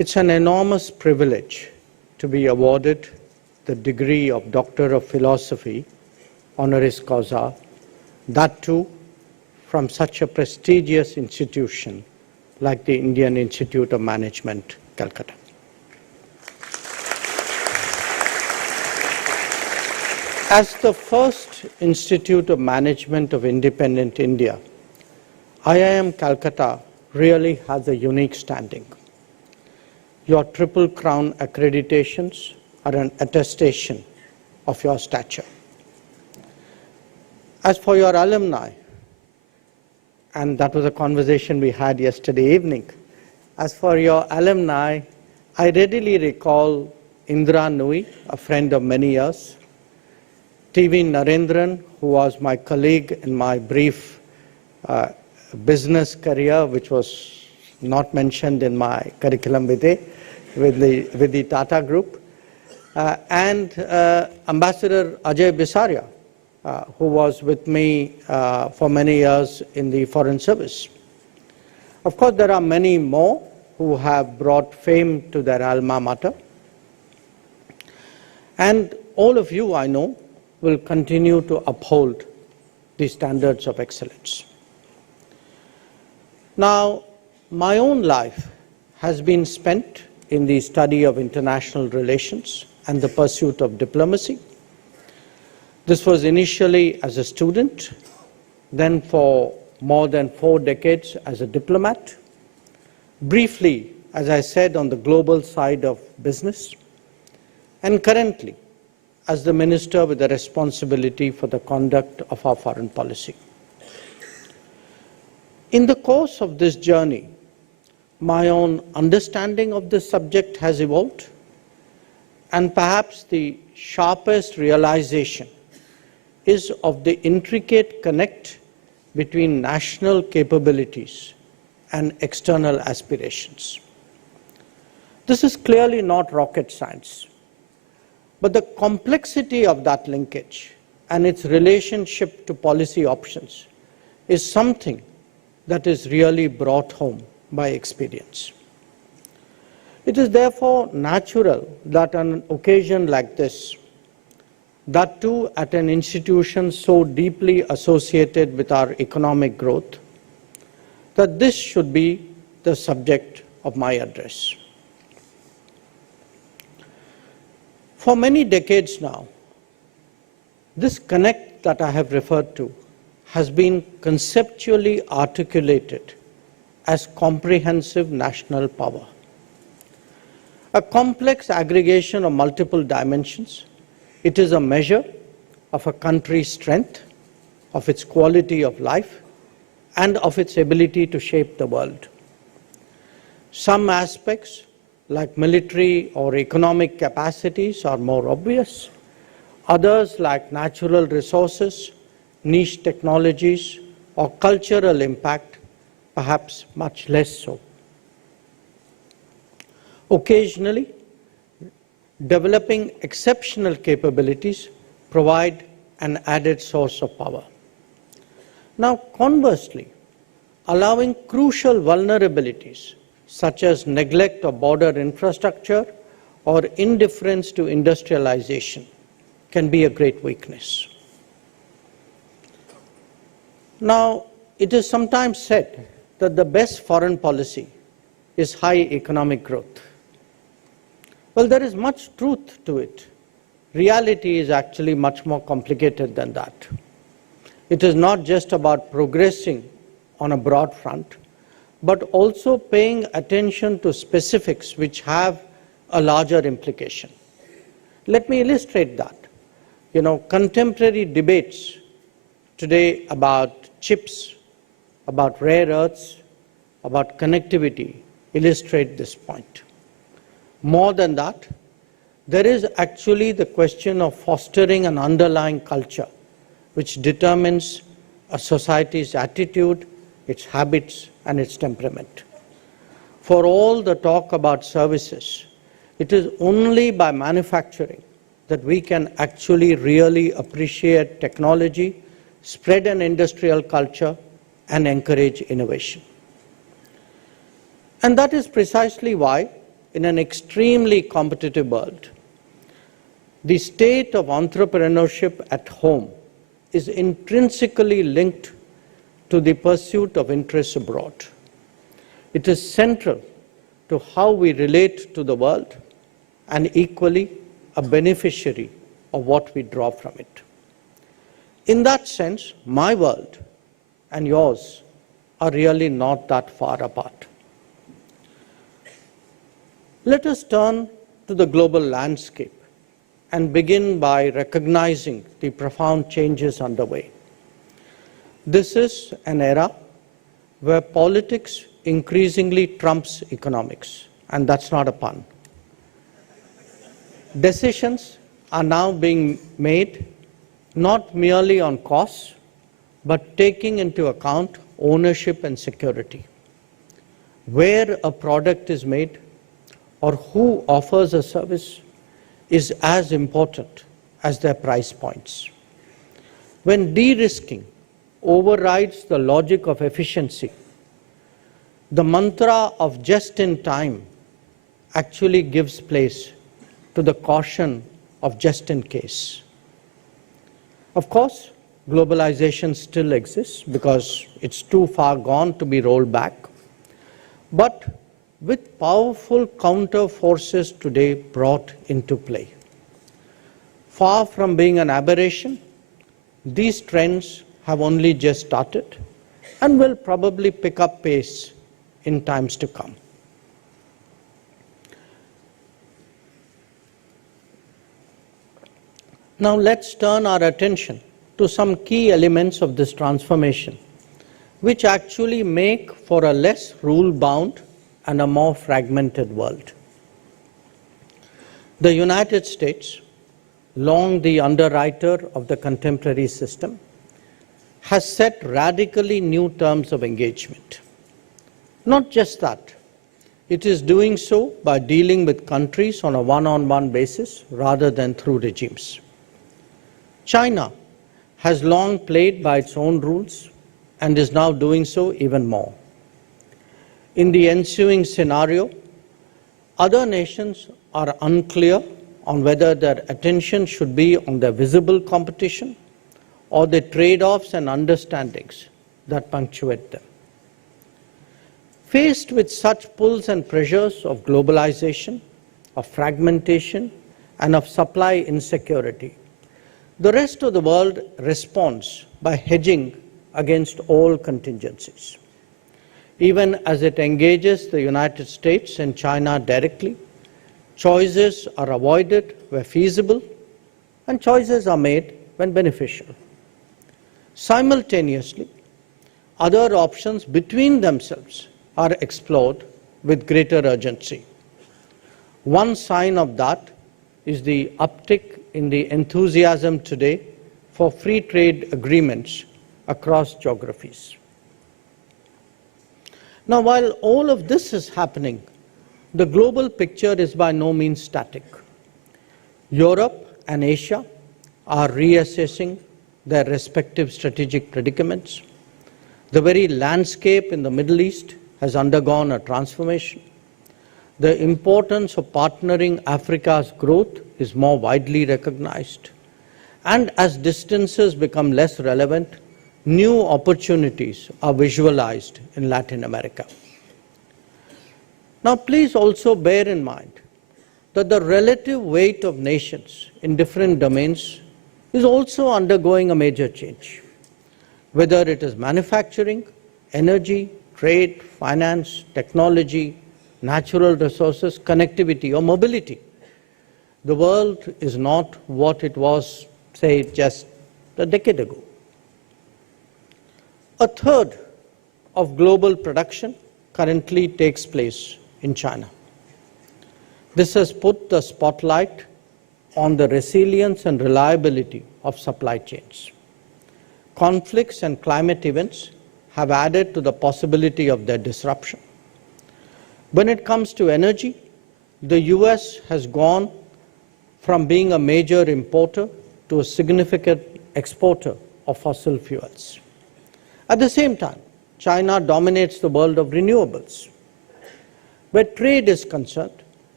It's an enormous privilege to be awarded the degree of Doctor of Philosophy, honoris causa, that too from such a prestigious institution like the Indian Institute of Management, Calcutta. As the first Institute of Management of independent India, IIM Calcutta really has a unique standing. Your Triple Crown accreditations are an attestation of your stature. As for your alumni, and that was a conversation we had yesterday evening, as for your alumni, I readily recall Indra Nui, a friend of many years, TV Narendran, who was my colleague in my brief business career, which was not mentioned in my curriculum vitae with the Tata Group, and Ambassador Ajay Bisaria, who was with me for many years in the Foreign Service. Of course, there are many more who have brought fame to their alma mater. And all of you, I know, will continue to uphold the standards of excellence. Now, my own life has been spent in the study of international relations and the pursuit of diplomacy. This was initially as a student, then for more than 4 decades as a diplomat, briefly, as I said, on the global side of business, and currently as the minister with the responsibility for the conduct of our foreign policy. In the course of this journey, my own understanding of this subject has evolved, and perhaps the sharpest realization is of the intricate connect between national capabilities and external aspirations. This is clearly not rocket science, but the complexity of that linkage and its relationship to policy options is something that is really brought home by experience. It is therefore natural that on an occasion like this, that too at an institution so deeply associated with our economic growth, that this should be the subject of my address. For many decades now, this connect that I have referred to has been conceptually articulated as comprehensive national power, a complex aggregation of multiple dimensions. It is a measure of a country's strength, of its quality of life, and of its ability to shape the world. Some aspects, like military or economic capacities, are more obvious. Others, like natural resources, niche technologies, or cultural impact, perhaps much less so. Occasionally, developing exceptional capabilities provide an added source of power. Now, conversely, allowing crucial vulnerabilities such as neglect of border infrastructure or indifference to industrialization can be a great weakness. Now, it is sometimes said that the best foreign policy is high economic growth. Well, there is much truth to it. Reality is actually much more complicated than that. It is not just about progressing on a broad front, but also paying attention to specifics which have a larger implication. Let me illustrate that. Contemporary debates today about chips, about rare earths, about connectivity illustrate this point. More than that, there is actually the question of fostering an underlying culture which determines a society's attitude, its habits, and its temperament. For all the talk about services, it is only by manufacturing that we can actually really appreciate technology, spread an industrial culture, and encourage innovation. And that is precisely why in an extremely competitive world, the state of entrepreneurship at home is intrinsically linked to the pursuit of interests abroad. It is central to how we relate to the world and equally a beneficiary of what we draw from it. In that sense, my world and yours are really not that far apart. Let us turn to the global landscape and begin by recognizing the profound changes underway. This is an era where politics increasingly trumps economics, and that's not a pun. Decisions are now being made not merely on costs, but taking into account ownership and security. Where a product is made or who offers a service is as important as their price points. When de-risking overrides the logic of efficiency, the mantra of just in time actually gives place to the caution of just in case. Of course, globalization still exists because it's too far gone to be rolled back. But with powerful counter forces today brought into play, far from being an aberration, these trends have only just started and will probably pick up pace in times to come. Now let's turn our attention to some key elements of this transformation, which actually make for a less rule-bound and a more fragmented world. The United States, long the underwriter of the contemporary system, has set radically new terms of engagement. Not just that, it is doing so by dealing with countries on a one-on-one basis rather than through regimes. China has long played by its own rules and is now doing so even more. In the ensuing scenario, other nations are unclear on whether their attention should be on the visible competition or the trade-offs and understandings that punctuate them. Faced with such pulls and pressures of globalization, of fragmentation, and of supply insecurity, the rest of the world responds by hedging against all contingencies. Even as it engages the United States and China directly, choices are avoided where feasible, and choices are made when beneficial. Simultaneously, other options between themselves are explored with greater urgency. One sign of that is the uptick in the enthusiasm today for free trade agreements across geographies. Now, while all of this is happening, the global picture is by no means static. Europe and Asia are reassessing their respective strategic predicaments. The very landscape in the Middle East has undergone a transformation. The importance of partnering Africa's growth is more widely recognized. And as distances become less relevant, new opportunities are visualized in Latin America. Now, please also bear in mind that the relative weight of nations in different domains is also undergoing a major change. Whether it is manufacturing, energy, trade, finance, technology, natural resources, connectivity, or mobility, the world is not what it was, say, just a decade ago. A third of global production currently takes place in China. This has put the spotlight on the resilience and reliability of supply chains. Conflicts and climate events have added to the possibility of their disruption. When it comes to energy, the US has gone from being a major importer to a significant exporter of fossil fuels. At the same time, China dominates the world of renewables. Where trade is concerned,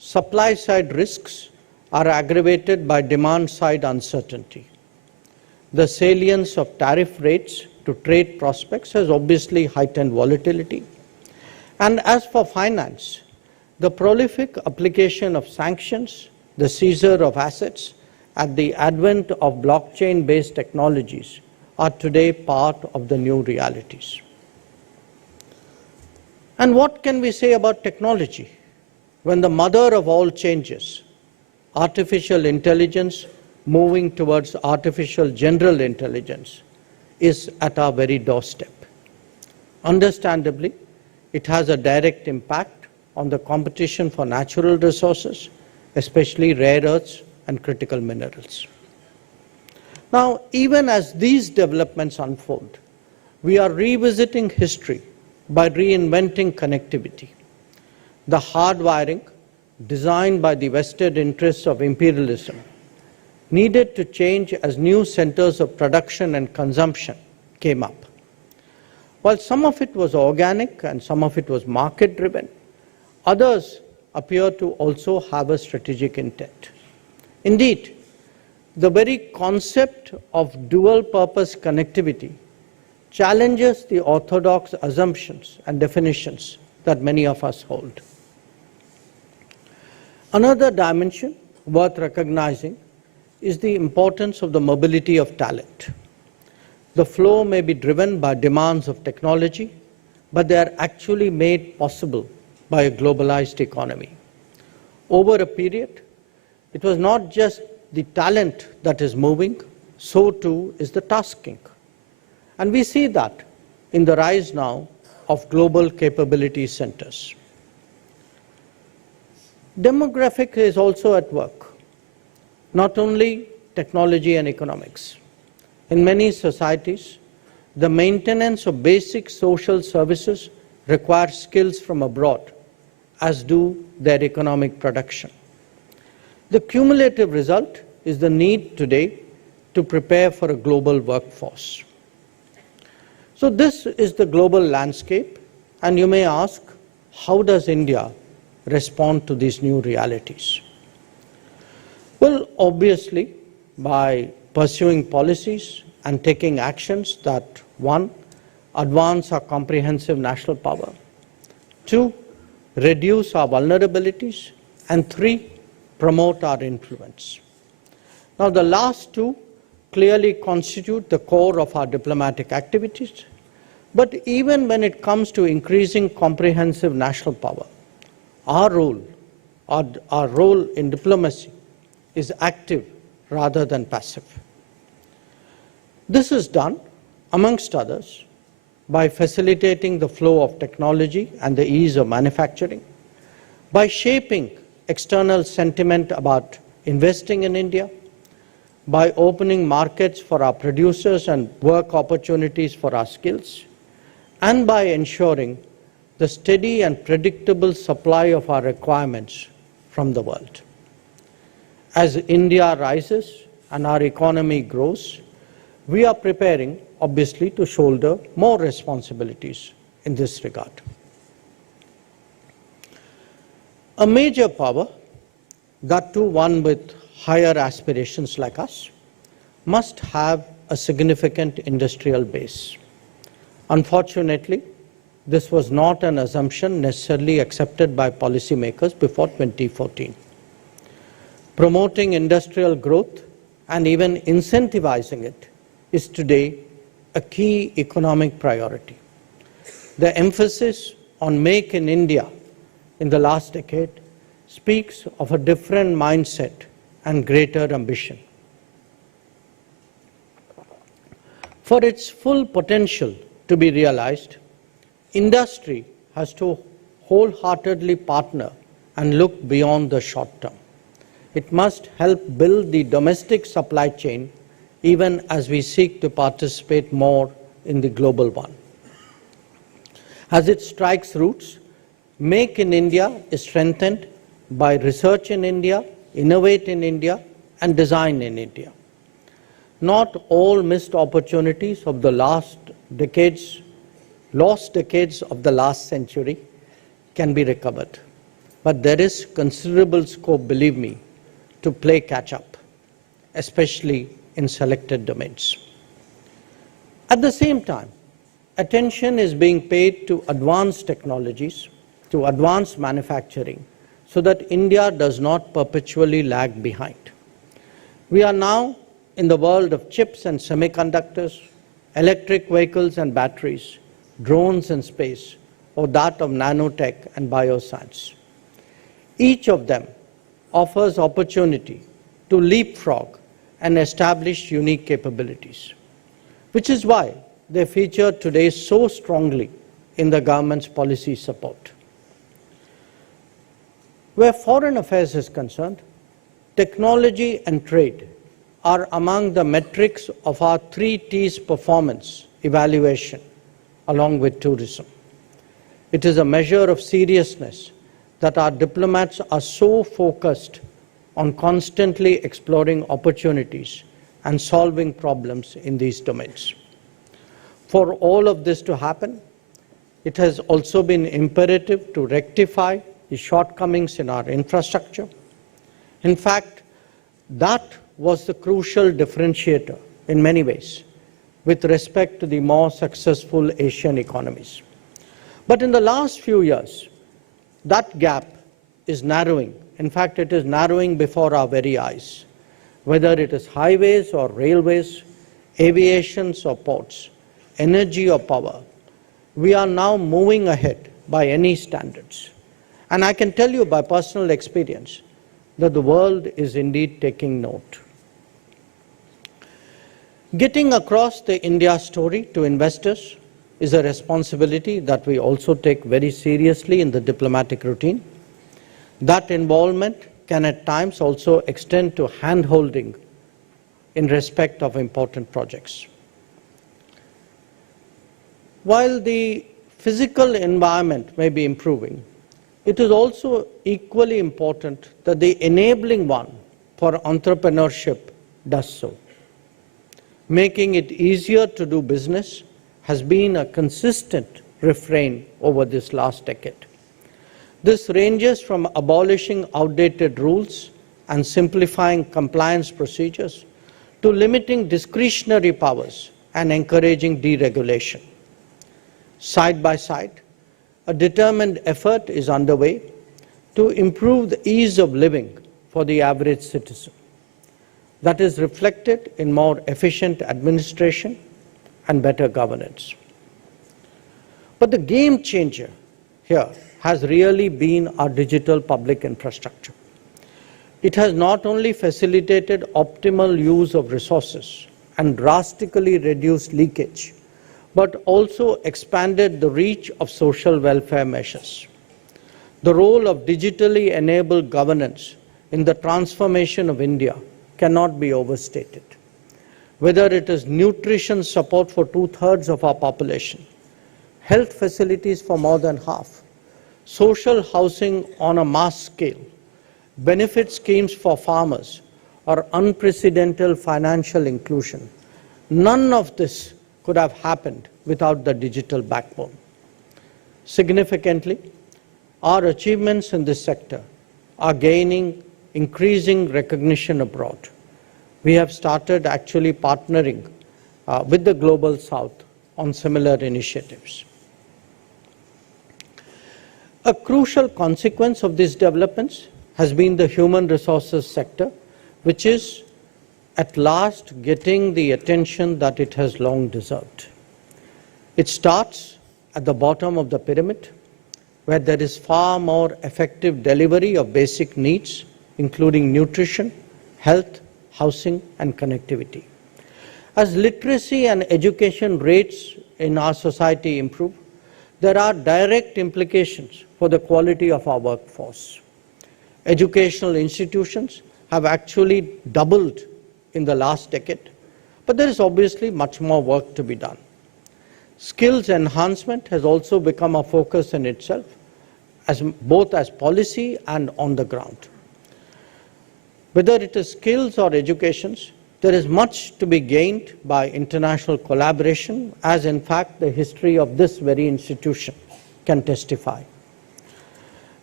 supply-side risks are aggravated by demand-side uncertainty. The salience of tariff rates to trade prospects has obviously heightened volatility. And as for finance, the prolific application of sanctions, the seizure of assets, and the advent of blockchain-based technologies are today part of the new realities. And what can we say about technology when the mother of all changes, artificial intelligence moving towards artificial general intelligence, is at our very doorstep? Understandably, it has a direct impact on the competition for natural resources, especially rare earths and critical minerals. Now, even as these developments unfold, we are revisiting history by reinventing connectivity. The hardwiring, designed by the vested interests of imperialism, needed to change as new centers of production and consumption came up. While some of it was organic and some of it was market-driven, others appear to also have a strategic intent. Indeed, the very concept of dual-purpose connectivity challenges the orthodox assumptions and definitions that many of us hold. Another dimension worth recognizing is the importance of the mobility of talent. The flow may be driven by demands of technology, but they are actually made possible by a globalized economy. Over a period, it was not just the talent that is moving, so too is the tasking. And we see that in the rise now of global capability centers. Demographics is also at work, not only technology and economics. In many societies, the maintenance of basic social services requires skills from abroad, as do their economic production. The cumulative result is the need today to prepare for a global workforce. So this is the global landscape, and you may ask, how does India respond to these new realities? Well, obviously, by pursuing policies and taking actions that, one, advance our comprehensive national power, two, reduce our vulnerabilities, and three, promote our influence. Now, the last two clearly constitute the core of our diplomatic activities, but even when it comes to increasing comprehensive national power, our role in diplomacy is active rather than passive. This is done, amongst others, by facilitating the flow of technology and the ease of manufacturing, by shaping external sentiment about investing in India, by opening markets for our producers and work opportunities for our skills, and by ensuring the steady and predictable supply of our requirements from the world. As India rises and our economy grows, we are preparing, obviously, to shoulder more responsibilities in this regard. A major power, that too one with higher aspirations like us, must have a significant industrial base. Unfortunately, this was not an assumption necessarily accepted by policymakers before 2014. Promoting industrial growth and even incentivizing it is today a key economic priority. The emphasis on Make in India in the last decade speaks of a different mindset and greater ambition. For its full potential to be realized, industry has to wholeheartedly partner and look beyond the short term. It must help build the domestic supply chain even as we seek to participate more in the global one. As it strikes roots, Make in India is strengthened by research in India, innovate in India, and design in India. Not all missed opportunities of the lost decades of the last century can be recovered. but there is considerable scope, believe me, to play catch-up, especially in selected domains. At the same time, attention is being paid to advanced technologies, to advanced manufacturing, so that India does not perpetually lag behind. We are now in the world of chips and semiconductors, electric vehicles and batteries, drones and space, or that of nanotech and bioscience. Each of them offers opportunity to leapfrog and establish unique capabilities, which is why they feature today so strongly in the government's policy support. Where foreign affairs is concerned, technology and trade are among the metrics of our 3 T's performance evaluation, along with tourism. It is a measure of seriousness that our diplomats are so focused on constantly exploring opportunities and solving problems in these domains. For all of this to happen, it has also been imperative to rectify the shortcomings in our infrastructure. In fact, that was the crucial differentiator in many ways with respect to the more successful Asian economies. But in the last few years, that gap is narrowing. In fact, it is narrowing before our very eyes. Whether it is highways or railways, aviations or ports, energy or power, we are now moving ahead by any standards. And I can tell you by personal experience that the world is indeed taking note. Getting across the India story to investors is a responsibility that we also take very seriously in the diplomatic routine. That involvement can at times also extend to hand-holding in respect of important projects. While the physical environment may be improving, it is also equally important that the enabling one for entrepreneurship does so. Making it easier to do business has been a consistent refrain over this last decade. This ranges from abolishing outdated rules and simplifying compliance procedures to limiting discretionary powers and encouraging deregulation. Side by side, a determined effort is underway to improve the ease of living for the average citizen. That is reflected in more efficient administration and better governance. But the game changer here has really been our digital public infrastructure. It has not only facilitated optimal use of resources and drastically reduced leakage, but also expanded the reach of social welfare measures. The role of digitally enabled governance in the transformation of India cannot be overstated. Whether it is nutrition support for 2/3 of our population, health facilities for more than half, social housing on a mass scale, benefit schemes for farmers, or unprecedented financial inclusion, none of this could have happened without the digital backbone. Significantly, our achievements in this sector are gaining increasing recognition abroad. We have started actually partnering with the Global South on similar initiatives. A crucial consequence of these developments has been the human resources sector, which is at last getting the attention that it has long deserved. It starts at the bottom of the pyramid, where there is far more effective delivery of basic needs, including nutrition, health, housing, and connectivity. As literacy and education rates in our society improve, there are direct implications for the quality of our workforce. Educational institutions have actually doubled in the last decade, but there is obviously much more work to be done. Skills enhancement has also become a focus in itself, both as policy and on the ground. Whether it is skills or educations, there is much to be gained by international collaboration, as in fact the history of this very institution can testify.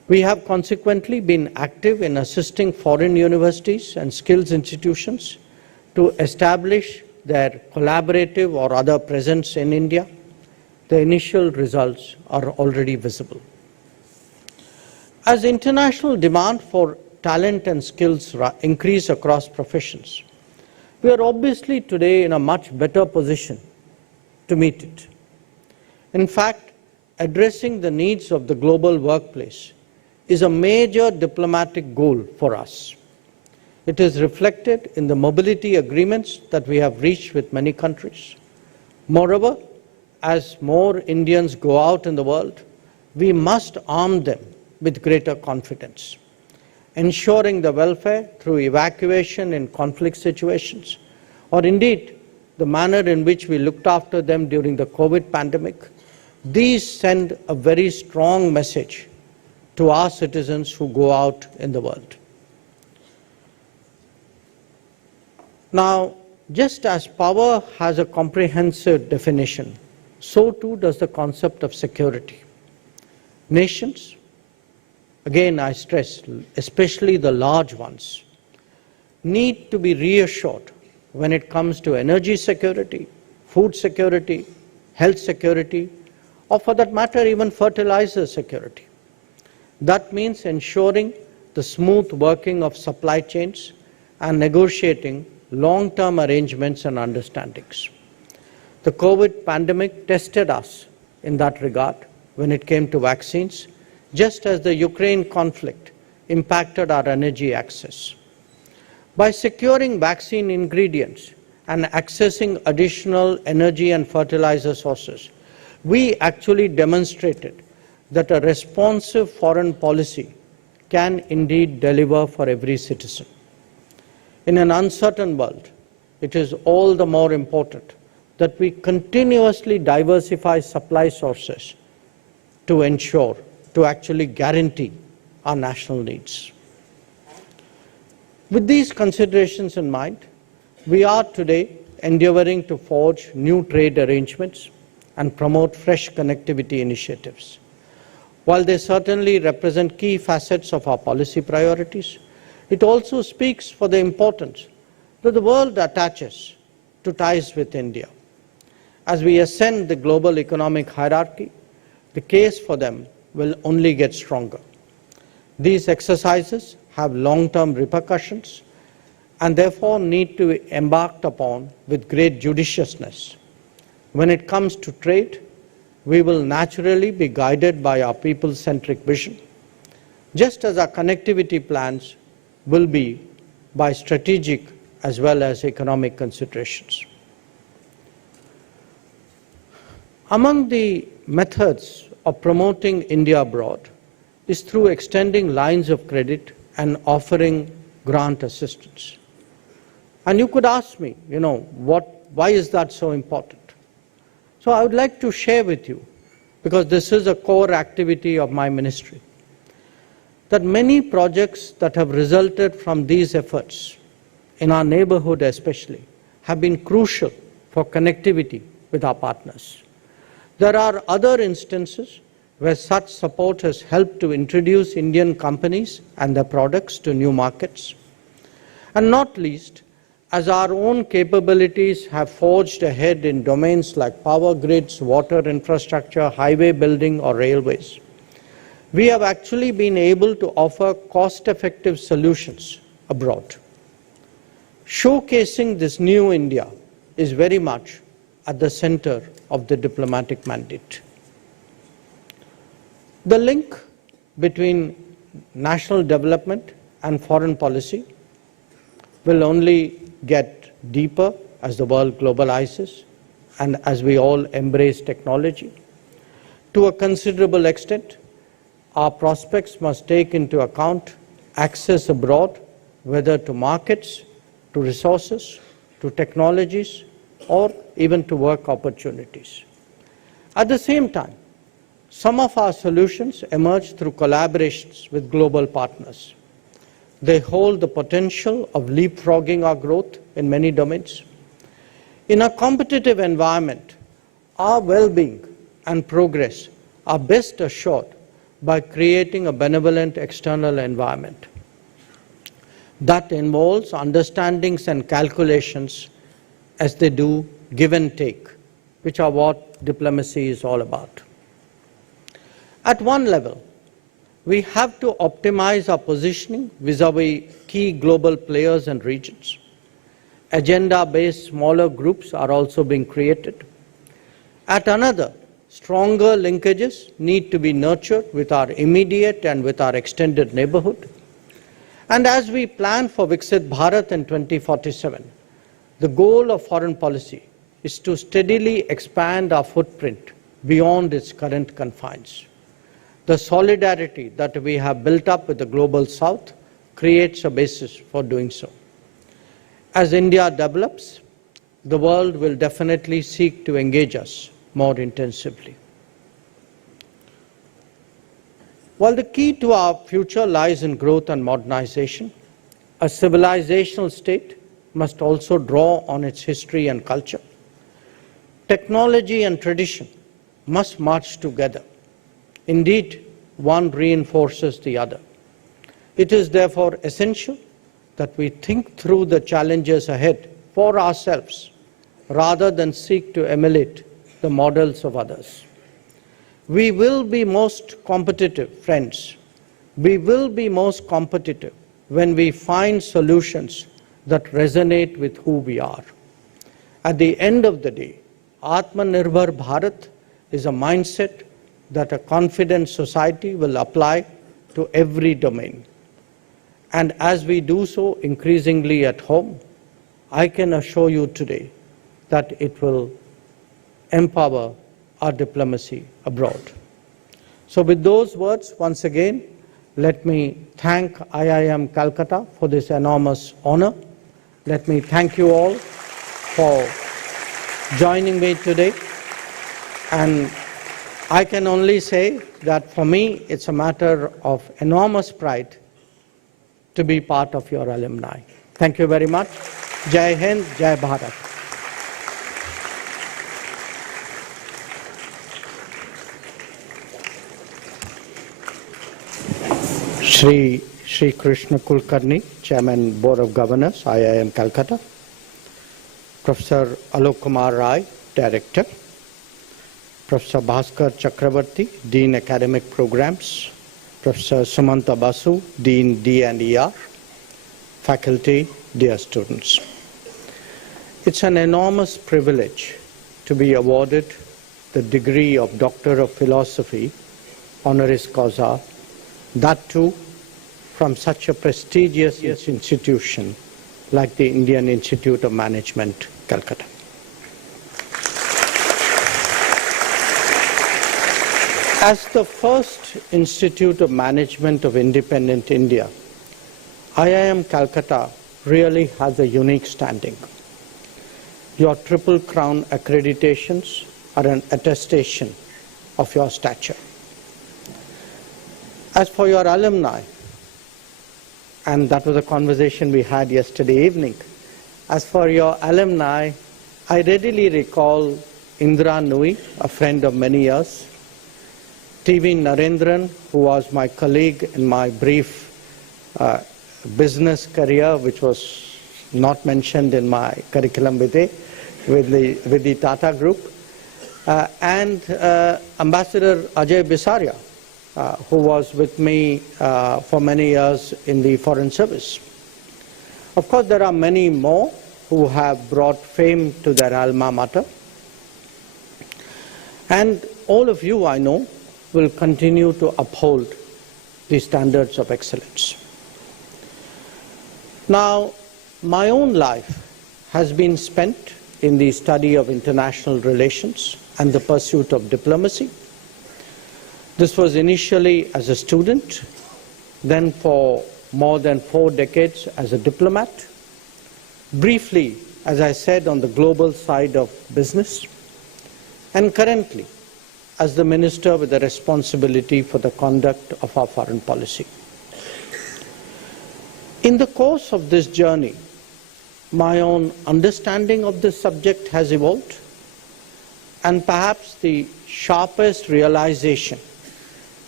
We have consequently been active in assisting foreign universities and skills institutions to establish their collaborative or other presence in India. The initial results are already visible. As international demand for talent and skills increase across professions, we are obviously today in a much better position to meet it. In fact, addressing the needs of the global workplace is a major diplomatic goal for us. It is reflected in the mobility agreements that we have reached with many countries. Moreover, as more Indians go out in the world, we must arm them with greater confidence, ensuring the welfare through evacuation in conflict situations, or indeed the manner in which we looked after them during the COVID pandemic. These send a very strong message to our citizens who go out in the world. Now, just as power has a comprehensive definition, so too does the concept of security. Nations, again I stress, especially the large ones, need to be reassured when it comes to energy security, food security, health security, or for that matter even fertilizer security. That means ensuring the smooth working of supply chains and negotiating long-term arrangements and understandings. The COVID pandemic tested us in that regard when it came to vaccines, just as the Ukraine conflict impacted our energy access. By securing vaccine ingredients and accessing additional energy and fertilizer sources, we actually demonstrated that a responsive foreign policy can indeed deliver for every citizen. In an uncertain world, it is all the more important that we continuously diversify supply sources to ensure, to actually guarantee our national needs. With these considerations in mind, we are today endeavoring to forge new trade arrangements and promote fresh connectivity initiatives. While they certainly represent key facets of our policy priorities, it also speaks for the importance that the world attaches to ties with India. As we ascend the global economic hierarchy, the case for them will only get stronger. These exercises have long-term repercussions and therefore need to be embarked upon with great judiciousness. When it comes to trade, we will naturally be guided by our people-centric vision, just as our connectivity plans will be by strategic as well as economic considerations. Among the methods of promoting India abroad is through extending lines of credit and offering grant assistance. And you could ask me, why is that so important? So I would like to share with you, because this is a core activity of my ministry, that many projects that have resulted from these efforts, in our neighborhood especially, have been crucial for connectivity with our partners. There are other instances where such support has helped to introduce Indian companies and their products to new markets. And not least, as our own capabilities have forged ahead in domains like power grids, water infrastructure, highway building, or railways, we have actually been able to offer cost-effective solutions abroad. Showcasing this new India is very much at the center of the diplomatic mandate. The link between national development and foreign policy will only get deeper as the world globalizes and as we all embrace technology. To a considerable extent, our prospects must take into account access abroad, whether to markets, to resources, to technologies, or even to work opportunities. At the same time, some of our solutions emerge through collaborations with global partners. They hold the potential of leapfrogging our growth in many domains. In a competitive environment, our well-being and progress are best assured by creating a benevolent external environment that involves understandings and calculations as they do give and take, which are what diplomacy is all about. At one level, we have to optimize our positioning vis-à-vis key global players and regions. Agenda-based smaller groups are also being created. At another, stronger linkages need to be nurtured with our immediate and with our extended neighborhood. And as we plan for Viksit Bharat in 2047, the goal of foreign policy is to steadily expand our footprint beyond its current confines. The solidarity that we have built up with the Global South creates a basis for doing so. As India develops, the world will definitely seek to engage us more intensively. While the key to our future lies in growth and modernization, a civilizational state must also draw on its history and culture. Technology and tradition must march together. Indeed, one reinforces the other. It is therefore essential that we think through the challenges ahead for ourselves rather than seek to emulate the models of others. We will be most competitive, friends. We will be most competitive when we find solutions that resonate with who we are. At the end of the day, Atmanirbhar Bharat is a mindset that a confident society will apply to every domain. And as we do so increasingly at home, I can assure you today that it will empower our diplomacy abroad. So with those words, once again, let me thank IIM Calcutta for this enormous honor. Let me thank you all for joining me today. And I can only say that for me, it's a matter of enormous pride to be part of your alumni. Thank you very much. Jai Hind, Jai Bharat. Shri Krishna Kulkarni, Chairman, Board of Governors, IIM Calcutta. Professor Alok Kumar Rai, Director. Professor Bhaskar Chakravarti, Dean Academic Programs. Professor Sumanta Basu, Dean D&ER. Faculty, dear students. It's an enormous privilege to be awarded the degree of Doctor of Philosophy, honoris causa, that too from such a prestigious institution like the Indian Institute of Management, Calcutta. As the first Institute of Management of independent India, IIM Calcutta really has a unique standing. Your Triple Crown accreditations are an attestation of your stature. As for your alumni, and that was a conversation we had yesterday evening, as for your alumni, I readily recall Indra Nui, a friend of many years, TV Narendran, who was my colleague in my brief business career, which was not mentioned in my curriculum vitae, with the Tata Group, and Ambassador Ajay Bisaria, who was with me for many years in the Foreign Service. Of course, there are many more who have brought fame to their alma mater. And all of you, I know, will continue to uphold the standards of excellence. Now, my own life has been spent in the study of international relations and the pursuit of diplomacy. This was initially as a student, then for more than 4 decades as a diplomat, briefly, as I said, on the global side of business, and currently as the minister with the responsibility for the conduct of our foreign policy. In the course of this journey, my own understanding of this subject has evolved, and perhaps the sharpest realization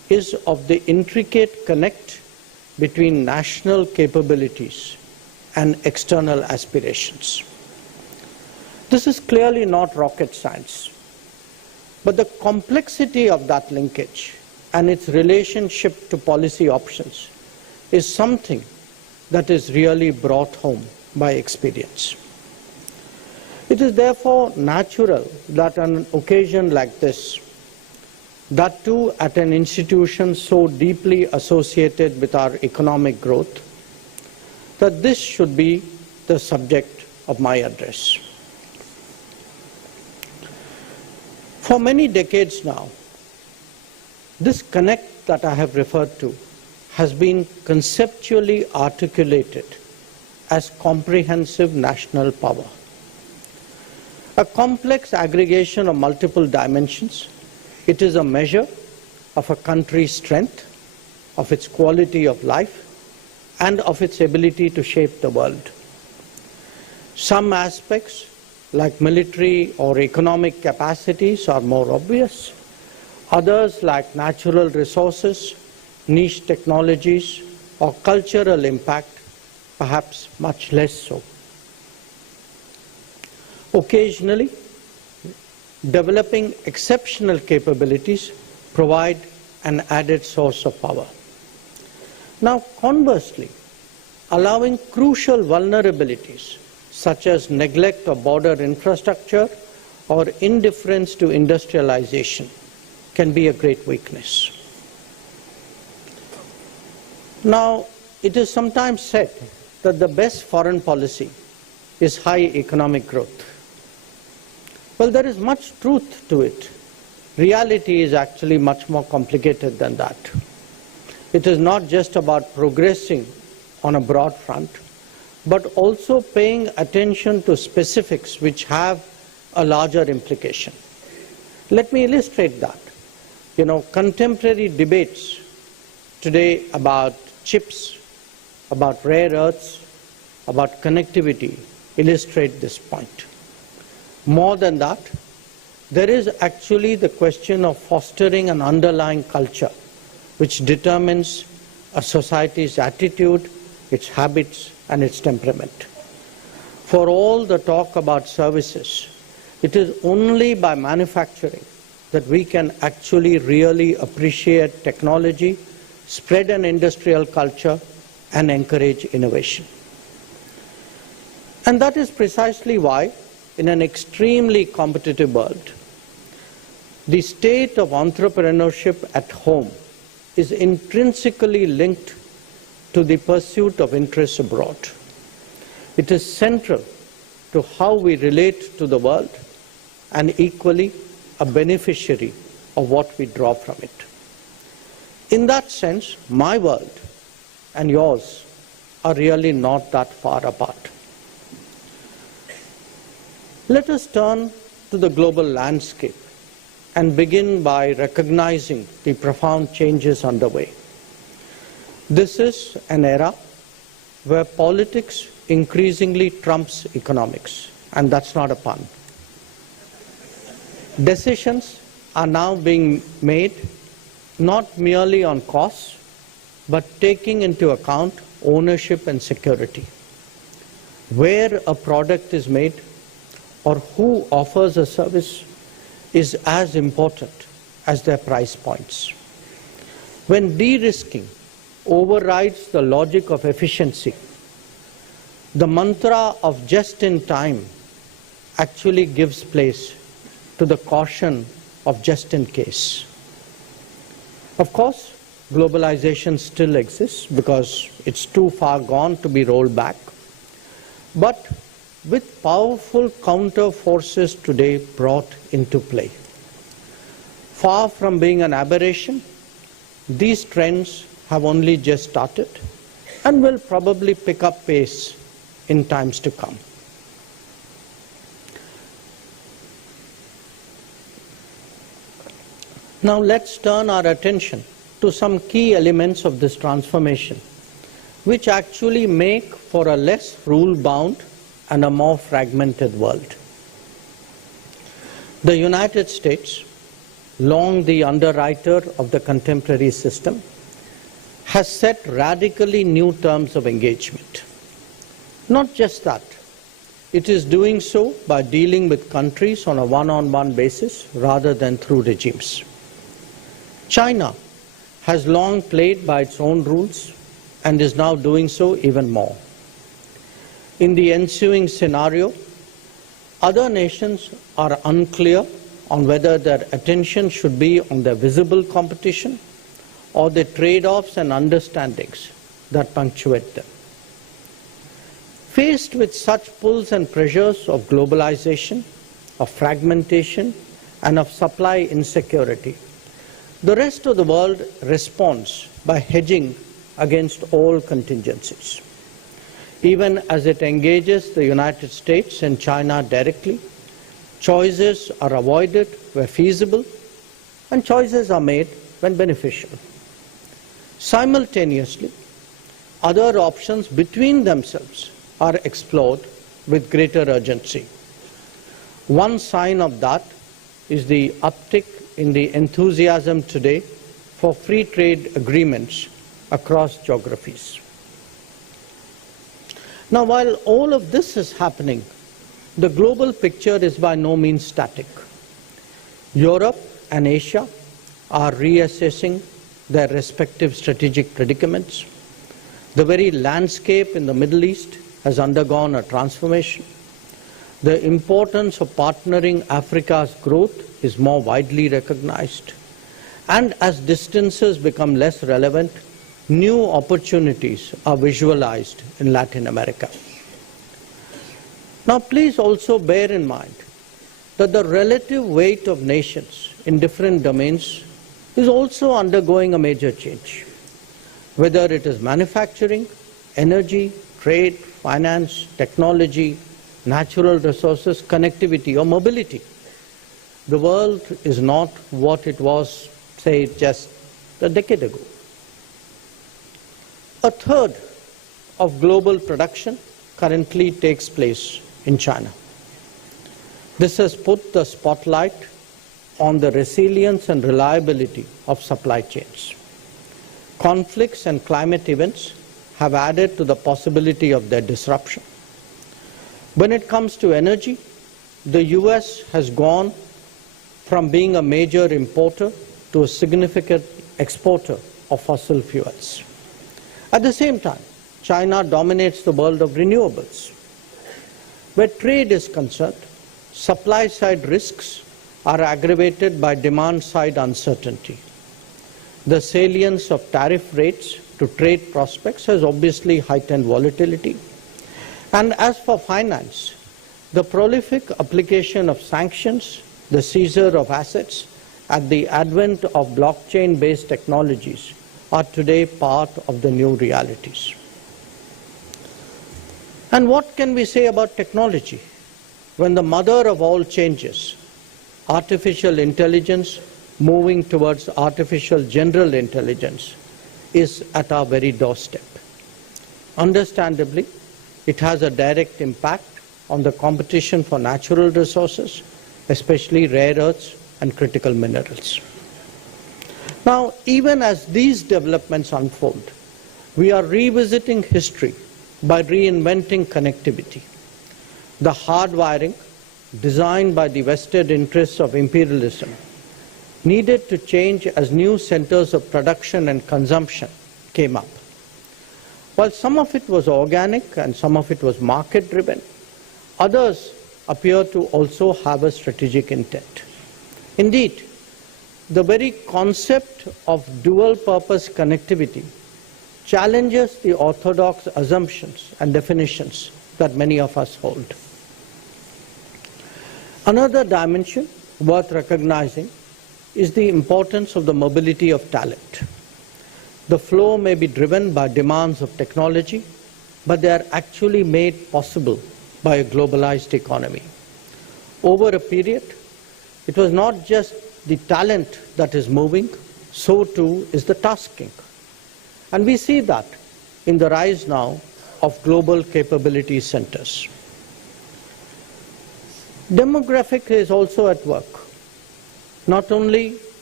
is of the intricate connect between national capabilities and external aspirations. This is clearly not rocket science, but the complexity of that linkage and its relationship to policy options is something that is really brought home by experience. It is therefore natural that on an occasion like this, that too at an institution so deeply associated with our economic growth, that this should be the subject of my address. For many decades now, this connect that I have referred to has been conceptually articulated as comprehensive national power. A complex aggregation of multiple dimensions, it is a measure of a country's strength, of its quality of life, and of its ability to shape the world. Some aspects, like military or economic capacities, are more obvious. Others, like natural resources, niche technologies, or cultural impact, perhaps much less so. Occasionally, developing exceptional capabilities provide an added source of power. Now, conversely, allowing crucial vulnerabilities such as neglect of border infrastructure or indifference to industrialization can be a great weakness. Now, it is sometimes said that the best foreign policy is high economic growth. Well, there is much truth to it. Reality is actually much more complicated than that. It is not just about progressing on a broad front, but also paying attention to specifics which have a larger implication. Let me illustrate that. Contemporary debates today about chips, about rare earths, about connectivity illustrate this point. More than that, there is actually the question of fostering an underlying culture which determines a society's attitude, its habits, and its temperament. For all the talk about services, it is only by manufacturing that we can actually really appreciate technology, spread an industrial culture, and encourage innovation. And that is precisely why, in an extremely competitive world, the state of entrepreneurship at home is intrinsically linked to the pursuit of interests abroad. It is central to how we relate to the world and equally a beneficiary of what we draw from it. In that sense, my world and yours are really not that far apart. Let us turn to the global landscape and begin by recognizing the profound changes underway. This is an era where politics increasingly trumps economics, and that's not a pun. Decisions are now being made not merely on costs, but taking into account ownership and security. Where a product is made or who offers a service is as important as their price points. When de-risking overrides the logic of efficiency, the mantra of just in time actually gives place to the caution of just in case. Of course, globalization still exists because it's too far gone to be rolled back. But with powerful counter forces today brought into play, far from being an aberration, these trends have only just started and will probably pick up pace in times to come. Now let's turn our attention to some key elements of this transformation, which actually make for a less rule-bound and a more fragmented world. The United States, long the underwriter of the contemporary system, has set radically new terms of engagement. Not just that, it is doing so by dealing with countries on a one-on-one basis rather than through regimes. China has long played by its own rules and is now doing so even more. In the ensuing scenario, other nations are unclear on whether their attention should be on the visible competition or the trade-offs and understandings that punctuate them. Faced with such pulls and pressures of globalization, of fragmentation, and of supply insecurity, the rest of the world responds by hedging against all contingencies. Even as it engages the United States and China directly, choices are avoided where feasible, and choices are made when beneficial. Simultaneously, other options between themselves are explored with greater urgency. One sign of that is the uptick in the enthusiasm today for free trade agreements across geographies. Now, while all of this is happening, the global picture is by no means static. Europe and Asia are reassessing their respective strategic predicaments. The very landscape in the Middle East has undergone a transformation. The importance of partnering Africa's growth is more widely recognized. And as distances become less relevant, new opportunities are visualized in Latin America. Now, please also bear in mind that the relative weight of nations in different domains is also undergoing a major change. Whether it is manufacturing, energy, trade, finance, technology, natural resources, connectivity, or mobility, the world is not what it was, say, just a decade ago. A third of global production currently takes place in China. This has put the spotlight on the resilience and reliability of supply chains. Conflicts and climate events have added to the possibility of their disruption. When it comes to energy, the US has gone from being a major importer to a significant exporter of fossil fuels. At the same time, China dominates the world of renewables. Where trade is concerned, supply-side risks are aggravated by demand-side uncertainty. The salience of tariff rates to trade prospects has obviously heightened volatility. And as for finance, the prolific application of sanctions, the seizure of assets, and the advent of blockchain-based technologies are today part of the new realities. And what can we say about technology when the mother of all changes, artificial intelligence moving towards artificial general intelligence, is at our very doorstep? Understandably, it has a direct impact on the competition for natural resources, especially rare earths and critical minerals. Now, even as these developments unfold, we are revisiting history by reinventing connectivity. The hardwiring, designed by the vested interests of imperialism, needed to change as new centers of production and consumption came up. While some of it was organic and some of it was market-driven, others appear to also have a strategic intent. Indeed, the very concept of dual-purpose connectivity challenges the orthodox assumptions and definitions that many of us hold. Another dimension worth recognizing is the importance of the mobility of talent. The flow may be driven by demands of technology, but they are actually made possible by a globalized economy. Over a period, it was not just the talent that is moving, so too is the tasking. And we see that in the rise now of global capability centers. Demographic is also at work. Not only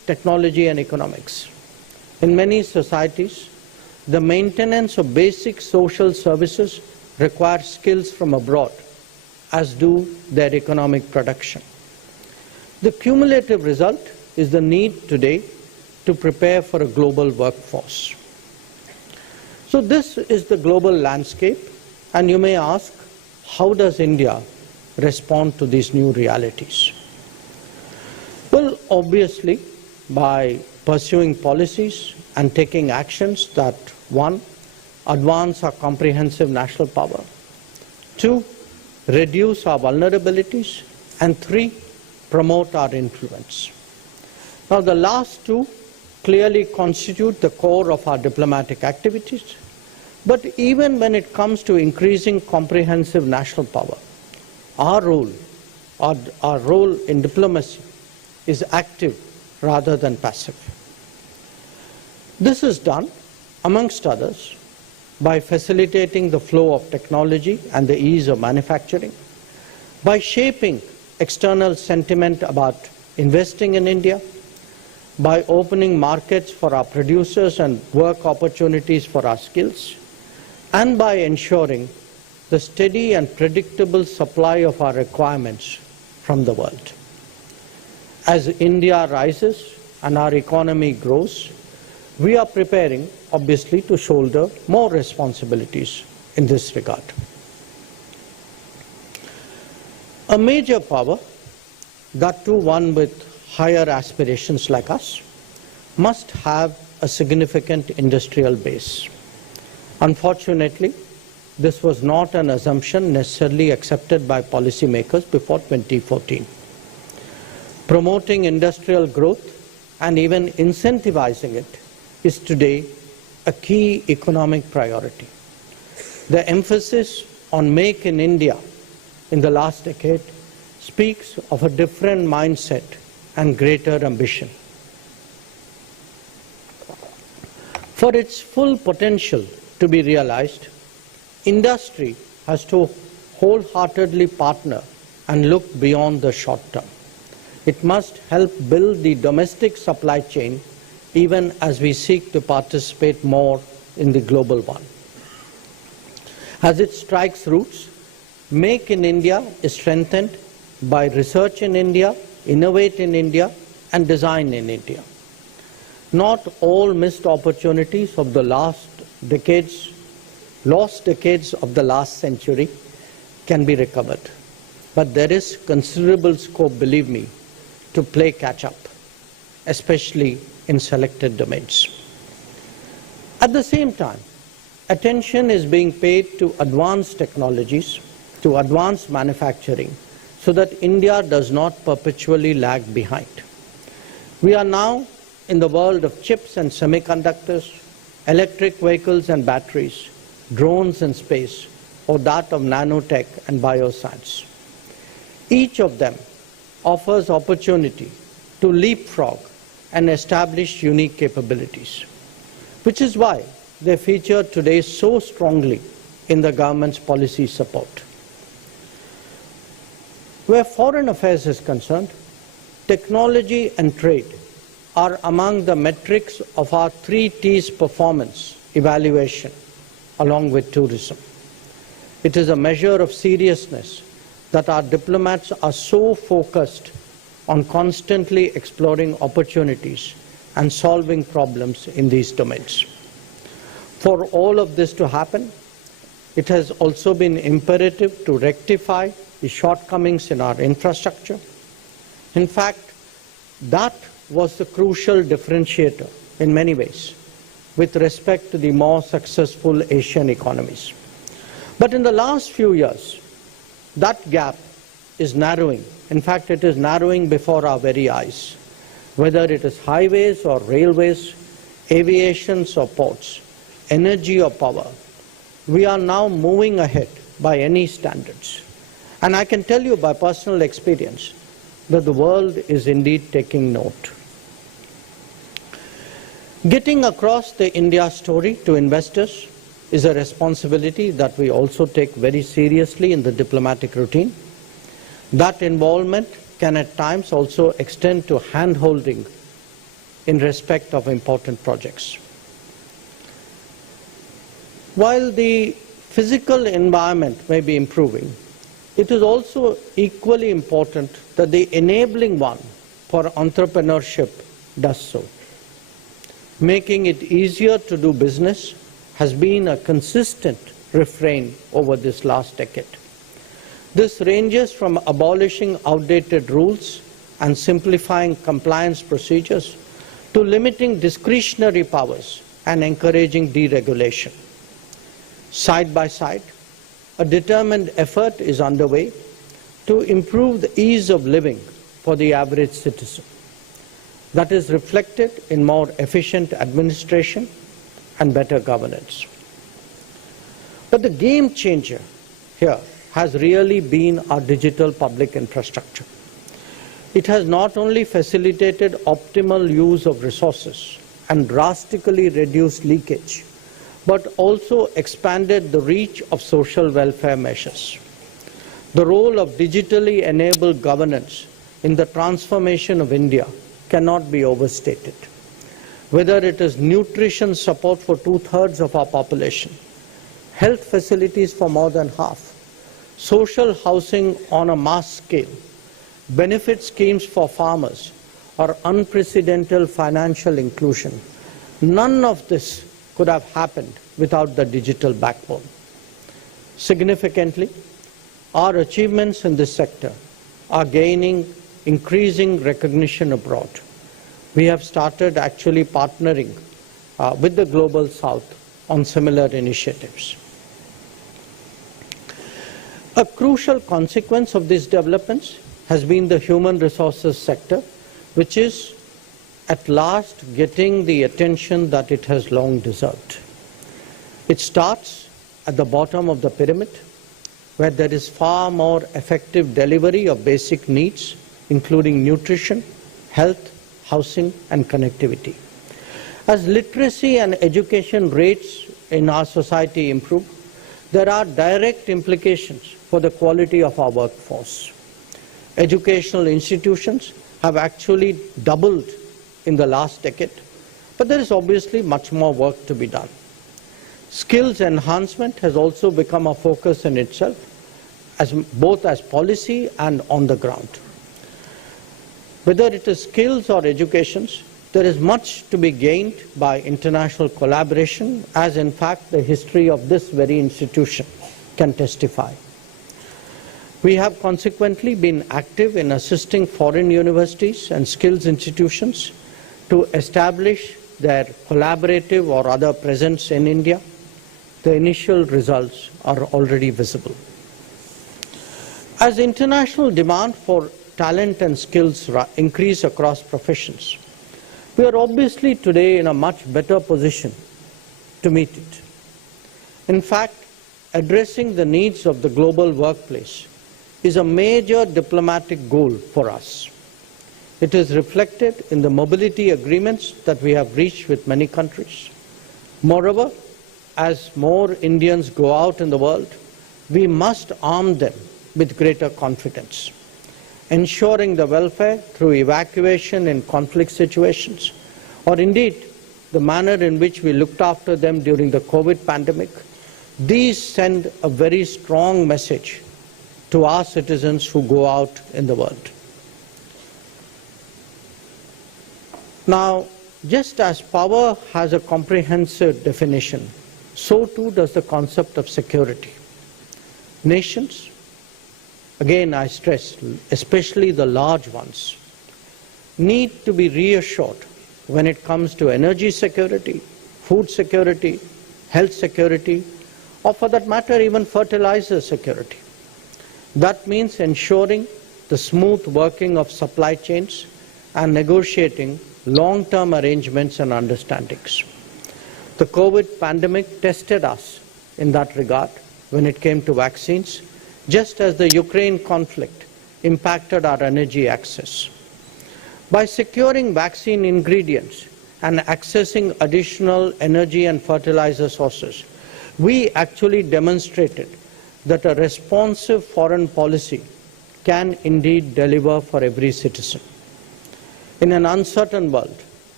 technology and economics. In many societies, the maintenance of basic social services requires skills from abroad, as do their economic production. The cumulative result is the need today to prepare for a global workforce. So this is the global landscape, and you may ask, how does India respond to these new realities? Well, obviously, by pursuing policies and taking actions that, one, advance our comprehensive national power, two, reduce our vulnerabilities, and three, promote our influence. Now, the last two clearly constitute the core of our diplomatic activities, but even when it comes to increasing comprehensive national power, our role in diplomacy is active rather than passive. This is done, amongst others, by facilitating the flow of technology and the ease of manufacturing, by shaping external sentiment about investing in India, by opening markets for our producers and work opportunities for our skills, and by ensuring the steady and predictable supply of our requirements from the world. As India rises and our economy grows, we are preparing, obviously, to shoulder more responsibilities in this regard. A major power, that too one with higher aspirations like us, must have a significant industrial base. Unfortunately, this was not an assumption necessarily accepted by policymakers before 2014. Promoting industrial growth and even incentivizing it is today a key economic priority. The emphasis on Make in India in the last decade speaks of a different mindset and greater ambition. For its full potential to be realized, industry has to wholeheartedly partner and look beyond the short term. It must help build the domestic supply chain even as we seek to participate more in the global one. As it strikes roots, Make in India is strengthened by research in India, innovate in India, and design in India. Not all missed opportunities of the lost decades of the last century can be recovered. But there is considerable scope, believe me, to play catch-up, especially in selected domains. At the same time, attention is being paid to advanced technologies, to advanced manufacturing, so that India does not perpetually lag behind. We are now in the world of chips and semiconductors, electric vehicles and batteries, drones and space, or that of nanotech and bioscience. Each of them offers opportunity to leapfrog and establish unique capabilities, which is why they feature today so strongly in the government's policy support. Where foreign affairs is concerned, technology and trade are among the metrics of our 3 T's performance evaluation, along with tourism. It is a measure of seriousness that our diplomats are so focused on constantly exploring opportunities and solving problems in these domains. For all of this to happen, it has also been imperative to rectify the shortcomings in our infrastructure. In fact, that was the crucial differentiator in many ways with respect to the more successful Asian economies. But in the last few years, that gap is narrowing. In fact, it is narrowing before our very eyes. Whether it is highways or railways, aviation or ports, energy or power, we are now moving ahead by any standards. And I can tell you by personal experience that the world is indeed taking note. Getting across the India story to investors is a responsibility that we also take very seriously in the diplomatic routine. That involvement can at times also extend to hand-holding in respect of important projects. While the physical environment may be improving, it is also equally important that the enabling one for entrepreneurship does so. Making it easier to do business has been a consistent refrain over this last decade. This ranges from abolishing outdated rules and simplifying compliance procedures to limiting discretionary powers and encouraging deregulation. Side by side, a determined effort is underway to improve the ease of living for the average citizen. That is reflected in more efficient administration and better governance. But the game changer here has really been our digital public infrastructure. It has not only facilitated optimal use of resources and drastically reduced leakage, but also expanded the reach of social welfare measures. The role of digitally enabled governance in the transformation of India cannot be overstated. Whether it is nutrition support for 2/3 of our population, health facilities for more than half, social housing on a mass scale, benefit schemes for farmers, or unprecedented financial inclusion, none of this could have happened without the digital backbone. Significantly, our achievements in this sector are gaining increasing recognition abroad. We have started actually partnering with the Global South on similar initiatives. A crucial consequence of these developments has been the human resources sector, which is at last getting the attention that it has long deserved. It starts at the bottom of the pyramid, where there is far more effective delivery of basic needs, including nutrition, health, housing, and connectivity. As literacy and education rates in our society improve, there are direct implications for the quality of our workforce. Educational institutions have actually doubled in the last decade, but there is obviously much more work to be done. Skills enhancement has also become a focus in itself, both as policy and on the ground. Whether it is skills or educations, there is much to be gained by international collaboration, as in fact the history of this very institution can testify. We have consequently been active in assisting foreign universities and skills institutions to establish their collaborative or other presence in India. The initial results are already visible. As international demand for talent and skills increase across professions, we are obviously today in a much better position to meet it. In fact, addressing the needs of the global workplace is a major diplomatic goal for us. It is reflected in the mobility agreements that we have reached with many countries. Moreover, as more Indians go out in the world, we must arm them with greater confidence. Ensuring the welfare through evacuation in conflict situations, or indeed the manner in which we looked after them during the COVID pandemic, these send a very strong message to our citizens who go out in the world. Now, just as power has a comprehensive definition, so too does the concept of security. Nations, again I stress, especially the large ones, need to be reassured when it comes to energy security, food security, health security, or for that matter even fertilizer security. That means ensuring the smooth working of supply chains and negotiating long-term arrangements and understandings. The COVID pandemic tested us in that regard when it came to vaccines, just as the Ukraine conflict impacted our energy access. By securing vaccine ingredients and accessing additional energy and fertilizer sources, we actually demonstrated that a responsive foreign policy can indeed deliver for every citizen. In an uncertain world,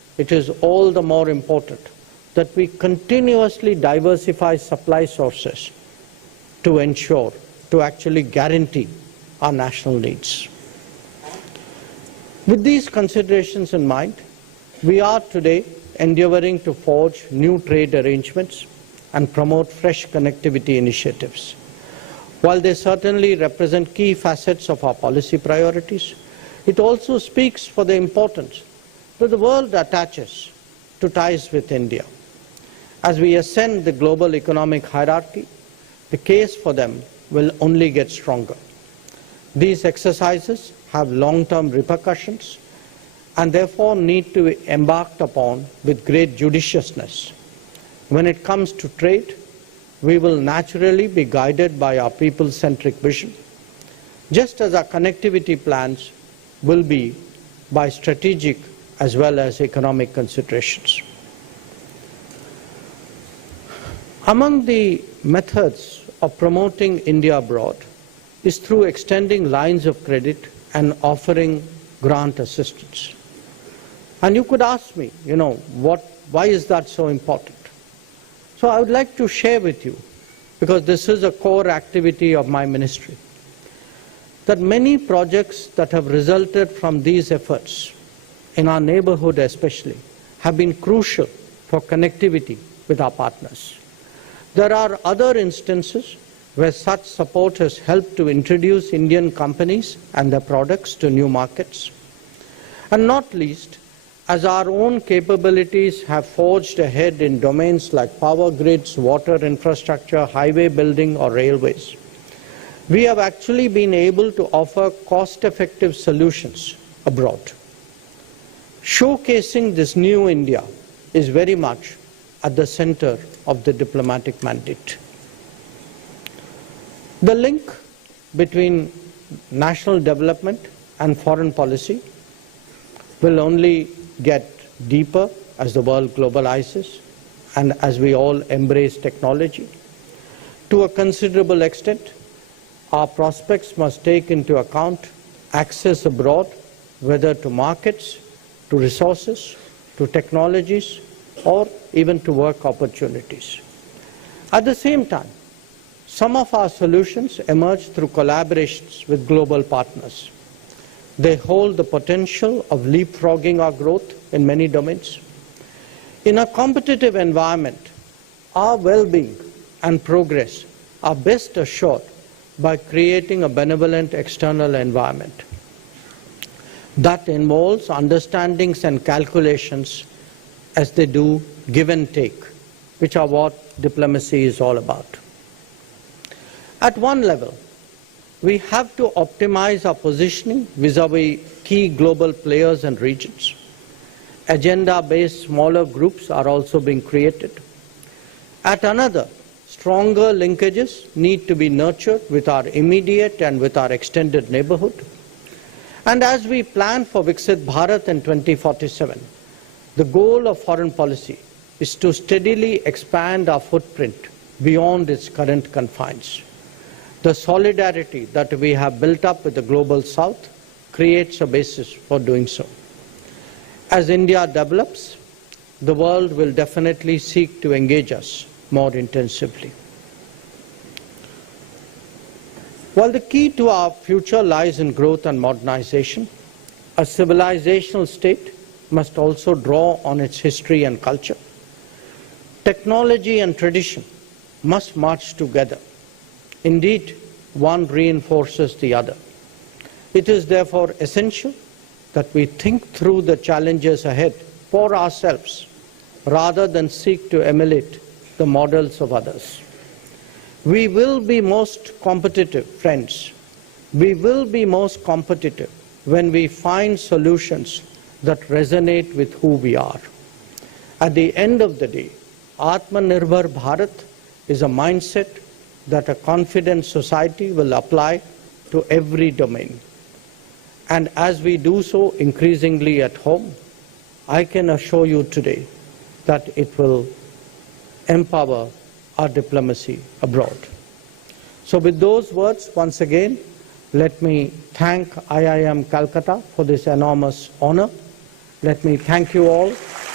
it is all the more important that we continuously diversify supply sources to ensure, to actually guarantee our national needs. With these considerations in mind, we are today endeavoring to forge new trade arrangements and promote fresh connectivity initiatives. While they certainly represent key facets of our policy priorities, it also speaks for the importance that the world attaches to ties with India. As we ascend the global economic hierarchy, the case for them will only get stronger. These exercises have long-term repercussions and therefore need to be embarked upon with great judiciousness. When it comes to trade, we will naturally be guided by our people-centric vision, just as our connectivity plans will be by strategic as well as economic considerations. Among the methods of promoting India abroad is through extending lines of credit and offering grant assistance. And you could ask me, why is that so important? So I would like to share with you, because this is a core activity of my ministry, that many projects that have resulted from these efforts, in our neighborhood especially, have been crucial for connectivity with our partners. There are other instances where such support has helped to introduce Indian companies and their products to new markets. And not least, as our own capabilities have forged ahead in domains like power grids, water infrastructure, highway building, or railways, we have actually been able to offer cost-effective solutions abroad. Showcasing this new India is very much at the center of the diplomatic mandate. The link between national development and foreign policy will only get deeper as the world globalizes and as we all embrace technology. To a considerable extent, our prospects must take into account access abroad, whether to markets, to resources, to technologies, or even to work opportunities. At the same time, some of our solutions emerge through collaborations with global partners. They hold the potential of leapfrogging our growth in many domains. In a competitive environment, our well-being and progress are best assured by creating a benevolent external environment that involves understandings and calculations as they do give and take, which are what diplomacy is all about. At one level, we have to optimize our positioning vis-à-vis key global players and regions. Agenda-based smaller groups are also being created. At another, stronger linkages need to be nurtured with our immediate and with our extended neighborhood. And as we plan for Viksit Bharat in 2047, the goal of foreign policy is to steadily expand our footprint beyond its current confines. The solidarity that we have built up with the global south creates a basis for doing so. As India develops, the world will definitely seek to engage us more intensively. While the key to our future lies in growth and modernization, a civilizational state must also draw on its history and culture. Technology and tradition must march together. Indeed, one reinforces the other. It is therefore essential that we think through the challenges ahead for ourselves rather than seek to emulate the models of others. We will be most competitive, friends. We will be most competitive when we find solutions that resonate with who we are. At the end of the day, Atmanirbhar Bharat is a mindset that a confident society will apply to every domain. And as we do so increasingly at home, I can assure you today that it will empower our diplomacy abroad. So with those words, once again, let me thank IIM Calcutta for this enormous honor. Let me thank you all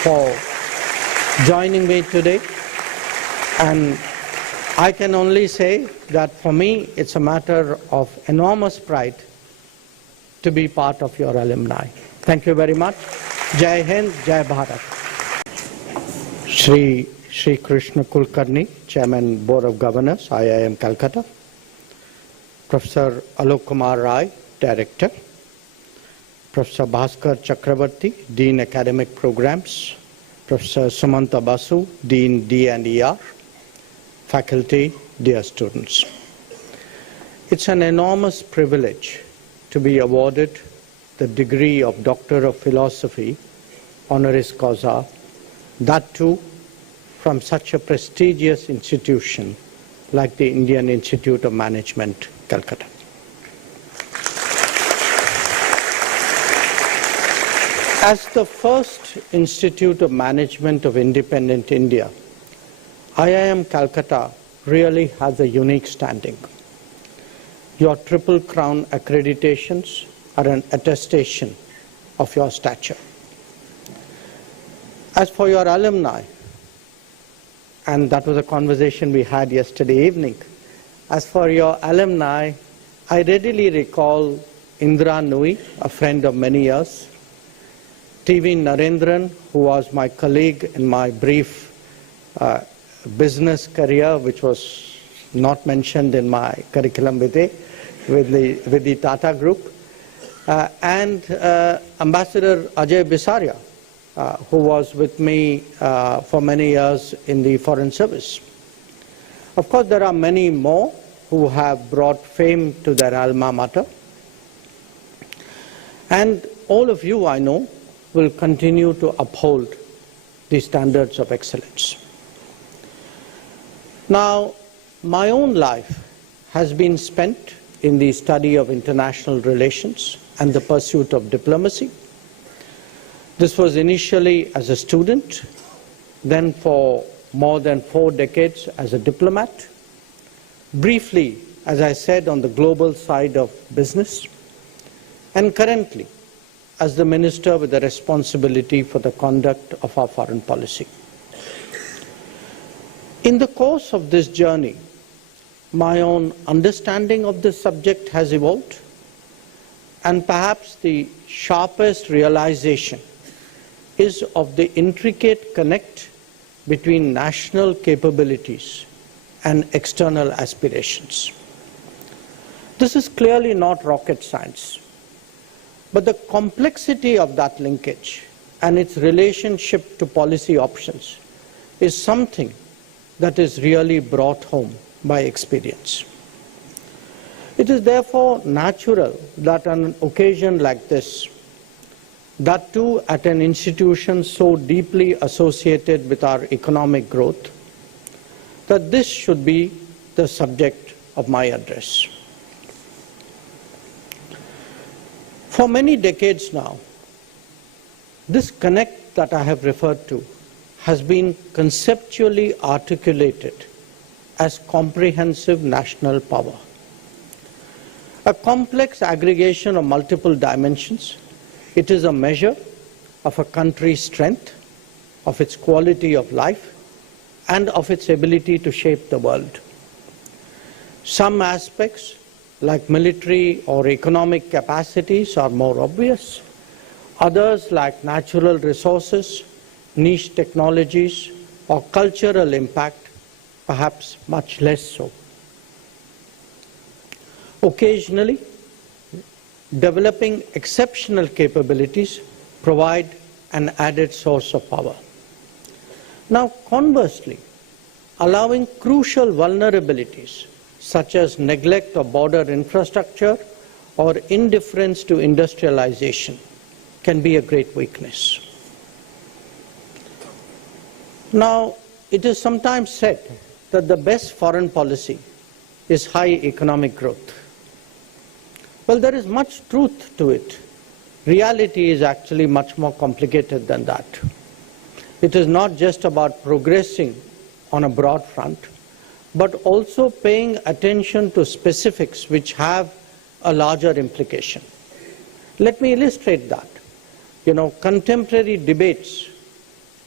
for joining me today. And I can only say that for me, it's a matter of enormous pride to be part of your alumni. Thank you very much. Jai Hind, Jai Bharat. Shri Krishna Kulkarni, Chairman, Board of Governors, IIM Calcutta. Professor Alok Kumar Rai, Director. Professor Bhaskar Chakravarti, Dean Academic Programs. Professor Sumanta Basu, Dean D&ER. Faculty, dear students. It's an enormous privilege to be awarded the degree of Doctor of Philosophy, honoris causa, that too from such a prestigious institution like the Indian Institute of Management, Calcutta. As the first Institute of Management of independent India, IIM Calcutta really has a unique standing. Your Triple Crown accreditations are an attestation of your stature. As for your alumni, and that was a conversation we had yesterday evening, as for your alumni, I readily recall Indra Nui, a friend of many years, TV Narendran, who was my colleague in my brief business career, which was not mentioned in my curriculum vitae with the Tata Group, and Ambassador Ajay Bisaria, who was with me for many years in the Foreign Service. Of course, there are many more who have brought fame to their alma mater. And all of you, I know, will continue to uphold the standards of excellence. Now, my own life has been spent in the study of international relations and the pursuit of diplomacy. This was initially as a student, then for more than 4 decades as a diplomat, briefly, as I said, on the global side of business, and currently as the minister with the responsibility for the conduct of our foreign policy. In the course of this journey, my own understanding of this subject has evolved, and perhaps the sharpest realization is of the intricate connect between national capabilities and external aspirations. This is clearly not rocket science, but the complexity of that linkage and its relationship to policy options is something that is really brought home by experience. It is therefore natural that on an occasion like this, that too at an institution so deeply associated with our economic growth, that this should be the subject of my address. For many decades now, this connect that I have referred to has been conceptually articulated as comprehensive national power. A complex aggregation of multiple dimensions, it is a measure of a country's strength, of its quality of life, and of its ability to shape the world. Some aspects, like military or economic capacities, are more obvious. Others, like natural resources, niche technologies, or cultural impact, perhaps much less so. Occasionally, developing exceptional capabilities provide an added source of power. Now, conversely, allowing crucial vulnerabilities such as neglect of border infrastructure or indifference to industrialization can be a great weakness. Now, it is sometimes said that the best foreign policy is high economic growth. Well, there is much truth to it. Reality is actually much more complicated than that. It is not just about progressing on a broad front, but also paying attention to specifics which have a larger implication. Let me illustrate that. Contemporary debates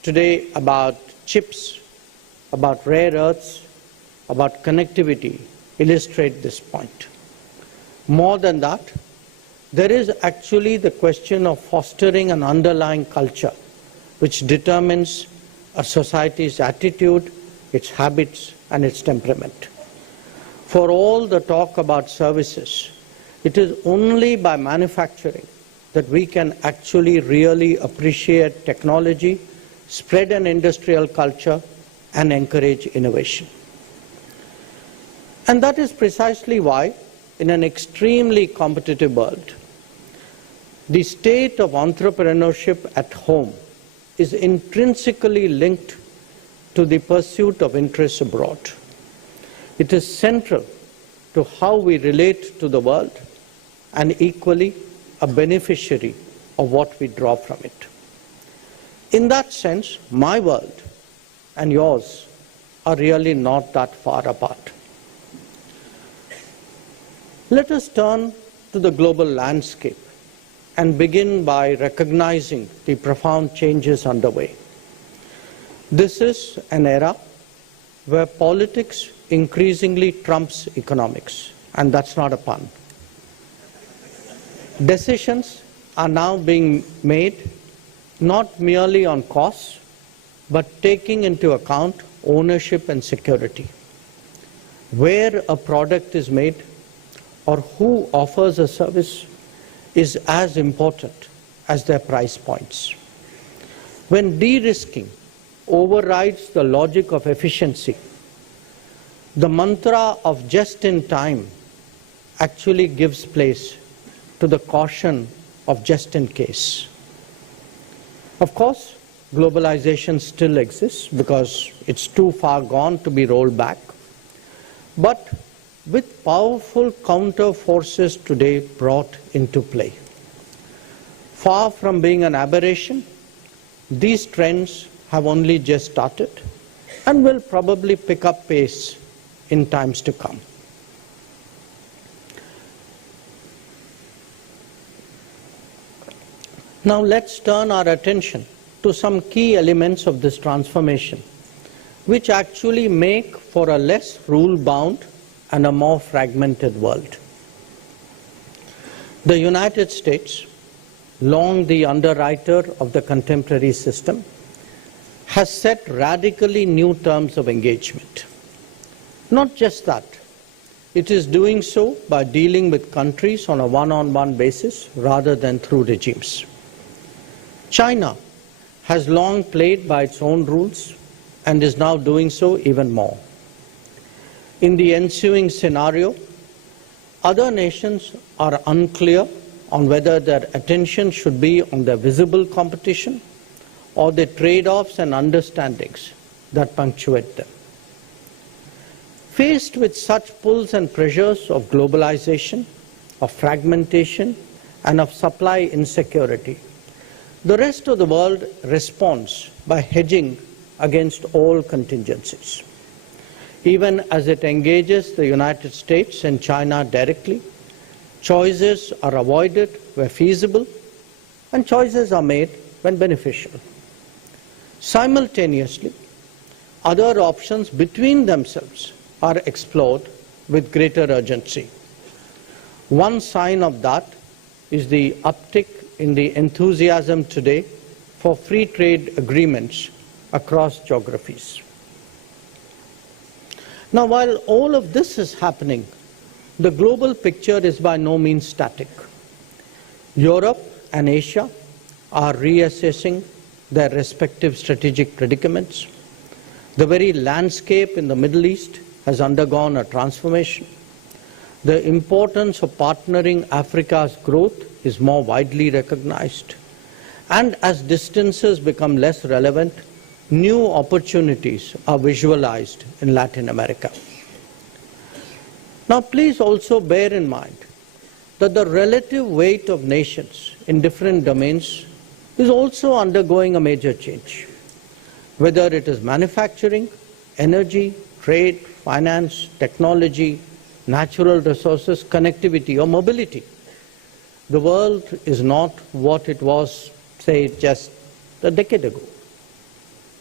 today about chips, about rare earths, about connectivity illustrate this point. More than that, there is actually the question of fostering an underlying culture which determines a society's attitude, its habits, and its temperament. For all the talk about services, it is only by manufacturing that we can actually really appreciate technology, spread an industrial culture, and encourage innovation. And that is precisely why, in an extremely competitive world, the state of entrepreneurship at home is intrinsically linked to the pursuit of interests abroad. It is central to how we relate to the world and equally a beneficiary of what we draw from it. In that sense, my world and yours are really not that far apart. Let us turn to the global landscape and begin by recognizing the profound changes underway. This is an era where politics increasingly trumps economics, and that's not a pun. Decisions are now being made not merely on costs, but taking into account ownership and security. Where a product is made or who offers a service is as important as their price points. When de-risking overrides the logic of efficiency, the mantra of just in time actually gives place to the caution of just in case. Of course, globalization still exists because it's too far gone to be rolled back. But with powerful counter forces today brought into play, far from being an aberration, these trends have only just started and will probably pick up pace in times to come. Now let's turn our attention to some key elements of this transformation, which actually make for a less rule-bound and a more fragmented world. The United States, long the underwriter of the contemporary system, has set radically new terms of engagement. Not just that, it is doing so by dealing with countries on a one-on-one basis rather than through regimes. China has long played by its own rules and is now doing so even more. In the ensuing scenario, other nations are unclear on whether their attention should be on the visible competition or the trade-offs and understandings that punctuate them. Faced with such pulls and pressures of globalization, of fragmentation, and of supply insecurity, the rest of the world responds by hedging against all contingencies. Even as it engages the United States and China directly, choices are avoided where feasible, and choices are made when beneficial. Simultaneously, other options between themselves are explored with greater urgency. One sign of that is the uptick in the enthusiasm today for free trade agreements across geographies. Now, while all of this is happening, the global picture is by no means static. Europe and Asia are reassessing their respective strategic predicaments. The very landscape in the Middle East has undergone a transformation. The importance of partnering Africa's growth is more widely recognized. And as distances become less relevant, new opportunities are visualized in Latin America. Now, please also bear in mind that the relative weight of nations in different domains is also undergoing a major change. Whether it is manufacturing, energy, trade, finance, technology, natural resources, connectivity, or mobility, the world is not what it was, say, just a decade ago.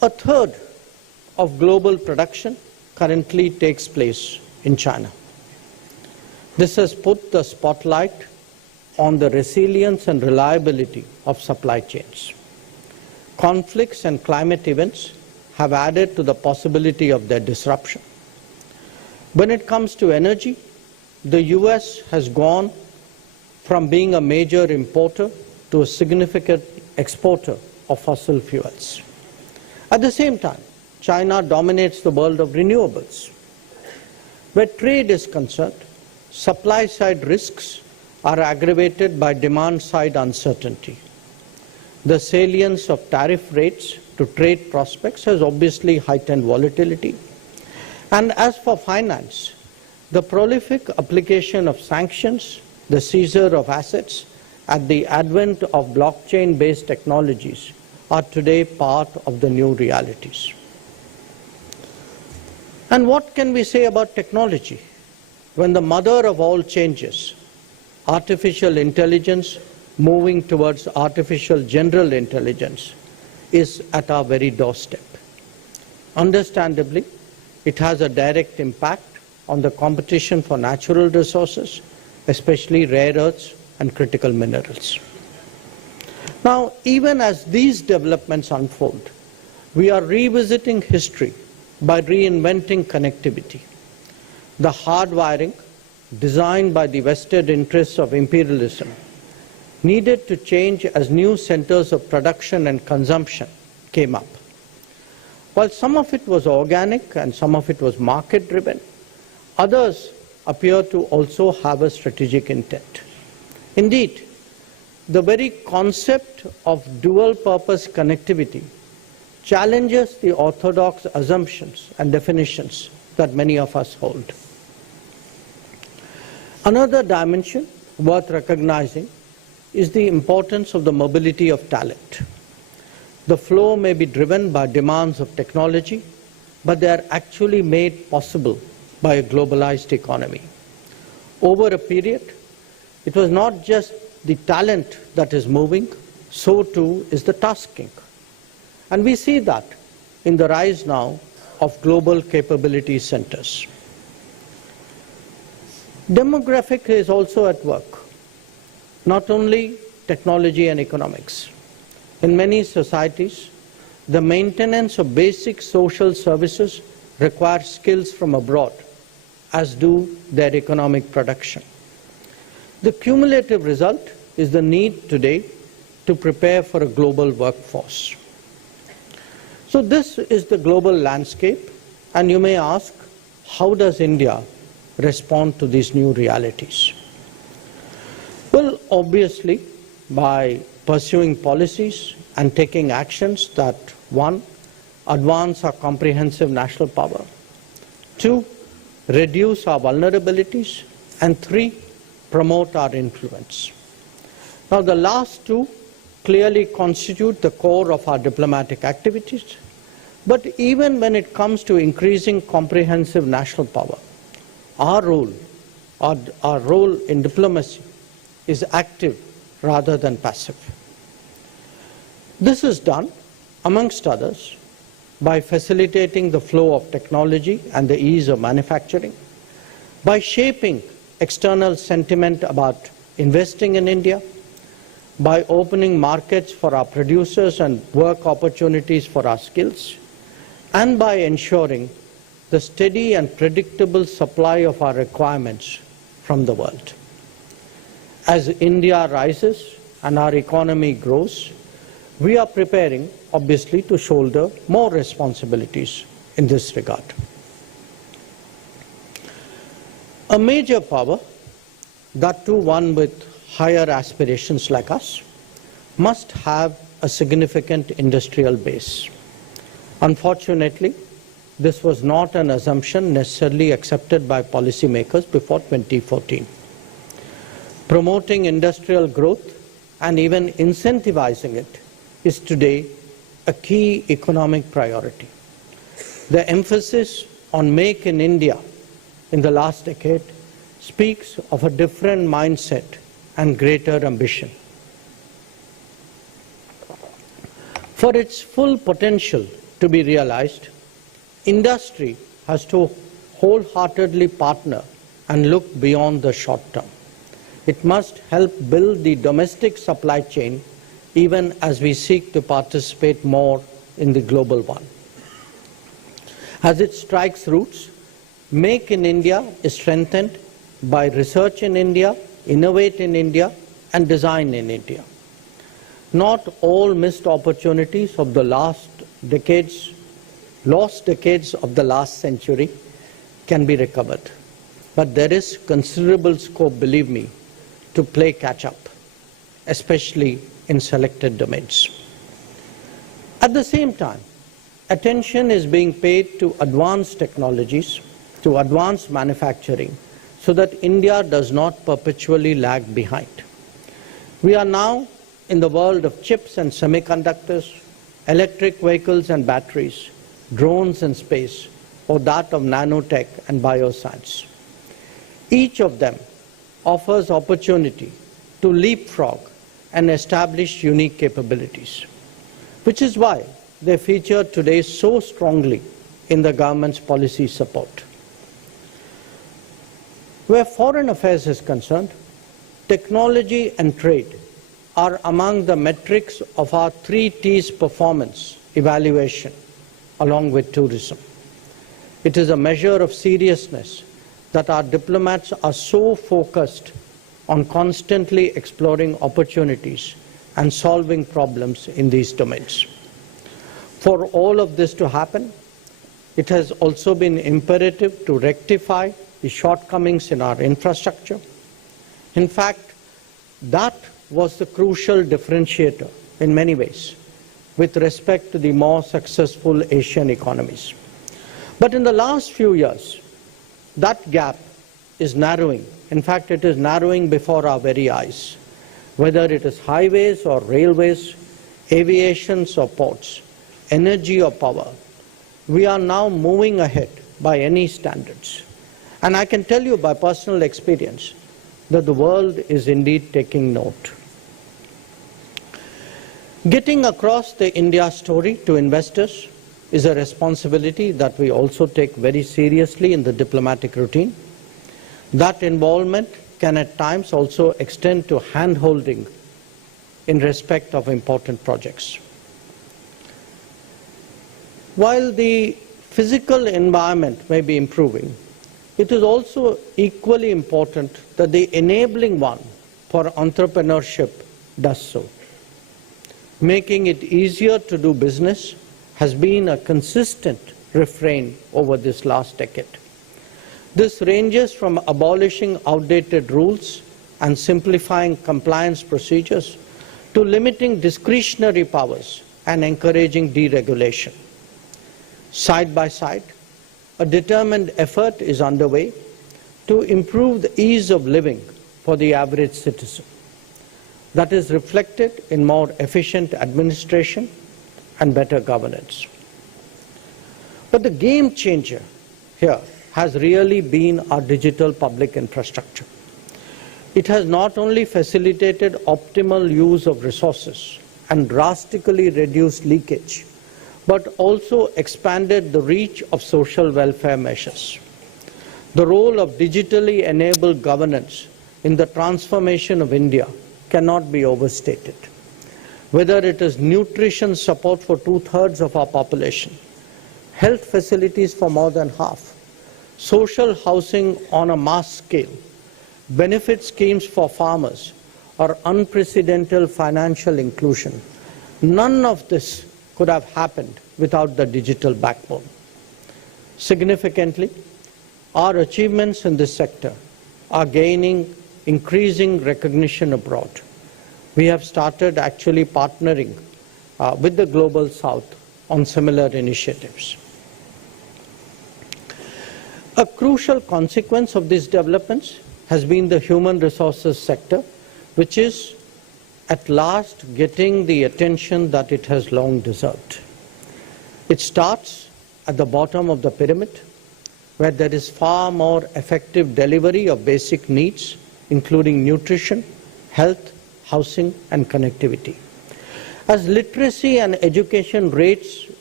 A third of global production currently takes place in China. This has put the spotlight on the resilience and reliability of supply chains. Conflicts and climate events have added to the possibility of their disruption. When it comes to energy, the US has gone from being a major importer to a significant exporter of fossil fuels. At the same time, China dominates the world of renewables. Where trade is concerned, supply-side risks are aggravated by demand-side uncertainty. The salience of tariff rates to trade prospects has obviously heightened volatility. And as for finance, the prolific application of sanctions, the seizure of assets, and the advent of blockchain-based technologies are today part of the new realities. And what can we say about technology? When the mother of all changes, artificial intelligence moving towards artificial general intelligence, is at our very doorstep. Understandably, it has a direct impact on the competition for natural resources, especially rare earths and critical minerals. Now, even as these developments unfold, we are revisiting history by reinventing connectivity. The hardwiring, designed by the vested interests of imperialism, needed to change as new centers of production and consumption came up. While some of it was organic and some of it was market-driven, others appear to also have a strategic intent. Indeed, the very concept of dual-purpose connectivity challenges the orthodox assumptions and definitions that many of us hold. Another dimension worth recognizing is the importance of the mobility of talent. The flow may be driven by demands of technology, but they are actually made possible by a globalized economy. Over a period, it was not just the talent that is moving, so too is the tasking. And we see that in the rise now of global capability centers. Demographic is also at work, not only technology and economics. In many societies, the maintenance of basic social services requires skills from abroad, as do their economic production. The cumulative result is the need today to prepare for a global workforce. So this is the global landscape, and you may ask, how does India respond to these new realities? Well, obviously, by pursuing policies and taking actions that, one, advance our comprehensive national power, two, reduce our vulnerabilities, and three, promote our influence. Now, the last two clearly constitute the core of our diplomatic activities, but even when it comes to increasing comprehensive national power, our role in diplomacy is active rather than passive. This is done, amongst others, by facilitating the flow of technology and the ease of manufacturing, by shaping external sentiment about investing in India, by opening markets for our producers and work opportunities for our skills, and by ensuring the steady and predictable supply of our requirements from the world. As India rises and our economy grows, we are preparing, obviously, to shoulder more responsibilities in this regard. A major power, that too one with higher aspirations like us, must have a significant industrial base. Unfortunately, this was not an assumption necessarily accepted by policymakers before 2014. Promoting industrial growth and even incentivizing it is today a key economic priority. The emphasis on Make in India in the last decade speaks of a different mindset and greater ambition. For its full potential to be realized, industry has to wholeheartedly partner and look beyond the short term. It must help build the domestic supply chain even as we seek to participate more in the global one. As it strikes roots, Make in India is strengthened by research in India, innovate in India, and design in India. Not all missed opportunities of the lost decades of the last century can be recovered. But there is considerable scope, believe me, to play catch-up, especially in selected domains. At the same time, attention is being paid to advanced technologies, to advanced manufacturing, so that India does not perpetually lag behind. We are now in the world of chips and semiconductors, electric vehicles and batteries, drones and space, or that of nanotech and bioscience. Each of them offers opportunity to leapfrog and establish unique capabilities, which is why they feature today so strongly in the government's policy support. Where foreign affairs is concerned, technology and trade are among the metrics of our 3 T's performance evaluation, along with tourism. It is a measure of seriousness that our diplomats are so focused on constantly exploring opportunities and solving problems in these domains. For all of this to happen, it has also been imperative to rectify the shortcomings in our infrastructure. In fact, that was the crucial differentiator in many ways with respect to the more successful Asian economies. But in the last few years, that gap is narrowing. In fact, it is narrowing before our very eyes. Whether it is highways or railways, aviation or ports, energy or power, we are now moving ahead by any standards. And I can tell you by personal experience that the world is indeed taking note. Getting across the India story to investors is a responsibility that we also take very seriously in the diplomatic routine. That involvement can at times also extend to hand-holding in respect of important projects. While the physical environment may be improving, it is also equally important that the enabling one for entrepreneurship does so. Making it easier to do business has been a consistent refrain over this last decade. This ranges from abolishing outdated rules and simplifying compliance procedures to limiting discretionary powers and encouraging deregulation. Side by side, a determined effort is underway to improve the ease of living for the average citizen. That is reflected in more efficient administration and better governance. But the game changer here has really been our digital public infrastructure. It has not only facilitated optimal use of resources and drastically reduced leakage, but also expanded the reach of social welfare measures. The role of digitally enabled governance in the transformation of India cannot be overstated. Whether it is nutrition support for 2/3 of our population, health facilities for more than half, social housing on a mass scale, benefit schemes for farmers, or unprecedented financial inclusion, none of this could have happened without the digital backbone. Significantly, our achievements in this sector are gaining increasing recognition abroad. We have started actually partnering with the Global South on similar initiatives. A crucial consequence of these developments has been the human resources sector, which is at last getting the attention that it has long deserved. It starts at the bottom of the pyramid, where there is far more effective delivery of basic needs, including nutrition, health, housing, and connectivity. As literacy and education rates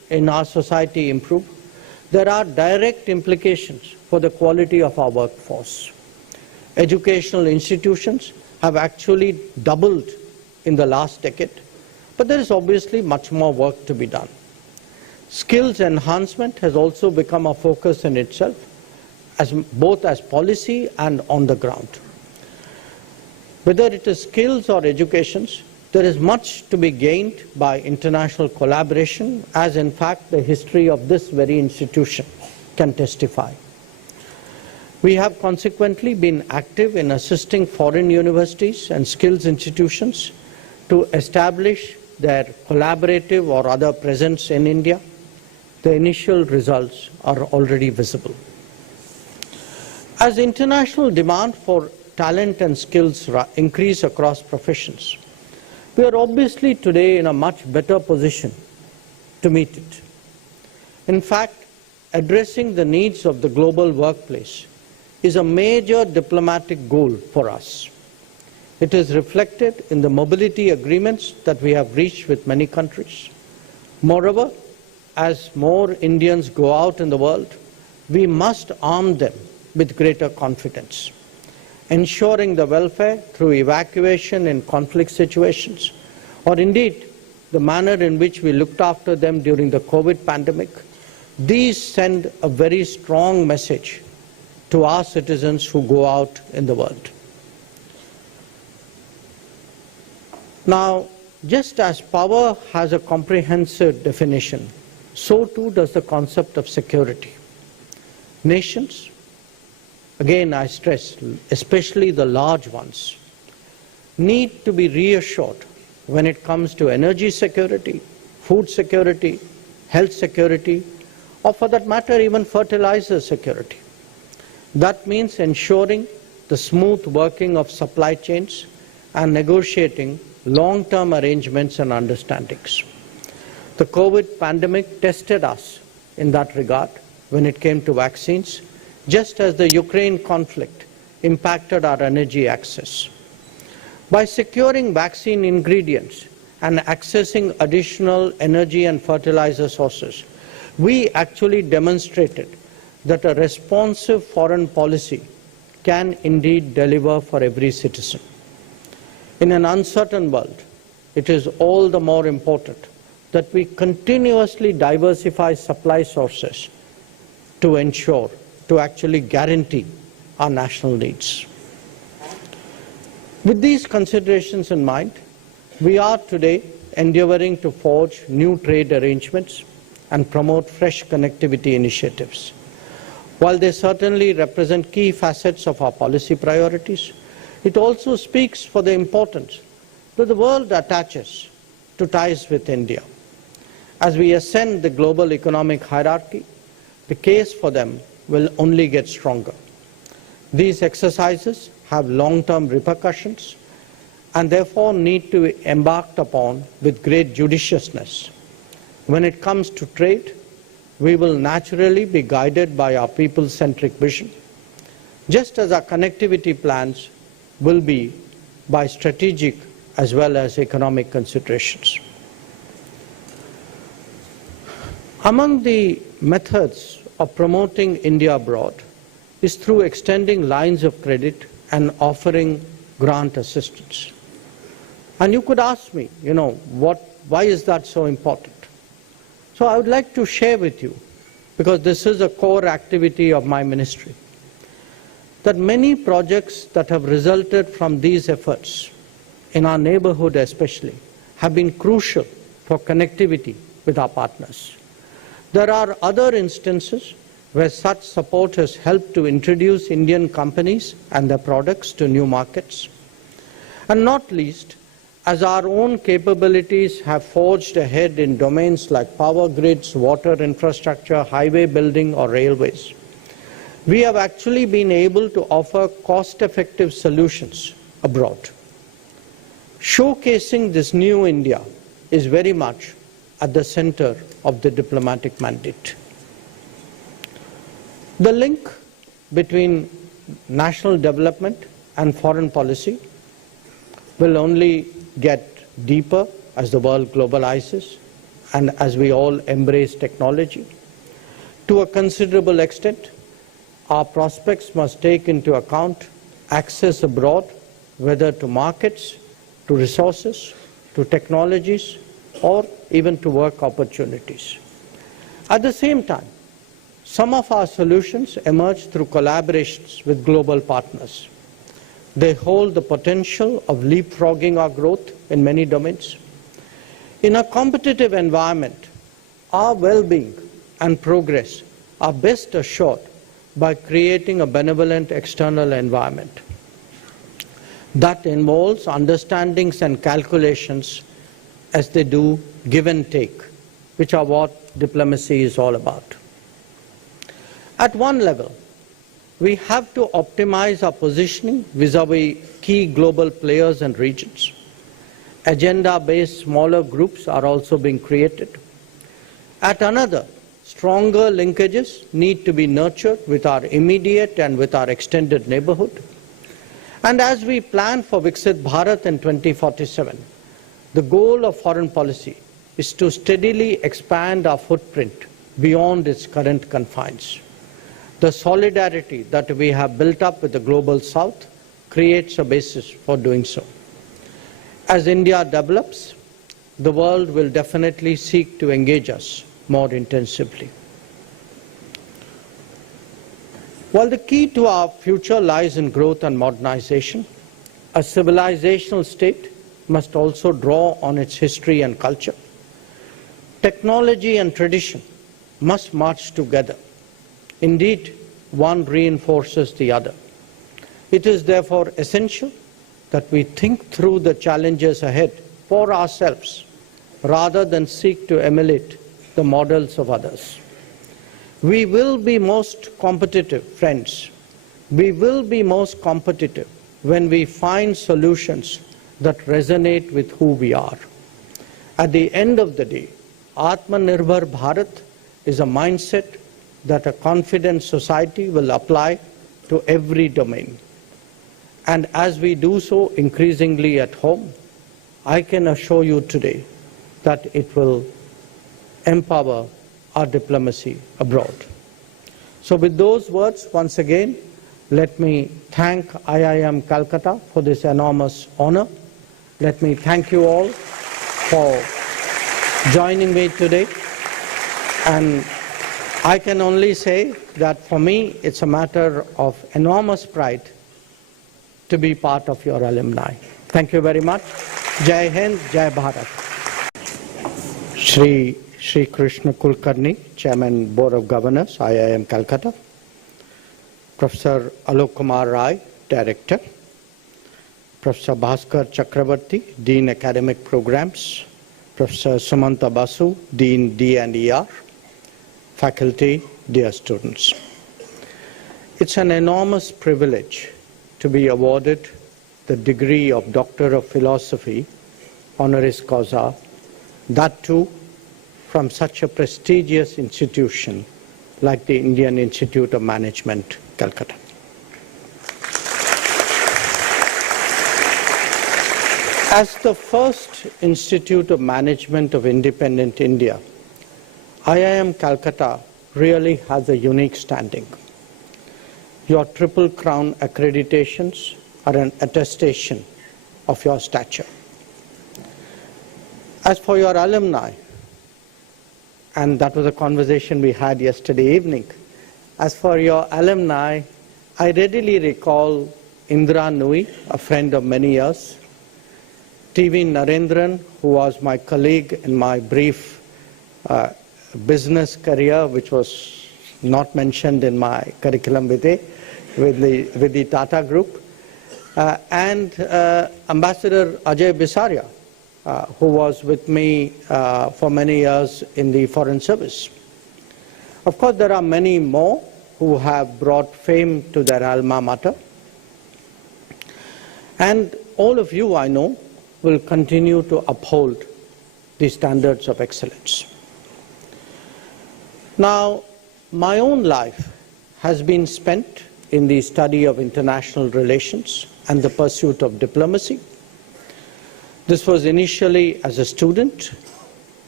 in our society improve, there are direct implications for the quality of our workforce. Educational institutions have actually doubled in the last decade, but there is obviously much more work to be done. Skills enhancement has also become a focus in itself, both as policy and on the ground. Whether it is skills or educations, there is much to be gained by international collaboration, as in fact the history of this very institution can testify. We have consequently been active in assisting foreign universities and skills institutions to establish their collaborative or other presence in India. The initial results are already visible. As international demand for talent and skills increase across professions, we are obviously today in a much better position to meet it. In fact, addressing the needs of the global workplace is a major diplomatic goal for us. It is reflected in the mobility agreements that we have reached with many countries. Moreover, as more Indians go out in the world, we must arm them with greater confidence. Ensuring the welfare through evacuation in conflict situations, or indeed the manner in which we looked after them during the COVID pandemic, these send a very strong message to our citizens who go out in the world. Now, just as power has a comprehensive definition, so too does the concept of security. Nations, again I stress, especially the large ones, need to be reassured when it comes to energy security, food security, health security, or for that matter even fertilizer security. That means ensuring the smooth working of supply chains and negotiating long-term arrangements and understandings. The COVID pandemic tested us in that regard when it came to vaccines, just as the Ukraine conflict impacted our energy access. By securing vaccine ingredients and accessing additional energy and fertilizer sources, we actually demonstrated that a responsive foreign policy can indeed deliver for every citizen. In an uncertain world, it is all the more important that we continuously diversify supply sources to ensure, to actually guarantee our national needs. With these considerations in mind, we are today endeavoring to forge new trade arrangements and promote fresh connectivity initiatives. While they certainly represent key facets of our policy priorities, it also speaks for the importance that the world attaches to ties with India. As we ascend the global economic hierarchy, the case for them will only get stronger. These exercises have long-term repercussions and therefore need to be embarked upon with great judiciousness. When it comes to trade, we will naturally be guided by our people-centric vision, just as our connectivity plans will be by strategic as well as economic considerations. Among the methods of promoting India abroad is through extending lines of credit and offering grant assistance. And you could ask me, why is that so important? So I would like to share with you, because this is a core activity of my ministry, that many projects that have resulted from these efforts, in our neighborhood especially, have been crucial for connectivity with our partners. There are other instances where such support has helped to introduce Indian companies and their products to new markets. And not least, as our own capabilities have forged ahead in domains like power grids, water infrastructure, highway building, or railways, we have actually been able to offer cost-effective solutions abroad. Showcasing this new India is very much at the center of the diplomatic mandate. The link between national development and foreign policy will only get deeper as the world globalizes and as we all embrace technology, to a considerable extent, our prospects must take into account access abroad, whether to markets, to resources, to technologies, or even to work opportunities. At the same time, some of our solutions emerge through collaborations with global partners. They hold the potential of leapfrogging our growth in many domains. In a competitive environment, our well-being and progress are best assured by creating a benevolent external environment that involves understandings and calculations as they do give and take, which are what diplomacy is all about. At one level, we have to optimize our positioning vis-à-vis key global players and regions. Agenda-based smaller groups are also being created. At another, stronger linkages need to be nurtured with our immediate and with our extended neighborhood. And as we plan for Viksit Bharat in 2047, the goal of foreign policy is to steadily expand our footprint beyond its current confines. The solidarity that we have built up with the global south creates a basis for doing so. As India develops, the world will definitely seek to engage us more intensively. While the key to our future lies in growth and modernization, a civilizational state must also draw on its history and culture. Technology and tradition must march together. Indeed, one reinforces the other. It is therefore essential that we think through the challenges ahead for ourselves rather than seek to emulate the models of others. We will be most competitive, friends. We will be most competitive when we find solutions that resonate with who we are. At the end of the day, Atmanirbhar Bharat is a mindset that a confident society will apply to every domain. And as we do so increasingly at home, I can assure you today that it will empower our diplomacy abroad. So with those words, once again, let me thank IIM Calcutta for this enormous honor. Let me thank you all for joining me today. And I can only say that for me, it's a matter of enormous pride to be part of your alumni. Thank you very much. Jai Hind, Jai Bharat. Shri Krishna Kulkarni, Chairman, Board of Governors, IIM Calcutta. Professor Alok Kumar Rai, Director. Professor Bhaskar Chakravarti, Dean Academic Programs. Professor Sumanta Basu, Dean D&ER. Faculty, dear students. It's an enormous privilege to be awarded the degree of Doctor of Philosophy, honoris causa, that too from such a prestigious institution like the Indian Institute of Management, Calcutta. As the first Institute of Management of independent India, IIM Calcutta really has a unique standing. Your Triple Crown accreditations are an attestation of your stature. As for your alumni, and that was a conversation we had yesterday evening, as for your alumni, I readily recall Indra Nui, a friend of many years, TV Narendran, who was my colleague in my brief business career, which was not mentioned in my curriculum vitae, with the Tata Group, and Ambassador Ajay Bisaria, who was with me for many years in the Foreign Service. Of course, there are many more who have brought fame to their alma mater. And all of you, I know, will continue to uphold the standards of excellence. Now, my own life has been spent in the study of international relations and the pursuit of diplomacy. This was initially as a student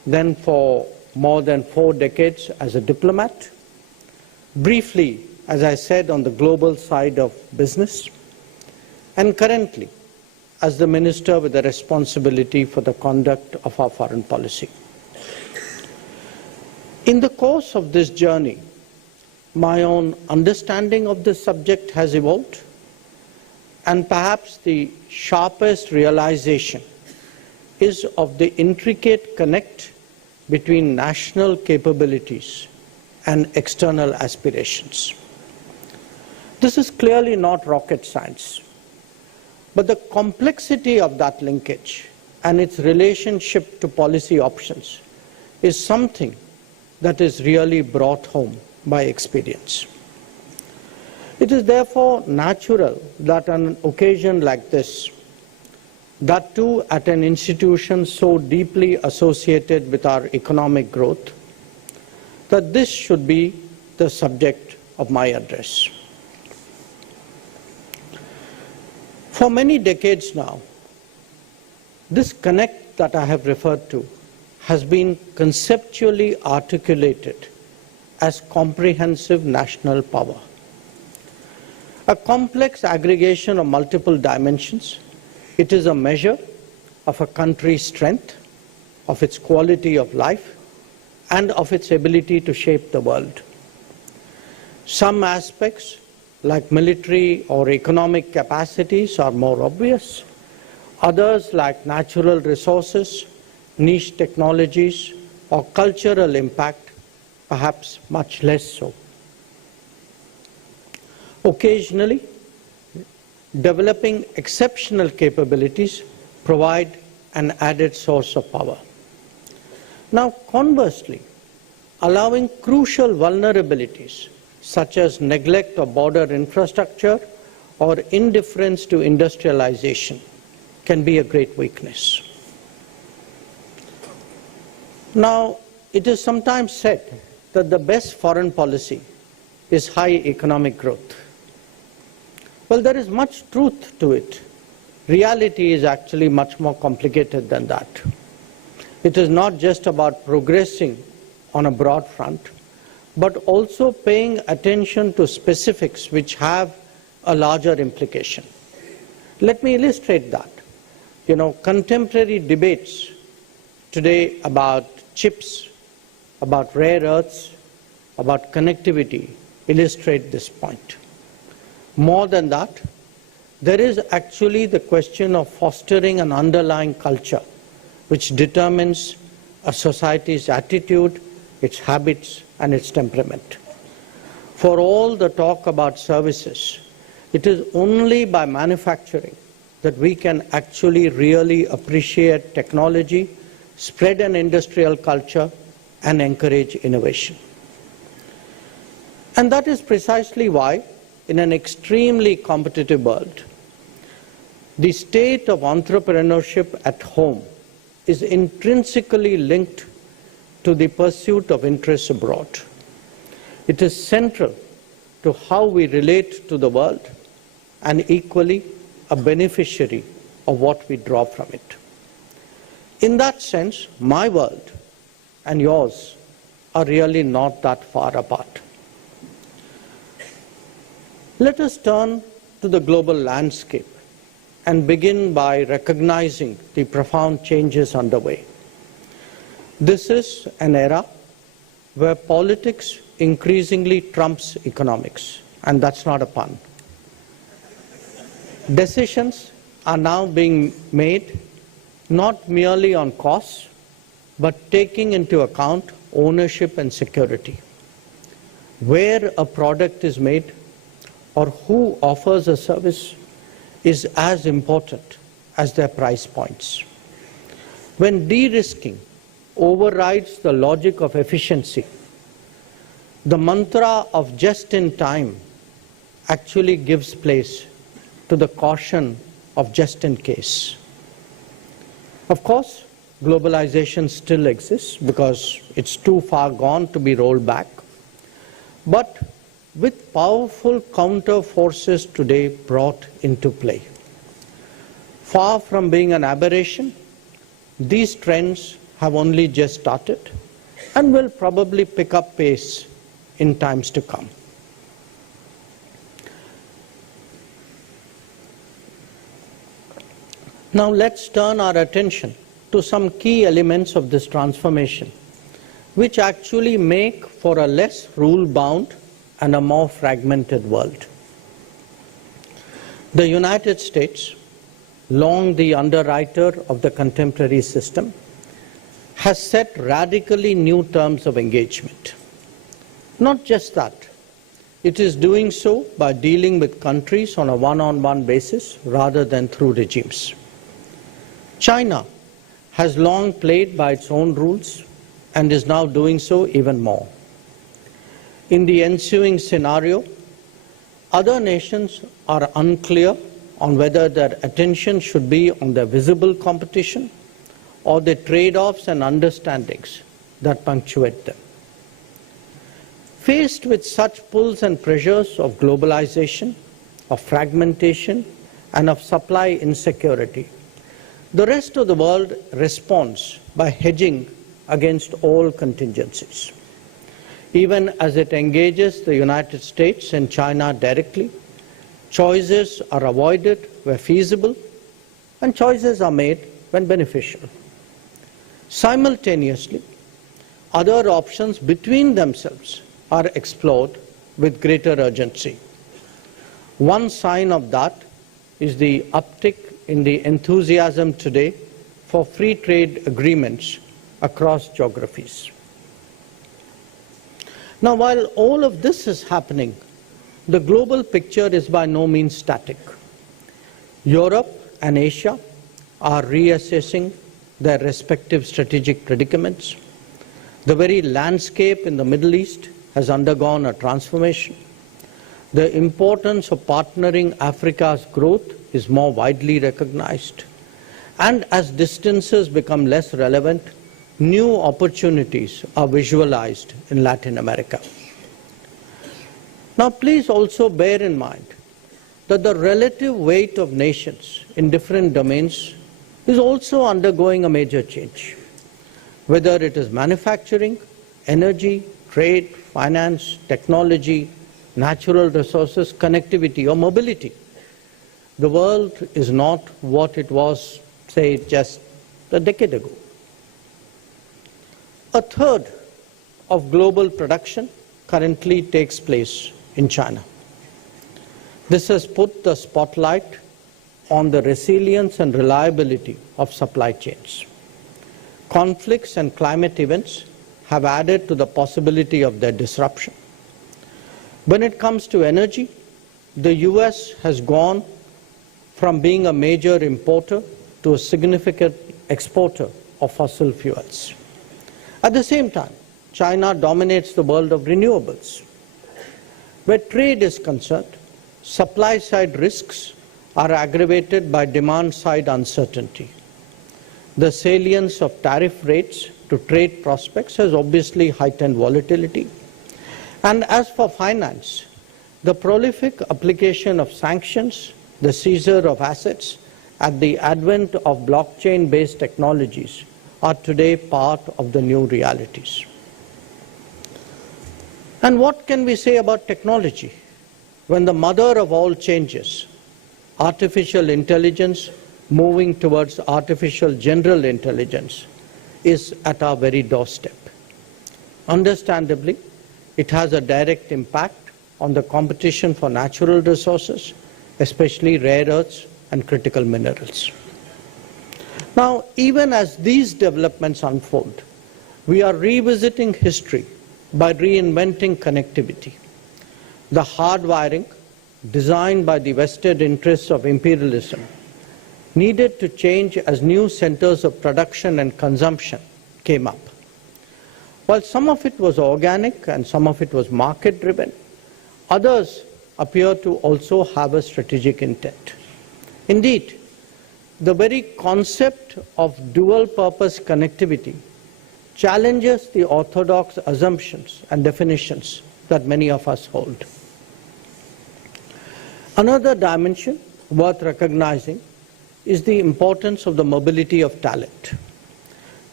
then for more than 4 decades as a diplomat, briefly, as I said, on the global side of business, and currently as the minister with the responsibility for the conduct of our foreign policy. In the course of this journey, my own understanding of this subject has evolved, and perhaps the sharpest realization is of the intricate connect between national capabilities and external aspirations. This is clearly not rocket science, but the complexity of that linkage and its relationship to policy options is something that is really brought home by experience. It is therefore natural that on an occasion like this, that too at an institution so deeply associated with our economic growth, that this should be the subject of my address. For many decades now, this connect that I have referred to has been conceptually articulated as comprehensive national power. A complex aggregation of multiple dimensions, it is a measure of a country's strength, of its quality of life, and of its ability to shape the world. Some aspects, like military or economic capacities, are more obvious. Others, like natural resources, niche technologies, or cultural impact, perhaps much less so. Occasionally, developing exceptional capabilities provide an added source of power. Now, conversely, allowing crucial vulnerabilities such as neglect of border infrastructure or indifference to industrialization can be a great weakness. Now, it is sometimes said that the best foreign policy is high economic growth. Well, there is much truth to it. Reality is actually much more complicated than that. It is not just about progressing on a broad front, but also paying attention to specifics which have a larger implication. Let me illustrate that. Contemporary debates today about chips, about rare earths, about connectivity illustrate this point. More than that, there is actually the question of fostering an underlying culture which determines a society's attitude, its habits, and its temperament. For all the talk about services, it is only by manufacturing that we can actually really appreciate technology, spread an industrial culture, and encourage innovation. And that is precisely why, in an extremely competitive world, the state of entrepreneurship at home is intrinsically linked to the pursuit of interests abroad. It is central to how we relate to the world and equally a beneficiary of what we draw from it. In that sense, my world and yours are really not that far apart. Let us turn to the global landscape and begin by recognizing the profound changes underway. This is an era where politics increasingly trumps economics, and that's not a pun. Decisions are now being made not merely on costs, but taking into account ownership and security. Where a product is made or who offers a service is as important as their price points. When de-risking overrides the logic of efficiency, the mantra of just in time actually gives place to the caution of just in case. Of course, globalization still exists because it's too far gone to be rolled back. But with powerful counter forces today brought into play, far from being an aberration, these trends have only just started and will probably pick up pace in times to come. Now let's turn our attention to some key elements of this transformation, which actually make for a less rule-bound and a more fragmented world. The United States, long the underwriter of the contemporary system, has set radically new terms of engagement. Not just that, it is doing so by dealing with countries on a one-on-one basis rather than through regimes. China has long played by its own rules and is now doing so even more. In the ensuing scenario, other nations are unclear on whether their attention should be on the visible competition or the trade-offs and understandings that punctuate them. Faced with such pulls and pressures of globalization, of fragmentation, and of supply insecurity, the rest of the world responds by hedging against all contingencies. Even as it engages the United States and China directly, choices are avoided where feasible, and choices are made when beneficial. Simultaneously, other options between themselves are explored with greater urgency. One sign of that is the uptick in the enthusiasm today for free trade agreements across geographies. Now, while all of this is happening, the global picture is by no means static. Europe and Asia are reassessing their respective strategic predicaments. The very landscape in the Middle East has undergone a transformation. The importance of partnering Africa's growth is more widely recognized. And as distances become less relevant, new opportunities are visualized in Latin America. Now, please also bear in mind that the relative weight of nations in different domains is also undergoing a major change. Whether it is manufacturing, energy, trade, finance, technology, natural resources, connectivity, or mobility, the world is not what it was, say, just a decade ago. A third of global production currently takes place in China. This has put the spotlight on the resilience and reliability of supply chains. Conflicts and climate events have added to the possibility of their disruption. When it comes to energy, the US has gone from being a major importer to a significant exporter of fossil fuels. At the same time, China dominates the world of renewables. Where trade is concerned, supply-side risks are aggravated by demand-side uncertainty. The salience of tariff rates to trade prospects has obviously heightened volatility. And as for finance, the prolific application of sanctions, the seizure of assets, and the advent of blockchain-based technologies are today part of the new realities. And what can we say about technology when the mother of all changes, artificial intelligence moving towards artificial general intelligence, is at our very doorstep? Understandably, it has a direct impact on the competition for natural resources, especially rare earths and critical minerals. Now, even as these developments unfold, we are revisiting history by reinventing connectivity. The hardwiring, designed by the vested interests of imperialism, needed to change as new centers of production and consumption came up. While some of it was organic and some of it was market-driven, others appear to also have a strategic intent. Indeed, the very concept of dual-purpose connectivity challenges the orthodox assumptions and definitions that many of us hold. Another dimension worth recognizing is the importance of the mobility of talent.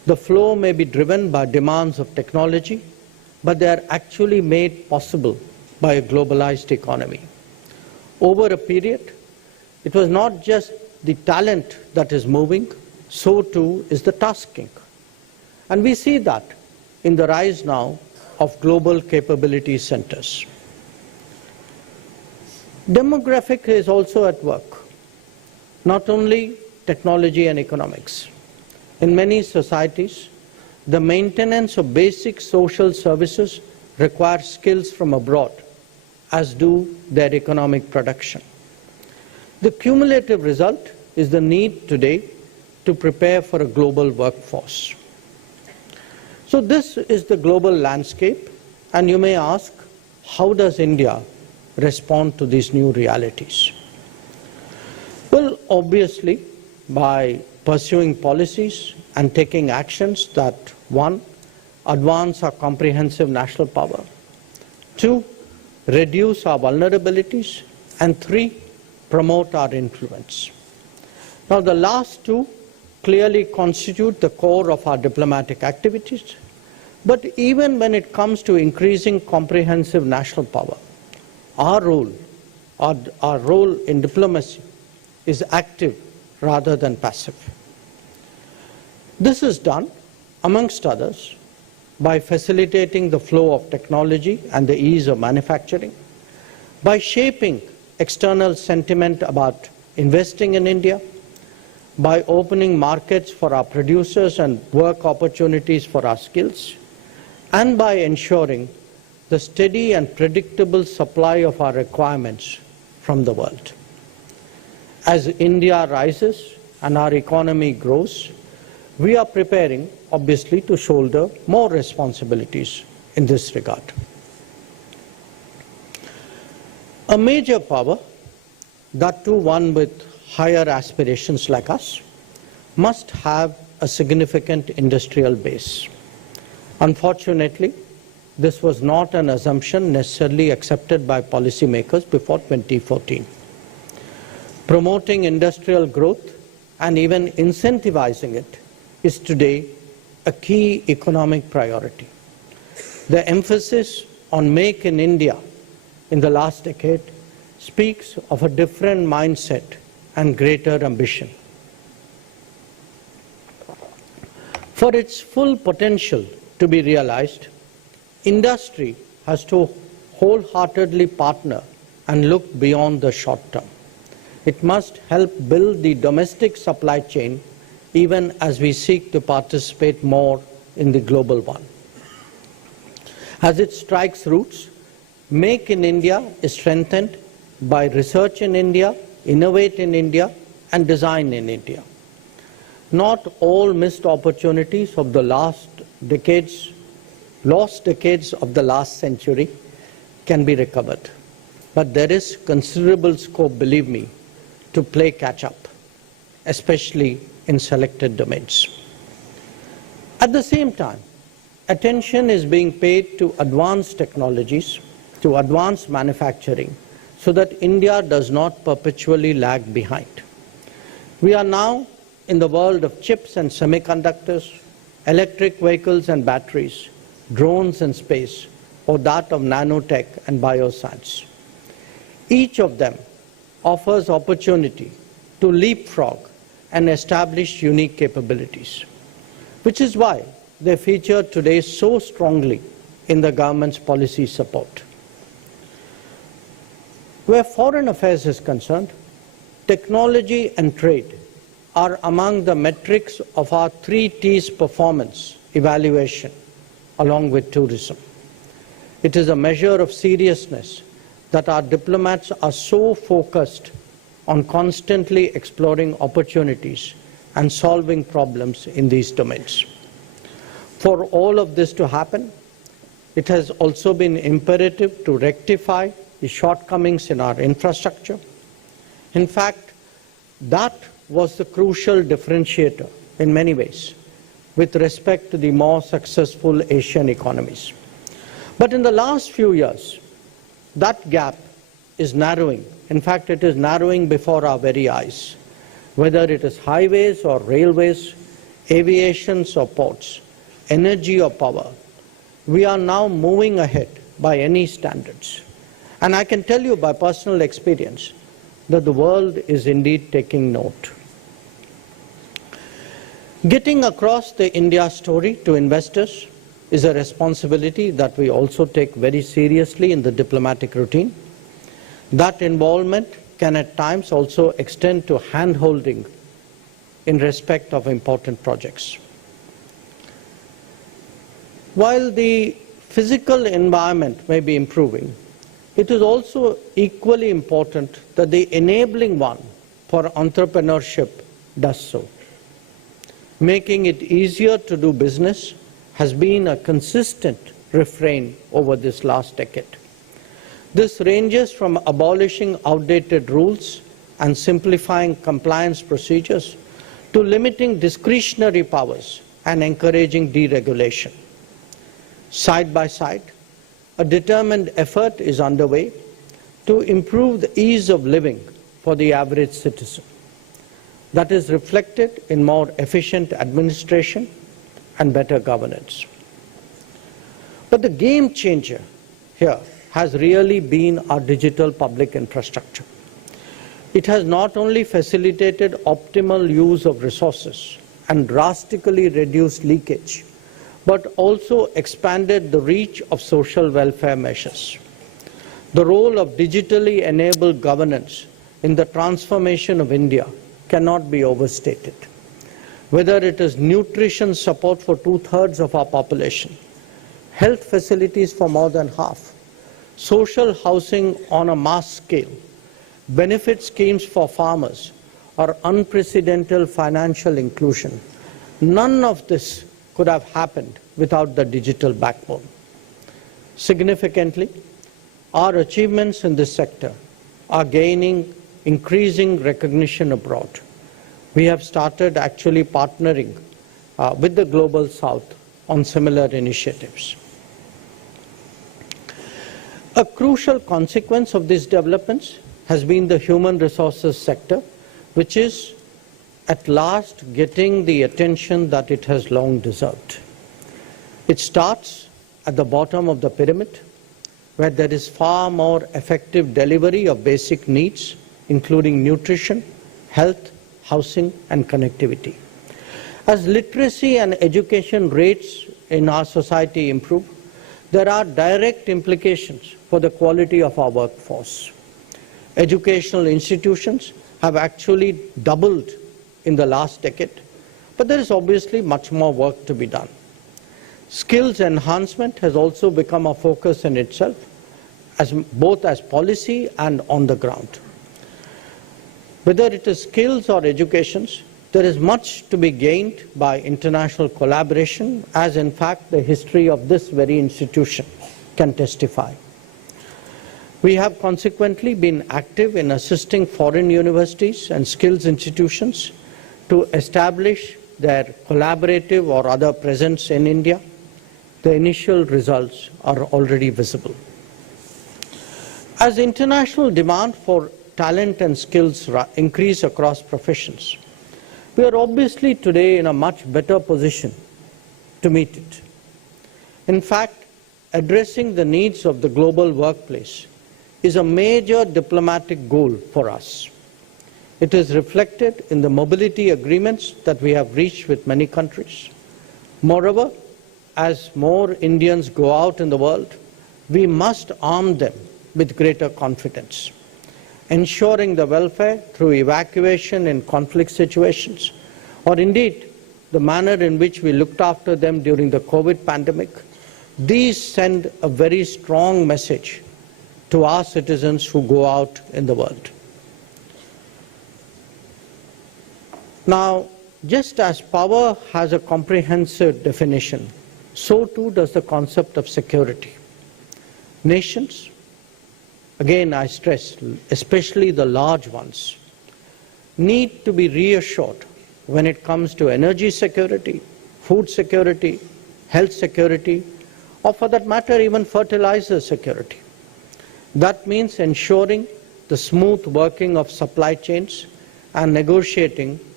The flow may be driven by demands of technology, but they are actually made possible by a globalized economy. Over a period, it was not just the talent that is moving, so too is the tasking. And we see that in the rise now of global capability centers. Demographic is also at work, not only technology and economics. In many societies, the maintenance of basic social services requires skills from abroad, as do their economic production. The cumulative result is the need today to prepare for a global workforce. So this is the global landscape, and you may ask, how does India respond to these new realities? Well, obviously, by pursuing policies and taking actions that, one, advance our comprehensive national power, two, reduce our vulnerabilities, and three, promote our influence. Now, the last two clearly constitute the core of our diplomatic activities, but even when it comes to increasing comprehensive national power, our role in diplomacy is active rather than passive. This is done, amongst others, by facilitating the flow of technology and the ease of manufacturing, by shaping external sentiment about investing in India, by opening markets for our producers and work opportunities for our skills, and by ensuring the steady and predictable supply of our requirements from the world. As India rises and our economy grows, we are preparing, obviously, to shoulder more responsibilities in this regard. A major power, that too one with higher aspirations like us, must have a significant industrial base. Unfortunately, this was not an assumption necessarily accepted by policymakers before 2014. Promoting industrial growth and even incentivizing it is today a key economic priority. The emphasis on Make in India in the last decade speaks of a different mindset and greater ambition. For its full potential to be realized, industry has to wholeheartedly partner and look beyond the short term. It must help build the domestic supply chain even as we seek to participate more in the global one. As it strikes roots, Make in India is strengthened by research in India, innovate in India, and design in India. Not all missed opportunities of the lost decades of the last century can be recovered. But there is considerable scope, believe me, to play catch up, especially in selected domains. At the same time, attention is being paid to advanced technologies, to advanced manufacturing, so that India does not perpetually lag behind. We are now in the world of chips and semiconductors, electric vehicles and batteries, drones and space, or that of nanotech and bioscience. Each of them offers opportunity to leapfrog and establish unique capabilities, which is why they feature today so strongly in the government's policy support. Where foreign affairs is concerned, technology and trade are among the metrics of our 3 T's performance evaluation, along with tourism. It is a measure of seriousness that our diplomats are so focused on constantly exploring opportunities and solving problems in these domains. For all of this to happen, it has also been imperative to rectify the shortcomings in our infrastructure. In fact, that was the crucial differentiator in many ways with respect to the more successful Asian economies. But in the last few years, that gap is narrowing. In fact, it is narrowing before our very eyes. Whether it is highways or railways, aviation or ports, energy or power, we are now moving ahead by any standards. And I can tell you by personal experience that the world is indeed taking note. Getting across the India story to investors is a responsibility that we also take very seriously in the diplomatic routine. That involvement can at times also extend to hand-holding in respect of important projects. While the physical environment may be improving, it is also equally important that the enabling one for entrepreneurship does so. Making it easier to do business has been a consistent refrain over this last decade. This ranges from abolishing outdated rules and simplifying compliance procedures to limiting discretionary powers and encouraging deregulation. Side by side, a determined effort is underway to improve the ease of living for the average citizen. That is reflected in more efficient administration and better governance. But the game changer here has really been our digital public infrastructure. It has not only facilitated optimal use of resources and drastically reduced leakage, but also expanded the reach of social welfare measures. The role of digitally enabled governance in the transformation of India cannot be overstated. Whether it is nutrition support for 2/3 of our population, health facilities for more than half, social housing on a mass scale, benefit schemes for farmers, or unprecedented financial inclusion, none of this could have happened without the digital backbone. Significantly, our achievements in this sector are gaining increasing recognition abroad. We have started actually partnering with the Global South on similar initiatives. A crucial consequence of these developments has been the human resources sector, which is at last getting the attention that it has long deserved. It starts at the bottom of the pyramid, where there is far more effective delivery of basic needs, including nutrition, health, housing, and connectivity. As literacy and education rates in our society improve, there are direct implications for the quality of our workforce. Educational institutions have actually doubled in the last decade, but there is obviously much more work to be done. Skills enhancement has also become a focus in itself, both as policy and on the ground. Whether it is skills or educations, there is much to be gained by international collaboration, as in fact the history of this very institution can testify. We have consequently been active in assisting foreign universities and skills institutions to establish their collaborative or other presence in India. The initial results are already visible. As international demand for talent and skills increase across professions, we are obviously today in a much better position to meet it. In fact, addressing the needs of the global workplace is a major diplomatic goal for us. It is reflected in the mobility agreements that we have reached with many countries. Moreover, as more Indians go out in the world, we must arm them with greater confidence. Ensuring the welfare through evacuation in conflict situations, or indeed the manner in which we looked after them during the COVID pandemic, these send a very strong message to our citizens who go out in the world. Now, just as power has a comprehensive definition, so too does the concept of security. Nations, again I stress, especially the large ones, need to be reassured when it comes to energy security, food security, health security, or for that matter even fertilizer security. That means ensuring the smooth working of supply chains and negotiating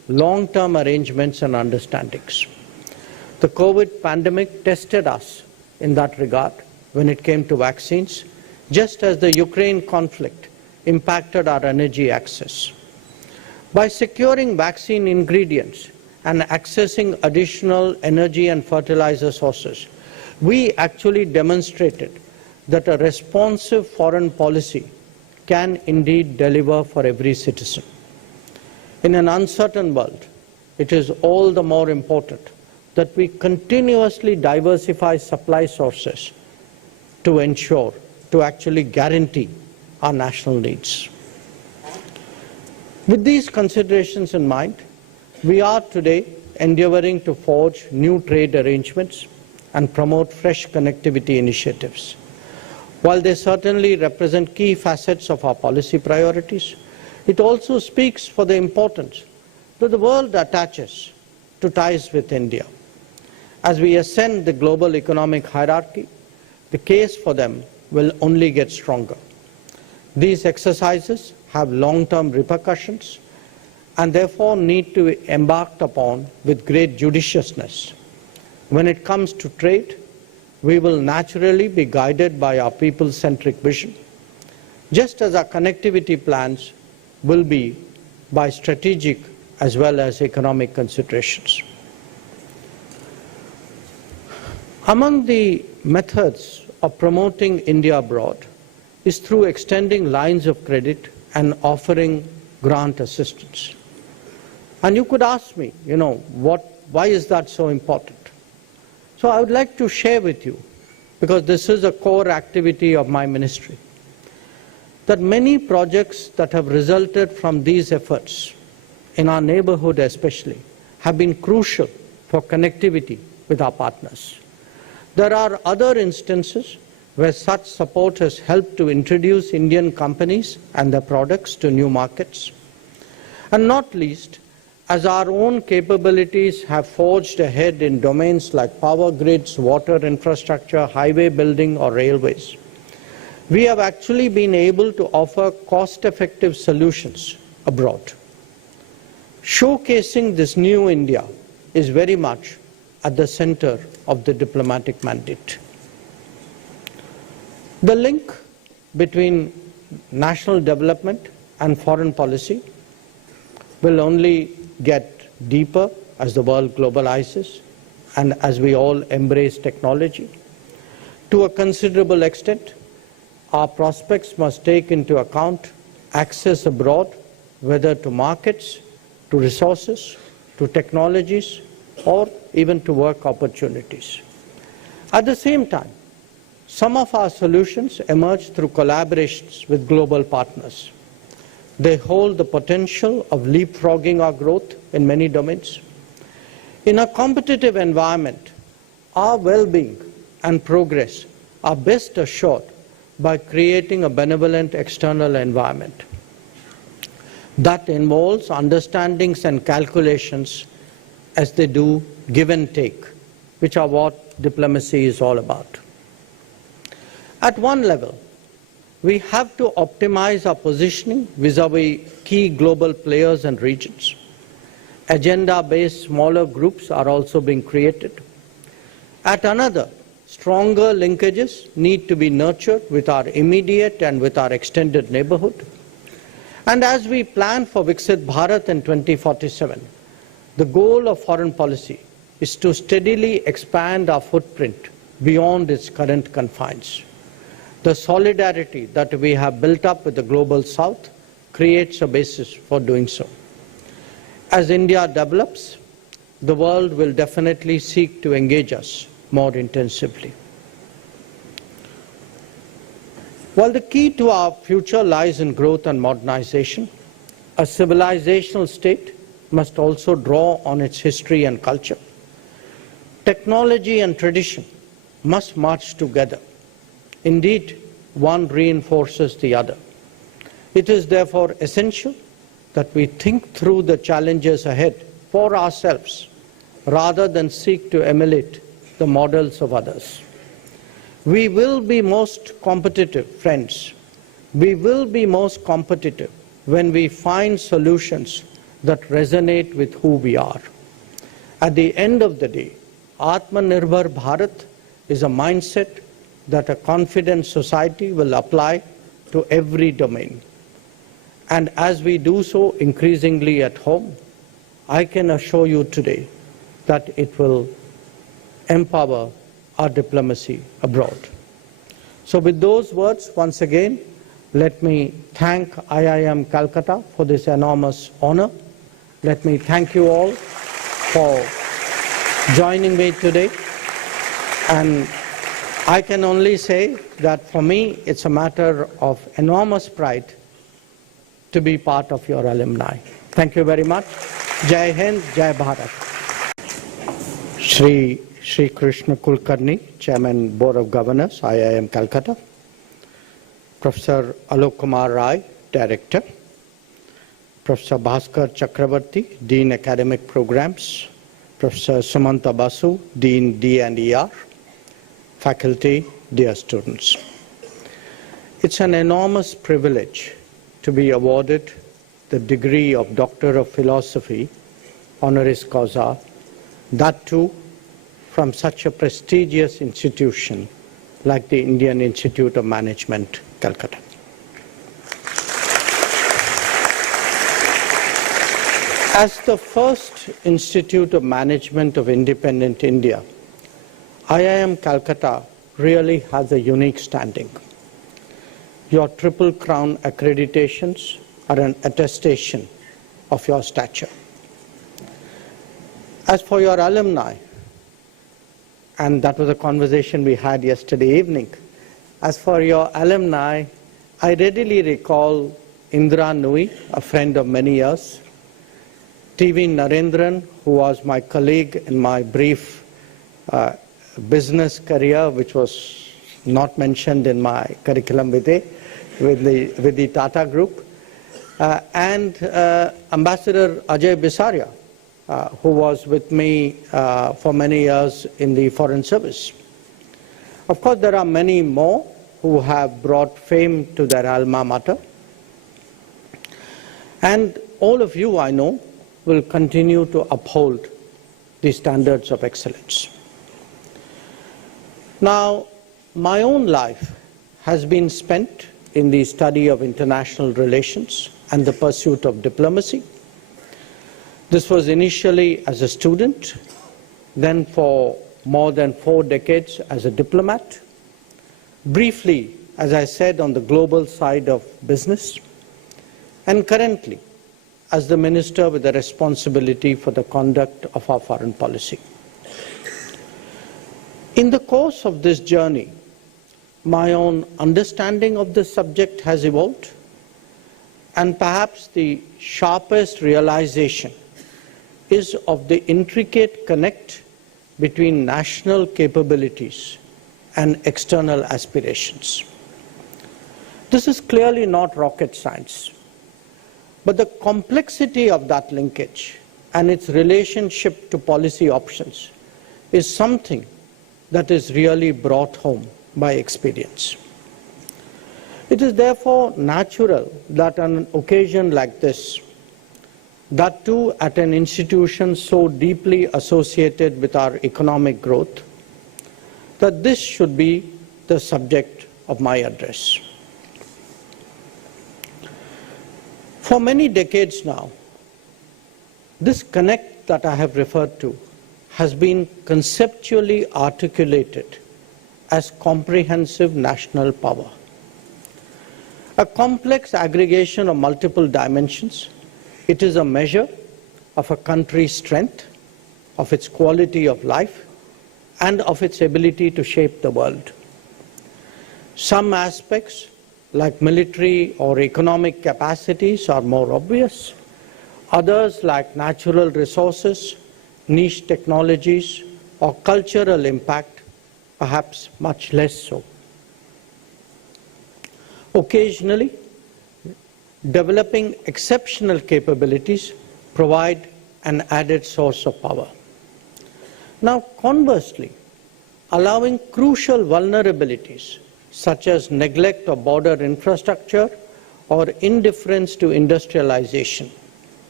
long-term arrangements and understandings. The COVID pandemic tested us in that regard when it came to vaccines, just as the Ukraine conflict impacted our energy access. By securing vaccine ingredients and accessing additional energy and fertilizer sources, we actually demonstrated that a responsive foreign policy can indeed deliver for every citizen. In an uncertain world, it is all the more important that we continuously diversify supply sources to ensure, to actually guarantee our national needs. With these considerations in mind, we are today endeavoring to forge new trade arrangements and promote fresh connectivity initiatives. While they certainly represent key facets of our policy priorities, it also speaks for the importance that the world attaches to ties with India. As we ascend the global economic hierarchy, the case for them will only get stronger. These exercises have long-term repercussions and therefore need to be embarked upon with great judiciousness. When it comes to trade, we will naturally be guided by our people-centric vision, just as our connectivity plans will be by strategic as well as economic considerations. Among the methods of promoting India abroad is through extending lines of credit and offering grant assistance. And you could ask me, why is that so important? So I would like to share with you, because this is a core activity of my ministry, that many projects that have resulted from these efforts, in our neighborhood especially, have been crucial for connectivity with our partners. There are other instances where such support has helped to introduce Indian companies and their products to new markets. And not least, as our own capabilities have forged ahead in domains like power grids, water infrastructure, highway building, or railways, we have actually been able to offer cost-effective solutions abroad. Showcasing this new India is very much at the center of the diplomatic mandate. The link between national development and foreign policy will only get deeper as the world globalizes and as we all embrace technology. To a considerable extent, our prospects must take into account access abroad, whether to markets, to resources, to technologies, or even to work opportunities. At the same time, some of our solutions emerge through collaborations with global partners. They hold the potential of leapfrogging our growth in many domains. In a competitive environment, our well-being and progress are best assured by creating a benevolent external environment. That involves understandings and calculations as they do give and take, which are what diplomacy is all about. At one level, we have to optimize our positioning vis-à-vis key global players and regions. Agenda-based smaller groups are also being created. At another, stronger linkages need to be nurtured with our immediate and with our extended neighborhood. And as we plan for Viksit Bharat in 2047, the goal of foreign policy is to steadily expand our footprint beyond its current confines. The solidarity that we have built up with the global south creates a basis for doing so. As India develops, the world will definitely seek to engage us more intensively. While the key to our future lies in growth and modernization, a civilizational state must also draw on its history and culture. Technology and tradition must march together. Indeed, one reinforces the other. It is therefore essential that we think through the challenges ahead for ourselves rather than seek to emulate the models of others. We will be most competitive, friends. We will be most competitive when we find solutions that resonate with who we are. At the end of the day, Atmanirbhar Bharat is a mindset that a confident society will apply to every domain. And as we do so increasingly at home, I can assure you today that it will empower our diplomacy abroad. So with those words, once again, let me thank IIM Calcutta for this enormous honor. Let me thank you all for joining me today. And I can only say that for me, it's a matter of enormous pride to be part of your alumni. Thank you very much. Jai Hind, Jai Bharat. Shri Krishna Kulkarni, Chairman, Board of Governors, IIM Calcutta. Professor Alok Kumar Rai, Director. Professor Bhaskar Chakravarti, Dean Academic Programs. Professor Sumanta Basu, Dean D&ER. Faculty, dear students. It's an enormous privilege to be awarded the degree of Doctor of Philosophy, honoris causa, that too from such a prestigious institution like the Indian Institute of Management, Calcutta. As the first Institute of Management of independent India, IIM Calcutta really has a unique standing. Your Triple Crown accreditations are an attestation of your stature. As for your alumni, and that was a conversation we had yesterday evening, as for your alumni, I readily recall Indra Nui, a friend of many years, TV Narendran, who was my colleague in my brief business career, which was not mentioned in my curriculum vitae with the Tata Group, and Ambassador Ajay Bisaria, who was with me for many years in the Foreign Service. Of course, there are many more who have brought fame to their alma mater. And all of you, I know, will continue to uphold the standards of excellence. Now, my own life has been spent in the study of international relations and the pursuit of diplomacy. This was initially as a student, then for more than 4 decades as a diplomat, briefly, as I said, on the global side of business, and currently as the minister with the responsibility for the conduct of our foreign policy. In the course of this journey, my own understanding of this subject has evolved, and perhaps the sharpest realization is of the intricate connect between national capabilities and external aspirations. This is clearly not rocket science, but the complexity of that linkage and its relationship to policy options is something that is really brought home by experience. It is therefore natural that on an occasion like this, that too at an institution so deeply associated with our economic growth, that this should be the subject of my address. For many decades now, this connect that I have referred to has been conceptually articulated as comprehensive national power. A complex aggregation of multiple dimensions, it is a measure of a country's strength, of its quality of life, and of its ability to shape the world. Some aspects, like military or economic capacities, are more obvious. Others, like natural resources, niche technologies, or cultural impact, perhaps much less so. Occasionally, developing exceptional capabilities provide an added source of power. Now, conversely, allowing crucial vulnerabilities such as neglect of border infrastructure or indifference to industrialization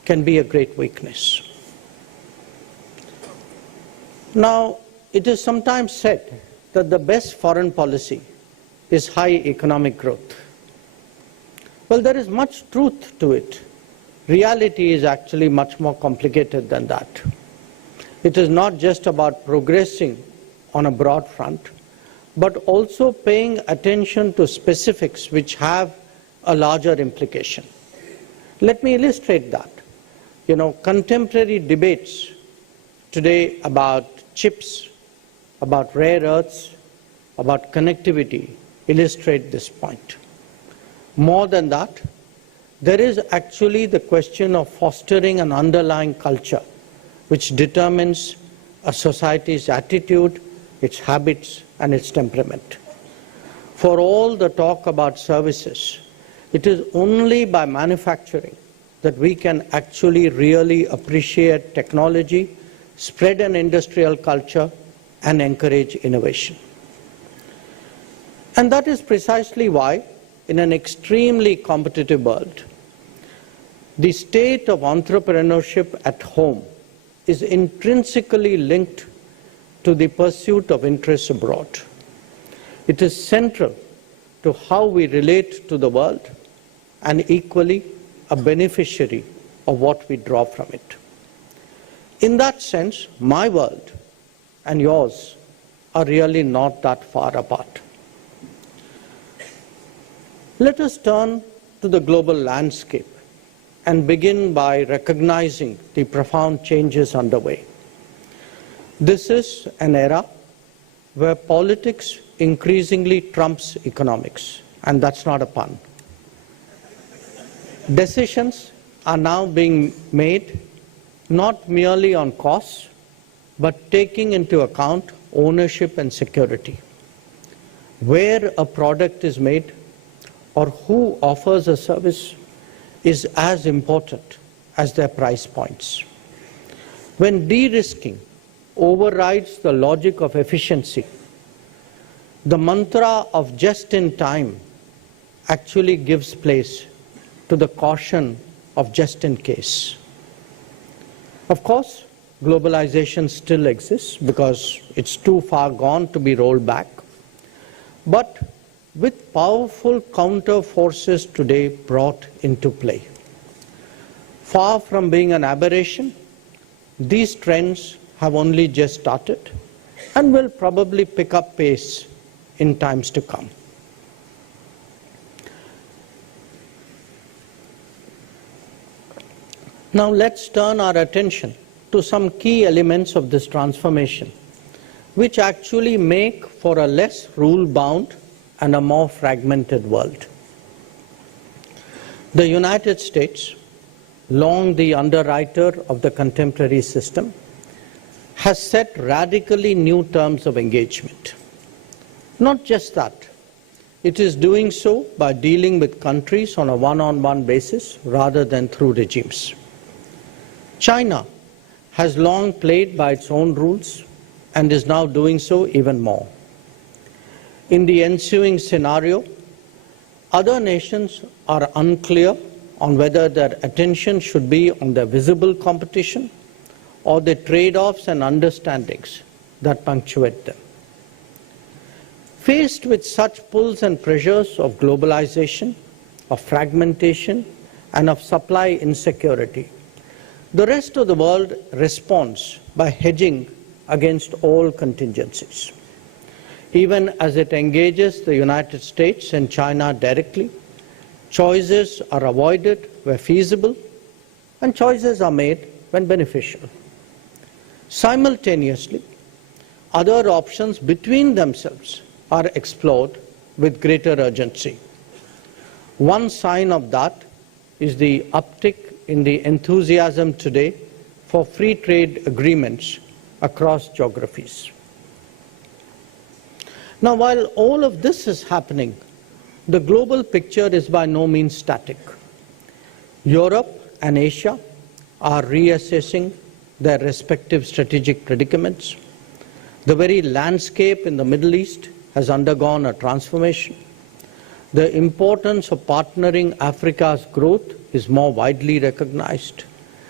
can be a great weakness. Now, it is sometimes said that the best foreign policy is high economic growth. Well, there is much truth to it. Reality is actually much more complicated than that. It is not just about progressing on a broad front, but also paying attention to specifics which have a larger implication. Let me illustrate that. Contemporary debates today about chips, about rare earths, about connectivity illustrate this point. More than that, there is actually the question of fostering an underlying culture which determines a society's attitude, its habits, and its temperament. For all the talk about services, it is only by manufacturing that we can actually really appreciate technology, spread an industrial culture, and encourage innovation. And that is precisely why, in an extremely competitive world, the state of entrepreneurship at home is intrinsically linked to the pursuit of interests abroad. It is central to how we relate to the world and equally a beneficiary of what we draw from it. In that sense, my world and yours are really not that far apart. Let us turn to the global landscape and begin by recognizing the profound changes underway. This is an era where politics increasingly trumps economics, and that's not a pun. Decisions are now being made not merely on costs, but taking into account ownership and security. Where a product is made or who offers a service is as important as their price points. When de-risking overrides the logic of efficiency, the mantra of just in time actually gives place to the caution of just in case. Of course, globalization still exists because it's too far gone to be rolled back. But with powerful counter forces today brought into play, far from being an aberration, these trends have only just started and will probably pick up pace in times to come. Now let's turn our attention to some key elements of this transformation, which actually make for a less rule-bound and a more fragmented world. The United States, long the underwriter of the contemporary system, has set radically new terms of engagement. Not just that, it is doing so by dealing with countries on a one-on-one basis rather than through regimes. China has long played by its own rules and is now doing so even more. In the ensuing scenario, other nations are unclear on whether their attention should be on the visible competition or the trade-offs and understandings that punctuate them. Faced with such pulls and pressures of globalization, of fragmentation, and of supply insecurity, the rest of the world responds by hedging against all contingencies. Even as it engages the United States and China directly, choices are avoided where feasible, and choices are made when beneficial. Simultaneously, other options between themselves are explored with greater urgency. One sign of that is the uptick in the enthusiasm today for free trade agreements across geographies. Now, while all of this is happening, the global picture is by no means static. Europe and Asia are reassessing their respective strategic predicaments. The very landscape in the Middle East has undergone a transformation. The importance of partnering Africa's growth is more widely recognized,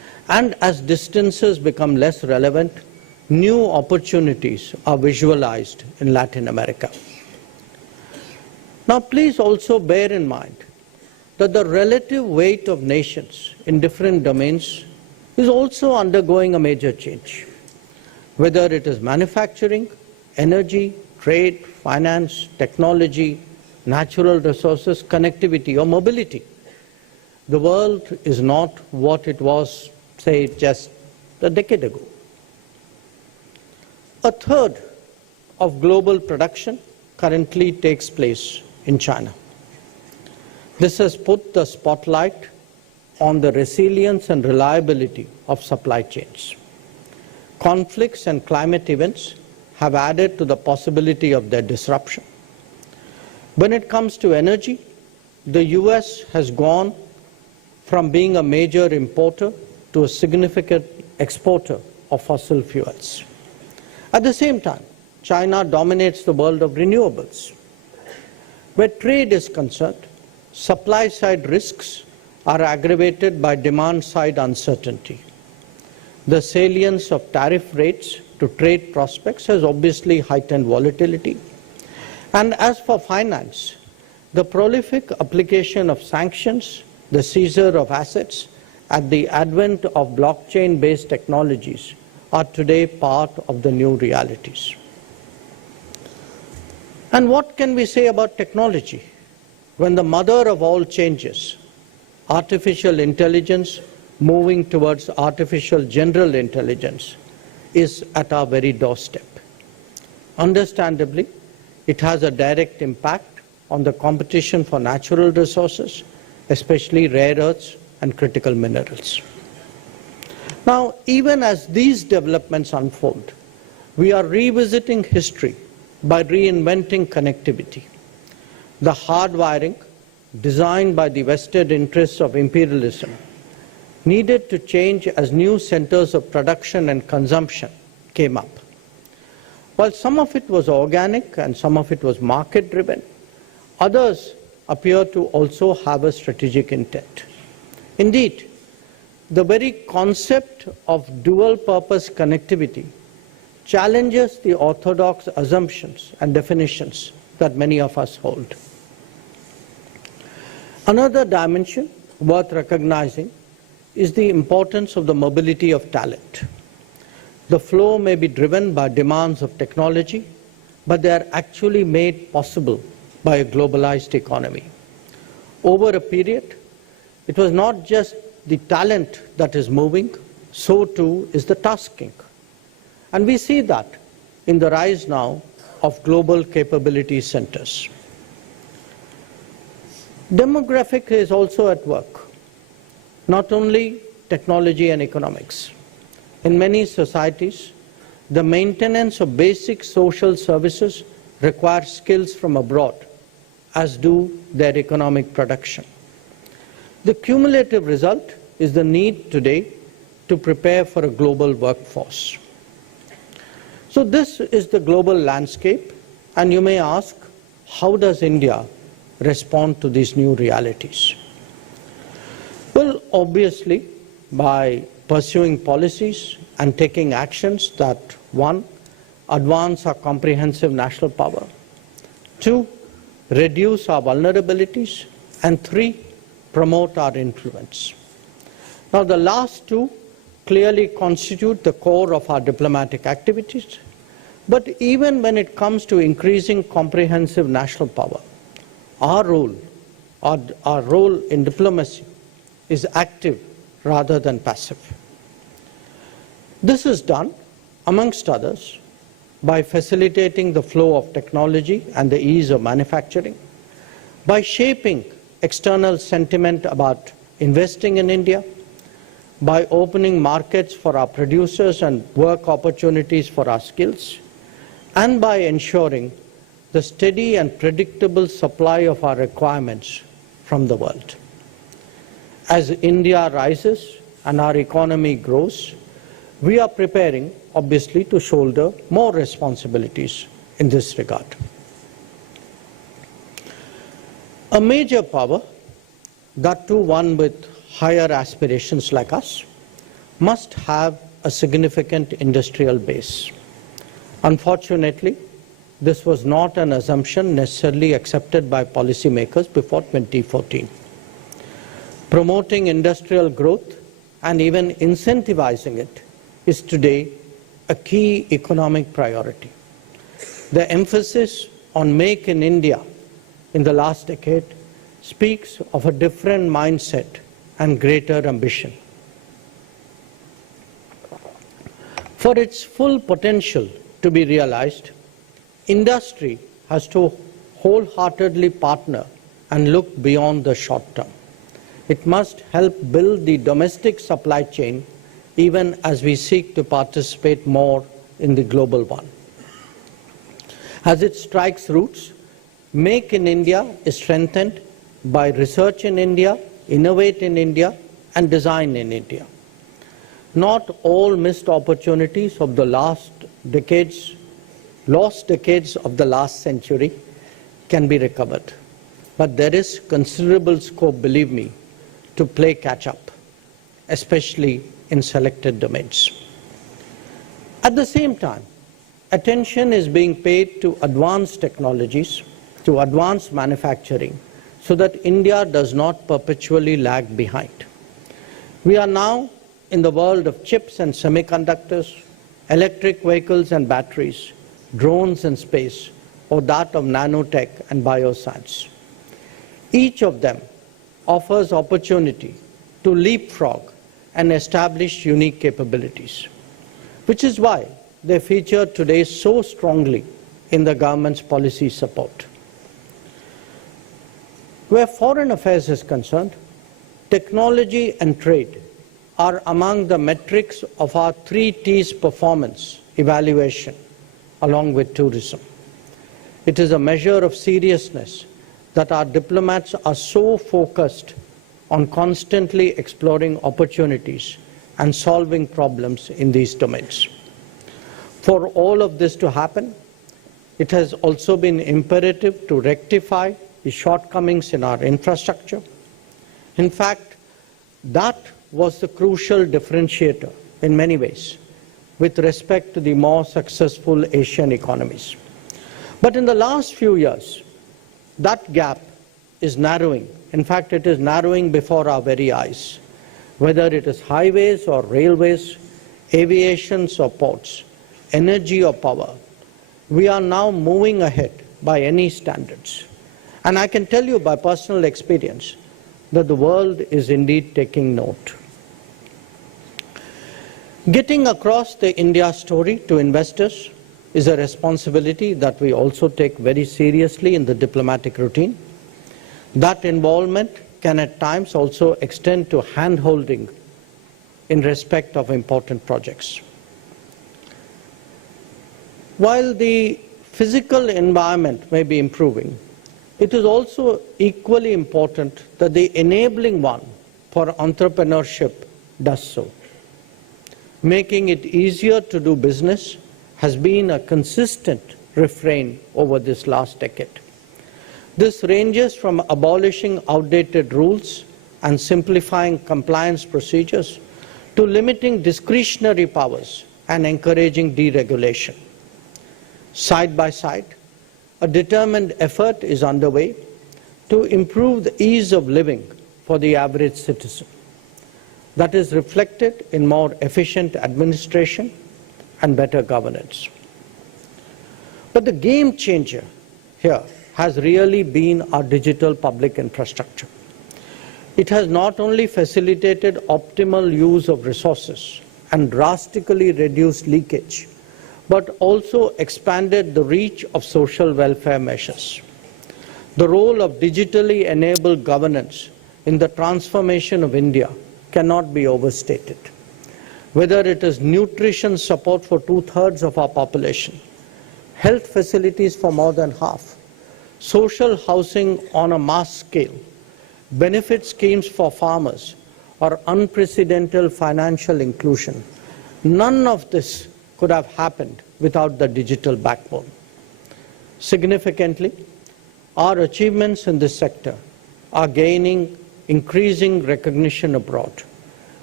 And as distances become less relevant, new opportunities are visualized in Latin America. Now, please also bear in mind that the relative weight of nations in different domains is also undergoing a major change. Whether it is manufacturing, energy, trade, finance, technology, natural resources, connectivity, or mobility, the world is not what it was, say, just a decade ago. A third of global production currently takes place in China. This has put the spotlight on the resilience and reliability of supply chains. Conflicts and climate events have added to the possibility of their disruption. When it comes to energy, the US has gone from being a major importer to a significant exporter of fossil fuels. At the same time, China dominates the world of renewables. Where trade is concerned, supply-side risks are aggravated by demand-side uncertainty. The salience of tariff rates to trade prospects has obviously heightened volatility. And as for finance, the prolific application of sanctions, the seizure of assets, and the advent of blockchain-based technologies are today part of the new realities. And what can we say about technology when the mother of all changes, artificial intelligence moving towards artificial general intelligence, is at our very doorstep? Understandably, it has a direct impact on the competition for natural resources, especially rare earths and critical minerals. Now, even as these developments unfold, we are revisiting history by reinventing connectivity. The hardwiring, designed by the vested interests of imperialism, needed to change as new centers of production and consumption came up. While some of it was organic and some of it was market-driven, others appear to also have a strategic intent. Indeed, the very concept of dual-purpose connectivity challenges the orthodox assumptions and definitions that many of us hold. Another dimension worth recognizing is the importance of the mobility of talent. The flow may be driven by demands of technology, but they are actually made possible by a globalized economy. Over a period, it was not just the talent that is moving, so too is the tasking. And we see that in the rise now of global capability centers. Demographic is also at work, not only technology and economics. In many societies, the maintenance of basic social services requires skills from abroad, as do their economic production. The cumulative result is the need today to prepare for a global workforce. So this is the global landscape, and you may ask, how does India respond to these new realities? Well, obviously, by pursuing policies and taking actions that, one, advance our comprehensive national power, two, reduce our vulnerabilities, and three, promote our influence. Now, the last two clearly constitute the core of our diplomatic activities, but even when it comes to increasing comprehensive national power, our role in diplomacy is active rather than passive. This is done, amongst others, by facilitating the flow of technology and the ease of manufacturing, by shaping external sentiment about investing in India, by opening markets for our producers and work opportunities for our skills, and by ensuring the steady and predictable supply of our requirements from the world. As India rises and our economy grows, we are preparing, obviously, to shoulder more responsibilities in this regard. A major power, that too one with higher aspirations like us, must have a significant industrial base. Unfortunately, this was not an assumption necessarily accepted by policymakers before 2014. Promoting industrial growth and even incentivizing it is today a key economic priority. The emphasis on Make in India in the last decade speaks of a different mindset and greater ambition. For its full potential to be realized, industry has to wholeheartedly partner and look beyond the short term. It must help build the domestic supply chain even as we seek to participate more in the global one. As it strikes roots, Make in India is strengthened by research in India, innovate in India, and design in India. Not all missed opportunities of the lost decades of the last century can be recovered. But there is considerable scope, believe me, to play catch-up, especially in selected domains. At the same time, attention is being paid to advanced technologies, to advanced manufacturing, so that India does not perpetually lag behind. We are now in the world of chips and semiconductors, electric vehicles and batteries, drones and space, or that of nanotech and bioscience. Each of them offers opportunity to leapfrog and establish unique capabilities, which is why they feature today so strongly in the government's policy support. Where foreign affairs is concerned, technology and trade are among the metrics of our 3 T's performance evaluation, along with tourism. It is a measure of seriousness that our diplomats are so focused on constantly exploring opportunities and solving problems in these domains. For all of this to happen, it has also been imperative to rectify the shortcomings in our infrastructure. In fact, that was the crucial differentiator in many ways with respect to the more successful Asian economies. But in the last few years, that gap is narrowing. In fact, it is narrowing before our very eyes. Whether it is highways or railways, aviation or ports, energy or power, we are now moving ahead by any standards. And I can tell you by personal experience that the world is indeed taking note. Getting across the India story to investors is a responsibility that we also take very seriously in the diplomatic routine. That involvement can at times also extend to hand-holding in respect of important projects. While the physical environment may be improving, it is also equally important that the enabling one for entrepreneurship does so. Making it easier to do business has been a consistent refrain over this last decade. This ranges from abolishing outdated rules and simplifying compliance procedures to limiting discretionary powers and encouraging deregulation. Side by side, a determined effort is underway to improve the ease of living for the average citizen. That is reflected in more efficient administration and better governance. But the game changer here has really been our digital public infrastructure. It has not only facilitated optimal use of resources and drastically reduced leakage, but also expanded the reach of social welfare measures. The role of digitally enabled governance in the transformation of India cannot be overstated. Whether it is nutrition support for 2/3 of our population, health facilities for more than half, social housing on a mass scale, benefit schemes for farmers, or unprecedented financial inclusion, none of this could have happened without the digital backbone. Significantly, our achievements in this sector are gaining increasing recognition abroad.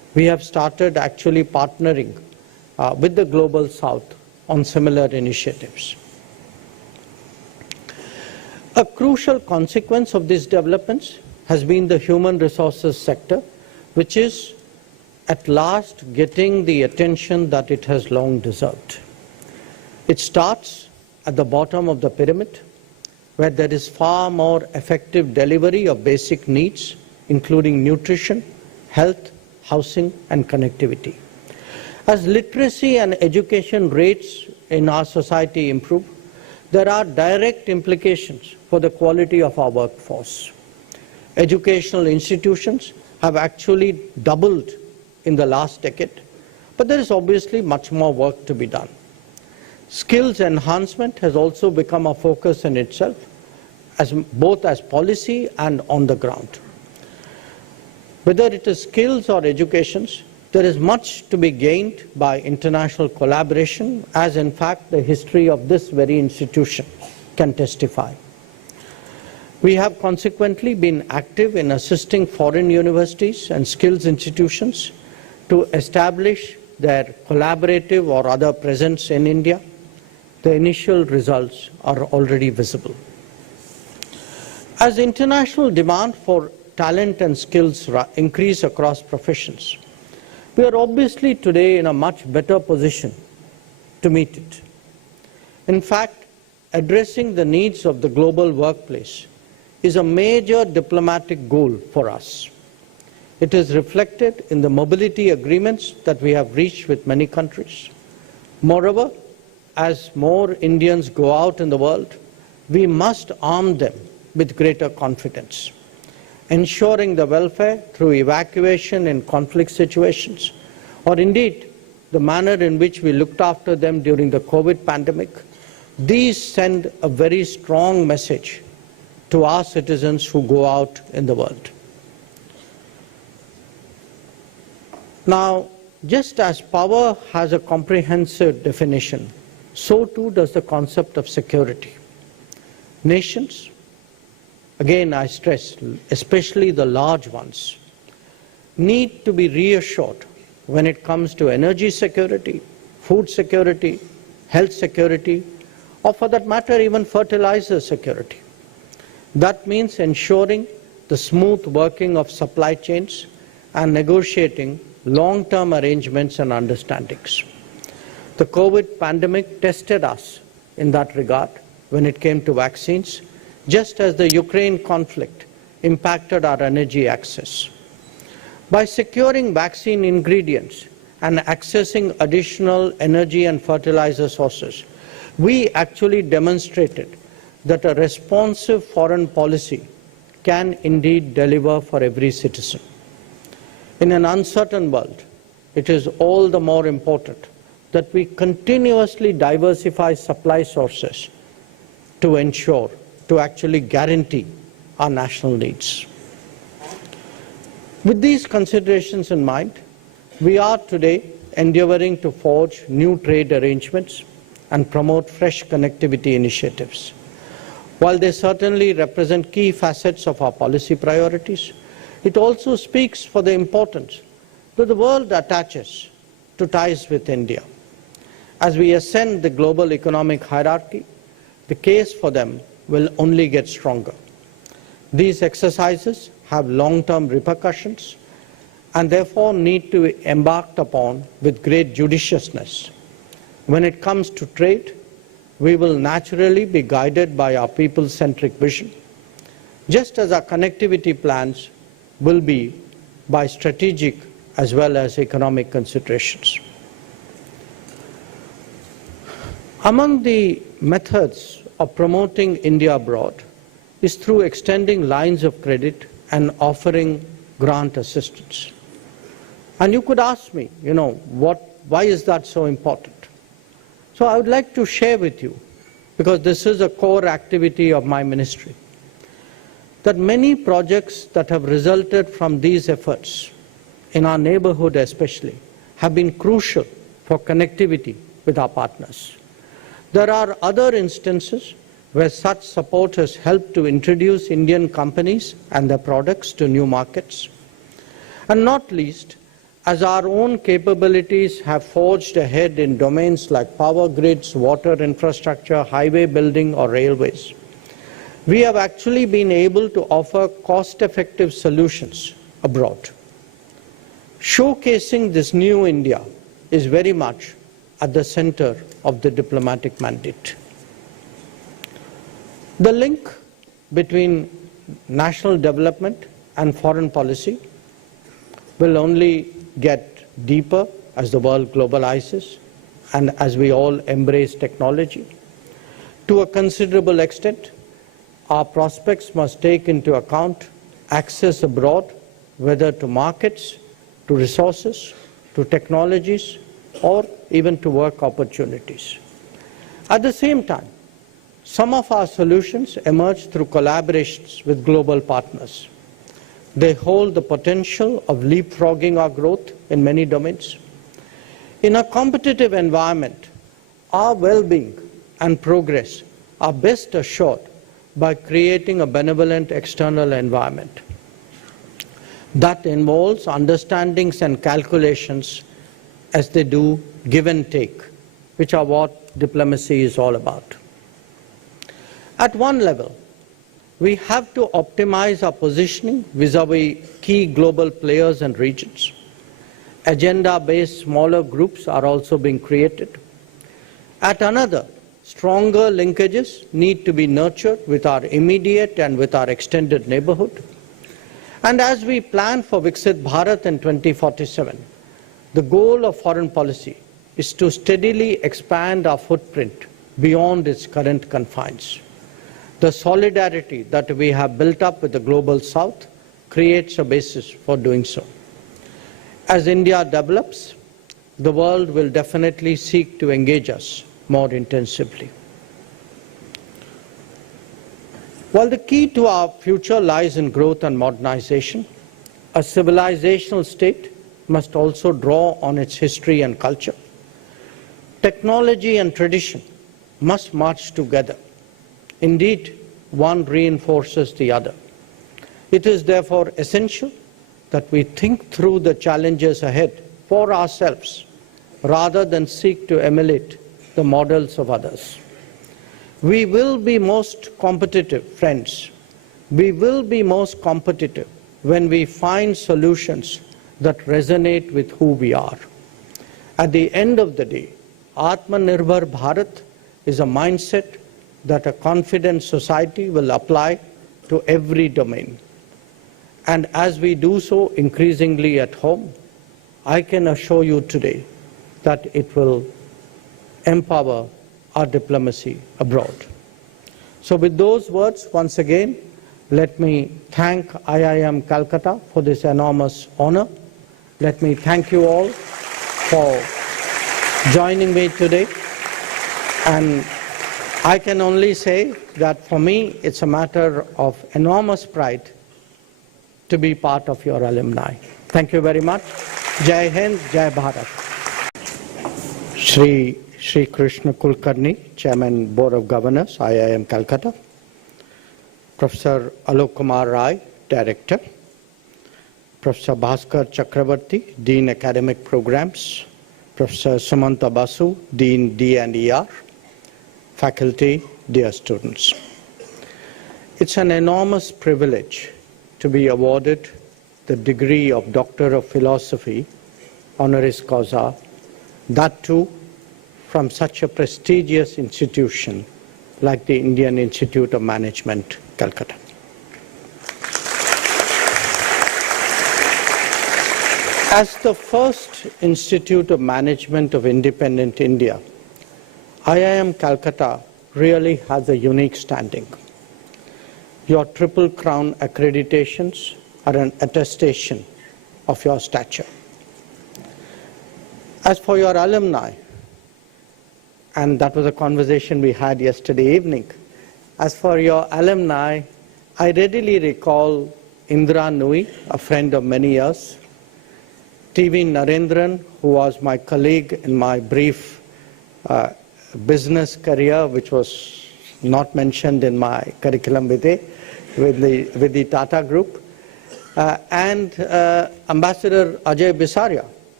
we have started actually partnering with the Global South on similar initiatives. A crucial consequence of these developments has been the human resources sector, which is at last getting the attention that it has long deserved. It starts at the bottom of the pyramid, where there is far more effective delivery of basic needs, including nutrition, health, housing, and connectivity. As literacy and education rates in our society improve, there are direct implications for the quality of our workforce. Educational institutions have actually doubled in the last decade, but there is obviously much more work to be done. Skills enhancement has also become a focus in itself, both as policy and on the ground. Whether it is skills or educations, there is much to be gained by international collaboration, as in fact the history of this very institution can testify. We have consequently been active in assisting foreign universities and skills institutions to establish their collaborative or other presence in India. The initial results are already visible. As international demand for talent and skills increase across professions, we are obviously today in a much better position to meet it. In fact, addressing the needs of the global workplace is a major diplomatic goal for us. It is reflected in the mobility agreements that we have reached with many countries. Moreover, as more Indians go out in the world, we must arm them with greater confidence. Ensuring the welfare through evacuation in conflict situations, or indeed the manner in which we looked after them during the COVID pandemic, these send a very strong message to our citizens who go out in the world. Now, just as power has a comprehensive definition, so too does the concept of security. Nations, again I stress, especially the large ones, need to be reassured when it comes to energy security, food security, health security, or for that matter even fertilizer security. That means ensuring the smooth working of supply chains and negotiating long-term arrangements and understandings. The COVID pandemic tested us in that regard when it came to vaccines, just as the Ukraine conflict impacted our energy access. By securing vaccine ingredients and accessing additional energy and fertilizer sources, we actually demonstrated that a responsive foreign policy can indeed deliver for every citizen. In an uncertain world, it is all the more important that we continuously diversify supply sources to ensure, to actually guarantee our national needs. With these considerations in mind, we are today endeavoring to forge new trade arrangements and promote fresh connectivity initiatives. While they certainly represent key facets of our policy priorities, it also speaks for the importance that the world attaches to ties with India. As we ascend the global economic hierarchy, the case for them will only get stronger. These exercises have long-term repercussions and therefore need to be embarked upon with great judiciousness. When it comes to trade, we will naturally be guided by our people-centric vision, just as our connectivity plans will be by strategic as well as economic considerations. Among the methods of promoting India abroad is through extending lines of credit and offering grant assistance. And you could ask me, why is that so important? So I would like to share with you, because this is a core activity of my ministry, that many projects that have resulted from these efforts, in our neighborhood especially, have been crucial for connectivity with our partners. There are other instances where such support has helped to introduce Indian companies and their products to new markets. And not least, as our own capabilities have forged ahead in domains like power grids, water infrastructure, highway building, or railways, we have actually been able to offer cost-effective solutions abroad. Showcasing this new India is very much at the center of the diplomatic mandate. The link between national development and foreign policy will only get deeper as the world globalizes and as we all embrace technology. To a considerable extent, our prospects must take into account access abroad, whether to markets, to resources, to technologies, or even to work opportunities. At the same time, some of our solutions emerge through collaborations with global partners. They hold the potential of leapfrogging our growth in many domains. In a competitive environment, our well-being and progress are best assured by creating a benevolent external environment. That involves understandings and calculations as they do give and take, which are what diplomacy is all about. At one level, we have to optimize our positioning vis-à-vis key global players and regions. Agenda-based smaller groups are also being created. At another, stronger linkages need to be nurtured with our immediate and with our extended neighborhood. And as we plan for Viksit Bharat in 2047, the goal of foreign policy is to steadily expand our footprint beyond its current confines. The solidarity that we have built up with the global south creates a basis for doing so. As India develops, the world will definitely seek to engage us more intensively. While the key to our future lies in growth and modernization, a civilizational state must also draw on its history and culture. Technology and tradition must march together. Indeed, one reinforces the other. It is therefore essential that we think through the challenges ahead for ourselves rather than seek to emulate the models of others. We will be most competitive, friends. We will be most competitive when we find solutions that resonate with who we are. At the end of the day, Atmanirbhar Bharat is a mindset that a confident society will apply to every domain. And as we do so increasingly at home, I can assure you today that it will empower our diplomacy abroad. So with those words, once again, let me thank IIM Calcutta for this enormous honor. Let me thank you all for joining me today. And I can only say that for me, it's a matter of enormous pride to be part of your alumni. Thank you very much. Jai Hind, Jai Bharat. Shri Krishna Kulkarni, Chairman, Board of Governors, IIM Calcutta. Professor Alok Kumar Rai, Director. Professor Bhaskar Chakravarti, Dean Academic Programs. Professor Sumanta Basu, Dean D&ER. Faculty, dear students. It's an enormous privilege to be awarded the degree of Doctor of Philosophy, honoris causa, that too from such a prestigious institution like the Indian Institute of Management, Calcutta. As the first Institute of Management of independent India, IIM Calcutta really has a unique standing. Your Triple Crown accreditations are an attestation of your stature. As for your alumni, and that was a conversation we had yesterday evening, as for your alumni, I readily recall Indra Nui, a friend of many years, TV Narendran, who was my colleague in my brief business career, which was not mentioned in my curriculum vitae, with the Tata Group, and Ambassador Ajay Bisaria,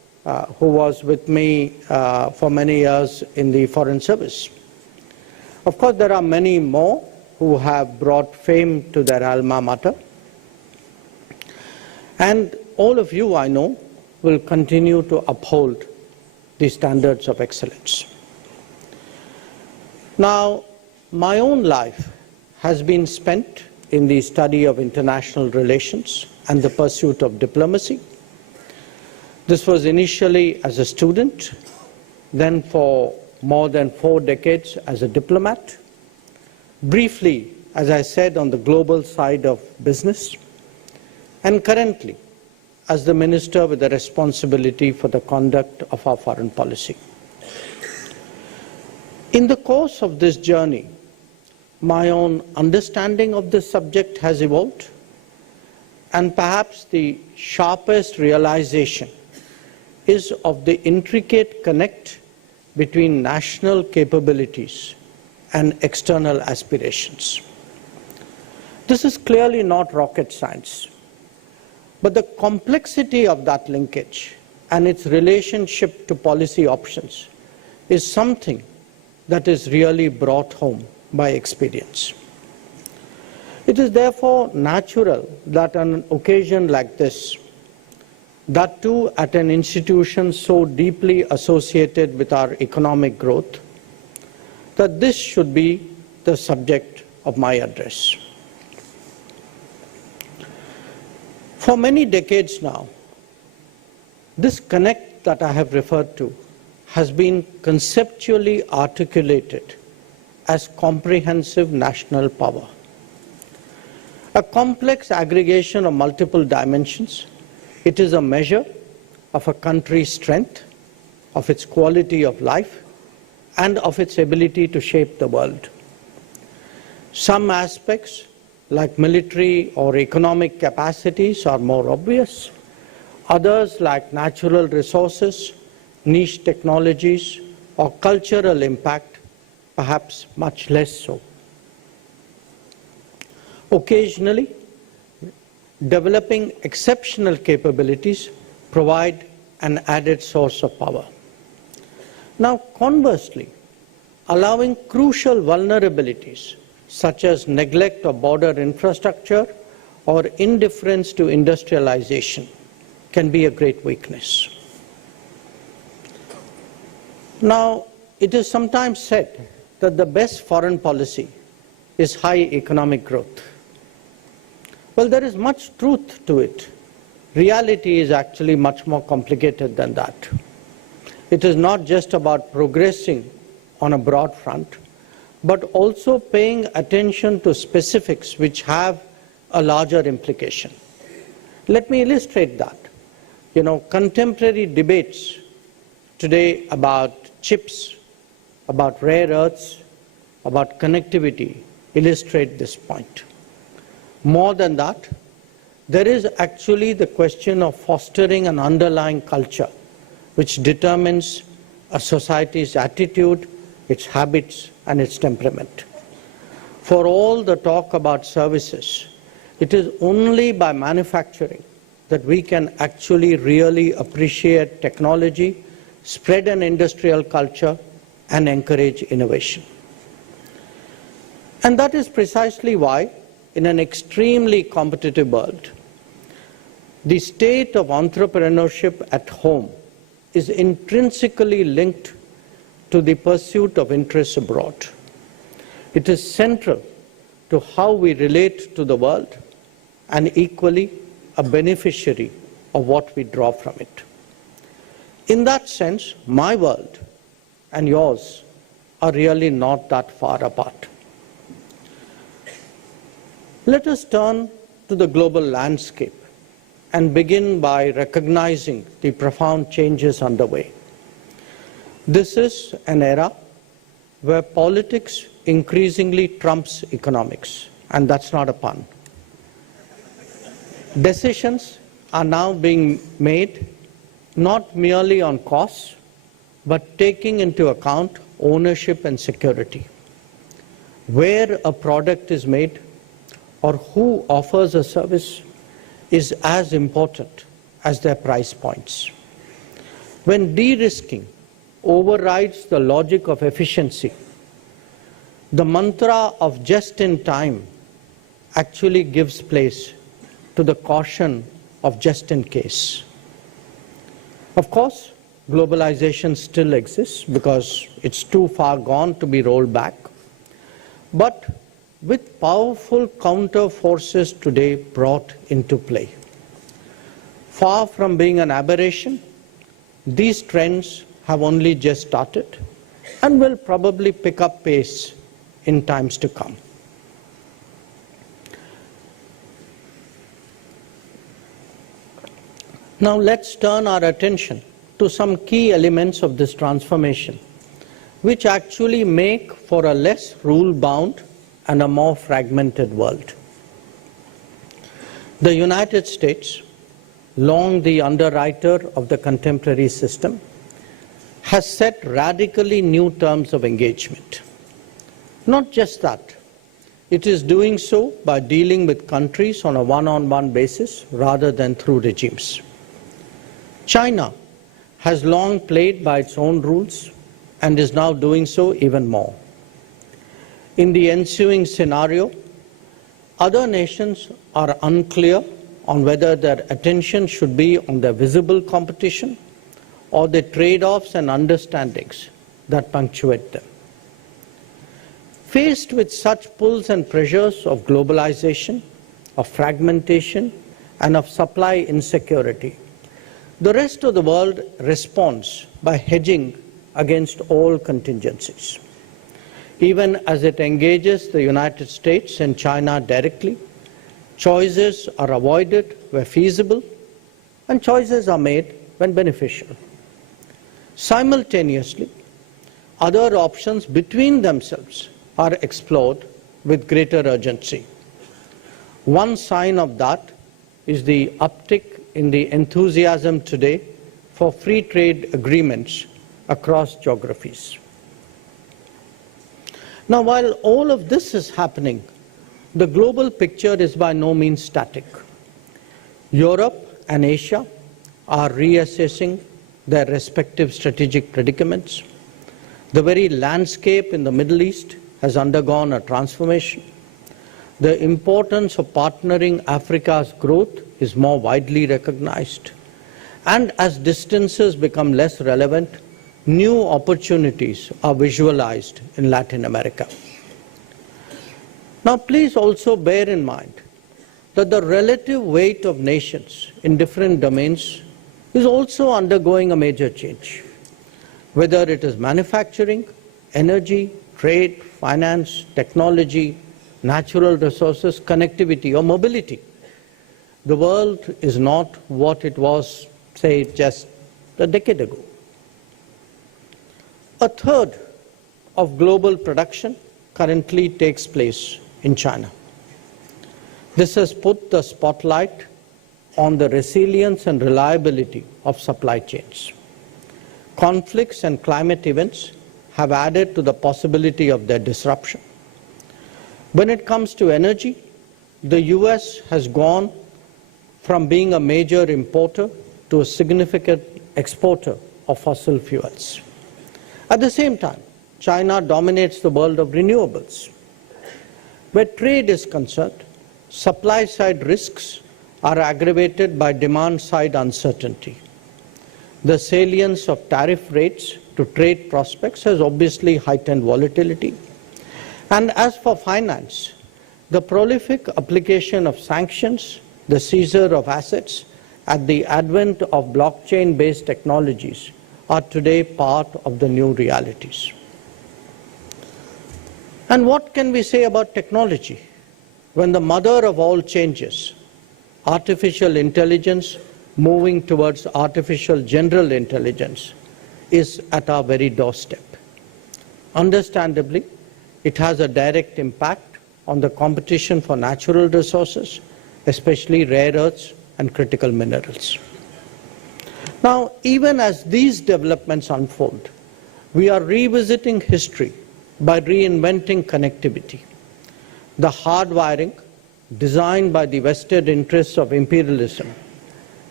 who was with me for many years in the Foreign Service. Of course, there are many more who have brought fame to their alma mater. And all of you, I know, will continue to uphold the standards of excellence. Now, my own life has been spent in the study of international relations and the pursuit of diplomacy. This was initially as a student, then for more than 4 decades as a diplomat, briefly, as I said, on the global side of business, and currently as the minister with the responsibility for the conduct of our foreign policy. In the course of this journey, my own understanding of this subject has evolved, and perhaps the sharpest realization is of the intricate connect between national capabilities and external aspirations. This is clearly not rocket science, but the complexity of that linkage and its relationship to policy options is something that is really brought home by experience. It is therefore natural that on an occasion like this, that too at an institution so deeply associated with our economic growth, that this should be the subject of my address. For many decades now, this connect that I have referred to has been conceptually articulated as comprehensive national power. A complex aggregation of multiple dimensions, it is a measure of a country's strength, of its quality of life, and of its ability to shape the world. Some aspects, like military or economic capacities, are more obvious. Others, like natural resources, niche technologies, or cultural impact, perhaps much less so. Occasionally, developing exceptional capabilities provide an added source of power. Now, conversely, allowing crucial vulnerabilities such as neglect of border infrastructure or indifference to industrialization can be a great weakness. Now, it is sometimes said that the best foreign policy is high economic growth. Well, there is much truth to it. Reality is actually much more complicated than that. It is not just about progressing on a broad front, but also paying attention to specifics which have a larger implication. Let me illustrate that. Contemporary debates today about chips, about rare earths, about connectivity illustrate this point. More than that, there is actually the question of fostering an underlying culture which determines a society's attitude, its habits, and its temperament. For all the talk about services, it is only by manufacturing that we can actually really appreciate technology, spread an industrial culture, and encourage innovation. And that is precisely why, in an extremely competitive world, the state of entrepreneurship at home is intrinsically linked to the pursuit of interests abroad. It is central to how we relate to the world and equally a beneficiary of what we draw from it. In that sense, my world and yours are really not that far apart. Let us turn to the global landscape and begin by recognizing the profound changes underway. This is an era where politics increasingly trumps economics, and that's not a pun. Decisions are now being made not merely on costs, but taking into account ownership and security. Where a product is made or who offers a service is as important as their price points. When de-risking overrides the logic of efficiency, the mantra of just in time actually gives place to the caution of just in case. Of course, globalization still exists because it's too far gone to be rolled back. But with powerful counter forces today brought into play, far from being an aberration, these trends have only just started and will probably pick up pace in times to come. Now let's turn our attention to some key elements of this transformation, which actually make for a less rule-bound and a more fragmented world. The United States, long the underwriter of the contemporary system, has set radically new terms of engagement. Not just that, it is doing so by dealing with countries on a one-on-one basis rather than through regimes. China has long played by its own rules and is now doing so even more. In the ensuing scenario, other nations are unclear on whether their attention should be on the visible competition or the trade-offs and understandings that punctuate them. Faced with such pulls and pressures of globalization, of fragmentation, and of supply insecurity, the rest of the world responds by hedging against all contingencies. Even as it engages the United States and China directly, choices are avoided where feasible, and choices are made when beneficial. Simultaneously, other options between themselves are explored with greater urgency. One sign of that is the uptick in the enthusiasm today for free trade agreements across geographies. Now, while all of this is happening, the global picture is by no means static. Europe and Asia are reassessing their respective strategic predicaments. The very landscape in the Middle East has undergone a transformation. The importance of partnering Africa's growth is more widely recognized. And as distances become less relevant, new opportunities are visualized in Latin America. Now, please also bear in mind that the relative weight of nations in different domains is also undergoing a major change. Whether it is manufacturing, energy, trade, finance, technology, natural resources, connectivity, or mobility, the world is not what it was, say, just a decade ago. A third of global production currently takes place in China. This has put the spotlight on the resilience and reliability of supply chains. Conflicts and climate events have added to the possibility of their disruption. When it comes to energy, the US has gone from being a major importer to a significant exporter of fossil fuels. At the same time, China dominates the world of renewables. Where trade is concerned, supply-side risks are aggravated by demand-side uncertainty. The salience of tariff rates to trade prospects has obviously heightened volatility. And as for finance, the prolific application of sanctions, the seizure of assets, and the advent of blockchain-based technologies are today part of the new realities. And what can we say about technology when the mother of all changes, artificial intelligence moving towards artificial general intelligence, is at our very doorstep? Understandably, it has a direct impact on the competition for natural resources, especially rare earths and critical minerals. Now, even as these developments unfold, we are revisiting history by reinventing connectivity. The hardwiring, designed by the vested interests of imperialism,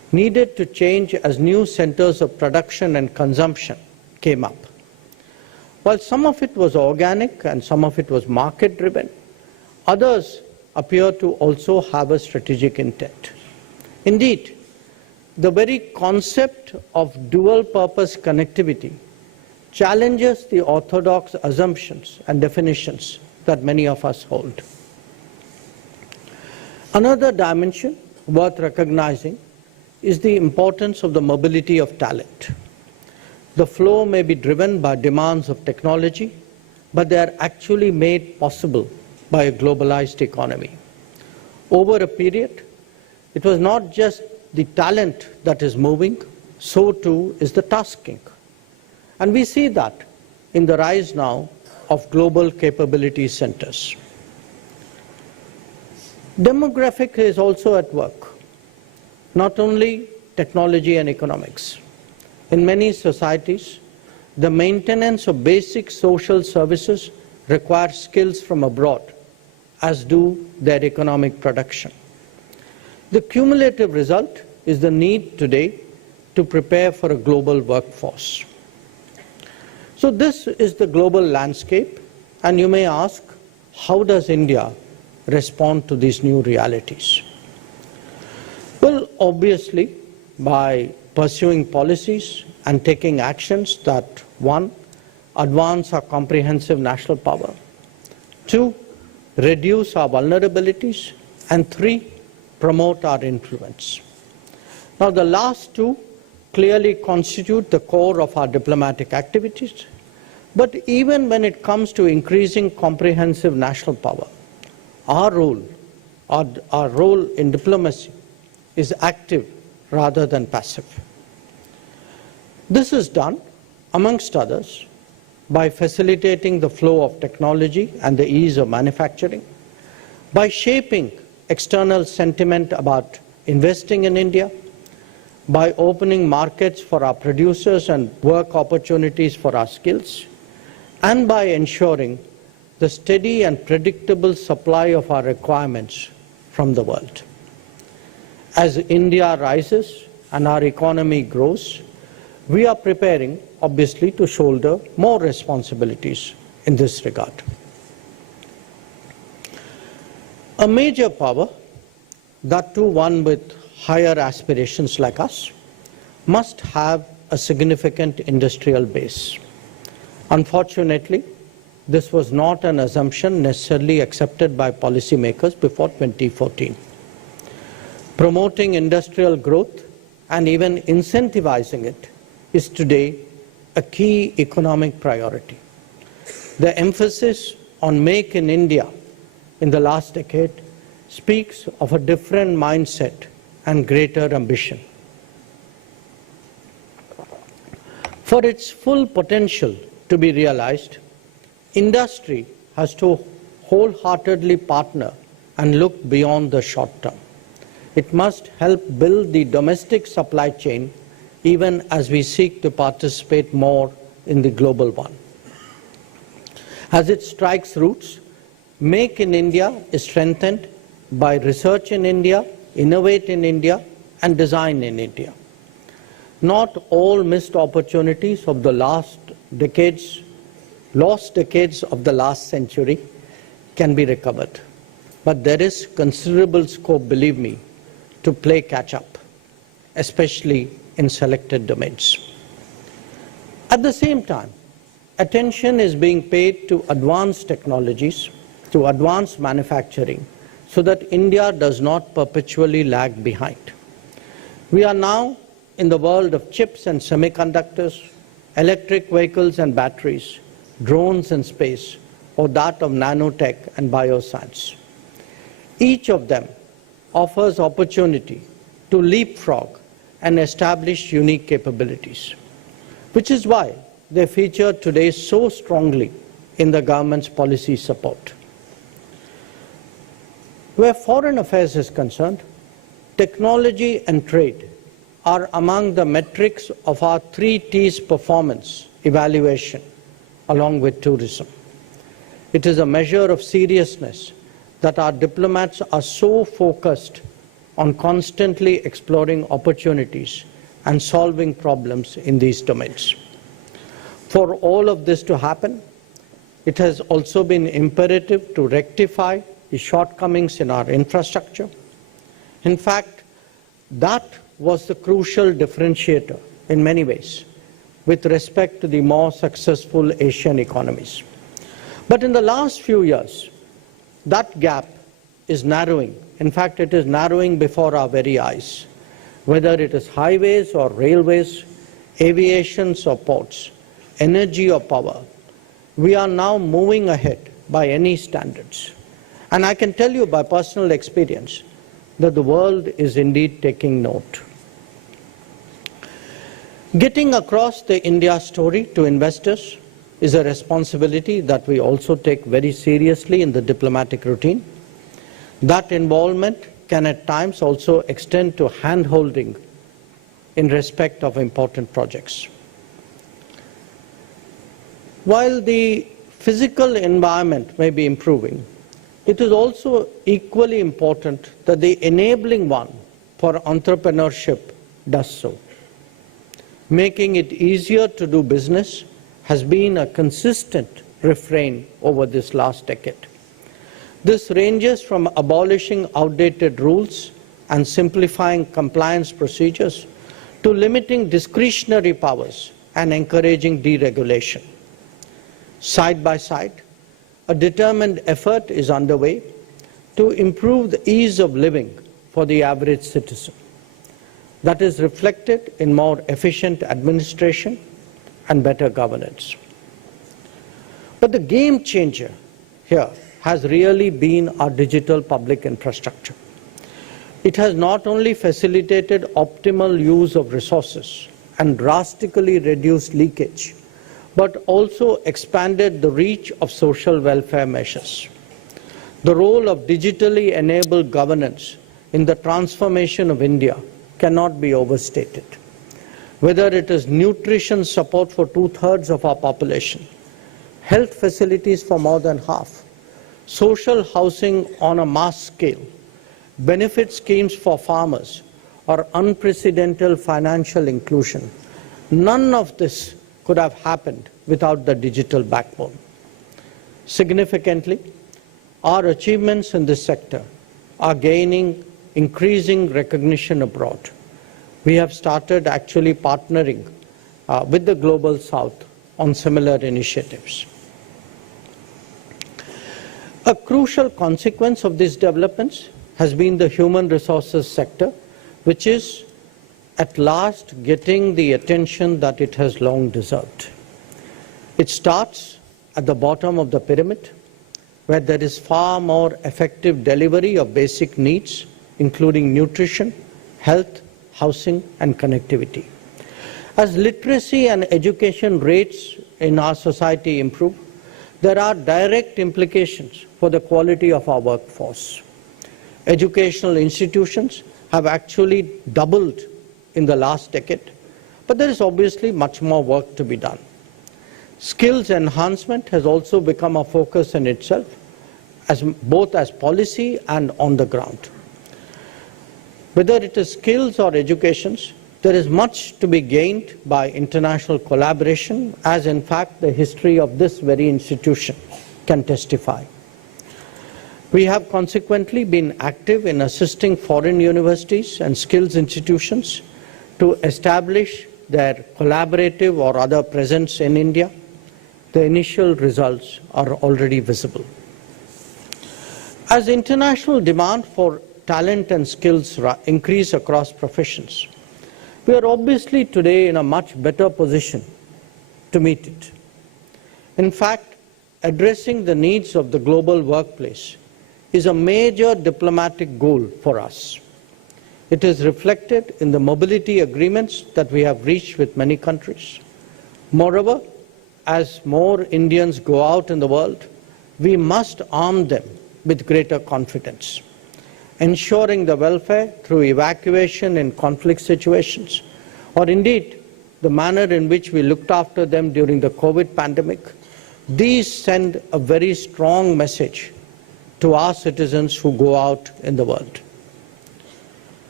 needed to change as new centers of production and consumption came up. While some of it was organic and some of it was market-driven, others appear to also have a strategic intent. Indeed, the very concept of dual-purpose connectivity challenges the orthodox assumptions and definitions that many of us hold. Another dimension worth recognizing is the importance of the mobility of talent. The flow may be driven by demands of technology, but they are actually made possible by a globalized economy. Over a period, it was not just the talent that is moving, so too is the tasking. And we see that in the rise now of global capability centers. Demographic is also at work, not only technology and economics. In many societies, the maintenance of basic social services requires skills from abroad, as do their economic production. The cumulative result is the need today to prepare for a global workforce. So this is the global landscape, and you may ask, how does India respond to these new realities? Well, obviously, by pursuing policies and taking actions that, one, advance our comprehensive national power, two, reduce our vulnerabilities, and three, promote our influence. Now, the last two clearly constitute the core of our diplomatic activities, but even when it comes to increasing comprehensive national power, our role in diplomacy is active rather than passive. This is done, amongst others, by facilitating the flow of technology and the ease of manufacturing, by shaping external sentiment about investing in India, by opening markets for our producers and work opportunities for our skills, and by ensuring the steady and predictable supply of our requirements from the world. As India rises and our economy grows, we are preparing, obviously, to shoulder more responsibilities in this regard. A major power, that too one with higher aspirations like us, must have a significant industrial base. Unfortunately, this was not an assumption necessarily accepted by policymakers before 2014. Promoting industrial growth and even incentivizing it is today a key economic priority. The emphasis on Make in India in the last decade speaks of a different mindset and greater ambition. For its full potential to be realized, industry has to wholeheartedly partner and look beyond the short term. It must help build the domestic supply chain even as we seek to participate more in the global one. As it strikes roots, Make in India is strengthened by research in India, innovate in India, and design in India. Not all missed opportunities of the lost decades of the last century can be recovered. But there is considerable scope, believe me, to play catch-up, especially in selected domains. At the same time, attention is being paid to advanced technologies, to advanced manufacturing, so that India does not perpetually lag behind. We are now in the world of chips and semiconductors, electric vehicles and batteries, drones and space, or that of nanotech and bioscience. Each of them offers opportunity to leapfrog and establish unique capabilities, which is why they feature today so strongly in the government's policy support. Where foreign affairs is concerned, technology and trade are among the metrics of our 3 T's performance evaluation, along with tourism. It is a measure of seriousness that our diplomats are so focused on constantly exploring opportunities and solving problems in these domains. For all of this to happen, it has also been imperative to rectify the shortcomings in our infrastructure. In fact, that was the crucial differentiator in many ways with respect to the more successful Asian economies. But in the last few years, that gap is narrowing. In fact, it is narrowing before our very eyes. Whether it is highways or railways, aviations or ports, energy or power, we are now moving ahead by any standards. And I can tell you by personal experience that the world is indeed taking note. Getting across the India story to investors is a responsibility that we also take very seriously in the diplomatic routine. That involvement can at times also extend to hand-holding in respect of important projects. While the physical environment may be improving, it is also equally important that the enabling one for entrepreneurship does so. Making it easier to do business has been a consistent refrain over this last decade. This ranges from abolishing outdated rules and simplifying compliance procedures to limiting discretionary powers and encouraging deregulation. Side by side, a determined effort is underway to improve the ease of living for the average citizen. That is reflected in more efficient administration and better governance. But the game changer here has really been our digital public infrastructure. It has not only facilitated optimal use of resources and drastically reduced leakage, but also expanded the reach of social welfare measures. The role of digitally enabled governance in the transformation of India cannot be overstated. Whether it is nutrition support for 2/3 of our population, health facilities for more than half, social housing on a mass scale, benefit schemes for farmers, or unprecedented financial inclusion, none of this could have happened without the digital backbone. Significantly, our achievements in this sector are gaining increasing recognition abroad. We have started actually partnering with the Global South on similar initiatives. A crucial consequence of these developments has been the human resources sector, which is at last getting the attention that it has long deserved. It starts at the bottom of the pyramid, where there is far more effective delivery of basic needs, including nutrition, health, housing, and connectivity. As literacy and education rates in our society improve, there are direct implications for the quality of our workforce. Educational institutions have actually doubled in the last decade, but there is obviously much more work to be done. Skills enhancement has also become a focus in itself, both as policy and on the ground. Whether it is skills or educations, there is much to be gained by international collaboration, as in fact the history of this very institution can testify. We have consequently been active in assisting foreign universities and skills institutions to establish their collaborative or other presence in India. The initial results are already visible. As international demand for talent and skills increase across professions, we are obviously today in a much better position to meet it. In fact, addressing the needs of the global workplace is a major diplomatic goal for us. It is reflected in the mobility agreements that we have reached with many countries. Moreover, as more Indians go out in the world, we must arm them with greater confidence. Ensuring the welfare through evacuation in conflict situations, or indeed the manner in which we looked after them during the COVID pandemic, these send a very strong message to our citizens who go out in the world.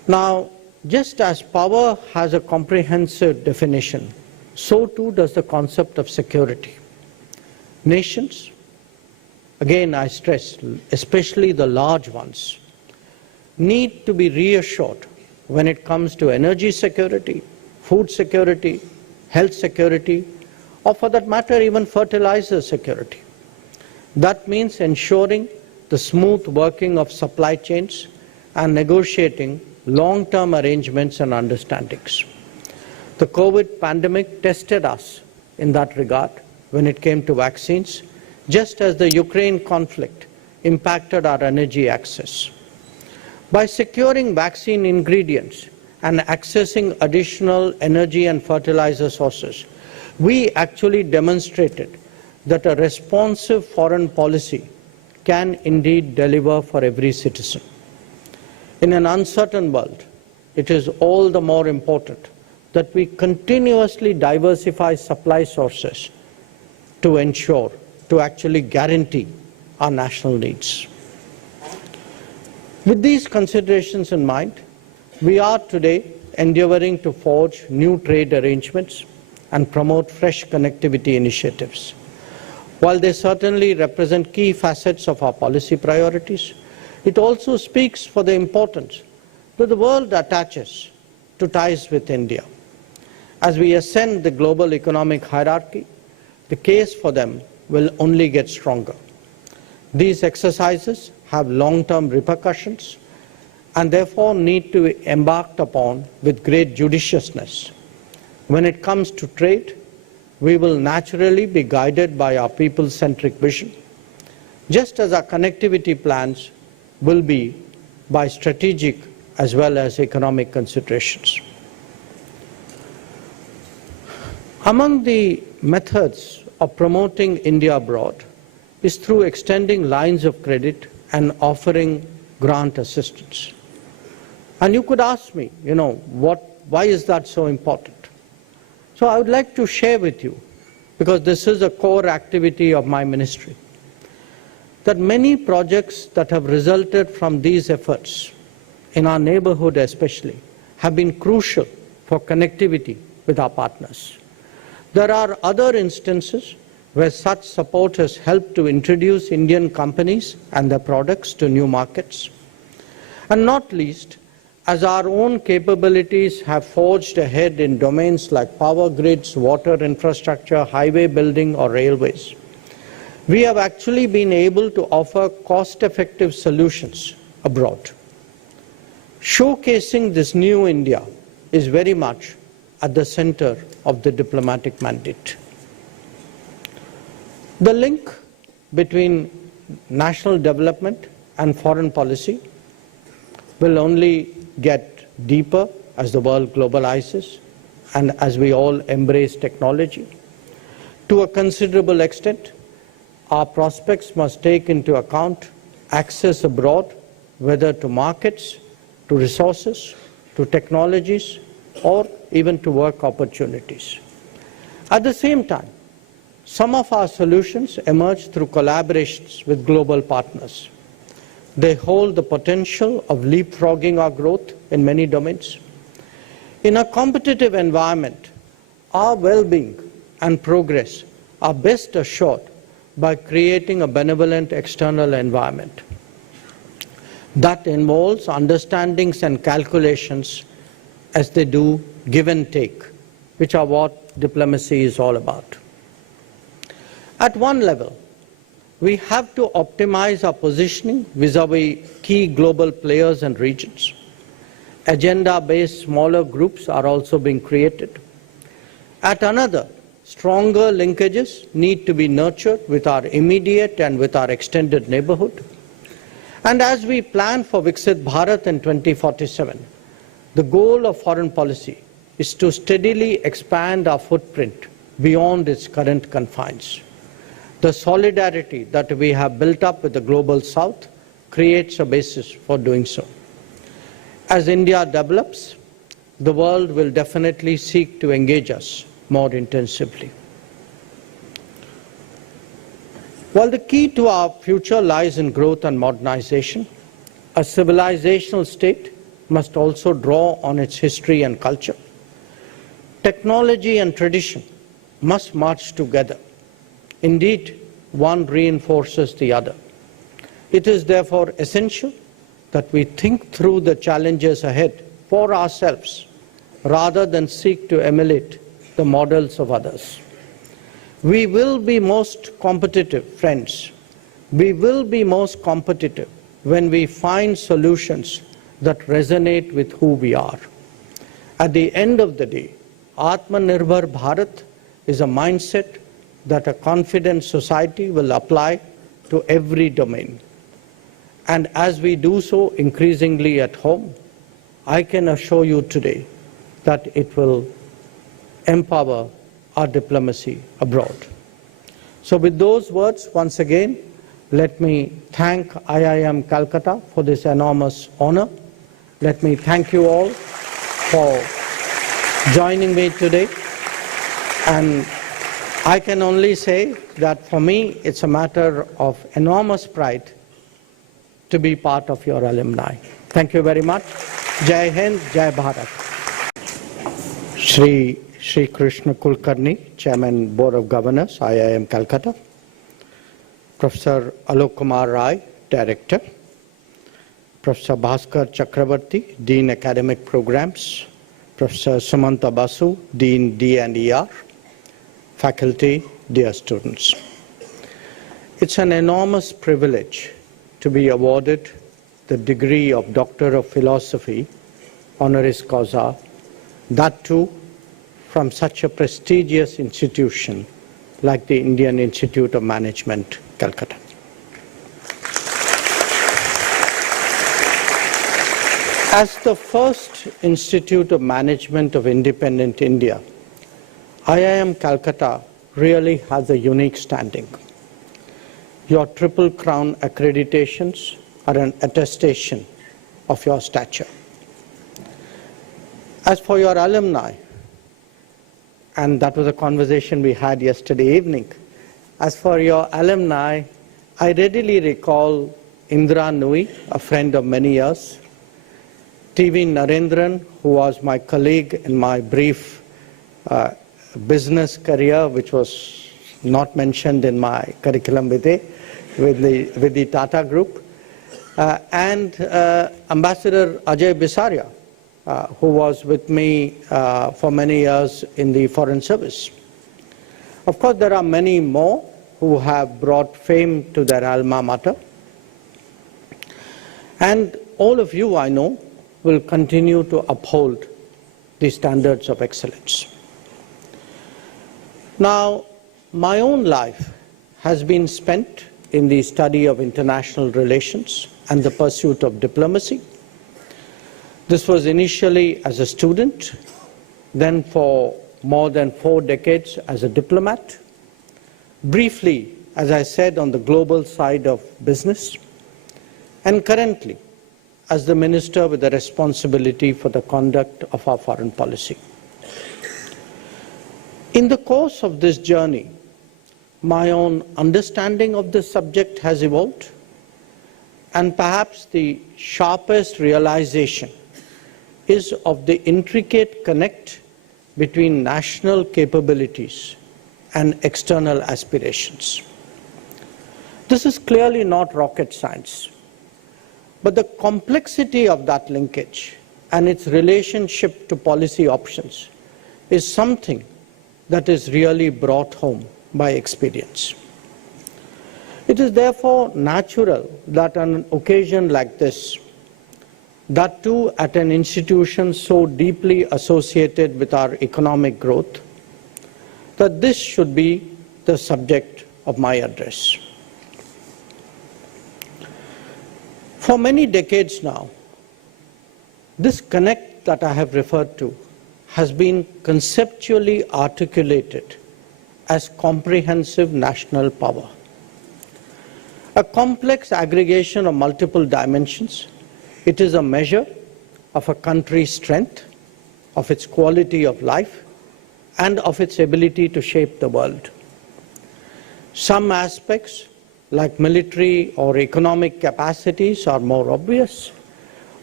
Now, just as power has a comprehensive definition, so too does the concept of security. Nations, again I stress, especially the large ones, need to be reassured when it comes to energy security, food security, health security, or for that matter even fertilizer security. That means ensuring the smooth working of supply chains and negotiating long-term arrangements and understandings. The COVID pandemic tested us in that regard when it came to vaccines, just as the Ukraine conflict impacted our energy access. By securing vaccine ingredients and accessing additional energy and fertilizer sources, we actually demonstrated that a responsive foreign policy can indeed deliver for every citizen. In an uncertain world, it is all the more important that we continuously diversify supply sources to ensure, to actually guarantee our national needs. With these considerations in mind, we are today endeavoring to forge new trade arrangements and promote fresh connectivity initiatives. While they certainly represent key facets of our policy priorities, it also speaks for the importance that the world attaches to ties with India. As we ascend the global economic hierarchy, the case for them will only get stronger. These exercises have long-term repercussions and therefore need to be embarked upon with great judiciousness. When it comes to trade, we will naturally be guided by our people-centric vision, just as our connectivity plans will be by strategic as well as economic considerations. Among the methods of promoting India abroad is through extending lines of credit and offering grant assistance. And you could ask me, why is that so important? So I would like to share with you, because this is a core activity of my ministry, that many projects that have resulted from these efforts, in our neighborhood especially, have been crucial for connectivity with our partners. There are other instances where such support has helped to introduce Indian companies and their products to new markets. And not least, as our own capabilities have forged ahead in domains like power grids, water infrastructure, highway building, or railways, we have actually been able to offer cost-effective solutions abroad. Showcasing this new India is very much at the center of the diplomatic mandate. The link between national development and foreign policy will only get deeper as the world globalizes and as we all embrace technology. To a considerable extent, our prospects must take into account access abroad, whether to markets, to resources, to technologies, or even to work opportunities. At the same time, some of our solutions emerge through collaborations with global partners. They hold the potential of leapfrogging our growth in many domains. In a competitive environment, our well-being and progress are best assured by creating a benevolent external environment. That involves understandings and calculations as they do give and take, which are what diplomacy is all about. At one level, we have to optimize our positioning vis-à-vis key global players and regions. Agenda-based smaller groups are also being created. At another, stronger linkages need to be nurtured with our immediate and with our extended neighborhood. And as we plan for Viksit Bharat in 2047, the goal of foreign policy is to steadily expand our footprint beyond its current confines. The solidarity that we have built up with the global south creates a basis for doing so. As India develops, the world will definitely seek to engage us more intensively. While the key to our future lies in growth and modernization, a civilizational state must also draw on its history and culture. Technology and tradition must march together. Indeed, one reinforces the other. It is therefore essential that we think through the challenges ahead for ourselves rather than seek to emulate the models of others. We will be most competitive, friends. We will be most competitive when we find solutions that resonate with who we are. At the end of the day, Atmanirbhar Bharat is a mindset that a confident society will apply to every domain. And as we do so increasingly at home, I can assure you today that it will empower our diplomacy abroad. So with those words, once again, let me thank IIM Calcutta for this enormous honor. Let me thank you all for joining me today. And I can only say that for me, it's a matter of enormous pride to be part of your alumni. Thank you very much. Jai Hind, Jai Bharat. Shri Krishna Kulkarni, Chairman, Board of Governors, IIM Calcutta. Professor Alok Kumar Rai, Director. Professor Bhaskar Chakravarti, Dean Academic Programs. Professor Sumanta Basu, Dean D&ER. Faculty, dear students. It's an enormous privilege to be awarded the degree of Doctor of Philosophy, honoris causa, that too from such a prestigious institution like the Indian Institute of Management, Calcutta. As the first Institute of Management of independent India, IIM Calcutta really has a unique standing. Your Triple Crown accreditations are an attestation of your stature. As for your alumni, and that was a conversation we had yesterday evening, as for your alumni, I readily recall Indra Nui, a friend of many years, TV Narendran, who was my colleague in my brief business career, which was not mentioned in my curriculum vitae with the Tata Group, and Ambassador Ajay Bisaria, who was with me for many years in the Foreign Service. Of course, there are many more who have brought fame to their alma mater. And all of you, I know, will continue to uphold the standards of excellence. Now, my own life has been spent in the study of international relations and the pursuit of diplomacy. This was initially as a student, then for more than 4 decades as a diplomat, briefly, as I said, on the global side of business, and currently as the minister with the responsibility for the conduct of our foreign policy. In the course of this journey, my own understanding of this subject has evolved, and perhaps the sharpest realization is of the intricate connect between national capabilities and external aspirations. This is clearly not rocket science, but the complexity of that linkage and its relationship to policy options is something that is really brought home by experience. It is therefore natural that on an occasion like this, that too at an institution so deeply associated with our economic growth, that this should be the subject of my address. For many decades now, this connect that I have referred to has been conceptually articulated as comprehensive national power. A complex aggregation of multiple dimensions, it is a measure of a country's strength, of its quality of life, and of its ability to shape the world. Some aspects, like military or economic capacities, are more obvious.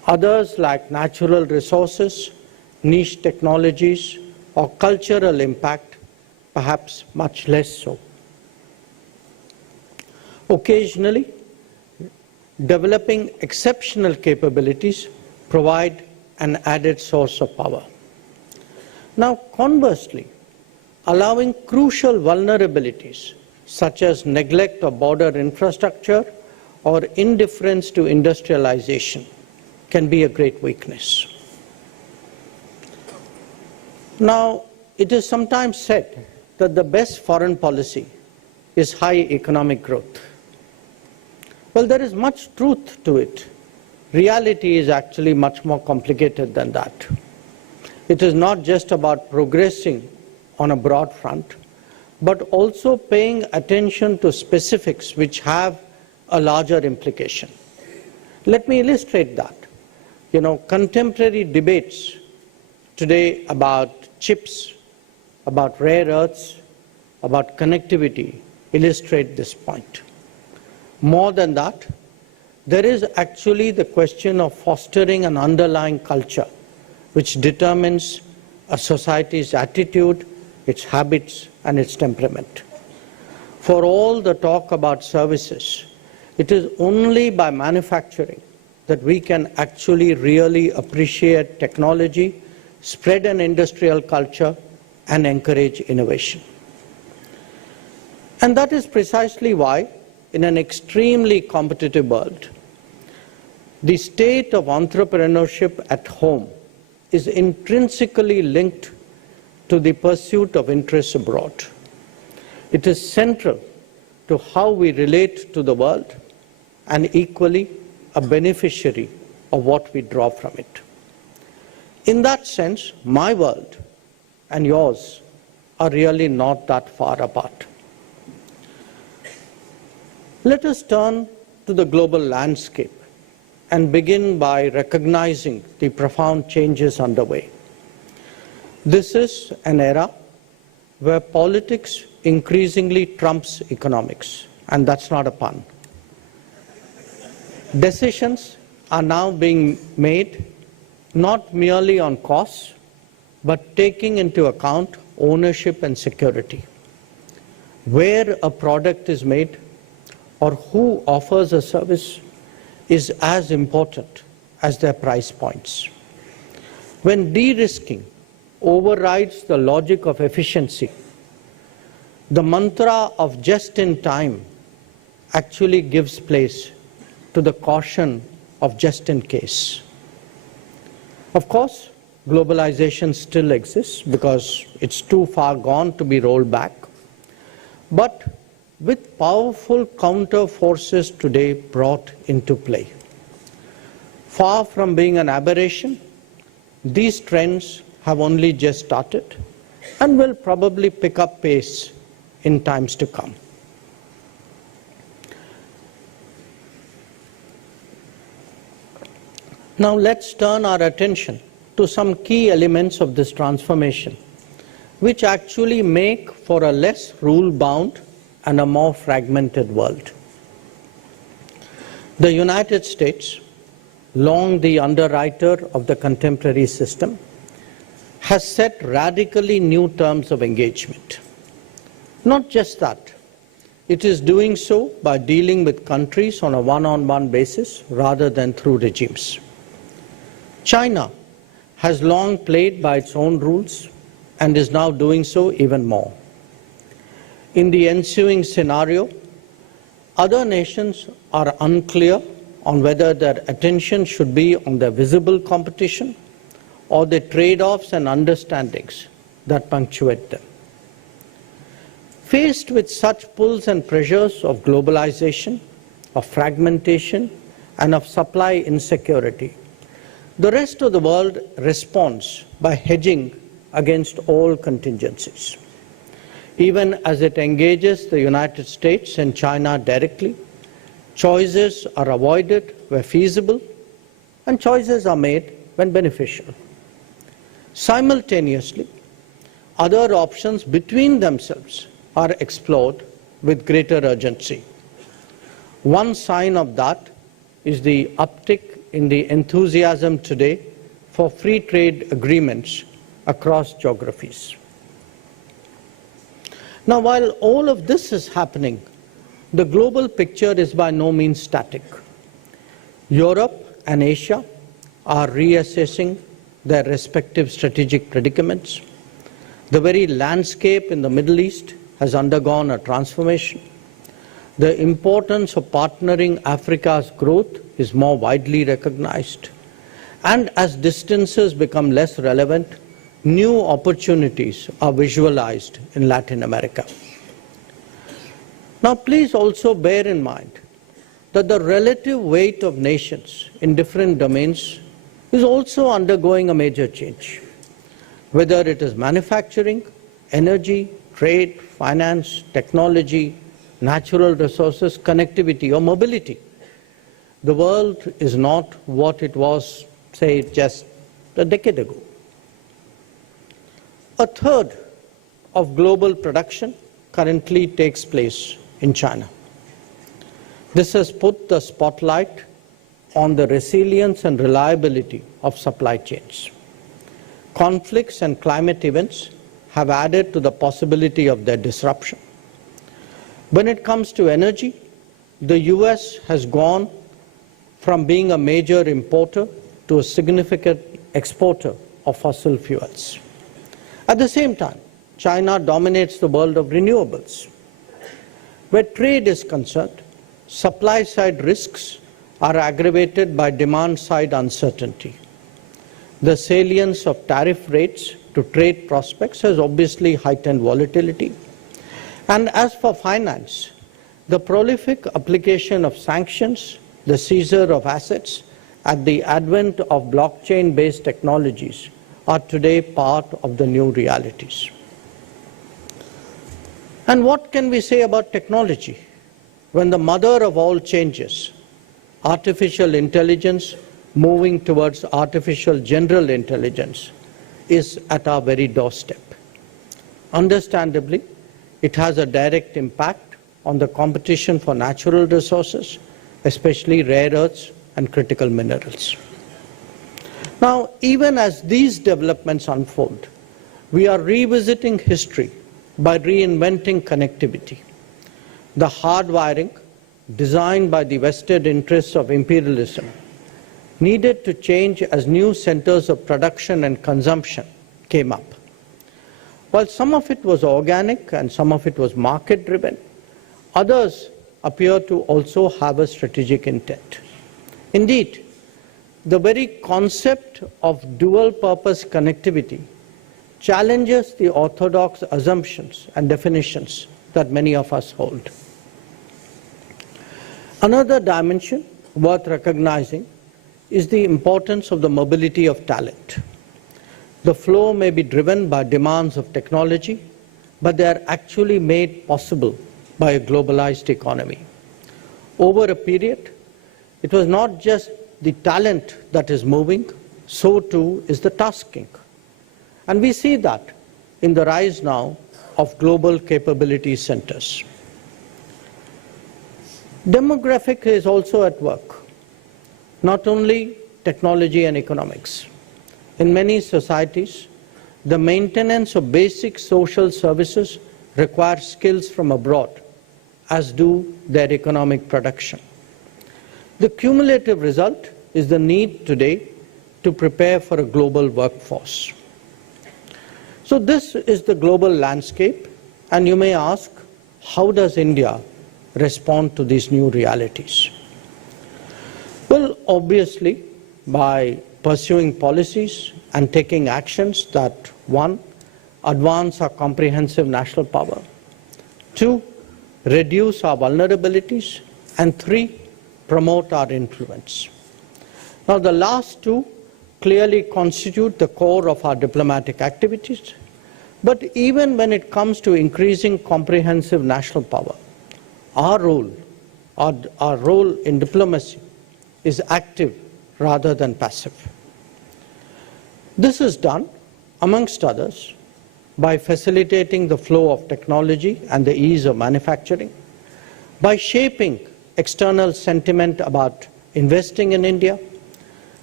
Others, like natural resources, niche technologies, or cultural impact, perhaps much less so. Occasionally, developing exceptional capabilities provide an added source of power. Now, conversely, allowing crucial vulnerabilities such as neglect of border infrastructure or indifference to industrialization can be a great weakness. Now, it is sometimes said that the best foreign policy is high economic growth. Well, there is much truth to it. Reality is actually much more complicated than that. It is not just about progressing on a broad front, but also paying attention to specifics which have a larger implication. Let me illustrate that. Contemporary debates today about chips, about rare earths, about connectivity illustrate this point. More than that, there is actually the question of fostering an underlying culture which determines a society's attitude, its habits, and its temperament. For all the talk about services, it is only by manufacturing that we can actually really appreciate technology, spread an industrial culture, and encourage innovation. And that is precisely why, in an extremely competitive world, the state of entrepreneurship at home is intrinsically linked to the pursuit of interests abroad. It is central to how we relate to the world and equally a beneficiary of what we draw from it. In that sense, my world and yours are really not that far apart. Let us turn to the global landscape and begin by recognizing the profound changes underway. This is an era where politics increasingly trumps economics, and that's not a pun. Decisions are now being made not merely on costs, but taking into account ownership and security. Where a product is made or who offers a service is as important as their price points. When de-risking overrides the logic of efficiency, the mantra of just in time actually gives place to the caution of just in case. Of course, globalization still exists because it's too far gone to be rolled back. But with powerful counter forces today brought into play, far from being an aberration, these trends have only just started and will probably pick up pace in times to come. Now let's turn our attention to some key elements of this transformation, which actually make for a less rule-bound and a more fragmented world. The United States, long the underwriter of the contemporary system, has set radically new terms of engagement. Not just that, it is doing so by dealing with countries on a one-on-one basis rather than through regimes. China has long played by its own rules and is now doing so even more. In the ensuing scenario, other nations are unclear on whether their attention should be on the visible competition or the trade-offs and understandings that punctuate them. Faced with such pulls and pressures of globalization, of fragmentation, and of supply insecurity, the rest of the world responds by hedging against all contingencies. Even as it engages the United States and China directly, choices are avoided where feasible, and choices are made when beneficial. Simultaneously, other options between themselves are explored with greater urgency. One sign of that is the uptick in the enthusiasm today for free trade agreements across geographies. Now, while all of this is happening, the global picture is by no means static. Europe and Asia are reassessing their respective strategic predicaments. The very landscape in the Middle East has undergone a transformation. The importance of partnering Africa's growth is more widely recognized. And as distances become less relevant, new opportunities are visualized in Latin America. Now, please also bear in mind that the relative weight of nations in different domains is also undergoing a major change. Whether it is manufacturing, energy, trade, finance, technology, natural resources, connectivity, or mobility, the world is not what it was, say, just a decade ago. A third of global production currently takes place in China. This has put the spotlight on the resilience and reliability of supply chains. Conflicts and climate events have added to the possibility of their disruption. When it comes to energy, the US has gone from being a major importer to a significant exporter of fossil fuels. At the same time, China dominates the world of renewables. Where trade is concerned, supply-side risks are aggravated by demand-side uncertainty. The salience of tariff rates to trade prospects has obviously heightened volatility. And as for finance, the prolific application of sanctions, the seizure of assets, and the advent of blockchain-based technologies are today part of the new realities. And what can we say about technology when the mother of all changes, artificial intelligence moving towards artificial general intelligence, is at our very doorstep? Understandably, it has a direct impact on the competition for natural resources, especially rare earths and critical minerals. Now, even as these developments unfold, we are revisiting history by reinventing connectivity. The hardwiring, designed by the vested interests of imperialism, needed to change as new centers of production and consumption came up. While some of it was organic and some of it was market-driven, others appear to also have a strategic intent. Indeed, the very concept of dual-purpose connectivity challenges the orthodox assumptions and definitions that many of us hold. Another dimension worth recognizing is the importance of the mobility of talent. The flow may be driven by demands of technology, but they are actually made possible by a globalized economy. Over a period, it was not just the talent that is moving, so too is the tasking. And we see that in the rise now of global capability centers. Demographic is also at work, not only technology and economics. In many societies, the maintenance of basic social services requires skills from abroad, as do their economic production. The cumulative result is the need today to prepare for a global workforce. So this is the global landscape, and you may ask, how does India respond to these new realities? Well, obviously, by pursuing policies and taking actions that, one, advance our comprehensive national power, two, reduce our vulnerabilities, and three, promote our influence. Now, the last two clearly constitute the core of our diplomatic activities, but even when it comes to increasing comprehensive national power, our role in diplomacy is active rather than passive. This is done, amongst others, by facilitating the flow of technology and the ease of manufacturing, by shaping external sentiment about investing in India,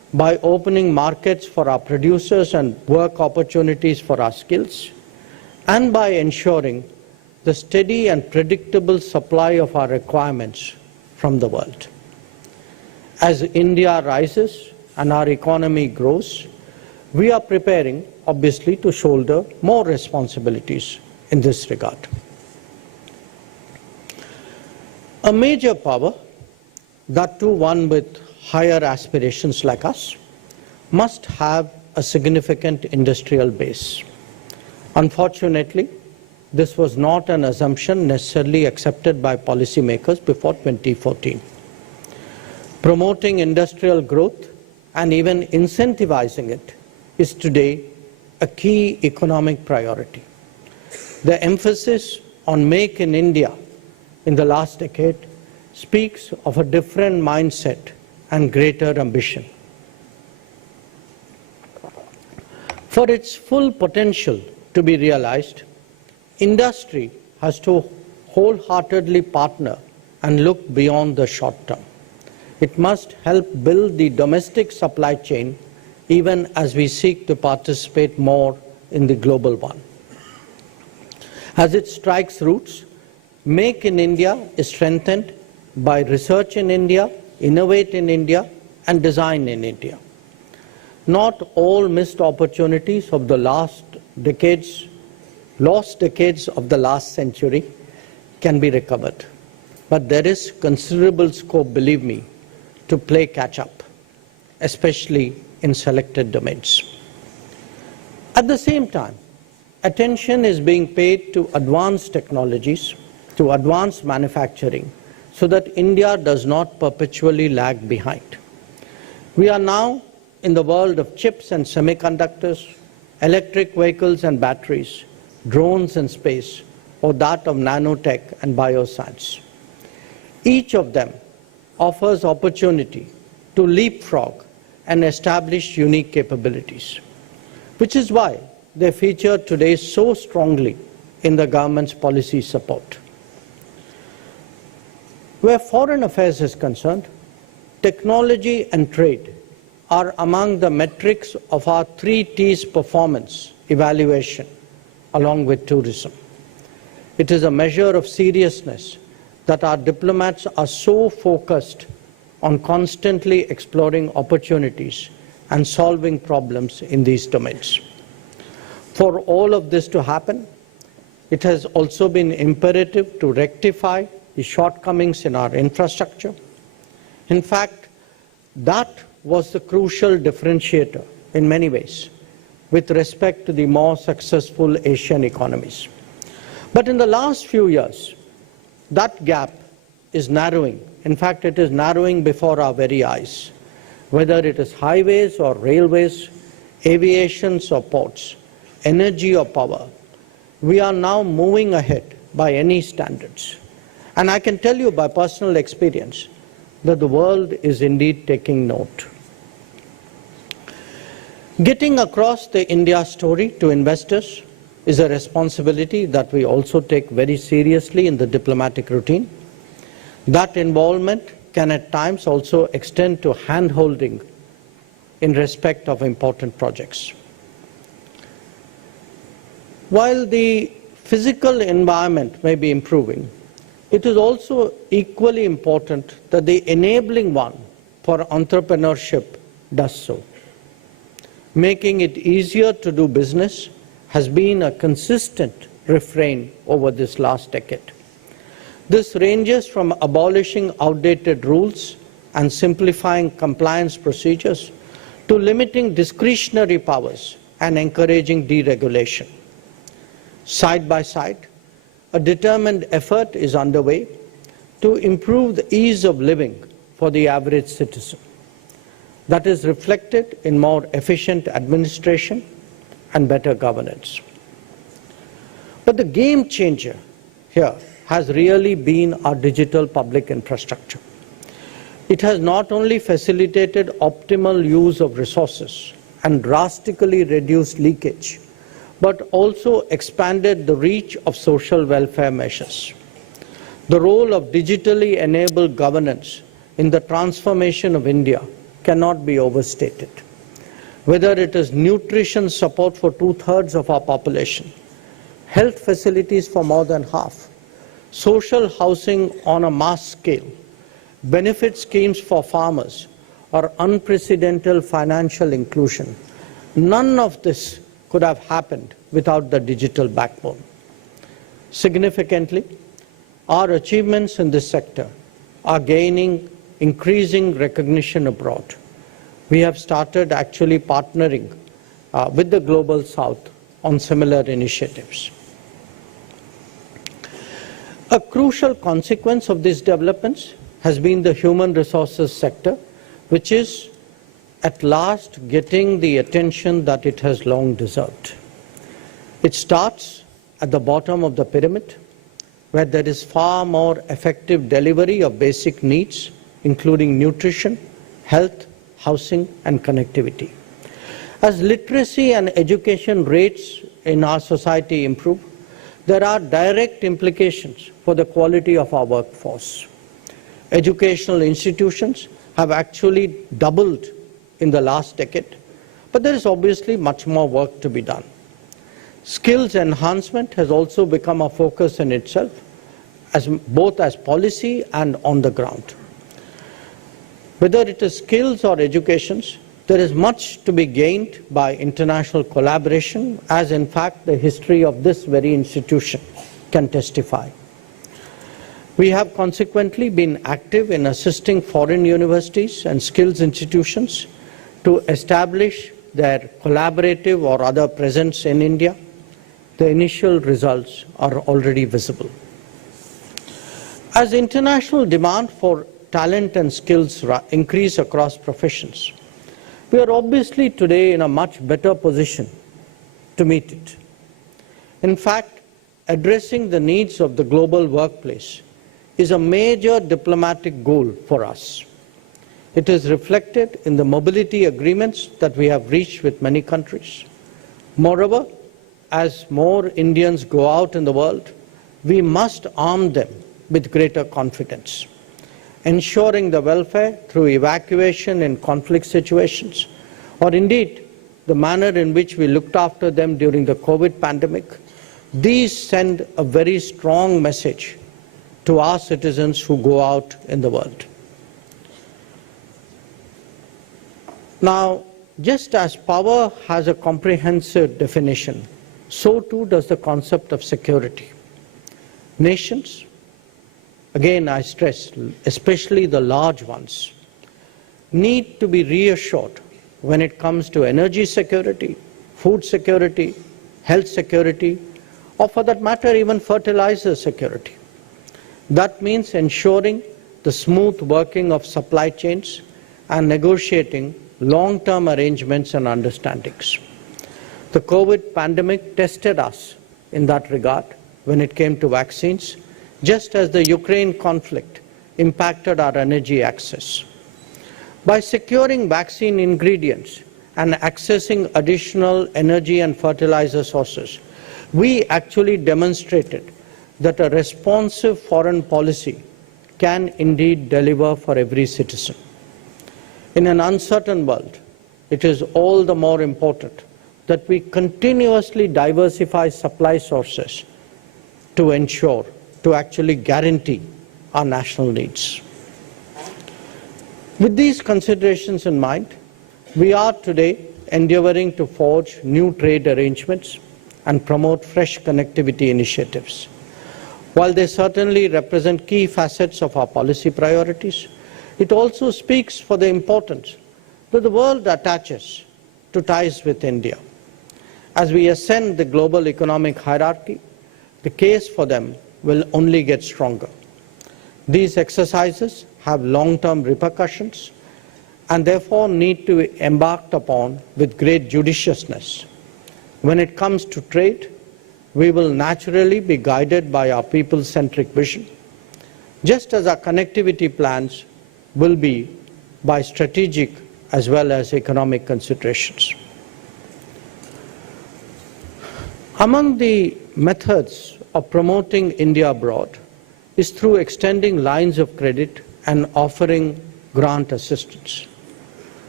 by opening markets for our producers and work opportunities for our skills, and by ensuring the steady and predictable supply of our requirements from the world. As India rises and our economy grows, we are preparing, obviously, to shoulder more responsibilities in this regard. A major power, that too one with higher aspirations like us, must have a significant industrial base. Unfortunately, this was not an assumption necessarily accepted by policymakers before 2014. Promoting industrial growth and even incentivizing it is today a key economic priority. The emphasis on Make in India in the last decade speaks of a different mindset and greater ambition. For its full potential to be realized, industry has to wholeheartedly partner and look beyond the short term. It must help build the domestic supply chain even as we seek to participate more in the global one. As it strikes roots, Make in India is strengthened by research in India, innovate in India, and design in India. Not all missed opportunities of the lost decades of the last century can be recovered. But there is considerable scope, believe me, to play catch-up, especially in selected domains. At the same time, attention is being paid to advanced technologies, to advanced manufacturing, so that India does not perpetually lag behind. We are now in the world of chips and semiconductors, electric vehicles and batteries, drones and space, or that of nanotech and bioscience. Each of them offers opportunity to leapfrog and establish unique capabilities, which is why they feature today so strongly in the government's policy support. Where foreign affairs is concerned, technology and trade are among the metrics of our 3 T's performance evaluation, along with tourism. It is a measure of seriousness that our diplomats are so focused on constantly exploring opportunities and solving problems in these domains. For all of this to happen, it has also been imperative to rectify the shortcomings in our infrastructure. In fact, that was the crucial differentiator in many ways with respect to the more successful Asian economies. But in the last few years, that gap is narrowing. In fact, it is narrowing before our very eyes. Whether it is highways or railways, aviations or ports, energy or power, we are now moving ahead by any standards. And I can tell you by personal experience that the world is indeed taking note. Getting across the India story to investors is a responsibility that we also take very seriously in the diplomatic routine. That involvement can at times also extend to hand-holding in respect of important projects. While the physical environment may be improving, it is also equally important that the enabling one for entrepreneurship does so. Making it easier to do business has been a consistent refrain over this last decade. This ranges from abolishing outdated rules and simplifying compliance procedures to limiting discretionary powers and encouraging deregulation. Side by side, a determined effort is underway to improve the ease of living for the average citizen. That is reflected in more efficient administration and better governance. But the game changer here has really been our digital public infrastructure. It has not only facilitated optimal use of resources and drastically reduced leakage, but also expanded the reach of social welfare measures. The role of digitally enabled governance in the transformation of India cannot be overstated. Whether it is nutrition support for 2/3 of our population, health facilities for more than half, social housing on a mass scale, benefit schemes for farmers, or unprecedented financial inclusion, none of this could have happened without the digital backbone. Significantly, our achievements in this sector are gaining increasing recognition abroad. We have started actually partnering with the Global South on similar initiatives. A crucial consequence of these developments has been the human resources sector, which is at last getting the attention that it has long deserved. It starts at the bottom of the pyramid, where there is far more effective delivery of basic needs, including nutrition, health, housing, and connectivity. As literacy and education rates in our society improve, there are direct implications for the quality of our workforce. Educational institutions have actually doubled in the last decade, but there is obviously much more work to be done. Skills enhancement has also become a focus in itself, both as policy and on the ground. Whether it is skills or educations, there is much to be gained by international collaboration, as in fact the history of this very institution can testify. We have consequently been active in assisting foreign universities and skills institutions to establish their collaborative or other presence in India. The initial results are already visible. As international demand for talent and skills increase across professions, we are obviously today in a much better position to meet it. In fact, addressing the needs of the global workplace is a major diplomatic goal for us. It is reflected in the mobility agreements that we have reached with many countries. Moreover, as more Indians go out in the world, we must arm them with greater confidence. Ensuring the welfare through evacuation in conflict situations, or indeed the manner in which we looked after them during the COVID pandemic, these send a very strong message to our citizens who go out in the world. Now, just as power has a comprehensive definition, so too does the concept of security. Nations, again I stress, especially the large ones, need to be reassured when it comes to energy security, food security, health security, or for that matter even fertilizer security. That means ensuring the smooth working of supply chains and negotiating long-term arrangements and understandings. The COVID pandemic tested us in that regard when it came to vaccines, just as the Ukraine conflict impacted our energy access. By securing vaccine ingredients and accessing additional energy and fertilizer sources, we actually demonstrated that a responsive foreign policy can indeed deliver for every citizen. In an uncertain world, it is all the more important that we continuously diversify supply sources to ensure, to actually guarantee our national needs. With these considerations in mind, we are today endeavoring to forge new trade arrangements and promote fresh connectivity initiatives. While they certainly represent key facets of our policy priorities, it also speaks for the importance that the world attaches to ties with India. As we ascend the global economic hierarchy, the case for them will only get stronger. These exercises have long-term repercussions and therefore need to be embarked upon with great judiciousness. When it comes to trade, we will naturally be guided by our people-centric vision, just as our connectivity plans will be by strategic as well as economic considerations. Among the methods of promoting India abroad is through extending lines of credit and offering grant assistance.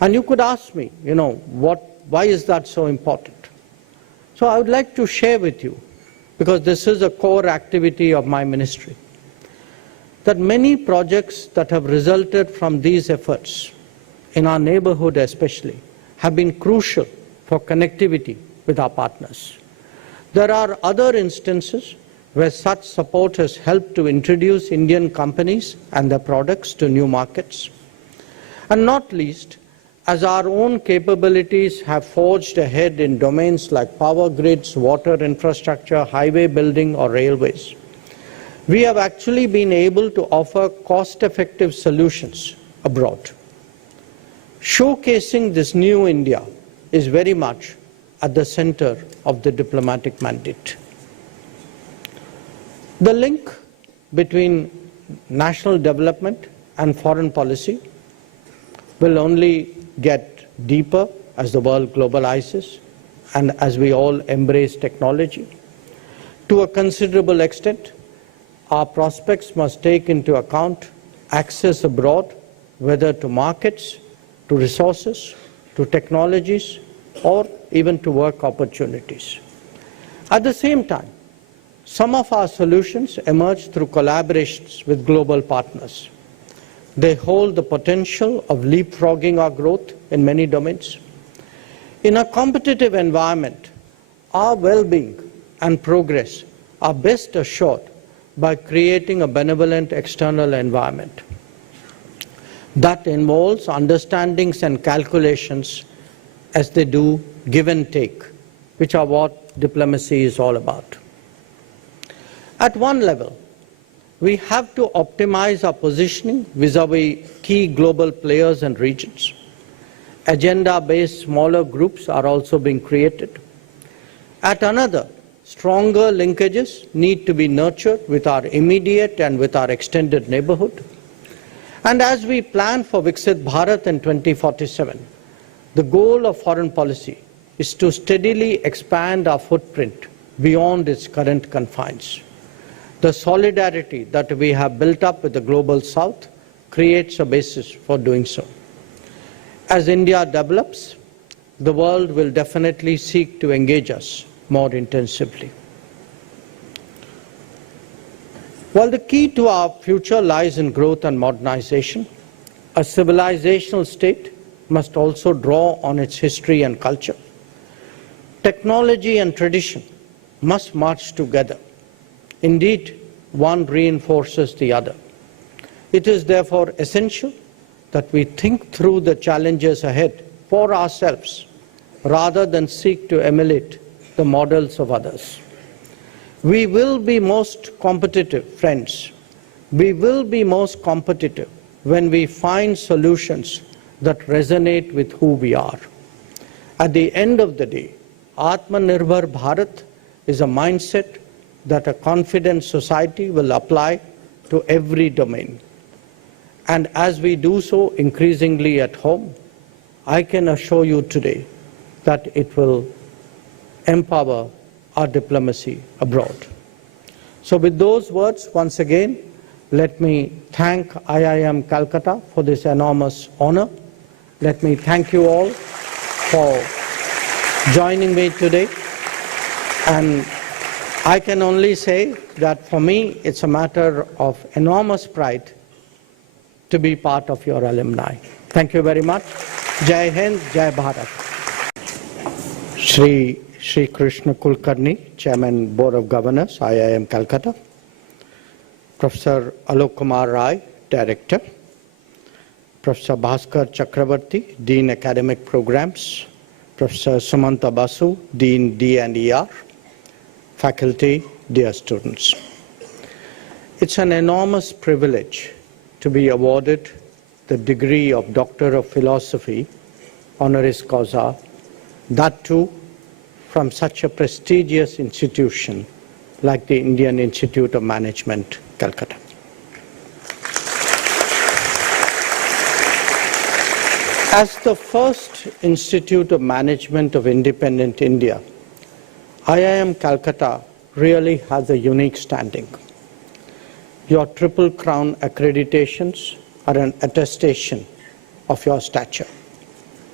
And you could ask me, why is that so important? So I would like to share with you, because this is a core activity of my ministry, that many projects that have resulted from these efforts, in our neighborhood especially, have been crucial for connectivity with our partners. There are other instances where such support has helped to introduce Indian companies and their products to new markets. And not least, as our own capabilities have forged ahead in domains like power grids, water infrastructure, highway building, or railways, we have actually been able to offer cost-effective solutions abroad. Showcasing this new India is very much at the center of the diplomatic mandate. The link between national development and foreign policy will only get deeper as the world globalizes and as we all embrace technology. To a considerable extent, our prospects must take into account access abroad, whether to markets, to resources, to technologies, or even to work opportunities. At the same time, some of our solutions emerge through collaborations with global partners. They hold the potential of leapfrogging our growth in many domains. In a competitive environment, our well-being and progress are best assured by creating a benevolent external environment. That involves understandings and calculations as they do give and take, which are what diplomacy is all about. At one level, we have to optimize our positioning vis-à-vis key global players and regions. Agenda-based smaller groups are also being created. At another, stronger linkages need to be nurtured with our immediate and with our extended neighborhood. And as we plan for Viksit Bharat in 2047, the goal of foreign policy is to steadily expand our footprint beyond its current confines. The solidarity that we have built up with the global south creates a basis for doing so. As India develops, the world will definitely seek to engage us more intensively. While the key to our future lies in growth and modernization, a civilizational state must also draw on its history and culture. Technology and tradition must march together. Indeed, one reinforces the other. It is therefore essential that we think through the challenges ahead for ourselves rather than seek to emulate the models of others. We will be most competitive, friends. We will be most competitive when we find solutions that resonate with who we are. At the end of the day, Atmanirbhar Bharat is a mindset that a confident society will apply to every domain. And as we do so increasingly at home, I can assure you today that it will empower our diplomacy abroad. So with those words, once again, let me thank IIM Calcutta for this enormous honor. Let me thank you all for joining me today. And I can only say that for me, it's a matter of enormous pride to be part of your alumni. Thank you very much. Jai Hind, Jai Bharat. Shri Krishna Kulkarni, Chairman, Board of Governors, IIM Calcutta. Professor Alok Kumar Rai, Director. Professor Bhaskar Chakravarti, Dean Academic Programs. Professor Sumanta Basu, Dean D&ER. Faculty, dear students. It's an enormous privilege to be awarded the degree of Doctor of Philosophy, honoris causa, that too from such a prestigious institution like the Indian Institute of Management, Calcutta. As the first Institute of Management of independent India, IIM Calcutta really has a unique standing. Your Triple Crown accreditations are an attestation of your stature.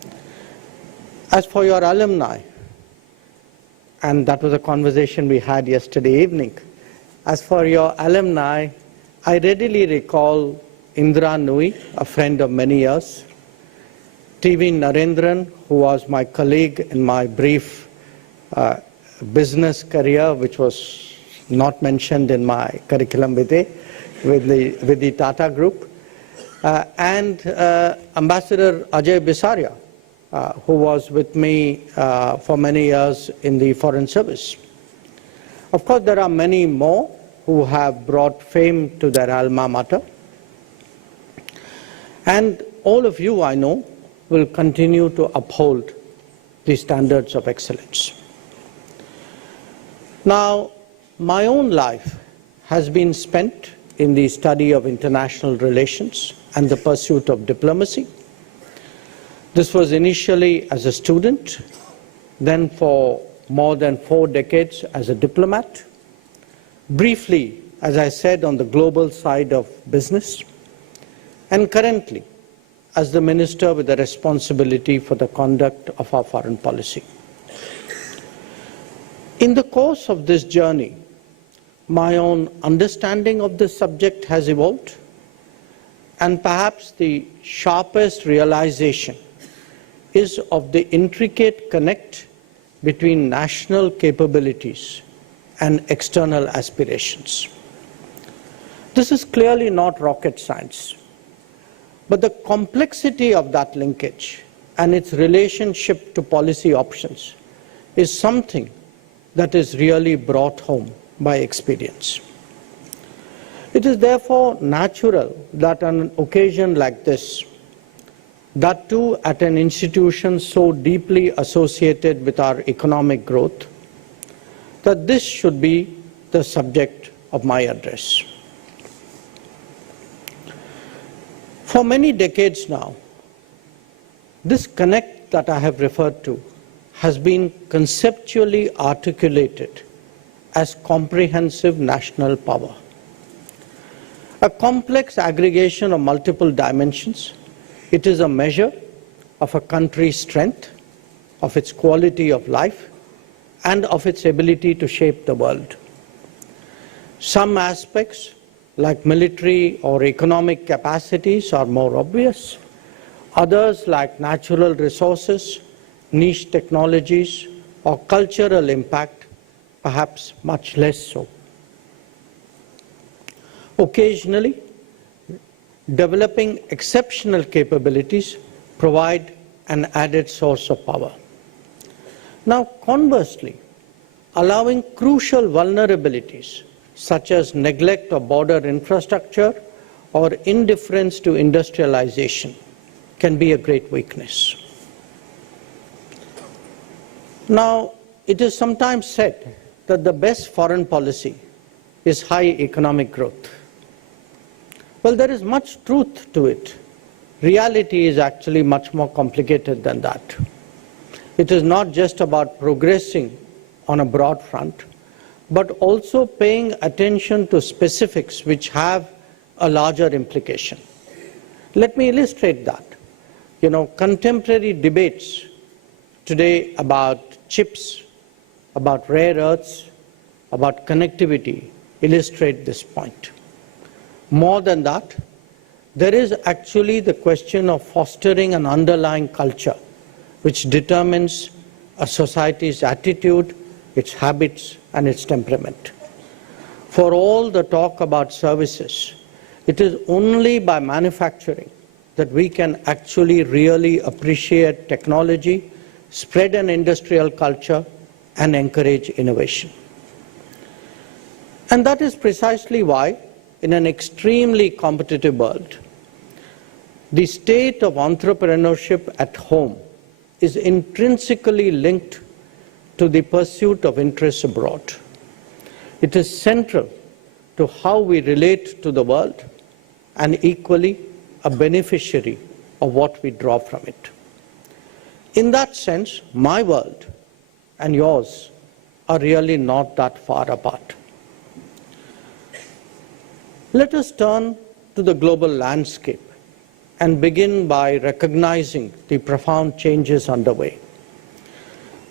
As for your alumni, and that was a conversation we had yesterday evening, as for your alumni, I readily recall Indra Nui, a friend of many years, TV Narendran, who was my colleague in my brief business career, which was not mentioned in my curriculum vitae with the Tata Group, and Ambassador Ajay Bisaria, who was with me for many years in the Foreign Service. Of course, there are many more who have brought fame to their alma mater. And all of you, I know, will continue to uphold the standards of excellence. Now, my own life has been spent in the study of international relations and the pursuit of diplomacy. This was initially as a student, then for more than 4 decades as a diplomat, briefly, as I said, on the global side of business, and currently as the minister with the responsibility for the conduct of our foreign policy. In the course of this journey, my own understanding of this subject has evolved, and perhaps the sharpest realization is of the intricate connect between national capabilities and external aspirations. This is clearly not rocket science, but the complexity of that linkage and its relationship to policy options is something that is really brought home by experience. It is therefore natural that on an occasion like this, that too at an institution so deeply associated with our economic growth, that this should be the subject of my address. For many decades now, this connect that I have referred to has been conceptually articulated as comprehensive national power. A complex aggregation of multiple dimensions, it is a measure of a country's strength, of its quality of life, and of its ability to shape the world. Some aspects, like military or economic capacities, are more obvious. Others, like natural resources, niche technologies, or cultural impact, perhaps much less so. Occasionally, developing exceptional capabilities provide an added source of power. Now, conversely, allowing crucial vulnerabilities such as neglect of border infrastructure or indifference to industrialization can be a great weakness. Now, it is sometimes said that the best foreign policy is high economic growth. Well, there is much truth to it. Reality is actually much more complicated than that. It is not just about progressing on a broad front, but also paying attention to specifics which have a larger implication. Let me illustrate that. Contemporary debates today about chips, about rare earths, about connectivity illustrate this point. More than that, there is actually the question of fostering an underlying culture which determines a society's attitude, its habits, and its temperament. For all the talk about services, it is only by manufacturing that we can actually really appreciate technology, spread an industrial culture, and encourage innovation. And that is precisely why, in an extremely competitive world, the state of entrepreneurship at home is intrinsically linked to the pursuit of interests abroad. It is central to how we relate to the world and equally a beneficiary of what we draw from it. In that sense, my world and yours are really not that far apart. Let us turn to the global landscape and begin by recognizing the profound changes underway.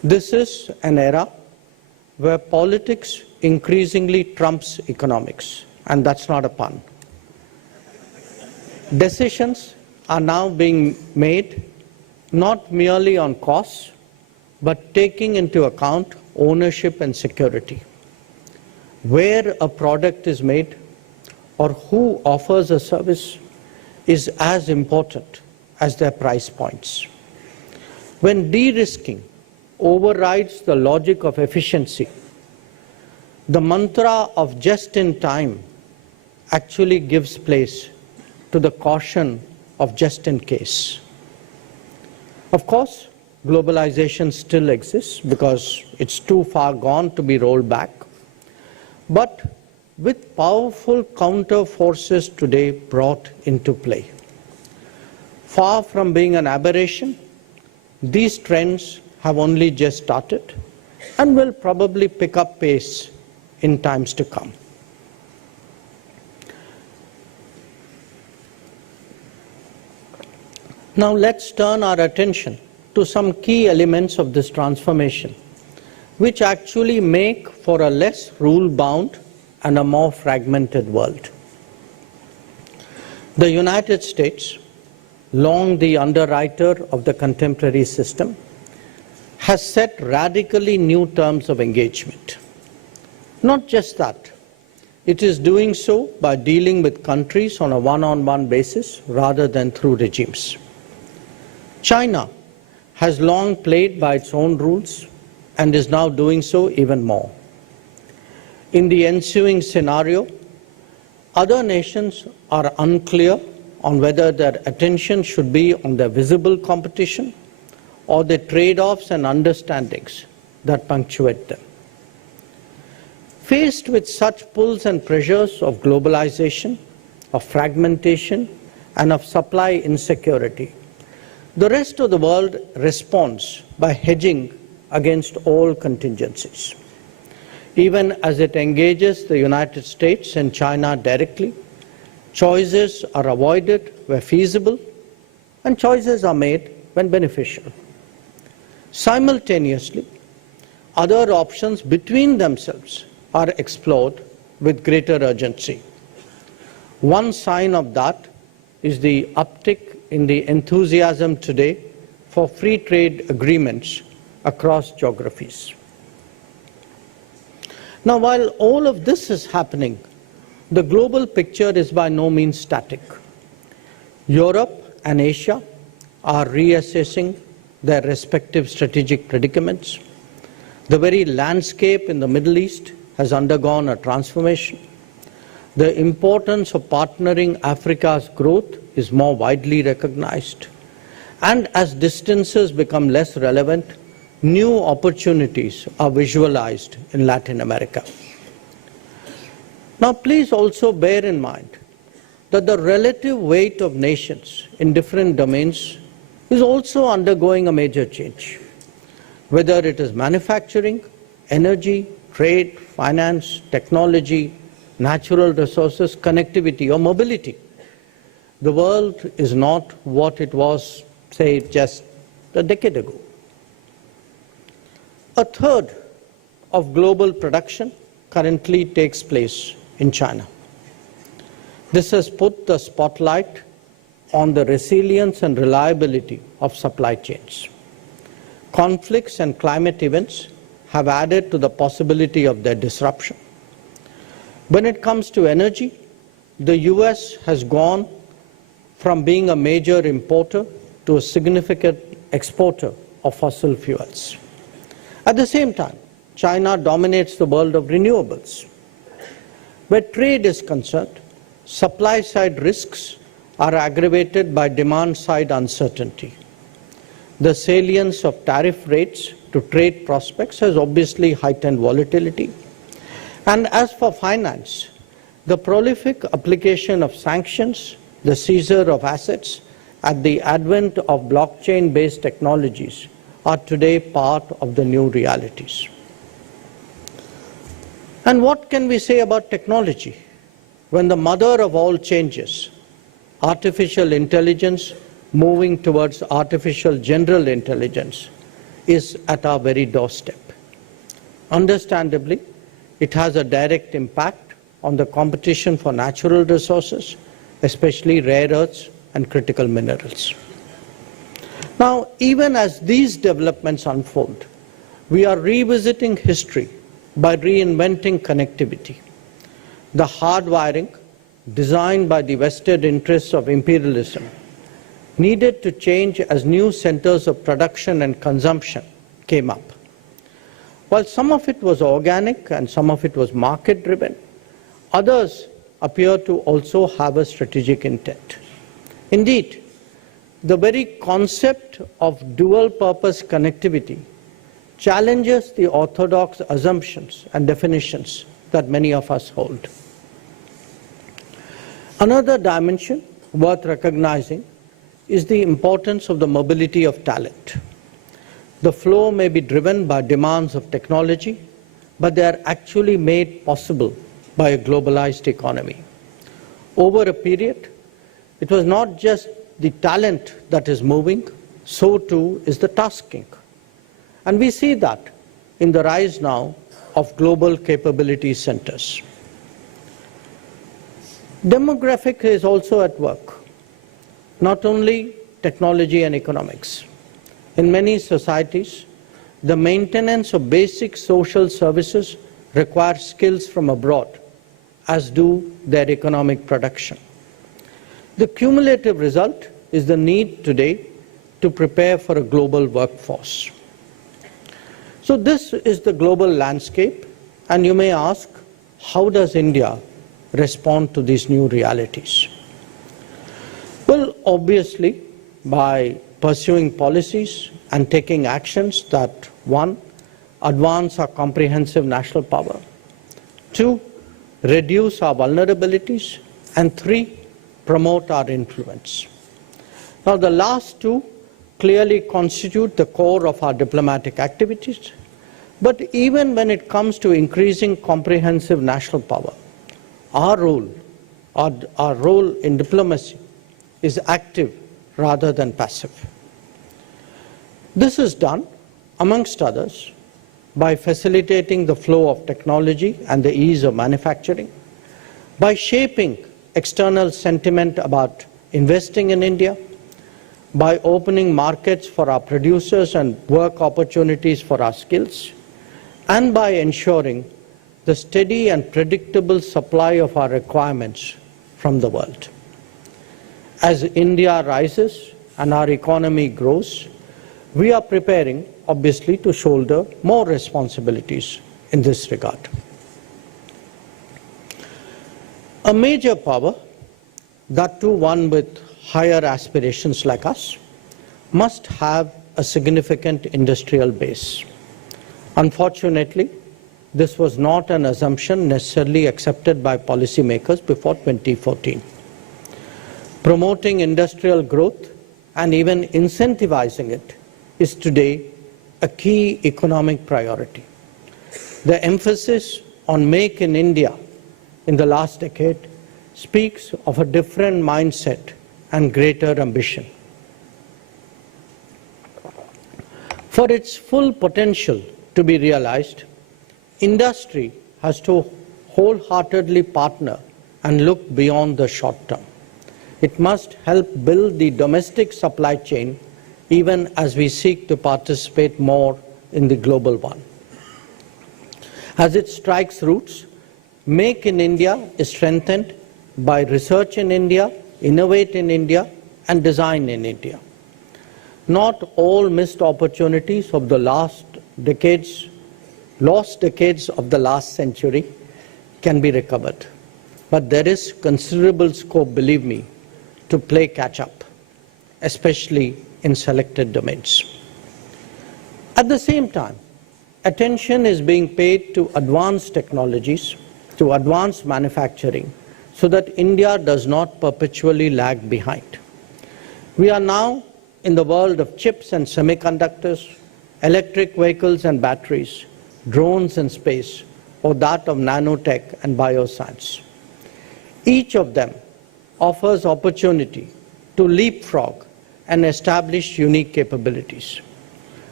This is an era where politics increasingly trumps economics, and that's not a pun. Decisions are now being made not merely on costs, but taking into account ownership and security. Where a product is made or who offers a service is as important as their price points. When de-risking overrides the logic of efficiency, the mantra of just in time actually gives place to the caution of just in case. Of course, globalization still exists because it's too far gone to be rolled back. But with powerful counter forces today brought into play, far from being an aberration, these trends have only just started and will probably pick up pace in times to come. Now let's turn our attention to some key elements of this transformation, which actually make for a less rule-bound and a more fragmented world. The United States, long the underwriter of the contemporary system, has set radically new terms of engagement. Not just that, it is doing so by dealing with countries on a one-on-one basis rather than through regimes. China has long played by its own rules and is now doing so even more. In the ensuing scenario, other nations are unclear on whether their attention should be on the visible competition or the trade-offs and understandings that punctuate them. Faced with such pulls and pressures of globalization, of fragmentation, and of supply insecurity, the rest of the world responds by hedging against all contingencies. Even as it engages the United States and China directly, choices are avoided where feasible, and choices are made when beneficial. Simultaneously, other options between themselves are explored with greater urgency. One sign of that is the uptick in the enthusiasm today for free trade agreements across geographies. Now, while all of this is happening, the global picture is by no means static. Europe and Asia are reassessing their respective strategic predicaments. The very landscape in the Middle East has undergone a transformation. The importance of partnering Africa's growth is more widely recognized. And as distances become less relevant, new opportunities are visualized in Latin America. Now, please also bear in mind that the relative weight of nations in different domains is also undergoing a major change. Whether it is manufacturing, energy, trade, finance, technology, natural resources, connectivity, or mobility, the world is not what it was, say, just a decade ago. A third of global production currently takes place in China. This has put the spotlight on the resilience and reliability of supply chains. Conflicts and climate events have added to the possibility of their disruption. When it comes to energy, the US has gone from being a major importer to a significant exporter of fossil fuels. At the same time, China dominates the world of renewables. Where trade is concerned, supply-side risks are aggravated by demand-side uncertainty. The salience of tariff rates to trade prospects has obviously heightened volatility. And as for finance, the prolific application of sanctions, the seizure of assets, and the advent of blockchain-based technologies are today part of the new realities. And what can we say about technology when the mother of all changes, artificial intelligence moving towards artificial general intelligence, is at our very doorstep. Understandably, it has a direct impact on the competition for natural resources, especially rare earths and critical minerals. Now, even as these developments unfold, we are revisiting history by reinventing connectivity. The hardwiring, designed by the vested interests of imperialism, needed to change as new centers of production and consumption came up. While some of it was organic and some of it was market-driven, others appear to also have a strategic intent. Indeed, the very concept of dual-purpose connectivity challenges the orthodox assumptions and definitions that many of us hold. Another dimension worth recognizing is the importance of the mobility of talent. The flow may be driven by demands of technology, but they are actually made possible by a globalized economy. Over a period, it was not just the talent that is moving, so too is the tasking. And we see that in the rise now of global capability centers. Demographic is also at work, not only technology and economics. In many societies, the maintenance of basic social services requires skills from abroad, as do their economic production. The cumulative result is the need today to prepare for a global workforce. So this is the global landscape, and you may ask, how does India respond to these new realities? Well, obviously, by pursuing policies and taking actions that, one, advance our comprehensive national power, two, reduce our vulnerabilities, and three, promote our influence. Now, the last two clearly constitute the core of our diplomatic activities, but even when it comes to increasing comprehensive national power, our role in diplomacy is active rather than passive. This is done, amongst others, by facilitating the flow of technology and the ease of manufacturing, by shaping external sentiment about investing in India, by opening markets for our producers and work opportunities for our skills, and by ensuring the steady and predictable supply of our requirements from the world. As India rises and our economy grows, we are preparing, obviously, to shoulder more responsibilities in this regard. A major power, that too one with higher aspirations like us, must have a significant industrial base. Unfortunately, this was not an assumption necessarily accepted by policymakers before 2014. Promoting industrial growth and even incentivizing it is today a key economic priority. The emphasis on Make in India in the last decade speaks of a different mindset and greater ambition. For its full potential to be realized, industry has to wholeheartedly partner and look beyond the short term. It must help build the domestic supply chain even as we seek to participate more in the global one. As it strikes roots, Make in India is strengthened by research in India, innovate in India, and design in India. Not all missed opportunities of the lost decades of the last century can be recovered. But there is considerable scope, believe me, to play catch-up, especially in selected domains. At the same time, attention is being paid to advanced technologies, to advanced manufacturing, so that India does not perpetually lag behind. We are now in the world of chips and semiconductors, electric vehicles and batteries, drones and space, or that of nanotech and bioscience. Each of them offers opportunity to leapfrog and establish unique capabilities.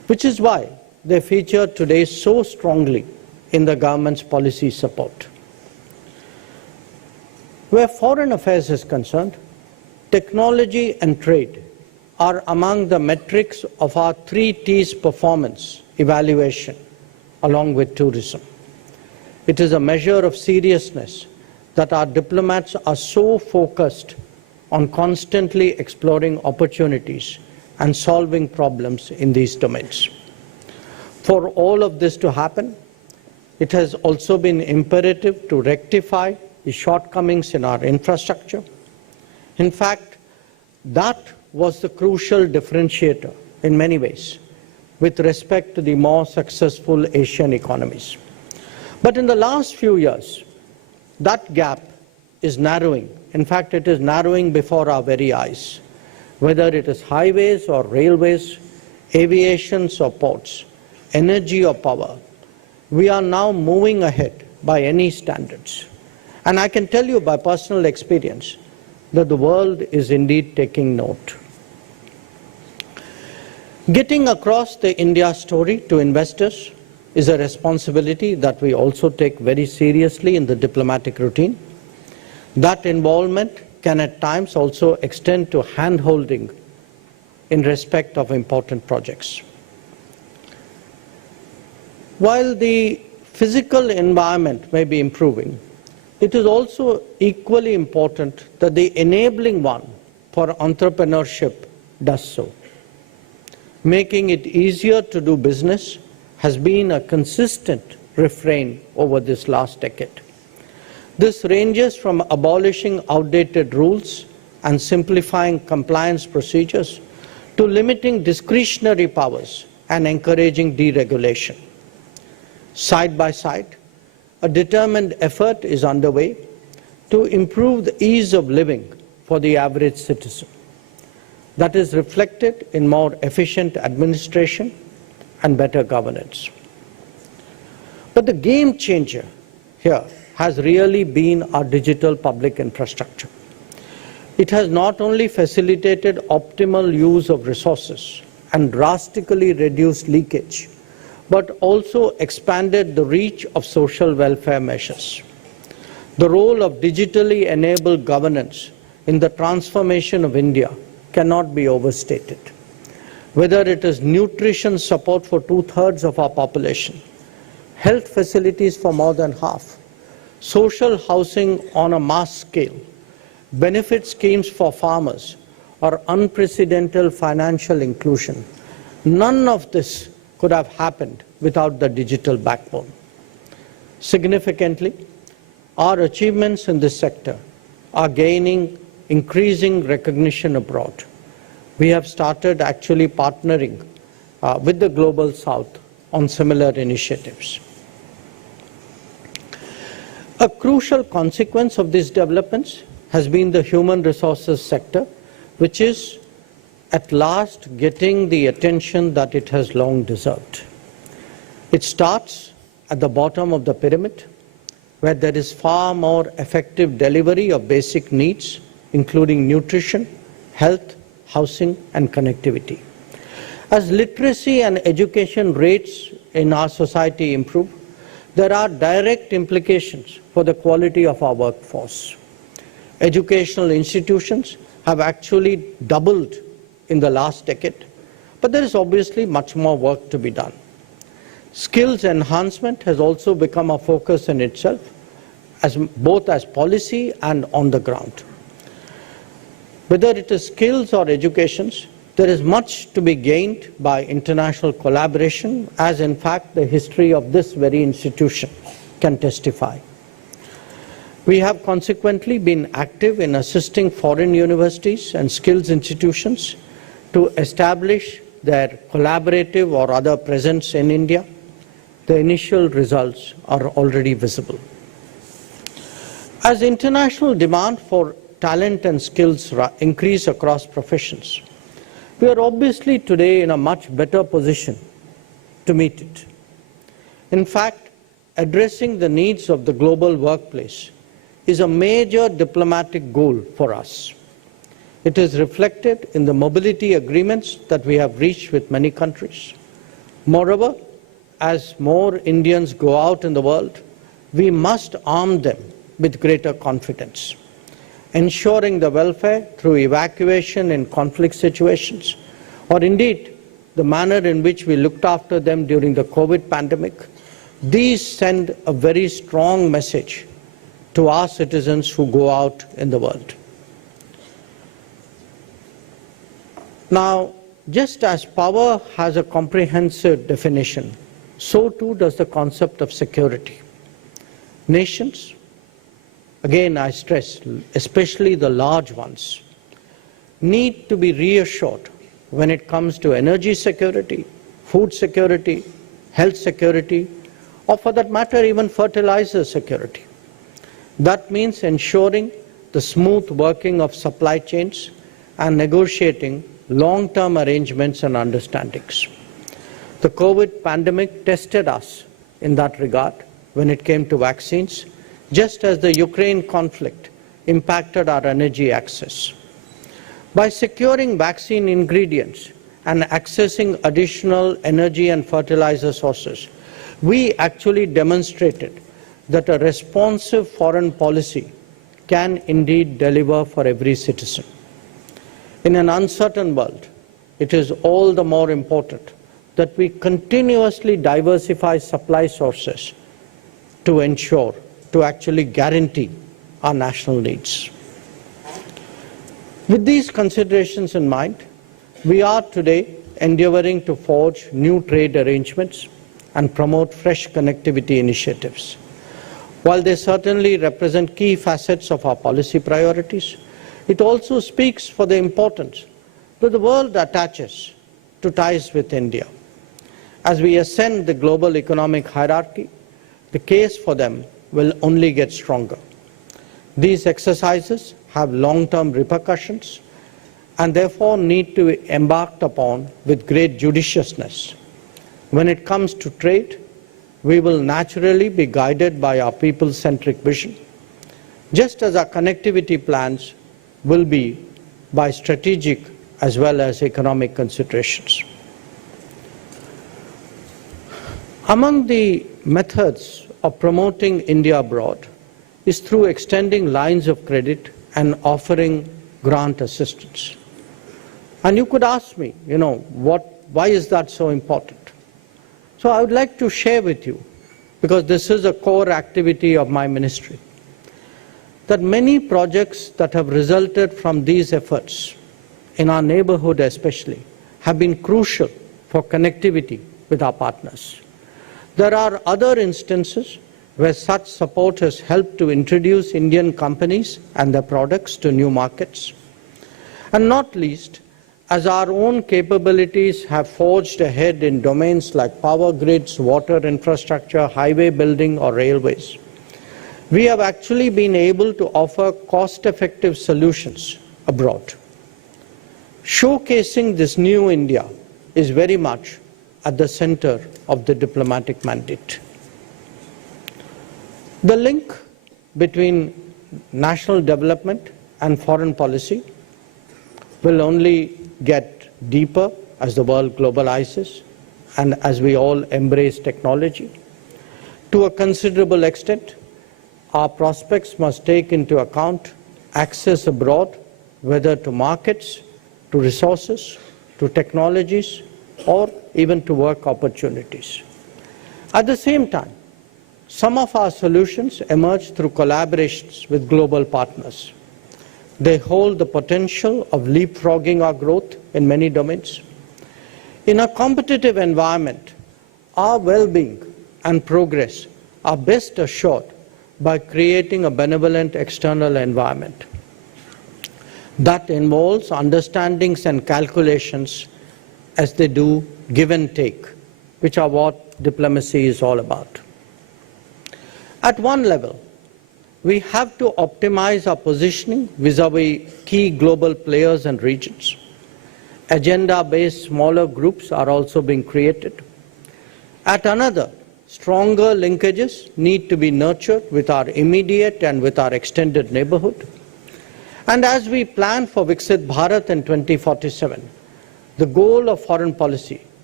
which is why they feature today so strongly in the government's policy support. Where foreign affairs is concerned, technology and trade are among the metrics of our 3 T's performance evaluation, along with tourism. It is a measure of seriousness that our diplomats are so focused on constantly exploring opportunities and solving problems in these domains. For all of this to happen, it has also been imperative to rectify the shortcomings in our infrastructure. In fact, that was the crucial differentiator in many ways with respect to the more successful Asian economies. But in the last few years, that gap is narrowing. In fact, it is narrowing before our very eyes. Whether it is highways or railways, aviation or ports, energy or power, we are now moving ahead by any standards. And I can tell you by personal experience that the world is indeed taking note. Getting across the India story to investors is a responsibility that we also take very seriously in the diplomatic routine. That involvement can at times also extend to hand-holding in respect of important projects. While the physical environment may be improving, it is also equally important that the enabling one for entrepreneurship does so. Making it easier to do business has been a consistent refrain over this last decade. This ranges from abolishing outdated rules and simplifying compliance procedures to limiting discretionary powers and encouraging deregulation. Side by side, a determined effort is underway to improve the ease of living for the average citizen. That is reflected in more efficient administration and better governance. But the game changer here has really been our digital public infrastructure. It has not only facilitated optimal use of resources and drastically reduced leakage, but also expanded the reach of social welfare measures. The role of digitally enabled governance in the transformation of India cannot be overstated. Whether it is nutrition support for 2/3 of our population, health facilities for more than half, social housing on a mass scale, benefit schemes for farmers, or unprecedented financial inclusion, none of this could have happened without the digital backbone. Significantly, our achievements in this sector are gaining increasing recognition abroad. We have started actually partnering with the Global South on similar initiatives. A crucial consequence of these developments has been the human resources sector, which is at last getting the attention that it has long deserved. It starts at the bottom of the pyramid, where there is far more effective delivery of basic needs, including nutrition, health, housing, and connectivity. As literacy and education rates in our society improve, there are direct implications for the quality of our workforce. Educational institutions have actually doubled in the last decade, but there is obviously much more work to be done. Skills enhancement has also become a focus in itself, both as policy and on the ground. Whether it is skills or educations, there is much to be gained by international collaboration, as in fact the history of this very institution can testify. We have consequently been active in assisting foreign universities and skills institutions to establish their collaborative or other presence in India. The initial results are already visible. As international demand for talent and skills increase across professions, we are obviously today in a much better position to meet it. In fact, addressing the needs of the global workplace is a major diplomatic goal for us. It is reflected in the mobility agreements that we have reached with many countries. Moreover, as more Indians go out in the world, we must arm them with greater confidence, ensuring the welfare through evacuation in conflict situations, or indeed the manner in which we looked after them during the COVID pandemic. These send a very strong message to our citizens who go out in the world. Now, just as power has a comprehensive definition, so too does the concept of security. Nations, again I stress, especially the large ones, need to be reassured when it comes to energy security, food security, health security, or for that matter even fertilizer security. That means ensuring the smooth working of supply chains and negotiating long-term arrangements and understandings. The COVID pandemic tested us in that regard when it came to vaccines, just as the Ukraine conflict impacted our energy access. By securing vaccine ingredients and accessing additional energy and fertilizer sources, we actually demonstrated that a responsive foreign policy can indeed deliver for every citizen. In an uncertain world, it is all the more important that we continuously diversify supply sources to ensure, to actually guarantee our national needs. With these considerations in mind, we are today endeavoring to forge new trade arrangements and promote fresh connectivity initiatives. While they certainly represent key facets of our policy priorities, it also speaks for the importance that the world attaches to ties with India. As we ascend the global economic hierarchy, the case for them will only get stronger. These exercises have long-term repercussions and therefore need to be embarked upon with great judiciousness. When it comes to trade, we will naturally be guided by our people-centric vision, just as our connectivity plans will be by strategic as well as economic considerations. Among the methods of promoting India abroad is through extending lines of credit and offering grant assistance. And you could ask me, why is that so important? So I would like to share with you, because this is a core activity of my ministry, that many projects that have resulted from these efforts, in our neighborhood especially, have been crucial for connectivity with our partners. There are other instances where such support has helped to introduce Indian companies and their products to new markets. And not least, as our own capabilities have forged ahead in domains like power grids, water infrastructure, highway building, or railways, we have actually been able to offer cost-effective solutions abroad. Showcasing this new India is very much at the center of the diplomatic mandate. The link between national development and foreign policy will only get deeper as the world globalizes and as we all embrace technology. To a considerable extent, our prospects must take into account access abroad, whether to markets, to resources, to technologies, or even to work opportunities. At the same time, some of our solutions emerge through collaborations with global partners. They hold the potential of leapfrogging our growth in many domains. In a competitive environment, our well-being and progress are best assured by creating a benevolent external environment. That involves understandings and calculations as they do give and take, which are what diplomacy is all about. At one level, we have to optimize our positioning vis-à-vis key global players and regions. Agenda-based smaller groups are also being created. At another, stronger linkages need to be nurtured with our immediate and with our extended neighborhood. And as we plan for Viksit Bharat in 2047, the goal of foreign policy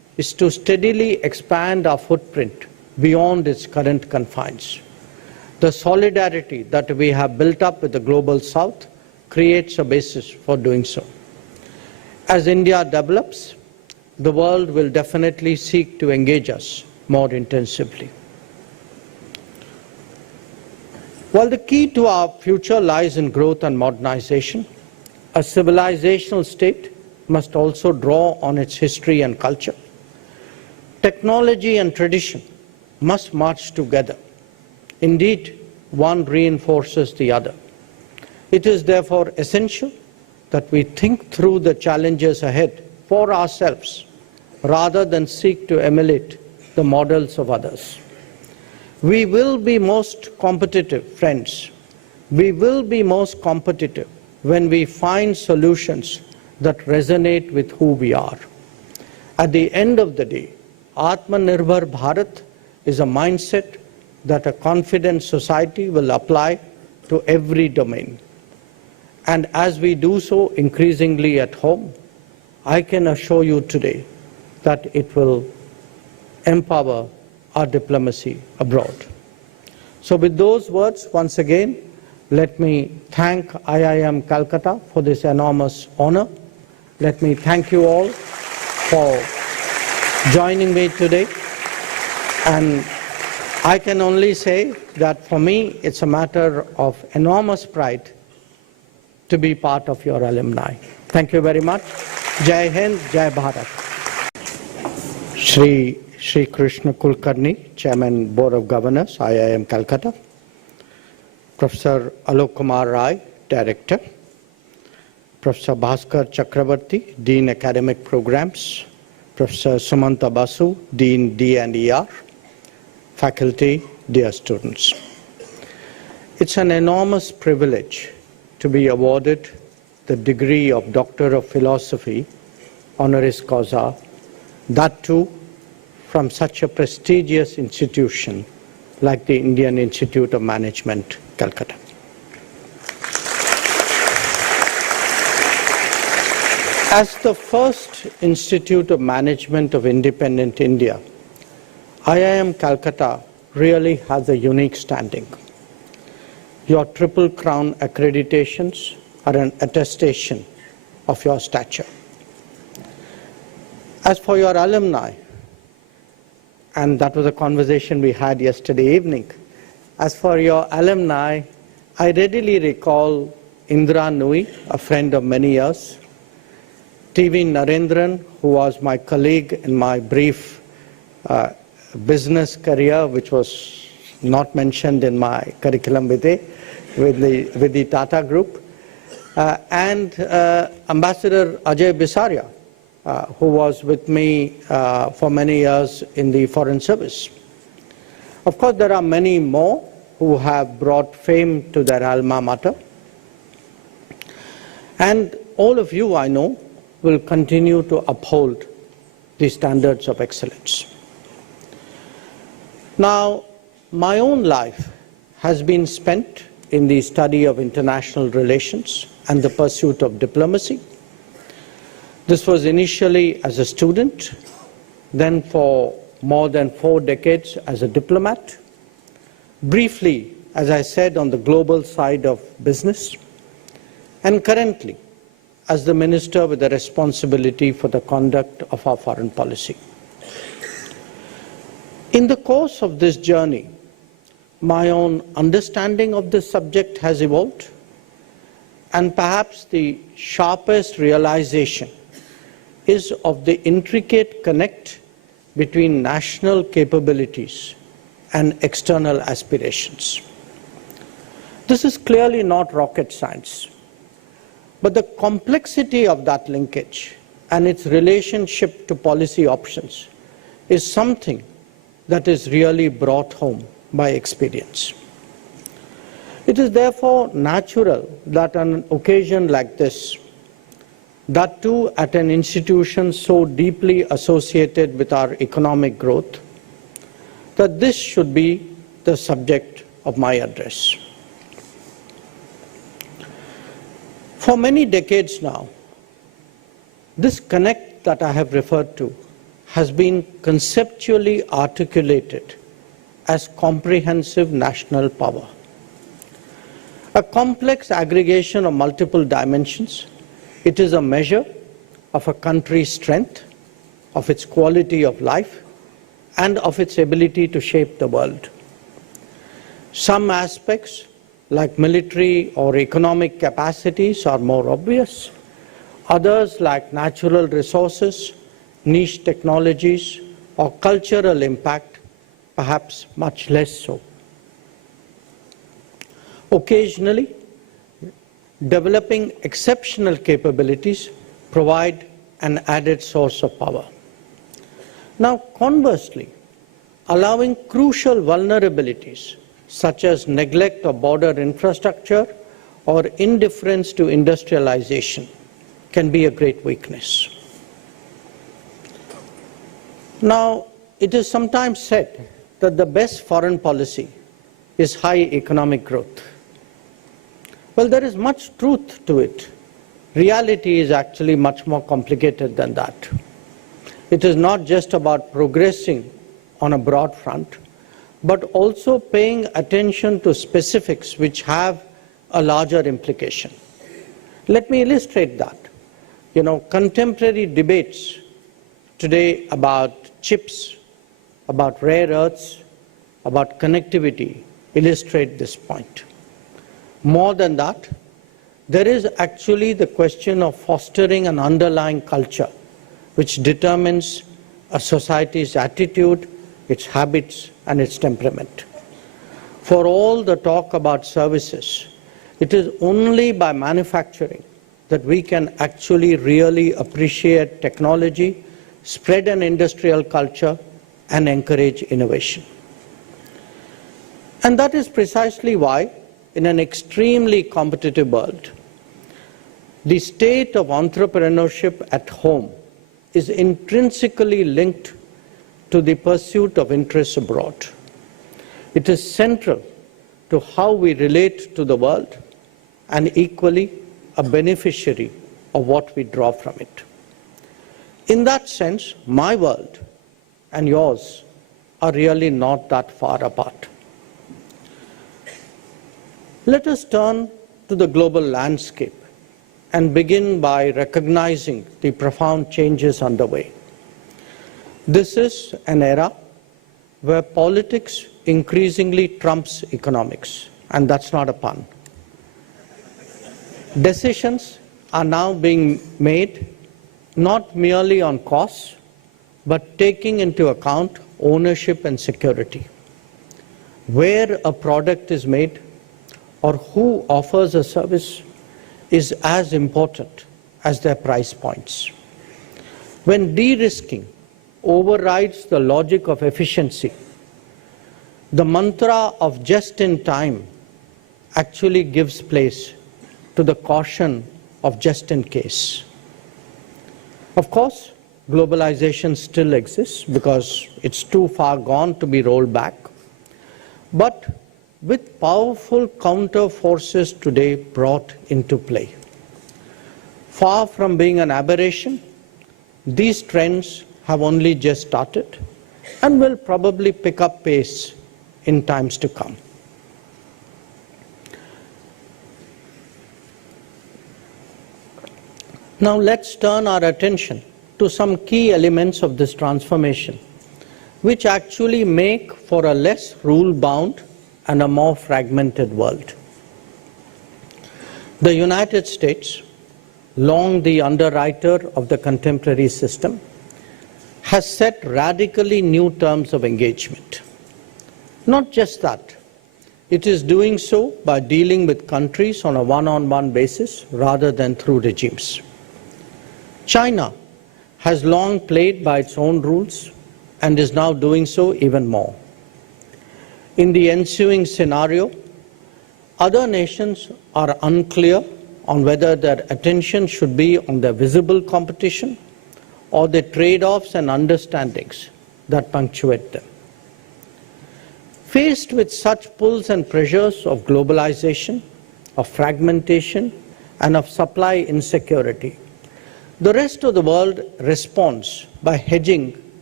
is to steadily expand our footprint beyond its current confines. The solidarity that we have built up with the Global South creates a basis for doing so. As India develops, the world will definitely seek to engage us more intensively. While the key to our future lies in growth and modernization, a civilizational state must also draw on its history and culture. Technology and tradition must march together. Indeed, one reinforces the other. It is therefore essential that we think through the challenges ahead for ourselves rather than seek to emulate the models of others. We will be most competitive, friends. We will be most competitive when we find solutions that resonate with who we are. At the end of the day, Atmanirbhar Bharat is a mindset that a confident society will apply to every domain. And as we do so increasingly at home, I can assure you today that it will empower our diplomacy abroad. So with those words, once again, let me thank IIM Calcutta for this enormous honor. Let me thank you all for joining me today. And I can only say that for me, it's a matter of enormous pride to be part of your alumni. Thank you very much. Jai Hind, Jai Bharat. Shri Krishna Kulkarni, Chairman, Board of Governors, IIM Calcutta. Professor Alok Kumar Rai, Director. Professor Bhaskar Chakravarti, Dean Academic Programs. Professor Sumanta Basu, Dean D&ER. Faculty, dear students. It's an enormous privilege to be awarded the degree of Doctor of Philosophy, honoris causa, that too from such a prestigious institution like the Indian Institute of Management, Calcutta. As the first Institute of Management of independent India, IIM Calcutta really has a unique standing. Your Triple Crown accreditations are an attestation of your stature. As for your alumni, and that was a conversation we had yesterday evening, as for your alumni, I readily recall Indra Nui, a friend of many years, TV Narendran, who was my colleague in my brief business career, which was not mentioned in my curriculum vitae, with the Tata Group, and Ambassador Ajay Bisaria, who was with me for many years in the Foreign Service. Of course, there are many more who have brought fame to their alma mater. And all of you, I know, will continue to uphold the standards of excellence. Now, my own life has been spent in the study of international relations and the pursuit of diplomacy. This was initially as a student, then for more than 4 decades as a diplomat, briefly, as I said, on the global side of business, and currently as the minister with the responsibility for the conduct of our foreign policy. In the course of this journey, my own understanding of this subject has evolved, and perhaps the sharpest realization is of the intricate connect between national capabilities and external aspirations. This is clearly not rocket science, but the complexity of that linkage and its relationship to policy options is something that is really brought home by experience. It is therefore natural that on an occasion like this, that too at an institution so deeply associated with our economic growth, that this should be the subject of my address. For many decades now, this connect that I have referred to has been conceptually articulated as comprehensive national power. A complex aggregation of multiple dimensions, it is a measure of a country's strength, of its quality of life, and of its ability to shape the world. Some aspects, like military or economic capacities, are more obvious. Others, like natural resources, niche technologies, or cultural impact, perhaps much less so. Occasionally, developing exceptional capabilities provide an added source of power. Now, conversely, allowing crucial vulnerabilities such as neglect of border infrastructure or indifference to industrialization can be a great weakness. Now, it is sometimes said that the best foreign policy is high economic growth. Well, there is much truth to it. Reality is actually much more complicated than that. It is not just about progressing on a broad front, but also paying attention to specifics which have a larger implication. Let me illustrate that. Contemporary debates today about chips, about rare earths, about connectivity illustrate this point. More than that, there is actually the question of fostering an underlying culture which determines a society's attitude, its habits, and its temperament. For all the talk about services, it is only by manufacturing that we can actually really appreciate technology, spread an industrial culture, and encourage innovation. And that is precisely why, in an extremely competitive world, the state of entrepreneurship at home is intrinsically linked to the pursuit of interests abroad. It is central to how we relate to the world and equally a beneficiary of what we draw from it. In that sense, my world and yours are really not that far apart. Let us turn to the global landscape and begin by recognizing the profound changes underway. This is an era where politics increasingly trumps economics, and that's not a pun. Decisions are now being made not merely on costs, but taking into account ownership and security. Where a product is made or who offers a service is as important as their price points. When de-risking overrides the logic of efficiency, the mantra of just in time actually gives place to the caution of just in case. Of course, globalization still exists because it's too far gone to be rolled back. But with powerful counter forces today brought into play, far from being an aberration, these trends have only just started and will probably pick up pace in times to come. Now let's turn our attention to some key elements of this transformation, which actually make for a less rule-bound and a more fragmented world. The United States, long the underwriter of the contemporary system, has set radically new terms of engagement. Not just that, it is doing so by dealing with countries on a one-on-one basis rather than through regimes. China has long played by its own rules and is now doing so even more. In the ensuing scenario, other nations are unclear on whether their attention should be on the visible competition or the trade-offs and understandings that punctuate them. Faced with such pulls and pressures of globalization, of fragmentation, and of supply insecurity, the rest of the world responds by hedging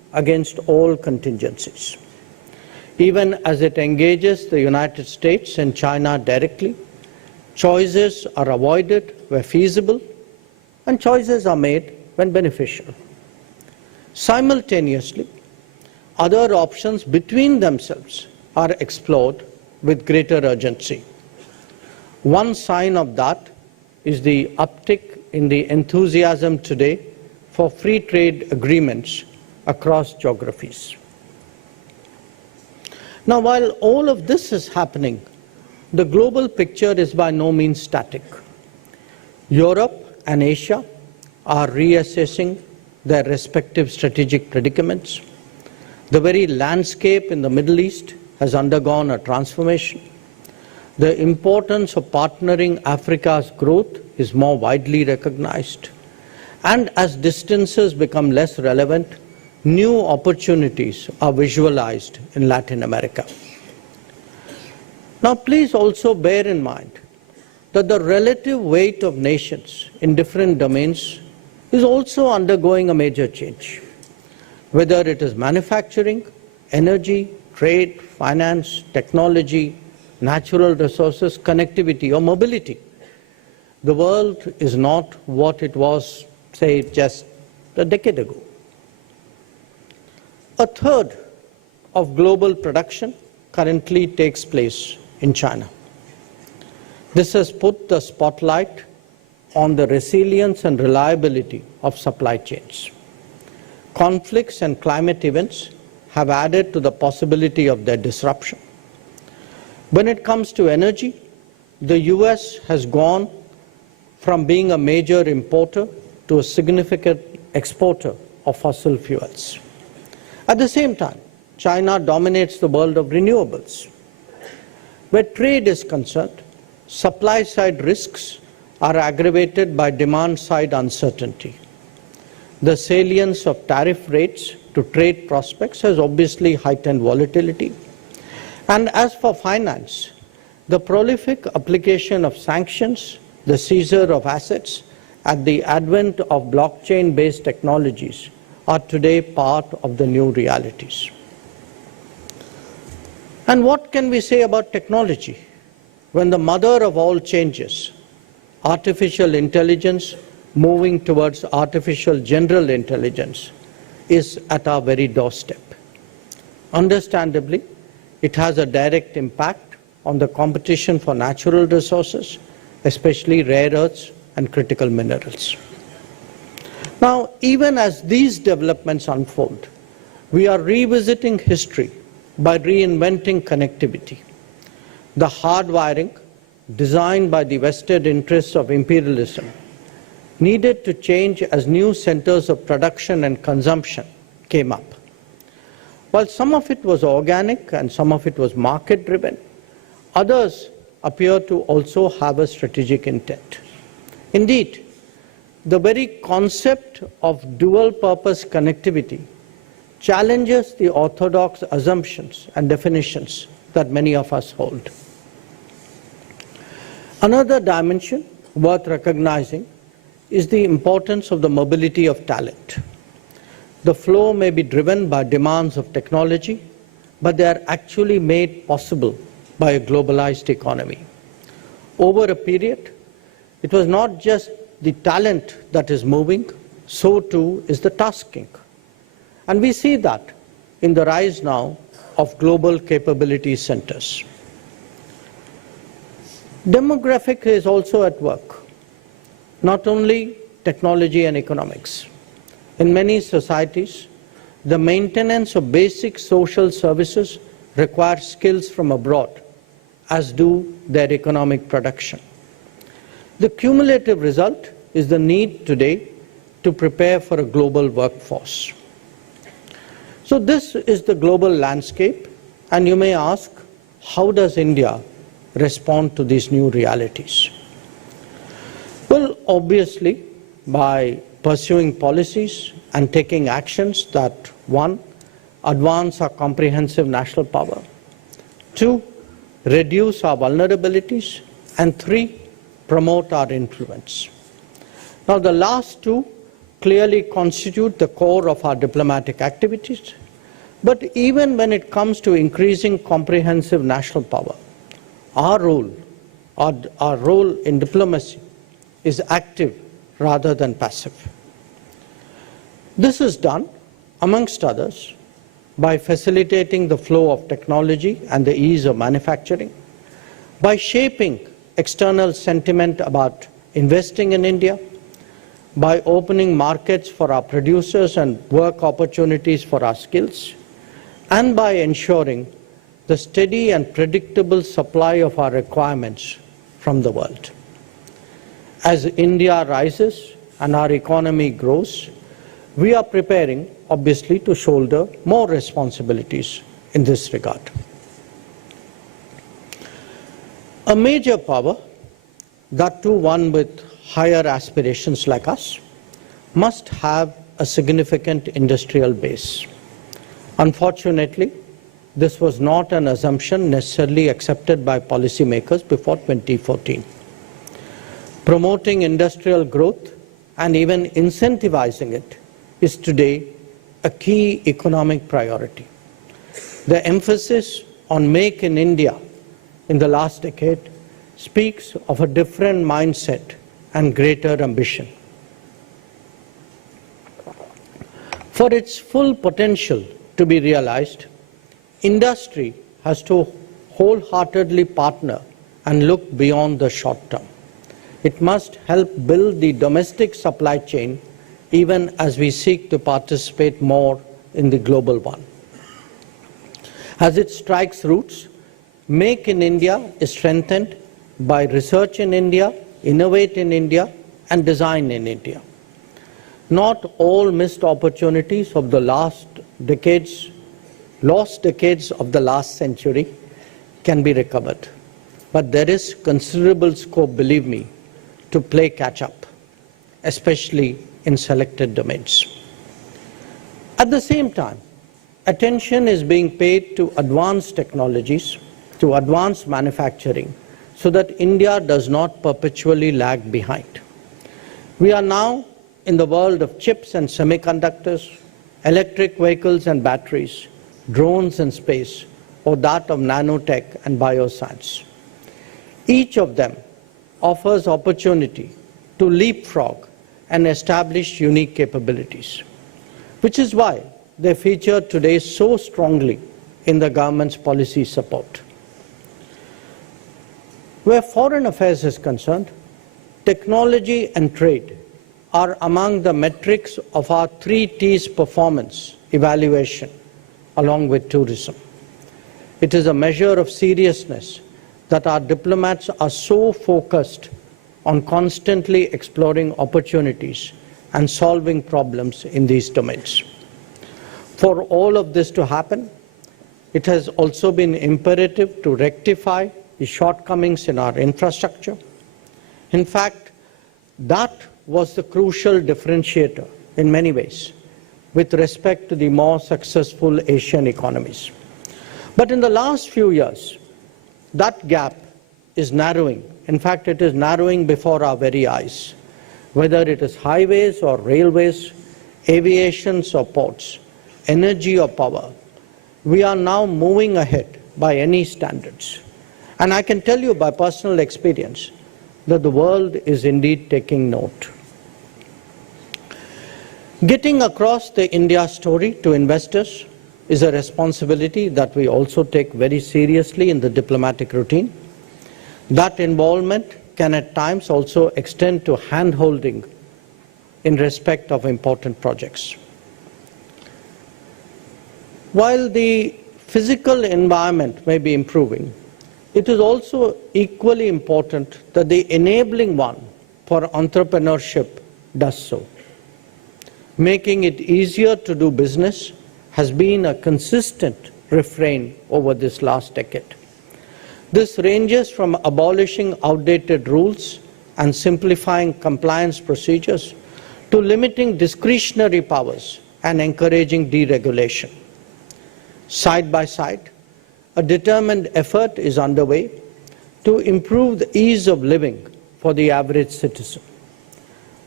against all contingencies. Even as it engages the United States and China directly, choices are avoided where feasible, and choices are made when beneficial. Simultaneously, other options between themselves are explored with greater urgency. One sign of that is the uptick in the enthusiasm today for free trade agreements across geographies. Now, while all of this is happening, the global picture is by no means static. Europe and Asia are reassessing their respective strategic predicaments. The very landscape in the Middle East has undergone a transformation. The importance of partnering Africa's growth is more widely recognized. And as distances become less relevant, new opportunities are visualized in Latin America. Now, please also bear in mind that the relative weight of nations in different domains is also undergoing a major change. Whether it is manufacturing, energy, trade, finance, technology, natural resources, connectivity, or mobility, the world is not what it was, say, just a decade ago. A third of global production currently takes place in China. This has put the spotlight on the resilience and reliability of supply chains. Conflicts and climate events have added to the possibility of their disruption. When it comes to energy, the US has gone from being a major importer to a significant exporter of fossil fuels. At the same time, China dominates the world of renewables. Where trade is concerned, supply-side risks are aggravated by demand-side uncertainty. The salience of tariff rates to trade prospects has obviously heightened volatility. And as for finance, the prolific application of sanctions, the seizure of assets, and the advent of blockchain-based technologies are today part of the new realities. And what can we say about technology when the mother of all changes, artificial intelligence moving towards artificial general intelligence, is at our very doorstep? Understandably, it has a direct impact on the competition for natural resources, especially rare earths and critical minerals. Now, even as these developments unfold, we are revisiting history by reinventing connectivity. The hardwiring, designed by the vested interests of imperialism, needed to change as new centers of production and consumption came up. While some of it was organic and some of it was market-driven, others appear to also have a strategic intent. Indeed, the very concept of dual-purpose connectivity challenges the orthodox assumptions and definitions that many of us hold. Another dimension worth recognizing is the importance of the mobility of talent. The flow may be driven by demands of technology, but they are actually made possible by a globalized economy. Over a period, it was not just the talent that is moving, so too is the tasking. And we see that in the rise now of global capability centers. Demographic is also at work, not only technology and economics. In many societies, the maintenance of basic social services requires skills from abroad, as do their economic production. The cumulative result is the need today to prepare for a global workforce. So this is the global landscape, and you may ask, how does India respond to these new realities? Well, obviously, by pursuing policies and taking actions that, one, advance our comprehensive national power, two, reduce our vulnerabilities, and three, promote our influence. Now, the last two clearly constitute the core of our diplomatic activities. But even when it comes to increasing comprehensive national power, our role in diplomacy is active rather than passive. This is done, amongst others, by facilitating the flow of technology and the ease of manufacturing, by shaping external sentiment about investing in India, by opening markets for our producers and work opportunities for our skills, and by ensuring the steady and predictable supply of our requirements from the world. As India rises and our economy grows, we are preparing, obviously, to shoulder more responsibilities in this regard. A major power, that too one with higher aspirations like us, must have a significant industrial base. Unfortunately, this was not an assumption necessarily accepted by policymakers before 2014. Promoting industrial growth and even incentivizing it is today a key economic priority. The emphasis on Make in India in the last decade speaks of a different mindset and greater ambition. For its full potential to be realized, industry has to wholeheartedly partner and look beyond the short term. It must help build the domestic supply chain even as we seek to participate more in the global one. As it strikes roots, Make in India is strengthened by research in India, innovate in India, and design in India. Not all missed opportunities of the lost decades of the last century can be recovered. But there is considerable scope, believe me, to play catch up, especially in selected domains. At the same time, attention is being paid to advanced technologies, to advanced manufacturing, so that India does not perpetually lag behind. We are now in the world of chips and semiconductors, electric vehicles and batteries, drones and space, or that of nanotech and bioscience. Each of them offers opportunity to leapfrog and establish unique capabilities, which is why they feature today so strongly in the government's policy support. Where foreign affairs is concerned, technology and trade are among the metrics of our 3 T's performance evaluation, along with tourism. It is a measure of seriousness that our diplomats are so focused on constantly exploring opportunities and solving problems in these domains. For all of this to happen, it has also been imperative to rectify the shortcomings in our infrastructure. In fact, that was the crucial differentiator in many ways with respect to the more successful Asian economies. But in the last few years, that gap is narrowing. In fact, it is narrowing before our very eyes. Whether it is highways or railways, aviations or ports, energy or power, we are now moving ahead by any standards. And I can tell you by personal experience that the world is indeed taking note. Getting across the India story to investors is a responsibility that we also take very seriously in the diplomatic routine. That involvement can at times also extend to hand-holding in respect of important projects. While the physical environment may be improving, it is also equally important that the enabling one for entrepreneurship does so. Making it easier to do business has been a consistent refrain over this last decade. This ranges from abolishing outdated rules and simplifying compliance procedures to limiting discretionary powers and encouraging deregulation. Side by side, a determined effort is underway to improve the ease of living for the average citizen.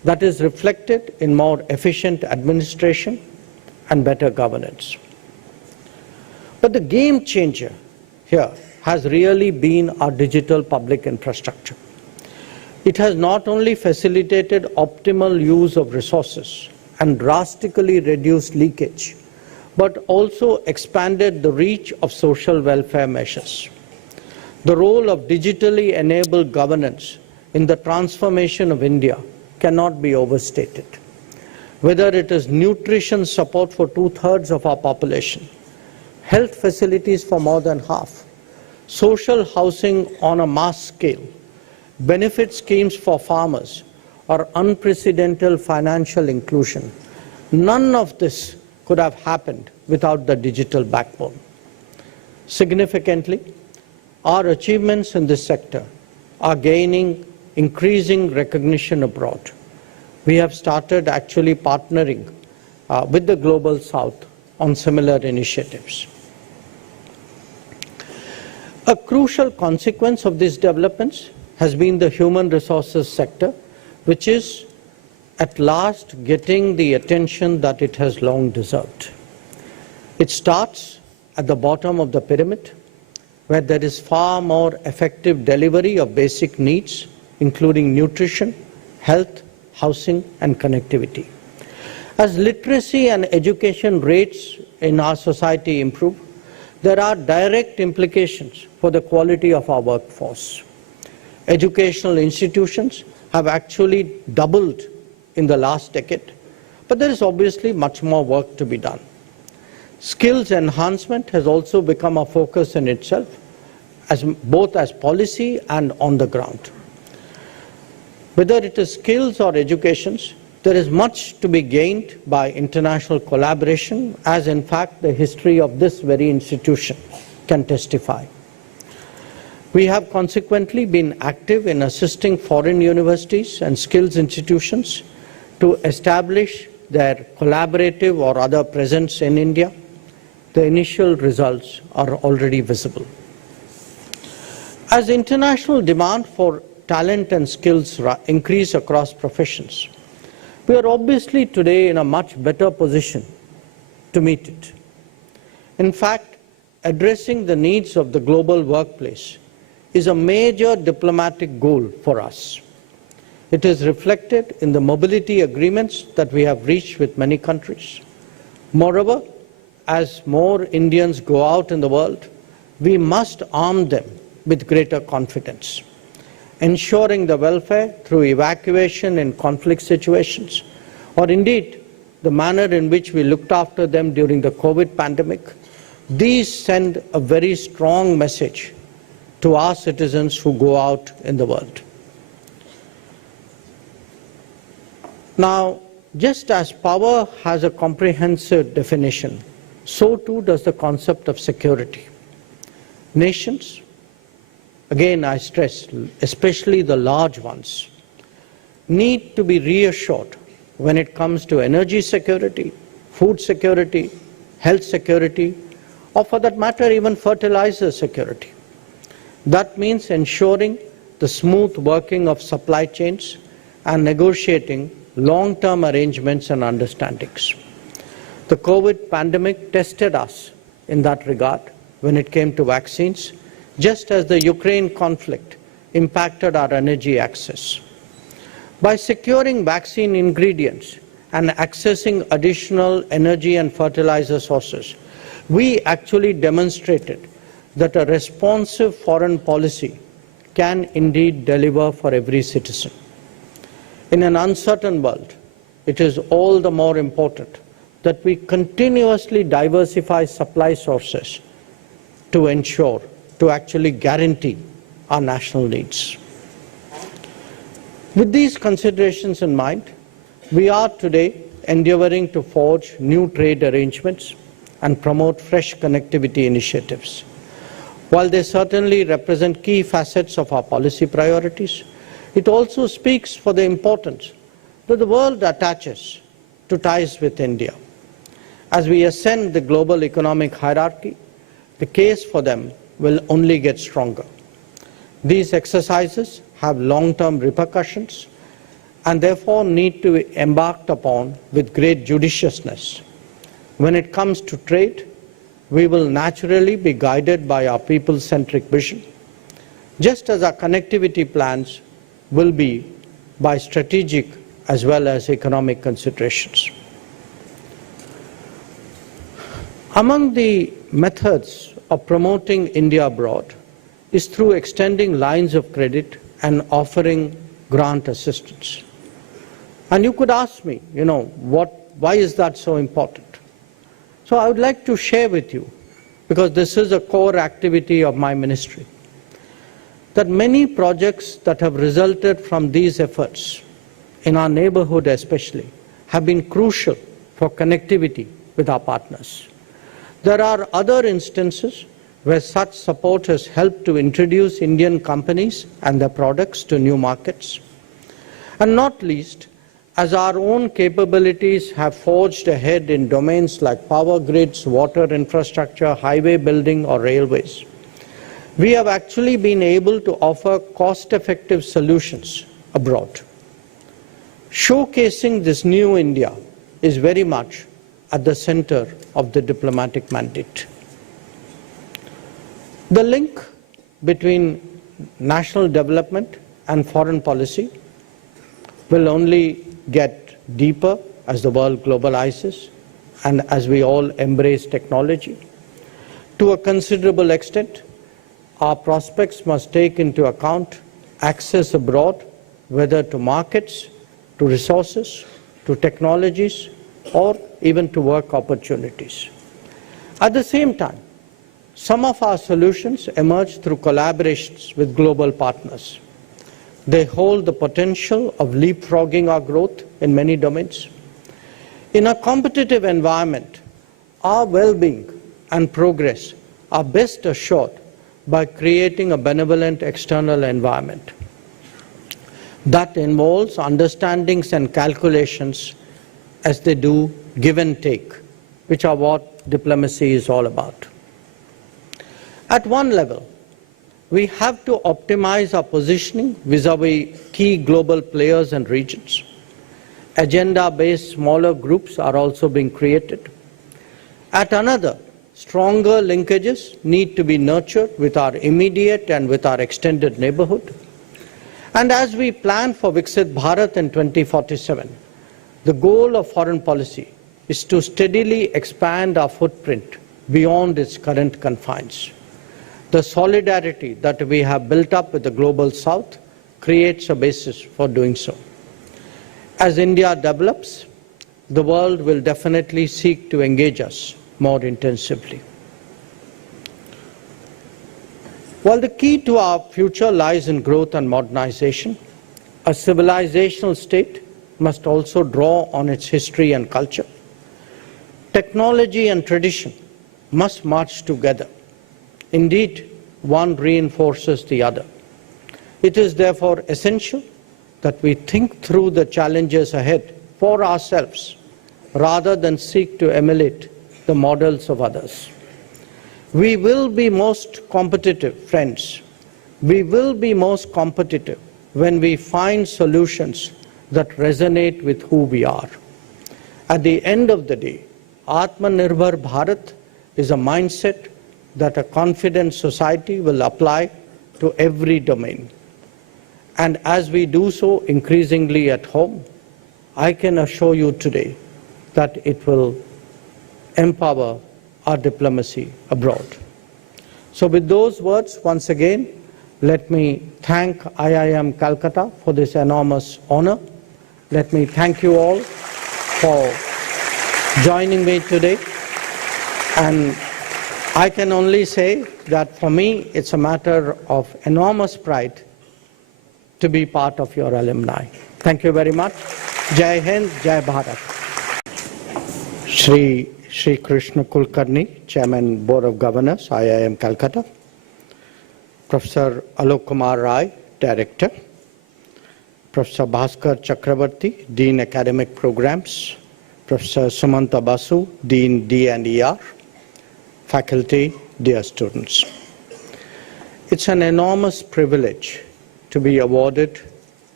that is reflected in more efficient administration and better governance. But the game changer here has really been our digital public infrastructure. It has not only facilitated optimal use of resources and drastically reduced leakage, but also expanded the reach of social welfare measures. The role of digitally enabled governance in the transformation of India cannot be overstated. Whether it is nutrition support for 2/3 of our population, health facilities for more than half, social housing on a mass scale, benefit schemes for farmers, or unprecedented financial inclusion, none of this could have happened without the digital backbone. Significantly, our achievements in this sector are gaining increasing recognition abroad. We have started actually partnering with the Global South on similar initiatives. A crucial consequence of these developments has been the human resources sector, which is at last getting the attention that it has long deserved. It starts at the bottom of the pyramid, where there is far more effective delivery of basic needs, including nutrition, health, housing, and connectivity. As literacy and education rates in our society improve, there are direct implications for the quality of our workforce. Educational institutions have actually doubled in the last decade, but there is obviously much more work to be done. Skills enhancement has also become a focus in itself, both as policy and on the ground. Whether it is skills or educations, there is much to be gained by international collaboration, as in fact the history of this very institution can testify. We have consequently been active in assisting foreign universities and skills institutions to establish their collaborative or other presence in India. The initial results are already visible. As international demand for talent and skills increase across professions, we are obviously today in a much better position to meet it. In fact, addressing the needs of the global workplace is a major diplomatic goal for us. It is reflected in the mobility agreements that we have reached with many countries. Moreover, as more Indians go out in the world, we must arm them with greater confidence. Ensuring the welfare through evacuation in conflict situations, or indeed the manner in which we looked after them during the COVID pandemic, these send a very strong message to our citizens who go out in the world. Now, just as power has a comprehensive definition, so too does the concept of security. Nations, again I stress, especially the large ones, need to be reassured when it comes to energy security, food security, health security, or for that matter even fertilizer security. That means ensuring the smooth working of supply chains and negotiating long-term arrangements and understandings. The COVID pandemic tested us in that regard when it came to vaccines, just as the Ukraine conflict impacted our energy access. By securing vaccine ingredients and accessing additional energy and fertilizer sources, we actually demonstrated that a responsive foreign policy can indeed deliver for every citizen. In an uncertain world, it is all the more important that we continuously diversify supply sources to ensure, to actually guarantee our national needs. With these considerations in mind, we are today endeavoring to forge new trade arrangements and promote fresh connectivity initiatives. While they certainly represent key facets of our policy priorities, it also speaks for the importance that the world attaches to ties with India. As we ascend the global economic hierarchy, the case for them will only get stronger. These exercises have long-term repercussions and therefore need to be embarked upon with great judiciousness. When it comes to trade, we will naturally be guided by our people-centric vision, just as our connectivity plans will be by strategic as well as economic considerations. Among the methods of promoting India abroad is through extending lines of credit and offering grant assistance. And you could ask me, why is that so important? So I would like to share with you, because this is a core activity of my ministry, that many projects that have resulted from these efforts, in our neighborhood especially, have been crucial for connectivity with our partners. There are other instances where such support has helped to introduce Indian companies and their products to new markets. And not least, as our own capabilities have forged ahead in domains like power grids, water infrastructure, highway building, or railways, we have actually been able to offer cost-effective solutions abroad. Showcasing this new India is very much at the center of the diplomatic mandate. The link between national development and foreign policy will only get deeper as the world globalizes and as we all embrace technology. To a considerable extent, our prospects must take into account access abroad, whether to markets, to resources, to technologies, or even to work opportunities. At the same time, some of our solutions emerge through collaborations with global partners. They hold the potential of leapfrogging our growth in many domains. In a competitive environment, our well-being and progress are best assured by creating a benevolent external environment. That involves understandings and calculations as they do give and take, which are what diplomacy is all about. At one level, we have to optimize our positioning vis-à-vis key global players and regions. Agenda-based smaller groups are also being created. At another, stronger linkages need to be nurtured with our immediate and with our extended neighborhood. And as we plan for Viksit Bharat in 2047, the goal of foreign policy is to steadily expand our footprint beyond its current confines. The solidarity that we have built up with the global south creates a basis for doing so. As India develops, the world will definitely seek to engage us more intensively. While the key to our future lies in growth and modernization, a civilizational state must also draw on its history and culture. Technology and tradition must march together. Indeed, one reinforces the other. It is therefore essential that we think through the challenges ahead for ourselves rather than seek to emulate the models of others. We will be most competitive, friends. We will be most competitive when we find solutions that resonate with who we are. At the end of the day, Atmanirbhar Bharat is a mindset that a confident society will apply to every domain. And as we do so increasingly at home, I can assure you today that it will empower our diplomacy abroad. So with those words, once again, let me thank IIM Calcutta for this enormous honor. Let me thank you all for joining me today. And I can only say that for me, it's a matter of enormous pride to be part of your alumni. Thank you very much. Jai Hind, Jai Bharat. Shri Krishna Kulkarni, Chairman, Board of Governors, IIM Calcutta. Professor Alok Kumar Rai, Director. Professor Bhaskar Chakravarti, Dean Academic Programs. Professor Sumanta Basu, Dean D&ER. Faculty, dear students. It's an enormous privilege to be awarded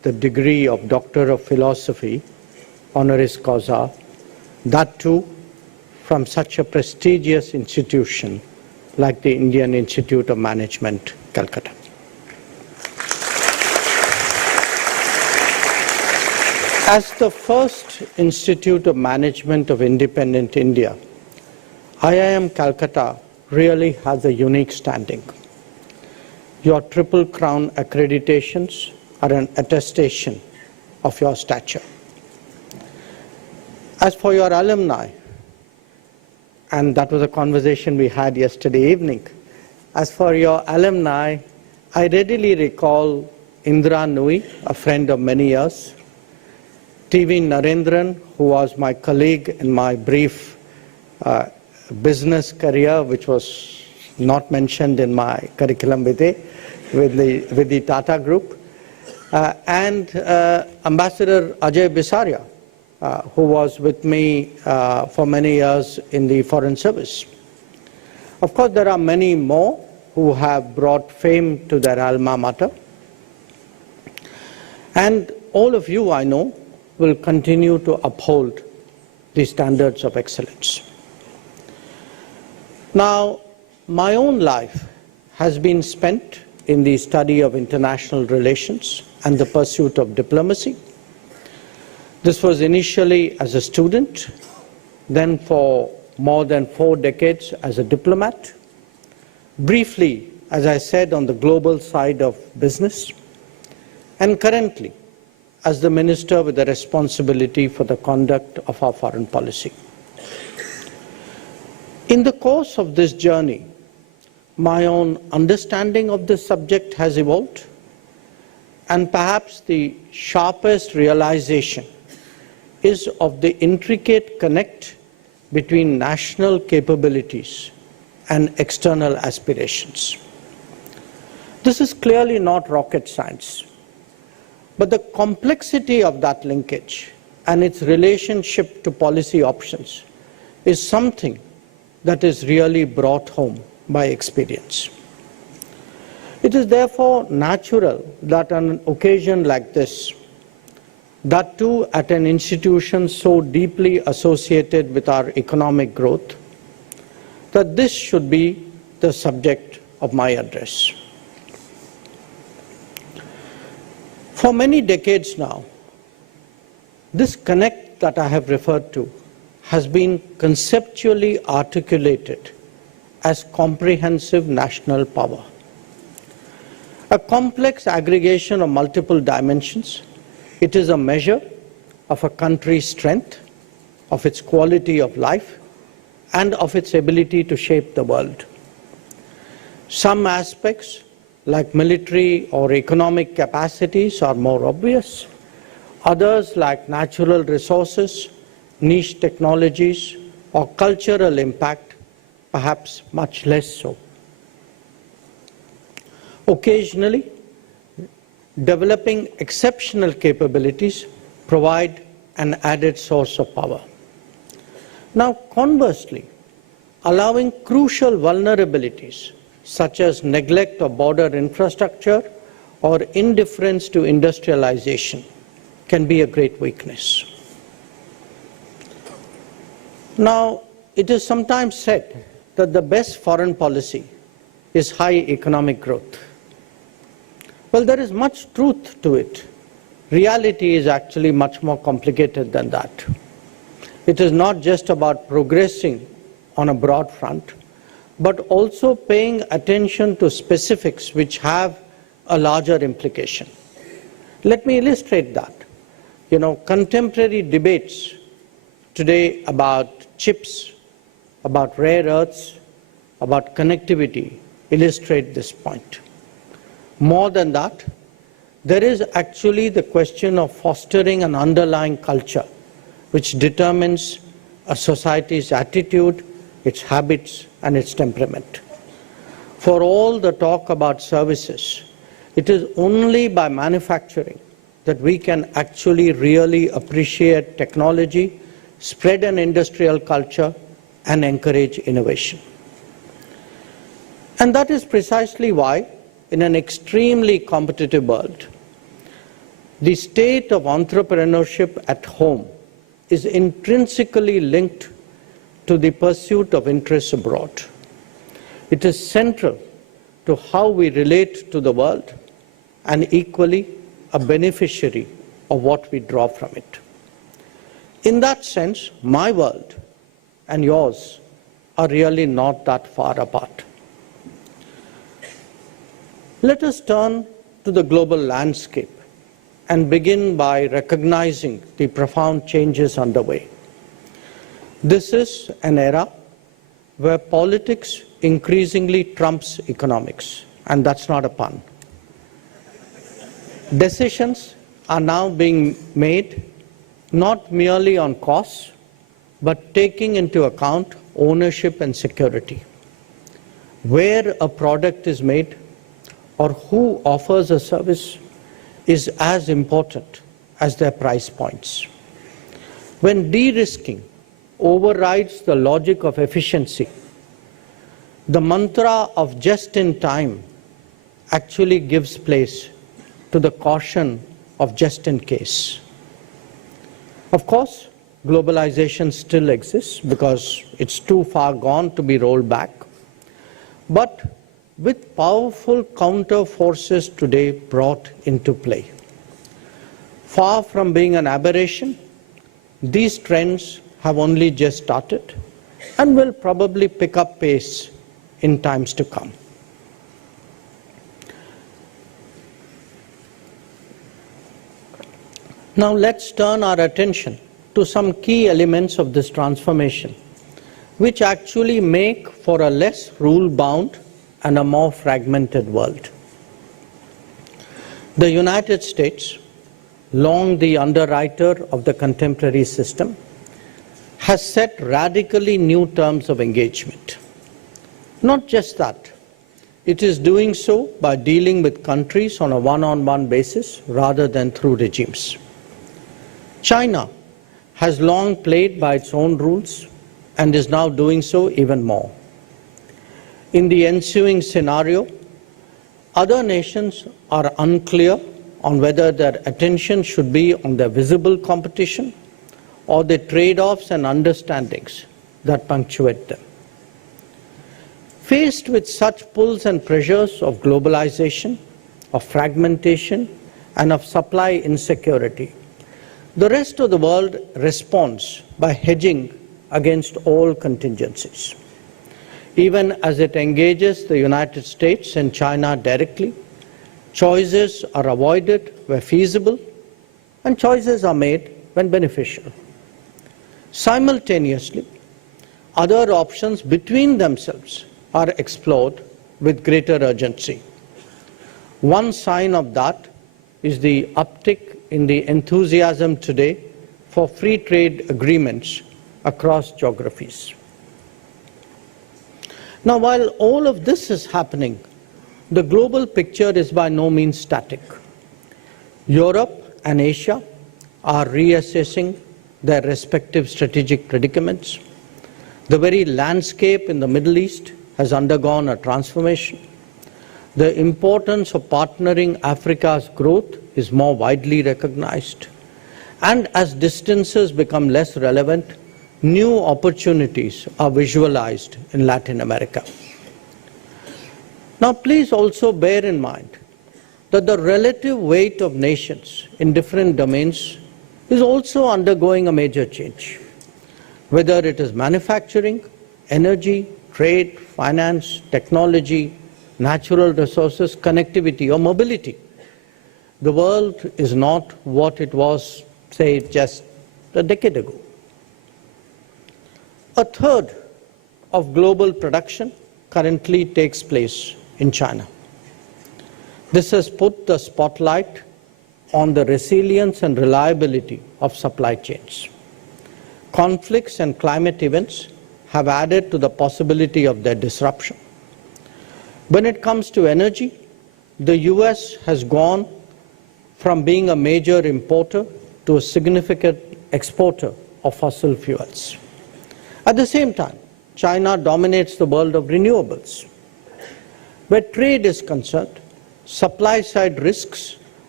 the degree of Doctor of Philosophy, honoris causa, that too from such a prestigious institution like the Indian Institute of Management, Calcutta. As the first Institute of Management of independent India, IIM Calcutta really has a unique standing. Your Triple Crown accreditations are an attestation of your stature. As for your alumni, and that was a conversation we had yesterday evening, as for your alumni, I readily recall Indra Nui, a friend of many years, TV Narendran, who was my colleague in my brief business career, which was not mentioned in my curriculum vitae with the Tata Group, and Ambassador Ajay Bisaria, who was with me for many years in the Foreign Service. Of course, there are many more who have brought fame to their alma mater. And all of you, I know, will continue to uphold the standards of excellence. Now, my own life has been spent in the study of international relations and the pursuit of diplomacy. This was initially as a student, then for more than 4 decades as a diplomat, briefly, as I said, on the global side of business, and currently as the minister with the responsibility for the conduct of our foreign policy. In the course of this journey, my own understanding of this subject has evolved, and perhaps the sharpest realization is of the intricate connect between national capabilities and external aspirations. This is clearly not rocket science, but the complexity of that linkage and its relationship to policy options is something that is really brought home by experience. It is therefore natural that on an occasion like this, that too at an institution so deeply associated with our economic growth, that this should be the subject of my address. For many decades now, this connect that I have referred to has been conceptually articulated as comprehensive national power. A complex aggregation of multiple dimensions, it is a measure of a country's strength, of its quality of life, and of its ability to shape the world. Some aspects, like military or economic capacities, are more obvious. Others, like natural resources, niche technologies, or cultural impact, perhaps much less so. Occasionally, developing exceptional capabilities provide an added source of power. Now, conversely, allowing crucial vulnerabilities such as neglect of border infrastructure or indifference to industrialization can be a great weakness. Now, it is sometimes said that the best foreign policy is high economic growth. Well, there is much truth to it. Reality is actually much more complicated than that. It is not just about progressing on a broad front, but also paying attention to specifics which have a larger implication. Let me illustrate that. Contemporary debates today about chips, about rare earths, about connectivity illustrate this point. More than that, there is actually the question of fostering an underlying culture which determines a society's attitude, its habits, and its temperament. For all the talk about services, it is only by manufacturing that we can actually really appreciate technology, spread an industrial culture, and encourage innovation. And that is precisely why, in an extremely competitive world, the state of entrepreneurship at home is intrinsically linked to the pursuit of interests abroad. It is central to how we relate to the world and equally a beneficiary of what we draw from it. In that sense, my world and yours are really not that far apart. Let us turn to the global landscape and begin by recognizing the profound changes underway. This is an era where politics increasingly trumps economics, and that's not a pun. Decisions are now being made not merely on costs, but taking into account ownership and security. Where a product is made or who offers a service is as important as their price points. When de-risking overrides the logic of efficiency, the mantra of just in time actually gives place to the caution of just in case. Of course, globalization still exists because it's too far gone to be rolled back. But with powerful counter forces today brought into play, far from being an aberration, these trends have only just started and will probably pick up pace in times to come. Now let's turn our attention to some key elements of this transformation, which actually make for a less rule-bound and a more fragmented world. The United States, long the underwriter of the contemporary system, has set radically new terms of engagement. Not just that, it is doing so by dealing with countries on a one-on-one basis rather than through regimes. China has long played by its own rules and is now doing so even more. In the ensuing scenario, other nations are unclear on whether their attention should be on their visible competition or the trade-offs and understandings that punctuate them. Faced with such pulls and pressures of globalization, of fragmentation, and of supply insecurity, the rest of the world responds by hedging against all contingencies. Even as it engages the United States and China directly, choices are avoided where feasible, and choices are made when beneficial. Simultaneously, other options between themselves are explored with greater urgency. One sign of that is the uptick in the enthusiasm today for free trade agreements across geographies. Now, while all of this is happening, the global picture is by no means static. Europe and Asia are reassessing their respective strategic predicaments. The very landscape in the Middle East has undergone a transformation. The importance of partnering Africa's growth is more widely recognized. And as distances become less relevant, new opportunities are visualized in Latin America. Now, please also bear in mind that the relative weight of nations in different domains is also undergoing a major change. Whether it is manufacturing, energy, trade, finance, technology, natural resources, connectivity, or mobility, the world is not what it was, say, just a decade ago. A third of global production currently takes place in China. This has put the spotlight on the resilience and reliability of supply chains. Conflicts and climate events have added to the possibility of their disruption. When it comes to energy, the US has gone from being a major importer to a significant exporter of fossil fuels. At the same time, China dominates the world of renewables. Where trade is concerned, supply-side risks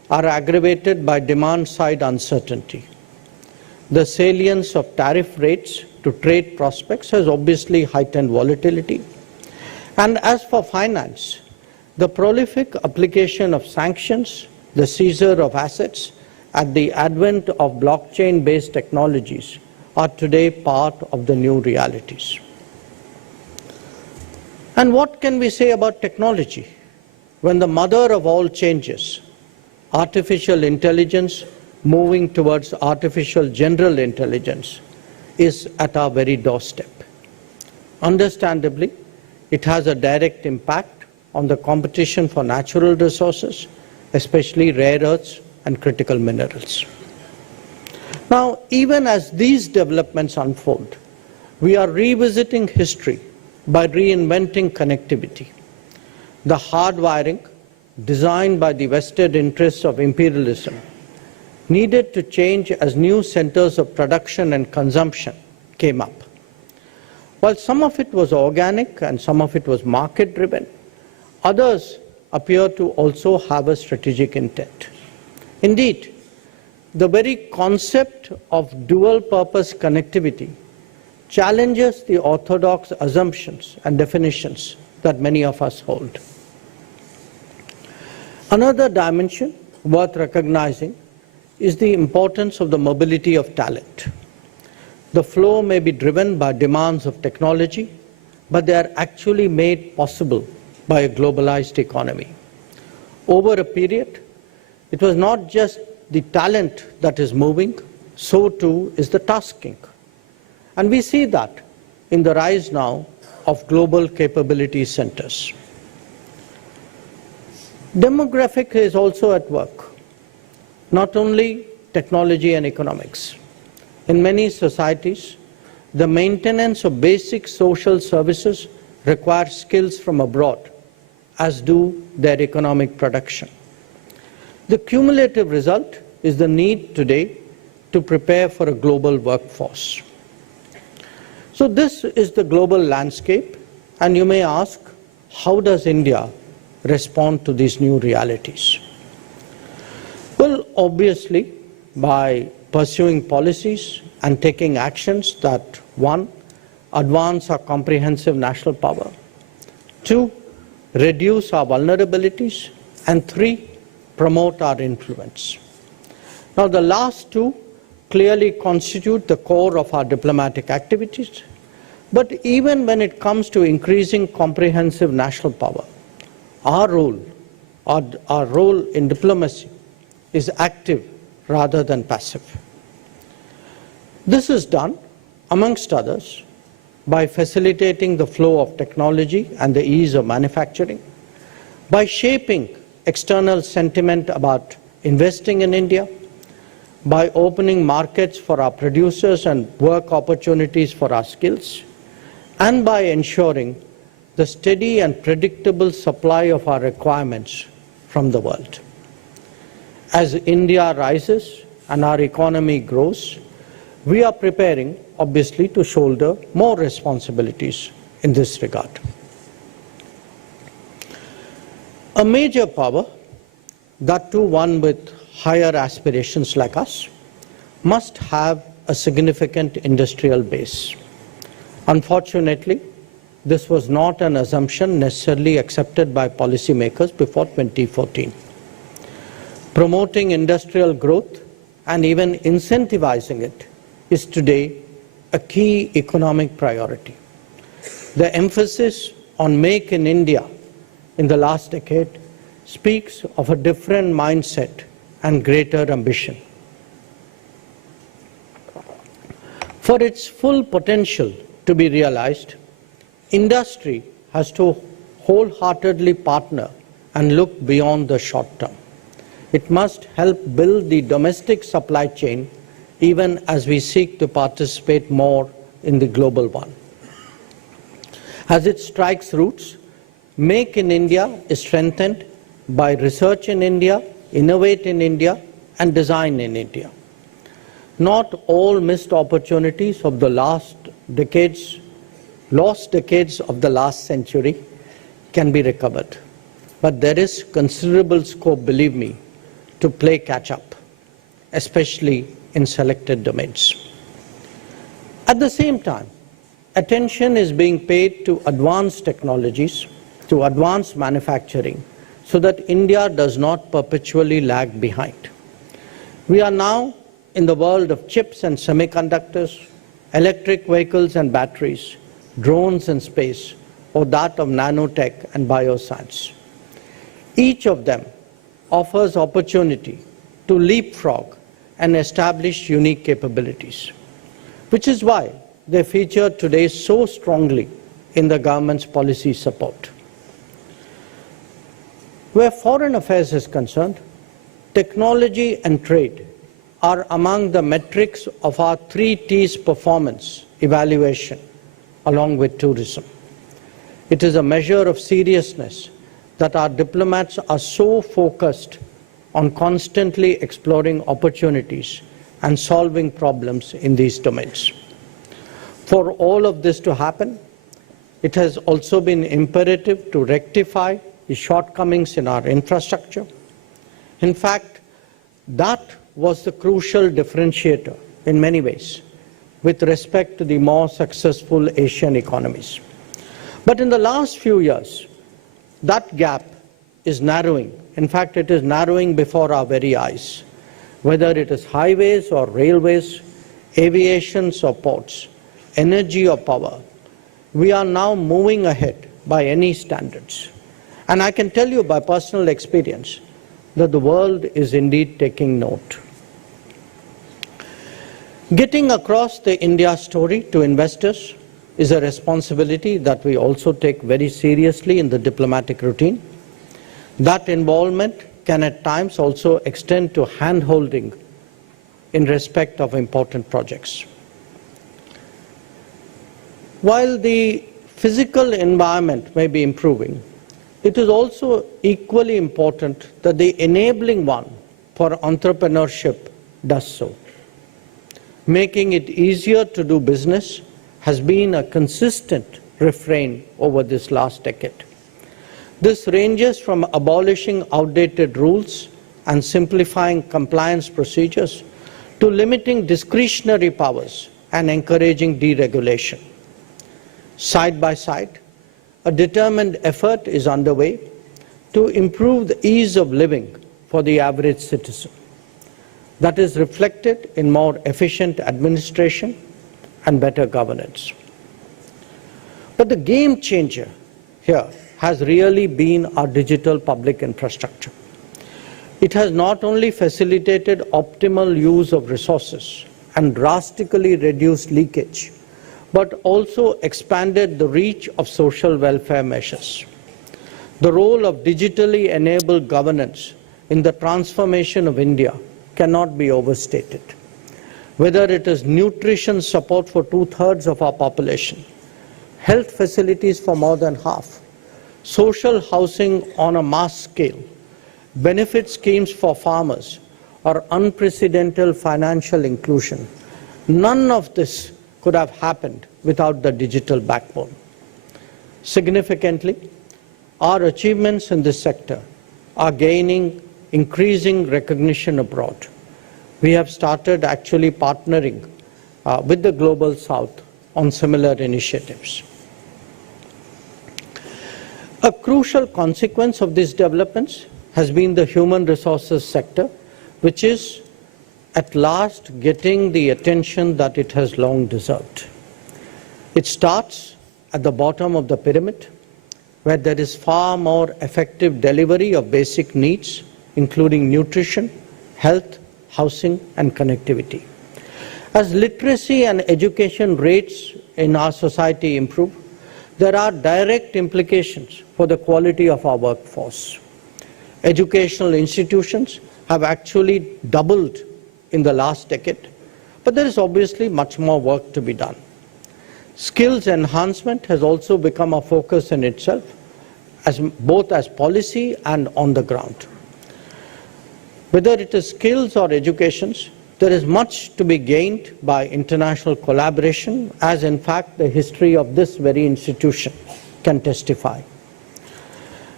are aggravated by demand-side uncertainty. The salience of tariff rates to trade prospects has obviously heightened volatility. And as for finance, the prolific application of sanctions, the seizure of assets, and the advent of blockchain-based technologies are today part of the new realities. And what can we say about technology when the mother of all changes, artificial intelligence moving towards artificial general intelligence, is at our very doorstep? Understandably, it has a direct impact on the competition for natural resources, especially rare earths and critical minerals. Now, even as these developments unfold, we are revisiting history by reinventing connectivity. The hardwiring, designed by the vested interests of imperialism, needed to change as new centers of production and consumption came up. While some of it was organic and some of it was market-driven, others appear to also have a strategic intent. Indeed, the very concept of dual-purpose connectivity challenges the orthodox assumptions and definitions that many of us hold. Another dimension worth recognizing is the importance of the mobility of talent. The flow may be driven by demands of technology, but they are actually made possible by a globalized economy. Over a period, it was not just the talent that is moving, so too is the tasking. And we see that in the rise now of global capability centers. Demographic is also at work, not only technology and economics. In many societies, the maintenance of basic social services requires skills from abroad, as do their economic production. The cumulative result is the need today to prepare for a global workforce. So this is the global landscape, and you may ask, how does India respond to these new realities? Well, obviously, by pursuing policies and taking actions that, one, advance our comprehensive national power, two, reduce our vulnerabilities, and three, promote our influence. Now, the last two clearly constitute the core of our diplomatic activities, but even when it comes to increasing comprehensive national power, our role in diplomacy is active rather than passive. This is done, amongst others, by facilitating the flow of technology and the ease of manufacturing, by shaping external sentiment about investing in India, by opening markets for our producers and work opportunities for our skills, and by ensuring the steady and predictable supply of our requirements from the world. As India rises and our economy grows, we are preparing, obviously, to shoulder more responsibilities in this regard. A major power, that too one with higher aspirations like us, must have a significant industrial base. Unfortunately, this was not an assumption necessarily accepted by policymakers before 2014. Promoting industrial growth and even incentivizing it is today a key economic priority. The emphasis on Make in India in the last decade speaks of a different mindset and greater ambition. For its full potential to be realized, industry has to wholeheartedly partner and look beyond the short term. It must help build the domestic supply chain even as we seek to participate more in the global one. As it strikes roots, Make in India is strengthened by research in India, innovate in India, and design in India. Not all missed opportunities of the lost decades of the last century can be recovered. But there is considerable scope, believe me, to play catch-up, especially in selected domains. At the same time, attention is being paid to advanced technologies, to advanced manufacturing, so that India does not perpetually lag behind. We are now in the world of chips and semiconductors, electric vehicles and batteries, drones and space, or that of nanotech and bioscience. Each of them offers opportunity to leapfrog and establish unique capabilities, which is why they feature today so strongly in the government's policy support. Where foreign affairs is concerned, technology and trade are among the metrics of our 3 T's performance evaluation, along with tourism. It is a measure of seriousness that our diplomats are so focused on constantly exploring opportunities and solving problems in these domains. For all of this to happen, it has also been imperative to rectify the shortcomings in our infrastructure. In fact, that was the crucial differentiator in many ways with respect to the more successful Asian economies. But in the last few years, that gap is narrowing. In fact, it is narrowing before our very eyes. Whether it is highways or railways, aviation or ports, energy or power, we are now moving ahead by any standards. And I can tell you by personal experience that the world is indeed taking note. Getting across the India story to investors is a responsibility that we also take very seriously in the diplomatic routine. That involvement can at times also extend to hand-holding in respect of important projects. While the physical environment may be improving, it is also equally important that the enabling one for entrepreneurship does so. Making it easier to do business has been a consistent refrain over this last decade. This ranges from abolishing outdated rules and simplifying compliance procedures to limiting discretionary powers and encouraging deregulation. Side by side, a determined effort is underway to improve the ease of living for the average citizen. That is reflected in more efficient administration and better governance. But the game changer here has really been our digital public infrastructure. It has not only facilitated optimal use of resources and drastically reduced leakage, but also expanded the reach of social welfare measures. The role of digitally enabled governance in the transformation of India cannot be overstated. Whether it is nutrition support for 2/3 of our population, health facilities for more than half, social housing on a mass scale, benefit schemes for farmers, or unprecedented financial inclusion, none of this could have happened without the digital backbone. Significantly, our achievements in this sector are gaining increasing recognition abroad. We have started actually partnering with the Global South on similar initiatives. A crucial consequence of these developments has been the human resources sector, which is at last getting the attention that it has long deserved. It starts at the bottom of the pyramid, where there is far more effective delivery of basic needs, including nutrition, health, housing, and connectivity. As literacy and education rates in our society improve, there are direct implications for the quality of our workforce. Educational institutions have actually doubled in the last decade, but there is obviously much more work to be done. Skills enhancement has also become a focus in itself, both as policy and on the ground. Whether it is skills or educations, there is much to be gained by international collaboration, as in fact the history of this very institution can testify.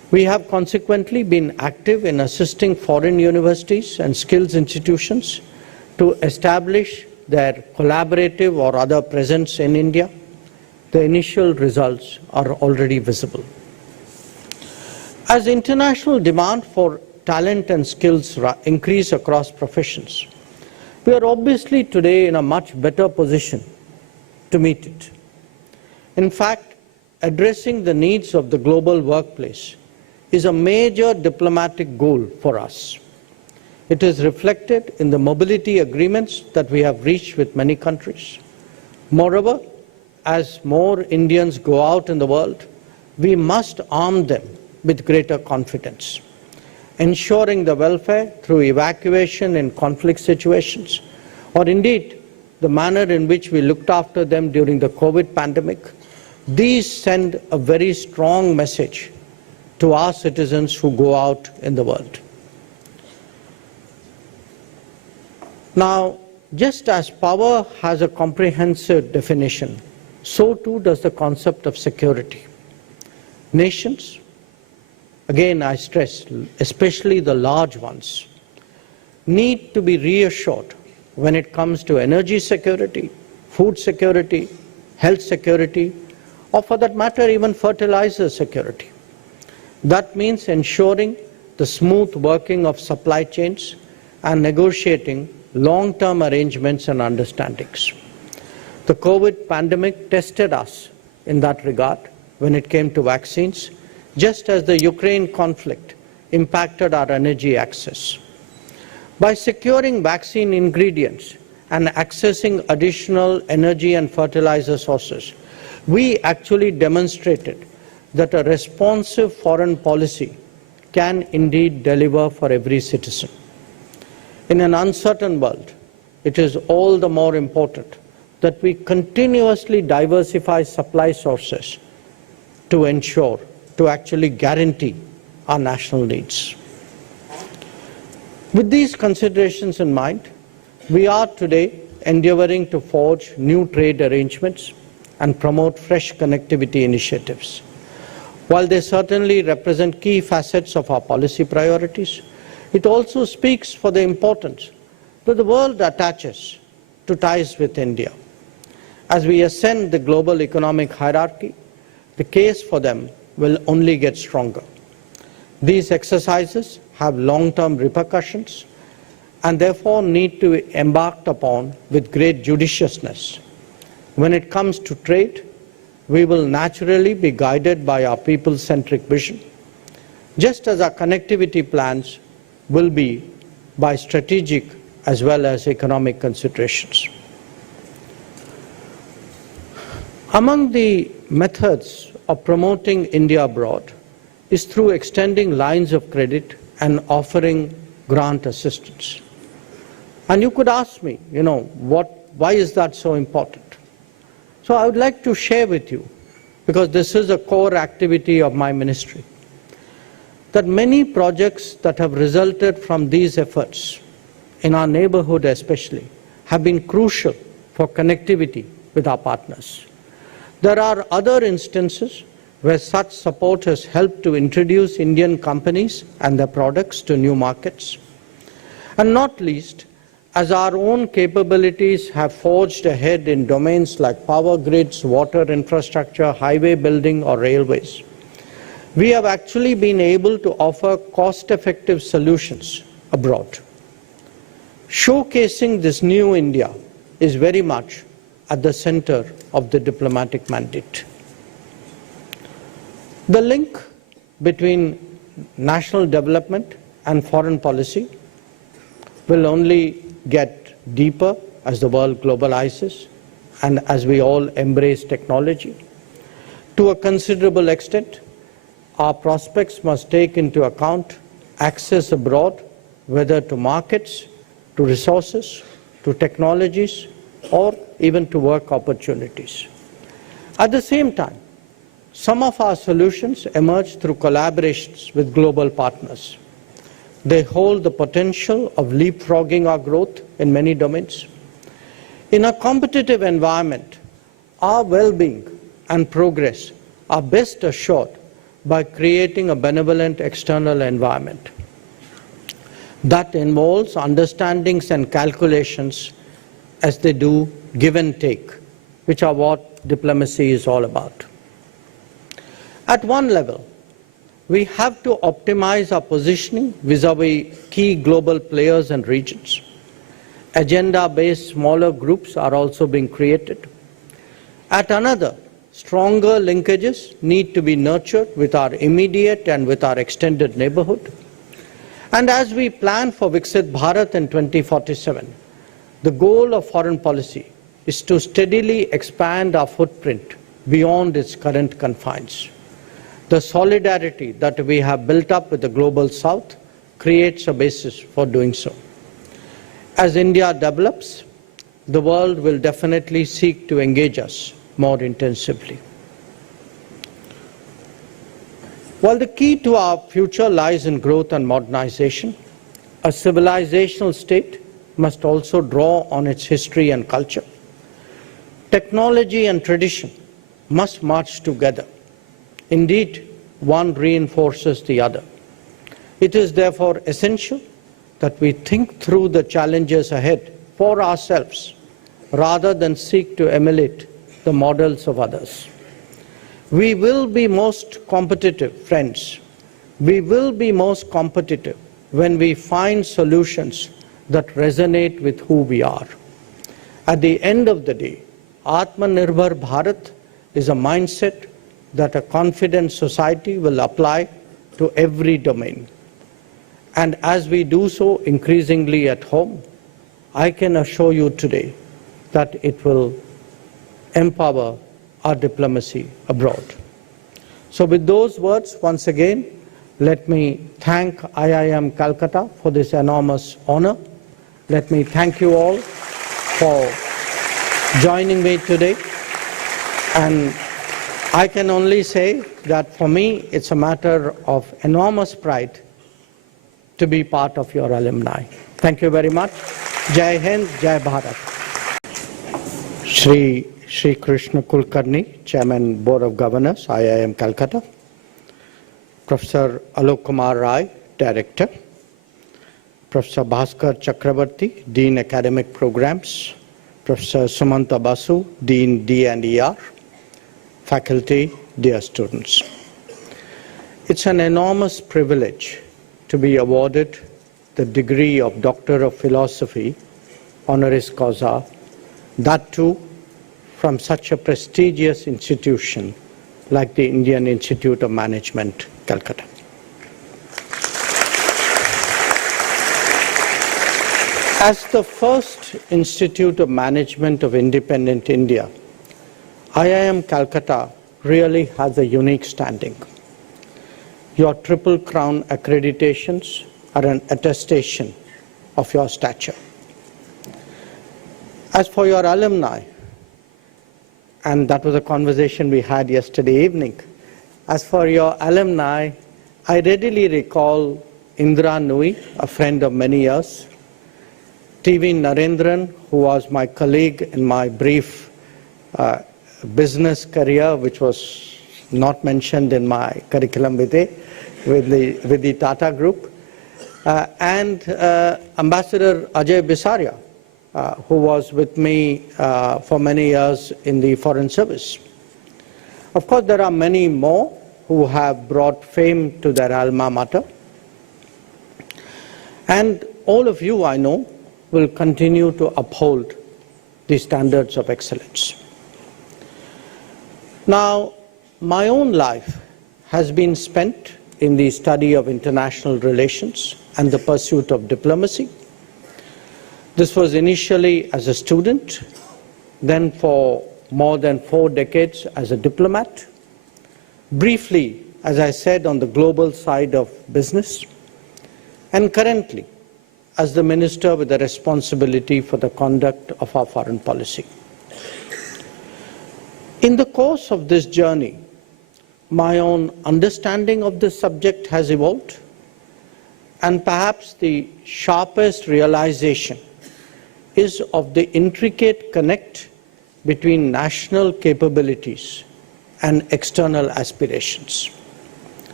We have consequently been active in assisting foreign universities and skills institutions to establish their collaborative or other presence in India. The initial results are already visible. As international demand for talent and skills increase across professions, we are obviously today in a much better position to meet it. In fact, addressing the needs of the global workplace is a major diplomatic goal for us. It is reflected in the mobility agreements that we have reached with many countries. Moreover, as more Indians go out in the world, we must arm them with greater confidence, ensuring the welfare through evacuation in conflict situations, or indeed the manner in which we looked after them during the COVID pandemic. These send a very strong message to our citizens who go out in the world. Now, just as power has a comprehensive definition, so too does the concept of security. Nations, again I stress, especially the large ones, need to be reassured when it comes to energy security, food security, health security, or for that matter even fertilizer security. That means ensuring the smooth working of supply chains and negotiating long-term arrangements and understandings. The COVID pandemic tested us in that regard when it came to vaccines, just as the Ukraine conflict impacted our energy access. By securing vaccine ingredients and accessing additional energy and fertilizer sources, we actually demonstrated that a responsive foreign policy can indeed deliver for every citizen. In an uncertain world, it is all the more important that we continuously diversify supply sources to ensure, to actually guarantee our national needs. With these considerations in mind, we are today endeavoring to forge new trade arrangements and promote fresh connectivity initiatives. While they certainly represent key facets of our policy priorities, it also speaks for the importance that the world attaches to ties with India. As we ascend the global economic hierarchy, the case for them will only get stronger. These exercises have long-term repercussions and therefore need to be embarked upon with great judiciousness. When it comes to trade, we will naturally be guided by our people-centric vision, just as our connectivity plans will be by strategic as well as economic considerations. Among the methods of promoting India abroad is through extending lines of credit and offering grant assistance. And you could ask me, why is that so important? So I would like to share with you, because this is a core activity of my ministry, that many projects that have resulted from these efforts, in our neighborhood especially, have been crucial for connectivity with our partners. There are other instances where such support has helped to introduce Indian companies and their products to new markets. And not least, as our own capabilities have forged ahead in domains like power grids, water infrastructure, highway building, or railways, we have actually been able to offer cost-effective solutions abroad. Showcasing this new India is very much at the center of the diplomatic mandate. The link between national development and foreign policy will only get deeper as the world globalizes and as we all embrace technology. To a considerable extent, our prospects must take into account access abroad, whether to markets, to resources, to technologies, or even to work opportunities. At the same time, some of our solutions emerge through collaborations with global partners. They hold the potential of leapfrogging our growth in many domains. In a competitive environment, our well-being and progress are best assured by creating a benevolent external environment that involves understandings and calculations as they do give and take, which are what diplomacy is all about. At one level, we have to optimize our positioning vis-à-vis key global players and regions. Agenda-based smaller groups are also being created. At another, stronger linkages need to be nurtured with our immediate and with our extended neighborhood. And as we plan for Viksit Bharat in 2047, the goal of foreign policy is to steadily expand our footprint beyond its current confines. The solidarity that we have built up with the global south creates a basis for doing so. As India develops, the world will definitely seek to engage us more intensively. While the key to our future lies in growth and modernization, a civilizational state must also draw on its history and culture. Technology and tradition must march together. Indeed, one reinforces the other. It is therefore essential that we think through the challenges ahead for ourselves rather than seek to emulate the models of others. We will be most competitive, friends. We will be most competitive when we find solutions that resonate with who we are. At the end of the day, Atmanirbhar Bharat is a mindset that a confident society will apply to every domain. And as we do so increasingly at home, I can assure you today that it will empower our diplomacy abroad. So with those words, once again, let me thank IIM Calcutta for this enormous honor. Let me thank you all for joining me today. And I can only say that for me, it's a matter of enormous pride to be part of your alumni. Thank you very much. Jai Hind, Jai Bharat. Shri Krishna Kulkarni, Chairman, Board of Governors, IIM Calcutta. Professor Alok Kumar Rai, Director. Professor Bhaskar Chakrabarti, Dean Academic Programs. Professor Sumanta Basu, Dean D&ER. Faculty, dear students. It's an enormous privilege to be awarded the degree of Doctor of Philosophy, honoris causa, that too from such a prestigious institution like the Indian Institute of Management, Calcutta. As the first Institute of Management of independent India, IIM Calcutta really has a unique standing. Your Triple Crown accreditations are an attestation of your stature. As for your alumni, and that was a conversation we had yesterday evening, as for your alumni, I readily recall Indra Nui, a friend of many years, TV Narendran, who was my colleague in my brief business career, which was not mentioned in my curriculum vitae with the Tata Group, and Ambassador Ajay Bisaria, who was with me for many years in the Foreign Service. Of course, there are many more who have brought fame to their alma mater. And all of you, I know, will continue to uphold the standards of excellence. Now, my own life has been spent in the study of international relations and the pursuit of diplomacy. This was initially as a student, then for more than 4 decades as a diplomat, briefly, as I said, on the global side of business, and currently as the minister with the responsibility for the conduct of our foreign policy. In the course of this journey, my own understanding of this subject has evolved, and perhaps the sharpest realization is of the intricate connect between national capabilities and external aspirations.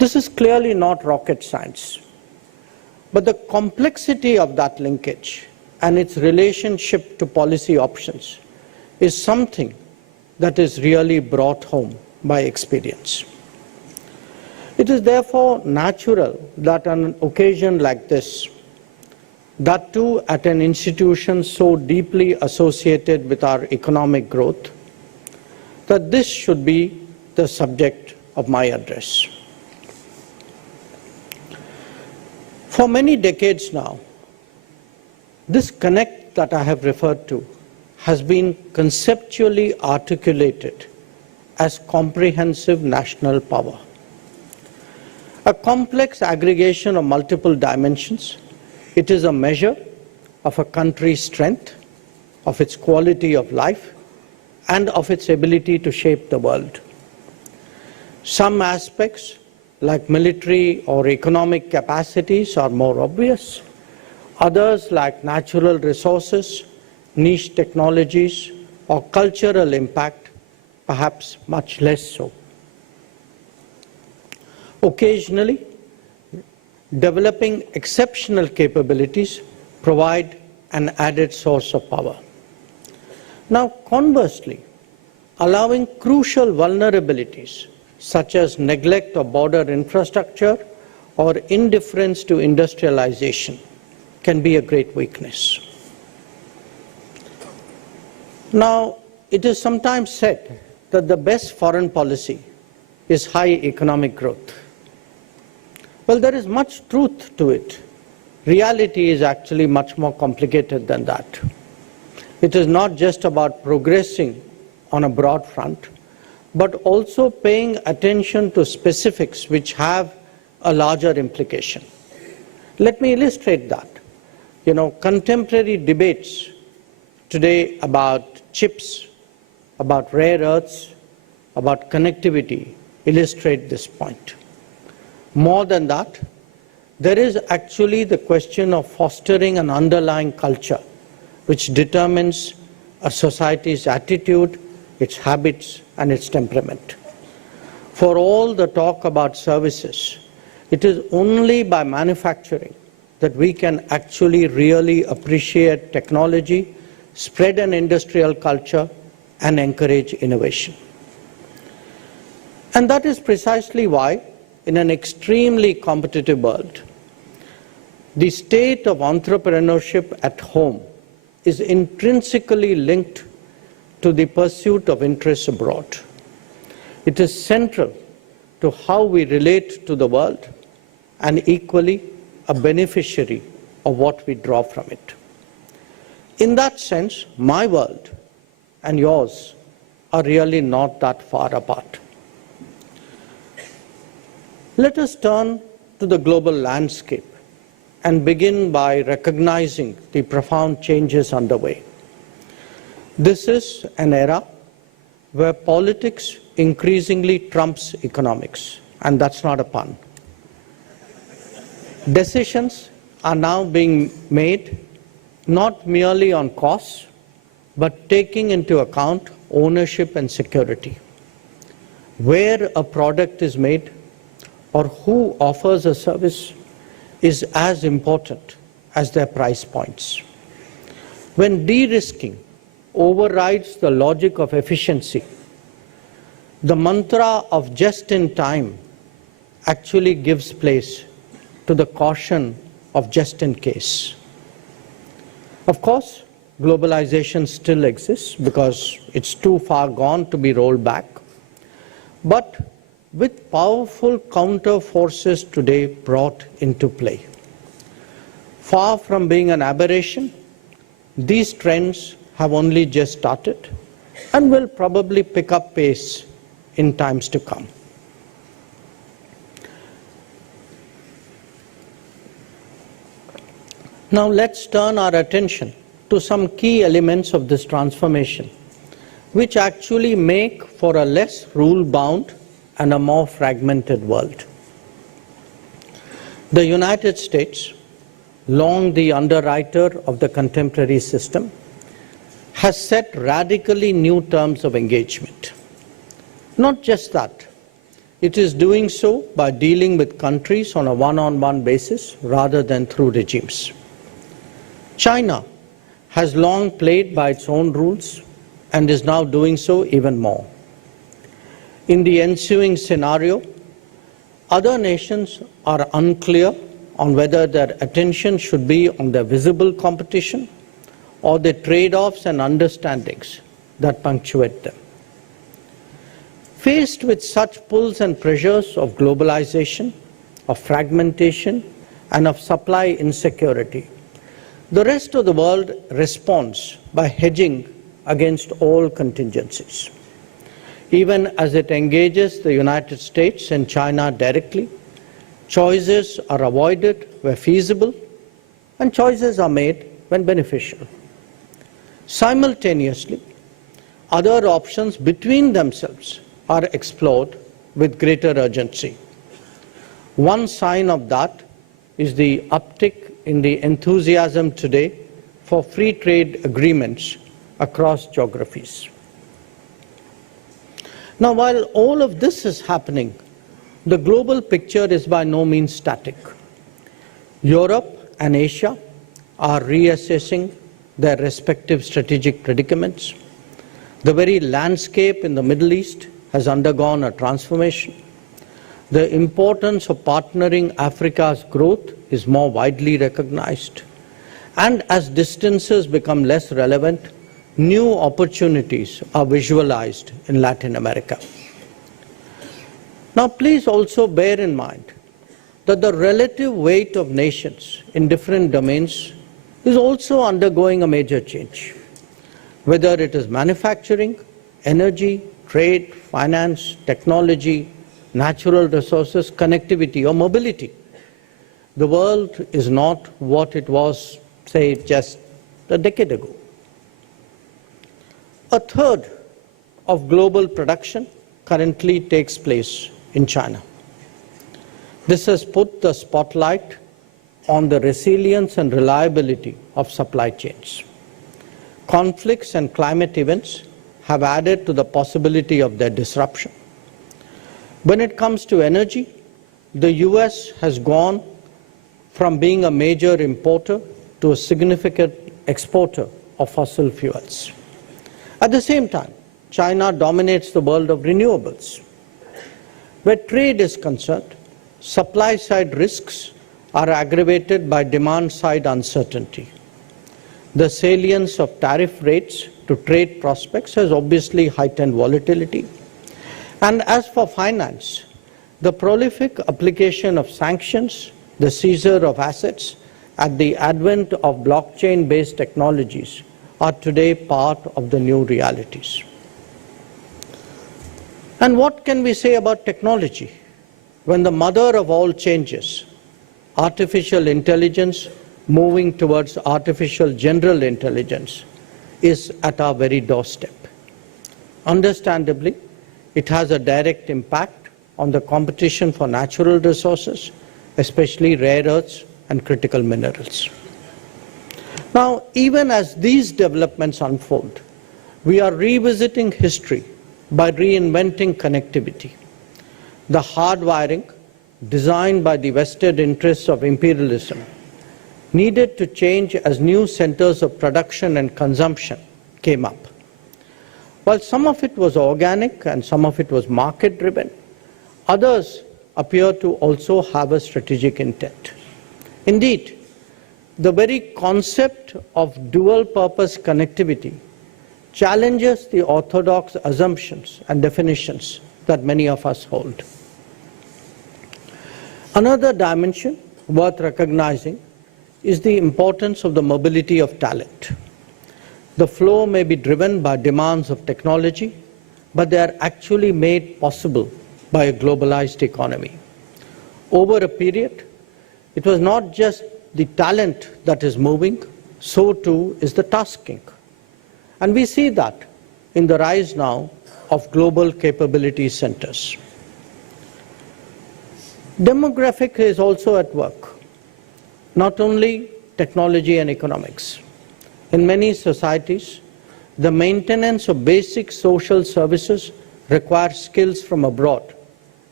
This is clearly not rocket science, but the complexity of that linkage and its relationship to policy options is something that is really brought home by experience. It is therefore natural that on an occasion like this, that too at an institution so deeply associated with our economic growth, that this should be the subject of my address. For many decades now, this connect that I have referred to has been conceptually articulated as comprehensive national power. A complex aggregation of multiple dimensions, it is a measure of a country's strength, of its quality of life, and of its ability to shape the world. Some aspects, like military or economic capacities, are more obvious. Others, like natural resources, niche technologies, or cultural impact, perhaps much less so. Occasionally, developing exceptional capabilities provide an added source of power. Now, conversely, allowing crucial vulnerabilities such as neglect of border infrastructure or indifference to industrialization can be a great weakness. Now, it is sometimes said that the best foreign policy is high economic growth. Well, there is much truth to it. Reality is actually much more complicated than that. It is not just about progressing on a broad front, but also paying attention to specifics which have a larger implication. Let me illustrate that. Contemporary debates today about chips, about rare earths, about connectivity illustrate this point. More than that, there is actually the question of fostering an underlying culture which determines a society's attitude, its habits, and its temperament. For all the talk about services, it is only by manufacturing that we can actually really appreciate technology, spread an industrial culture, and encourage innovation. And that is precisely why, in an extremely competitive world, the state of entrepreneurship at home is intrinsically linked to the pursuit of interests abroad. It is central to how we relate to the world and equally a beneficiary of what we draw from it. In that sense, my world and yours are really not that far apart. Let us turn to the global landscape and begin by recognizing the profound changes underway. This is an era where politics increasingly trumps economics, and that's not a pun. Decisions are now being made not merely on costs, but taking into account ownership and security. Where a product is made or who offers a service is as important as their price points. When de-risking overrides the logic of efficiency, the mantra of just in time actually gives place to the caution of just in case. Of course, globalization still exists because it's too far gone to be rolled back. But with powerful counter forces today brought into play, far from being an aberration, these trends have only just started and will probably pick up pace in times to come. Now let's turn our attention to some key elements of this transformation, which actually make for a less rule-bound and a more fragmented world. The United States, long the underwriter of the contemporary system, has set radically new terms of engagement. Not just that, It is doing so by dealing with countries on a one-on-one basis rather than through regimes. China has long played by its own rules and is now doing so even more. In the ensuing scenario, other nations are unclear on whether their attention should be on the visible competition or the trade-offs and understandings that punctuate them. Faced with such pulls and pressures of globalization, of fragmentation, and of supply insecurity, the rest of the world responds by hedging against all contingencies. Even as it engages the United States and China directly, choices are avoided where feasible, and choices are made when beneficial. Simultaneously, other options between themselves are explored with greater urgency. One sign of that is the uptick in the enthusiasm today for free trade agreements across geographies. Now, while all of this is happening, the global picture is by no means static. Europe and Asia are reassessing their respective strategic predicaments. The very landscape in the Middle East has undergone a transformation. The importance of partnering Africa's growth is more widely recognized. And as distances become less relevant, new opportunities are visualized in Latin America. Now, please also bear in mind that the relative weight of nations in different domains is also undergoing a major change. Whether it is manufacturing, energy, trade, finance, technology, natural resources, connectivity, or mobility, the world is not what it was, say, just a decade ago. A third of global production currently takes place in China. This has put the spotlight on the resilience and reliability of supply chains. Conflicts and climate events have added to the possibility of their disruption. When it comes to energy, the US has gone from being a major importer to a significant exporter of fossil fuels. At the same time, China dominates the world of renewables. Where trade is concerned, supply-side risks are aggravated by demand-side uncertainty. The salience of tariff rates to trade prospects has obviously heightened volatility. And as for finance, the prolific application of sanctions, the seizure of assets, and the advent of blockchain-based technologies are today part of the new realities. And what can we say about technology when the mother of all changes, artificial intelligence moving towards artificial general intelligence, is at our very doorstep? Understandably, it has a direct impact on the competition for natural resources, especially rare earths and critical minerals. Now, even as these developments unfold, we are revisiting history by reinventing connectivity. The hardwiring, designed by the vested interests of imperialism, needed to change as new centers of production and consumption came up. While some of it was organic and some of it was market-driven, others appear to also have a strategic intent. Indeed, the very concept of dual-purpose connectivity challenges the orthodox assumptions and definitions that many of us hold. Another dimension worth recognizing is the importance of the mobility of talent. The flow may be driven by demands of technology, but they are actually made possible by a globalized economy. Over a period, it was not just the talent that is moving, so too is the tasking. And we see that in the rise now of global capability centers. Demographic is also at work, not only technology and economics. In many societies, the maintenance of basic social services requires skills from abroad,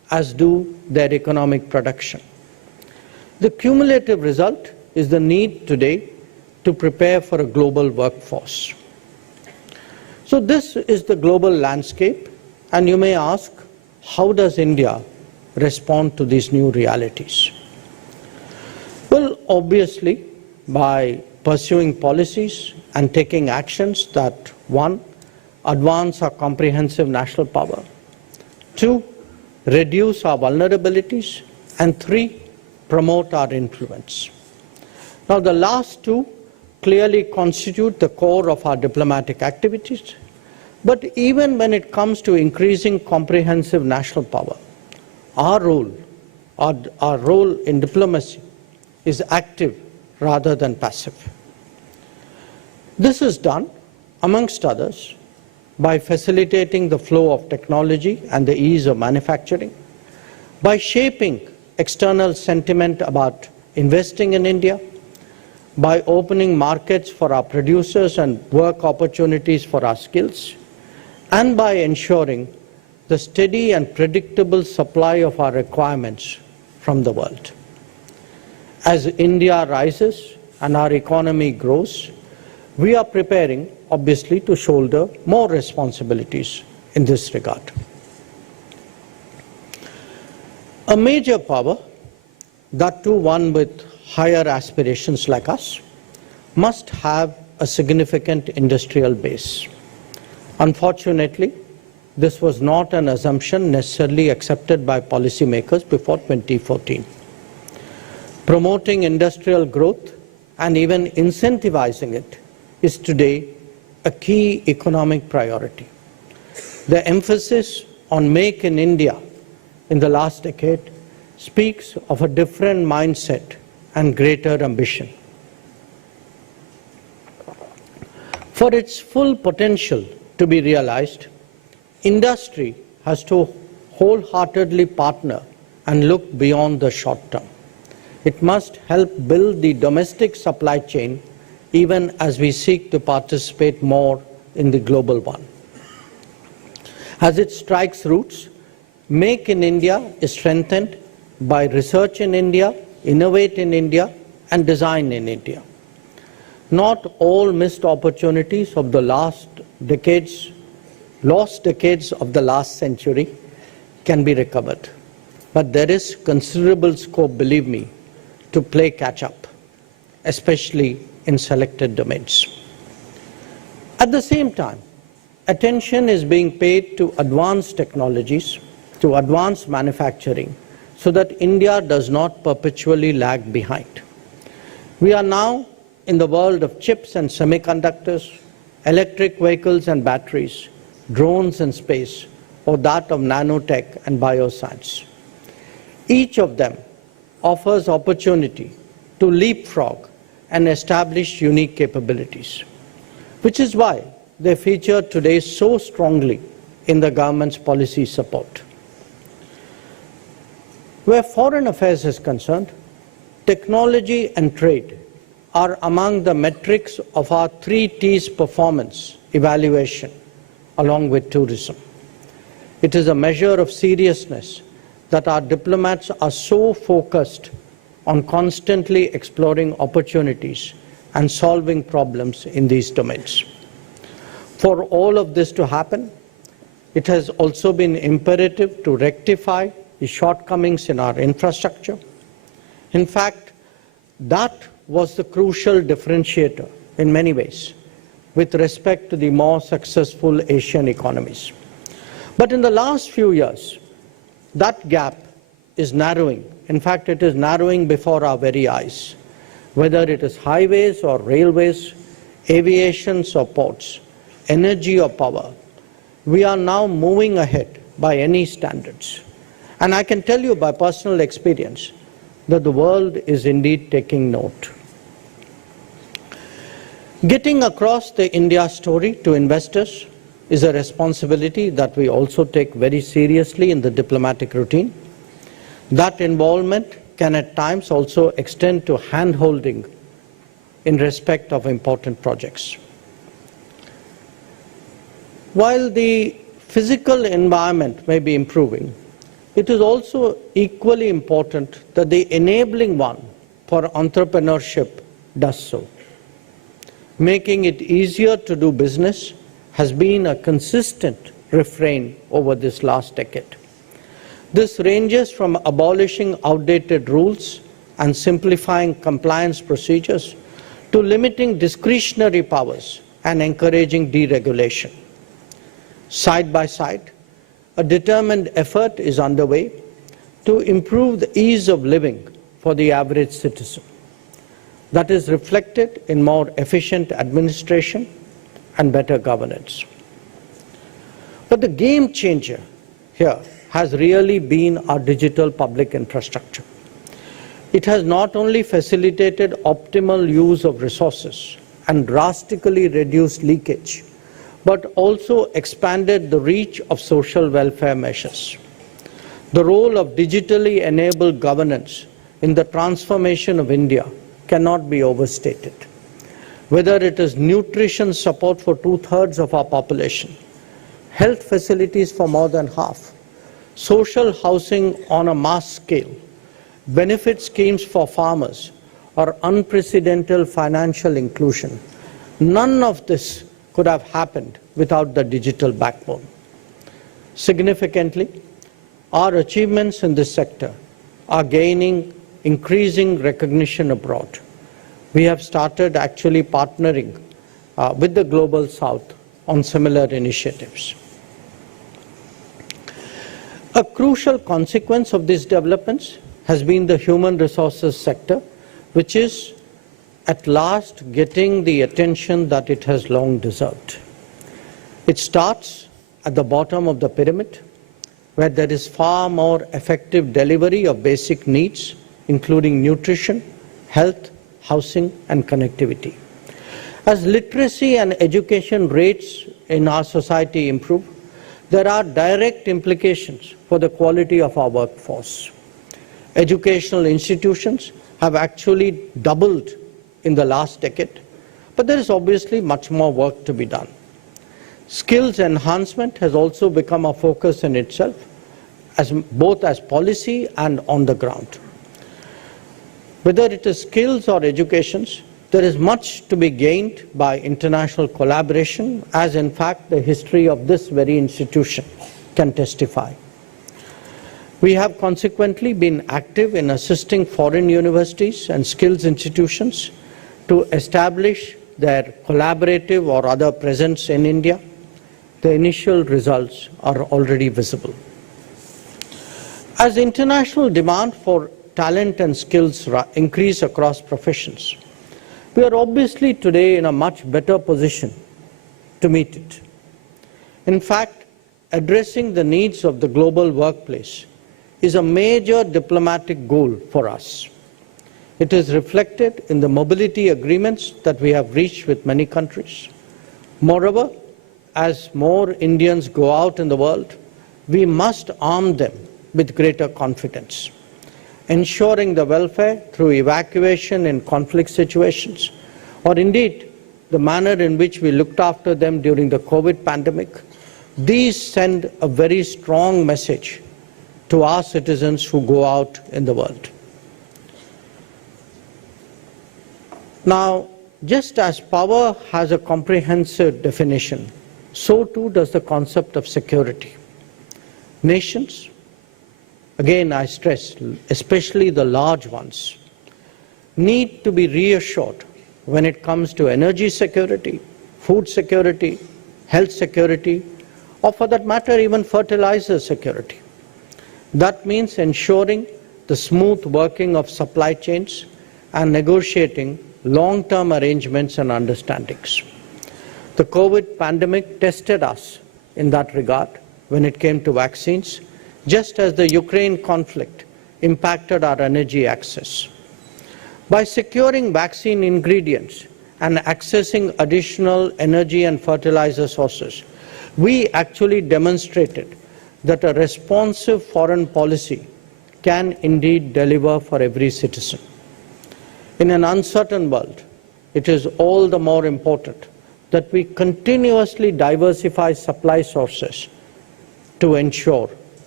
as do their economic production. The cumulative result is the need today to prepare for a global workforce. So this is the global landscape, and you may ask, how does India respond to these new realities? Well, obviously, by pursuing policies and taking actions that, one, advance our comprehensive national power, two, reduce our vulnerabilities, and three, promote our influence. Now, the last two clearly constitute the core of our diplomatic activities, but even when it comes to increasing comprehensive national power, our role in diplomacy is active rather than passive. This is done, amongst others, by facilitating the flow of technology and the ease of manufacturing, by shaping external sentiment about investing in India, by opening markets for our producers and work opportunities for our skills, and by ensuring the steady and predictable supply of our requirements from the world. As India rises and our economy grows, we are preparing, obviously, to shoulder more responsibilities in this regard. A major power, that too one with higher aspirations like us, must have a significant industrial base. Unfortunately, this was not an assumption necessarily accepted by policymakers before 2014. Promoting industrial growth and even incentivizing it is today a key economic priority. The emphasis on Make in India in the last decade speaks of a different mindset and greater ambition. For its full potential to be realized, industry has to wholeheartedly partner and look beyond the short term. It must help build the domestic supply chain even as we seek to participate more in the global one. As it strikes roots, Make in India is strengthened by research in India, innovate in India, and design in India. Not all missed opportunities of the lost decades of the last century can be recovered. But there is considerable scope, believe me, to play catch-up, especially in selected domains. At the same time, attention is being paid to advanced technologies, to advanced manufacturing, so that India does not perpetually lag behind. We are now in the world of chips and semiconductors, electric vehicles and batteries, drones and space, or that of nanotech and bioscience. Each of them offers opportunity to leapfrog and establish unique capabilities, which is why they feature today so strongly in the government's policy support. Where foreign affairs is concerned, technology and trade are among the metrics of our 3 T's performance evaluation, along with tourism. It is a measure of seriousness that our diplomats are so focused on constantly exploring opportunities and solving problems in these domains. For all of this to happen, it has also been imperative to rectify the shortcomings in our infrastructure. In fact, that was the crucial differentiator in many ways with respect to the more successful Asian economies. But in the last few years, that gap is narrowing. In fact, it is narrowing before our very eyes. Whether it is highways or railways, aviations or ports, energy or power, we are now moving ahead by any standards. And I can tell you by personal experience that the world is indeed taking note. Getting across the India story to investors is a responsibility that we also take very seriously in the diplomatic routine. That involvement can at times also extend to hand-holding in respect of important projects. While the physical environment may be improving, It is also equally important that the enabling one for entrepreneurship does so. Making it easier to do business has been a consistent refrain over this last decade. This ranges from abolishing outdated rules and simplifying compliance procedures to limiting discretionary powers and encouraging deregulation. Side by side, a determined effort is underway to improve the ease of living for the average citizen. That is reflected in more efficient administration and better governance. But the game changer here has really been our digital public infrastructure. It has not only facilitated optimal use of resources and drastically reduced leakage, but also expanded the reach of social welfare measures. The role of digitally enabled governance in the transformation of India cannot be overstated. Whether it is nutrition support for 2/3 of our population, health facilities for more than half, social housing on a mass scale, benefit schemes for farmers, or unprecedented financial inclusion, none of this could have happened without the digital backbone. Significantly, our achievements in this sector are gaining increasing recognition abroad. We have started actually partnering with the Global South on similar initiatives. A crucial consequence of these developments has been the human resources sector, which is at last getting the attention that it has long deserved. It starts at the bottom of the pyramid, where there is far more effective delivery of basic needs, including nutrition, health, housing, and connectivity. As literacy and education rates in our society improve, there are direct implications for the quality of our workforce. Educational institutions have actually doubled in the last decade, but there is obviously much more work to be done. Skills enhancement has also become a focus in itself, both as policy and on the ground. Whether it is skills or educations, there is much to be gained by international collaboration, as in fact the history of this very institution can testify. We have consequently been active in assisting foreign universities and skills institutions to establish their collaborative or other presence in India. The initial results are already visible. As international demand for talent and skills increase across professions, we are obviously today in a much better position to meet it. In fact, addressing the needs of the global workplace is a major diplomatic goal for us. It is reflected in the mobility agreements that we have reached with many countries. Moreover, as more Indians go out in the world, we must arm them with greater confidence. Ensuring the welfare through evacuation in conflict situations, or indeed the manner in which we looked after them during the COVID pandemic, these send a very strong message to our citizens who go out in the world. Now, just as power has a comprehensive definition, so too does the concept of security. Nations, again I stress, especially the large ones, need to be reassured when it comes to energy security, food security, health security, or for that matter even fertilizer security. That means ensuring the smooth working of supply chains and negotiating long-term arrangements and understandings. The COVID pandemic tested us in that regard when it came to vaccines, just as the Ukraine conflict impacted our energy access. By securing vaccine ingredients and accessing additional energy and fertilizer sources, we actually demonstrated that a responsive foreign policy can indeed deliver for every citizen. In an uncertain world, it is all the more important that we continuously diversify supply sources to ensure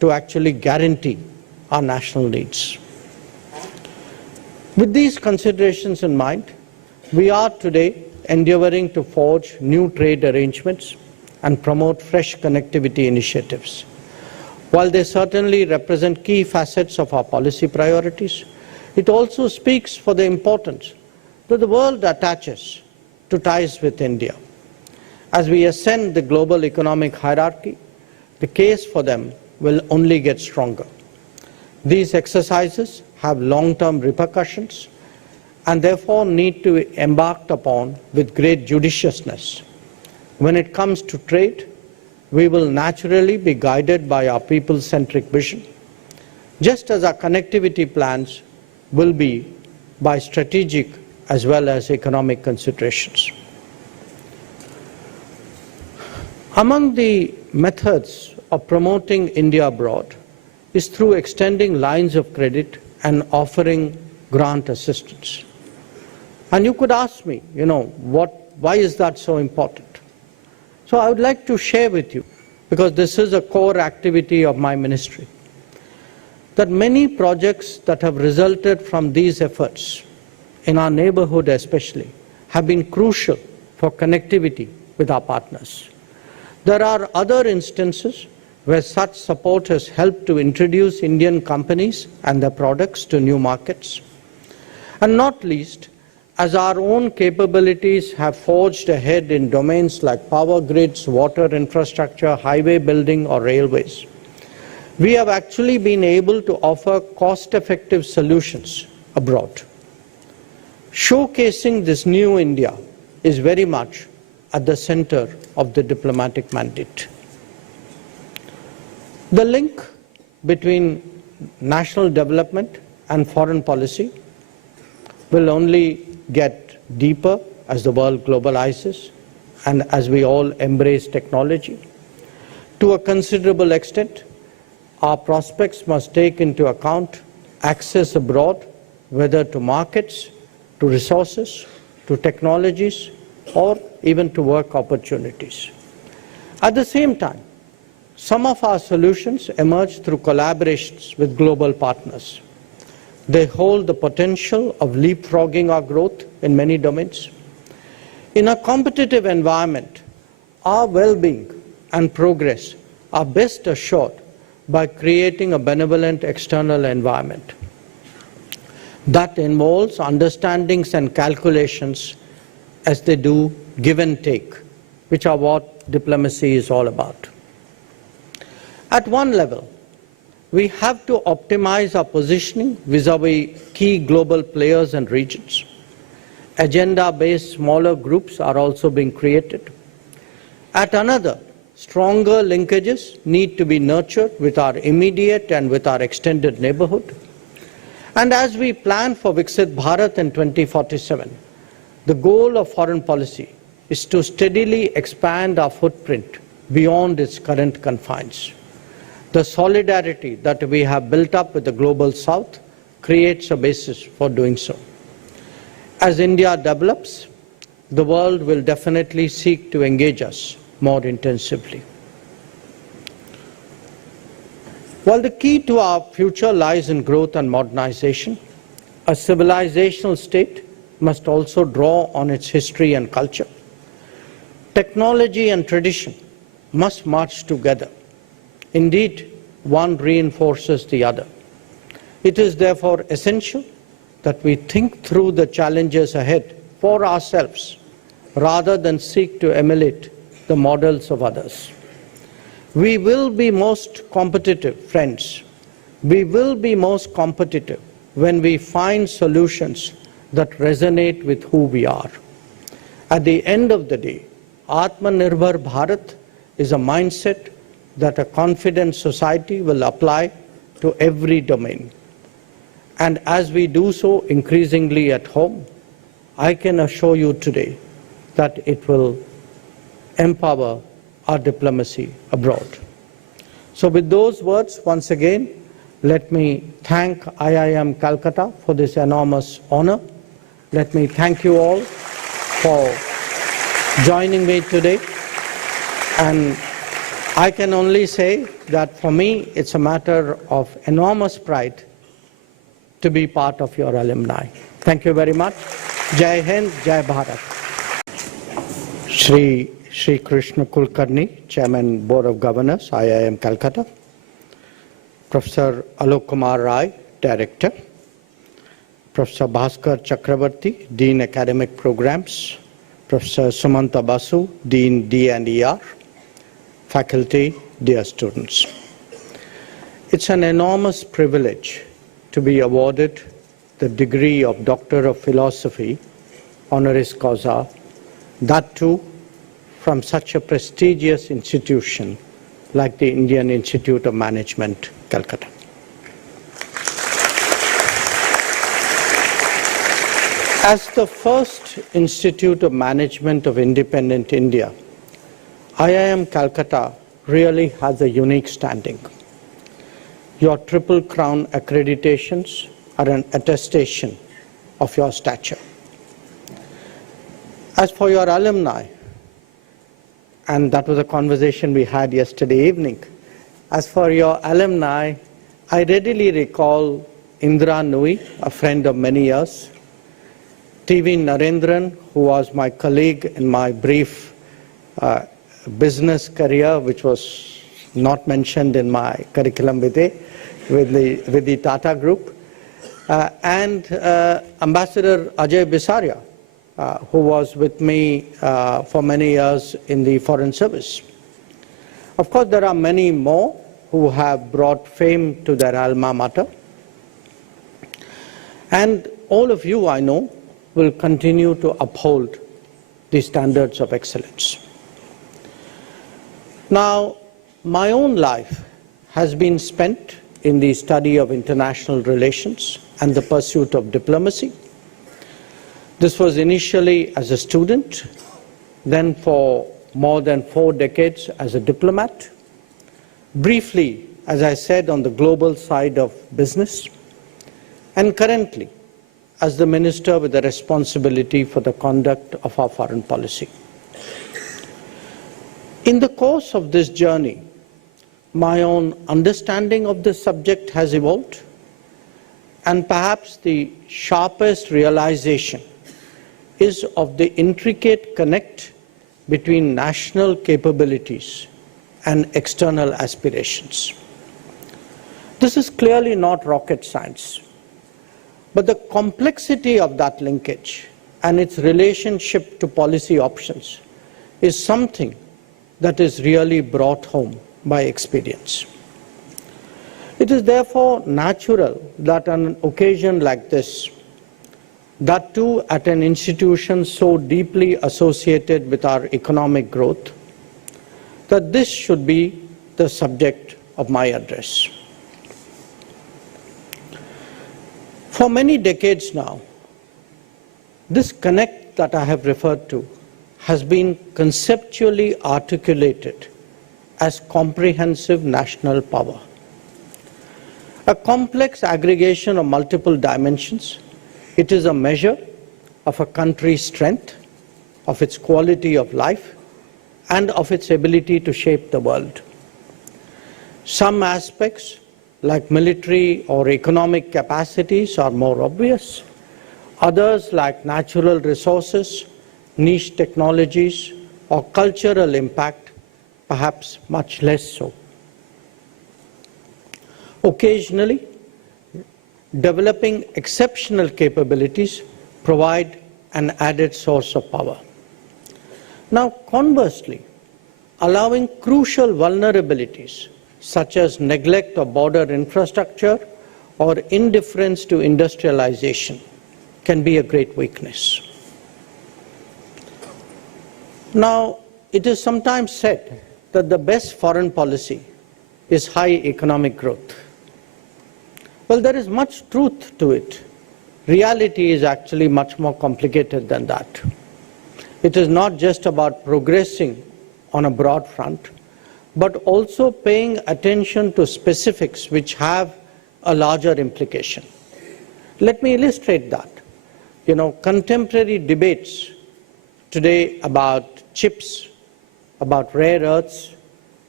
to actually guarantee our national needs. With these considerations in mind, we are today endeavoring to forge new trade arrangements and promote fresh connectivity initiatives. While they certainly represent key facets of our policy priorities, it also speaks for the importance that the world attaches to ties with India. As we ascend the global economic hierarchy, the case for them will only get stronger. These exercises have long-term repercussions and therefore need to be embarked upon with great judiciousness. When it comes to trade, we will naturally be guided by our people-centric vision, just as our connectivity plans will be by strategic as well as economic considerations. Among the methods of promoting India abroad is through extending lines of credit and offering grant assistance. And you could ask me, why is that so important? So I would like to share with you, because this is a core activity of my ministry, that many projects that have resulted from these efforts, in our neighborhood especially, have been crucial for connectivity with our partners. There are other instances where such support has helped to introduce Indian companies and their products to new markets. And not least, as our own capabilities have forged ahead in domains like power grids, water infrastructure, highway building, or railways, we have actually been able to offer cost-effective solutions abroad. Showcasing this new India is very much at the center of the diplomatic mandate. The link between national development and foreign policy will only get deeper as the world globalizes and as we all embrace technology. To a considerable extent, our prospects must take into account access abroad, whether to markets, to resources, to technologies, or even to work opportunities. At the same time, some of our solutions emerge through collaborations with global partners. They hold the potential of leapfrogging our growth in many domains. In a competitive environment, our well-being and progress are best assured by creating a benevolent external environment. That involves understandings and calculations as they do give and take, which are what diplomacy is all about. At one level, we have to optimize our positioning vis-à-vis key global players and regions. Agenda-based smaller groups are also being created. At another, stronger linkages need to be nurtured with our immediate and with our extended neighborhood. And as we plan for Viksit Bharat in 2047, the goal of foreign policy is to steadily expand our footprint beyond its current confines. The solidarity that we have built up with the global south creates a basis for doing so. As India develops, the world will definitely seek to engage us more intensively. While the key to our future lies in growth and modernization, a civilizational state must also draw on its history and culture. Technology and tradition must march together. Indeed, one reinforces the other. It is therefore essential that we think through the challenges ahead for ourselves rather than seek to emulate the models of others. We will be most competitive, friends. We will be most competitive when we find solutions that resonate with who we are. At the end of the day, Atmanirbhar Bharat is a mindset that a confident society will apply to every domain. And as we do so increasingly at home, I can assure you today that it will empower our diplomacy abroad. So with those words, once again, let me thank IIM Calcutta for this enormous honor. Let me thank you all for joining me today. And I can only say that for me, it's a matter of enormous pride to be part of your alumni. Thank you very much. Jai Hind, Jai Bharat. Shri Krishna Kulkarni, Chairman, Board of Governors, IIM Calcutta. Professor Alok Kumar Rai, Director. Professor Bhaskar Chakravarti, Dean Academic Programs. Professor Sumanta Basu, Dean D&ER. Faculty, dear students. It's an enormous privilege to be awarded the degree of Doctor of Philosophy, honoris causa, that too from such a prestigious institution like the Indian Institute of Management, Calcutta. As the first Institute of Management of independent India, IIM Calcutta really has a unique standing. Your Triple Crown accreditations are an attestation of your stature. As for your alumni, and that was a conversation we had yesterday evening, as for your alumni, I readily recall Indra Nui, a friend of many years, TV Narendran, who was my colleague in my brief business career, which was not mentioned in my curriculum vitae with the Tata Group, and Ambassador Ajay Bisaria, who was with me for many years in the Foreign Service. Of course, there are many more who have brought fame to their alma mater. And all of you, I know, will continue to uphold the standards of excellence. Now, my own life has been spent in the study of international relations and the pursuit of diplomacy. This was initially as a student, then for more than 4 decades as a diplomat, briefly, as I said, on the global side of business, and currently as the minister with the responsibility for the conduct of our foreign policy. In the course of this journey, my own understanding of this subject has evolved, and perhaps the sharpest realization is of the intricate connect between national capabilities and external aspirations. This is clearly not rocket science, but the complexity of that linkage and its relationship to policy options is something that is really brought home by experience. It is therefore natural that on an occasion like this, that too at an institution so deeply associated with our economic growth, that this should be the subject of my address. For many decades now, this connect that I have referred to has been conceptually articulated as comprehensive national power. A complex aggregation of multiple dimensions, it is a measure of a country's strength, of its quality of life, and of its ability to shape the world. Some aspects, like military or economic capacities, are more obvious. Others, like natural resources, niche technologies, or cultural impact, perhaps much less so. Occasionally, developing exceptional capabilities provide an added source of power. Now, conversely, allowing crucial vulnerabilities such as neglect of border infrastructure or indifference to industrialization can be a great weakness. Now, it is sometimes said that the best foreign policy is high economic growth. Well, there is much truth to it. Reality is actually much more complicated than that. It is not just about progressing on a broad front, but also paying attention to specifics which have a larger implication. Let me illustrate that. Contemporary debates today about chips, about rare earths,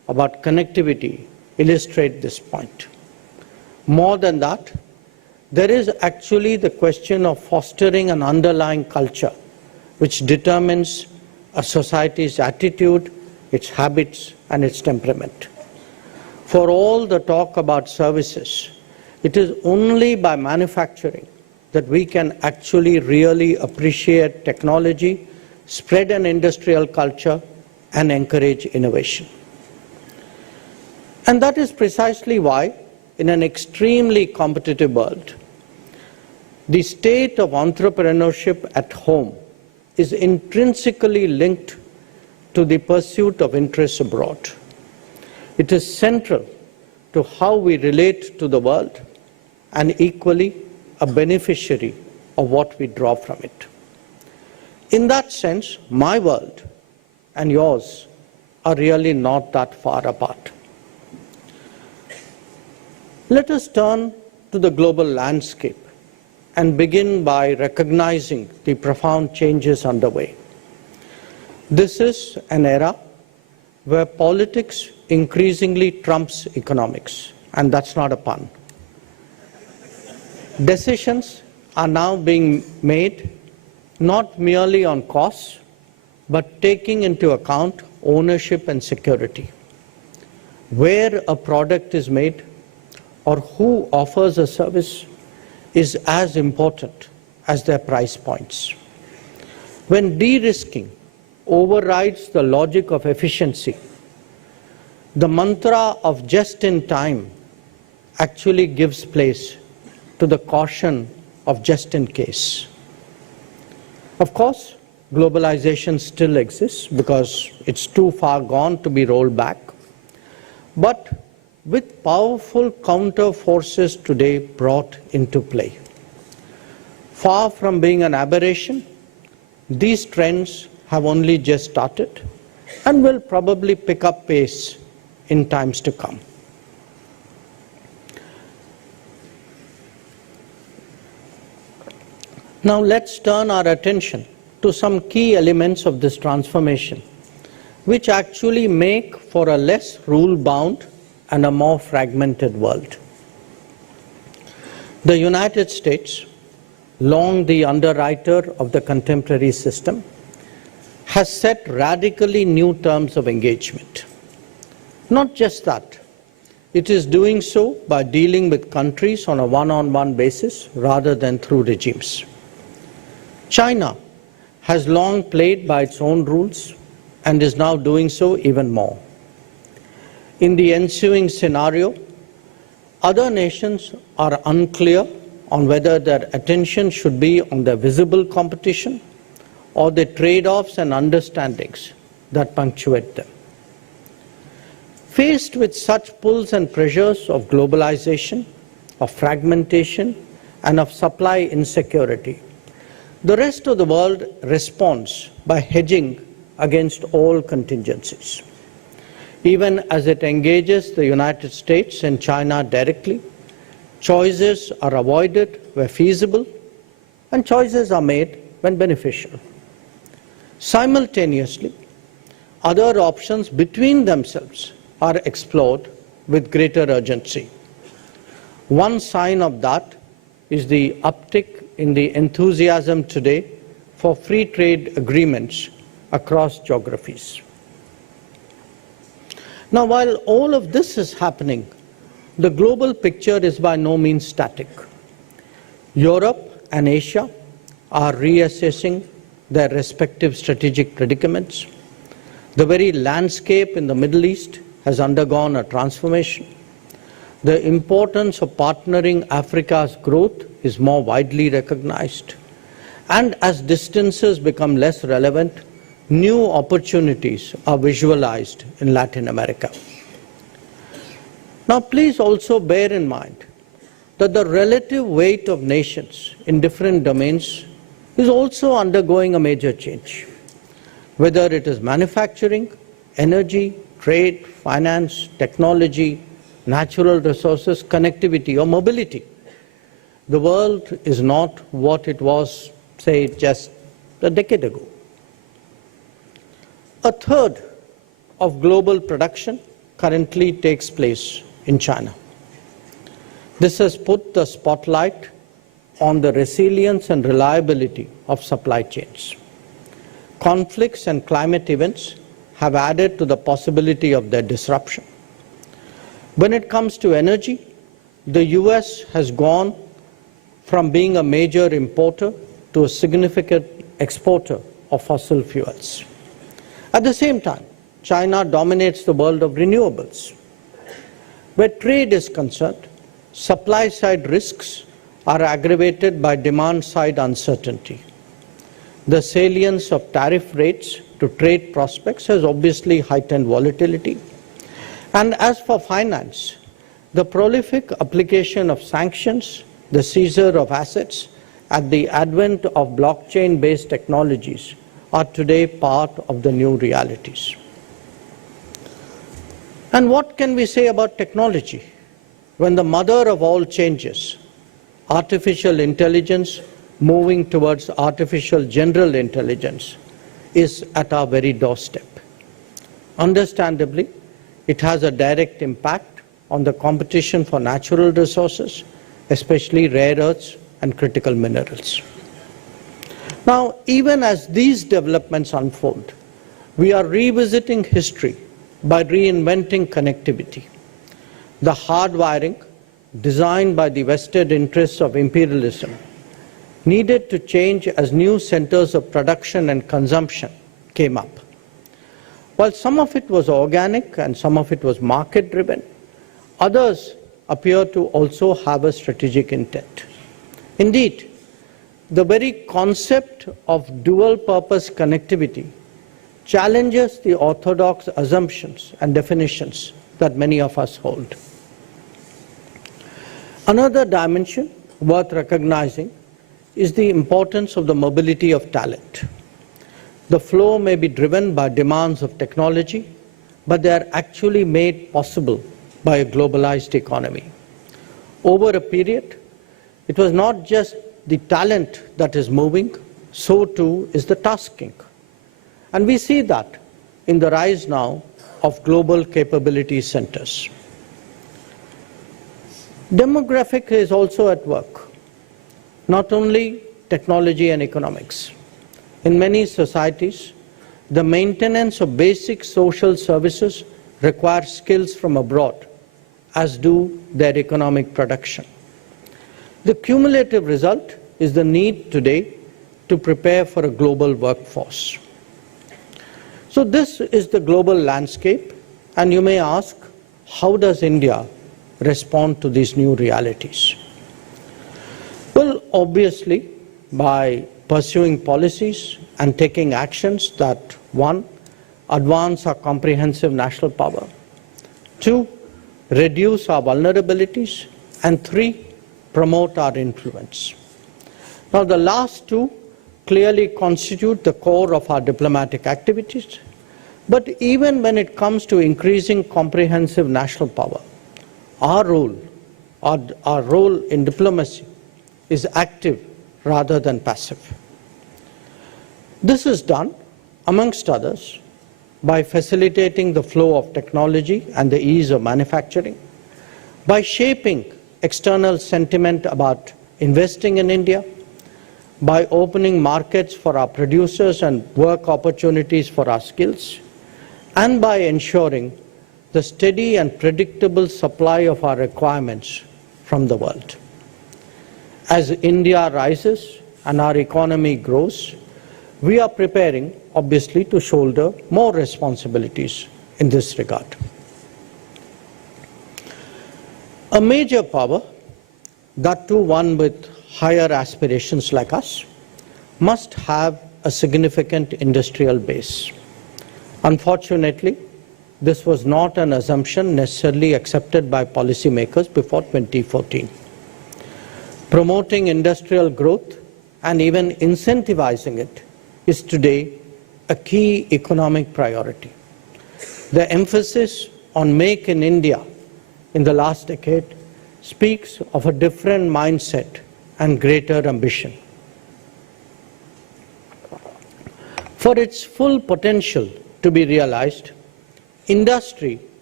about connectivity illustrate this point. More than that, there is actually the question of fostering an underlying culture which determines a society's attitude, its habits, and its temperament. For all the talk about services, it is only by manufacturing that we can actually really appreciate technology, spread an industrial culture, and encourage innovation. And that is precisely why, in an extremely competitive world, the state of entrepreneurship at home is intrinsically linked to the pursuit of interests abroad. It is central to how we relate to the world and equally a beneficiary of what we draw from it. In that sense, my world and yours are really not that far apart. Let us turn to the global landscape and begin by recognizing the profound changes underway. This is an era where politics increasingly trumps economics, and that's not a pun. Decisions are now being made not merely on costs, but taking into account ownership and security. Where a product is made or who offers a service is as important as their price points. When de-risking overrides the logic of efficiency, the mantra of just in time actually gives place to the caution of just in case. Of course, globalization still exists because it's too far gone to be rolled back. But with powerful counter forces today brought into play, far from being an aberration, these trends have only just started and will probably pick up pace in times to come. Now let's turn our attention to some key elements of this transformation, which actually make for a less rule-bound and a more fragmented world. The United States, long the underwriter of the contemporary system, has set radically new terms of engagement. Not just that, it is doing so by dealing with countries on a one-on-one basis rather than through regimes. China has long played by its own rules and is now doing so even more. In the ensuing scenario, other nations are unclear on whether their attention should be on the visible competition or the trade-offs and understandings that punctuate them. Faced with such pulls and pressures of globalization, of fragmentation, and of supply insecurity, the rest of the world responds by hedging against all contingencies. Even as it engages the United States and China directly, choices are avoided where feasible, and choices are made when beneficial. Simultaneously, other options between themselves are explored with greater urgency. One sign of that is the uptick in the enthusiasm today for free trade agreements across geographies. Now, while all of this is happening, the global picture is by no means static. Europe and Asia are reassessing their respective strategic predicaments. The very landscape in the Middle East has undergone a transformation. The importance of partnering Africa's growth is more widely recognized. And as distances become less relevant, new opportunities are visualized in Latin America. Now, please also bear in mind that the relative weight of nations in different domains is also undergoing a major change. Whether it is manufacturing, energy, trade, finance, technology, natural resources, connectivity, or mobility, the world is not what it was, say, just a decade ago. A third of global production currently takes place in China. This has put the spotlight on the resilience and reliability of supply chains. Conflicts and climate events have added to the possibility of their disruption. When it comes to energy, the US has gone from being a major importer to a significant exporter of fossil fuels. At the same time, China dominates the world of renewables. Where trade is concerned, supply-side risks are aggravated by demand-side uncertainty. The salience of tariff rates to trade prospects has obviously heightened volatility. And as for finance, the prolific application of sanctions, the seizure of assets, and the advent of blockchain-based technologies are today part of the new realities. And what can we say about technology when the mother of all changes, artificial intelligence moving towards artificial general intelligence, is at our very doorstep? Understandably, it has a direct impact on the competition for natural resources, especially rare earths and critical minerals. Now, even as these developments unfold, we are revisiting history by reinventing connectivity. The hardwiring, designed by the vested interests of imperialism, needed to change as new centers of production and consumption came up. While some of it was organic and some of it was market-driven, others appear to also have a strategic intent. Indeed, the very concept of dual-purpose connectivity challenges the orthodox assumptions and definitions that many of us hold. Another dimension worth recognizing is the importance of the mobility of talent. The flow may be driven by demands of technology, but they are actually made possible by a globalized economy. Over a period, it was not just the talent that is moving, so too is the tasking. And we see that in the rise now of global capability centers. Demographic is also at work, not only technology and economics. In many societies, the maintenance of basic social services requires skills from abroad, as do their economic production. The cumulative result is the need today to prepare for a global workforce. So this is the global landscape, and you may ask, how does India respond to these new realities? Well, obviously, by pursuing policies and taking actions that, one, advance our comprehensive national power, two, reduce our vulnerabilities, and three, promote our influence. Now, the last two clearly constitute the core of our diplomatic activities, but even when it comes to increasing comprehensive national power, our role in diplomacy is active rather than passive. This is done, amongst others, by facilitating the flow of technology and the ease of manufacturing, by shaping external sentiment about investing in India, by opening markets for our producers and work opportunities for our skills, and by ensuring the steady and predictable supply of our requirements from the world. As India rises and our economy grows, we are preparing, obviously, to shoulder more responsibilities in this regard. A major power, that too one with higher aspirations like us, must have a significant industrial base. Unfortunately, this was not an assumption necessarily accepted by policymakers before 2014. Promoting industrial growth and even incentivizing it is today a key economic priority. The emphasis on Make in India in the last decade speaks of a different mindset and greater ambition. For its full potential to be realized, industry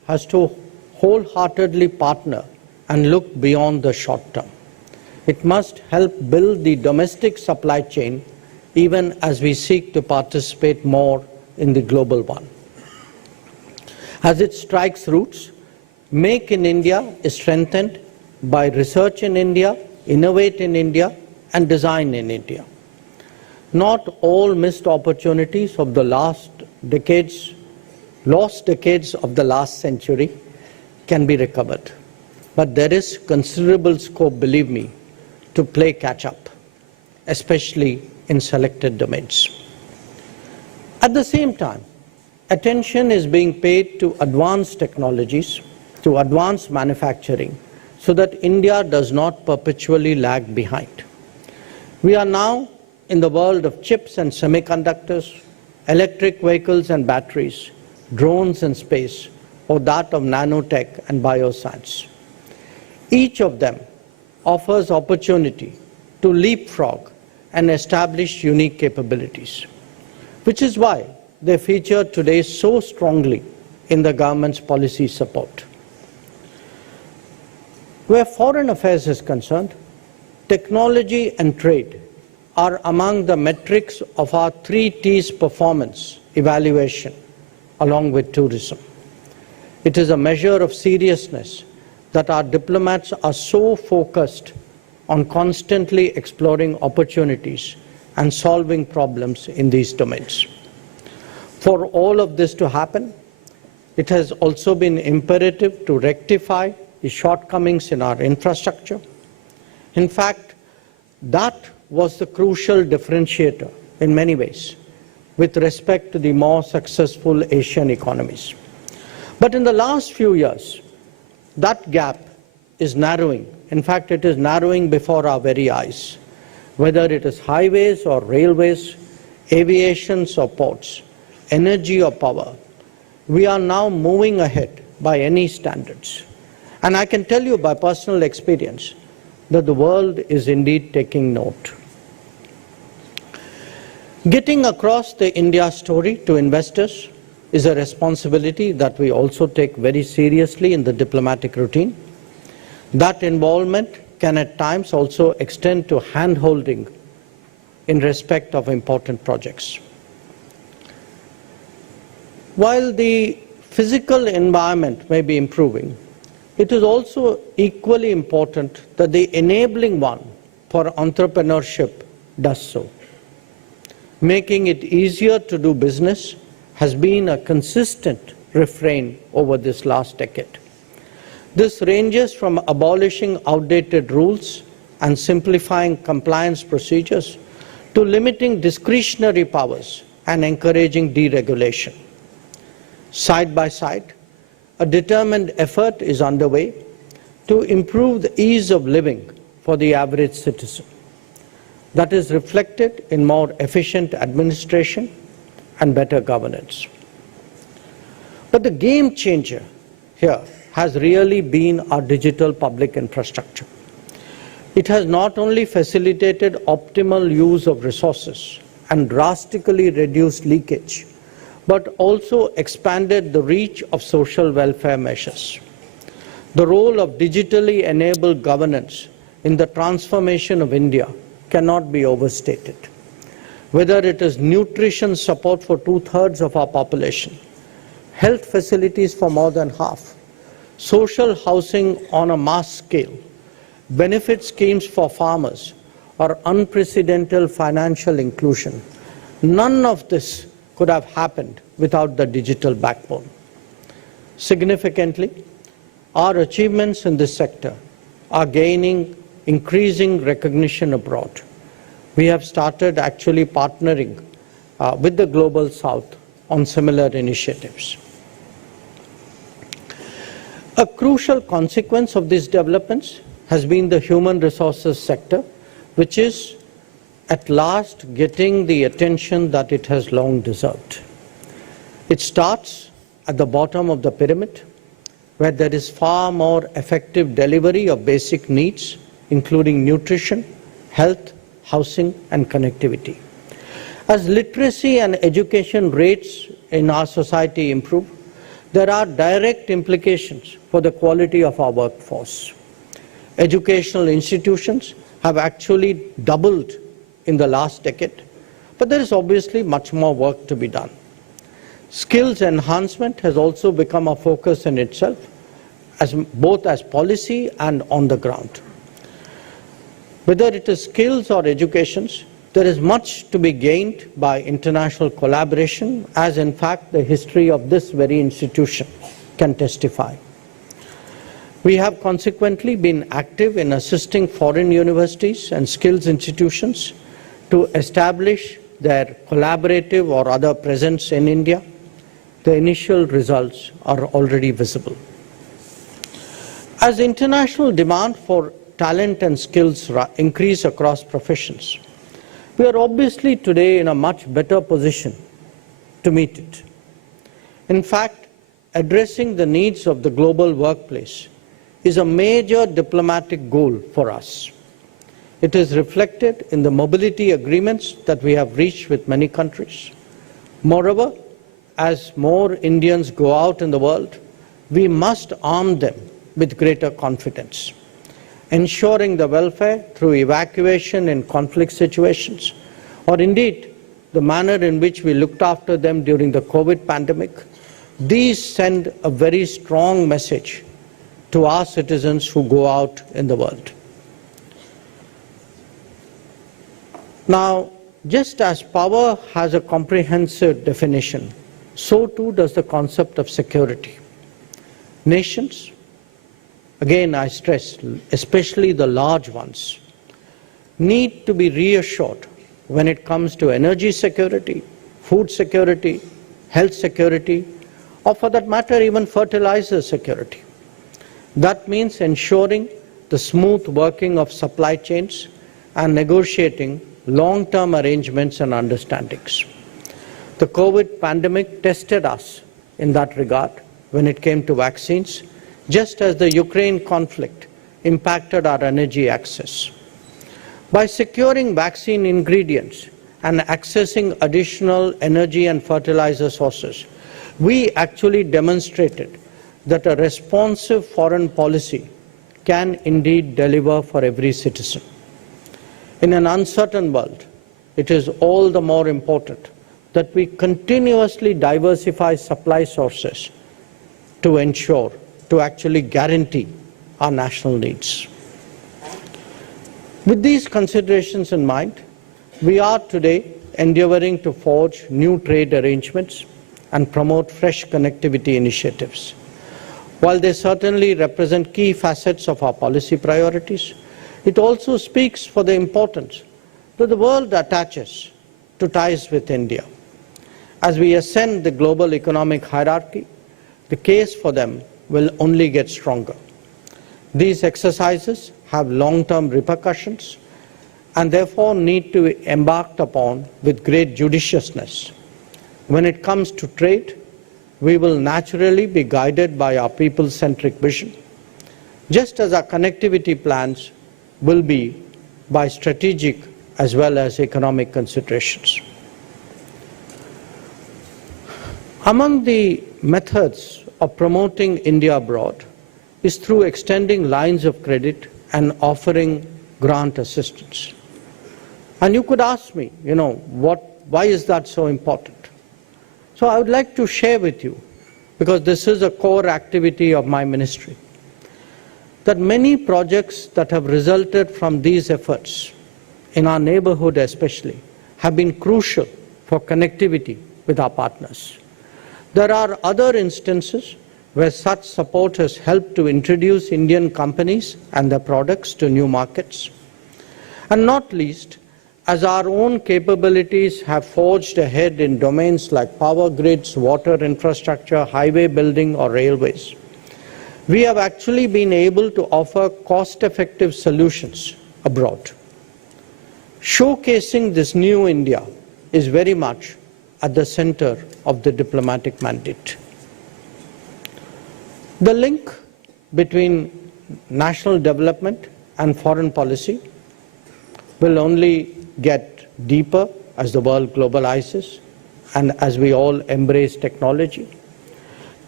has to wholeheartedly partner and look beyond the short term. It must help build the domestic supply chain even as we seek to participate more in the global one. As it strikes roots, Make in India is strengthened by research in India, innovate in India, and design in India. Not all missed opportunities of the lost decades of the last century can be recovered. But there is considerable scope, believe me, to play catch-up, especially in selected domains. At the same time, attention is being paid to advanced technologies, to advanced manufacturing, so that India does not perpetually lag behind. We are now in the world of chips and semiconductors, electric vehicles and batteries, drones and space, or that of nanotech and bioscience. Each of them offers opportunity to leapfrog and establish unique capabilities, which is why they feature today so strongly in the government's policy support. Where foreign affairs is concerned, technology and trade are among the metrics of our 3 T's performance evaluation, along with tourism. It is a measure of seriousness that our diplomats are so focused on constantly exploring opportunities and solving problems in these domains. For all of this to happen, it has also been imperative to rectify the shortcomings in our infrastructure. In fact, that was the crucial differentiator in many ways with respect to the more successful Asian economies. But in the last few years, that gap is narrowing. In fact, it is narrowing before our very eyes. Whether it is highways or railways, aviations or ports, energy or power, we are now moving ahead by any standards. And I can tell you by personal experience that the world is indeed taking note. Getting across the India story to investors is a responsibility that we also take very seriously in the diplomatic routine. That involvement can at times also extend to hand-holding in respect of important projects. While the physical environment may be improving, it is also equally important that the enabling one for entrepreneurship does so. Making it easier to do business has been a consistent refrain over this last decade. This ranges from abolishing outdated rules and simplifying compliance procedures to limiting discretionary powers and encouraging deregulation. Side by side, a determined effort is underway to improve the ease of living for the average citizen. That is reflected in more efficient administration and better governance. But the game changer here has really been our digital public infrastructure. It has not only facilitated optimal use of resources and drastically reduced leakage, but also expanded the reach of social welfare measures. The role of digitally enabled governance in the transformation of India cannot be overstated. Whether it is nutrition support for 2/3 of our population, health facilities for more than half, social housing on a mass scale, benefit schemes for farmers, or unprecedented financial inclusion, none of this could have happened without the digital backbone. Significantly, our achievements in this sector are gaining increasing recognition abroad. We have started actually partnering with the Global South on similar initiatives. A crucial consequence of these developments has been the human resources sector, which is at last getting the attention that it has long deserved. It starts at the bottom of the pyramid, where there is far more effective delivery of basic needs, including nutrition, health, housing, and connectivity. As literacy and education rates in our society improve, there are direct implications for the quality of our workforce. Educational institutions have actually doubled in the last decade, but there is obviously much more work to be done. Skills enhancement has also become a focus in itself, both as policy and on the ground. Whether it is skills or educations, there is much to be gained by international collaboration, as in fact the history of this very institution can testify. We have consequently been active in assisting foreign universities and skills institutions to establish their collaborative or other presence in India. The initial results are already visible. As international demand for talent and skills increase across professions, we are obviously today in a much better position to meet it. In fact, addressing the needs of the global workplace is a major diplomatic goal for us. It is reflected in the mobility agreements that we have reached with many countries. Moreover, as more Indians go out in the world, we must arm them with greater confidence, ensuring the welfare through evacuation in conflict situations, or indeed the manner in which we looked after them during the COVID pandemic. These send a very strong message to our citizens who go out in the world. Now, just as power has a comprehensive definition, so too does the concept of security. Nations, again I stress, especially the large ones, need to be reassured when it comes to energy security, food security, health security, or for that matter even fertilizer security. That means ensuring the smooth working of supply chains and negotiating long-term arrangements and understandings. The COVID pandemic tested us in that regard when it came to vaccines, just as the Ukraine conflict impacted our energy access. By securing vaccine ingredients and accessing additional energy and fertilizer sources, we actually demonstrated that a responsive foreign policy can indeed deliver for every citizen. In an uncertain world, it is all the more important that we continuously diversify supply sources to ensure, to actually guarantee our national needs. With these considerations in mind, we are today endeavoring to forge new trade arrangements and promote fresh connectivity initiatives. While they certainly represent key facets of our policy priorities, it also speaks for the importance that the world attaches to ties with India. As we ascend the global economic hierarchy, the case for them will only get stronger. These exercises have long-term repercussions and therefore need to be embarked upon with great judiciousness. When it comes to trade, we will naturally be guided by our people-centric vision, just as our connectivity plans will be by strategic as well as economic considerations. Among the methods of promoting India abroad is through extending lines of credit and offering grant assistance. And you could ask me, why is that so important? So I would like to share with you, because this is a core activity of my ministry, that many projects that have resulted from these efforts, in our neighborhood especially, have been crucial for connectivity with our partners. There are other instances where such support has helped to introduce Indian companies and their products to new markets. And not least, as our own capabilities have forged ahead in domains like power grids, water infrastructure, highway building, or railways, we have actually been able to offer cost-effective solutions abroad. Showcasing this new India is very much at the center of the diplomatic mandate. The link between national development and foreign policy will only get deeper as the world globalizes and as we all embrace technology.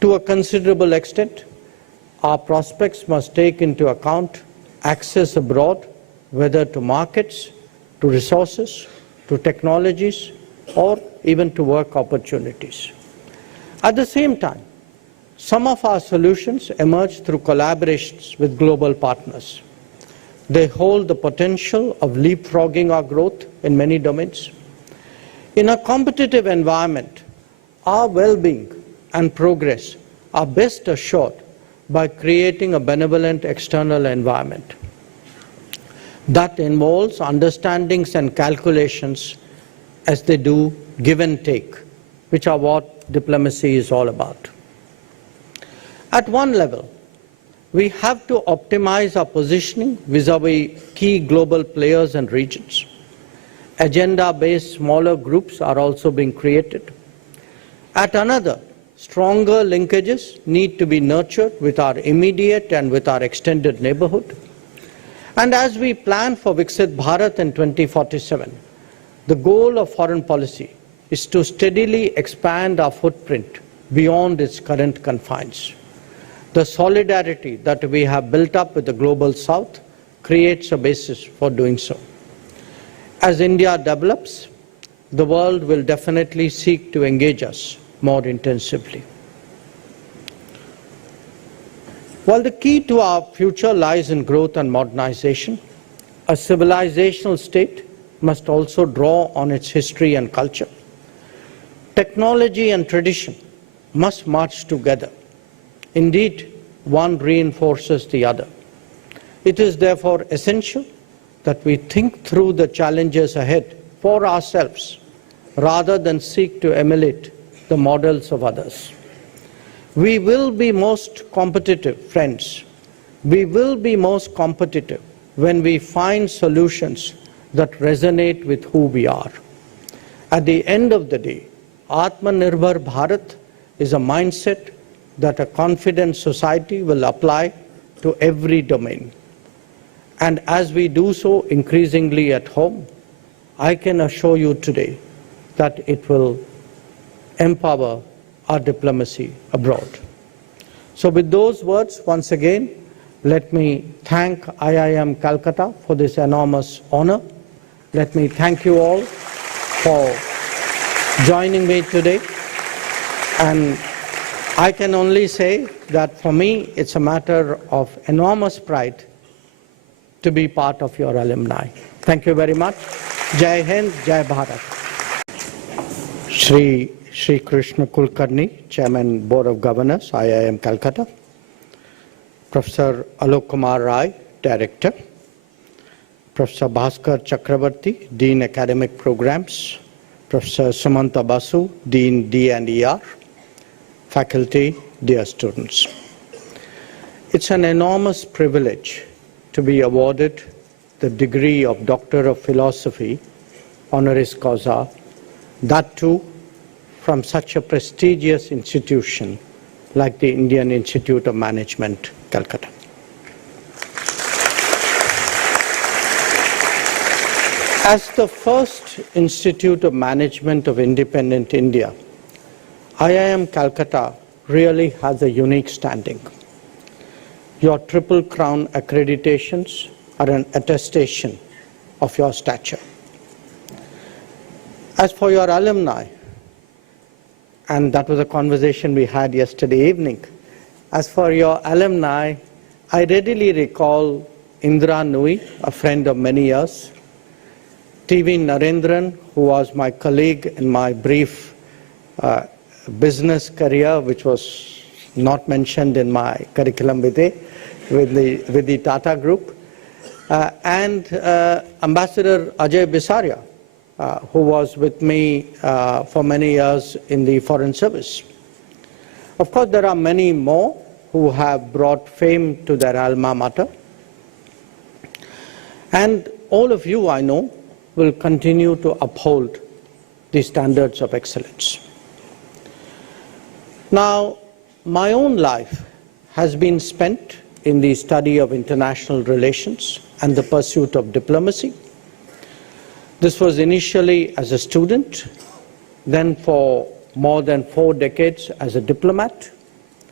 To a considerable extent, our prospects must take into account access abroad, whether to markets, to resources, to technologies, or even to work opportunities. At the same time, some of our solutions emerge through collaborations with global partners. They hold the potential of leapfrogging our growth in many domains. In a competitive environment, our well-being and progress are best assured by creating a benevolent external environment that involves understandings and calculations as they do give and take, which are what diplomacy is all about. At one level, we have to optimize our positioning vis-à-vis key global players and regions. Agenda-based smaller groups are also being created. At another, stronger linkages need to be nurtured with our immediate and with our extended neighborhood. And as we plan for Viksit Bharat in 2047, the goal of foreign policy is to steadily expand our footprint beyond its current confines. The solidarity that we have built up with the global south creates a basis for doing so. As India develops, the world will definitely seek to engage us more intensively. While the key to our future lies in growth and modernization, a civilizational state must also draw on its history and culture. Technology and tradition must march together. Indeed, one reinforces the other. It is therefore essential that we think through the challenges ahead for ourselves rather than seek to emulate the models of others. We will be most competitive, friends. We will be most competitive when we find solutions that resonate with who we are. At the end of the day, Atmanirbhar Bharat is a mindset that a confident society will apply to every domain. And as we do so increasingly at home, I can assure you today that it will empower our diplomacy abroad. So with those words, once again, let me thank IIM Calcutta for this enormous honor. Let me thank you all for joining me today. And I can only say that for me, it's a matter of enormous pride to be part of your alumni. Thank you very much. Jai Hind, Jai Bharat. Shri Krishna Kulkarni, Chairman, Board of Governors, IIM Calcutta. Professor Alok Kumar Rai, Director. Professor Bhaskar Chakravarti, Dean Academic Programs. Professor Sumanta Basu, Dean D&ER. Faculty, dear students. It's an enormous privilege to be awarded the degree of Doctor of Philosophy, honoris causa, that too from such a prestigious institution like the Indian Institute of Management, Calcutta. As the first Institute of Management of independent India, IIM Calcutta really has a unique standing. Your Triple Crown accreditations are an attestation of your stature. As for your alumni, and that was a conversation we had yesterday evening, as for your alumni, I readily recall Indra Nui, a friend of many years, TV Narendran, who was my colleague in my brief business career, which was not mentioned in my curriculum vitae with the Tata Group, and Ambassador Ajay Bisaria, who was with me for many years in the Foreign Service. Of course, there are many more who have brought fame to their alma mater. And all of you, I know, will continue to uphold the standards of excellence. Now, my own life has been spent in the study of international relations and the pursuit of diplomacy. This was initially as a student, then for more than 4 decades as a diplomat,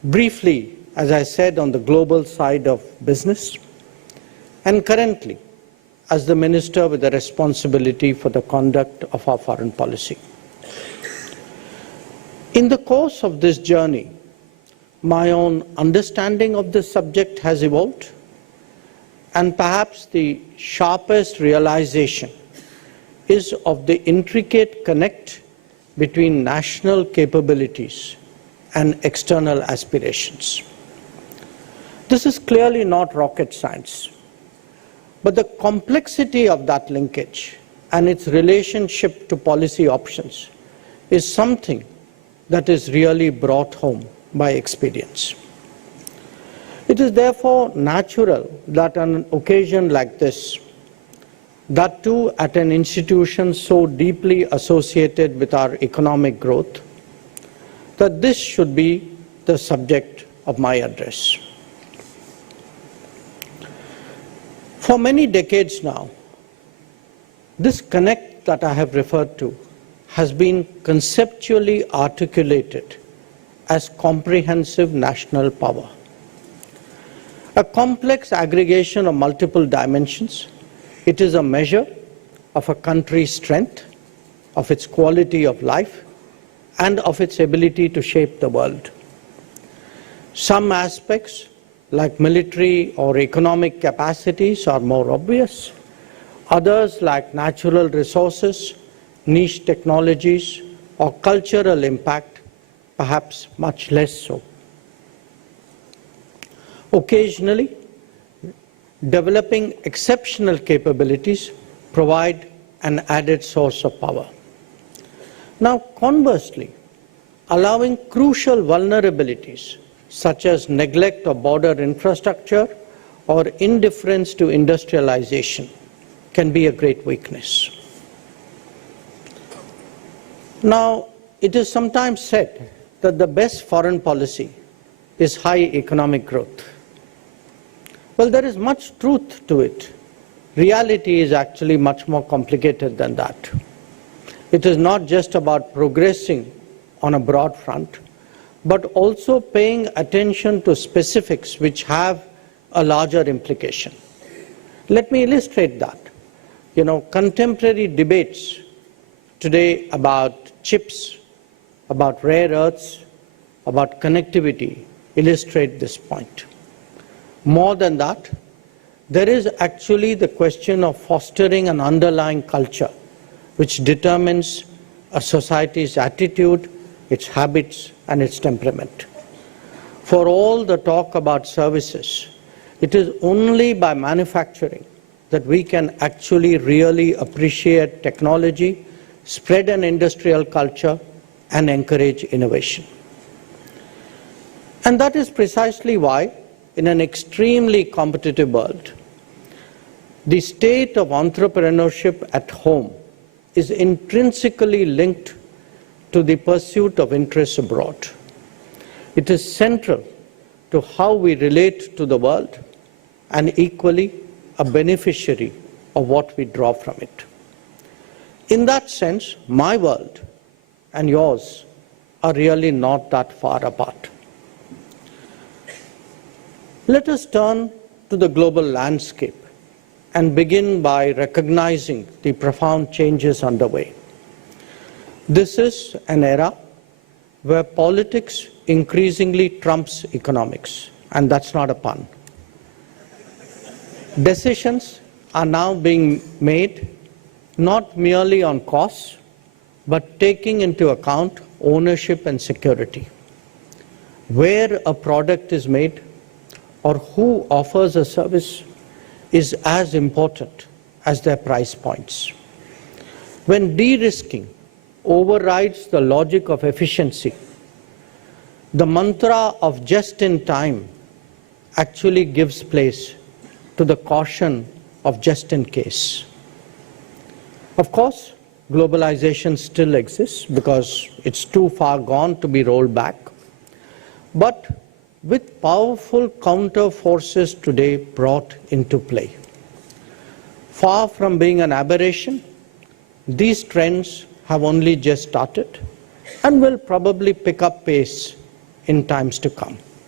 briefly, as I said, on the global side of business, and currently as the Minister with the responsibility for the conduct of our foreign policy. In the course of this journey, my own understanding of this subject has evolved, and perhaps the sharpest realization is of the intricate connect between national capabilities and external aspirations. This is clearly not rocket science, but the complexity of that linkage and its relationship to policy options is something that is really brought home by experience. It is therefore natural that on an occasion like this, that too at an institution so deeply associated with our economic growth, that this should be the subject of my address. For many decades now, this connect that I have referred to has been conceptually articulated as comprehensive national power. A complex aggregation of multiple dimensions, it is a measure of a country's strength, of its quality of life, and of its ability to shape the world. Some aspects, like military or economic capacities, are more obvious. Others, like natural resources, niche technologies, or cultural impact, perhaps much less so. Occasionally, developing exceptional capabilities provide an added source of power. Now, conversely, allowing crucial vulnerabilities such as neglect of border infrastructure or indifference to industrialization can be a great weakness. Now, it is sometimes said that the best foreign policy is high economic growth. Well, there is much truth to it. Reality is actually much more complicated than that. It is not just about progressing on a broad front, but also paying attention to specifics which have a larger implication. Let me illustrate that. Contemporary debates today about chips, about rare earths, about connectivity illustrate this point. More than that, there is actually the question of fostering an underlying culture which determines a society's attitude, its habits, and its temperament. For all the talk about services, it is only by manufacturing that we can actually really appreciate technology, spread an industrial culture, and encourage innovation. And that is precisely why, in an extremely competitive world, the state of entrepreneurship at home is intrinsically linked to the pursuit of interests abroad. It is central to how we relate to the world and equally a beneficiary of what we draw from it. In that sense, my world and yours are really not that far apart. Let us turn to the global landscape and begin by recognizing the profound changes underway. This is an era where politics increasingly trumps economics, and that's not a pun. Decisions are now being made not merely on costs, but taking into account ownership and security. Where a product is made or who offers a service is as important as their price points. When de-risking overrides the logic of efficiency, the mantra of just in time actually gives place to the caution of just in case. Of course, globalization still exists because it's too far gone to be rolled back. But with powerful counter forces today brought into play, far from being an aberration, these trends have only just started and will probably pick up pace in times to come.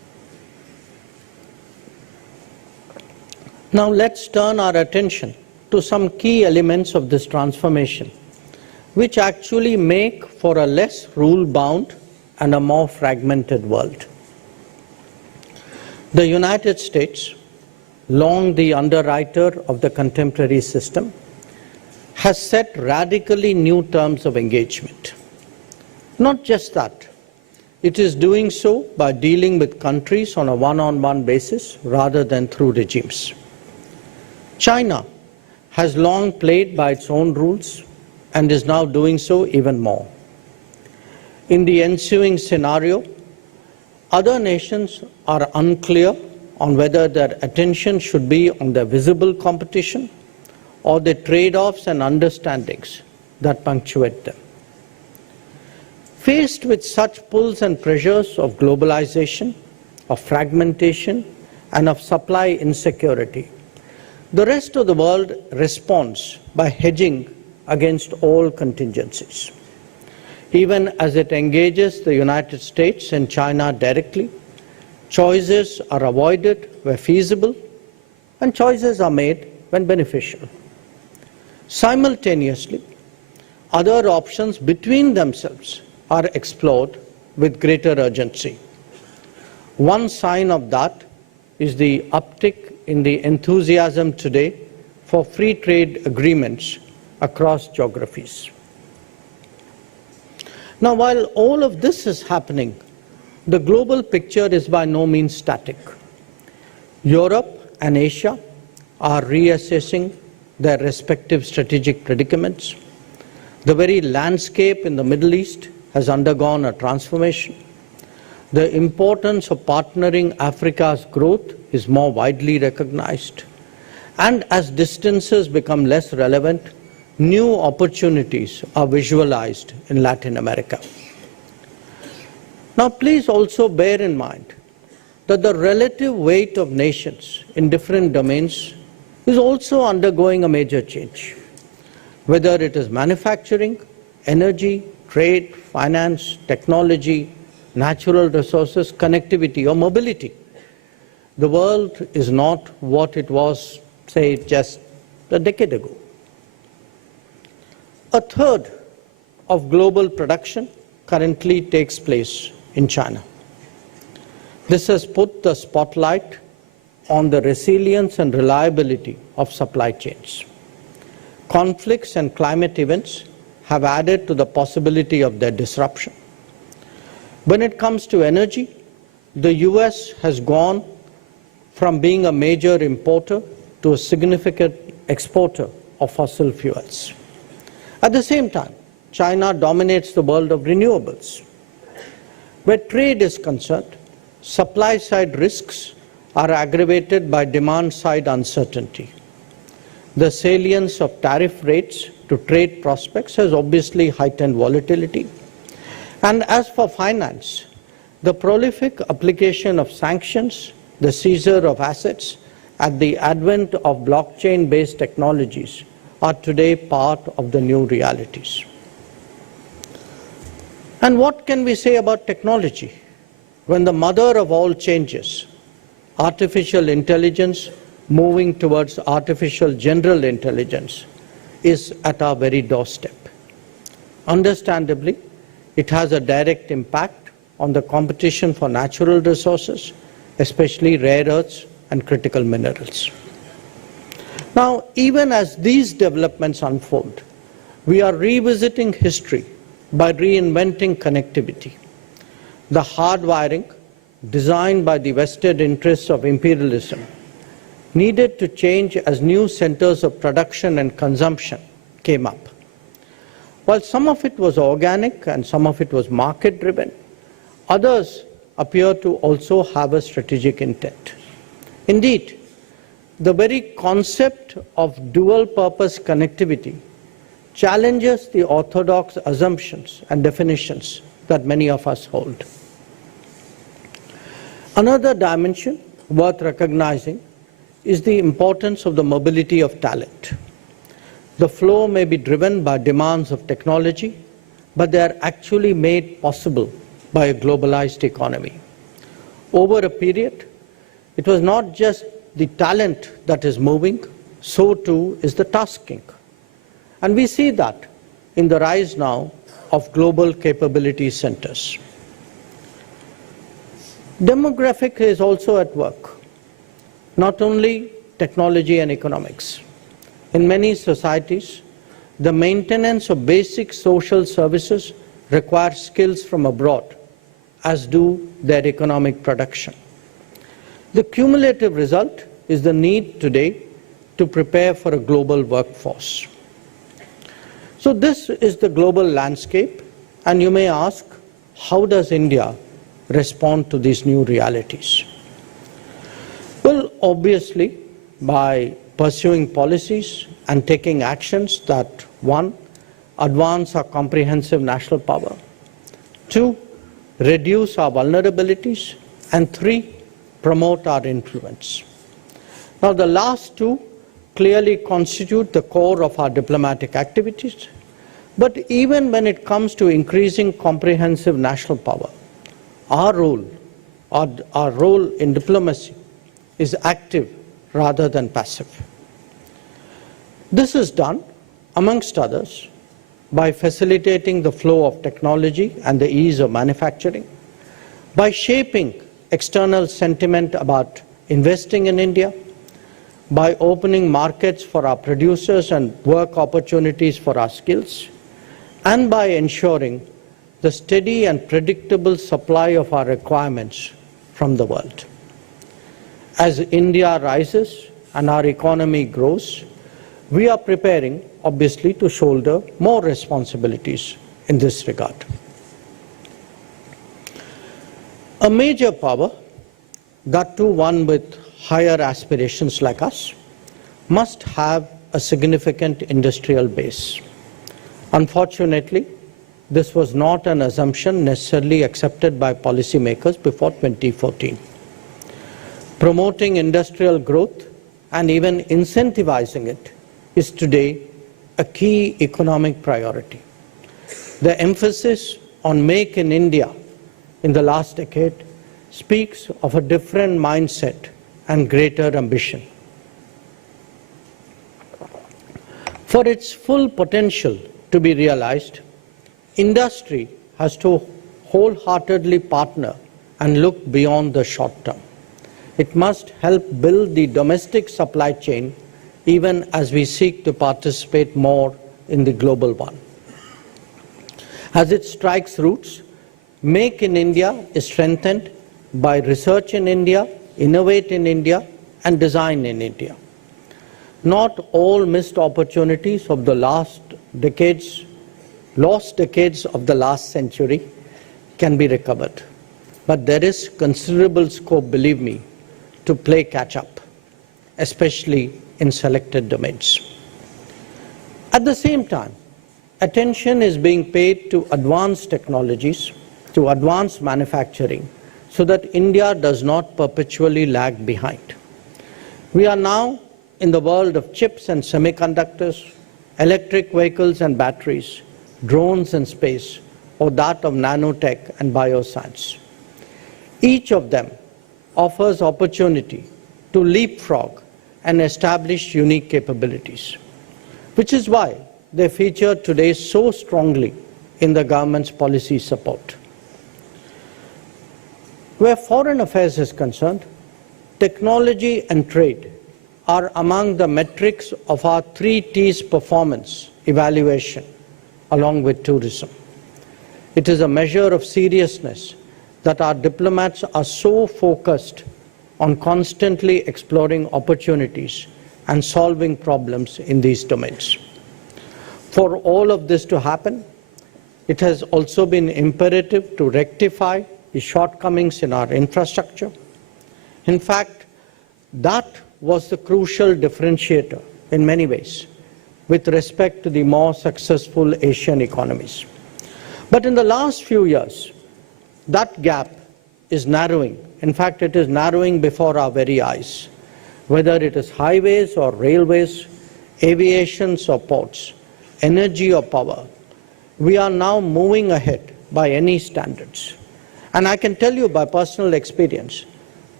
Now let's turn our attention to some key elements of this transformation, which actually make for a less rule-bound and a more fragmented world. The United States, long the underwriter of the contemporary system, has set radically new terms of engagement. Not just that, it is doing so by dealing with countries on a one-on-one basis rather than through regimes. China has long played by its own rules and is now doing so even more. In the ensuing scenario, other nations are unclear on whether their attention should be on the visible competition or the trade-offs and understandings that punctuate them. Faced with such pulls and pressures of globalization, of fragmentation, and of supply insecurity, the rest of the world responds by hedging against all contingencies. Even as it engages the United States and China directly, choices are avoided where feasible, and choices are made when beneficial. Simultaneously, other options between themselves are explored with greater urgency. One sign of that is the uptick in the enthusiasm today for free trade agreements across geographies. Now, while all of this is happening, the global picture is by no means static. Europe and Asia are reassessing their respective strategic predicaments. The very landscape in the Middle East has undergone a transformation. The importance of partnering Africa's growth is more widely recognized. And as distances become less relevant, new opportunities are visualized in Latin America. Now, please also bear in mind that the relative weight of nations in different domains is also undergoing a major change. Whether it is manufacturing, energy, trade, finance, technology, natural resources, connectivity, or mobility, the world is not what it was, say, just a decade ago. A third of global production currently takes place in China. This has put the spotlight on the resilience and reliability of supply chains. Conflicts and climate events have added to the possibility of their disruption. When it comes to energy, the US has gone from being a major importer to a significant exporter of fossil fuels. At the same time, China dominates the world of renewables. Where trade is concerned, supply-side risks are aggravated by demand-side uncertainty. The salience of tariff rates to trade prospects has obviously heightened volatility. And as for finance, the prolific application of sanctions, the seizure of assets, and the advent of blockchain-based technologies are today part of the new realities. And what can we say about technology when the mother of all changes, artificial intelligence moving towards artificial general intelligence, is at our very doorstep? Understandably, it has a direct impact on the competition for natural resources, especially rare earths and critical minerals. Now, even as these developments unfold, we are revisiting history by reinventing connectivity. The hardwiring, designed by the vested interests of imperialism, needed to change as new centers of production and consumption came up. While some of it was organic and some of it was market-driven, others appear to also have a strategic intent. Indeed, the very concept of dual-purpose connectivity challenges the orthodox assumptions and definitions that many of us hold. Another dimension worth recognizing is the importance of the mobility of talent. The flow may be driven by demands of technology, but they are actually made possible by a globalized economy. Over a period, it was not just the talent that is moving, so too is the tasking. And we see that in the rise now of global capability centers. Demographic is also at work, not only technology and economics. In many societies, the maintenance of basic social services requires skills from abroad, as do their economic production. The cumulative result is the need today to prepare for a global workforce. So this is the global landscape, and you may ask, how does India respond to these new realities? Well, obviously, by pursuing policies and taking actions that, one, advance our comprehensive national power, two, reduce our vulnerabilities, and three, promote our influence. Now, the last two clearly constitute the core of our diplomatic activities, but even when it comes to increasing comprehensive national power, our role in diplomacy is active rather than passive. This is done, amongst others, by facilitating the flow of technology and the ease of manufacturing, by shaping external sentiment about investing in India, by opening markets for our producers and work opportunities for our skills, and by ensuring the steady and predictable supply of our requirements from the world. As India rises and our economy grows, we are preparing, obviously, to shoulder more responsibilities in this regard. A major power, that too one with higher aspirations like us, must have a significant industrial base. Unfortunately, this was not an assumption necessarily accepted by policymakers before 2014. Promoting industrial growth and even incentivizing it is today a key economic priority. The emphasis on Make in India in the last decade speaks of a different mindset and greater ambition. For its full potential to be realized, industry has to wholeheartedly partner and look beyond the short term. It must help build the domestic supply chain even as we seek to participate more in the global one. As it strikes roots, Make in India is strengthened by research in India, innovate in India, and design in India. Not all missed opportunities of the lost decades of the last century can be recovered. But there is considerable scope, believe me, to play catch up, especially in selected domains. At the same time, attention is being paid to advanced technologies, to advanced manufacturing, so that India does not perpetually lag behind. We are now in the world of chips and semiconductors, electric vehicles and batteries, drones and space, or that of nanotech and bioscience. Each of them offers opportunity to leapfrog and establish unique capabilities, which is why they feature today so strongly in the government's policy support. Where foreign affairs is concerned, technology and trade are among the metrics of our 3 T's performance evaluation, along with tourism. It is a measure of seriousness that our diplomats are so focused on constantly exploring opportunities and solving problems in these domains. For all of this to happen, it has also been imperative to rectify the shortcomings in our infrastructure. In fact, that was the crucial differentiator in many ways with respect to the more successful Asian economies. But in the last few years, that gap is narrowing. In fact, it is narrowing before our very eyes. Whether it is highways or railways, aviation or ports, energy or power, we are now moving ahead by any standards. And I can tell you by personal experience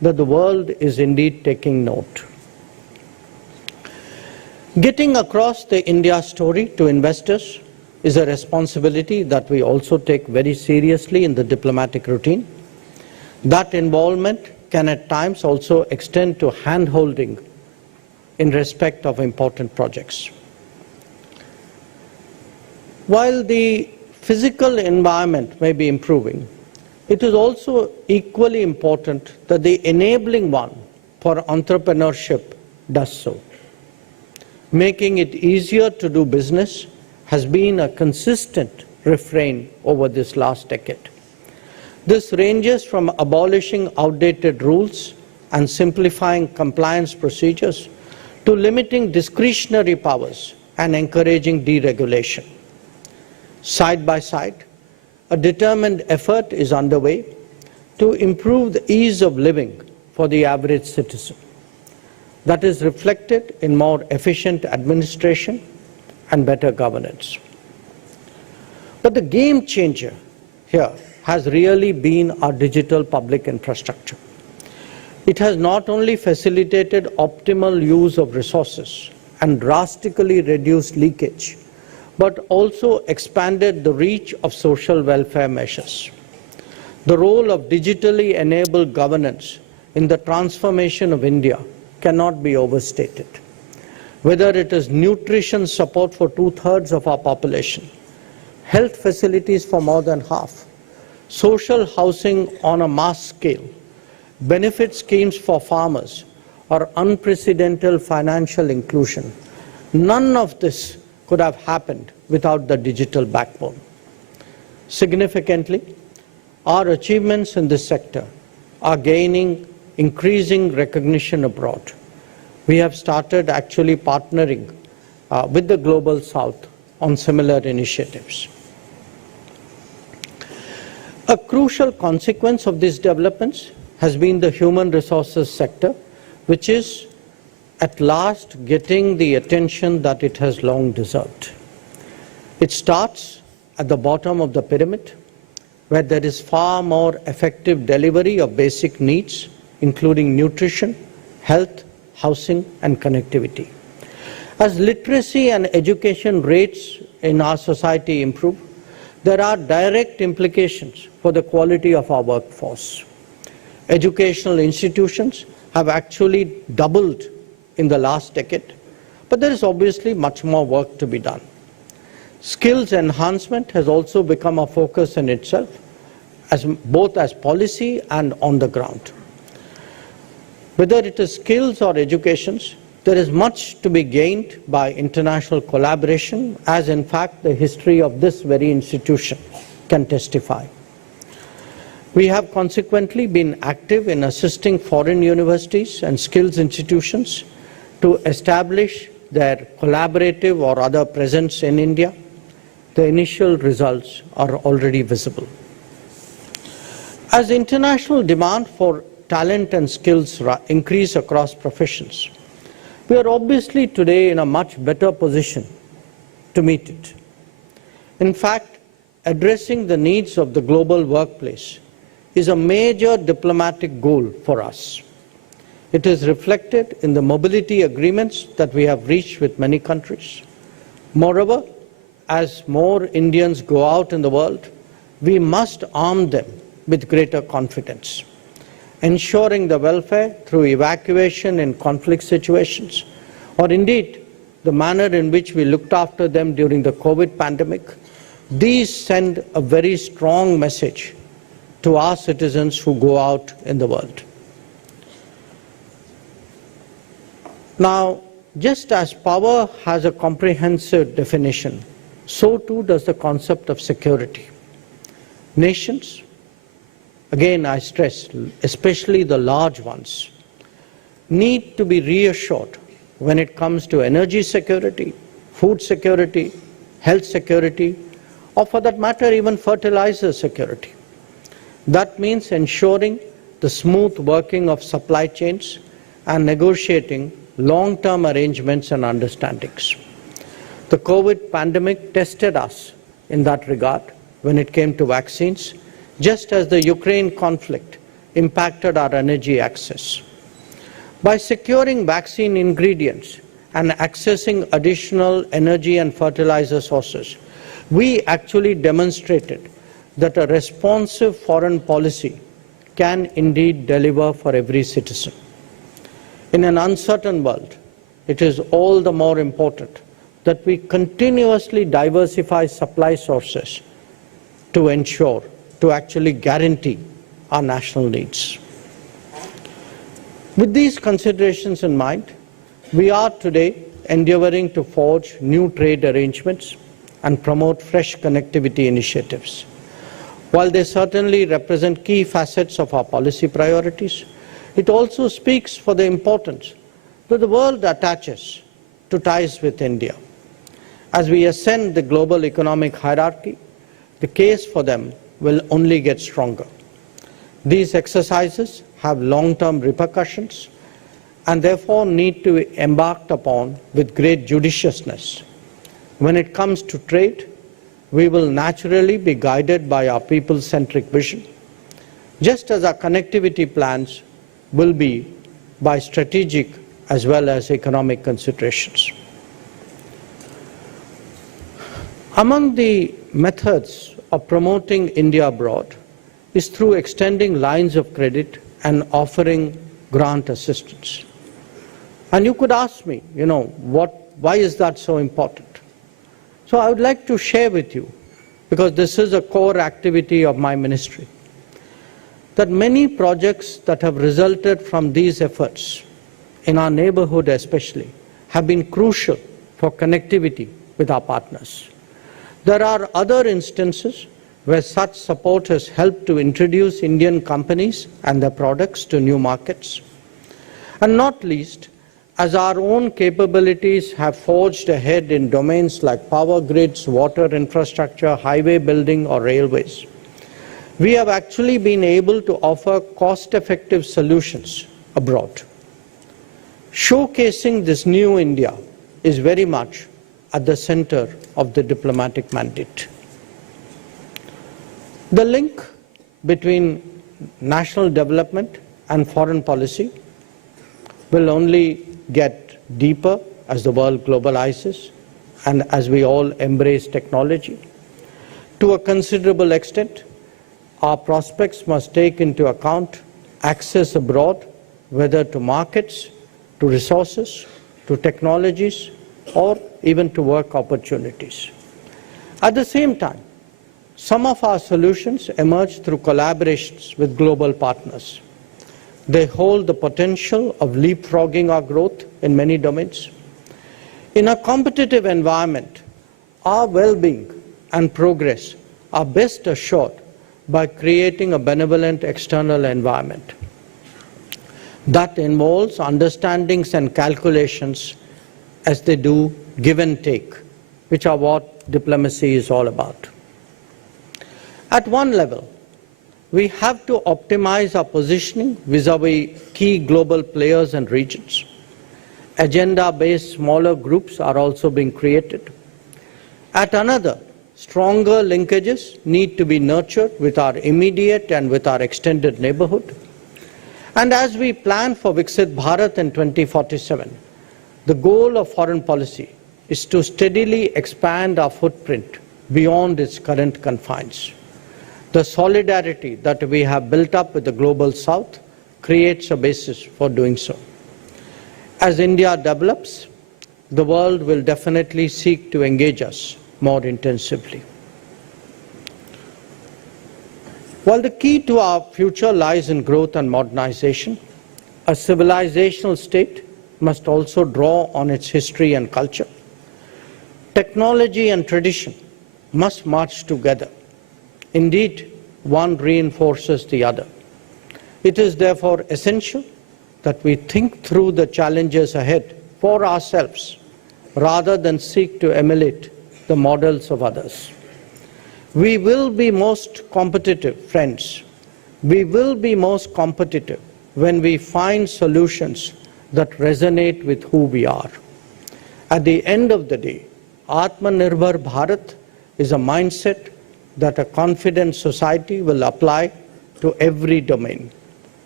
that the world is indeed taking note. Getting across the India story to investors is a responsibility that we also take very seriously in the diplomatic routine. That involvement can at times also extend to hand-holding in respect of important projects. While the physical environment may be improving, it is also equally important that the enabling one for entrepreneurship does so. Making it easier to do business has been a consistent refrain over this last decade. This ranges from abolishing outdated rules and simplifying compliance procedures to limiting discretionary powers and encouraging deregulation. Side by side, a determined effort is underway to improve the ease of living for the average citizen. That is reflected in more efficient administration and better governance. But the game changer here has really been our digital public infrastructure. It has not only facilitated optimal use of resources and drastically reduced leakage, but also expanded the reach of social welfare measures. The role of digitally enabled governance in the transformation of India cannot be overstated. Whether it is nutrition support for 2/3 of our population, health facilities for more than half, social housing on a mass scale, benefit schemes for farmers, or unprecedented financial inclusion, none of this could have happened without the digital backbone. Significantly, our achievements in this sector are gaining increasing recognition abroad. We have started actually partnering with the Global South on similar initiatives. A crucial consequence of these developments has been the human resources sector, which is at last getting the attention that it has long deserved. It starts at the bottom of the pyramid, where there is far more effective delivery of basic needs, including nutrition, health, housing, and connectivity. As literacy and education rates in our society improve, there are direct implications for the quality of our workforce. Educational institutions have actually doubled in the last decade, but there is obviously much more work to be done. Skills enhancement has also become a focus in itself, both as policy and on the ground. Whether it is skills or educations, there is much to be gained by international collaboration, as in fact the history of this very institution can testify. We have consequently been active in assisting foreign universities and skills institutions to establish their collaborative or other presence in India. The initial results are already visible. As international demand for talent and skills increase across professions, we are obviously today in a much better position to meet it. In fact, addressing the needs of the global workplace is a major diplomatic goal for us. It is reflected in the mobility agreements that we have reached with many countries. Moreover, as more Indians go out in the world, we must arm them with greater confidence. Ensuring the welfare through evacuation in conflict situations, or indeed the manner in which we looked after them during the COVID pandemic, these send a very strong message to our citizens who go out in the world. Now, just as power has a comprehensive definition, so too does the concept of security. Nations, again I stress, especially the large ones, need to be reassured when it comes to energy security, food security, health security, or for that matter even fertilizer security. That means ensuring the smooth working of supply chains and negotiating long-term arrangements and understandings. The COVID pandemic tested us in that regard when it came to vaccines, just as the Ukraine conflict impacted our energy access. By securing vaccine ingredients and accessing additional energy and fertilizer sources, we actually demonstrated that a responsive foreign policy can indeed deliver for every citizen. In an uncertain world, it is all the more important that we continuously diversify supply sources to ensure, to actually guarantee our national needs. With these considerations in mind, we are today endeavoring to forge new trade arrangements and promote fresh connectivity initiatives. While they certainly represent key facets of our policy priorities, it also speaks for the importance that the world attaches to ties with India. As we ascend the global economic hierarchy, the case for them will only get stronger. These exercises have long-term repercussions and therefore need to be embarked upon with great judiciousness. When it comes to trade, we will naturally be guided by our people-centric vision, just as our connectivity plans will be by strategic as well as economic considerations. Among the methods of promoting India abroad is through extending lines of credit and offering grant assistance. And you could ask me, why is that so important? So I would like to share with you, because this is a core activity of my ministry, that many projects that have resulted from these efforts, in our neighborhood especially, have been crucial for connectivity with our partners. There are other instances where such support has helped to introduce Indian companies and their products to new markets. And not least, as our own capabilities have forged ahead in domains like power grids, water infrastructure, highway building, or railways, we have actually been able to offer cost-effective solutions abroad. Showcasing this new India is very much at the center of the diplomatic mandate. The link between national development and foreign policy will only get deeper as the world globalizes and as we all embrace technology. To a considerable extent, our prospects must take into account access abroad, whether to markets, to resources, to technologies, or even to work opportunities. At the same time, some of our solutions emerge through collaborations with global partners. They hold the potential of leapfrogging our growth in many domains. In a competitive environment, our well-being and progress are best assured by creating a benevolent external environment. That involves understandings and calculations as they do give and take, which are what diplomacy is all about. At one level, we have to optimize our positioning vis-à-vis key global players and regions. Agenda-based smaller groups are also being created. At another, stronger linkages need to be nurtured with our immediate and with our extended neighborhood. And as we plan for Viksit Bharat in 2047, the goal of foreign policy is to steadily expand our footprint beyond its current confines. The solidarity that we have built up with the global south creates a basis for doing so. As India develops, the world will definitely seek to engage us more intensively. While the key to our future lies in growth and modernization, a civilizational state must also draw on its history and culture. Technology and tradition must march together. Indeed, one reinforces the other. It is therefore essential that we think through the challenges ahead for ourselves rather than seek to emulate the models of others. We will be most competitive, friends. We will be most competitive when we find solutions that resonate with who we are. At the end of the day, Atmanirbhar Bharat is a mindset that a confident society will apply to every domain.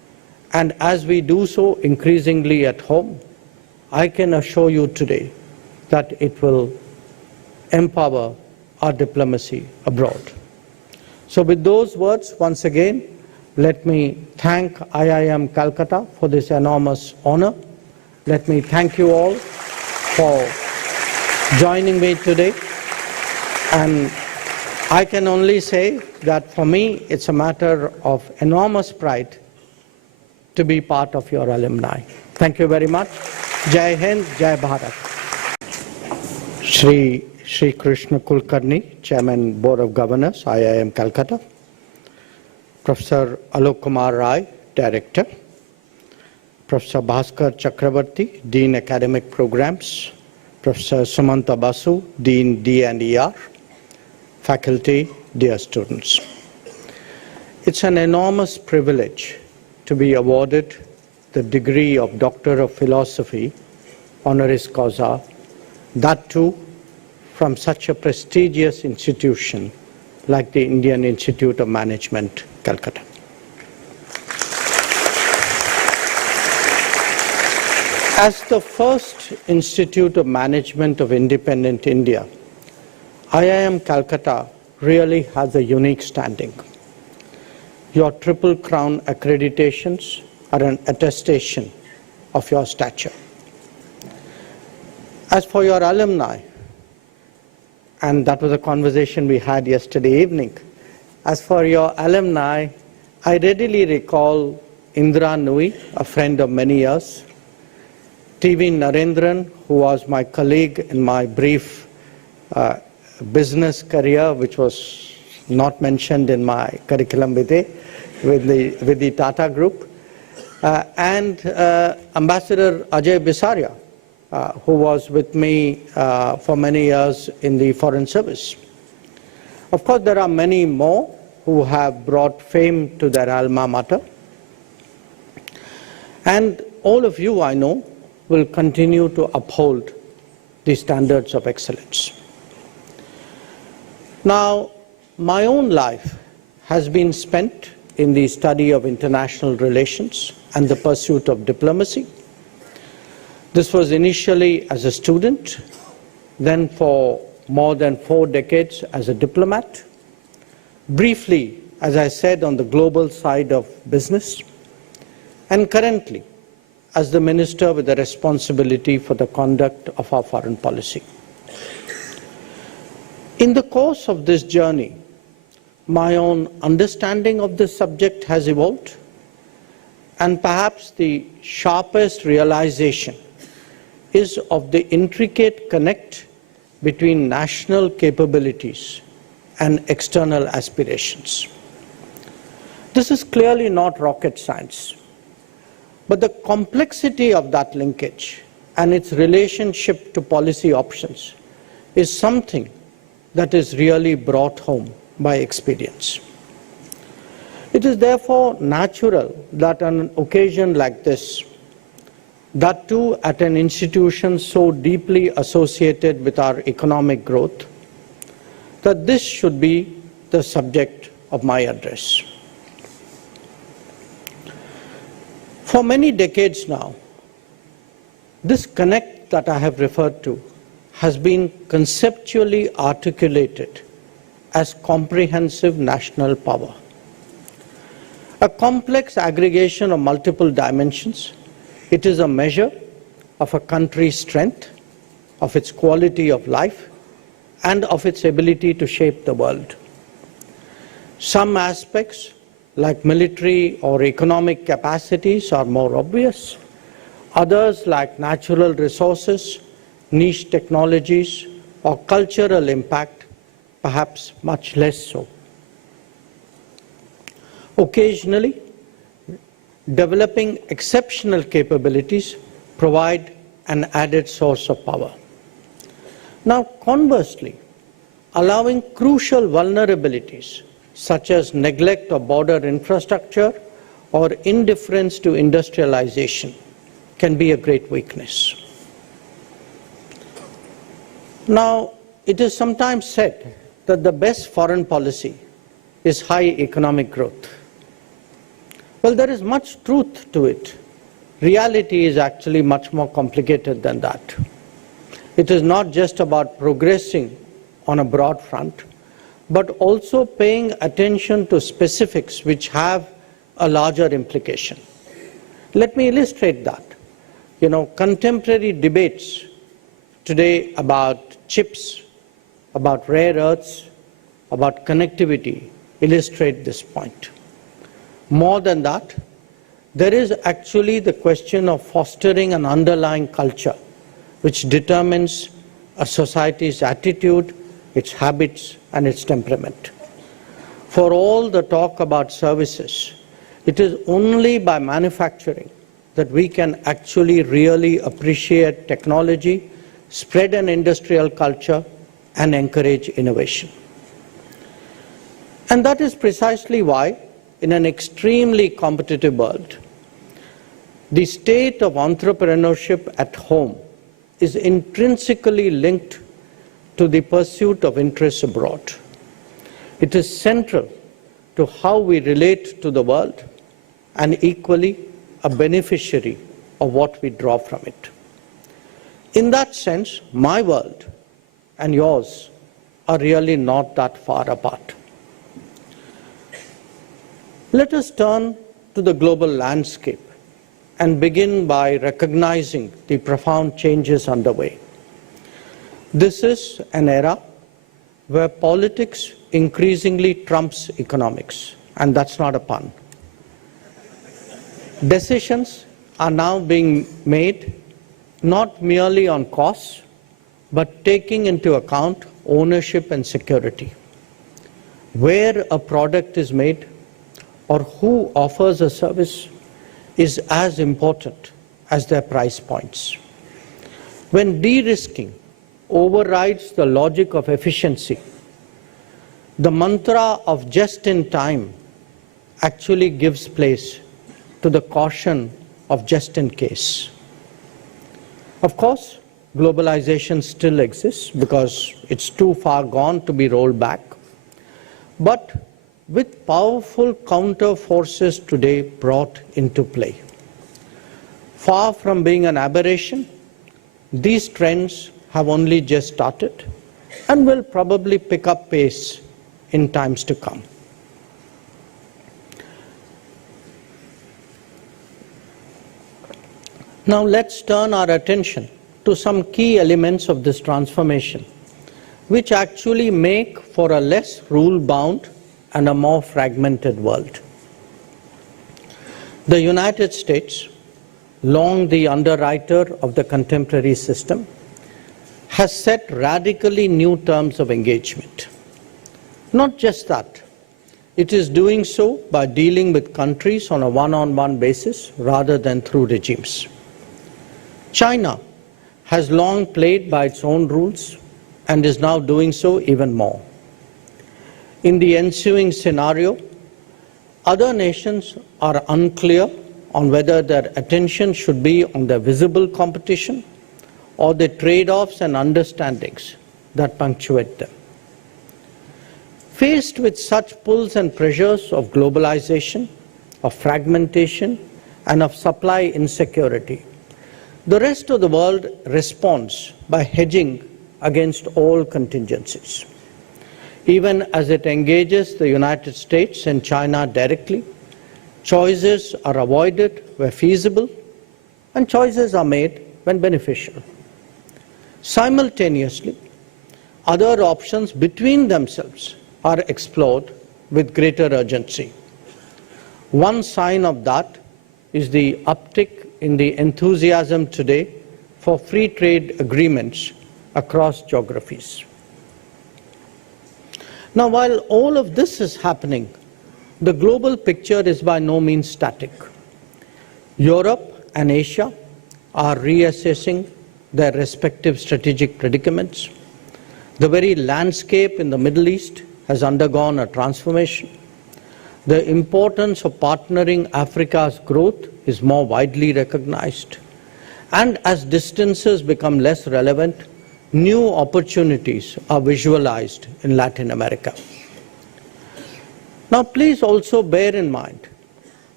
And as we do so increasingly at home, I can assure you today that it will empower our diplomacy abroad. So with those words, once again, let me thank IIM Calcutta for this enormous honor. Let me thank you all for joining me today. And I can only say that for me, it's a matter of enormous pride to be part of your alumni. Thank you very much. Jai Hind, Jai Bharat. Shri Krishna Kulkarni, Chairman, Board of Governors, IIM Calcutta. Professor Alok Kumar Rai, Director. Professor Bhaskar Chakravarti, Dean Academic Programs. Professor Sumanta Basu, Dean D&ER. Faculty, dear students. It's an enormous privilege to be awarded the degree of Doctor of Philosophy, honoris causa, that too from such a prestigious institution like the Indian Institute of Management, Calcutta. As the first Institute of Management of independent India, IIM Calcutta really has a unique standing. Your Triple Crown accreditations are an attestation of your stature. As for your alumni, and that was a conversation we had yesterday evening, as for your alumni, I readily recall Indra Nui, a friend of many years, TV Narendran, who was my colleague in my brief business career, which was not mentioned in my curriculum vitae, with the Tata Group, and Ambassador Ajay Bisaria, who was with me for many years in the Foreign Service. Of course, there are many more who have brought fame to their alma mater. And all of you, I know, will continue to uphold the standards of excellence. Now, my own life has been spent in the study of international relations and the pursuit of diplomacy. This was initially as a student, then for more than 4 decades as a diplomat, briefly, as I said, on the global side of business, and currently as the minister with the responsibility for the conduct of our foreign policy. In the course of this journey, my own understanding of this subject has evolved, and perhaps the sharpest realization is of the intricate connect between national capabilities and external aspirations. This is clearly not rocket science, but the complexity of that linkage and its relationship to policy options is something that is really brought home by experience. It is therefore natural that on an occasion like this, that too at an institution so deeply associated with our economic growth, that this should be the subject of my address. For many decades now, this connect that I have referred to has been conceptually articulated as comprehensive national power. A complex aggregation of multiple dimensions, it is a measure of a country's strength, of its quality of life, and of its ability to shape the world. Some aspects, like military or economic capacities, are more obvious. Others, like natural resources, niche technologies, or cultural impact, perhaps much less so. Occasionally, developing exceptional capabilities provide an added source of power. Now, conversely, allowing crucial vulnerabilities such as neglect of border infrastructure or indifference to industrialization can be a great weakness. Now, it is sometimes said that the best foreign policy is high economic growth. Well, there is much truth to it. Reality is actually much more complicated than that. It is not just about progressing on a broad front, but also paying attention to specifics which have a larger implication. Let me illustrate that. Contemporary debates today about chips, about rare earths, about connectivity illustrate this point. More than that, there is actually the question of fostering an underlying culture which determines a society's attitude, its habits, and its temperament. For all the talk about services, it is only by manufacturing that we can actually really appreciate technology, spread an industrial culture, and encourage innovation. And that is precisely why, in an extremely competitive world, the state of entrepreneurship at home is intrinsically linked to the pursuit of interests abroad. It is central to how we relate to the world and equally a beneficiary of what we draw from it. In that sense, my world and yours are really not that far apart. Let us turn to the global landscape and begin by recognizing the profound changes underway. This is an era where politics increasingly trumps economics, and that's not a pun. Decisions are now being made not merely on costs, but taking into account ownership and security. Where a product is made or who offers a service is as important as their price points. When de-risking overrides the logic of efficiency, the mantra of just in time actually gives place to the caution of just in case. Of course, globalization still exists because it's too far gone to be rolled back. But with powerful counter forces today brought into play, far from being an aberration, these trends have only just started and will probably pick up pace in times to come. Now let's turn our attention to some key elements of this transformation, which actually make for a less rule-bound and a more fragmented world. The United States, long the underwriter of the contemporary system, has set radically new terms of engagement. Not just that, it is doing so by dealing with countries on a one-on-one basis rather than through regimes. China has long played by its own rules and is now doing so even more. In the ensuing scenario, other nations are unclear on whether their attention should be on the visible competition or the trade-offs and understandings that punctuate them. Faced with such pulls and pressures of globalization, of fragmentation, and of supply insecurity, the rest of the world responds by hedging against all contingencies. Even as it engages the United States and China directly, choices are avoided where feasible, and choices are made when beneficial. Simultaneously, other options between themselves are explored with greater urgency. One sign of that is the uptick in the enthusiasm today for free trade agreements across geographies. Now, while all of this is happening, the global picture is by no means static. Europe and Asia are reassessing their respective strategic predicaments. The very landscape in the Middle East has undergone a transformation. The importance of partnering Africa's growth is more widely recognized. And as distances become less relevant, new opportunities are visualized in Latin America. Now, please also bear in mind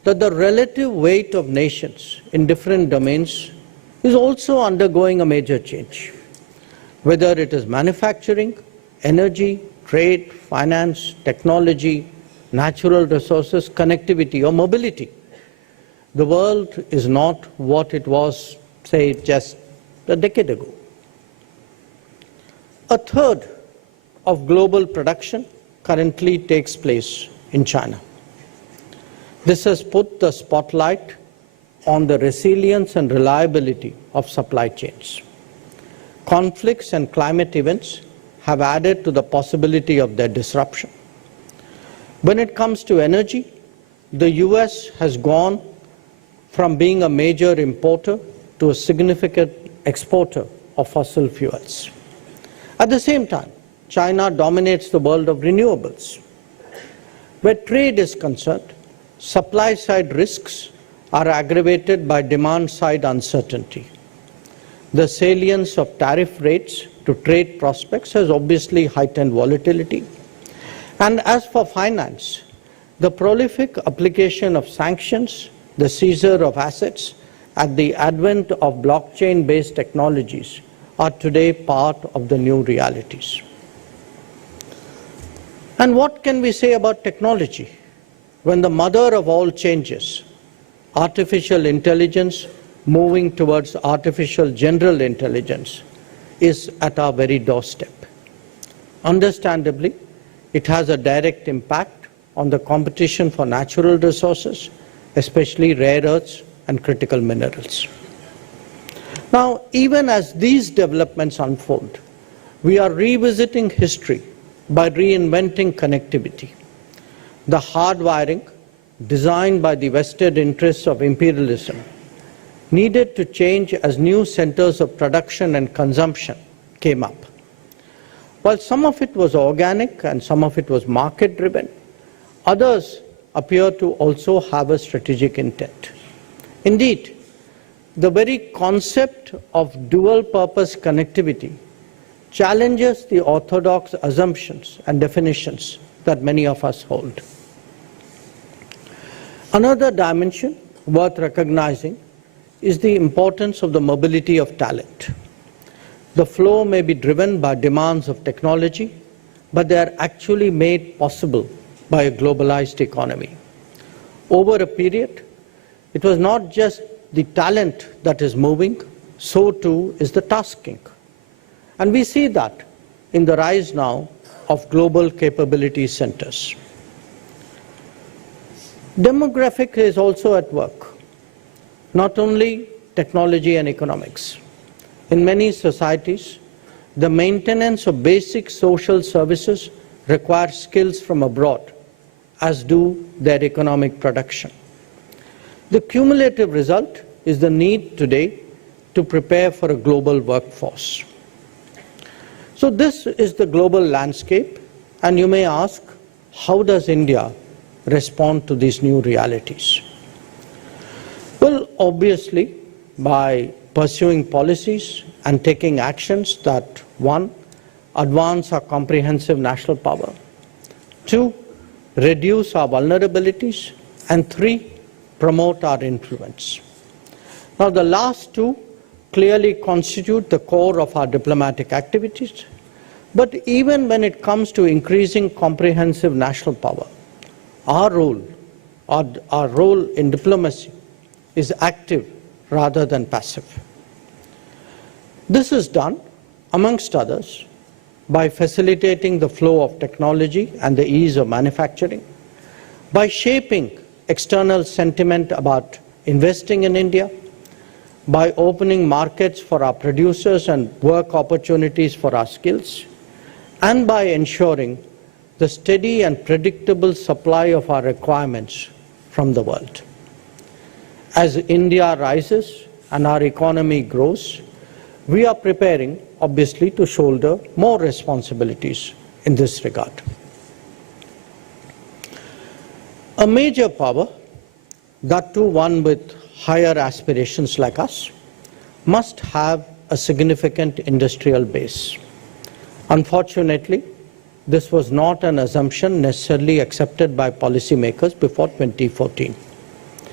that the relative weight of nations in different domains is also undergoing a major change. Whether it is manufacturing, energy, trade, finance, technology, natural resources, connectivity, or mobility, the world is not what it was, say, just a decade ago. A third of global production currently takes place in China. This has put the spotlight on the resilience and reliability of supply chains. Conflicts and climate events have added to the possibility of their disruption. When it comes to energy, the US has gone from being a major importer to a significant exporter of fossil fuels. At the same time, China dominates the world of renewables. Where trade is concerned, supply-side risks are aggravated by demand-side uncertainty. The salience of tariff rates to trade prospects has obviously heightened volatility. And as for finance, the prolific application of sanctions, the seizure of assets, and the advent of blockchain-based technologies are today part of the new realities. And what can we say about technology when the mother of all changes, artificial intelligence moving towards artificial general intelligence, is at our very doorstep? Understandably, it has a direct impact on the competition for natural resources, especially rare earths and critical minerals. Now, even as these developments unfold, we are revisiting history by reinventing connectivity. The hardwiring, designed by the vested interests of imperialism, needed to change as new centers of production and consumption came up. While some of it was organic and some of it was market-driven, others appear to also have a strategic intent. Indeed, the very concept of dual-purpose connectivity challenges the orthodox assumptions and definitions that many of us hold. Another dimension worth recognizing is the importance of the mobility of talent. The flow may be driven by demands of technology, but they are actually made possible by a globalized economy. Over a period, it was not just the talent that is moving, so too is the tasking. And we see that in the rise now of global capability centers. Demographics is also at work, not only technology and economics. In many societies, the maintenance of basic social services requires skills from abroad, as do their economic production. The cumulative result is the need today to prepare for a global workforce. So this is the global landscape, and you may ask, how does India respond to these new realities? Well, obviously, by pursuing policies and taking actions that, one, advance our comprehensive national power, two, reduce our vulnerabilities, and three, promote our influence. Now, the last two clearly constitute the core of our diplomatic activities, but even when it comes to increasing comprehensive national power, our role in diplomacy is active rather than passive. This is done, amongst others, by facilitating the flow of technology and the ease of manufacturing, by shaping external sentiment about investing in India, by opening markets for our producers and work opportunities for our skills, and by ensuring the steady and predictable supply of our requirements from the world. As India rises and our economy grows, we are preparing, obviously, to shoulder more responsibilities in this regard. A major power, that too one with higher aspirations like us, must have a significant industrial base. Unfortunately, this was not an assumption necessarily accepted by policymakers before 2014.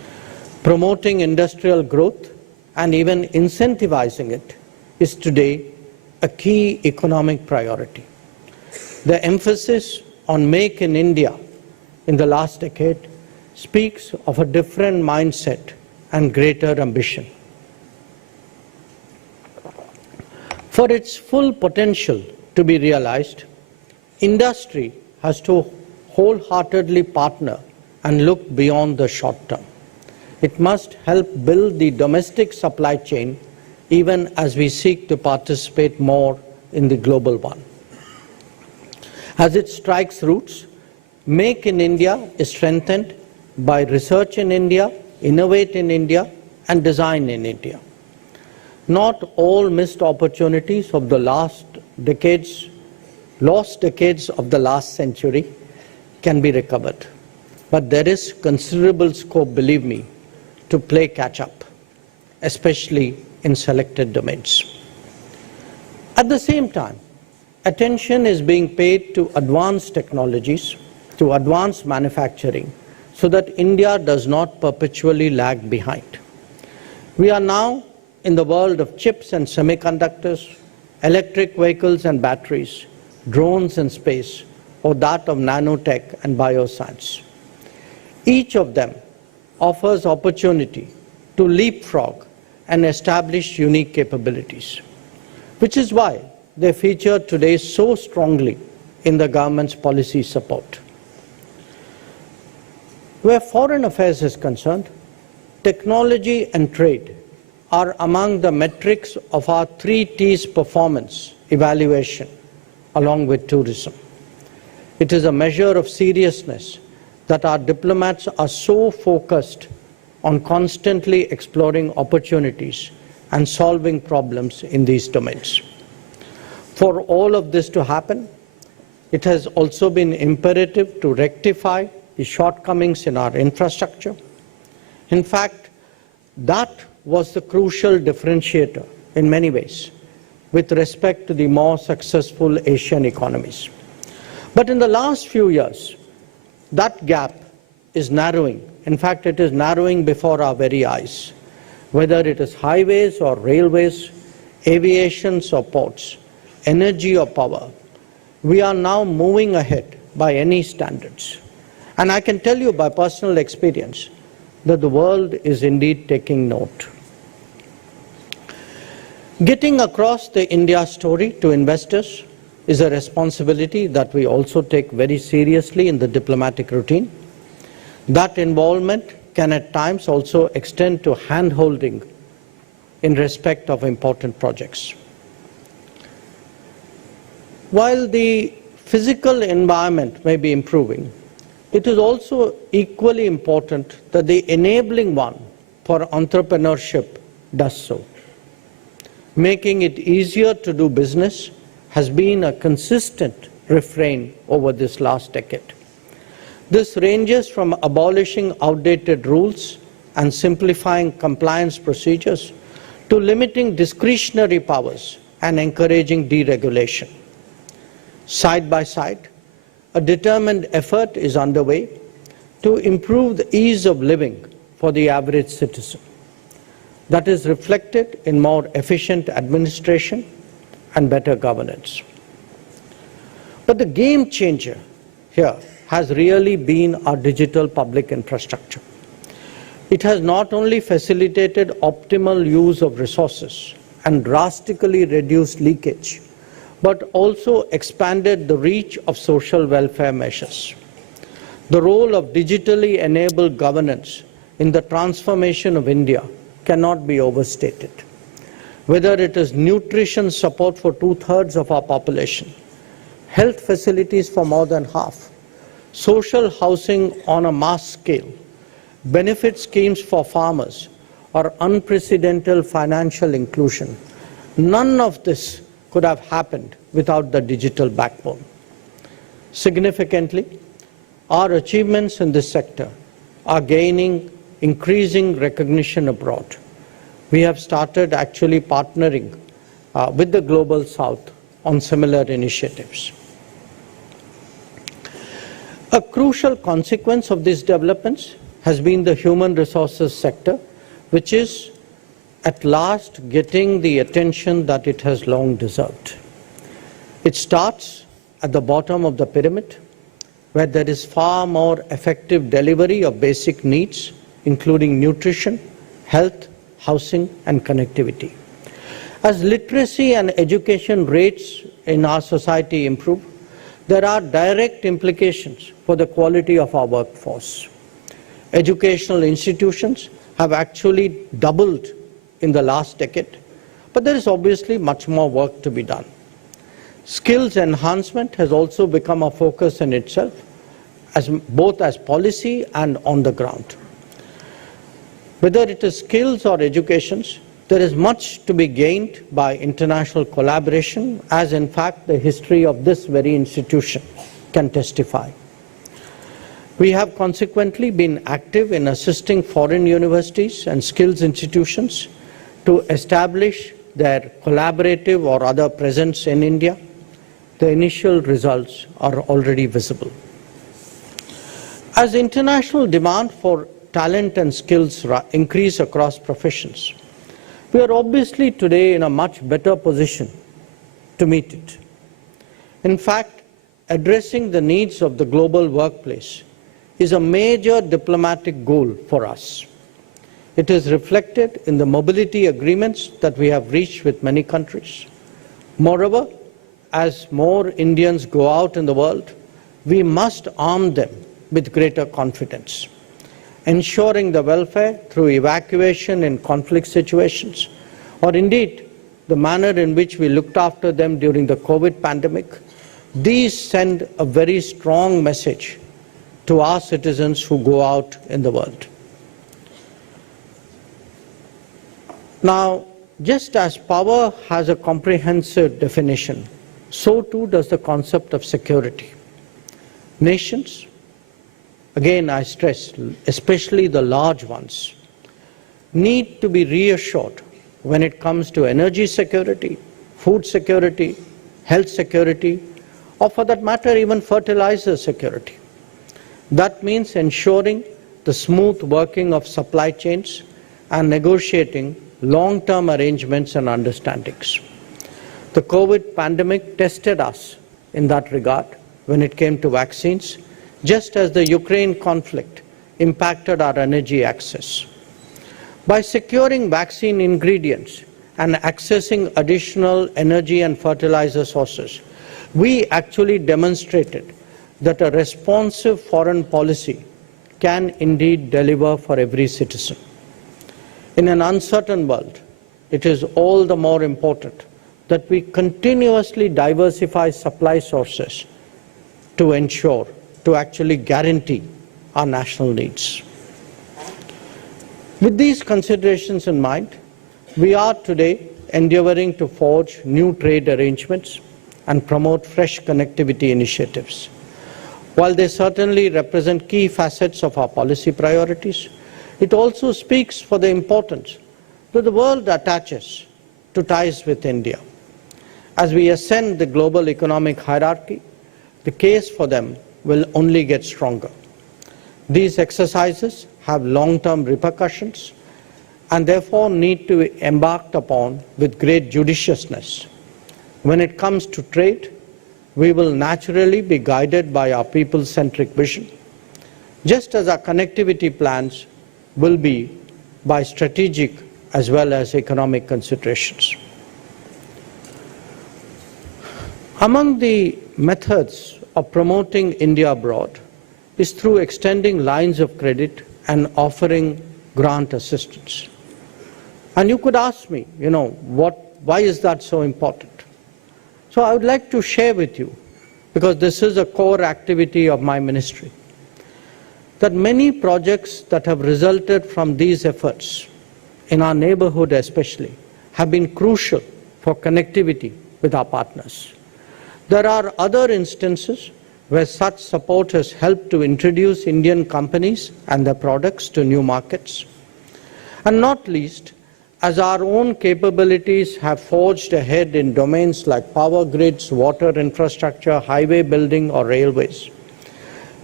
Promoting industrial growth and even incentivizing it is today a key economic priority. The emphasis on Make in India in the last decade speaks of a different mindset and greater ambition. For its full potential to be realized, industry has to wholeheartedly partner and look beyond the short term. It must help build the domestic supply chain even as we seek to participate more in the global one. As it strikes roots, Make in India is strengthened by Research in India, Innovate in India, and Design in India. Not all missed opportunities of the lost decades of the last century can be recovered. But there is considerable scope, believe me, to play catch-up, especially in selected domains. At the same time, attention is being paid to advanced technologies, to advanced manufacturing, so that India does not perpetually lag behind. We are now in the world of chips and semiconductors, electric vehicles and batteries, drones and space, or that of nanotech and bioscience. Each of them offers opportunity to leapfrog and establish unique capabilities, which is why they feature today so strongly in the government's policy support. Where foreign affairs is concerned, technology and trade are among the metrics of our 3 T's performance evaluation, along with tourism. It is a measure of seriousness that our diplomats are so focused on constantly exploring opportunities and solving problems in these domains. For all of this to happen, it has also been imperative to rectify the shortcomings in our infrastructure. In fact, that was the crucial differentiator in many ways with respect to the more successful Asian economies. But in the last few years, that gap is narrowing. In fact, it is narrowing before our very eyes. Whether it is highways or railways, aviation or ports, energy or power, we are now moving ahead by any standards. And I can tell you by personal experience that the world is indeed taking note. Getting across the India story to investors is a responsibility that we also take very seriously in the diplomatic routine. That involvement can at times also extend to hand-holding in respect of important projects. While the physical environment may be improving, it is also equally important that the enabling one for entrepreneurship does so. Making it easier to do business has been a consistent refrain over this last decade. This ranges from abolishing outdated rules and simplifying compliance procedures to limiting discretionary powers and encouraging deregulation. Side by side, a determined effort is underway to improve the ease of living for the average citizen. That is reflected in more efficient administration and better governance. But the game changer here has really been our digital public infrastructure. It has not only facilitated optimal use of resources and drastically reduced leakage, but also expanded the reach of social welfare measures. The role of digitally enabled governance in the transformation of India cannot be overstated. Whether it is nutrition support for 2/3 of our population, health facilities for more than half, social housing on a mass scale, benefit schemes for farmers, or unprecedented financial inclusion, none of this could have happened without the digital backbone. Significantly, our achievements in this sector are gaining increasing recognition abroad. We have started actually partnering with the Global South on similar initiatives. A crucial consequence of these developments has been the human resources sector, which is at last getting the attention that it has long deserved. It starts at the bottom of the pyramid, where there is far more effective delivery of basic needs, including nutrition, health, housing, and connectivity. As literacy and education rates in our society improve, there are direct implications for the quality of our workforce. Educational institutions have actually doubled in the last decade, but there is obviously much more work to be done. Skills enhancement has also become a focus in itself, both as policy and on the ground. Whether it is skills or educations, there is much to be gained by international collaboration, as in fact the history of this very institution can testify. We have consequently been active in assisting foreign universities and skills institutions to establish their collaborative or other presence in India. The initial results are already visible. As international demand for talent and skills increase across professions, we are obviously today in a much better position to meet it. In fact, addressing the needs of the global workplace is a major diplomatic goal for us. It is reflected in the mobility agreements that we have reached with many countries. Moreover, as more Indians go out in the world, we must arm them with greater confidence. Ensuring the welfare through evacuation in conflict situations, or indeed the manner in which we looked after them during the COVID pandemic, these send a very strong message to our citizens who go out in the world. Now, just as power has a comprehensive definition, so too does the concept of security. Nations, again I stress, especially the large ones, need to be reassured when it comes to energy security, food security, health security, or for that matter even fertilizer security. That means ensuring the smooth working of supply chains and negotiating long-term arrangements and understandings. The COVID pandemic tested us in that regard when it came to vaccines, just as the Ukraine conflict impacted our energy access. By securing vaccine ingredients and accessing additional energy and fertilizer sources, we actually demonstrated that a responsive foreign policy can indeed deliver for every citizen. In an uncertain world, it is all the more important that we continuously diversify supply sources to ensure, to actually guarantee our national needs. With these considerations in mind, we are today endeavoring to forge new trade arrangements and promote fresh connectivity initiatives. While they certainly represent key facets of our policy priorities, it also speaks for the importance that the world attaches to ties with India. As we ascend the global economic hierarchy, the case for them will only get stronger. These exercises have long-term repercussions and therefore need to be embarked upon with great judiciousness. When it comes to trade, we will naturally be guided by our people-centric vision, just as our connectivity plans will be by strategic as well as economic considerations. Among the methods of promoting India abroad is through extending lines of credit and offering grant assistance. And you could ask me, why is that so important? So I would like to share with you, because this is a core activity of my ministry, that many projects that have resulted from these efforts, in our neighborhood especially, have been crucial for connectivity with our partners. There are other instances where such support has helped to introduce Indian companies and their products to new markets. And not least, as our own capabilities have forged ahead in domains like power grids, water infrastructure, highway building or railways,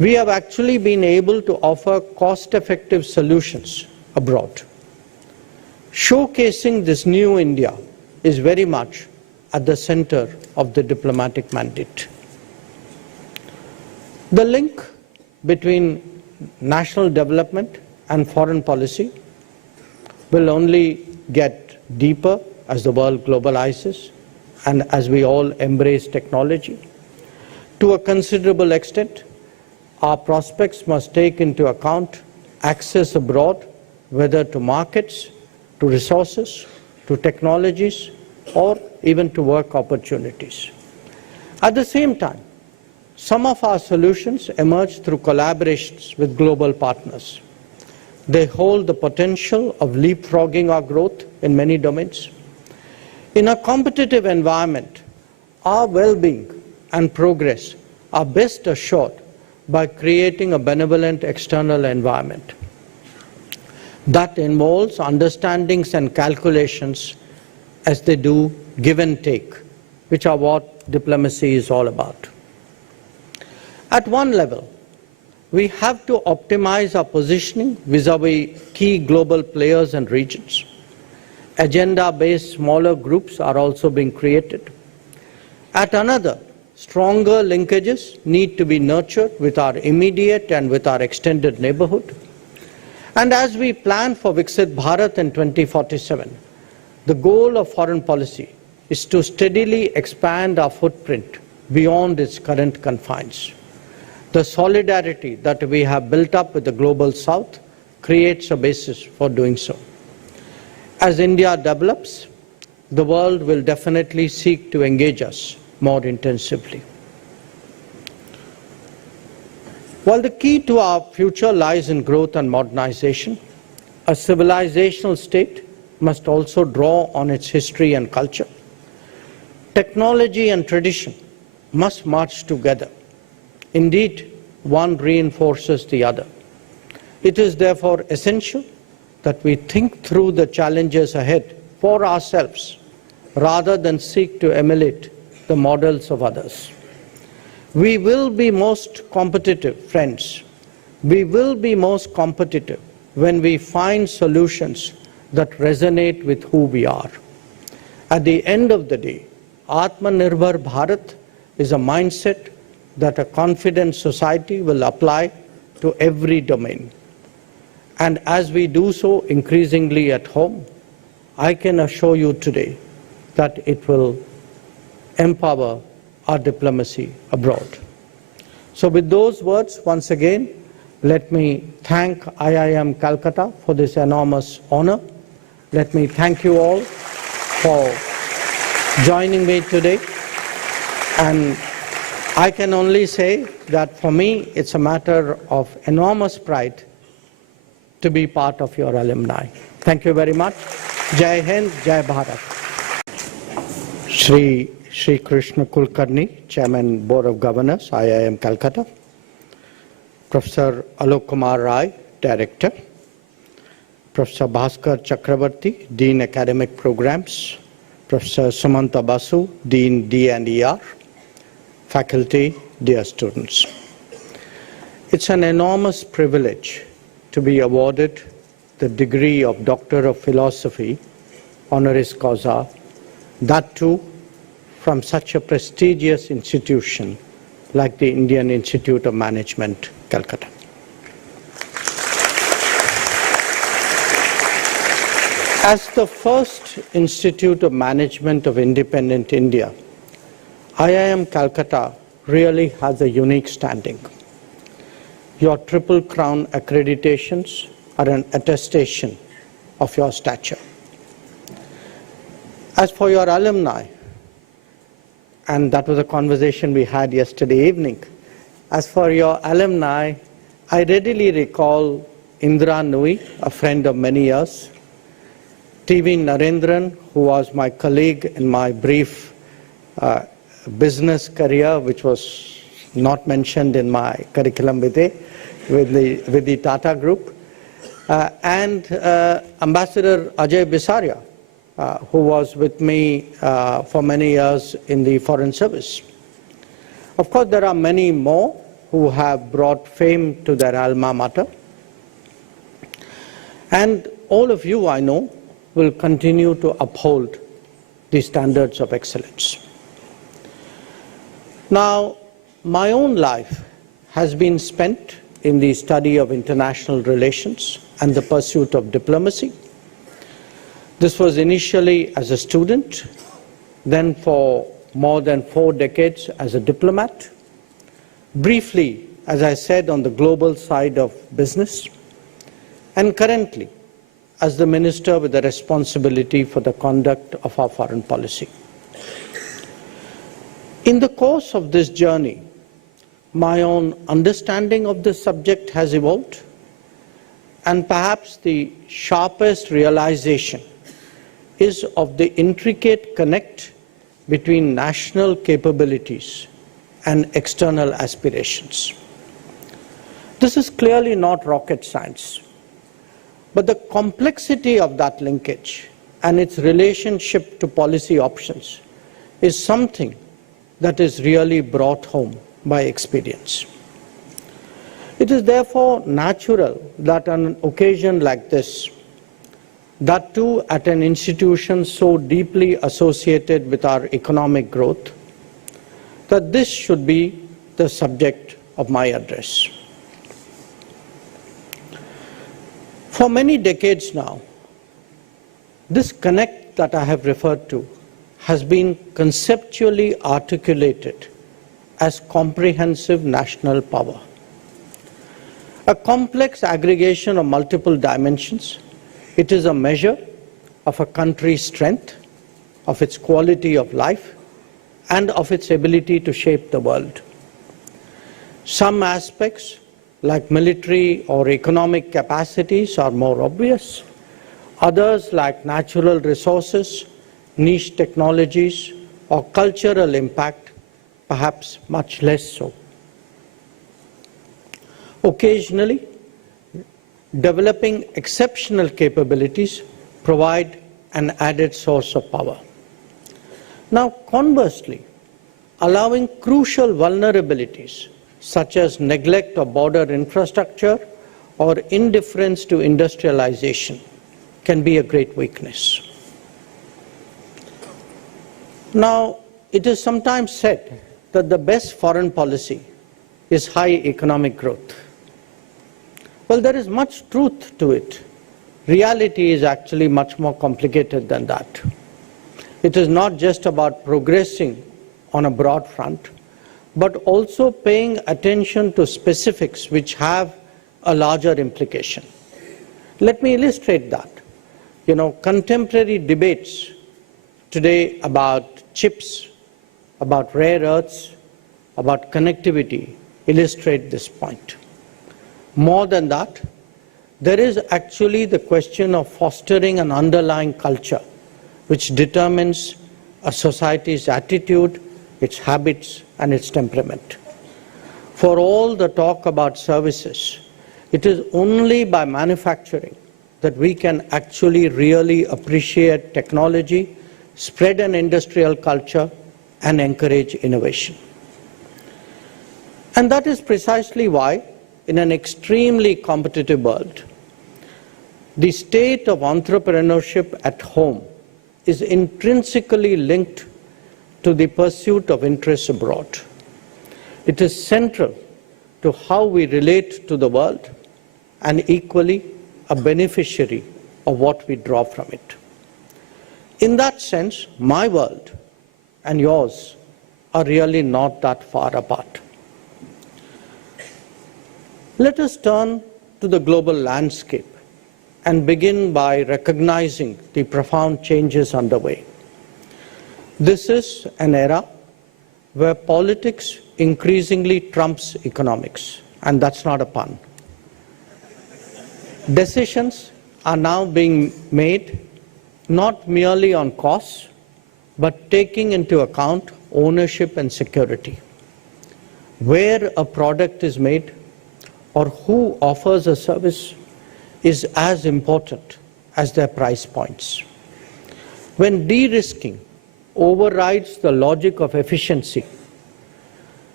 we have actually been able to offer cost-effective solutions abroad. Showcasing this new India is very much at the center of the diplomatic mandate. The link between national development and foreign policy will only get deeper as the world globalizes and as we all embrace technology. To a considerable extent, our prospects must take into account access abroad, whether to markets, to resources, to technologies, or even to work opportunities. At the same time, some of our solutions emerge through collaborations with global partners. They hold the potential of leapfrogging our growth in many domains. In a competitive environment, our well-being and progress are best assured by creating a benevolent external environment that involves understandings and calculations as they do give and take, which are what diplomacy is all about. At one level, we have to optimize our positioning vis-à-vis key global players and regions. Agenda-based smaller groups are also being created. At another, stronger linkages need to be nurtured with our immediate and with our extended neighborhood. And as we plan for Viksit Bharat in 2047, the goal of foreign policy is to steadily expand our footprint beyond its current confines. The solidarity that we have built up with the global south creates a basis for doing so. As India develops, the world will definitely seek to engage us more intensively. While the key to our future lies in growth and modernization, a civilizational state must also draw on its history and culture. Technology and tradition must march together. Indeed, one reinforces the other. It is therefore essential that we think through the challenges ahead for ourselves rather than seek to emulate the models of others. We will be most competitive, friends. We will be most competitive when we find solutions that resonate with who we are. At the end of the day, Atmanirbhar Bharat is a mindset that a confident society will apply to every domain. And as we do so increasingly at home, I can assure you today that it will empower our diplomacy abroad. So with those words, once again, let me thank IIM Calcutta for this enormous honor. Let me thank you all for joining me today. And I can only say that for me, it's a matter of enormous pride to be part of your alumni. Thank you very much. Jai Hind, Jai Bharat. Shri Krishna Kulkarni, Chairman, Board of Governors, IIM Calcutta. Professor Alok Kumar Rai, Director. Professor Bhaskar Chakravarti, Dean Academic Programs. Professor Sumanta Basu, Dean D&ER. Faculty, dear students. It's an enormous privilege to be awarded the degree of Doctor of Philosophy, honoris causa, that too from such a prestigious institution like the Indian Institute of Management, Calcutta. As the first Institute of Management of independent India, IIM Calcutta really has a unique standing. Your Triple Crown accreditations are an attestation of your stature. As for your alumni, and that was a conversation we had yesterday evening, as for your alumni, I readily recall Indra Nui, a friend of many years, TV Narendran, who was my colleague in my brief business career, which was not mentioned in my curriculum vitae with the Tata Group, and Ambassador Ajay Bisaria, who was with me for many years in the Foreign Service. Of course, there are many more who have brought fame to their alma mater. And all of you, I know, will continue to uphold the standards of excellence. Now, my own life has been spent in the study of international relations and the pursuit of diplomacy. This was initially as a student, then for more than 4 decades as a diplomat, briefly, as I said, on the global side of business, and currently as the minister with the responsibility for the conduct of our foreign policy. In the course of this journey, my own understanding of this subject has evolved, and perhaps the sharpest realization is of the intricate connect between national capabilities and external aspirations. This is clearly not rocket science, but the complexity of that linkage and its relationship to policy options is something that is really brought home by experience. It is therefore natural that on an occasion like this, that too at an institution so deeply associated with our economic growth, that this should be the subject of my address. For many decades now, this connect that I have referred to has been conceptually articulated as comprehensive national power. A complex aggregation of multiple dimensions, it is a measure of a country's strength, of its quality of life, and of its ability to shape the world. Some aspects, like military or economic capacities, are more obvious. Others, like natural resources, niche technologies, or cultural impact, perhaps much less so. Occasionally, developing exceptional capabilities provide an added source of power. Now, conversely, allowing crucial vulnerabilities such as neglect of border infrastructure or indifference to industrialization can be a great weakness. Now, it is sometimes said that the best foreign policy is high economic growth. Well, there is much truth to it. Reality is actually much more complicated than that. It is not just about progressing on a broad front, but also paying attention to specifics which have a larger implication. Let me illustrate that. Contemporary debates today about chips, about rare earths, about connectivity illustrate this point. More than that, there is actually the question of fostering an underlying culture which determines a society's attitude, its habits, and its temperament. For all the talk about services, it is only by manufacturing that we can actually really appreciate technology, spread an industrial culture, and encourage innovation. And that is precisely why, in an extremely competitive world, the state of entrepreneurship at home is intrinsically linked to the pursuit of interests abroad. It is central to how we relate to the world and equally a beneficiary of what we draw from it. In that sense, my world and yours are really not that far apart. Let us turn to the global landscape and begin by recognizing the profound changes underway. This is an era where politics increasingly trumps economics, and that's not a pun. Decisions are now being made not merely on costs, but taking into account ownership and security. Where a product is made or who offers a service is as important as their price points. When de-risking overrides the logic of efficiency,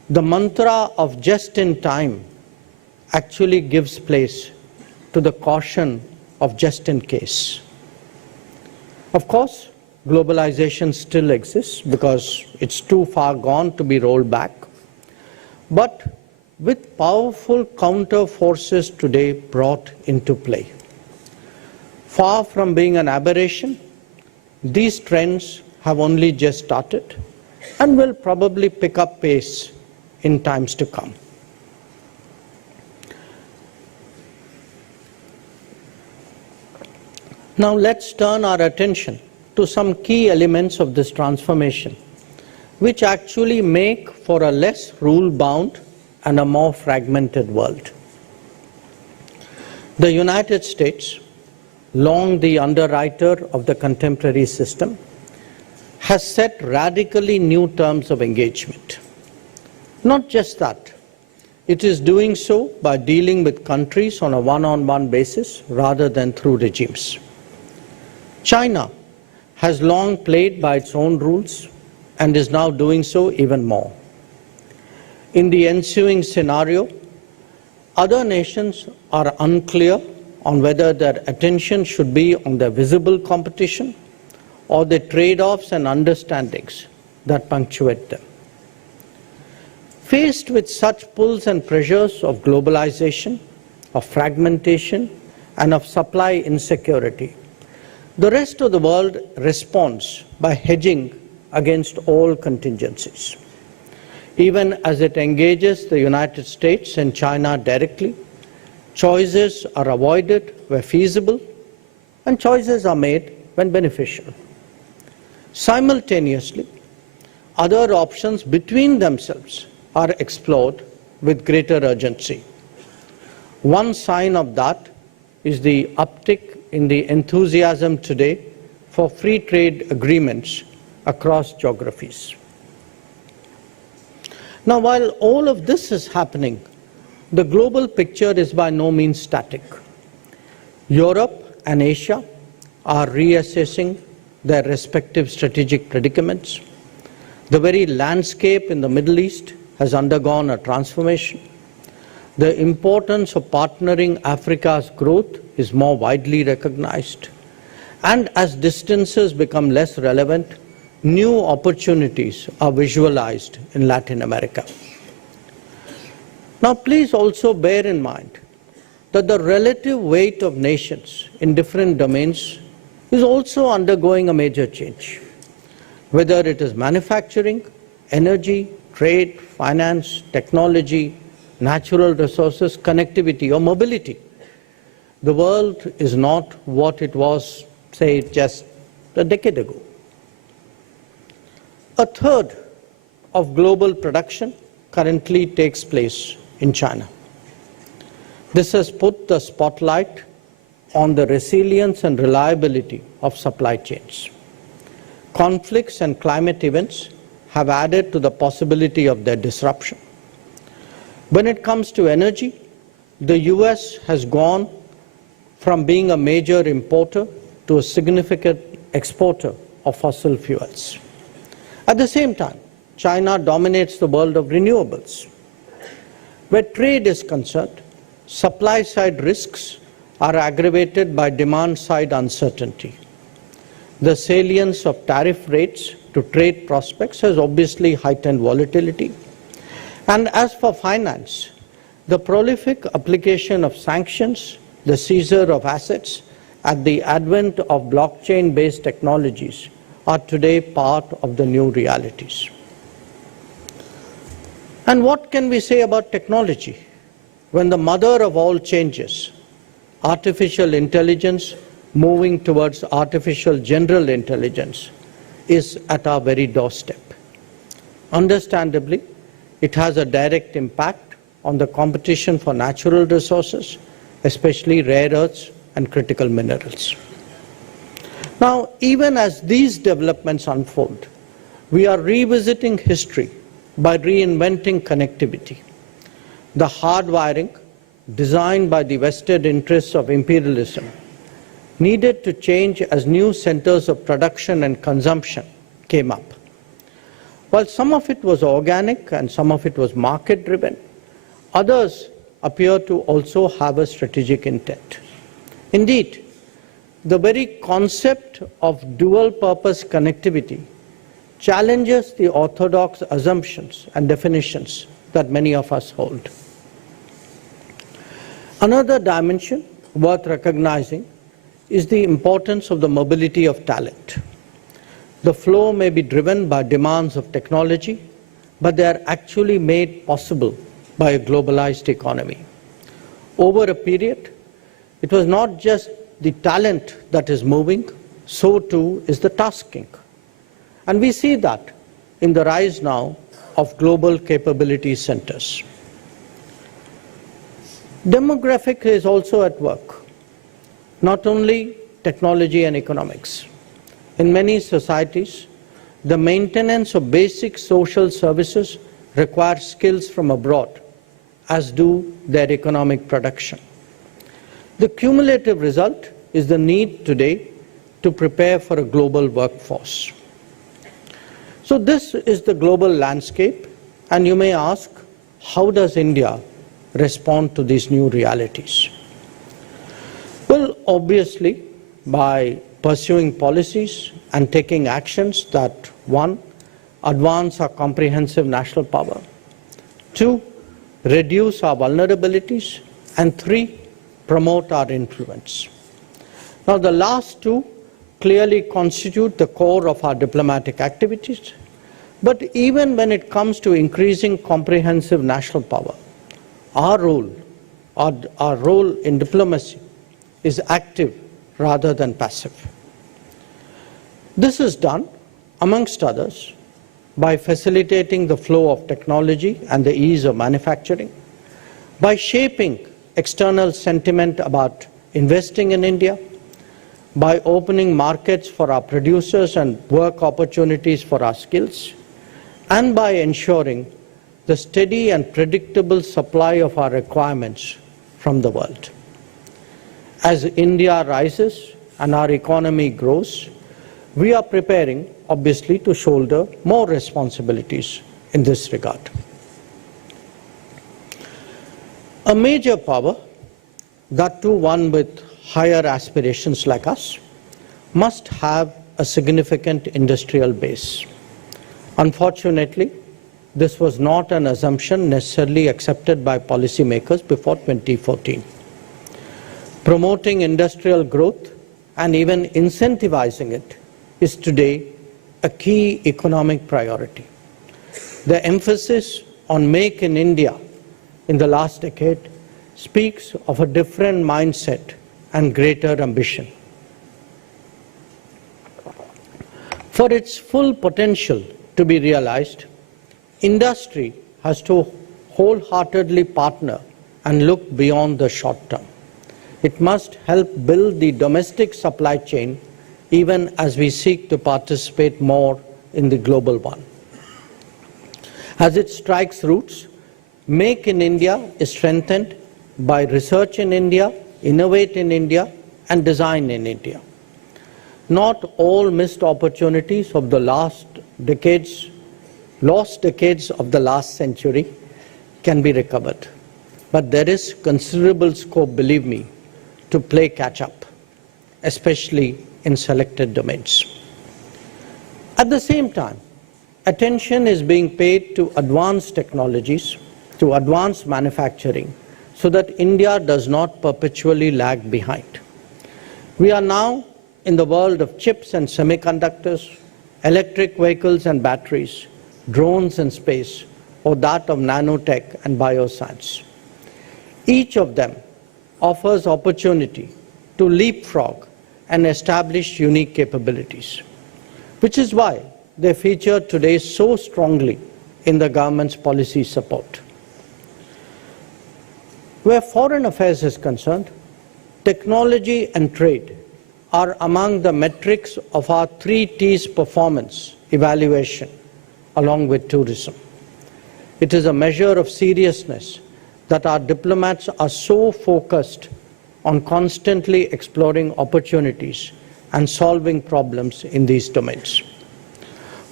the mantra of just in time actually gives place to the caution of just in case. Of course, globalization still exists because it's too far gone to be rolled back. But with powerful counter forces today brought into play, far from being an aberration, these trends have only just started and will probably pick up pace in times to come. Now let's turn our attention to some key elements of this transformation, which actually make for a less rule-bound and a more fragmented world. The United States, long the underwriter of the contemporary system, has set radically new terms of engagement. Not just that, it is doing so by dealing with countries on a one-on-one basis rather than through regimes. China has long played by its own rules and is now doing so even more. In the ensuing scenario, other nations are unclear on whether their attention should be on the visible competition or the trade-offs and understandings that punctuate them. Faced with such pulls and pressures of globalization, of fragmentation, and of supply insecurity, the rest of the world responds by hedging against all contingencies. Even as it engages the United States and China directly, choices are avoided where feasible, and choices are made when beneficial. Simultaneously, other options between themselves are explored with greater urgency. One sign of that is the uptick in the enthusiasm today for free trade agreements across geographies. Now, while all of this is happening, the global picture is by no means static. Europe and Asia are reassessing their respective strategic predicaments. The very landscape in the Middle East has undergone a transformation. The importance of partnering Africa's growth is more widely recognized. And as distances become less relevant, new opportunities are visualized in Latin America. Now, please also bear in mind that the relative weight of nations in different domains is also undergoing a major change. Whether it is manufacturing, energy, trade, finance, technology, natural resources, connectivity, or mobility, the world is not what it was, say, just a decade ago. A third of global production currently takes place in China. This has put the spotlight on the resilience and reliability of supply chains. Conflicts and climate events have added to the possibility of their disruption. When it comes to energy, the US has gone from being a major importer to a significant exporter of fossil fuels. At the same time, China dominates the world of renewables. Where trade is concerned, supply-side risks are aggravated by demand-side uncertainty. The salience of tariff rates to trade prospects has obviously heightened volatility. And as for finance, the prolific application of sanctions, the seizure of assets, and the advent of blockchain-based technologies are today part of the new realities. And what can we say about technology when the mother of all changes, artificial intelligence moving towards artificial general intelligence, is at our very doorstep? Understandably, it has a direct impact on the competition for natural resources, especially rare earths and critical minerals. Now, even as these developments unfold, we are revisiting history by reinventing connectivity. The hardwiring, designed by the vested interests of imperialism, needed to change as new centers of production and consumption came up. While some of it was organic and some of it was market-driven, others appear to also have a strategic intent. Indeed, the very concept of dual-purpose connectivity challenges the orthodox assumptions and definitions that many of us hold. Another dimension worth recognizing is the importance of the mobility of talent. The flow may be driven by demands of technology, but they are actually made possible by a globalized economy. Over a period, it was not just the talent that is moving, so too is the tasking. And we see that in the rise now of global capability centers. Demographics is also at work, not only technology and economics. In many societies, the maintenance of basic social services requires skills from abroad, as do their economic production. The cumulative result is the need today to prepare for a global workforce. So this is the global landscape, and you may ask, how does India respond to these new realities? Well, obviously, by pursuing policies and taking actions that, one, advance our comprehensive national power, two, reduce our vulnerabilities, and three, promote our influence. Now, the last two clearly constitute the core of our diplomatic activities, but even when it comes to increasing comprehensive national power, our role in diplomacy is active rather than passive. This is done, amongst others, by facilitating the flow of technology and the ease of manufacturing, by shaping external sentiment about investing in India, by opening markets for our producers and work opportunities for our skills, and by ensuring the steady and predictable supply of our requirements from the world. As India rises and our economy grows, we are preparing, obviously, to shoulder more responsibilities in this regard. A major power, that too one with higher aspirations like us, must have a significant industrial base. Unfortunately, this was not an assumption necessarily accepted by policymakers before 2014. Promoting industrial growth and even incentivizing it is today a key economic priority. The emphasis on Make in India in the last decade speaks of a different mindset and greater ambition. For its full potential to be realized, industry has to wholeheartedly partner and look beyond the short term. It must help build the domestic supply chain even as we seek to participate more in the global one. As it strikes roots, Make in India is strengthened by research in India, innovate in India, and design in India. Not all missed opportunities of the lost decades of the last century can be recovered. But there is considerable scope, believe me, to play catch-up, especially in selected domains. At the same time, attention is being paid to advanced technologies, to advanced manufacturing, so that India does not perpetually lag behind. We are now in the world of chips and semiconductors, electric vehicles and batteries, drones and space, or that of nanotech and bioscience. Each of them offers opportunity to leapfrog and establish unique capabilities, which is why they feature today so strongly in the government's policy support. Where foreign affairs is concerned, technology and trade are among the metrics of our 3 T's performance evaluation, along with tourism. It is a measure of seriousness that our diplomats are so focused on constantly exploring opportunities and solving problems in these domains.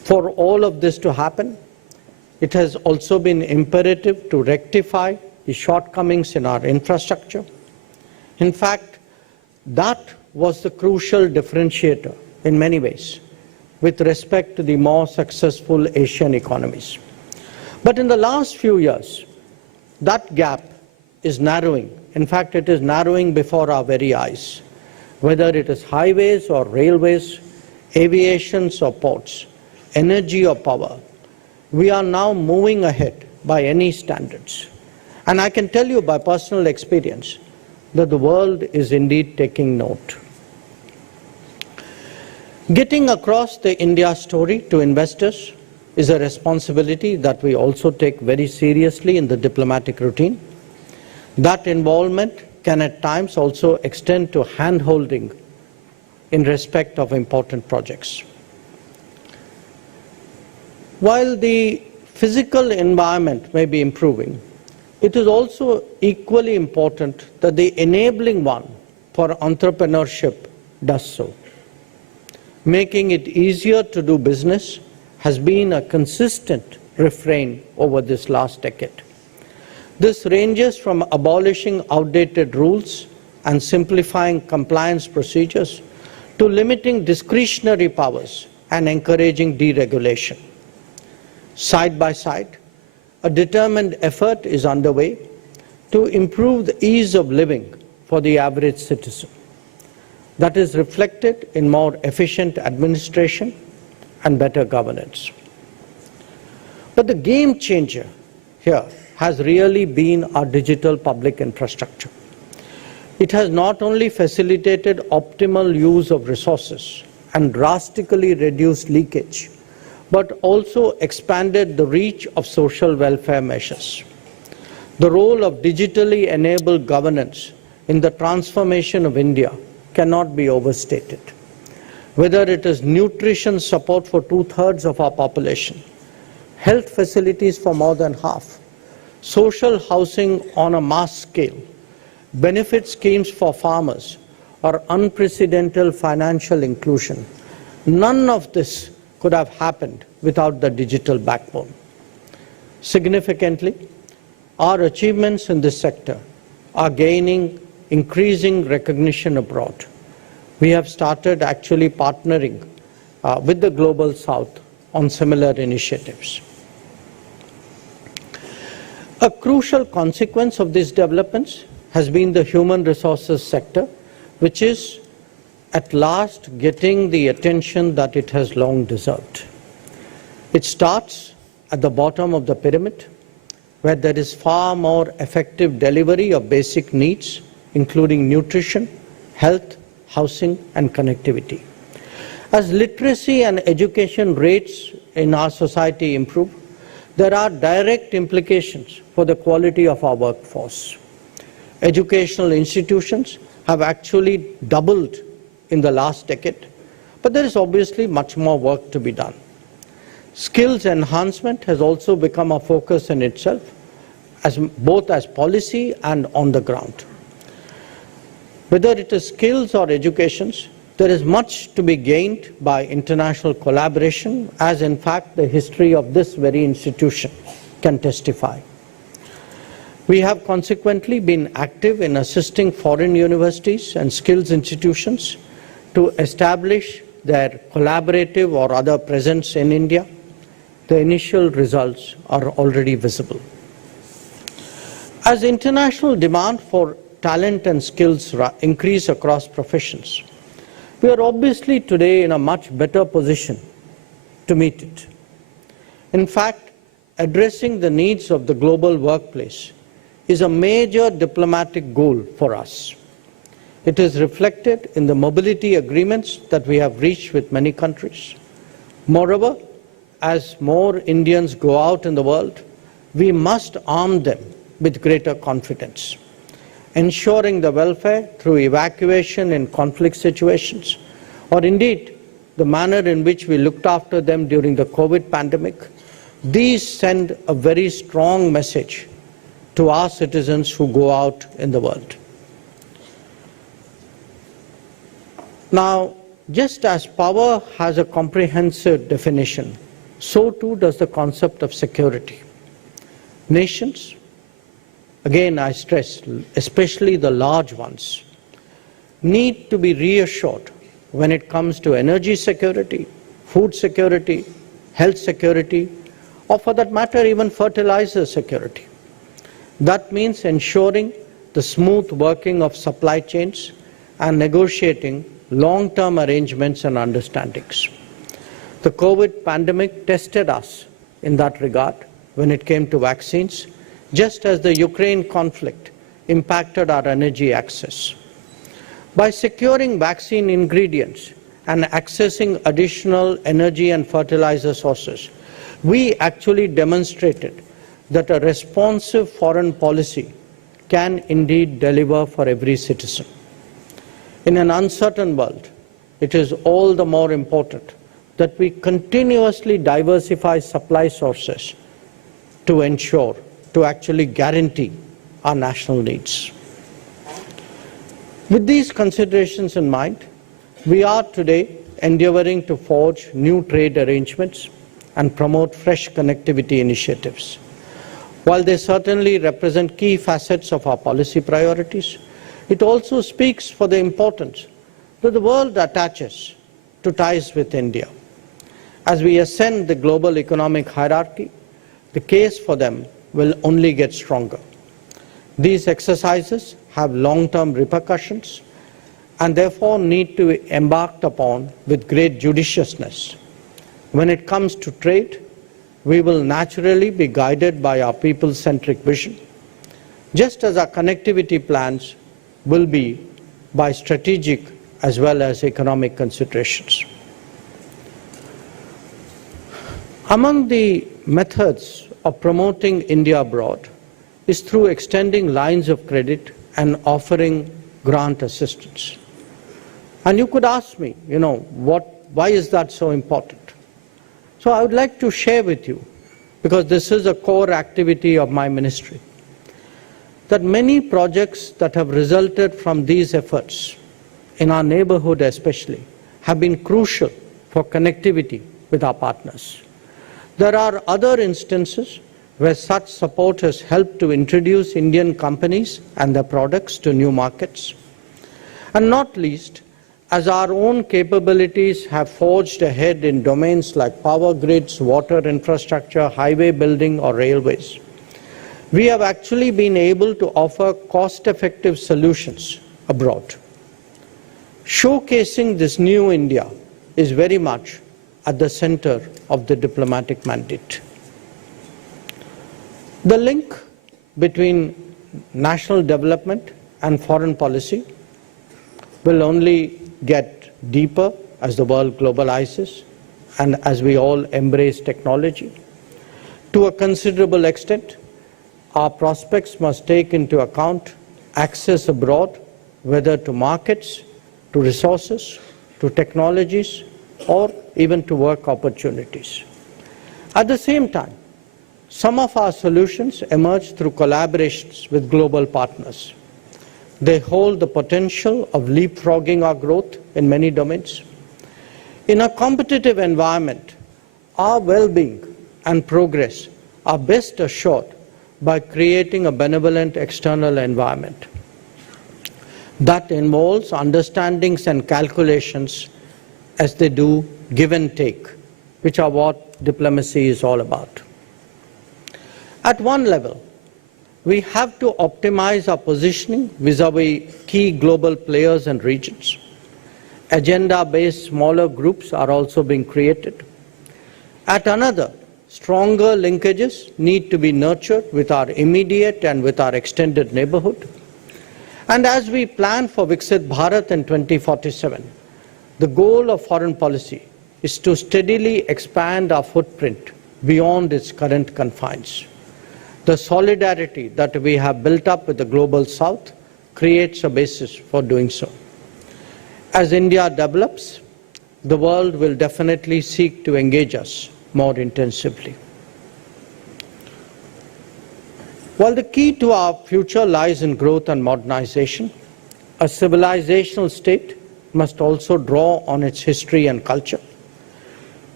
For all of this to happen, it has also been imperative to rectify the shortcomings in our infrastructure. In fact, that was the crucial differentiator in many ways with respect to the more successful Asian economies. But in the last few years, that gap is narrowing. In fact, it is narrowing before our very eyes. Whether it is highways or railways, aviations or ports, energy or power, we are now moving ahead by any standards. And I can tell you by personal experience that the world is indeed taking note. Getting across the India story to investors is a responsibility that we also take very seriously in the diplomatic routine. That involvement can at times also extend to hand-holding in respect of important projects. While the physical environment may be improving, it is also equally important that the enabling one for entrepreneurship does so. Making it easier to do business has been a consistent refrain over this last decade. This ranges from abolishing outdated rules and simplifying compliance procedures to limiting discretionary powers and encouraging deregulation. Side by side, a determined effort is underway to improve the ease of living for the average citizen. That is reflected in more efficient administration and better governance. But the game changer here has really been our digital public infrastructure. It has not only facilitated optimal use of resources and drastically reduced leakage, but also expanded the reach of social welfare measures. The role of digitally enabled governance in the transformation of India cannot be overstated. Whether it is nutrition support for 2/3 of our population, health facilities for more than half, social housing on a mass scale, benefit schemes for farmers, or unprecedented financial inclusion, none of this could have happened without the digital backbone. Significantly, our achievements in this sector are gaining increasing recognition abroad. We have started actually partnering with the Global South on similar initiatives. A crucial consequence of these developments has been the human resources sector, which is at last getting the attention that it has long deserved. It starts at the bottom of the pyramid, where there is far more effective delivery of basic needs, including nutrition, health, housing, and connectivity. As literacy and education rates in our society improve, there are direct implications for the quality of our workforce. Educational institutions have actually doubled in the last decade, but there is obviously much more work to be done. Skills enhancement has also become a focus in itself, both as policy and on the ground. Whether it is skills or educations, there is much to be gained by international collaboration, as in fact the history of this very institution can testify. We have consequently been active in assisting foreign universities and skills institutions to establish their collaborative or other presence in India. The initial results are already visible. As international demand for talent and skills increase across professions, we are obviously today in a much better position to meet it. In fact, addressing the needs of the global workplace is a major diplomatic goal for us. It is reflected in the mobility agreements that we have reached with many countries. Moreover, as more Indians go out in the world, we must arm them with greater confidence. Ensuring the welfare through evacuation in conflict situations, or indeed the manner in which we looked after them during the COVID pandemic, these send a very strong message to our citizens who go out in the world. Now, just as power has a comprehensive definition, so too does the concept of security. Nations, again I stress, especially the large ones, need to be reassured when it comes to energy security, food security, health security, or for that matter even fertilizer security. That means ensuring the smooth working of supply chains and negotiating long-term arrangements and understandings. The COVID pandemic tested us in that regard when it came to vaccines, just as the Ukraine conflict impacted our energy access. By securing vaccine ingredients and accessing additional energy and fertilizer sources, we actually demonstrated that a responsive foreign policy can indeed deliver for every citizen. In an uncertain world, it is all the more important that we continuously diversify supply sources to ensure, to actually guarantee our national needs. With these considerations in mind, we are today endeavoring to forge new trade arrangements and promote fresh connectivity initiatives. While they certainly represent key facets of our policy priorities, it also speaks for the importance that the world attaches to ties with India. As we ascend the global economic hierarchy, the case for them will only get stronger. These exercises have long-term repercussions and therefore need to be embarked upon with great judiciousness. When it comes to trade, we will naturally be guided by our people-centric vision, just as our connectivity plans will be by strategic as well as economic considerations. Among the methods of promoting India abroad is through extending lines of credit and offering grant assistance. And you could ask me, why is that so important? So I would like to share with you, because this is a core activity of my ministry, that many projects that have resulted from these efforts, in our neighborhood especially, have been crucial for connectivity with our partners. There are other instances where such support has helped to introduce Indian companies and their products to new markets. And not least, as our own capabilities have forged ahead in domains like power grids, water infrastructure, highway building, or railways, we have actually been able to offer cost-effective solutions abroad. Showcasing this new India is very much at the center of the diplomatic mandate. The link between national development and foreign policy will only get deeper as the world globalizes and as we all embrace technology. To a considerable extent, our prospects must take into account access abroad, whether to markets, to resources, to technologies, or even to work opportunities. At the same time, some of our solutions emerge through collaborations with global partners. They hold the potential of leapfrogging our growth in many domains. In a competitive environment, our well-being and progress are best assured by creating a benevolent external environment. That involves understandings and calculations as they do give and take, which are what diplomacy is all about. At one level, we have to optimize our positioning vis-à-vis key global players and regions. Agenda-based smaller groups are also being created. At another, stronger linkages need to be nurtured with our immediate and with our extended neighborhood. And as we plan for Viksit Bharat in 2047, the goal of foreign policy is to steadily expand our footprint beyond its current confines. The solidarity that we have built up with the global south creates a basis for doing so. As India develops, the world will definitely seek to engage us more intensively. While the key to our future lies in growth and modernization, a civilizational state must also draw on its history and culture.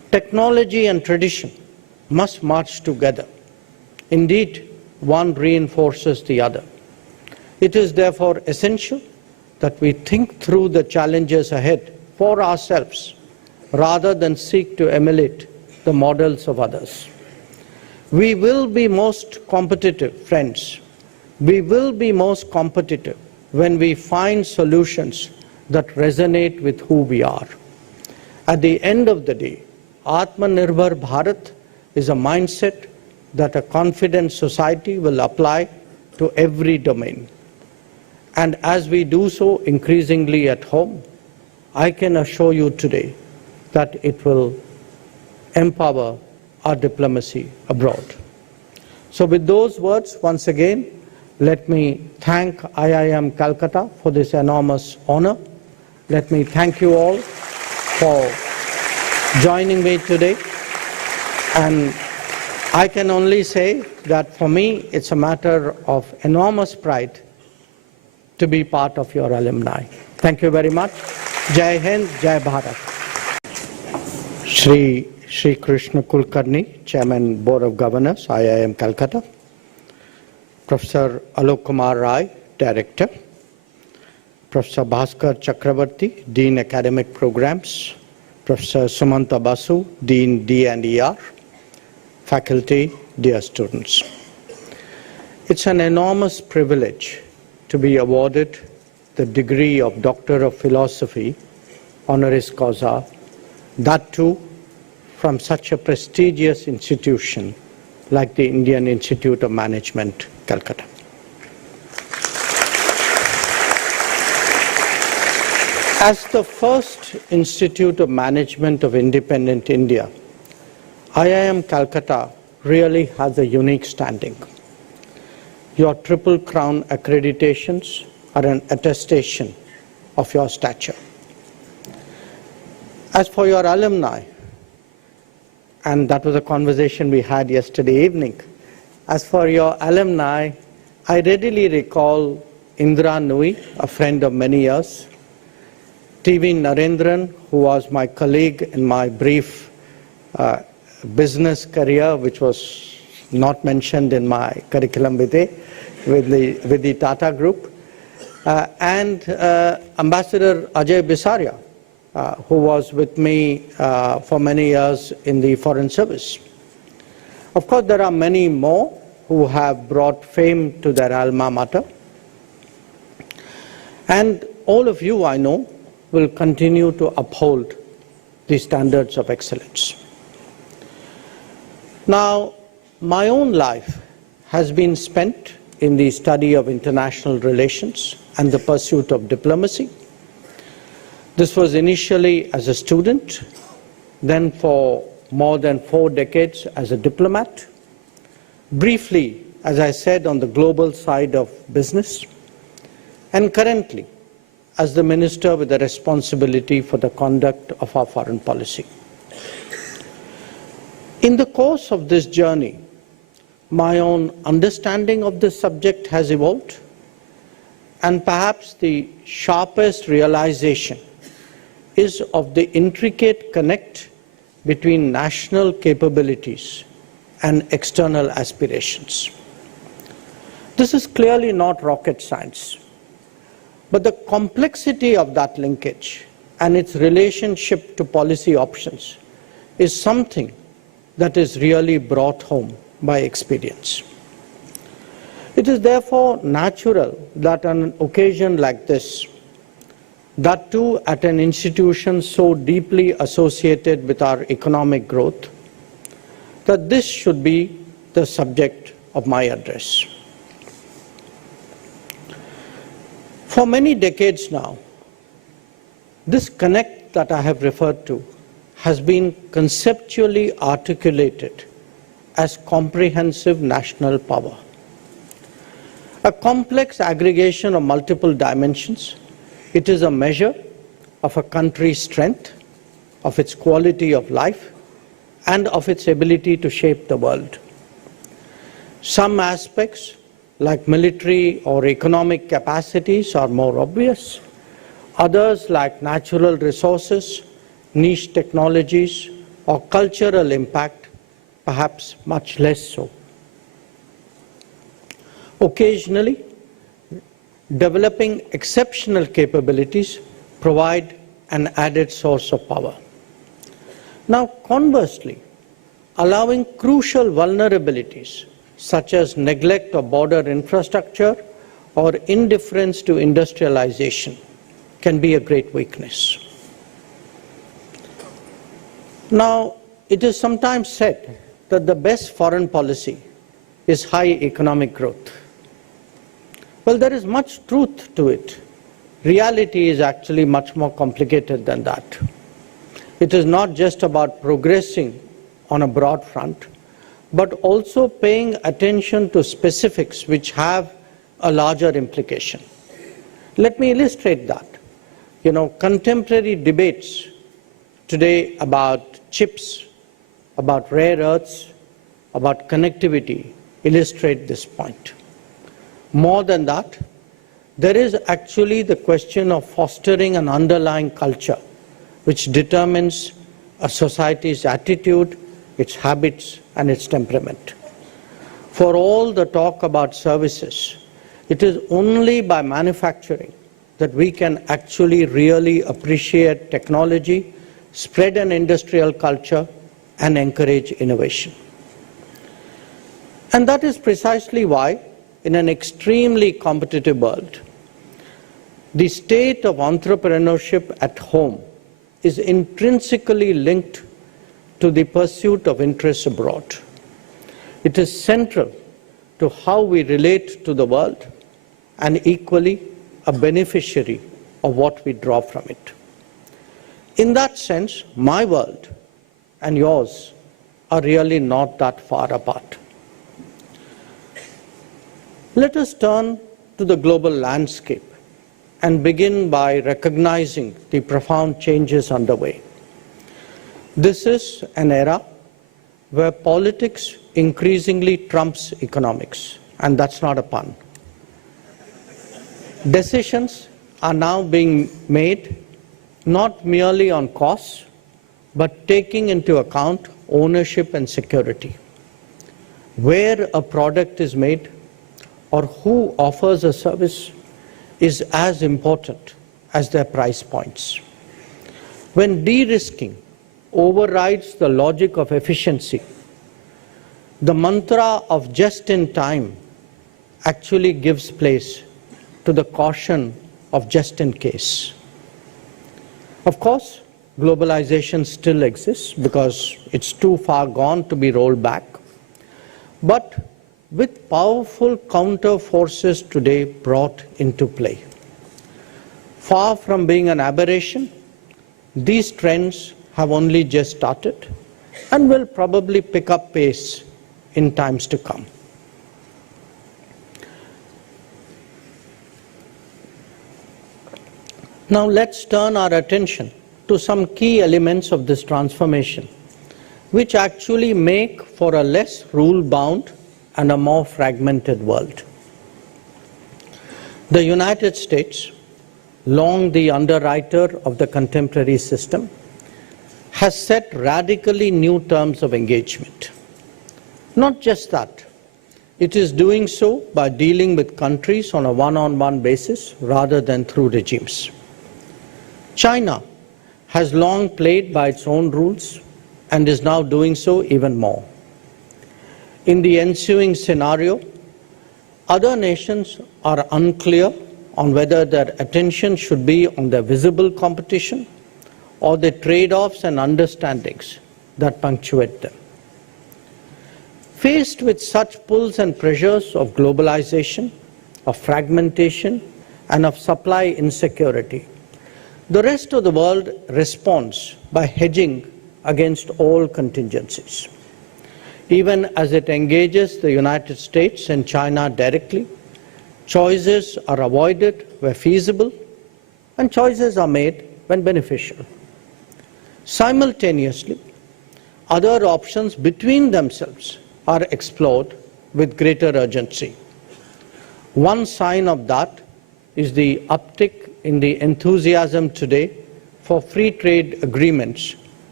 Technology and tradition must march together. Indeed, one reinforces the other. It is therefore essential that we think through the challenges ahead for ourselves rather than seek to emulate the models of others. We will be most competitive, friends. We will be most competitive when we find solutions that resonate with who we are. At the end of the day, Atmanirbhar Bharat is a mindset that a confident society will apply to every domain. And as we do so increasingly at home, I can assure you today that it will empower our diplomacy abroad. So with those words, once again, let me thank IIM Calcutta for this enormous honor. Let me thank you all for joining me today. And I can only say that for me, it's a matter of enormous pride to be part of your alumni. Thank you very much. Jai Hind, Jai Bharat. Shri Krishna Kulkarni, Chairman, Board of Governors, IIM Calcutta. Professor Alok Kumar Rai, Director. Professor Bhaskar Chakravarti, Dean Academic Programs. Professor Sumanta Basu, Dean D&ER. Faculty, dear students. It's an enormous privilege to be awarded the degree of Doctor of Philosophy, honoris causa, that too from such a prestigious institution like the Indian Institute of Management, Calcutta. As the first Institute of Management of independent India, IIM Calcutta really has a unique standing. Your Triple Crown accreditations are an attestation of your stature. As for your alumni, and that was a conversation we had yesterday evening, as for your alumni, I readily recall Indra Nui, a friend of many years, TV Narendran, who was my colleague in my brief business career, which was not mentioned in my curriculum vitae with the Tata Group, and Ambassador Ajay Bisaria, who was with me for many years in the Foreign Service. Of course, there are many more who have brought fame to their alma mater. And all of you, I know, will continue to uphold the standards of excellence. Now, my own life has been spent in the study of international relations and the pursuit of diplomacy. This was initially as a student, then for more than 4 decades as a diplomat, briefly, as I said, on the global side of business, and currently as the minister with the responsibility for the conduct of our foreign policy. In the course of this journey, my own understanding of this subject has evolved, and perhaps the sharpest realization is of the intricate connect between national capabilities and external aspirations. This is clearly not rocket science, but the complexity of that linkage and its relationship to policy options is something that is really brought home by experience. It is therefore natural that on an occasion like this, that too at an institution so deeply associated with our economic growth, that this should be the subject of my address. For many decades now, this connect that I have referred to has been conceptually articulated as comprehensive national power. A complex aggregation of multiple dimensions, it is a measure of a country's strength, of its quality of life, and of its ability to shape the world. Some aspects, like military or economic capacities, are more obvious. Others, like natural resources, niche technologies, or cultural impact, perhaps much less so. Occasionally, developing exceptional capabilities provide an added source of power. Now, conversely, allowing crucial vulnerabilities such as neglect of border infrastructure or indifference to industrialization can be a great weakness. Now, it is sometimes said that the best foreign policy is high economic growth. Well, there is much truth to it. Reality is actually much more complicated than that. It is not just about progressing on a broad front, but also paying attention to specifics which have a larger implication. Let me illustrate that. Contemporary debates today about chips, about rare earths, about connectivity illustrate this point. More than that, there is actually the question of fostering an underlying culture which determines a society's attitude, its habits, and its temperament. For all the talk about services, it is only by manufacturing that we can actually really appreciate technology, spread an industrial culture, and encourage innovation. And that is precisely why, in an extremely competitive world, the state of entrepreneurship at home is intrinsically linked to the pursuit of interests abroad. It is central to how we relate to the world and equally a beneficiary of what we draw from it. In that sense, my world and yours are really not that far apart. Let us turn to the global landscape and begin by recognizing the profound changes underway. This is an era where politics increasingly trumps economics, and that's not a pun. Decisions are now being made not merely on costs, but taking into account ownership and security. Where a product is made or who offers a service is as important as their price points. When de-risking overrides the logic of efficiency, the mantra of just in time actually gives place to the caution of just in case. Of course, globalization still exists because it's too far gone to be rolled back. But with powerful counter forces today brought into play, far from being an aberration, these trends have only just started and will probably pick up pace in times to come. Now let's turn our attention to some key elements of this transformation, which actually make for a less rule-bound and a more fragmented world. The United States, long the underwriter of the contemporary system, has set radically new terms of engagement. Not just that, it is doing so by dealing with countries on a one-on-one basis rather than through regimes. China has long played by its own rules and is now doing so even more. In the ensuing scenario, other nations are unclear on whether their attention should be on the visible competition or the trade-offs and understandings that punctuate them. Faced with such pulls and pressures of globalization, of fragmentation, and of supply insecurity, the rest of the world responds by hedging against all contingencies. Even as it engages the United States and China directly, choices are avoided where feasible, and choices are made when beneficial. Simultaneously, other options between themselves are explored with greater urgency. One sign of that is the uptick in the enthusiasm today for free trade agreements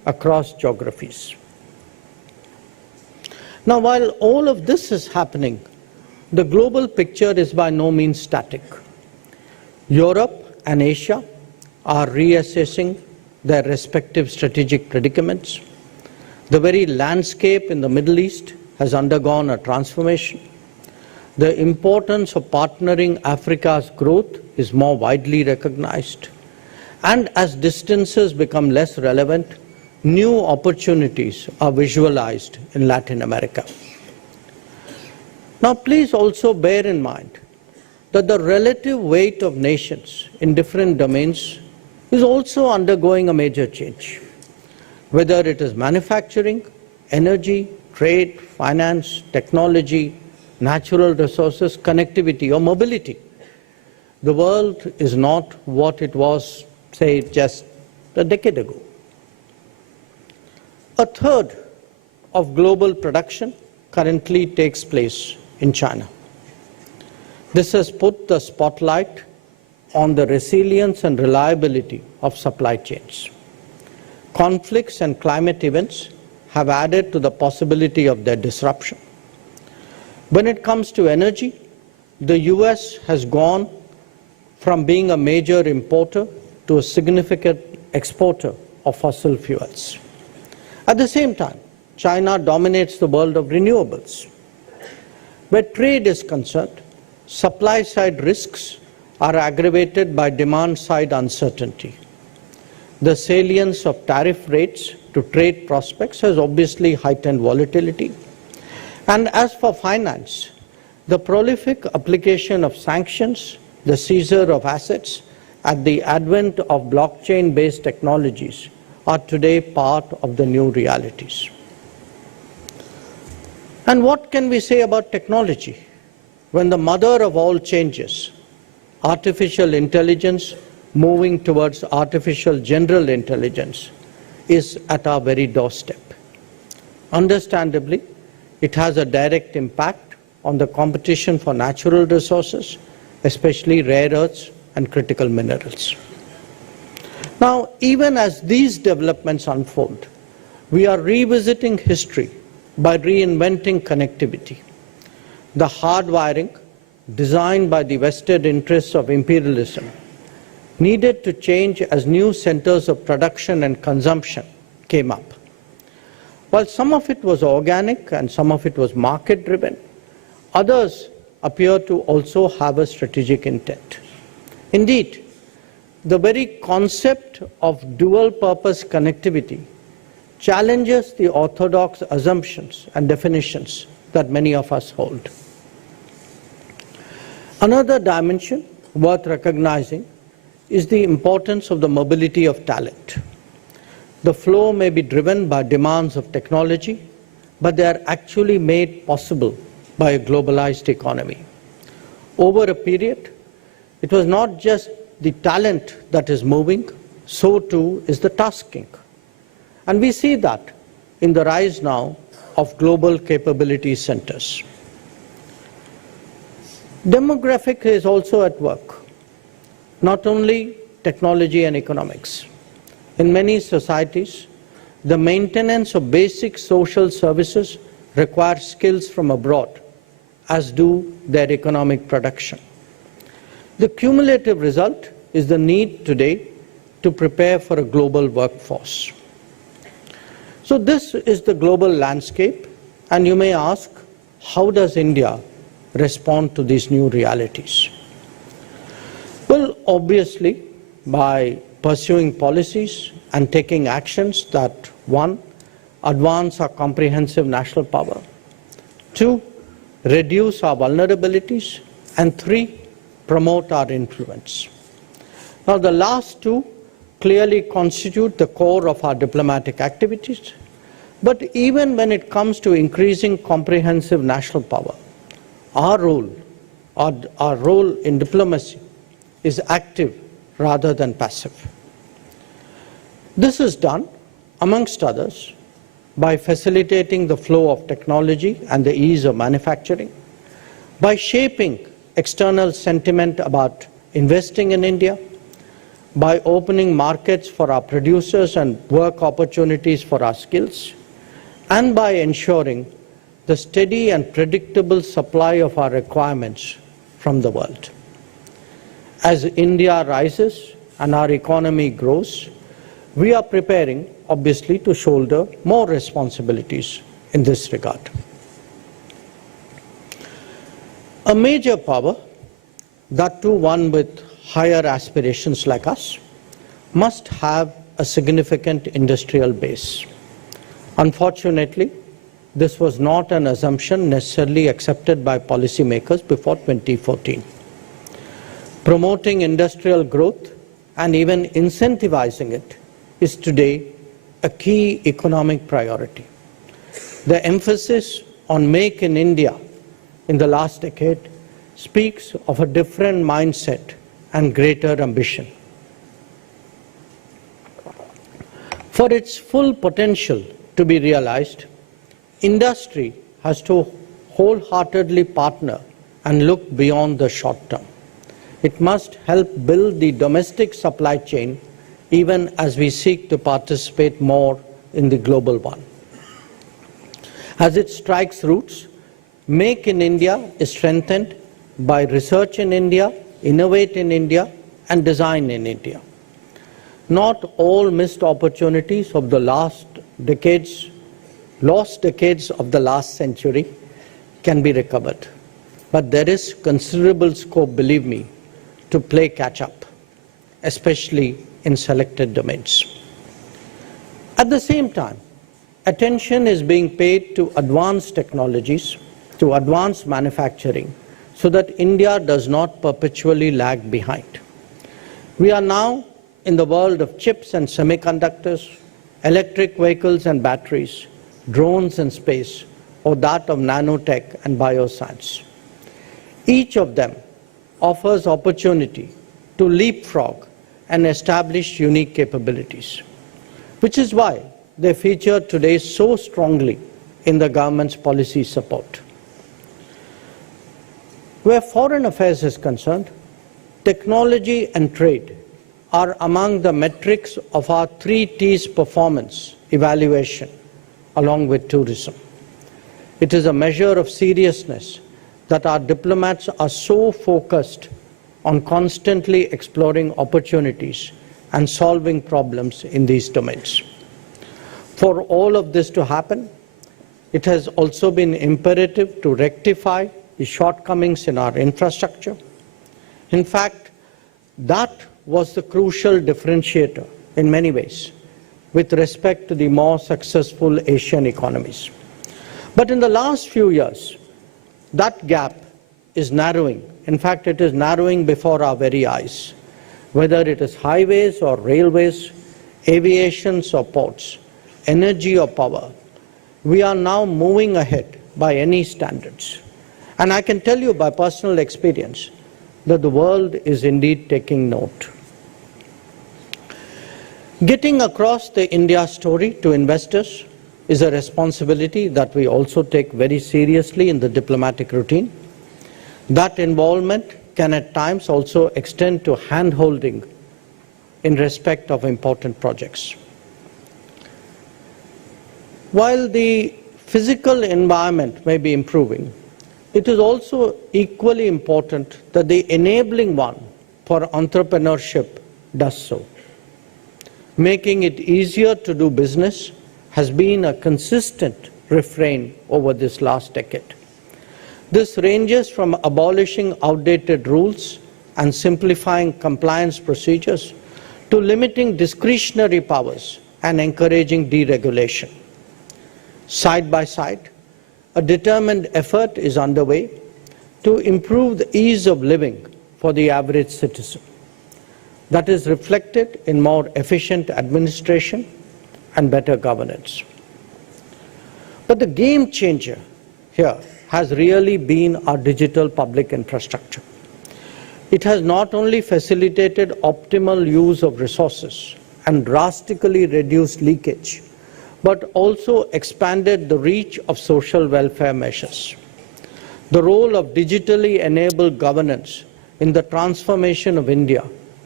across geographies. Now, while all of this is happening, the global picture is by no means static. Europe and Asia are reassessing their respective strategic predicaments. The very landscape in the Middle East has undergone a transformation. The importance of partnering Africa's growth is more widely recognized. And as distances become less relevant, new opportunities are visualized in Latin America. Now, please also bear in mind that the relative weight of nations in different domains is also undergoing a major change. Whether it is manufacturing, energy, trade, finance, technology, natural resources, connectivity, or mobility, the world is not what it was, say, just a decade ago. A third of global production currently takes place in China. This has put the spotlight on the resilience and reliability of supply chains. Conflicts and climate events have added to the possibility of their disruption. When it comes to energy, the US has gone from being a major importer to a significant exporter of fossil fuels. At the same time, China dominates the world of renewables. Where trade is concerned, supply-side risks are aggravated by demand-side uncertainty. The salience of tariff rates to trade prospects has obviously heightened volatility. And as for finance, the prolific application of sanctions, the seizure of assets, and the advent of blockchain-based technologies are today part of the new realities. And what can we say about technology when the mother of all changes, artificial intelligence moving towards artificial general intelligence, is at our very doorstep? Understandably, it has a direct impact on the competition for natural resources, especially rare earths and critical minerals. Now, even as these developments unfold, we are revisiting history by reinventing connectivity. The hardwiring, designed by the vested interests of imperialism, needed to change as new centers of production and consumption came up. While some of it was organic and some of it was market-driven, others appear to also have a strategic intent. Indeed, the very concept of dual-purpose connectivity challenges the orthodox assumptions and definitions that many of us hold. Another dimension worth recognizing is the importance of the mobility of talent. The flow may be driven by demands of technology, but they are actually made possible by a globalized economy. Over a period, it was not just the talent that is moving, so too is the tasking. And we see that in the rise now of global capability centers. Demographic is also at work, not only technology and economics. In many societies, the maintenance of basic social services requires skills from abroad, as do their economic production. The cumulative result is the need today to prepare for a global workforce. So this is the global landscape, and you may ask, how does India respond to these new realities? Well, obviously, by pursuing policies and taking actions that, one, advance our comprehensive national power, two, reduce our vulnerabilities, and three, promote our influence. Now, the last two clearly constitute the core of our diplomatic activities, but even when it comes to increasing comprehensive national power, our role in diplomacy is active rather than passive. This is done, amongst others, by facilitating the flow of technology and the ease of manufacturing, by shaping external sentiment about investing in India, by opening markets for our producers and work opportunities for our skills, and by ensuring the steady and predictable supply of our requirements from the world. As India rises and our economy grows, we are preparing, obviously, to shoulder more responsibilities in this regard. A major power, that too one with higher aspirations like us, must have a significant industrial base. Unfortunately, this was not an assumption necessarily accepted by policymakers before 2014. Promoting industrial growth and even incentivizing it is today a key economic priority. The emphasis on Make in India in the last decade speaks of a different mindset and greater ambition. For its full potential to be realized, industry has to wholeheartedly partner and look beyond the short term. It must help build the domestic supply chain even as we seek to participate more in the global one. As it strikes roots, Make in India is strengthened by research in India, innovate in India, and design in India. Not all missed opportunities of the lost decades of the last century can be recovered. But there is considerable scope, believe me, to play catch-up, especially in selected domains. At the same time, attention is being paid to advanced technologies, to advanced manufacturing, so that India does not perpetually lag behind. We are now in the world of chips and semiconductors, electric vehicles and batteries, drones and space, or that of nanotech and bioscience. Each of them offers opportunity to leapfrog and establish unique capabilities, which is why they feature today so strongly in the government's policy support. Where foreign affairs is concerned, technology and trade are among the metrics of our 3 T's performance evaluation, along with tourism. It is a measure of seriousness that our diplomats are so focused on constantly exploring opportunities and solving problems in these domains. For all of this to happen, it has also been imperative to rectify the shortcomings in our infrastructure. In fact, that was the crucial differentiator in many ways with respect to the more successful Asian economies. But in the last few years, that gap is narrowing. In fact, it is narrowing before our very eyes. Whether it is highways or railways, aviations or ports, energy or power, we are now moving ahead by any standards. And I can tell you by personal experience that the world is indeed taking note. Getting across the India story to investors is a responsibility that we also take very seriously in the diplomatic routine. That involvement can at times also extend to hand-holding in respect of important projects. While the physical environment may be improving, it is also equally important that the enabling one for entrepreneurship does so. Making it easier to do business has been a consistent refrain over this last decade. This ranges from abolishing outdated rules and simplifying compliance procedures to limiting discretionary powers and encouraging deregulation. Side by side, a determined effort is underway to improve the ease of living for the average citizen. That is reflected in more efficient administration and better governance. But the game changer here has really been our digital public infrastructure. It has not only facilitated optimal use of resources and drastically reduced leakage, but also expanded the reach of social welfare measures. The role of digitally enabled governance in the transformation of India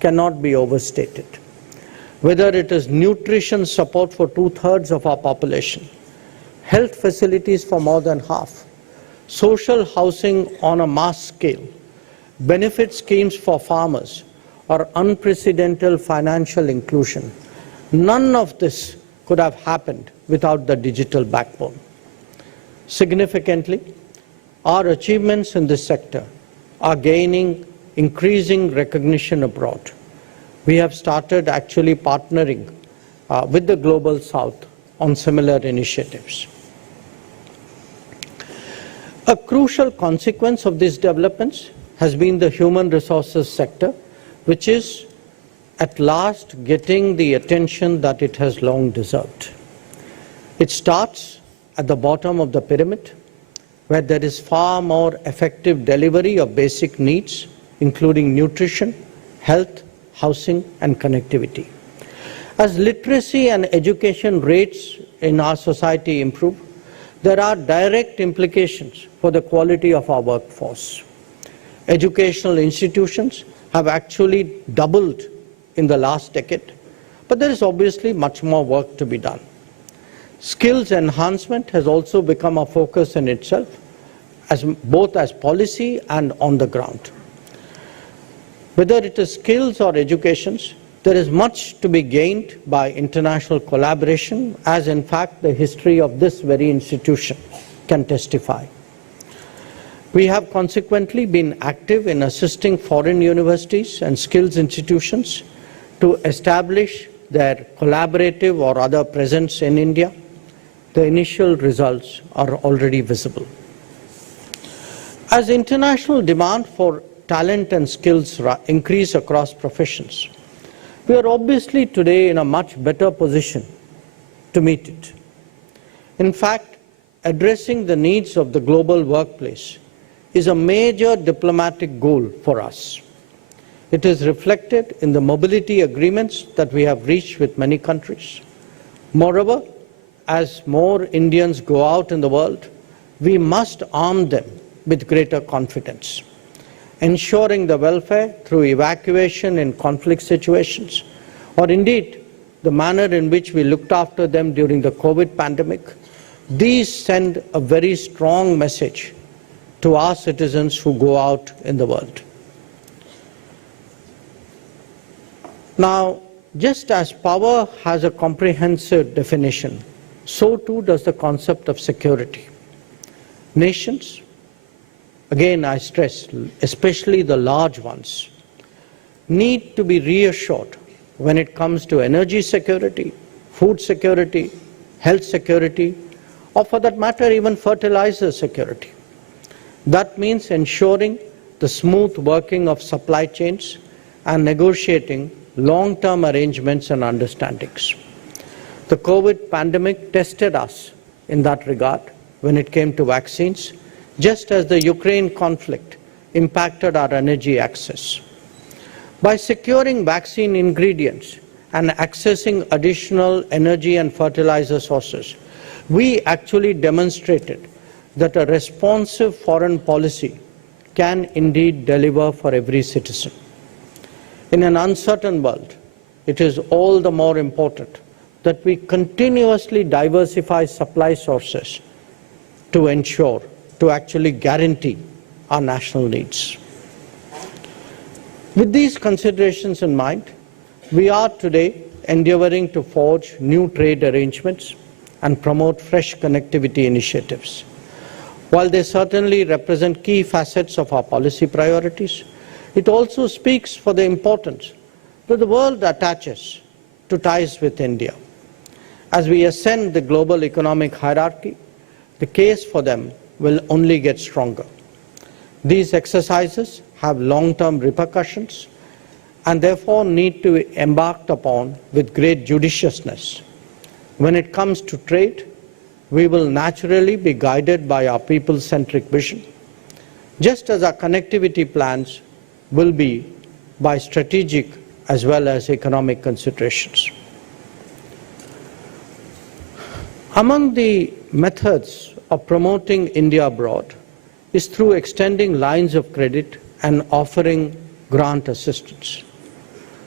cannot be overstated. Whether it is nutrition support for 2/3 of our population, health facilities for more than half, social housing on a mass scale, benefit schemes for farmers, or unprecedented financial inclusion, none of this could have happened without the digital backbone. Significantly, our achievements in this sector are gaining increasing recognition abroad. We have started actually partnering with the Global South on similar initiatives. A crucial consequence of these developments has been the human resources sector, which is at last getting the attention that it has long deserved. It starts at the bottom of the pyramid, where there is far more effective delivery of basic needs, including nutrition, health, housing, and connectivity. As literacy and education rates in our society improve, there are direct implications for the quality of our workforce. Educational institutions have actually doubled in the last decade, but there is obviously much more work to be done. Skills enhancement has also become a focus in itself, both as policy and on the ground. Whether it is skills or educations, there is much to be gained by international collaboration, as in fact the history of this very institution can testify. We have consequently been active in assisting foreign universities and skills institutions to establish their collaborative or other presence in India. The initial results are already visible. As international demand for talent and skills increase across professions, we are obviously today in a much better position to meet it. In fact, addressing the needs of the global workplace is a major diplomatic goal for us. It is reflected in the mobility agreements that we have reached with many countries. Moreover, as more Indians go out in the world, we must arm them with greater confidence. Ensuring the welfare through evacuation in conflict situations, or indeed the manner in which we looked after them during the COVID pandemic, these send a very strong message to our citizens who go out in the world. Now, just as power has a comprehensive definition, so too does the concept of security. Nations, again I stress, especially the large ones, need to be reassured when it comes to energy security, food security, health security, or for that matter even fertilizer security. That means ensuring the smooth working of supply chains and negotiating long-term arrangements and understandings. The COVID pandemic tested us in that regard when it came to vaccines, just as the Ukraine conflict impacted our energy access. By securing vaccine ingredients and accessing additional energy and fertilizer sources, we actually demonstrated that a responsive foreign policy can indeed deliver for every citizen. In an uncertain world, it is all the more important that we continuously diversify supply sources to ensure, to actually guarantee our national needs. With these considerations in mind, we are today endeavoring to forge new trade arrangements and promote fresh connectivity initiatives. While they certainly represent key facets of our policy priorities, it also speaks for the importance that the world attaches to ties with India. As we ascend the global economic hierarchy, the case for them will only get stronger. These exercises have long-term repercussions and therefore need to be embarked upon with great judiciousness. When it comes to trade, we will naturally be guided by our people-centric vision, just as our connectivity plans will be by strategic as well as economic considerations. Among the methods of promoting India abroad is through extending lines of credit and offering grant assistance.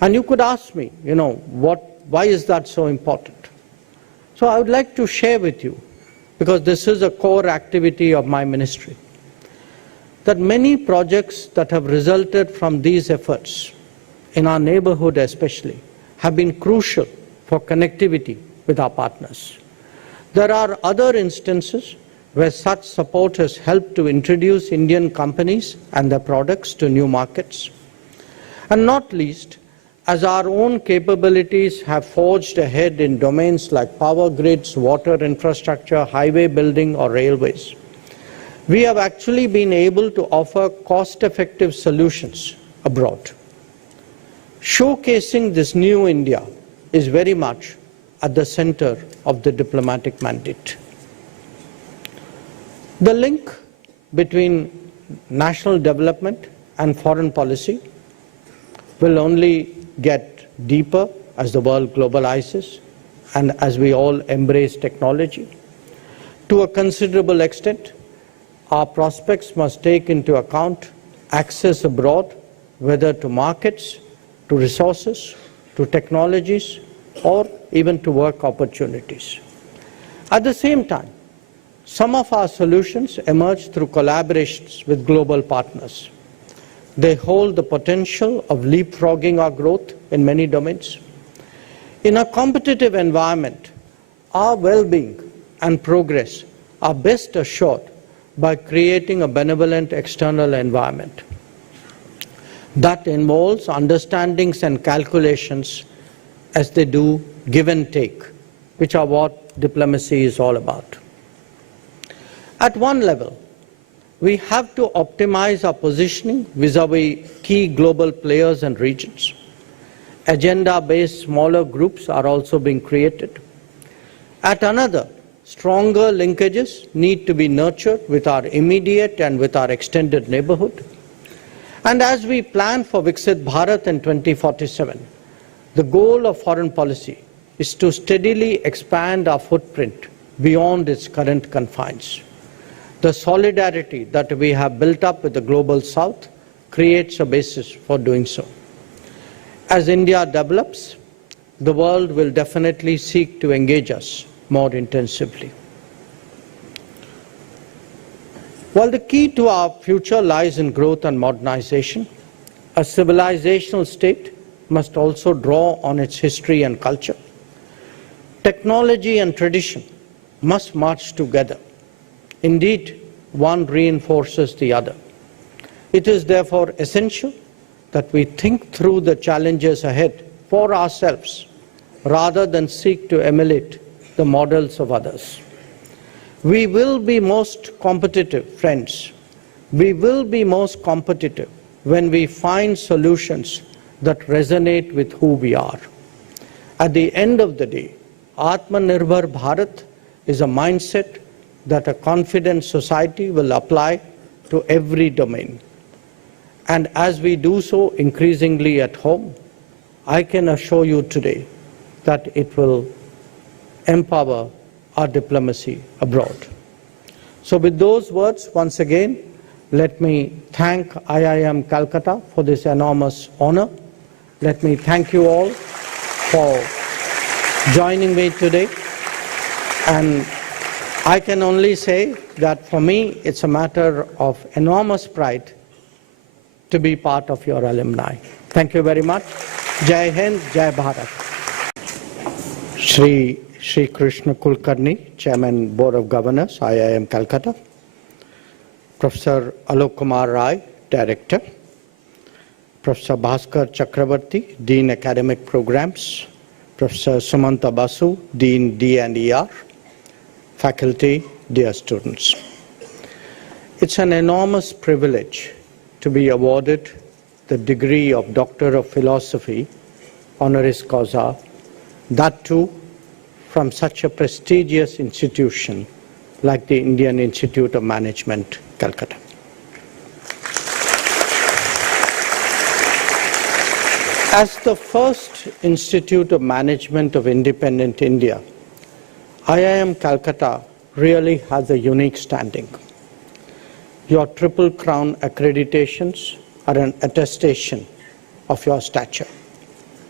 And you could ask me, why is that so important? So I would like to share with you, because this is a core activity of my ministry, that many projects that have resulted from these efforts, in our neighborhood especially, have been crucial for connectivity with our partners. There are other instances where such support has helped to introduce Indian companies and their products to new markets. And not least, as our own capabilities have forged ahead in domains like power grids, water infrastructure, highway building, or railways, we have actually been able to offer cost-effective solutions abroad. Showcasing this new India is very much at the center of the diplomatic mandate. The link between national development and foreign policy will only get deeper as the world globalizes and as we all embrace technology. To a considerable extent, our prospects must take into account access abroad, whether to markets, to resources, to technologies, or even to work opportunities. At the same time, some of our solutions emerge through collaborations with global partners. They hold the potential of leapfrogging our growth in many domains. In a competitive environment, our well-being and progress are best assured by creating a benevolent external environment. That involves understandings and calculations as they do give and take, which are what diplomacy is all about. At one level, we have to optimize our positioning vis-à-vis key global players and regions. Agenda-based smaller groups are also being created. At another, stronger linkages need to be nurtured with our immediate and with our extended neighborhood. And as we plan for Viksit Bharat in 2047, the goal of foreign policy is to steadily expand our footprint beyond its current confines. The solidarity that we have built up with the global south creates a basis for doing so. As India develops, the world will definitely seek to engage us more intensively. While the key to our future lies in growth and modernization, a civilizational state must also draw on its history and culture. Technology and tradition must march together. Indeed, one reinforces the other. It is therefore essential that we think through the challenges ahead for ourselves rather than seek to emulate the models of others. We will be most competitive, friends. We will be most competitive when we find solutions that resonate with who we are. At the end of the day, Atmanirbhar Bharat is a mindset that a confident society will apply to every domain. And as we do so increasingly at home, I can assure you today that it will empower our diplomacy abroad. So with those words, once again, let me thank IIM Calcutta for this enormous honor. Let me thank you all for joining me today. And I can only say that for me, it's a matter of enormous pride to be part of your alumni. Thank you very much. Jai Hind, Jai Bharat. Shri Krishna Kulkarni, Chairman, Board of Governors, IIM Calcutta. Professor Alok Kumar Rai, Director. Professor Bhaskar Chakravarti, Dean Academic Programs. Professor Sumanta Basu, Dean D&ER. Faculty, dear students. It's an enormous privilege to be awarded the degree of Doctor of Philosophy, honoris causa, that too from such a prestigious institution like the Indian Institute of Management, Calcutta. As the first Institute of Management of independent India, IIM Calcutta really has a unique standing. Your Triple Crown accreditations are an attestation of your stature.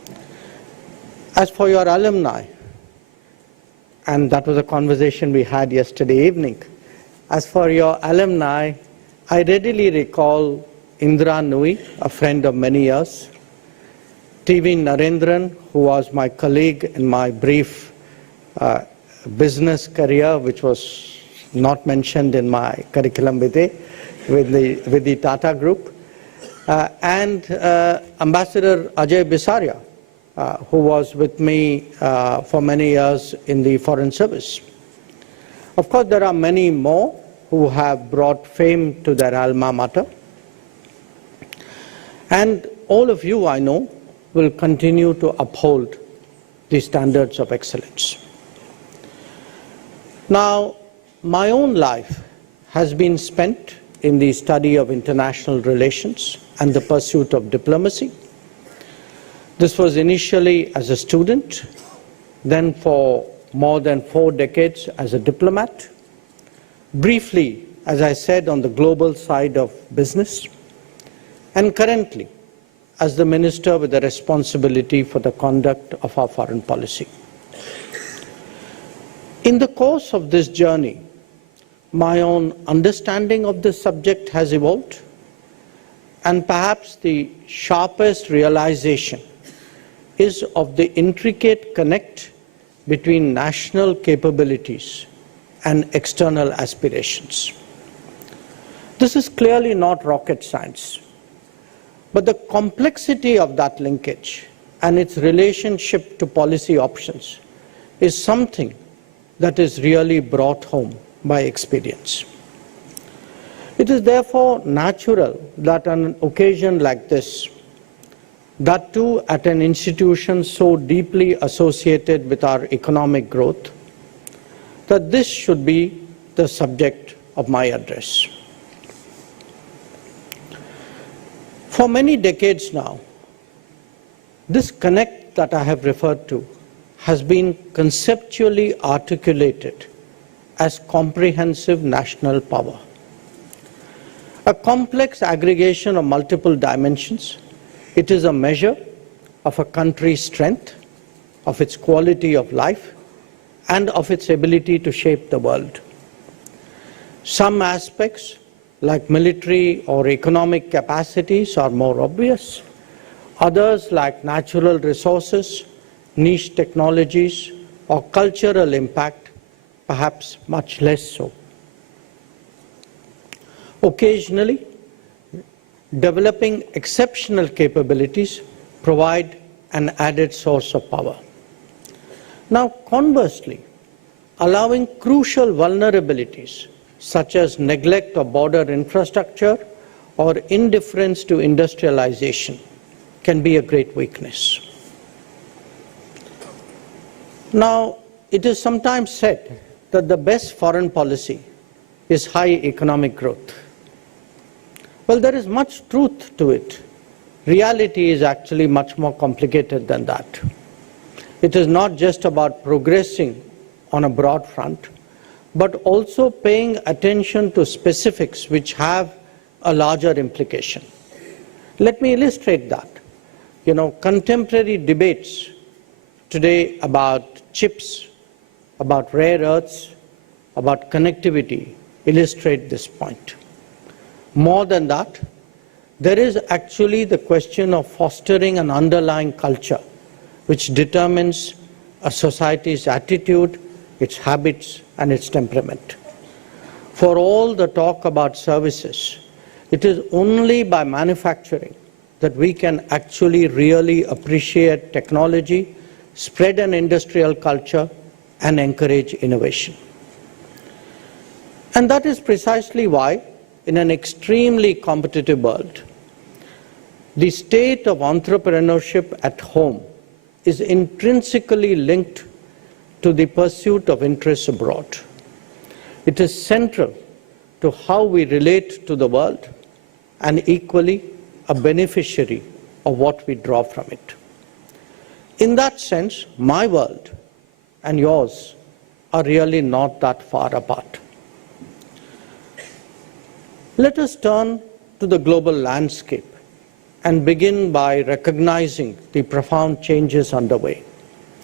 As for your alumni, and that was a conversation we had yesterday evening, as for your alumni, I readily recall Indra Nui, a friend of many years, TV Narendran, who was my colleague in my brief business career, which was not mentioned in my curriculum vitae with the Tata Group, and Ambassador Ajay Bisaria, who was with me for many years in the Foreign Service. Of course, there are many more who have brought fame to their alma mater. And all of you, I know, will continue to uphold the standards of excellence. Now, my own life has been spent in the study of international relations and the pursuit of diplomacy. This was initially as a student, then for more than 4 decades as a diplomat, briefly, as I said, on the global side of business, and currently as the minister with the responsibility for the conduct of our foreign policy. In the course of this journey, my own understanding of this subject has evolved, and perhaps the sharpest realization is of the intricate connect between national capabilities and external aspirations. This is clearly not rocket science, but the complexity of that linkage and its relationship to policy options is something that is really brought home by experience. It is therefore natural that on an occasion like this, that too at an institution so deeply associated with our economic growth, that this should be the subject of my address. For many decades now, this connect that I have referred to has been conceptually articulated as comprehensive national power. A complex aggregation of multiple dimensions, it is a measure of a country's strength, of its quality of life, and of its ability to shape the world. Some aspects, like military or economic capacities, are more obvious. Others, like natural resources, niche technologies, or cultural impact, perhaps much less so. Occasionally, developing exceptional capabilities provide an added source of power. Now, conversely, allowing crucial vulnerabilities such as neglect of border infrastructure or indifference to industrialization can be a great weakness. Now, it is sometimes said that the best foreign policy is high economic growth. Well, there is much truth to it. Reality is actually much more complicated than that. It is not just about progressing on a broad front, but also paying attention to specifics which have a larger implication. Let me illustrate that. Contemporary debates today about chips, about rare earths, about connectivity illustrate this point. More than that, there is actually the question of fostering an underlying culture which determines a society's attitude, its habits, and its temperament. For all the talk about services, it is only by manufacturing that we can actually really appreciate technology, spread an industrial culture, and encourage innovation. And that is precisely why, in an extremely competitive world, the state of entrepreneurship at home is intrinsically linked to the pursuit of interests abroad. It is central to how we relate to the world and equally a beneficiary of what we draw from it. In that sense, my world and yours are really not that far apart. Let us turn to the global landscape and begin by recognizing the profound changes underway.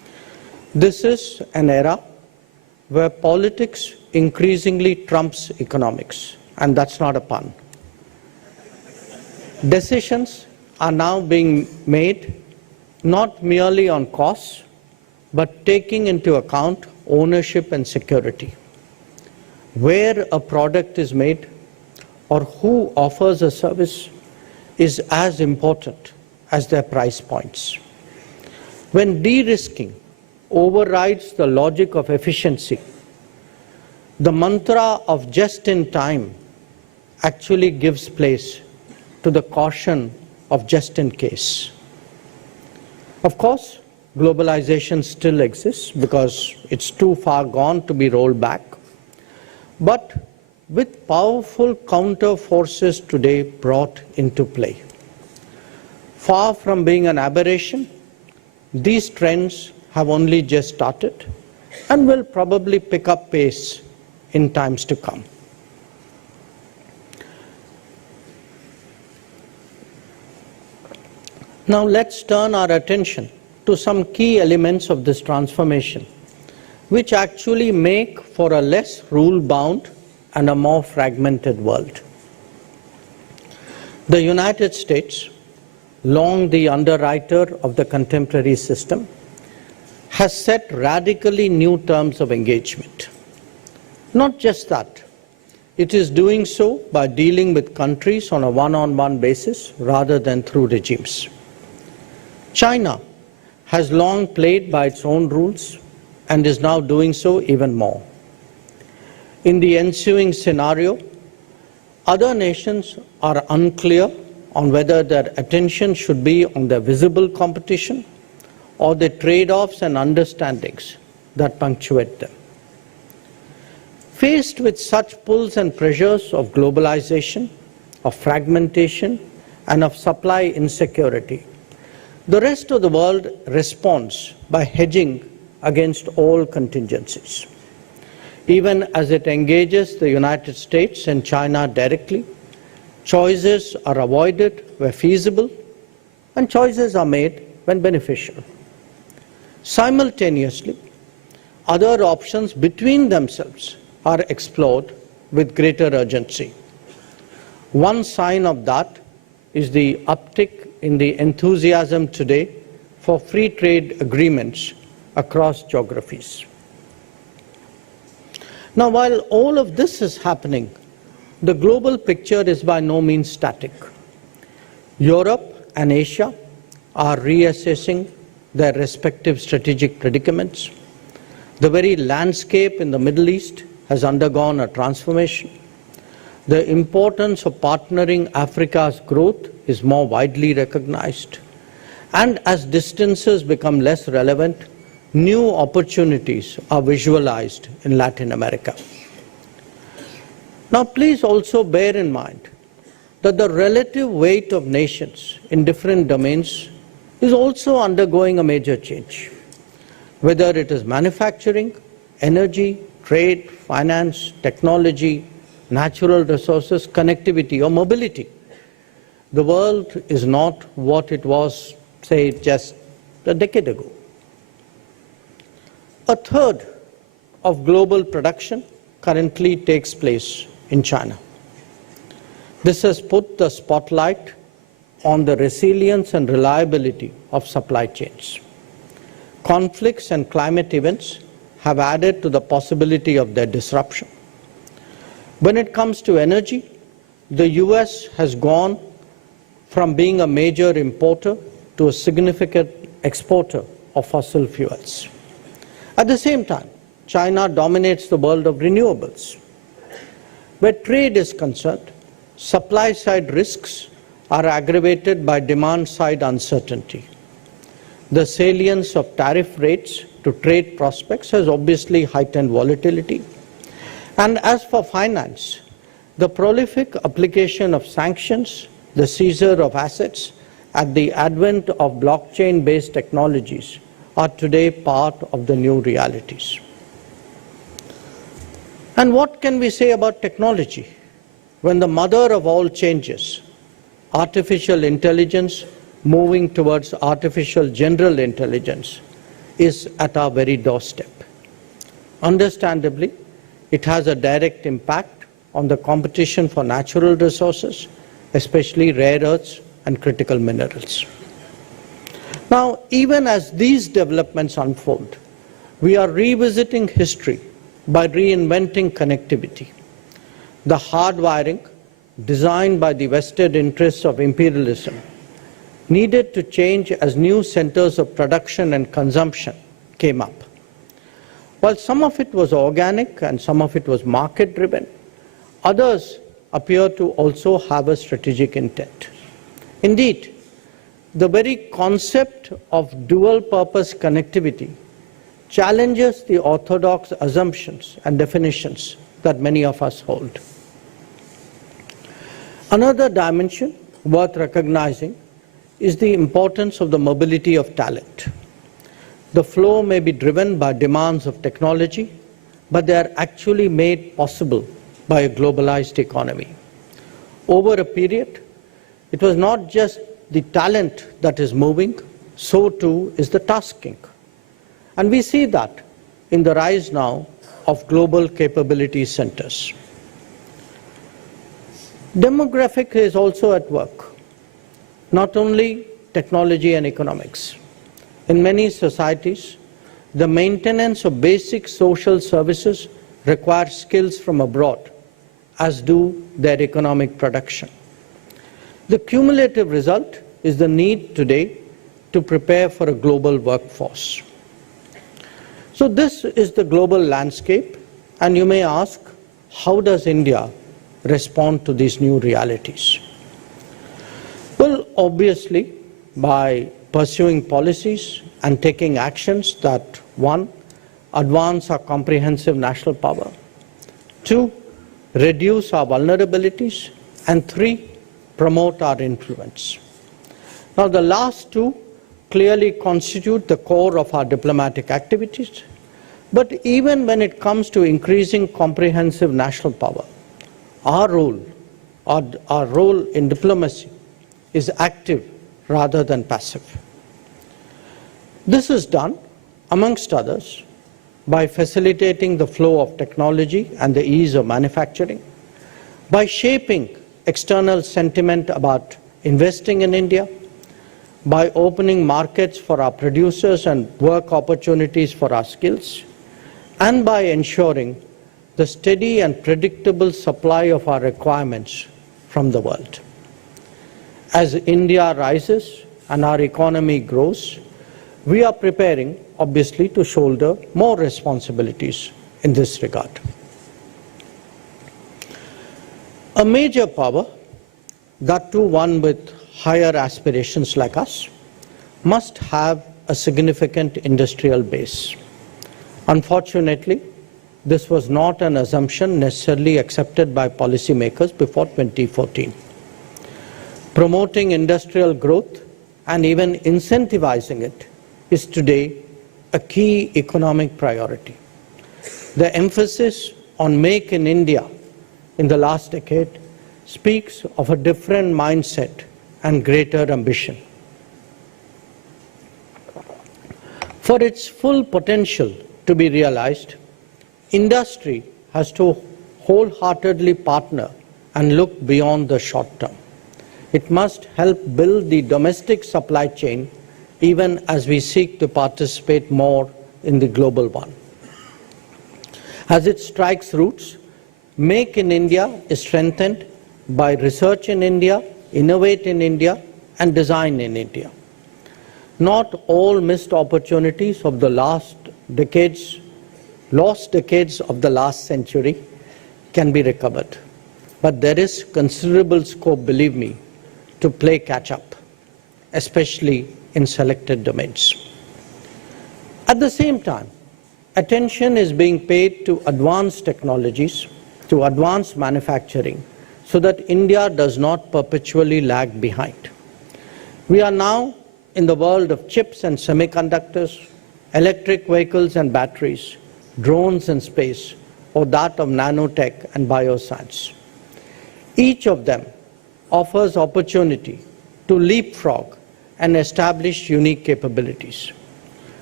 This is an era where politics increasingly trumps economics, and that's not a pun. Decisions are now being made not merely on costs, but taking into account ownership and security. Where a product is made or who offers a service is as important as their price points. When de-risking overrides the logic of efficiency, the mantra of just in time actually gives place to the caution of just in case. Of course, globalization still exists because it's too far gone to be rolled back. But with powerful counter forces today brought into play, far from being an aberration, these trends have only just started and will probably pick up pace in times to come. Now let's turn our attention to some key elements of this transformation, which actually make for a less rule-bound and a more fragmented world. The United States, long the underwriter of the contemporary system, has set radically new terms of engagement. Not just that, it is doing so by dealing with countries on a one-on-one basis rather than through regimes. China has long played by its own rules and is now doing so even more. In the ensuing scenario, other nations are unclear on whether their attention should be on the visible competition or the trade-offs and understandings that punctuate them. Faced with such pulls and pressures of globalization, of fragmentation, and of supply insecurity, the rest of the world responds by hedging against all contingencies. Even as it engages the United States and China directly, choices are avoided where feasible, and choices are made when beneficial. Simultaneously, other options between themselves are explored with greater urgency. One sign of that is the uptick in the enthusiasm today for free trade agreements across geographies. Now, while all of this is happening, the global picture is by no means static. Europe and Asia are reassessing their respective strategic predicaments. The very landscape in the Middle East has undergone a transformation. The importance of partnering Africa's growth is more widely recognized. And as distances become less relevant, new opportunities are visualized in Latin America. Now, please also bear in mind that the relative weight of nations in different domains is also undergoing a major change. Whether it is manufacturing, energy, trade, finance, technology, natural resources, connectivity, or mobility, the world is not what it was, say, just a decade ago. A third of global production currently takes place in China. This has put the spotlight on the resilience and reliability of supply chains. Conflicts and climate events have added to the possibility of their disruption. When it comes to energy, the US has gone from being a major importer to a significant exporter of fossil fuels. At the same time, China dominates the world of renewables. Where trade is concerned, supply-side risks are aggravated by demand-side uncertainty. The salience of tariff rates to trade prospects has obviously heightened volatility. And as for finance, the prolific application of sanctions, the seizure of assets, and the advent of blockchain-based technologies are today part of the new realities. And what can we say about technology when the mother of all changes, artificial intelligence moving towards artificial general intelligence, is at our very doorstep. Understandably, it has a direct impact on the competition for natural resources, especially rare earths and critical minerals. Now, even as these developments unfold, we are revisiting history by reinventing connectivity. The hardwiring, designed by the vested interests of imperialism, needed to change as new centers of production and consumption came up. While some of it was organic and some of it was market-driven, others appear to also have a strategic intent. Indeed, the very concept of dual-purpose connectivity challenges the orthodox assumptions and definitions that many of us hold. Another dimension worth recognizing is the importance of the mobility of talent. The flow may be driven by demands of technology, but they are actually made possible by a globalized economy. Over a period, it was not just the talent that is moving, so too is the tasking. And we see that in the rise now of global capability centers. Demographic is also at work, not only technology and economics. In many societies, the maintenance of basic social services requires skills from abroad, as do their economic production. The cumulative result is the need today to prepare for a global workforce. So this is the global landscape, and you may ask, how does India respond to these new realities? Well, obviously, by pursuing policies and taking actions that, one, advance our comprehensive national power, two, reduce our vulnerabilities, and three, promote our influence. Now, the last two clearly constitute the core of our diplomatic activities, but even when it comes to increasing comprehensive national power, our role in diplomacy is active rather than passive. This is done, amongst others, by facilitating the flow of technology and the ease of manufacturing, by shaping external sentiment about investing in India, by opening markets for our producers and work opportunities for our skills, and by ensuring the steady and predictable supply of our requirements from the world. As India rises and our economy grows, we are preparing, obviously, to shoulder more responsibilities in this regard. A major power, that too one with higher aspirations like us, must have a significant industrial base. Unfortunately, this was not an assumption necessarily accepted by policymakers before 2014. Promoting industrial growth and even incentivizing it is today a key economic priority. The emphasis on Make in India in the last decade speaks of a different mindset and greater ambition. For its full potential to be realized, industry has to wholeheartedly partner and look beyond the short term. It must help build the domestic supply chain even as we seek to participate more in the global one. As it strikes roots, Make in India is strengthened by research in India, innovate in India, and design in India. Not all missed opportunities of the lost decades of the last century can be recovered. But there is considerable scope, believe me, to play catch-up, especially in selected domains. At the same time, attention is being paid to advanced technologies, to advanced manufacturing, so that India does not perpetually lag behind. We are now in the world of chips and semiconductors, electric vehicles and batteries, drones and space, or that of nanotech and bioscience. Each of them offers opportunity to leapfrog and establish unique capabilities.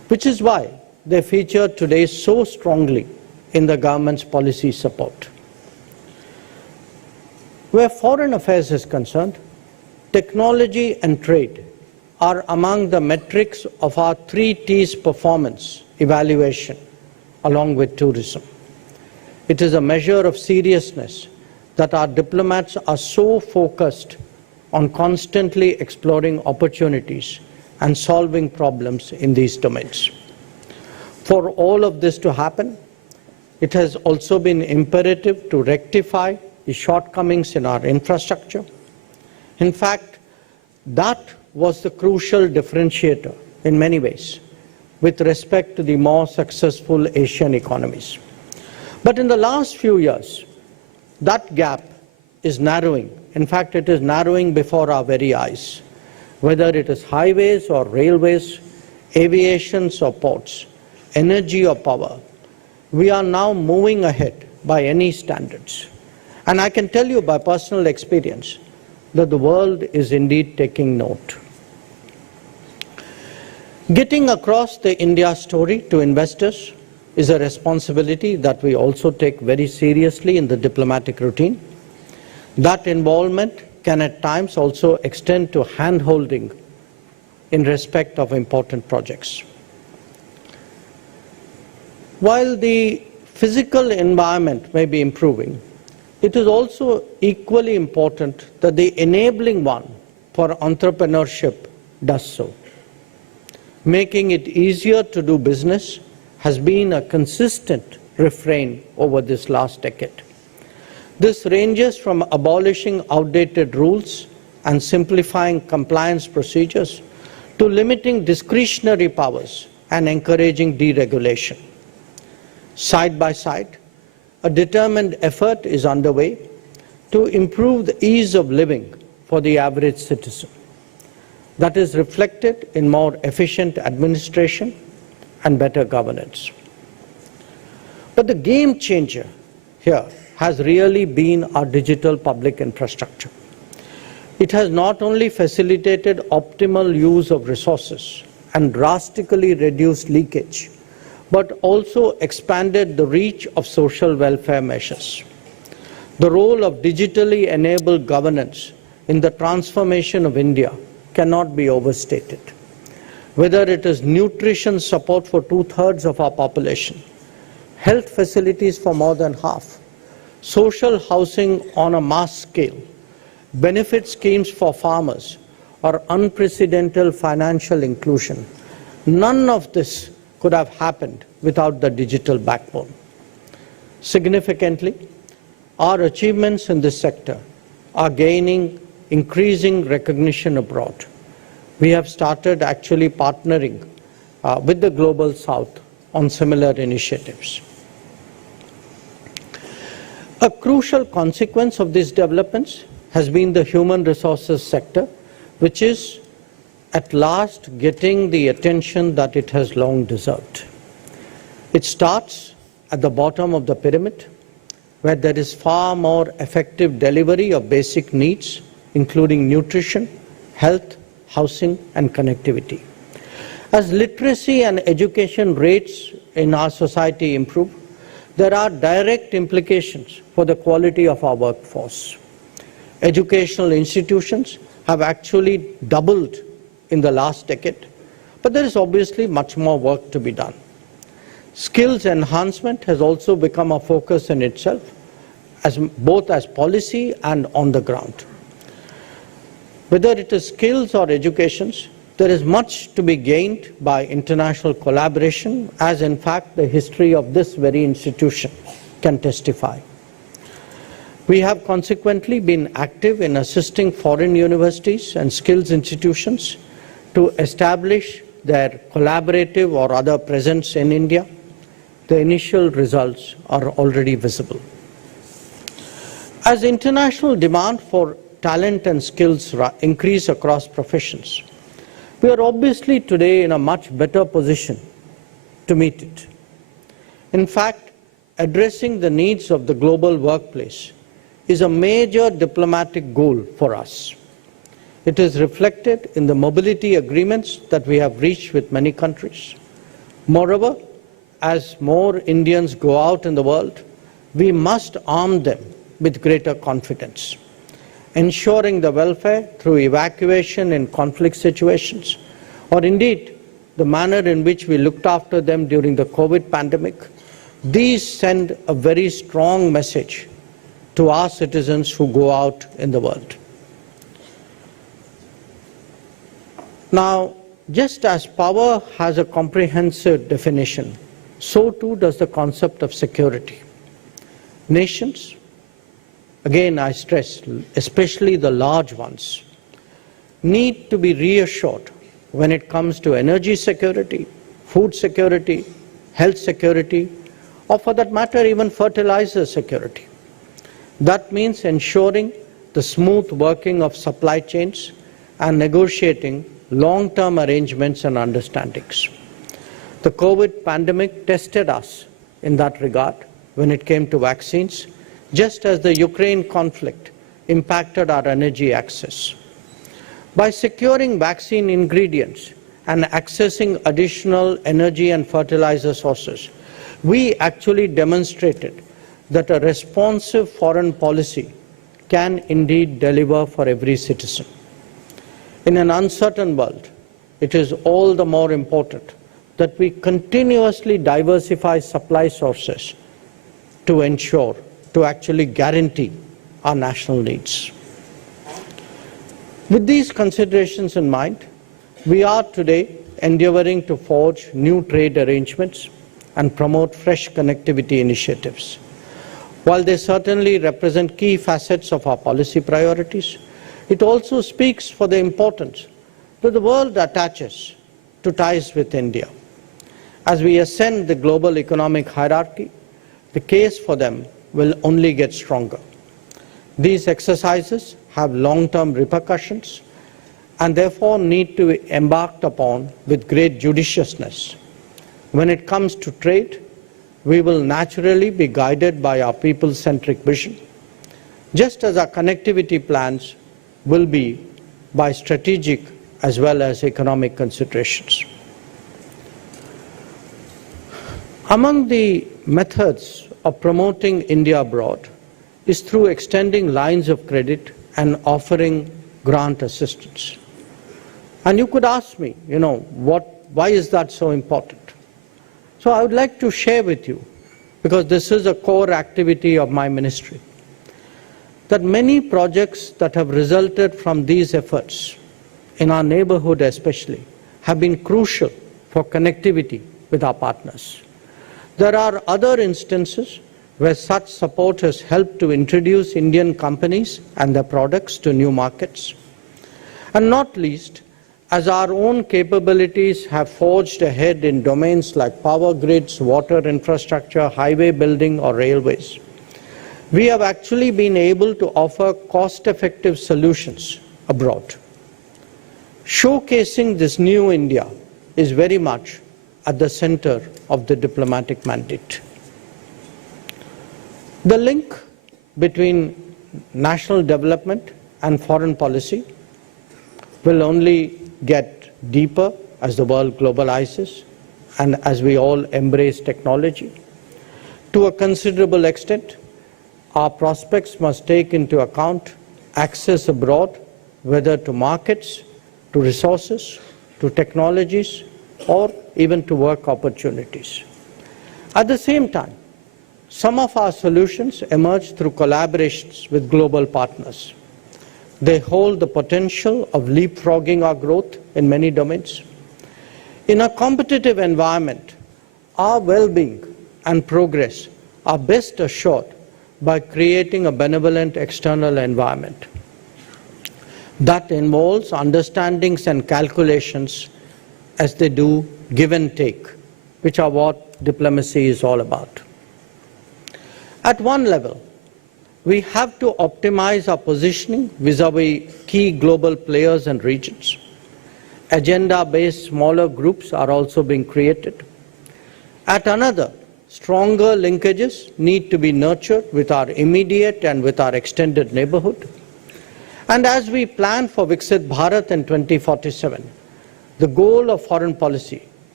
which is why they feature today so strongly in the government's policy support. Where foreign affairs is concerned, technology and trade are among the metrics of our 3 T's performance evaluation, along with tourism. It is a measure of seriousness that our diplomats are so focused on constantly exploring opportunities and solving problems in these domains. For all of this to happen, it has also been imperative to rectify the shortcomings in our infrastructure. In fact, that was the crucial differentiator in many ways with respect to the more successful Asian economies. But in the last few years, that gap is narrowing. In fact, it is narrowing before our very eyes. Whether it is highways or railways, aviations or ports, energy or power, we are now moving ahead by any standards. And I can tell you by personal experience that the world is indeed taking note. Getting across the India story to investors is a responsibility that we also take very seriously in the diplomatic routine. That involvement can at times also extend to hand-holding in respect of important projects. While the physical environment may be improving, it is also equally important that the enabling one for entrepreneurship does so. Making it easier to do business has been a consistent refrain over this last decade. This ranges from abolishing outdated rules and simplifying compliance procedures to limiting discretionary powers and encouraging deregulation. Side by side, a determined effort is underway to improve the ease of living for the average citizen. That is reflected in more efficient administration and better governance. But the game changer here has really been our digital public infrastructure. It has not only facilitated optimal use of resources and drastically reduced leakage, but also expanded the reach of social welfare measures. The role of digitally enabled governance in the transformation of India cannot be overstated. Whether it is nutrition support for 2/3 of our population, health facilities for more than half, social housing on a mass scale, benefit schemes for farmers, or unprecedented financial inclusion, none of this could have happened without the digital backbone. Significantly, our achievements in this sector are gaining increasing recognition abroad. We have started actually partnering with the Global South on similar initiatives. A crucial consequence of these developments has been the human resources sector, which is at last getting the attention that it has long deserved. It starts at the bottom of the pyramid, where there is far more effective delivery of basic needs, including nutrition, health, housing, and connectivity. As literacy and education rates in our society improve, there are direct implications for the quality of our workforce. Educational institutions have actually doubled in the last decade, but there is obviously much more work to be done. Skills enhancement has also become a focus in itself, both as policy and on the ground. Whether it is skills or educations, there is much to be gained by international collaboration, as in fact the history of this very institution can testify. We have consequently been active in assisting foreign universities and skills institutions to establish their collaborative or other presence in India. The initial results are already visible. As international demand for talent and skills increase across professions, we are obviously today in a much better position to meet it. In fact, addressing the needs of the global workplace is a major diplomatic goal for us. It is reflected in the mobility agreements that we have reached with many countries. Moreover, as more Indians go out in the world, we must arm them with greater confidence, ensuring the welfare through evacuation in conflict situations, or indeed the manner in which we looked after them during the COVID pandemic. These send a very strong message to our citizens who go out in the world. Now, just as power has a comprehensive definition, so too does the concept of security. Nations, again I stress, especially the large ones, need to be reassured when it comes to energy security, food security, health security, or for that matter even fertilizer security. That means ensuring the smooth working of supply chains and negotiating long-term arrangements and understandings. The COVID pandemic tested us in that regard when it came to vaccines, just as the Ukraine conflict impacted our energy access. By securing vaccine ingredients and accessing additional energy and fertilizer sources, we actually demonstrated that a responsive foreign policy can indeed deliver for every citizen. In an uncertain world, it is all the more important that we continuously diversify supply sources to ensure, to actually guarantee our national needs. With these considerations in mind, we are today endeavoring to forge new trade arrangements and promote fresh connectivity initiatives. While they certainly represent key facets of our policy priorities, it also speaks for the importance that the world attaches to ties with India. As we ascend the global economic hierarchy, the case for them will only get stronger. These exercises have long-term repercussions and therefore need to be embarked upon with great judiciousness. When it comes to trade, we will naturally be guided by our people-centric vision, just as our connectivity plans will be by strategic as well as economic considerations. Among the methods of promoting India abroad is through extending lines of credit and offering grant assistance. And you could ask me, why is that so important? So I would like to share with you, because this is a core activity of my ministry, that many projects that have resulted from these efforts, in our neighborhood especially, have been crucial for connectivity with our partners. There are other instances where such support has helped to introduce Indian companies and their products to new markets. And not least, as our own capabilities have forged ahead in domains like power grids, water infrastructure, highway building, or railways, we have actually been able to offer cost-effective solutions abroad. Showcasing this new India is very much at the center of the diplomatic mandate. The link between national development and foreign policy will only get deeper as the world globalizes and as we all embrace technology. To a considerable extent, our prospects must take into account access abroad, whether to markets, to resources, to technologies, or even to work opportunities. At the same time, some of our solutions emerge through collaborations with global partners. They hold the potential of leapfrogging our growth in many domains. In a competitive environment, our well-being and progress are best assured by creating a benevolent external environment. That involves understandings and calculations as they do give and take, which are what diplomacy is all about. At one level, we have to optimize our positioning vis-à-vis key global players and regions. Agenda-based smaller groups are also being created. At another, stronger linkages need to be nurtured with our immediate and with our extended neighborhood. And as we plan for Viksit Bharat in 2047, the goal of foreign policy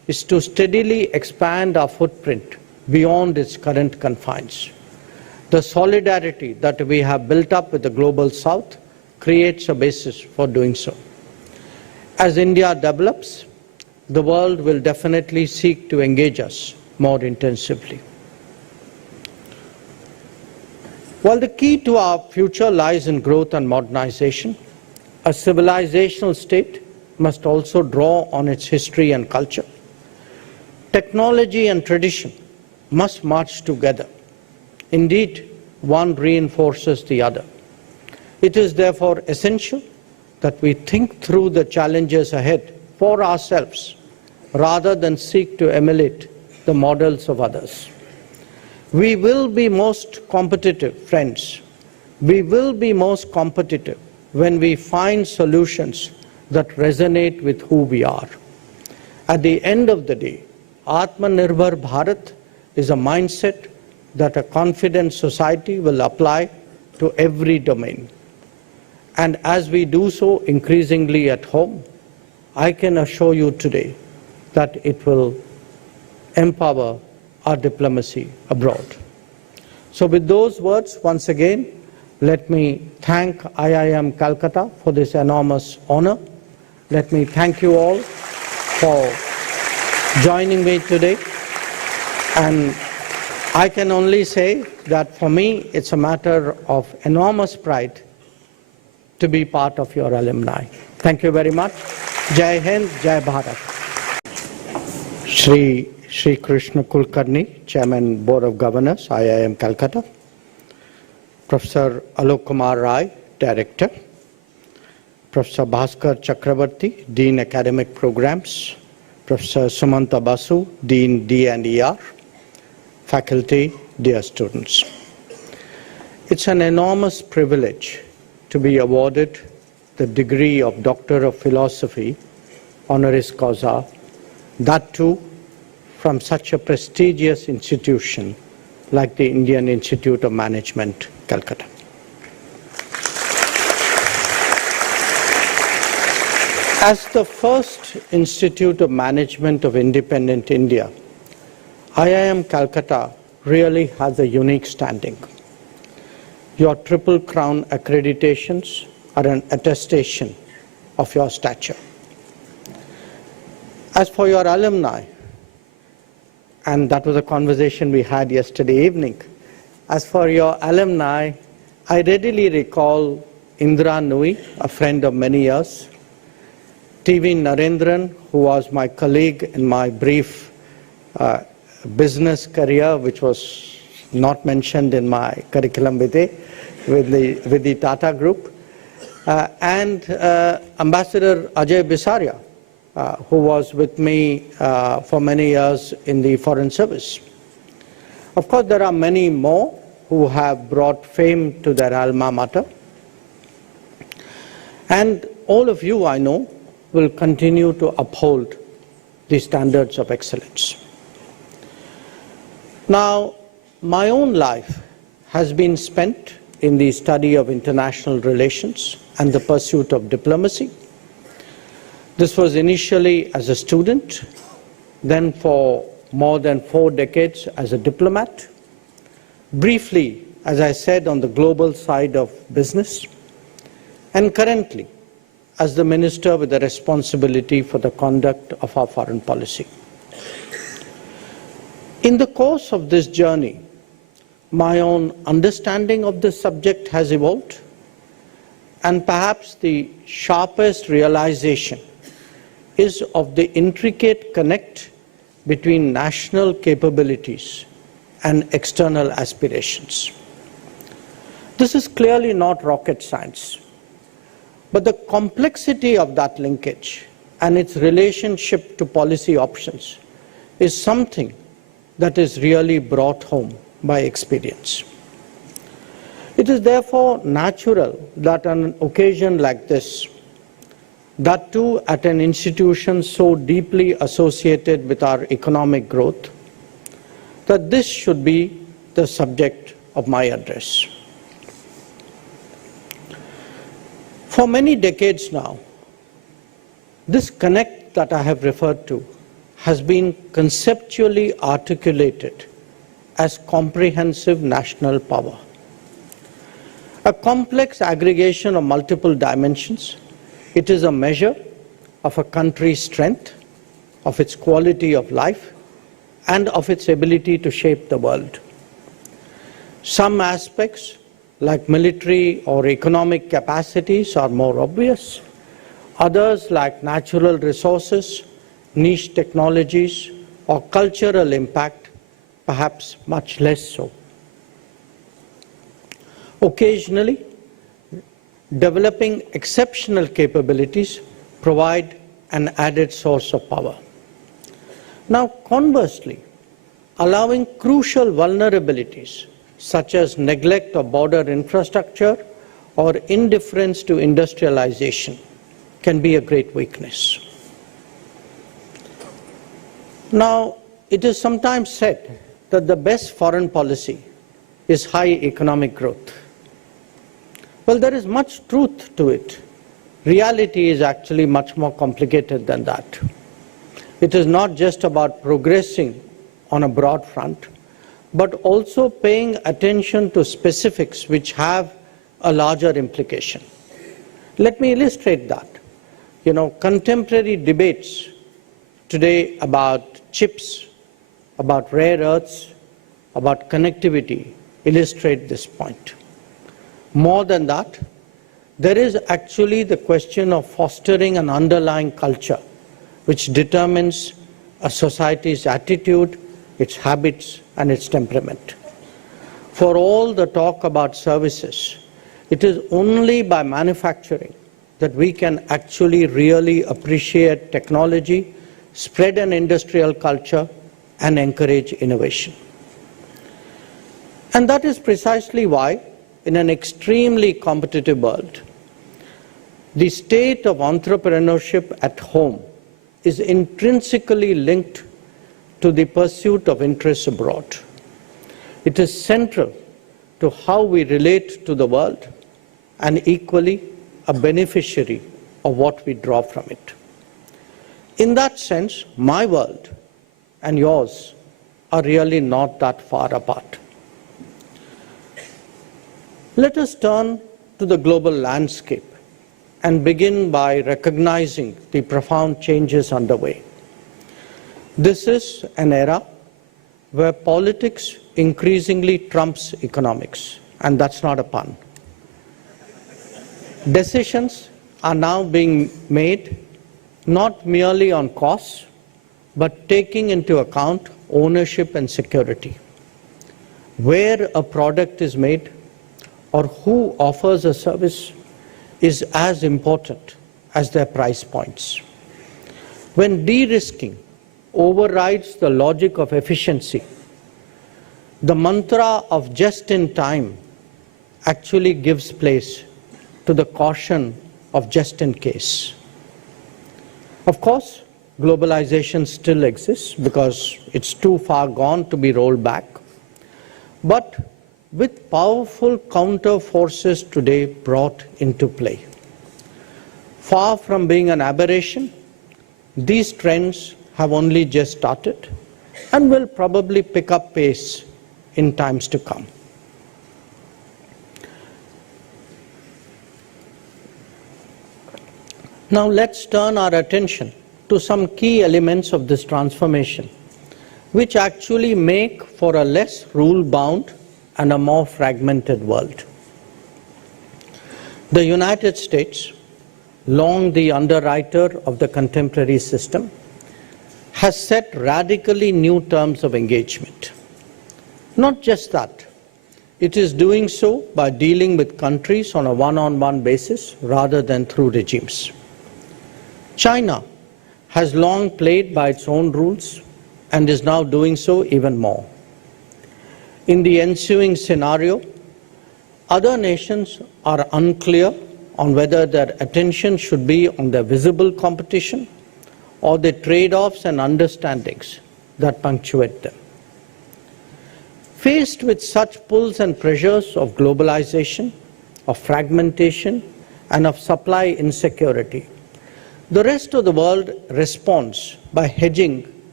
is to steadily expand our footprint beyond its current confines. The solidarity that we have built up with the Global South creates a basis for doing so. As India develops, the world will definitely seek to engage us more intensively. While the key to our future lies in growth and modernization, a civilizational state must also draw on its history and culture. Technology and tradition must march together. Indeed, one reinforces the other. It is therefore essential that we think through the challenges ahead for ourselves rather than seek to emulate the models of others. We will be most competitive, friends. We will be most competitive when we find solutions that resonate with who we are. At the end of the day, Atmanirbhar Bharat is a mindset that a confident society will apply to every domain. And as we do so increasingly at home, I can assure you today that it will empower our diplomacy abroad. So with those words, once again, let me thank IIM Calcutta for this enormous honor. Let me thank you all for joining me today. And I can only say that for me, it's a matter of enormous pride to be part of your alumni. Thank you very much. Jai Hind, Jai Bharat. Shri Krishna Kulkarni, Chairman, Board of Governors, IIM Calcutta. Professor Alok Kumar Rai, Director. Professor Bhaskar Chakravarti, Dean Academic Programs. Professor Sumanta Basu, Dean D&ER. Faculty, dear students. It's an enormous privilege to be awarded the degree of Doctor of Philosophy, honoris causa, that too from such a prestigious institution like the Indian Institute of Management, Calcutta. As the first Institute of Management of independent India, IIM Calcutta really has a unique standing. Your Triple Crown accreditations are an attestation of your stature. As for your alumni, and that was a conversation we had yesterday evening, as for your alumni, I readily recall Indra Nui, a friend of many years, TV Narendran, who was my colleague in my brief business career, which was not mentioned in my curriculum vitae with the Tata Group, and Ambassador Ajay Bisaria, who was with me for many years in the Foreign Service. Of course, there are many more who have brought fame to their alma mater. And all of you, I know, will continue to uphold the standards of excellence. Now, my own life has been spent in the study of international relations and the pursuit of diplomacy. This was initially as a student, then for more than 4 decades as a diplomat, briefly, as I said, on the global side of business, and currently as the minister with the responsibility for the conduct of our foreign policy. In the course of this journey, my own understanding of this subject has evolved, and perhaps the sharpest realization is of the intricate connect between national capabilities and external aspirations. This is clearly not rocket science, but the complexity of that linkage and its relationship to policy options is something that is really brought home by experience. It is therefore natural that on an occasion like this, that too at an institution so deeply associated with our economic growth, that this should be the subject of my address. For many decades now, this connect that I have referred to has been conceptually articulated as comprehensive national power. A complex aggregation of multiple dimensions, it is a measure of a country's strength, of its quality of life, and of its ability to shape the world. Some aspects, like military or economic capacities, are more obvious. Others, like natural resources, niche technologies, or cultural impact, perhaps much less so. Occasionally, developing exceptional capabilities provide an added source of power. Now, conversely, allowing crucial vulnerabilities such as neglect of border infrastructure or indifference to industrialization can be a great weakness. Now, it is sometimes said that the best foreign policy is high economic growth. Well, there is much truth to it. Reality is actually much more complicated than that. It is not just about progressing on a broad front, but also paying attention to specifics which have a larger implication. Let me illustrate that. Contemporary debates today about chips, about rare earths, about connectivity illustrate this point. More than that, there is actually the question of fostering an underlying culture which determines a society's attitude, its habits, and its temperament. For all the talk about services, it is only by manufacturing that we can actually really appreciate technology, spread an industrial culture, and encourage innovation. And that is precisely why, in an extremely competitive world, the state of entrepreneurship at home is intrinsically linked to the pursuit of interests abroad. It is central to how we relate to the world and equally a beneficiary of what we draw from it. In that sense, my world and yours are really not that far apart. Let us turn to the global landscape and begin by recognizing the profound changes underway. This is an era where politics increasingly trumps economics, and that's not a pun. Decisions are now being made not merely on costs, but taking into account ownership and security. Where a product is made or who offers a service is as important as their price points. When de-risking overrides the logic of efficiency, the mantra of just in time actually gives place to the caution of just in case. Of course, globalization still exists because it's too far gone to be rolled back. But with powerful counter forces today brought into play, far from being an aberration, these trends have only just started and will probably pick up pace in times to come. Now let's turn our attention to some key elements of this transformation, which actually make for a less rule-bound and a more fragmented world. The United States, long the underwriter of the contemporary system, has set radically new terms of engagement. Not just that, it is doing so by dealing with countries on a one-on-one basis rather than through regimes. China has long played by its own rules and is now doing so even more. In the ensuing scenario, other nations are unclear on whether their attention should be on the visible competition or the trade-offs and understandings that punctuate them. Faced with such pulls and pressures of globalization, of fragmentation, and of supply insecurity, the rest of the world responds by hedging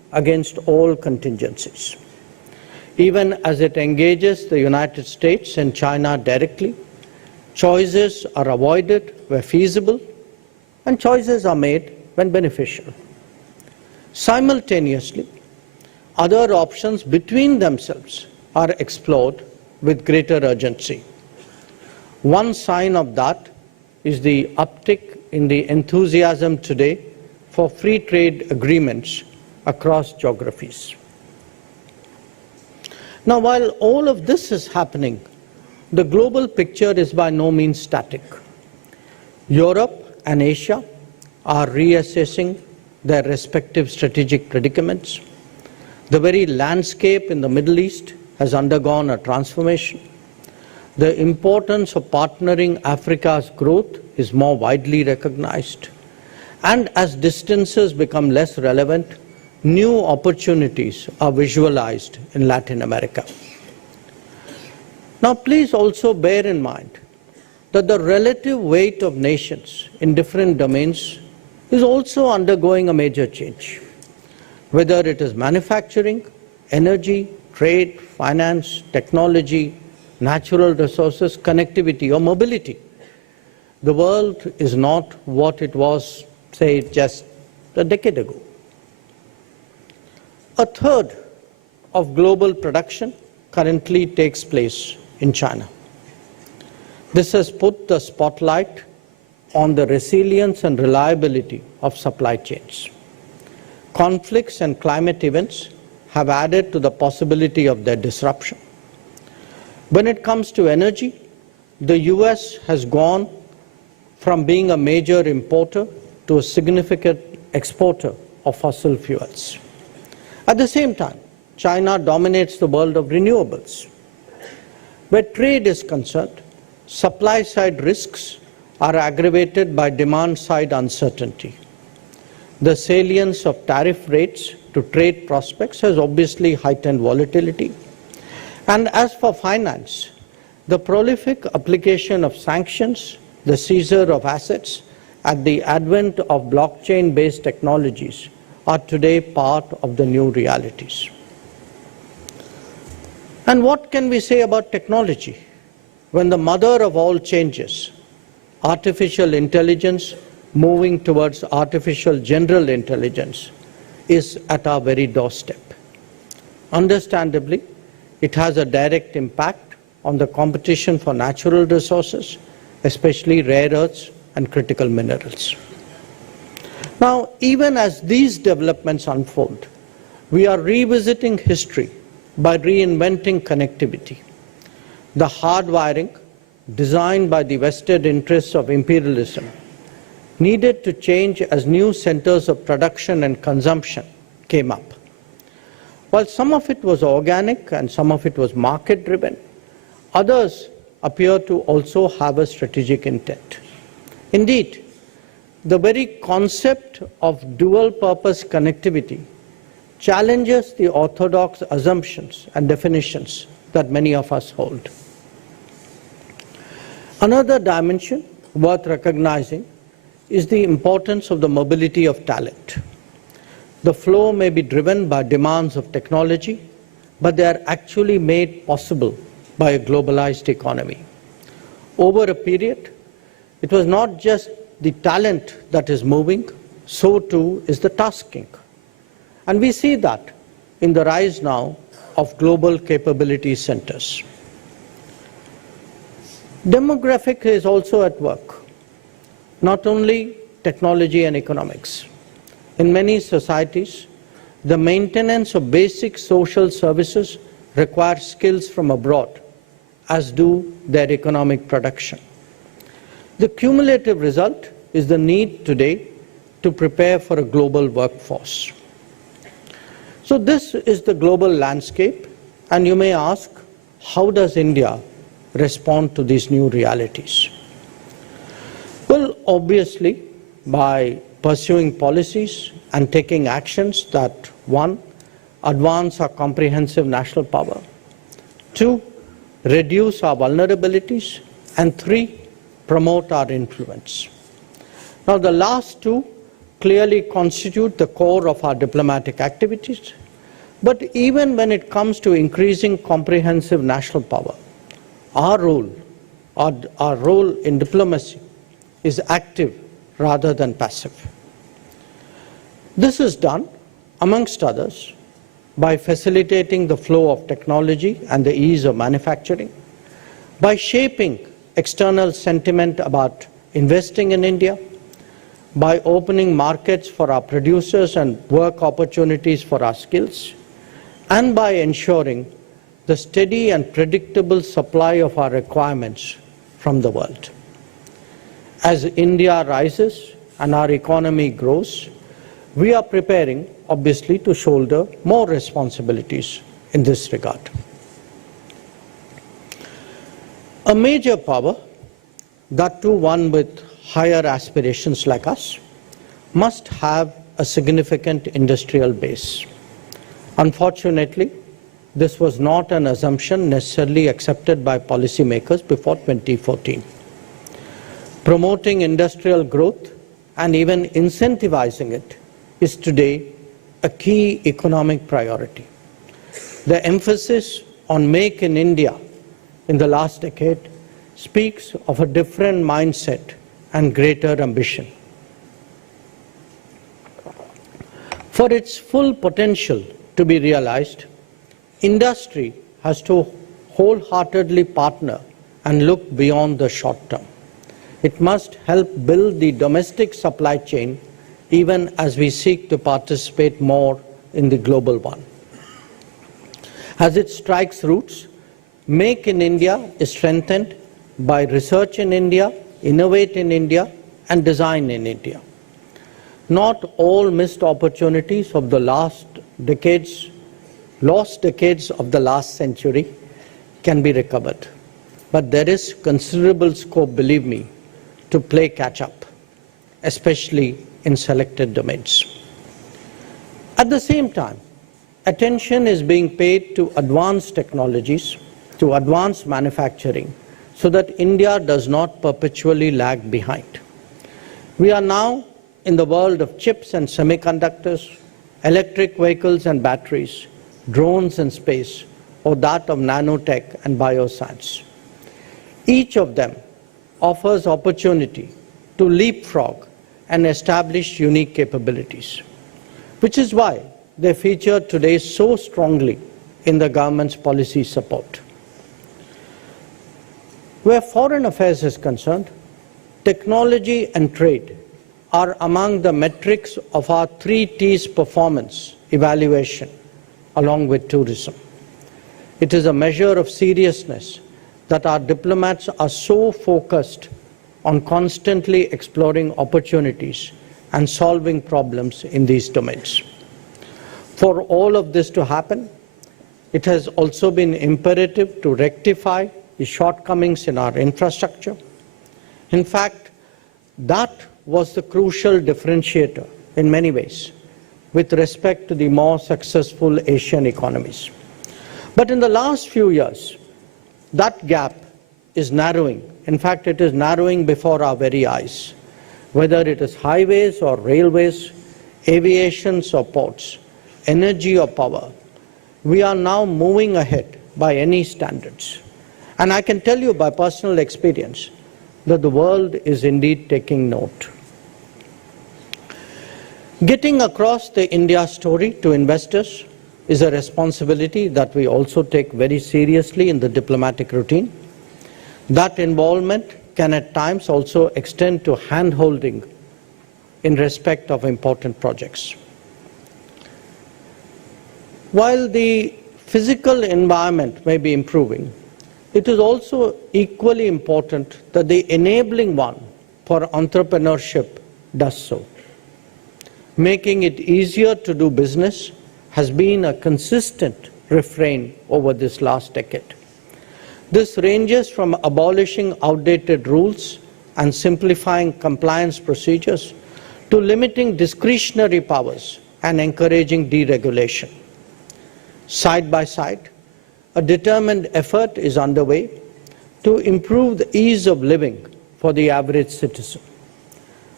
against all contingencies. Even as it engages the United States and China directly, choices are avoided where feasible, and choices are made when beneficial. Simultaneously, other options between themselves are explored with greater urgency. One sign of that is the uptick in the enthusiasm today for free trade agreements across geographies. Now, while all of this is happening, the global picture is by no means static. Europe and Asia are reassessing their respective strategic predicaments. The very landscape in the Middle East has undergone a transformation. The importance of partnering Africa's growth is more widely recognized. And as distances become less relevant, new opportunities are visualized in Latin America. Now, please also bear in mind that the relative weight of nations in different domains is also undergoing a major change. Whether it is manufacturing, energy, trade, finance, technology, natural resources, connectivity, or mobility, the world is not what it was, say, just a decade ago. A third of global production currently takes place in China. This has put the spotlight on the resilience and reliability of supply chains. Conflicts and climate events have added to the possibility of their disruption. When it comes to energy, the US has gone from being a major importer to a significant exporter of fossil fuels. At the same time, China dominates the world of renewables. Where trade is concerned, supply-side risks are aggravated by demand-side uncertainty. The salience of tariff rates to trade prospects has obviously heightened volatility. And as for finance, the prolific application of sanctions, the seizure of assets, and the advent of blockchain-based technologies are today part of the new realities. And what can we say about technology when the mother of all changes, artificial intelligence moving towards artificial general intelligence, is at our very doorstep? Understandably, it has a direct impact on the competition for natural resources, especially rare earths and critical minerals. Now, even as these developments unfold, we are revisiting history by reinventing connectivity. The hardwiring, designed by the vested interests of imperialism, needed to change as new centers of production and consumption came up. While some of it was organic and some of it was market-driven, others appear to also have a strategic intent. Indeed, the very concept of dual-purpose connectivity challenges the orthodox assumptions and definitions that many of us hold. Another dimension worth recognizing is the importance of the mobility of talent. The flow may be driven by demands of technology, but they are actually made possible by a globalized economy. Over a period, it was not just the talent that is moving, so too is the tasking. And we see that in the rise now of global capability centers. Demographic is also at work, not only technology and economics. In many societies, the maintenance of basic social services requires skills from abroad, as do their economic production. The cumulative result is the need today to prepare for a global workforce. So this is the global landscape, and you may ask, how does India respond to these new realities? Well, obviously, by pursuing policies and taking actions that, one, advance our comprehensive national power, two, reduce our vulnerabilities, and three, promote our influence. Now, the last two clearly constitute the core of our diplomatic activities. But even when it comes to increasing comprehensive national power, our role in diplomacy is active rather than passive. This is done, amongst others, by facilitating the flow of technology and the ease of manufacturing, by shaping external sentiment about investing in India, by opening markets for our producers and work opportunities for our skills, and by ensuring the steady and predictable supply of our requirements from the world. As India rises and our economy grows, we are preparing, obviously, to shoulder more responsibilities in this regard. A major power, that too one with higher aspirations like us, must have a significant industrial base. Unfortunately, this was not an assumption necessarily accepted by policymakers before 2014. Promoting industrial growth and even incentivizing it is today a key economic priority. The emphasis on Make in India in the last decade speaks of a different mindset and greater ambition. For its full potential to be realized, industry has to wholeheartedly partner and look beyond the short term. It must help build the domestic supply chain even as we seek to participate more in the global one. As it strikes roots, Make in India is strengthened by research in India, innovate in India, and design in India. Not all missed opportunities of the lost decades of the last century can be recovered. But there is considerable scope, believe me, to play catch-up, especially in selected domains. At the same time, attention is being paid to advanced technologies, to advanced manufacturing, so that India does not perpetually lag behind. We are now in the world of chips and semiconductors, electric vehicles and batteries, drones and space, or that of nanotech and bioscience. Each of them offers opportunity to leapfrog and establish unique capabilities, which is why they feature today so strongly in the government's policy support. Where foreign affairs is concerned, technology and trade are among the metrics of our 3 T's performance evaluation, along with tourism. It is a measure of seriousness that our diplomats are so focused on constantly exploring opportunities and solving problems in these domains. For all of this to happen, it has also been imperative to rectify the shortcomings in our infrastructure. In fact, that was the crucial differentiator in many ways with respect to the more successful Asian economies. But in the last few years, that gap is narrowing. In fact, it is narrowing before our very eyes. Whether it is highways or railways, aviations or ports, energy or power, we are now moving ahead by any standards. And I can tell you by personal experience that the world is indeed taking note. Getting across the India story to investors is a responsibility that we also take very seriously in the diplomatic routine. That involvement can at times also extend to hand-holding in respect of important projects. While the physical environment may be improving, it is also equally important that the enabling one for entrepreneurship does so. Making it easier to do business has been a consistent refrain over this last decade. This ranges from abolishing outdated rules and simplifying compliance procedures to limiting discretionary powers and encouraging deregulation. Side by side, a determined effort is underway to improve the ease of living for the average citizen.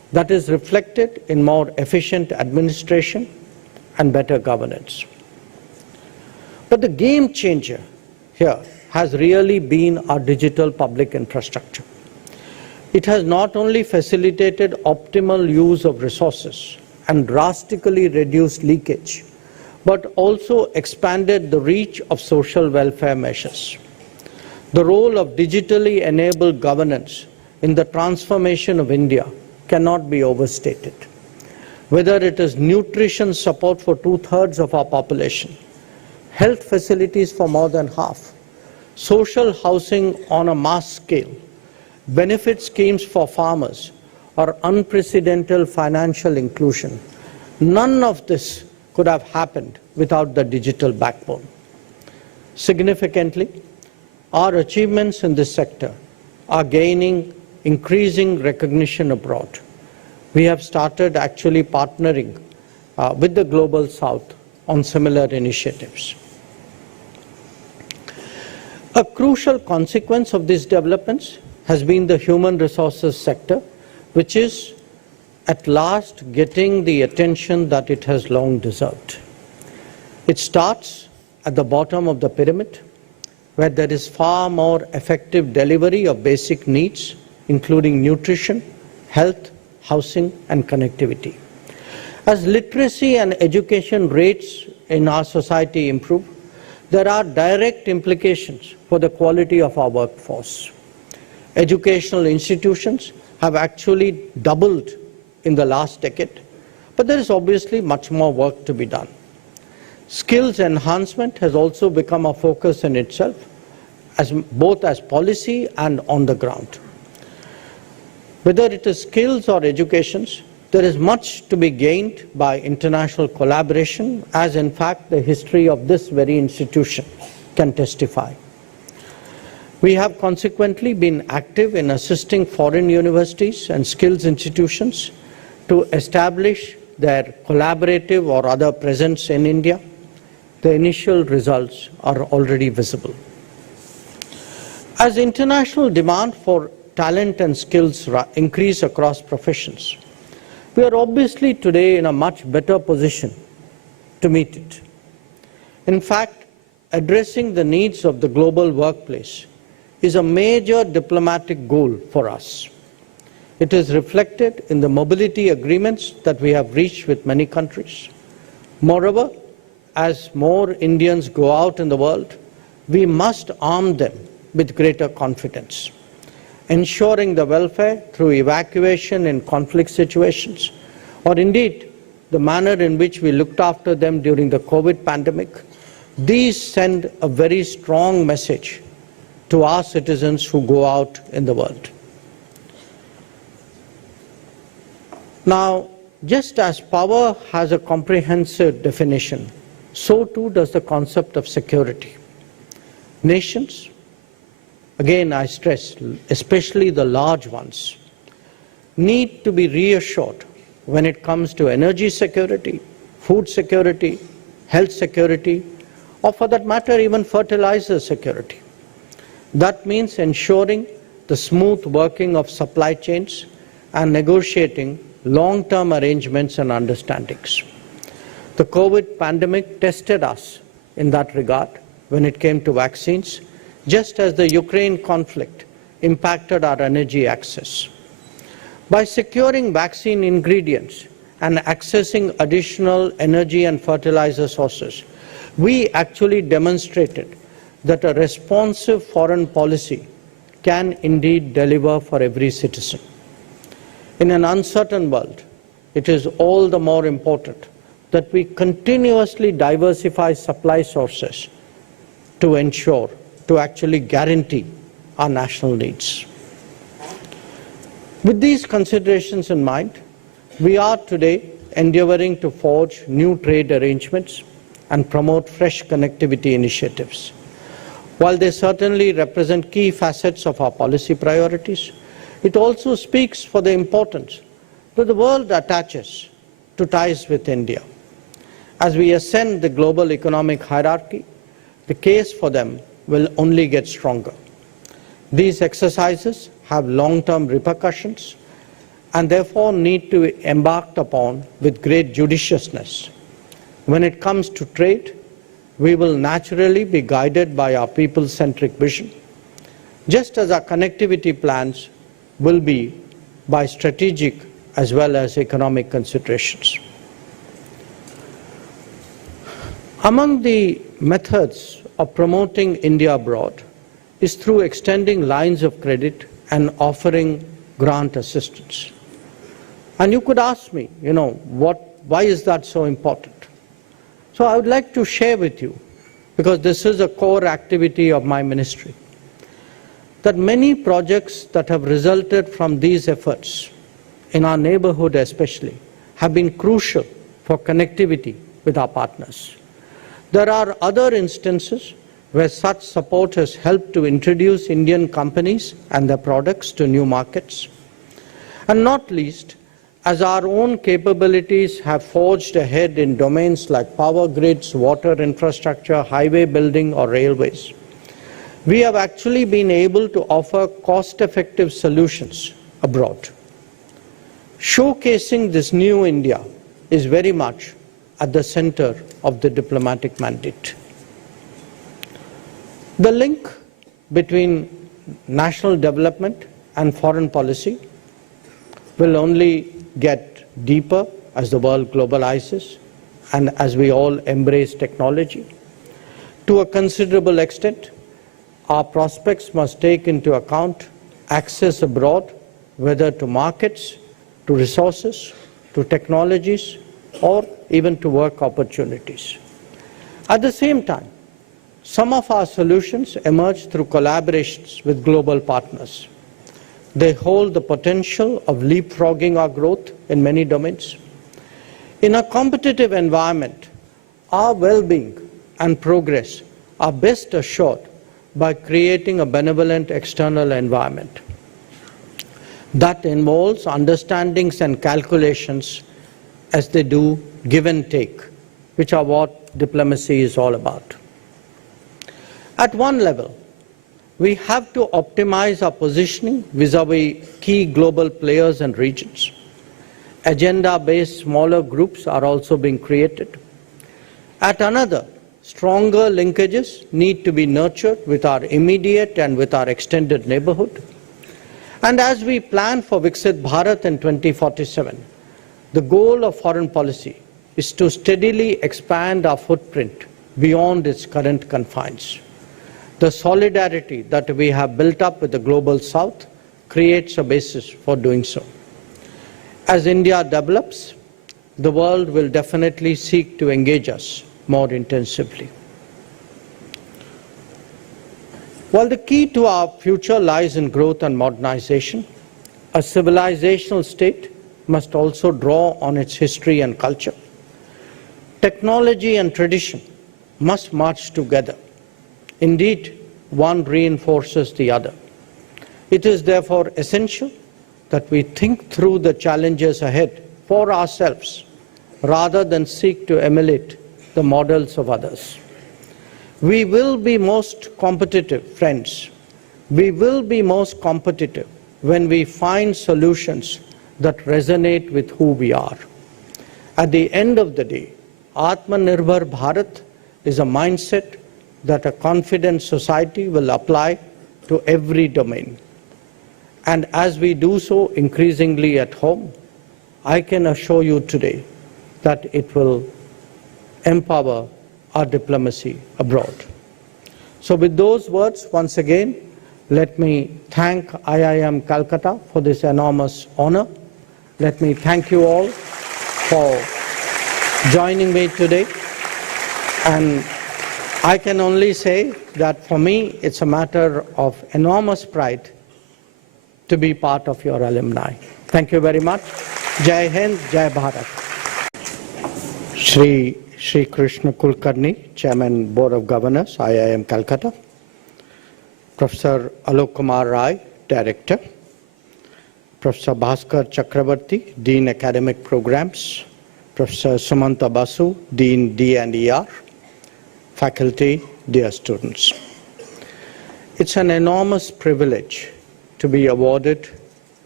that is reflected in more efficient administration and better governance. But the game changer here has really been our digital public infrastructure. It has not only facilitated optimal use of resources and drastically reduced leakage, but also expanded the reach of social welfare measures. The role of digitally enabled governance in the transformation of India cannot be overstated. Whether it is nutrition support for 2/3 of our population, health facilities for more than half, social housing on a mass scale, benefit schemes for farmers, or unprecedented financial inclusion, none of this could have happened without the digital backbone. Significantly, our achievements in this sector are gaining increasing recognition abroad. We have started actually partnering with the Global South on similar initiatives. A crucial consequence of these developments has been the human resources sector, which is at last getting the attention that it has long deserved. It starts at the bottom of the pyramid, where there is far more effective delivery of basic needs, including nutrition, health, housing, and connectivity. As literacy and education rates in our society improve, there are direct implications for the quality of our workforce. Educational institutions have actually doubled in the last decade, but there is obviously much more work to be done. Skills enhancement has also become a focus in itself, both as policy and on the ground. Whether it is skills or educations, there is much to be gained by international collaboration, as in fact the history of this very institution can testify. We have consequently been active in assisting foreign universities and skills institutions to establish their collaborative or other presence in India. The initial results are already visible. As international demand for talent and skills increase across professions, we are obviously today in a much better position to meet it. In fact, addressing the needs of the global workplace is a major diplomatic goal for us. It is reflected in the mobility agreements that we have reached with many countries. Moreover, as more Indians go out in the world, we must arm them with greater confidence. Ensuring the welfare through evacuation in conflict situations, or indeed the manner in which we looked after them during the COVID pandemic, these send a very strong message to our citizens who go out in the world. Now, just as power has a comprehensive definition, so too does the concept of security. Nations, again I stress, especially the large ones, need to be reassured when it comes to energy security, food security, health security, or for that matter even fertilizer security. That means ensuring the smooth working of supply chains and negotiating long-term arrangements and understandings. The COVID pandemic tested us in that regard when it came to vaccines, just as the Ukraine conflict impacted our energy access. By securing vaccine ingredients and accessing additional energy and fertilizer sources, we actually demonstrated that a responsive foreign policy can indeed deliver for every citizen. In an uncertain world, it is all the more important that we continuously diversify supply sources to ensure, to actually guarantee our national needs. With these considerations in mind, we are today endeavoring to forge new trade arrangements and promote fresh connectivity initiatives. While they certainly represent key facets of our policy priorities, it also speaks for the importance that the world attaches to ties with India. As we ascend the global economic hierarchy, the case for them will only get stronger. These exercises have long-term repercussions and therefore need to be embarked upon with great judiciousness. When it comes to trade, we will naturally be guided by our people-centric vision, just as our connectivity plans will be by strategic as well as economic considerations. Among the methods of promoting India abroad is through extending lines of credit and offering grant assistance. And you could ask me, why is that so important? So I would like to share with you, because this is a core activity of my ministry, that many projects that have resulted from these efforts, in our neighborhood especially, have been crucial for connectivity with our partners. There are other instances where such support has helped to introduce Indian companies and their products to new markets. And not least, as our own capabilities have forged ahead in domains like power grids, water infrastructure, highway building, or railways, we have actually been able to offer cost-effective solutions abroad. Showcasing this new India is very much at the center of the diplomatic mandate. The link between national development and foreign policy will only get deeper as the world globalizes and as we all embrace technology. To a considerable extent, our prospects must take into account access abroad, whether to markets, to resources, to technologies, or even to work opportunities. At the same time, some of our solutions emerge through collaborations with global partners. They hold the potential of leapfrogging our growth in many domains. In a competitive environment, our well-being and progress are best assured by creating a benevolent external environment. That involves understandings and calculations as they do give and take, which are what diplomacy is all about. At one level, we have to optimize our positioning vis-à-vis key global players and regions. Agenda-based smaller groups are also being created. At another, stronger linkages need to be nurtured with our immediate and with our extended neighborhood. And as we plan for Viksit Bharat in 2047, the goal of foreign policy is to steadily expand our footprint beyond its current confines. The solidarity that we have built up with the global south creates a basis for doing so. As India develops, the world will definitely seek to engage us more intensively. While the key to our future lies in growth and modernization, a civilizational state must also draw on its history and culture. Technology and tradition must march together. Indeed, one reinforces the other. It is therefore essential that we think through the challenges ahead for ourselves rather than seek to emulate the models of others. We will be most competitive, friends. We will be most competitive when we find solutions that resonate with who we are. At the end of the day, Atmanirbhar Bharat is a mindset that a confident society will apply to every domain. And as we do so increasingly at home, I can assure you today that it will empower our diplomacy abroad. So with those words, once again, let me thank IIM Calcutta for this enormous honor. Let me thank you all for joining me today. And I can only say that for me, it's a matter of enormous pride to be part of your alumni. Thank you very much. Jai Hind, Jai Bharat. Shri Krishna Kulkarni, Chairman, Board of Governors, IIM Calcutta. Professor Alok Kumar Rai, Director. Professor Bhaskar Chakravarti, Dean Academic Programs. Professor Sumanta Basu, Dean D&ER. Faculty, dear students. It's an enormous privilege to be awarded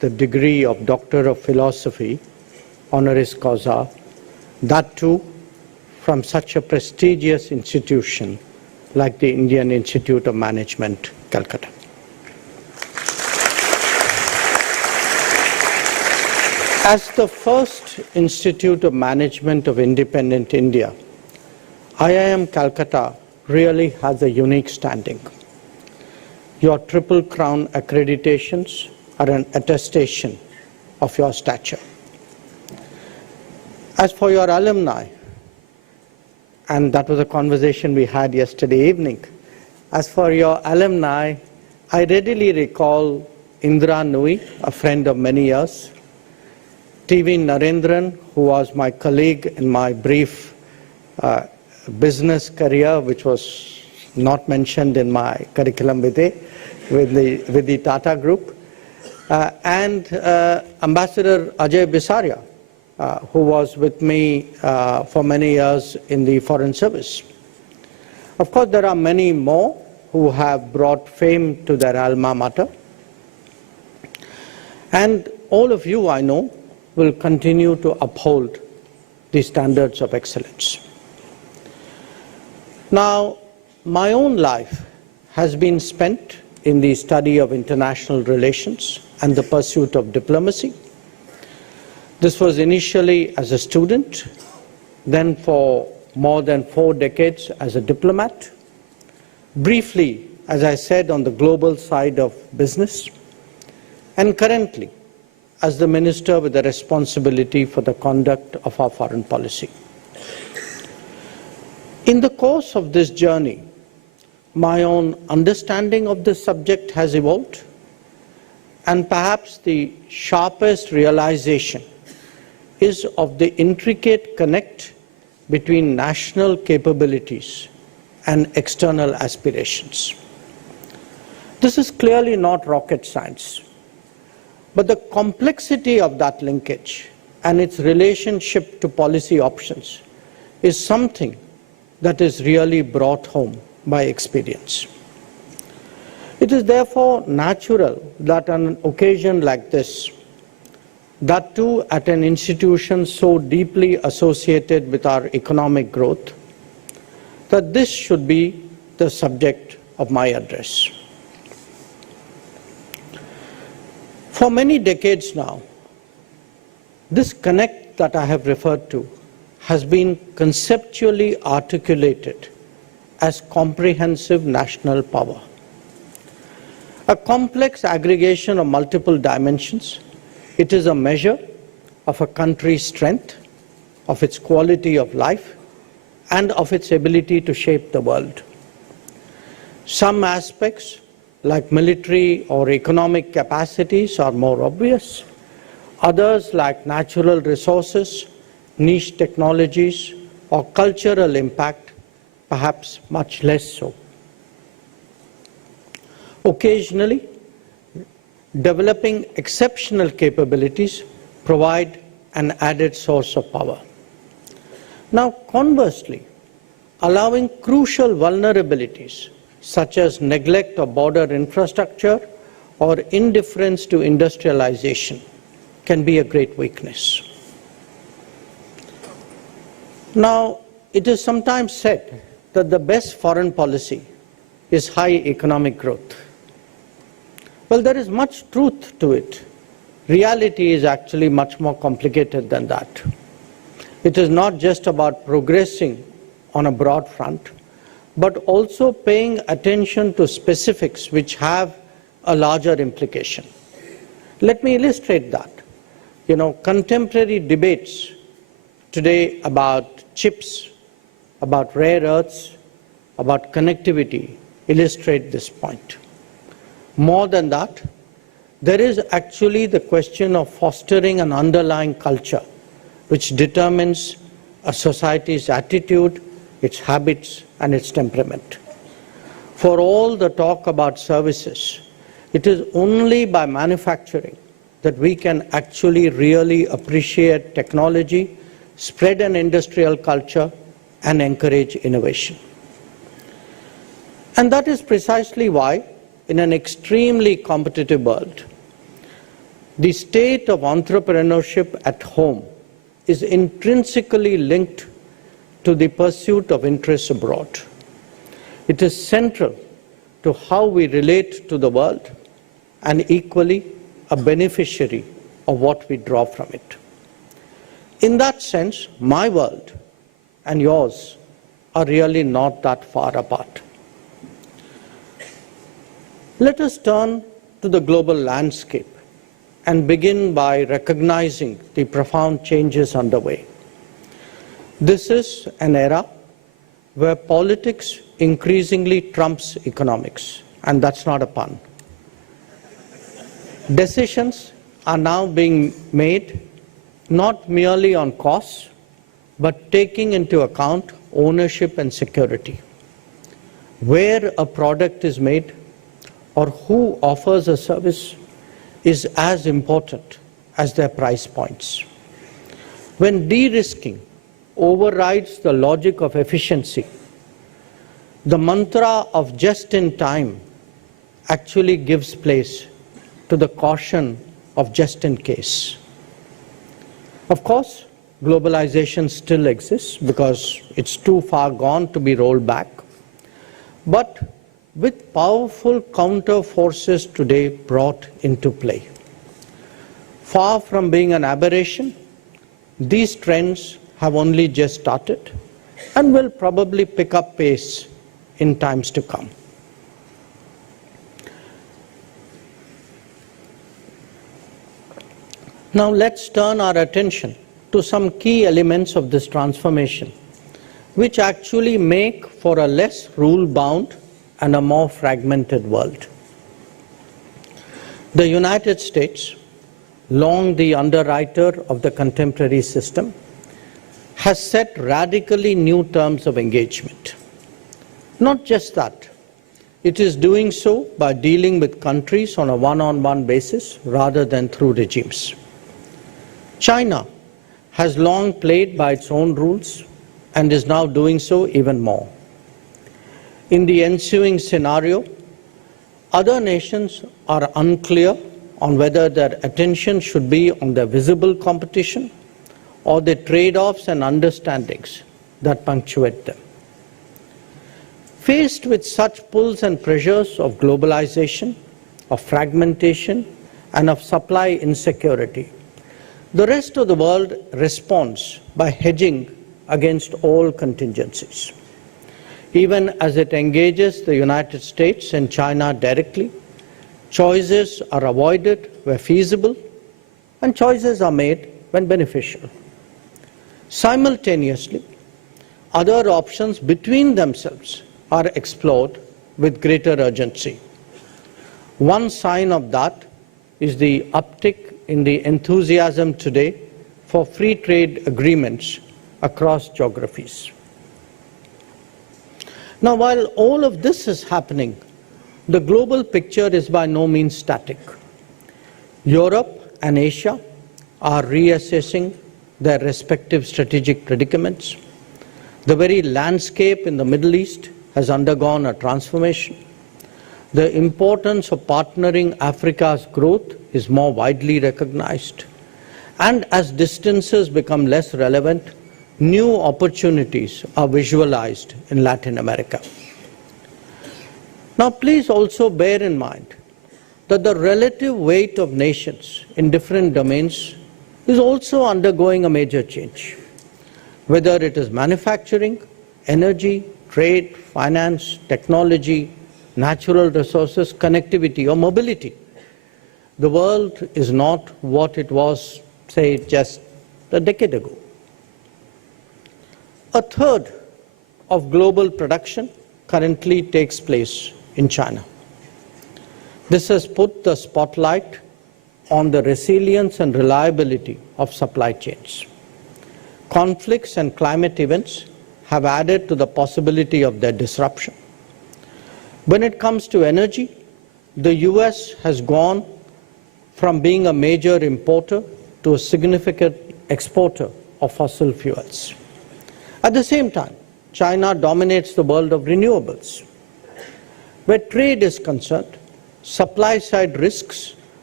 the degree of Doctor of Philosophy, honoris causa, that too from such a prestigious institution like the Indian Institute of Management, Calcutta. As the first Institute of Management of independent India, IIM Calcutta really has a unique standing. Your Triple Crown accreditations are an attestation of your stature. As for your alumni, and that was a conversation we had yesterday evening, as for your alumni, I readily recall Indra Nui, a friend of many years, TV Narendran, who was my colleague in my brief business career, which was not mentioned in my curriculum vitae with the Tata Group, and Ambassador Ajay Bisaria, who was with me for many years in the Foreign Service. Of course, there are many more who have brought fame to their alma mater. And all of you, I know, will continue to uphold the standards of excellence. Now, my own life has been spent in the study of international relations and the pursuit of diplomacy. This was initially as a student, then for more than 4 decades as a diplomat, briefly, as I said, on the global side of business, and currently as the minister with the responsibility for the conduct of our foreign policy. In the course of this journey, my own understanding of this subject has evolved, and perhaps the sharpest realization is of the intricate connect between national capabilities and external aspirations. This is clearly not rocket science, but the complexity of that linkage and its relationship to policy options is something that is really brought home by experience. It is therefore natural that on an occasion like this, that too at an institution so deeply associated with our economic growth, that this should be the subject of my address. For many decades now, this connect that I have referred to has been conceptually articulated as comprehensive national power. A complex aggregation of multiple dimensions, it is a measure of a country's strength, of its quality of life, and of its ability to shape the world. Some aspects, like military or economic capacities, are more obvious. Others, like natural resources, niche technologies, or cultural impact, perhaps much less so. Occasionally, developing exceptional capabilities provide an added source of power. Now, conversely, allowing crucial vulnerabilities such as neglect of border infrastructure or indifference to industrialization can be a great weakness. Now, it is sometimes said that the best foreign policy is high economic growth. Well, there is much truth to it. Reality is actually much more complicated than that. It is not just about progressing on a broad front, but also paying attention to specifics which have a larger implication. Let me illustrate that. Contemporary debates today about chips, about rare earths, about connectivity illustrate this point. More than that, there is actually the question of fostering an underlying culture which determines a society's attitude, its habits, and its temperament. For all the talk about services, it is only by manufacturing that we can actually really appreciate technology, spread an industrial culture, and encourage innovation. And that is precisely why, in an extremely competitive world, the state of entrepreneurship at home is intrinsically linked to the pursuit of interests abroad. It is central to how we relate to the world and equally a beneficiary of what we draw from it. In that sense, my world and yours are really not that far apart. Let us turn to the global landscape and begin by recognizing the profound changes underway. This is an era where politics increasingly trumps economics, and that's not a pun. Decisions are now being made not merely on costs, but taking into account ownership and security. Where a product is made or who offers a service is as important as their price points. When de-risking overrides the logic of efficiency, the mantra of just in time actually gives place to the caution of just in case. Of course, globalization still exists because it's too far gone to be rolled back. But with powerful counter forces today brought into play, far from being an aberration, these trends have only just started and will probably pick up pace in times to come. Now let's turn our attention to some key elements of this transformation, which actually make for a less rule-bound and a more fragmented world. The United States, long the underwriter of the contemporary system, has set radically new terms of engagement. Not just that, it is doing so by dealing with countries on a one-on-one basis rather than through regimes. China has long played by its own rules and is now doing so even more. In the ensuing scenario, other nations are unclear on whether their attention should be on the visible competition or the trade-offs and understandings that punctuate them. Faced with such pulls and pressures of globalization, of fragmentation, and of supply insecurity, the rest of the world responds by hedging against all contingencies. Even as it engages the United States and China directly, choices are avoided where feasible, and choices are made when beneficial. Simultaneously, other options between themselves are explored with greater urgency. One sign of that is the uptick in the enthusiasm today for free trade agreements across geographies. Now, while all of this is happening, the global picture is by no means static. Europe and Asia are reassessing their respective strategic predicaments. The very landscape in the Middle East has undergone a transformation. The importance of partnering Africa's growth is more widely recognized. And as distances become less relevant, new opportunities are visualized in Latin America. Now, please also bear in mind that the relative weight of nations in different domains is also undergoing a major change. Whether it is manufacturing, energy, trade, finance, technology, natural resources, connectivity, or mobility, the world is not what it was, say, just a decade ago. A third of global production currently takes place in China. This has put the spotlight on the resilience and reliability of supply chains. Conflicts and climate events have added to the possibility of their disruption. When it comes to energy, the US has gone from being a major importer to a significant exporter of fossil fuels. At the same time, China dominates the world of renewables. Where trade is concerned, supply-side risks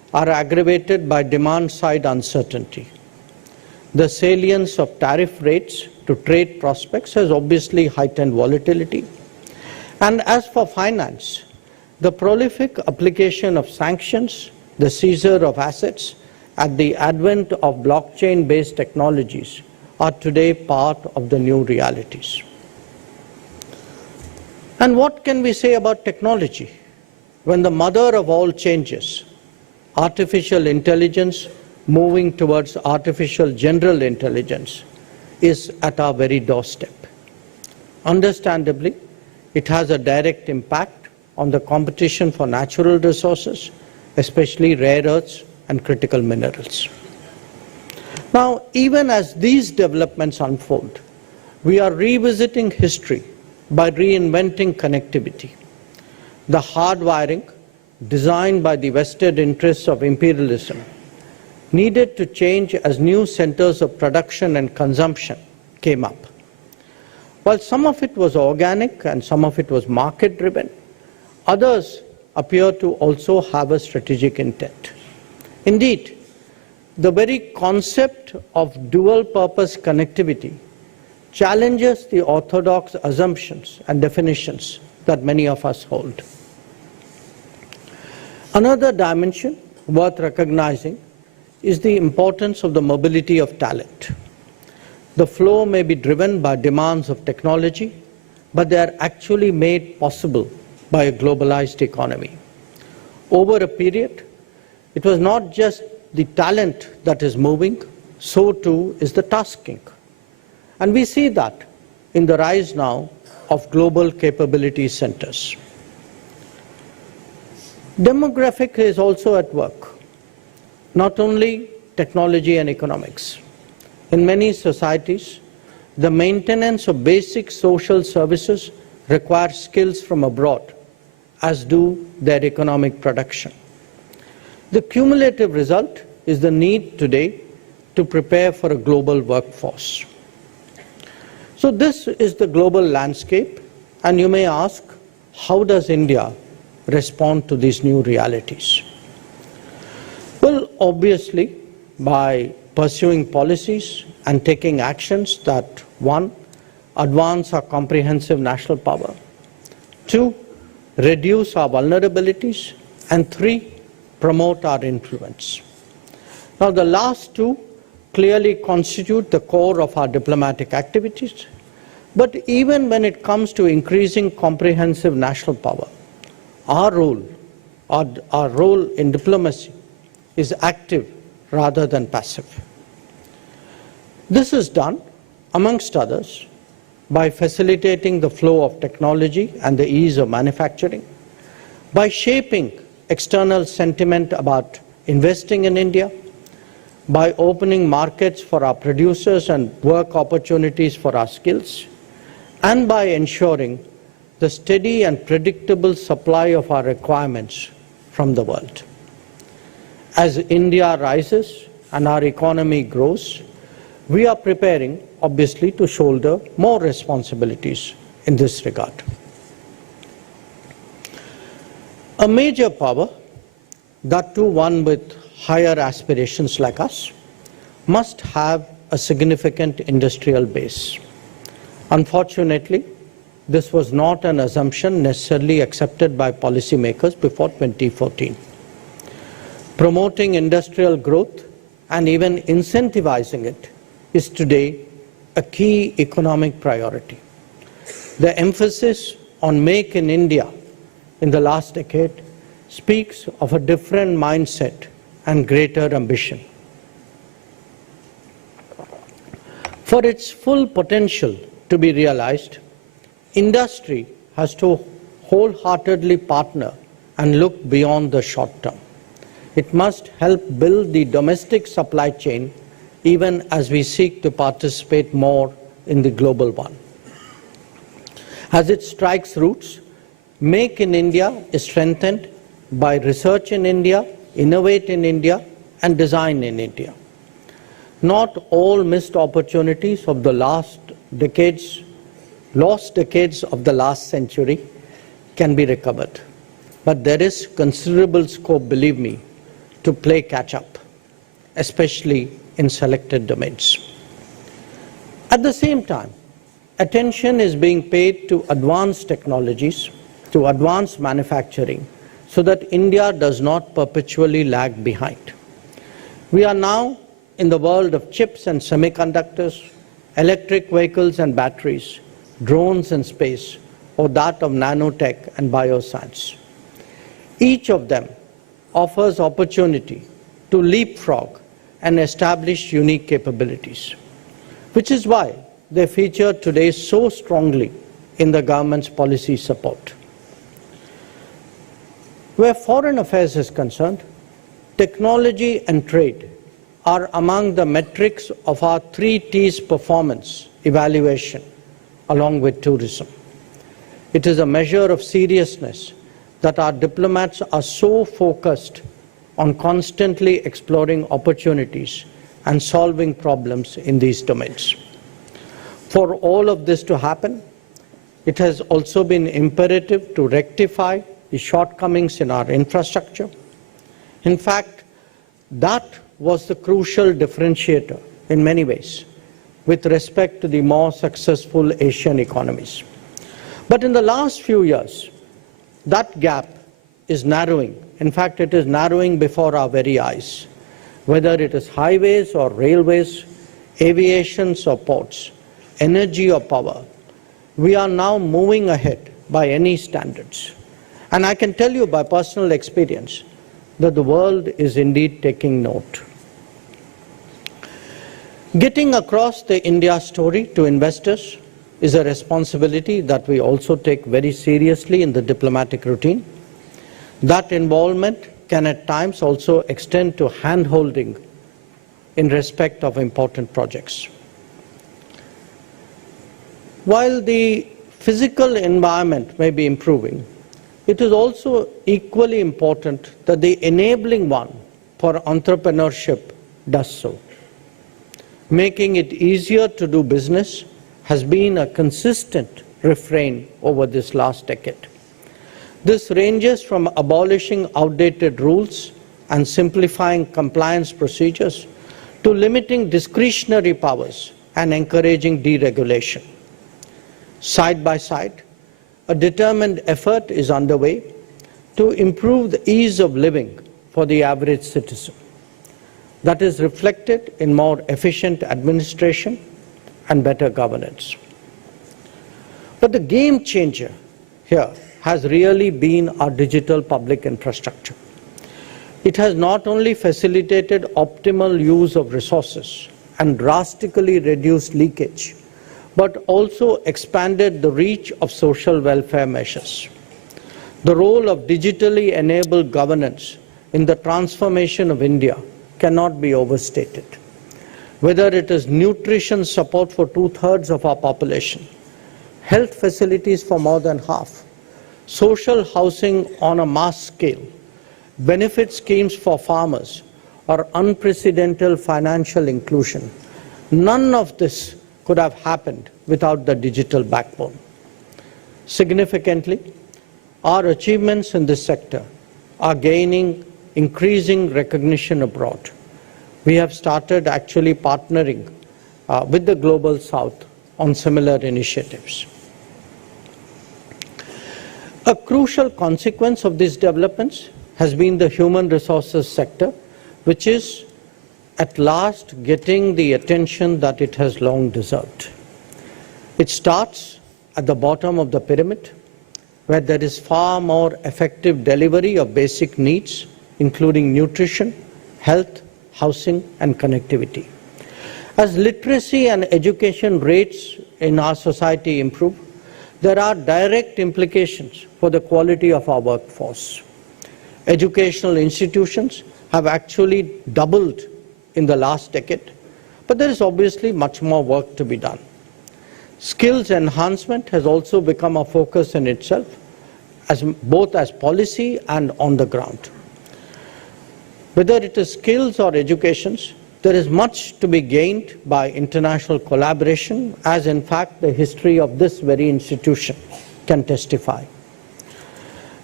are aggravated by demand-side uncertainty. The salience of tariff rates to trade prospects has obviously heightened volatility. And as for finance, the prolific application of sanctions, the seizure of assets, and the advent of blockchain-based technologies are today part of the new realities. And what can we say about technology when the mother of all changes, artificial intelligence moving towards artificial general intelligence, is at our very doorstep? Understandably, it has a direct impact on the competition for natural resources, especially rare earths and critical minerals. Now, even as these developments unfold, we are revisiting history by reinventing connectivity. The hardwiring, designed by the vested interests of imperialism, needed to change as new centers of production and consumption came up. While some of it was organic and some of it was market-driven, others appear to also have a strategic intent. Indeed, the very concept of dual-purpose connectivity challenges the orthodox assumptions and definitions that many of us hold. Another dimension worth recognizing is the importance of the mobility of talent. The flow may be driven by demands of technology, but they are actually made possible by a globalized economy. Over a period, it was not just the talent that is moving, so too is the tasking. And we see that in the rise now of global capability centers. Demographic is also at work, not only technology and economics. In many societies, the maintenance of basic social services requires skills from abroad, as do their economic production. The cumulative result is the need today to prepare for a global workforce. So this is the global landscape, and you may ask, how does India respond to these new realities? Well, obviously, by pursuing policies and taking actions that, one, advance our comprehensive national power, two, reduce our vulnerabilities, and three, promote our influence. Now, the last two clearly constitute the core of our diplomatic activities, but even when it comes to increasing comprehensive national power, our role in diplomacy is active rather than passive. This is done, amongst others, by facilitating the flow of technology and the ease of manufacturing, by shaping external sentiment about investing in India, by opening markets for our producers and work opportunities for our skills, and by ensuring the steady and predictable supply of our requirements from the world. As India rises and our economy grows, we are preparing, obviously, to shoulder more responsibilities in this regard. A major power, that too one with higher aspirations like us, must have a significant industrial base. Unfortunately, this was not an assumption necessarily accepted by policymakers before 2014. Promoting industrial growth and even incentivizing it is today a key economic priority. The emphasis on Make in India in the last decade speaks of a different mindset and greater ambition. For its full potential to be realized, industry has to wholeheartedly partner and look beyond the short term. It must help build the domestic supply chain even as we seek to participate more in the global one. As it strikes roots, Make in India is strengthened by research in India, innovate in India, and design in India. Not all missed opportunities of the lost decades of the last century can be recovered. But there is considerable scope, believe me, to play catch-up, especially in selected domains. At the same time, attention is being paid to advanced technologies, to advanced manufacturing, so that India does not perpetually lag behind. We are now in the world of chips and semiconductors, electric vehicles and batteries, drones and space, or that of nanotech and bioscience. Each of them offers opportunity to leapfrog and establish unique capabilities, which is why they feature today so strongly in the government's policy support. Where foreign affairs is concerned, technology and trade are among the metrics of our 3 T's performance evaluation, along with tourism. It is a measure of seriousness that our diplomats are so focused on constantly exploring opportunities and solving problems in these domains. For all of this to happen, it has also been imperative to rectify the shortcomings in our infrastructure. In fact, that was the crucial differentiator in many ways with respect to the more successful Asian economies. But in the last few years, that gap is narrowing. In fact, it is narrowing before our very eyes. Whether it is highways or railways, aviation or ports, energy or power, we are now moving ahead by any standards. And I can tell you by personal experience that the world is indeed taking note. Getting across the India story to investors is a responsibility that we also take very seriously in the diplomatic routine. That involvement can at times also extend to hand-holding in respect of important projects. While the physical environment may be improving, it is also equally important that the enabling one for entrepreneurship does so. Making it easier to do business has been a consistent refrain over this last decade. This ranges from abolishing outdated rules and simplifying compliance procedures to limiting discretionary powers and encouraging deregulation. Side by side, a determined effort is underway to improve the ease of living for the average citizen. That is reflected in more efficient administration and better governance. But the game changer here has really been our digital public infrastructure. It has not only facilitated optimal use of resources and drastically reduced leakage, but also expanded the reach of social welfare measures. The role of digitally enabled governance in the transformation of India cannot be overstated. Whether it is nutrition support for 2/3 of our population, health facilities for more than half, social housing on a mass scale, benefit schemes for farmers, or unprecedented financial inclusion, none of this could have happened without the digital backbone. Significantly, our achievements in this sector are gaining increasing recognition abroad. We have started actually partnering with the Global South on similar initiatives. A crucial consequence of these developments has been the human resources sector, which is at last getting the attention that it has long deserved. It starts at the bottom of the pyramid, where there is far more effective delivery of basic needs, including nutrition, health, housing, and connectivity. As literacy and education rates in our society improve, there are direct implications for the quality of our workforce. Educational institutions have actually doubled in the last decade, but there is obviously much more work to be done. Skills enhancement has also become a focus in itself, both as policy and on the ground. Whether it is skills or educations, there is much to be gained by international collaboration, as in fact the history of this very institution can testify.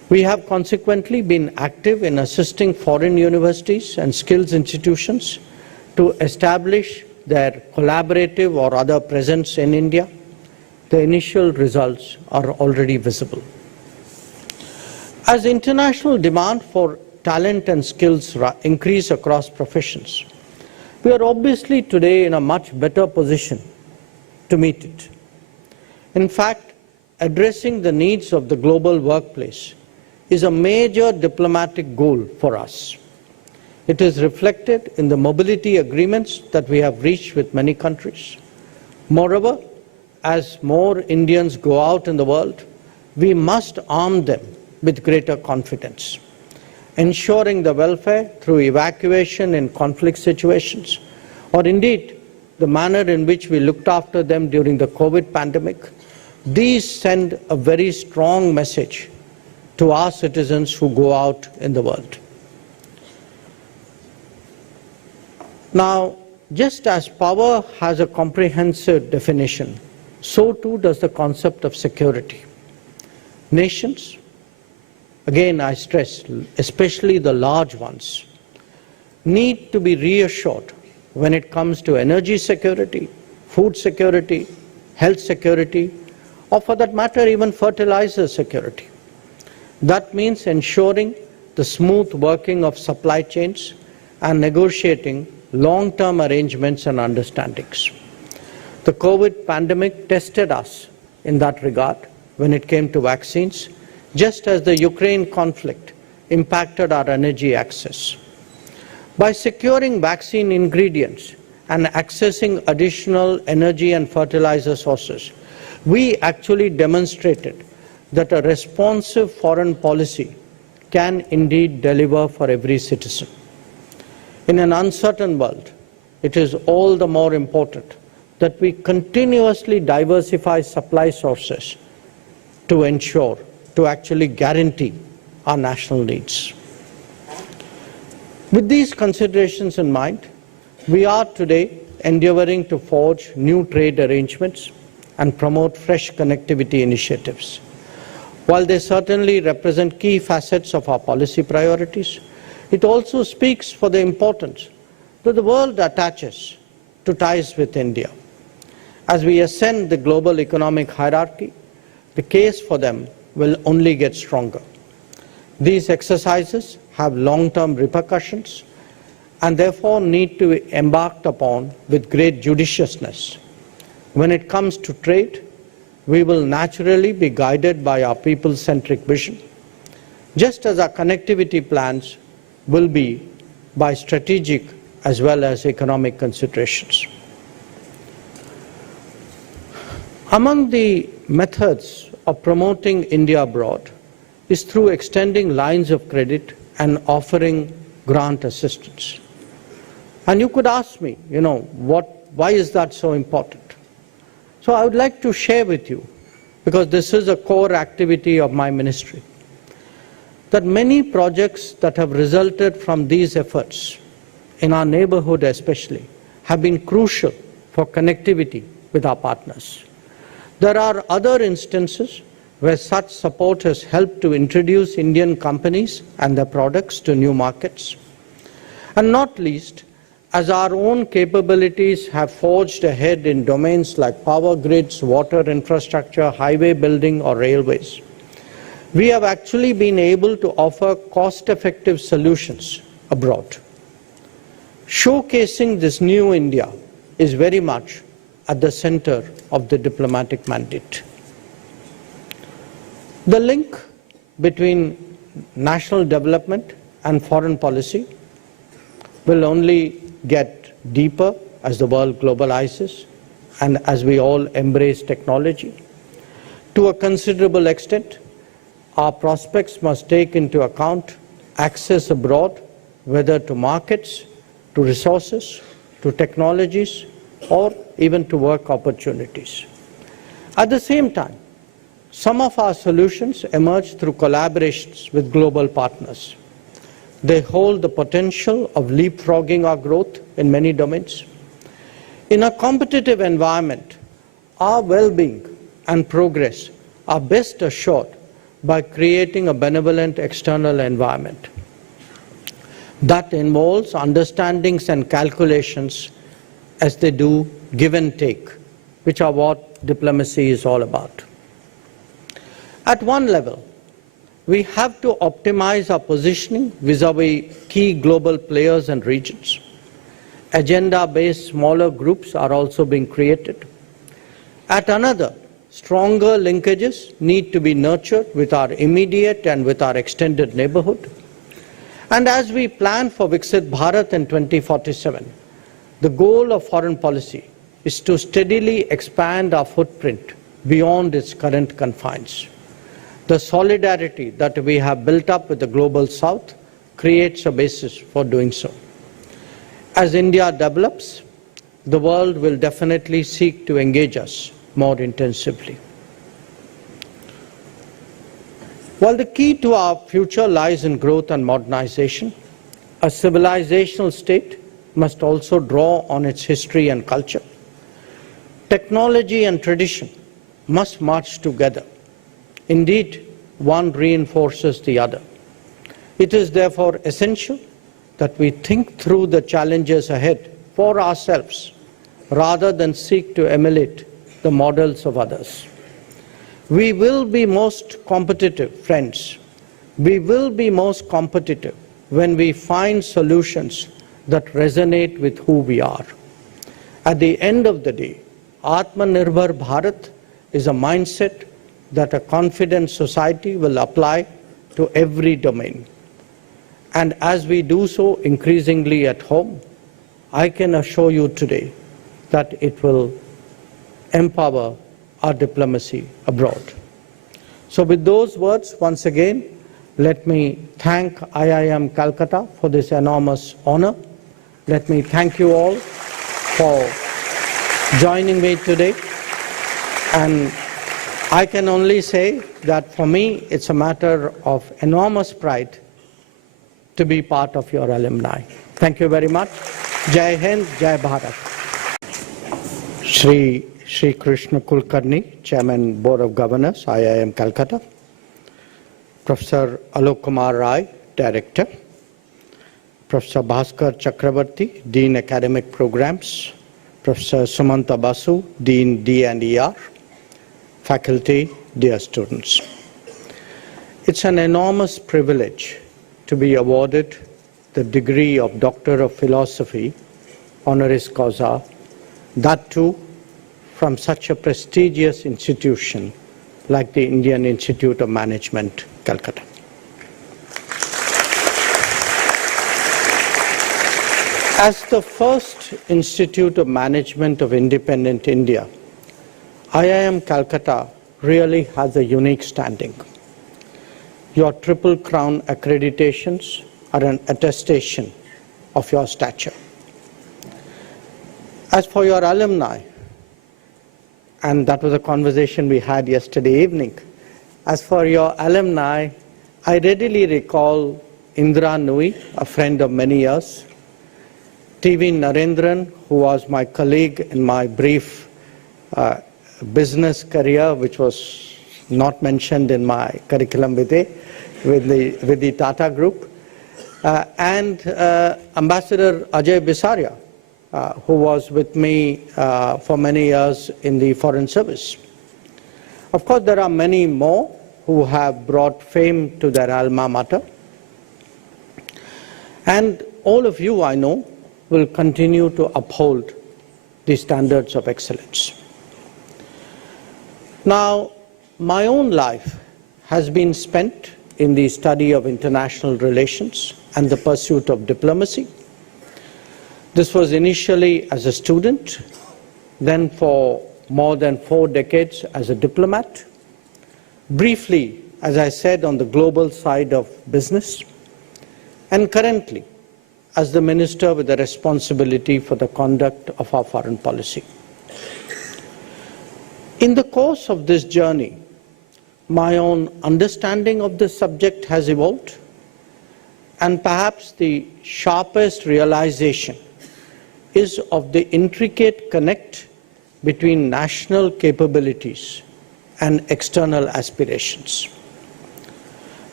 We have consequently been active in assisting foreign universities and skills institutions to establish their collaborative or other presence in India. The initial results are already visible. As international demand for talent and skills increase across professions, we are obviously today in a much better position to meet it. In fact, addressing the needs of the global workplace is a major diplomatic goal for us. It is reflected in the mobility agreements that we have reached with many countries. Moreover, as more Indians go out in the world, we must arm them with greater confidence, ensuring the welfare through evacuation in conflict situations, or indeed the manner in which we looked after them during the COVID pandemic. These send a very strong message to our citizens who go out in the world. Now, just as power has a comprehensive definition, so too does the concept of security. Nations, again I stress, especially the large ones, need to be reassured when it comes to energy security, food security, health security, or for that matter even fertilizer security. That means ensuring the smooth working of supply chains and negotiating long-term arrangements and understandings. The COVID pandemic tested us in that regard when it came to vaccines, just as the Ukraine conflict impacted our energy access. By securing vaccine ingredients and accessing additional energy and fertilizer sources, we actually demonstrated that a responsive foreign policy can indeed deliver for every citizen. In an uncertain world, it is all the more important that we continuously diversify supply sources to ensure, to actually guarantee our national needs. With these considerations in mind, we are today endeavoring to forge new trade arrangements and promote fresh connectivity initiatives. While they certainly represent key facets of our policy priorities, it also speaks for the importance that the world attaches to ties with India. As we ascend the global economic hierarchy, the case for them will only get stronger. These exercises have long-term repercussions and therefore need to be embarked upon with great judiciousness. When it comes to trade, we will naturally be guided by our people-centric vision, just as our connectivity plans will be by strategic as well as economic considerations. Among the methods of promoting India abroad is through extending lines of credit and offering grant assistance. And you could ask me, why is that so important? So I would like to share with you, because this is a core activity of my ministry, that many projects that have resulted from these efforts, in our neighborhood especially, have been crucial for connectivity with our partners. There are other instances where such support has helped to introduce Indian companies and their products to new markets. And not least, as our own capabilities have forged ahead in domains like power grids, water infrastructure, highway building, or railways, we have actually been able to offer cost-effective solutions abroad. Showcasing this new India is very much at the center of the diplomatic mandate. The link between national development and foreign policy will only get deeper as the world globalizes and as we all embrace technology. To a considerable extent, our prospects must take into account access abroad, whether to markets, to resources, to technologies, or even to work opportunities. At the same time, some of our solutions emerge through collaborations with global partners. They hold the potential of leapfrogging our growth in many domains. In a competitive environment, our well-being and progress are best assured by creating a benevolent external environment that involves understandings and calculations as they do give and take, which are what diplomacy is all about. At one level, we have to optimize our positioning vis-à-vis key global players and regions. Agenda-based smaller groups are also being created. At another, stronger linkages need to be nurtured with our immediate and with our extended neighborhood. And as we plan for Viksit Bharat in 2047, the goal of foreign policy is to steadily expand our footprint beyond its current confines. The solidarity that we have built up with the global south creates a basis for doing so. As India develops, the world will definitely seek to engage us more intensively. While the key to our future lies in growth and modernization, a civilizational state must also draw on its history and culture. Technology and tradition must march together. Indeed, one reinforces the other. It is therefore essential that we think through the challenges ahead for ourselves rather than seek to emulate the models of others. We will be most competitive, friends. We will be most competitive when we find solutions that resonate with who we are. At the end of the day, Atmanirbhar Bharat is a mindset that a confident society will apply to every domain. And as we do so increasingly at home, I can assure you today that it will empower our diplomacy abroad. So with those words, once again, let me thank IIM Calcutta for this enormous honor. Let me thank you all for joining me today. And I can only say that for me, it's a matter of enormous pride to be part of your alumni. Thank you very much. Jai Hind, Jai Bharat. Shri Krishna Kulkarni, Chairman, Board of Governors, IIM Calcutta. Professor Alok Kumar Rai, Director. Professor Bhaskar Chakravarti, Dean Academic Programs. Professor Sumanta Basu, Dean D&ER. Faculty, dear students. It's an enormous privilege to be awarded the degree of Doctor of Philosophy, honoris causa, that too from such a prestigious institution like the Indian Institute of Management, Calcutta. As the first Institute of Management of independent India, IIM Calcutta really has a unique standing. Your Triple Crown accreditations are an attestation of your stature. As for your alumni, and that was a conversation we had yesterday evening, as for your alumni, I readily recall Indra Nui, a friend of many years, TV Narendran, who was my colleague in my brief business career, which was not mentioned in my curriculum vitae with the Tata Group, and Ambassador Ajay Bisaria, who was with me for many years in the Foreign Service. Of course, there are many more who have brought fame to their alma mater. And all of you, I know, will continue to uphold the standards of excellence. Now, my own life has been spent in the study of international relations and the pursuit of diplomacy. This was initially as a student, then for more than 4 decades as a diplomat, briefly, as I said, on the global side of business, and currently as the minister with the responsibility for the conduct of our foreign policy. In the course of this journey, my own understanding of this subject has evolved, and perhaps the sharpest realization is of the intricate connect between national capabilities and external aspirations.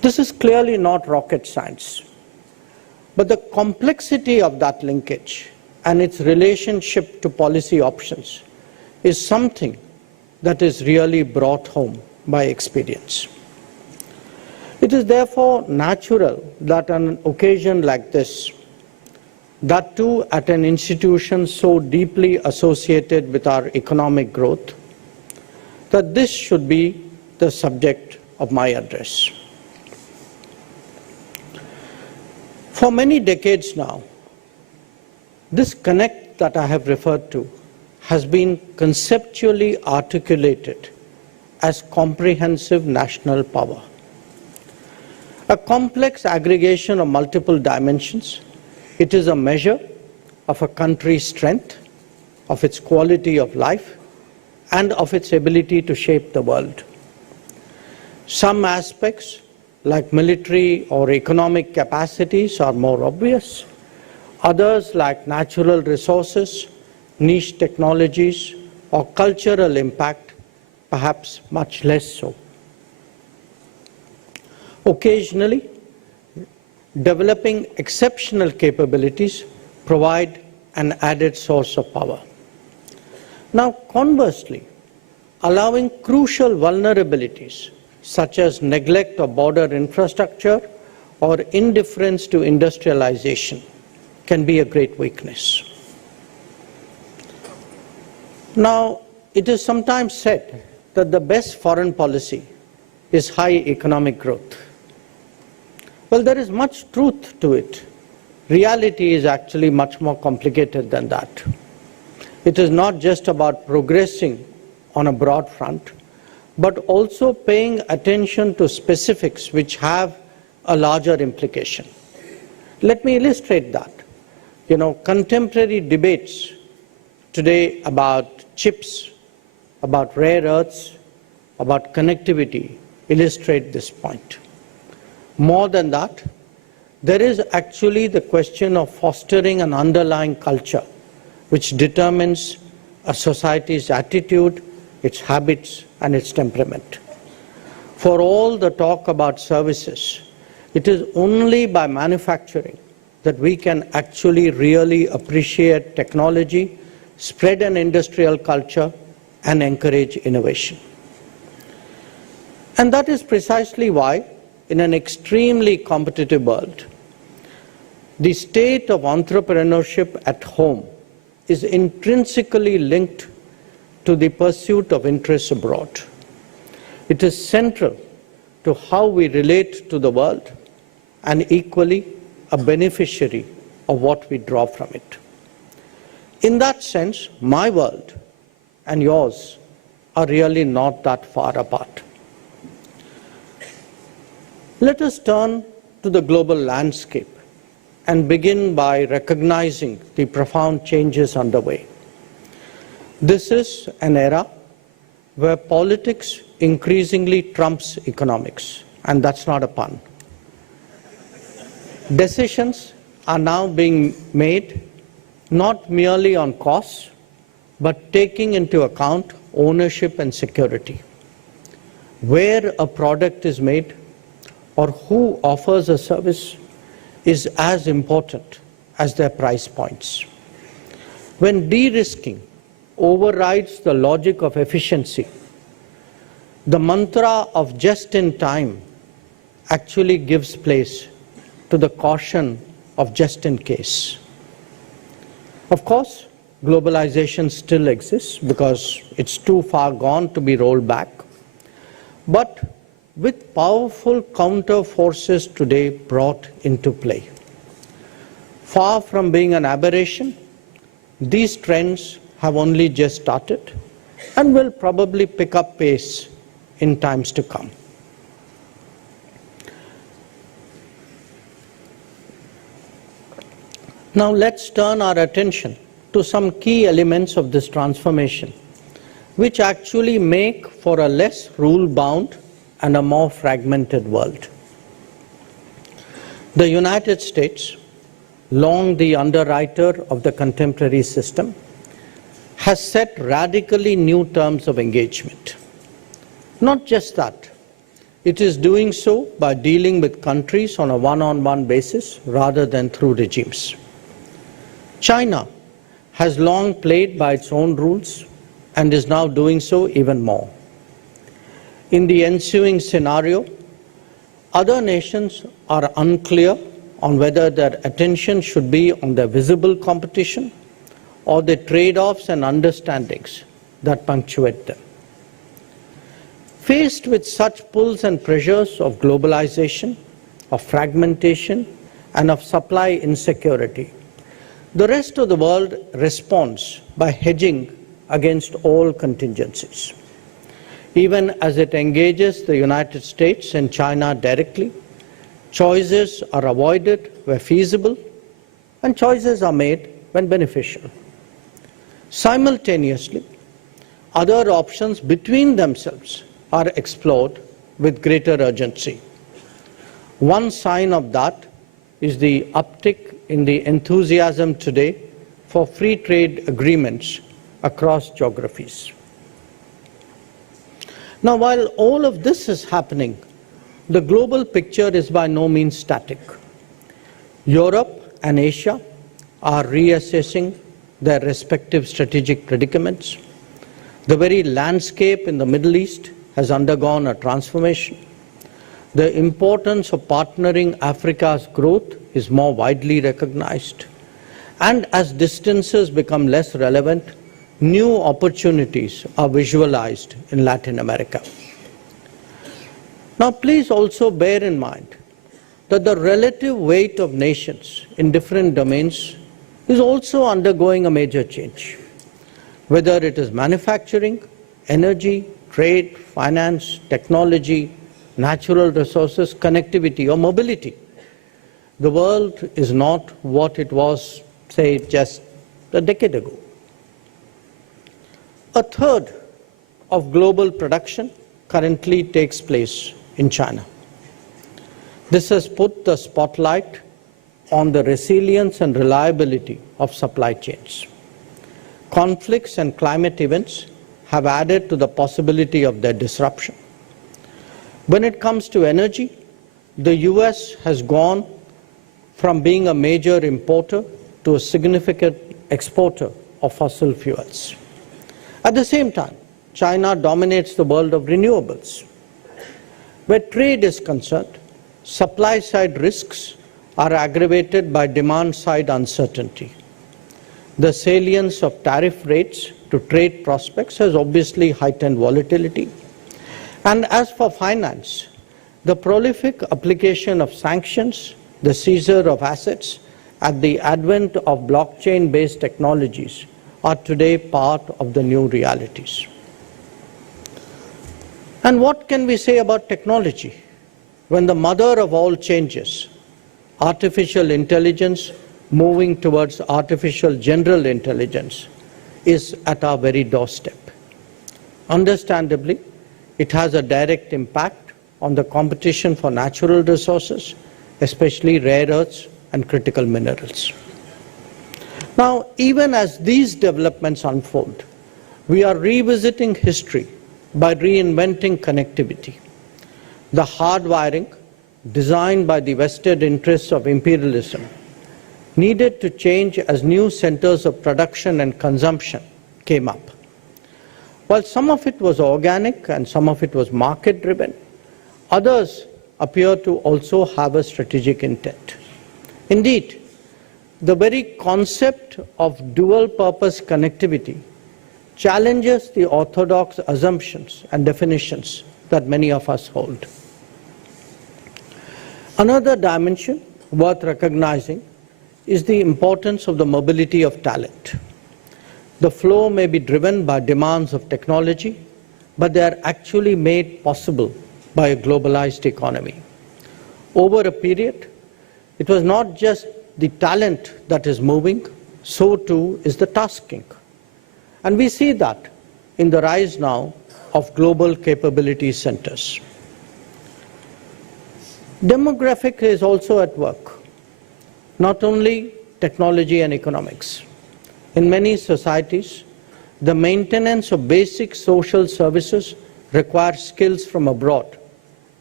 This is clearly not rocket science, but the complexity of that linkage and its relationship to policy options is something that is really brought home by experience. It is therefore natural that on an occasion like this, that too at an institution so deeply associated with our economic growth, that this should be the subject of my address. For many decades now, this connect that I have referred to has been conceptually articulated as comprehensive national power. A complex aggregation of multiple dimensions, it is a measure of a country's strength, of its quality of life, and of its ability to shape the world. Some aspects, like military or economic capacities, are more obvious. Others, like natural resources, niche technologies, or cultural impact, perhaps much less so. Occasionally, developing exceptional capabilities provide an added source of power. Now, conversely, allowing crucial vulnerabilities such as neglect of border infrastructure or indifference to industrialization can be a great weakness. Now, it is sometimes said that the best foreign policy is high economic growth. Well, there is much truth to it. Reality is actually much more complicated than that. It is not just about progressing on a broad front, but also paying attention to specifics which have a larger implication. Let me illustrate that. Contemporary debates today about chips, about rare earths, about connectivity illustrate this point. More than that, there is actually the question of fostering an underlying culture which determines a society's attitude, its habits, and its temperament. For all the talk about services, it is only by manufacturing that we can actually really appreciate technology, spread an industrial culture, and encourage innovation. And that is precisely why, in an extremely competitive world, the state of entrepreneurship at home is intrinsically linked to the pursuit of interests abroad. It is central to how we relate to the world and equally a beneficiary of what we draw from it. In that sense, my world and yours are really not that far apart. Let us turn to the global landscape and begin by recognizing the profound changes underway. This is an era where politics increasingly trumps economics, and that's not a pun. Decisions are now being made not merely on costs, but taking into account ownership and security. Where a product is made or who offers a service is as important as their price points. When de-risking overrides the logic of efficiency, the mantra of just in time actually gives place to the caution of just in case. Of course, globalization still exists because it's too far gone to be rolled back. But with powerful counter forces today brought into play, far from being an aberration, these trends have only just started and will probably pick up pace in times to come. Now let's turn our attention to some key elements of this transformation, which actually make for a less rule-bound and a more fragmented world. The United States, long the underwriter of the contemporary system, has set radically new terms of engagement. Not just that, It is doing so by dealing with countries on a one-on-one basis rather than through regimes. China has long played by its own rules and is now doing so even more. In the ensuing scenario, other nations are unclear on whether their attention should be on the visible competition or the trade-offs and understandings that punctuate them. Faced with such pulls and pressures of globalization, of fragmentation, and of supply insecurity, the rest of the world responds by hedging against all contingencies. Even as it engages the United States and China directly, choices are avoided where feasible, and choices are made when beneficial. Simultaneously, other options between themselves are explored with greater urgency. One sign of that is the uptick in the enthusiasm today for free trade agreements across geographies. Now, while all of this is happening, the global picture is by no means static. Europe and Asia are reassessing their respective strategic predicaments. The very landscape in the Middle East has undergone a transformation. The importance of partnering Africa's growth is more widely recognized. And as distances become less relevant, new opportunities are visualized in Latin America. Now, please also bear in mind that the relative weight of nations in different domains is also undergoing a major change. Whether it is manufacturing, energy, trade, finance, technology, natural resources, connectivity, or mobility, the world is not what it was, say, just a decade ago. A third of global production currently takes place in China. This has put the spotlight on the resilience and reliability of supply chains. Conflicts and climate events have added to the possibility of their disruption. When it comes to energy, the US has gone from being a major importer to a significant exporter of fossil fuels. At the same time, China dominates the world of renewables. Where trade is concerned, supply-side risks are aggravated by demand-side uncertainty. The salience of tariff rates to trade prospects has obviously heightened volatility. And as for finance, the prolific application of sanctions, the seizure of assets, and the advent of blockchain-based technologies are today part of the new realities. And what can we say about technology when the mother of all changes, artificial intelligence moving towards artificial general intelligence, is at our very doorstep? Understandably, it has a direct impact on the competition for natural resources, especially rare earths and critical minerals. Now, even as these developments unfold, we are revisiting history by reinventing connectivity. The hardwiring, designed by the vested interests of imperialism, needed to change as new centers of production and consumption came up. While some of it was organic and some of it was market-driven, others appear to also have a strategic intent. Indeed, the very concept of dual-purpose connectivity challenges the orthodox assumptions and definitions that many of us hold. Another dimension worth recognizing is the importance of the mobility of talent. The flow may be driven by demands of technology, but they are actually made possible by a globalized economy. Over a period, it was not just the talent that is moving, so too is the tasking. And we see that in the rise now of global capability centers. Demographic is also at work, not only technology and economics. In many societies, the maintenance of basic social services requires skills from abroad,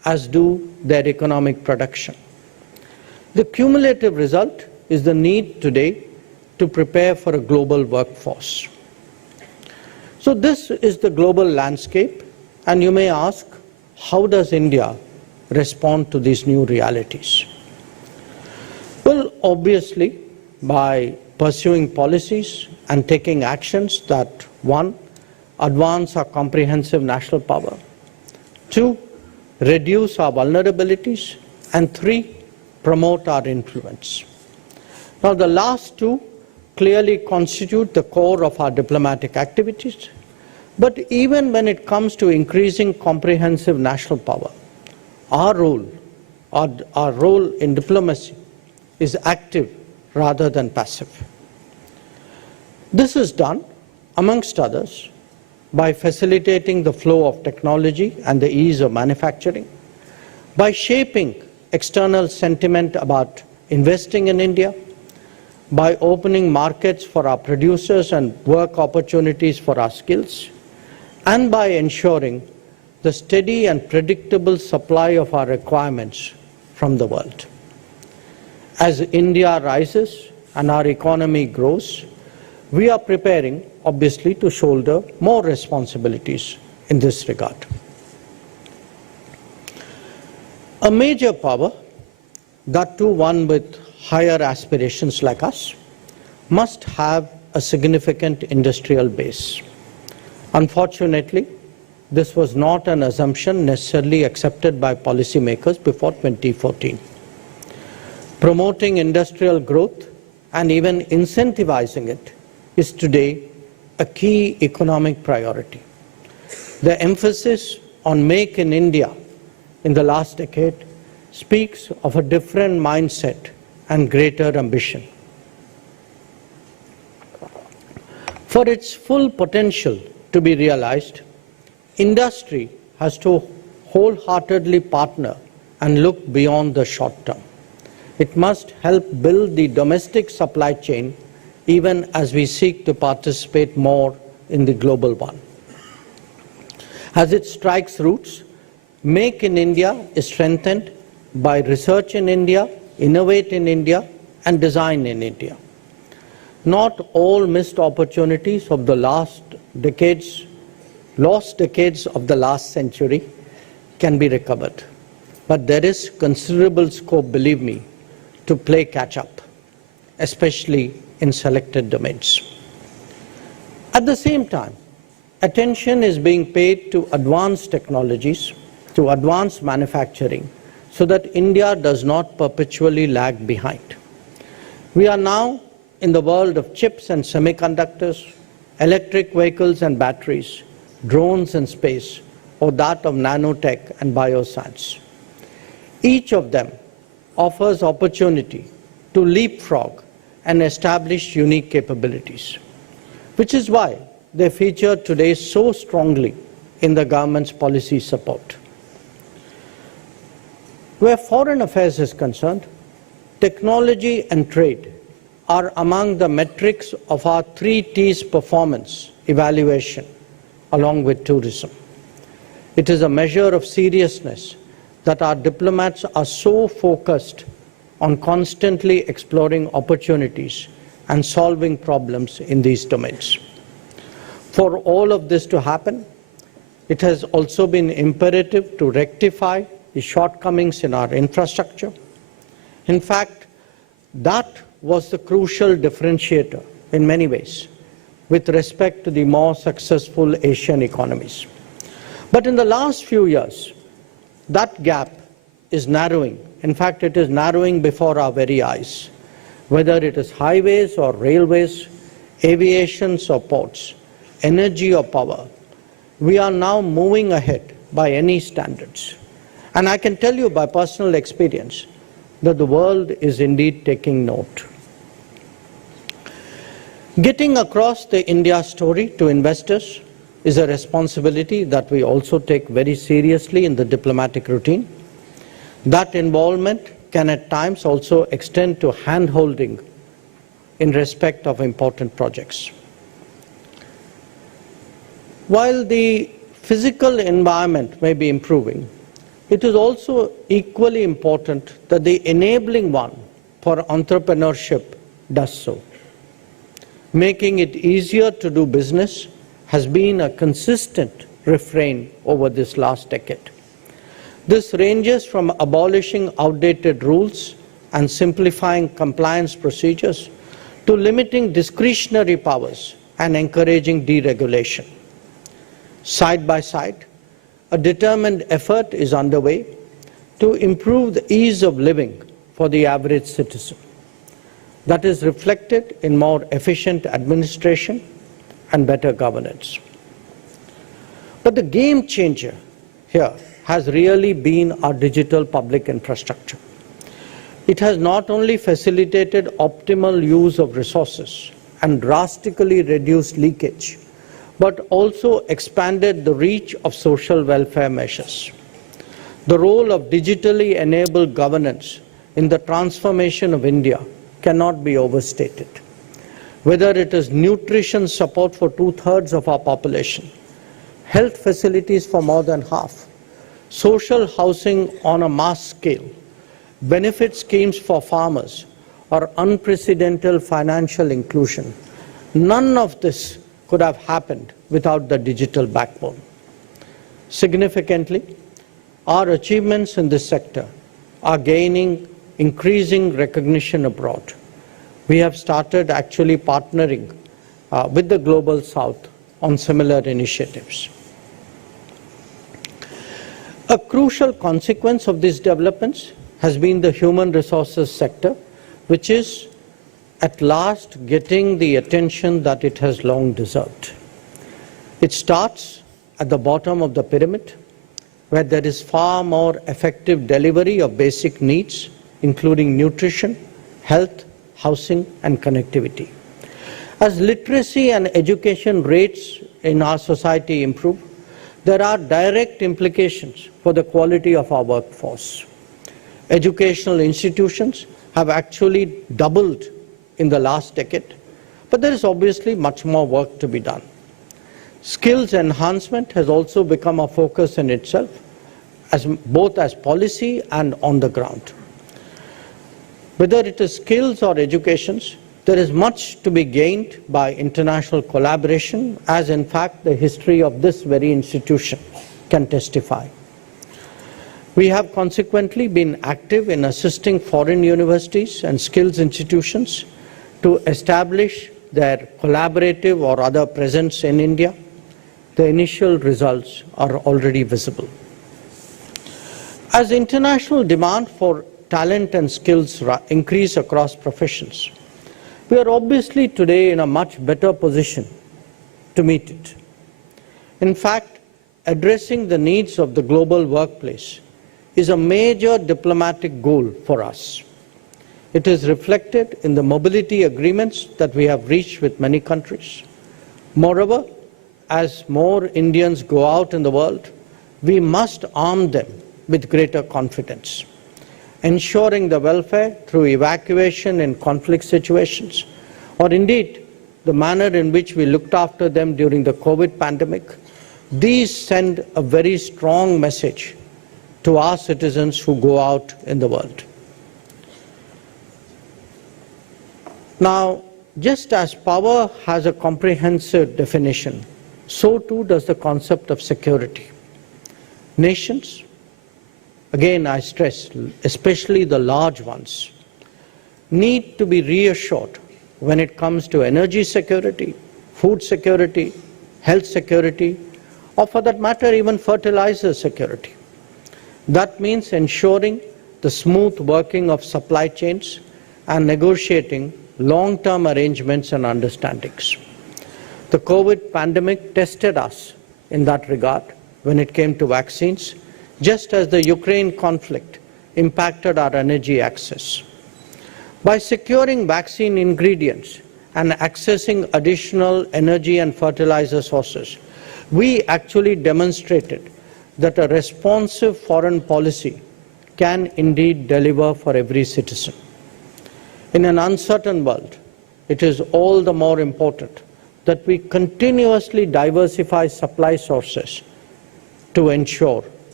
as do their economic production. The cumulative result is the need today to prepare for a global workforce. So this is the global landscape, and you may ask, how does India respond to these new realities? Well, obviously, by pursuing policies and taking actions that, one, advance our comprehensive national power, two, reduce our vulnerabilities, and three, promote our influence. Now, the last two clearly constitute the core of our diplomatic activities, but even when it comes to increasing comprehensive national power, our role in diplomacy is active rather than passive. This is done, amongst others, by facilitating the flow of technology and the ease of manufacturing, by shaping external sentiment about investing in India, by opening markets for our producers and work opportunities for our skills, and by ensuring the steady and predictable supply of our requirements from the world. As India rises and our economy grows, we are preparing, obviously, to shoulder more responsibilities in this regard. A major power, that too one with higher aspirations like us, must have a significant industrial base. Unfortunately, this was not an assumption necessarily accepted by policymakers before 2014. Promoting industrial growth and even incentivizing it is today a key economic priority. The emphasis on Make in India in the last decade speaks of a different mindset and greater ambition. For its full potential to be realized, industry has to wholeheartedly partner and look beyond the short term. It must help build the domestic supply chain even as we seek to participate more in the global one. As it strikes roots, Make in India is strengthened by research in India, innovate in India, and design in India. Not all missed opportunities of the lost decades of the last century can be recovered. But there is considerable scope, believe me, to play catch-up, especially in selected domains. At the same time, attention is being paid to advanced technologies, to advanced manufacturing, so that India does not perpetually lag behind. We are now in the world of chips and semiconductors, electric vehicles and batteries, drones and space, or that of nanotech and bioscience. Each of them offers opportunity to leapfrog and establish unique capabilities, which is why they feature today so strongly in the government's policy support. Where foreign affairs is concerned, technology and trade are among the metrics of our 3 T's performance evaluation, along with tourism. It is a measure of seriousness that our diplomats are so focused on constantly exploring opportunities and solving problems in these domains. For all of this to happen, it has also been imperative to rectify the shortcomings in our infrastructure. In fact, that was the crucial differentiator in many ways with respect to the more successful Asian economies. But in the last few years, that gap is narrowing. In fact, it is narrowing before our very eyes. Whether it is highways or railways, aviations or ports, energy or power, we are now moving ahead by any standards. And I can tell you by personal experience that the world is indeed taking note. Getting across the India story to investors is a responsibility that we also take very seriously in the diplomatic routine. That involvement can at times also extend to hand-holding in respect of important projects. While the physical environment may be improving, It is also equally important that the enabling one for entrepreneurship does so. Making it easier to do business has been a consistent refrain over this last decade. This ranges from abolishing outdated rules and simplifying compliance procedures to limiting discretionary powers and encouraging deregulation. Side by side, a determined effort is underway to improve the ease of living for the average citizen. That is reflected in more efficient administration and better governance. But the game changer here has really been our digital public infrastructure. It has not only facilitated optimal use of resources and drastically reduced leakage, but also expanded the reach of social welfare measures. The role of digitally enabled governance in the transformation of India cannot be overstated. Whether it is nutrition support for 2/3 of our population, health facilities for more than half, social housing on a mass scale, benefit schemes for farmers, or unprecedented financial inclusion, none of this could have happened without the digital backbone. Significantly, our achievements in this sector are gaining increasing recognition abroad. We have started actually partnering with the Global South on similar initiatives. A crucial consequence of these developments has been the human resources sector, which is at last getting the attention that it has long deserved. It starts at the bottom of the pyramid, where there is far more effective delivery of basic needs, including nutrition, health, housing, and connectivity. As literacy and education rates in our society improve, there are direct implications for the quality of our workforce. Educational institutions have actually doubled in the last decade, but there is obviously much more work to be done. Skills enhancement has also become a focus in itself, both as policy and on the ground. Whether it is skills or educations, there is much to be gained by international collaboration, as in fact the history of this very institution can testify. We have consequently been active in assisting foreign universities and skills institutions to establish their collaborative or other presence in India. The initial results are already visible. As international demand for talent and skills increase across professions, we are obviously today in a much better position to meet it. In fact, addressing the needs of the global workplace is a major diplomatic goal for us. It is reflected in the mobility agreements that we have reached with many countries. Moreover, as more Indians go out in the world, we must arm them with greater confidence. Ensuring the welfare through evacuation in conflict situations, or indeed the manner in which we looked after them during the COVID pandemic, these send a very strong message to our citizens who go out in the world. Now, just as power has a comprehensive definition, so too does the concept of security. Nations, again I stress, especially the large ones, need to be reassured when it comes to energy security, food security, health security, or for that matter even fertilizer security. That means ensuring the smooth working of supply chains and negotiating long-term arrangements and understandings. The COVID pandemic tested us in that regard when it came to vaccines, just as the Ukraine conflict impacted our energy access. By securing vaccine ingredients and accessing additional energy and fertilizer sources, we actually demonstrated that a responsive foreign policy can indeed deliver for every citizen. In an uncertain world, it is all the more important that we continuously diversify supply sources to ensure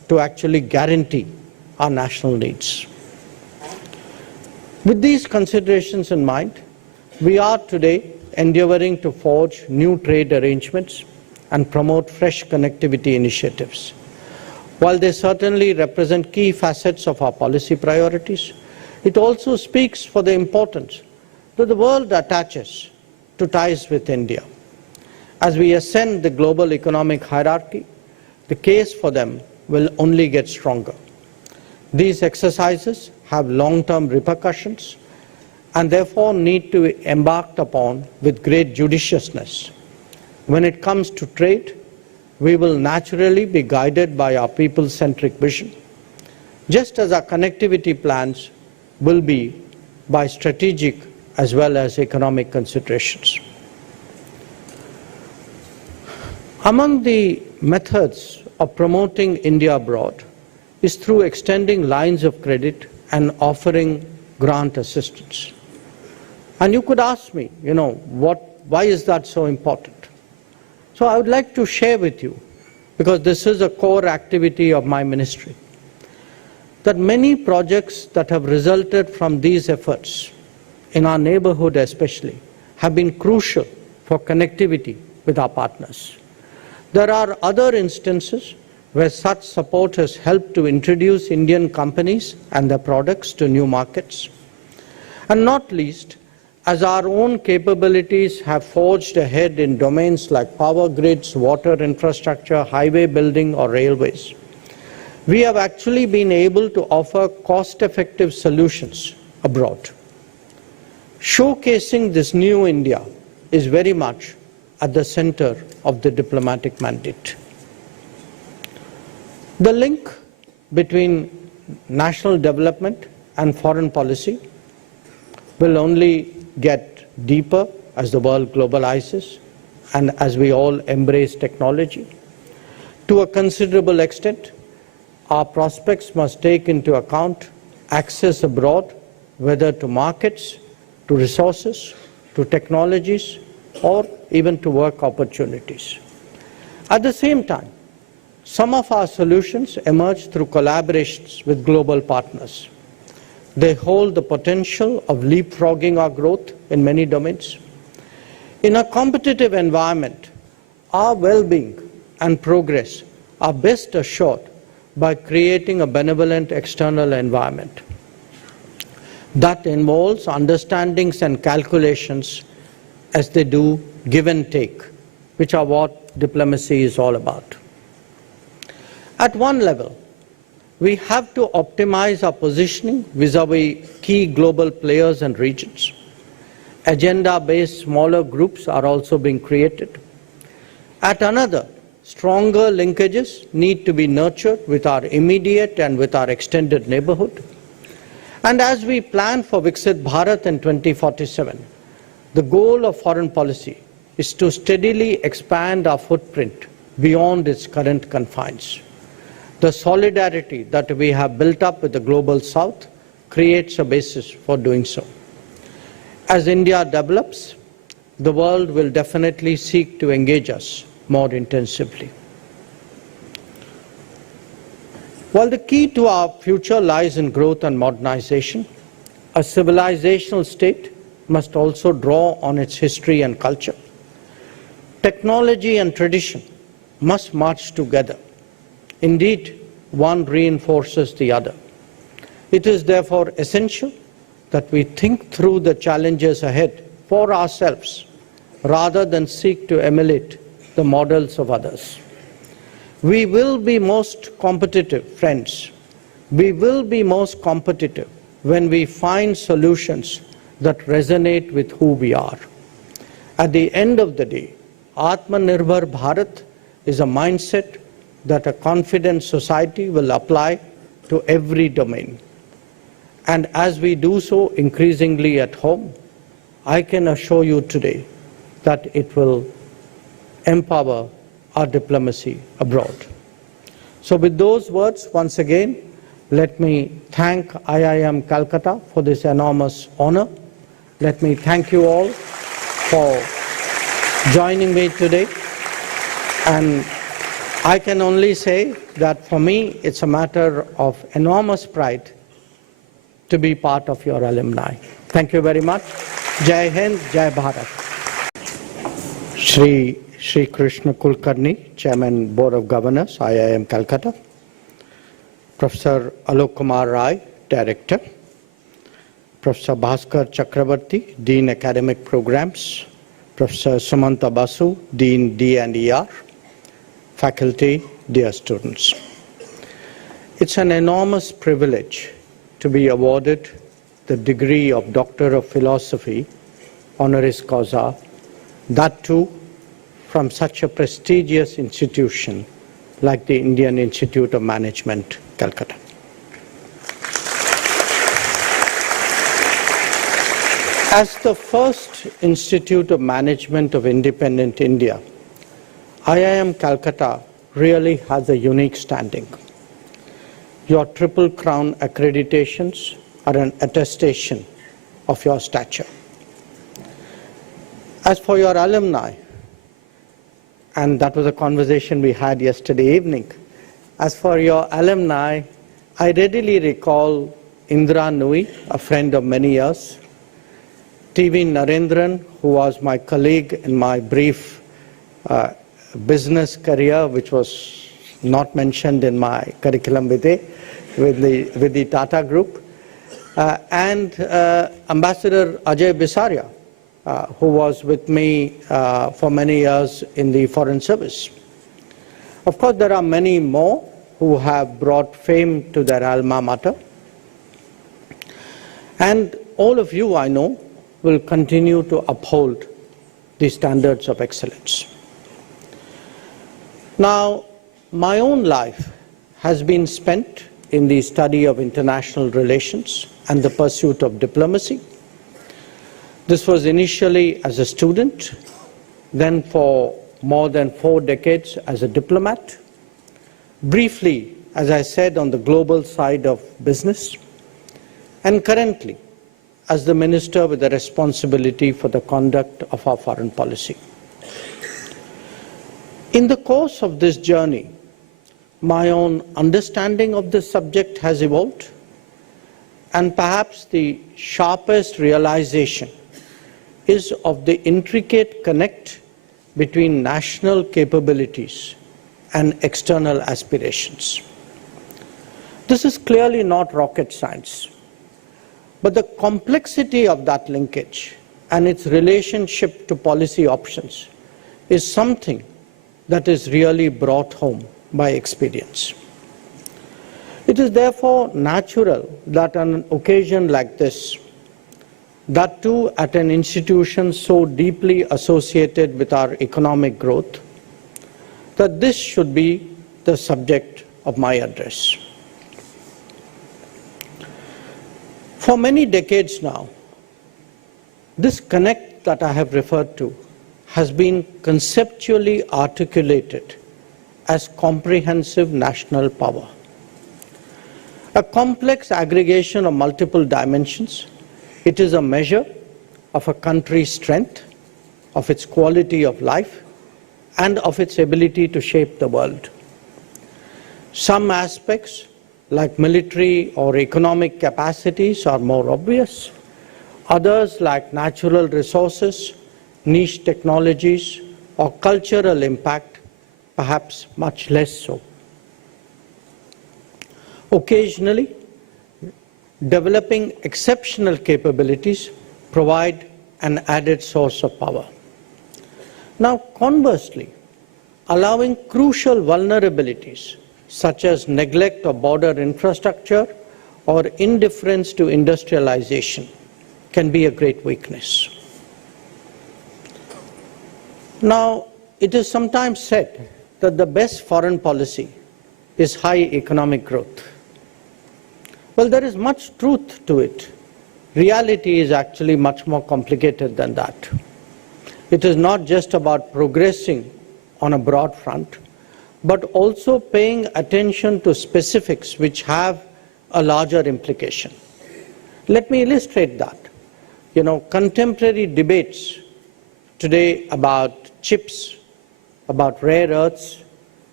to actually guarantee our national needs. With these considerations in mind, we are today endeavoring to forge new trade arrangements and promote fresh connectivity initiatives. While they certainly represent key facets of our policy priorities, it also speaks for the importance that the world attaches to ties with India. As we ascend the global economic hierarchy, the case for them will only get stronger. These exercises have long-term repercussions and therefore need to be embarked upon with great judiciousness. When it comes to trade, we will naturally be guided by our people-centric vision, just as our connectivity plans will be by strategic as well as economic considerations. Among the methods of promoting India abroad is through extending lines of credit and offering grant assistance. And you could ask me, why is that so important? So I would like to share with you, because this is a core activity of my ministry, that many projects that have resulted from these efforts, in our neighborhood especially, have been crucial for connectivity with our partners. There are other instances where such support has helped to introduce Indian companies and their products to new markets. And not least, as our own capabilities have forged ahead in domains like power grids, water infrastructure, highway building, or railways, we have actually been able to offer cost-effective solutions abroad. Showcasing this new India is very much at the center of the diplomatic mandate. The link between national development and foreign policy will only get deeper as the world globalizes and as we all embrace technology. To a considerable extent, our prospects must take into account access abroad, whether to markets, to resources, to technologies, or even to work opportunities. At the same time, some of our solutions emerge through collaborations with global partners. They hold the potential of leapfrogging our growth in many domains. In a competitive environment, our well-being and progress are best assured by creating a benevolent external environment that involves understandings and calculations as they do give and take, which are what diplomacy is all about. At one level, we have to optimize our positioning vis-à-vis key global players and regions. Agenda-based smaller groups are also being created. At another, stronger linkages need to be nurtured with our immediate and with our extended neighborhood. And as we plan for Viksit Bharat in 2047, the goal of foreign policy is to steadily expand our footprint beyond its current confines. The solidarity that we have built up with the global south creates a basis for doing so. As India develops, the world will definitely seek to engage us more intensively. While the key to our future lies in growth and modernization, a civilizational state must also draw on its history and culture. Technology and tradition must march together. Indeed, one reinforces the other. It is therefore essential that we think through the challenges ahead for ourselves rather than seek to emulate the models of others. We will be most competitive, friends. We will be most competitive when we find solutions that resonate with who we are. At the end of the day, Atmanirbhar Bharat is a mindset that a confident society will apply to every domain. And as we do so increasingly at home, I can assure you today that it will empower our diplomacy abroad. So with those words, once again, let me thank IIM Calcutta for this enormous honor. Let me thank you all for joining me today. And I can only say that for me, it's a matter of enormous pride to be part of your alumni. Thank you very much. Jai Hind, Jai Bharat. Shri Krishna Kulkarni, Chairman, Board of Governors, IIM Calcutta. Professor Alok Kumar Rai, Director. Professor Bhaskar Chakravarti, Dean Academic Programs. Professor Sumanta Basu, Dean D&ER. Faculty, dear students. It's an enormous privilege to be awarded the degree of Doctor of Philosophy, honoris causa, that too from such a prestigious institution like the Indian Institute of Management, Calcutta. As the first Institute of Management of independent India, IIM Calcutta really has a unique standing. Your Triple Crown accreditations are an attestation of your stature. As for your alumni, and that was a conversation we had yesterday evening, as for your alumni, I readily recall Indra Nui, a friend of many years, TV Narendran, who was my colleague in my brief business career, which was not mentioned in my curriculum vitae with the Tata Group, and Ambassador Ajay Bisaria, who was with me for many years in the Foreign Service. Of course, there are many more who have brought fame to their alma mater. And all of you, I know, will continue to uphold the standards of excellence. Now, my own life has been spent in the study of international relations and the pursuit of diplomacy. This was initially as a student, then for more than 4 decades as a diplomat, briefly, as I said, on the global side of business, and currently as the minister with the responsibility for the conduct of our foreign policy. In the course of this journey, my own understanding of this subject has evolved, and perhaps the sharpest realization is of the intricate connect between national capabilities and external aspirations. This is clearly not rocket science, but the complexity of that linkage and its relationship to policy options is something that is really brought home by experience. It is therefore natural that on an occasion like this, that too at an institution so deeply associated with our economic growth, that this should be the subject of my address. For many decades now, this connect that I have referred to has been conceptually articulated as comprehensive national power. A complex aggregation of multiple dimensions, it is a measure of a country's strength, of its quality of life, and of its ability to shape the world. Some aspects, like military or economic capacities, are more obvious. Others, like natural resources, niche technologies, or cultural impact, perhaps much less so. Occasionally, developing exceptional capabilities provide an added source of power. Now, conversely, allowing crucial vulnerabilities such as neglect of border infrastructure or indifference to industrialization can be a great weakness. Now, it is sometimes said that the best foreign policy is high economic growth. Well, there is much truth to it. Reality is actually much more complicated than that. It is not just about progressing on a broad front, but also paying attention to specifics which have a larger implication. Let me illustrate that. Contemporary debates today about chips, about rare earths,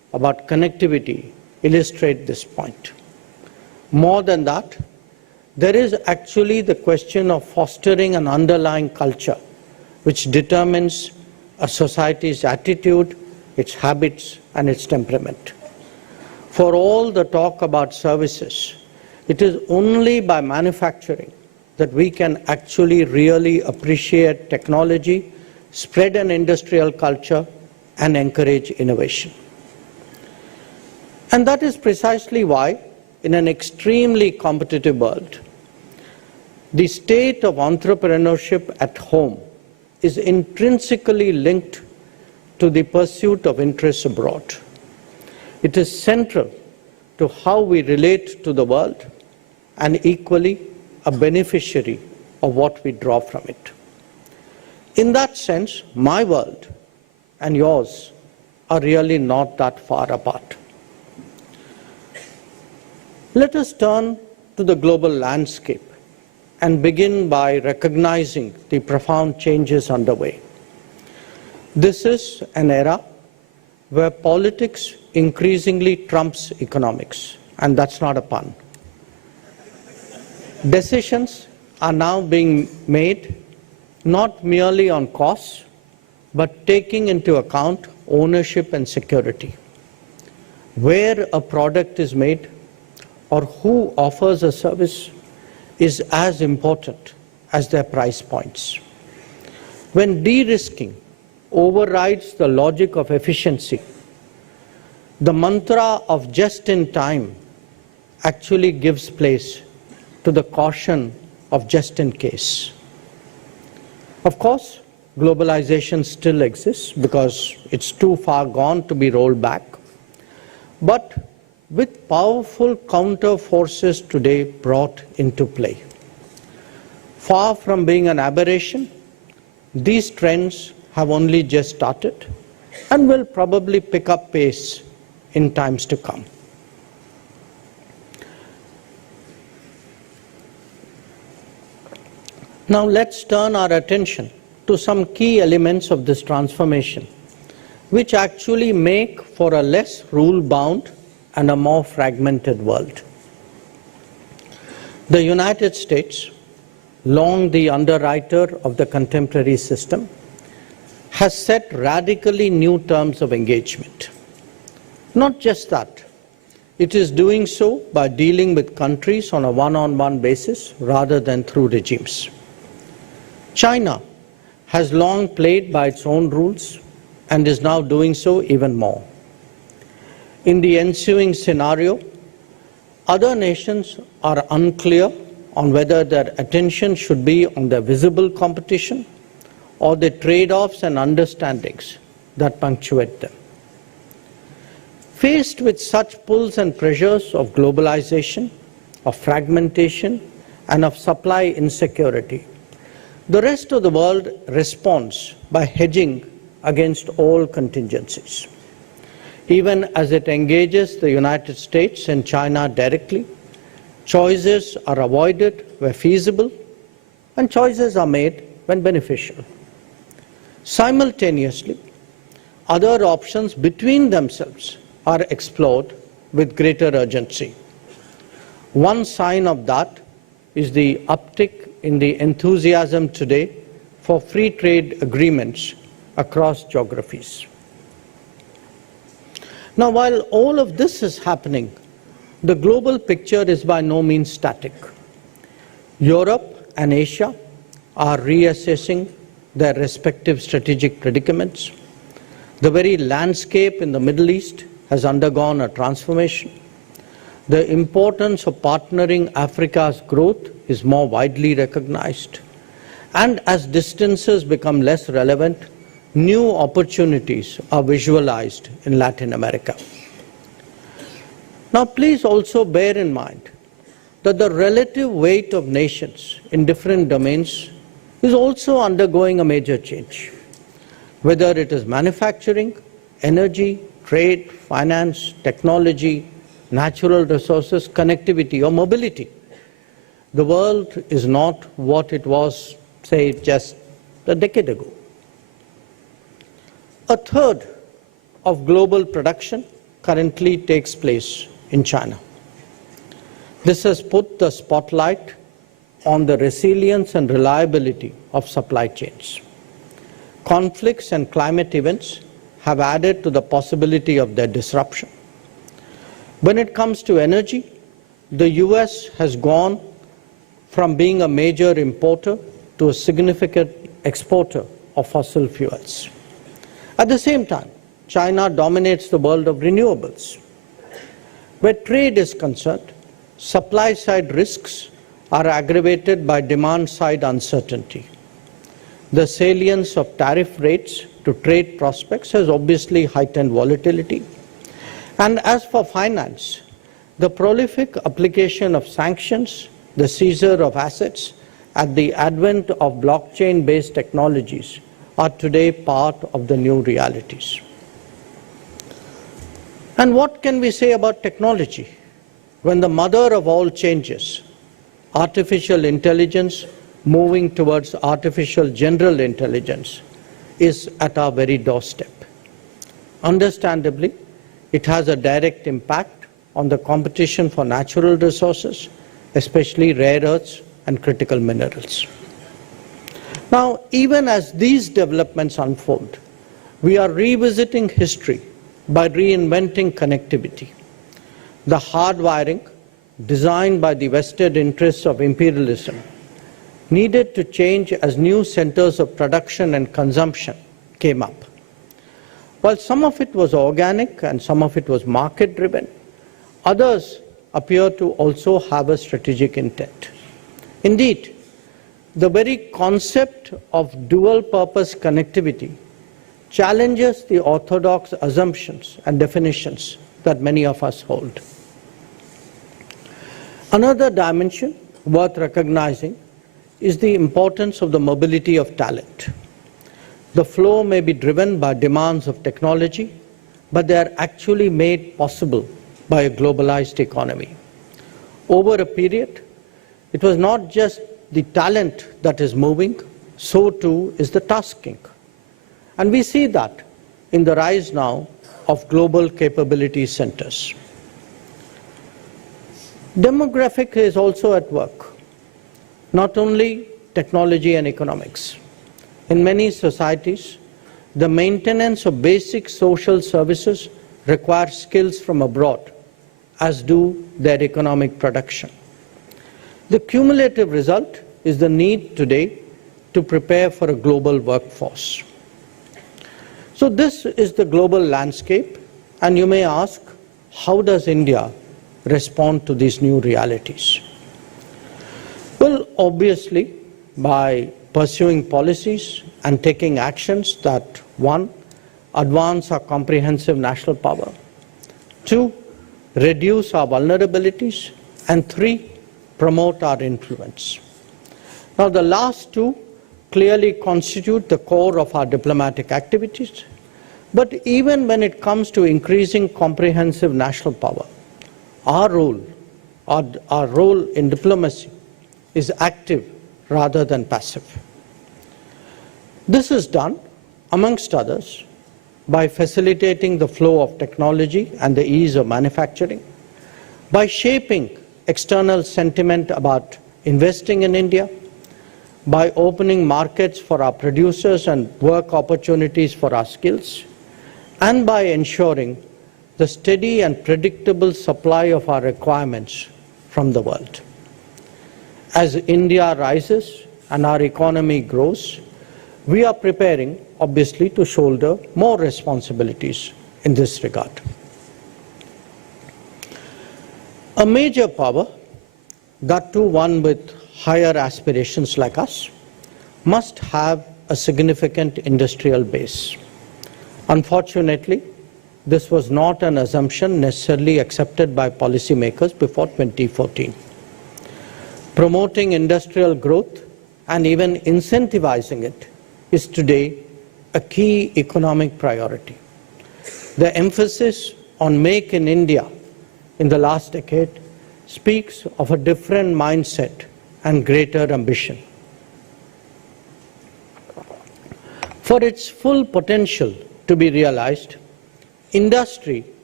about connectivity illustrate this point. More than that, there is actually the question of fostering an underlying culture which determines a society's attitude, its habits, and its temperament. For all the talk about services, it is only by manufacturing that we can actually really appreciate technology, spread an industrial culture, and encourage innovation. And that is precisely why, in an extremely competitive world, the state of entrepreneurship at home is intrinsically linked to the pursuit of interests abroad. It is central to how we relate to the world and equally a beneficiary of what we draw from it. In that sense, my world and yours are really not that far apart. Let us turn to the global landscape and begin by recognizing the profound changes underway. This is an era where politics increasingly trumps economics, and that's not a pun. Decisions are now being made not merely on costs, but taking into account ownership and security. Where a product is made or who offers a service is as important as their price points. When de-risking overrides the logic of efficiency, the mantra of just in time actually gives place to the caution of just in case. Of course, globalization still exists because it's too far gone to be rolled back. But with powerful counter forces today brought into play, far from being an aberration, these trends have only just started and will probably pick up pace in times to come. Now let's turn our attention to some key elements of this transformation, which actually make for a less rule-bound and a more fragmented world. The United States, long the underwriter of the contemporary system, has set radically new terms of engagement. Not just that, it is doing so by dealing with countries on a one-on-one basis rather than through regimes. China has long played by its own rules and is now doing so even more. In the ensuing scenario, other nations are unclear on whether their attention should be on the visible competition or the trade-offs and understandings that punctuate them. Faced with such pulls and pressures of globalization, of fragmentation, and of supply insecurity, the rest of the world responds by hedging against all contingencies. Even as it engages the United States and China directly, choices are avoided where feasible, and choices are made when beneficial. Simultaneously, other options between themselves are explored with greater urgency. One sign of that is the uptick in the enthusiasm today for free trade agreements across geographies. Now, while all of this is happening, the global picture is by no means static. Europe and Asia are reassessing their respective strategic predicaments. The very landscape in the Middle East has undergone a transformation. The importance of partnering Africa's growth is more widely recognized. And as distances become less relevant, new opportunities are visualized in Latin America. Now, please also bear in mind that the relative weight of nations in different domains is also undergoing a major change. Whether it is manufacturing, energy, trade, finance, technology, natural resources, connectivity, or mobility, the world is not what it was, say, just a decade ago. A third of global production currently takes place in China. This has put the spotlight on the resilience and reliability of supply chains. Conflicts and climate events have added to the possibility of their disruption. When it comes to energy, the US has gone from being a major importer to a significant exporter of fossil fuels. At the same time, China dominates the world of renewables. Where trade is concerned, supply-side risks are aggravated by demand-side uncertainty. The salience of tariff rates to trade prospects has obviously heightened volatility. And as for finance, the prolific application of sanctions, the seizure of assets, and the advent of blockchain-based technologies are today part of the new realities. And what can we say about technology when the mother of all changes, artificial intelligence moving towards artificial general intelligence, is at our very doorstep? Understandably, it has a direct impact on the competition for natural resources, especially rare earths and critical minerals. Now, even as these developments unfold, we are revisiting history by reinventing connectivity. The hardwiring, designed by the vested interests of imperialism, needed to change as new centers of production and consumption came up. While some of it was organic and some of it was market-driven, others appear to also have a strategic intent. Indeed, the very concept of dual-purpose connectivity challenges the orthodox assumptions and definitions that many of us hold. Another dimension worth recognizing is the importance of the mobility of talent. The flow may be driven by demands of technology, but they are actually made possible by a globalized economy. Over a period, it was not just the talent that is moving, so too is the tasking. And we see that in the rise now of global capability centers. Demographic is also at work, not only technology and economics. In many societies, the maintenance of basic social services requires skills from abroad, as do their economic production. The cumulative result is the need today to prepare for a global workforce. So this is the global landscape, and you may ask, how does India respond to these new realities? Well, obviously, by pursuing policies and taking actions that, one, advance our comprehensive national power, two, reduce our vulnerabilities, and three, promote our influence. Now, the last two clearly constitute the core of our diplomatic activities, but even when it comes to increasing comprehensive national power, our role in diplomacy is active rather than passive. This is done, amongst others, by facilitating the flow of technology and the ease of manufacturing, by shaping external sentiment about investing in India, by opening markets for our producers and work opportunities for our skills, and by ensuring the steady and predictable supply of our requirements from the world. As India rises and our economy grows, we are preparing, obviously, to shoulder more responsibilities in this regard. A major power, that too one with higher aspirations like us, must have a significant industrial base. Unfortunately, this was not an assumption necessarily accepted by policymakers before 2014. Promoting industrial growth and even incentivizing it is today a key economic priority. The emphasis on Make in India in the last decade speaks of a different mindset and greater ambition. For its full potential to be realized, industry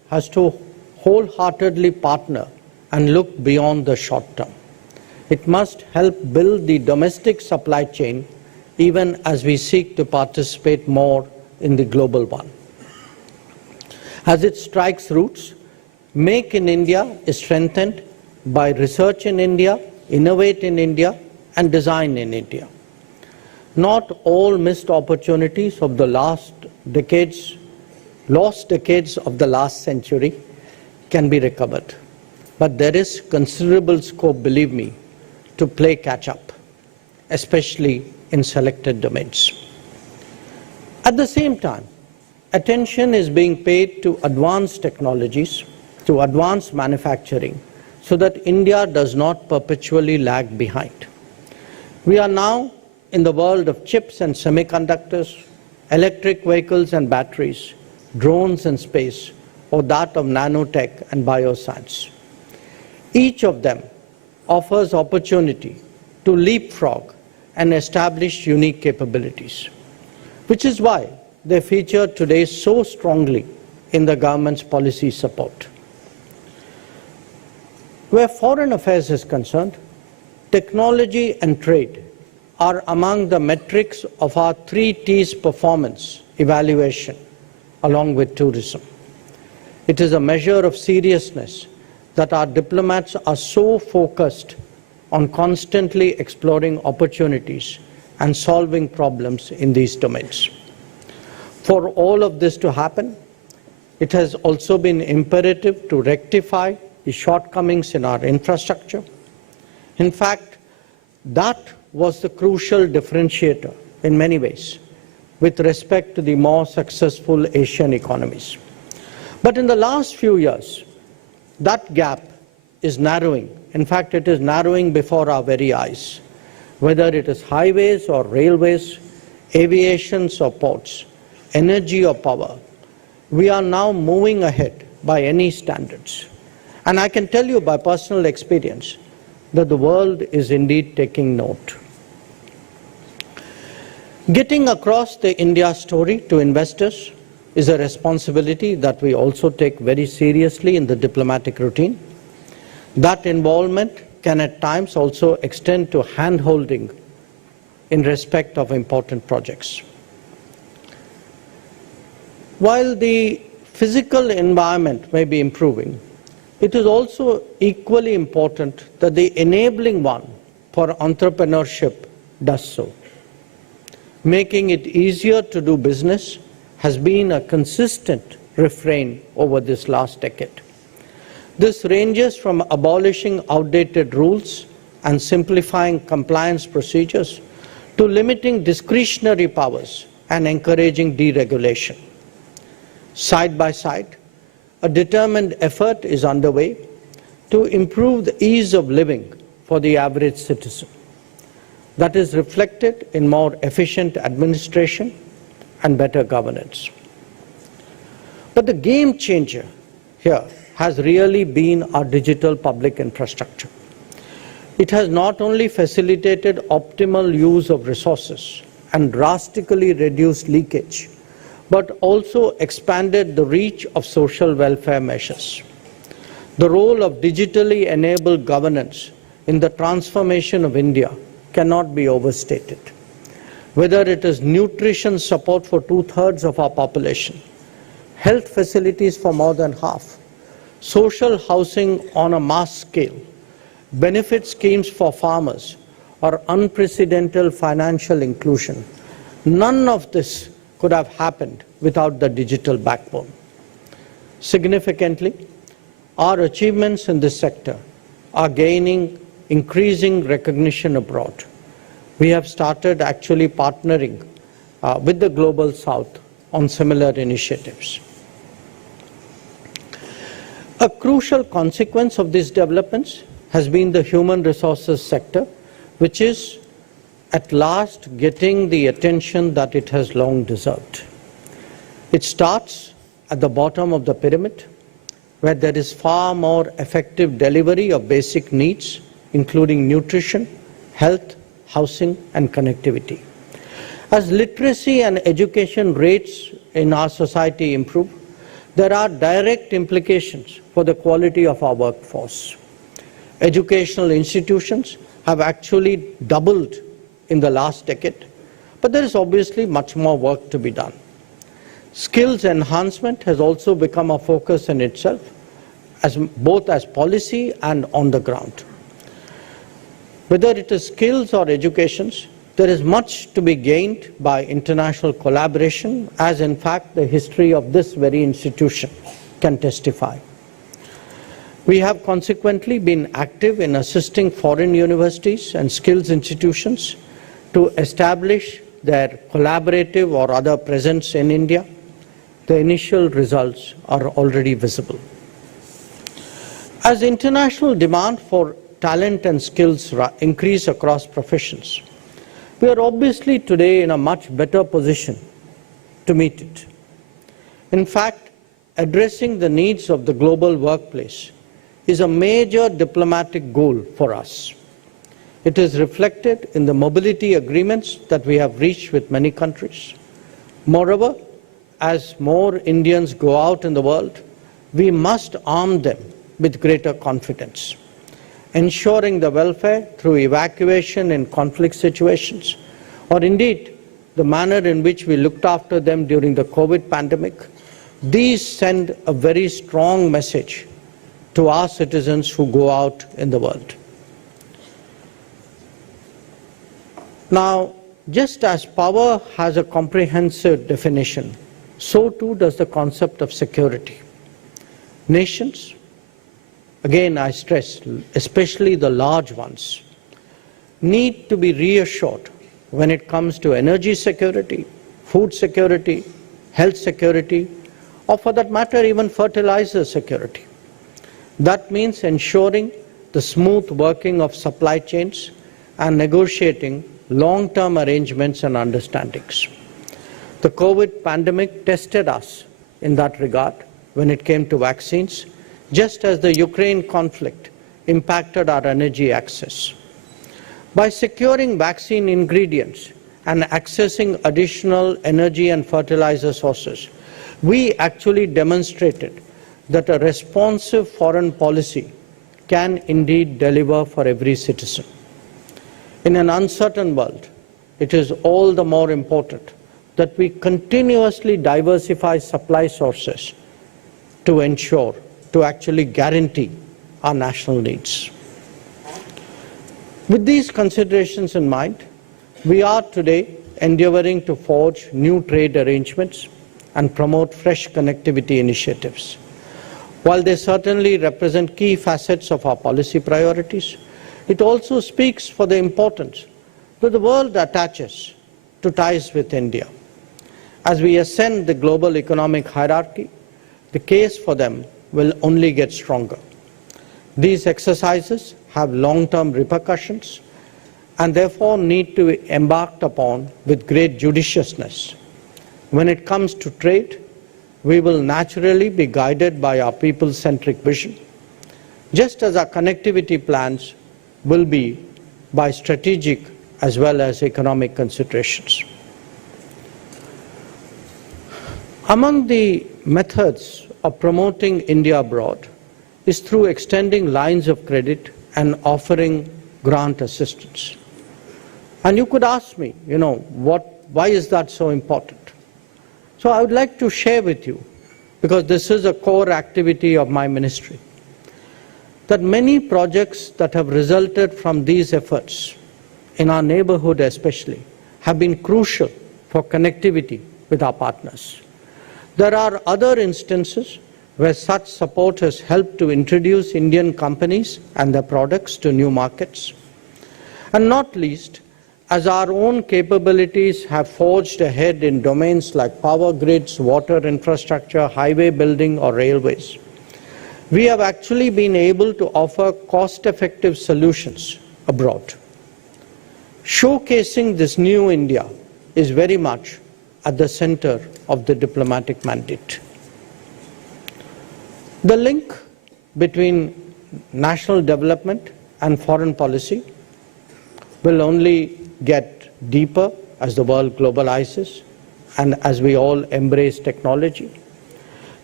has to wholeheartedly partner and look beyond the short term. It must help build the domestic supply chain even as we seek to participate more in the global one. As it strikes roots, Make in India is strengthened by research in India, innovate in India, and design in India. Not all missed opportunities of the lost decades of the last century can be recovered. But there is considerable scope, believe me, to play catch-up, especially in selected domains. At the same time, attention is being paid to advanced technologies, to advanced manufacturing, so that India does not perpetually lag behind. We are now in the world of chips and semiconductors, electric vehicles and batteries, drones and space, or that of nanotech and bioscience. Each of them offers opportunity to leapfrog and establish unique capabilities, which is why they feature today so strongly in the government's policy support. Where foreign affairs is concerned, technology and trade are among the metrics of our 3 T's performance evaluation, along with tourism. It is a measure of seriousness that our diplomats are so focused on constantly exploring opportunities and solving problems in these domains. For all of this to happen, it has also been imperative to rectify the shortcomings in our infrastructure. In fact, that was the crucial differentiator in many ways with respect to the more successful Asian economies. But in the last few years, that gap is narrowing. In fact, it is narrowing before our very eyes. Whether it is highways or railways, aviation or ports, energy or power, we are now moving ahead by any standards. And I can tell you by personal experience that the world is indeed taking note. Getting across the India story to investors is a responsibility that we also take very seriously in the diplomatic routine. That involvement can at times also extend to hand-holding in respect of important projects. While the physical environment may be improving, it is also equally important that the enabling one for entrepreneurship does so. Making it easier to do business has been a consistent refrain over this last decade. This ranges from abolishing outdated rules and simplifying compliance procedures to limiting discretionary powers and encouraging deregulation. Side by side, a determined effort is underway to improve the ease of living for the average citizen. That is reflected in more efficient administration and better governance. But the game changer here has really been our digital public infrastructure. It has not only facilitated optimal use of resources and drastically reduced leakage, but also expanded the reach of social welfare measures. The role of digitally enabled governance in the transformation of India cannot be overstated. Whether it is nutrition support for 2/3 of our population, health facilities for more than half, social housing on a mass scale, benefit schemes for farmers, or unprecedented financial inclusion, none of this could have happened without the digital backbone. Significantly, our achievements in this sector are gaining increasing recognition abroad. We have started actually partnering with the Global South on similar initiatives. A crucial consequence of these developments has been the human resources sector, which is at last getting the attention that it has long deserved. It starts at the bottom of the pyramid, where there is far more effective delivery of basic needs, including nutrition, health, housing, and connectivity. As literacy and education rates in our society improve, there are direct implications for the quality of our workforce. Educational institutions have actually doubled in the last decade, but there is obviously much more work to be done. Skills enhancement has also become a focus in itself, both as policy and on the ground. Whether it is skills or educations, there is much to be gained by international collaboration, as in fact the history of this very institution can testify. We have consequently been active in assisting foreign universities and skills institutions to establish their collaborative or other presence in India. The initial results are already visible. As international demand for talent and skills increase across professions, we are obviously today in a much better position to meet it. In fact, addressing the needs of the global workplace is a major diplomatic goal for us. It is reflected in the mobility agreements that we have reached with many countries. Moreover, as more Indians go out in the world, we must arm them with greater confidence, ensuring the welfare through evacuation in conflict situations, or indeed the manner in which we looked after them during the COVID pandemic. These send a very strong message to our citizens who go out in the world. Now, just as power has a comprehensive definition, so too does the concept of security. Nations, again I stress, especially the large ones, need to be reassured when it comes to energy security, food security, health security, or for that matter even fertilizer security. That means ensuring the smooth working of supply chains and negotiating long-term arrangements and understandings. The COVID pandemic tested us in that regard when it came to vaccines, just as the Ukraine conflict impacted our energy access. By securing vaccine ingredients and accessing additional energy and fertilizer sources, we actually demonstrated that a responsive foreign policy can indeed deliver for every citizen. In an uncertain world, it is all the more important that we continuously diversify supply sources to ensure, to actually guarantee our national needs. With these considerations in mind, we are today endeavoring to forge new trade arrangements and promote fresh connectivity initiatives. While they certainly represent key facets of our policy priorities, it also speaks for the importance that the world attaches to ties with India. As we ascend the global economic hierarchy, the case for them will only get stronger. These exercises have long-term repercussions and therefore need to be embarked upon with great judiciousness. When it comes to trade, we will naturally be guided by our people-centric vision, just as our connectivity plans will be by strategic as well as economic considerations. Among the methods of promoting India abroad is through extending lines of credit and offering grant assistance. And you could ask me, why is that so important? So I would like to share with you, because this is a core activity of my ministry, that many projects that have resulted from these efforts, in our neighborhood especially, have been crucial for connectivity with our partners. There are other instances where such support has helped to introduce Indian companies and their products to new markets. And not least, as our own capabilities have forged ahead in domains like power grids, water infrastructure, highway building, or railways, we have actually been able to offer cost-effective solutions abroad. Showcasing this new India is very much at the center of the diplomatic mandate. The link between national development and foreign policy will only get deeper as the world globalizes and as we all embrace technology.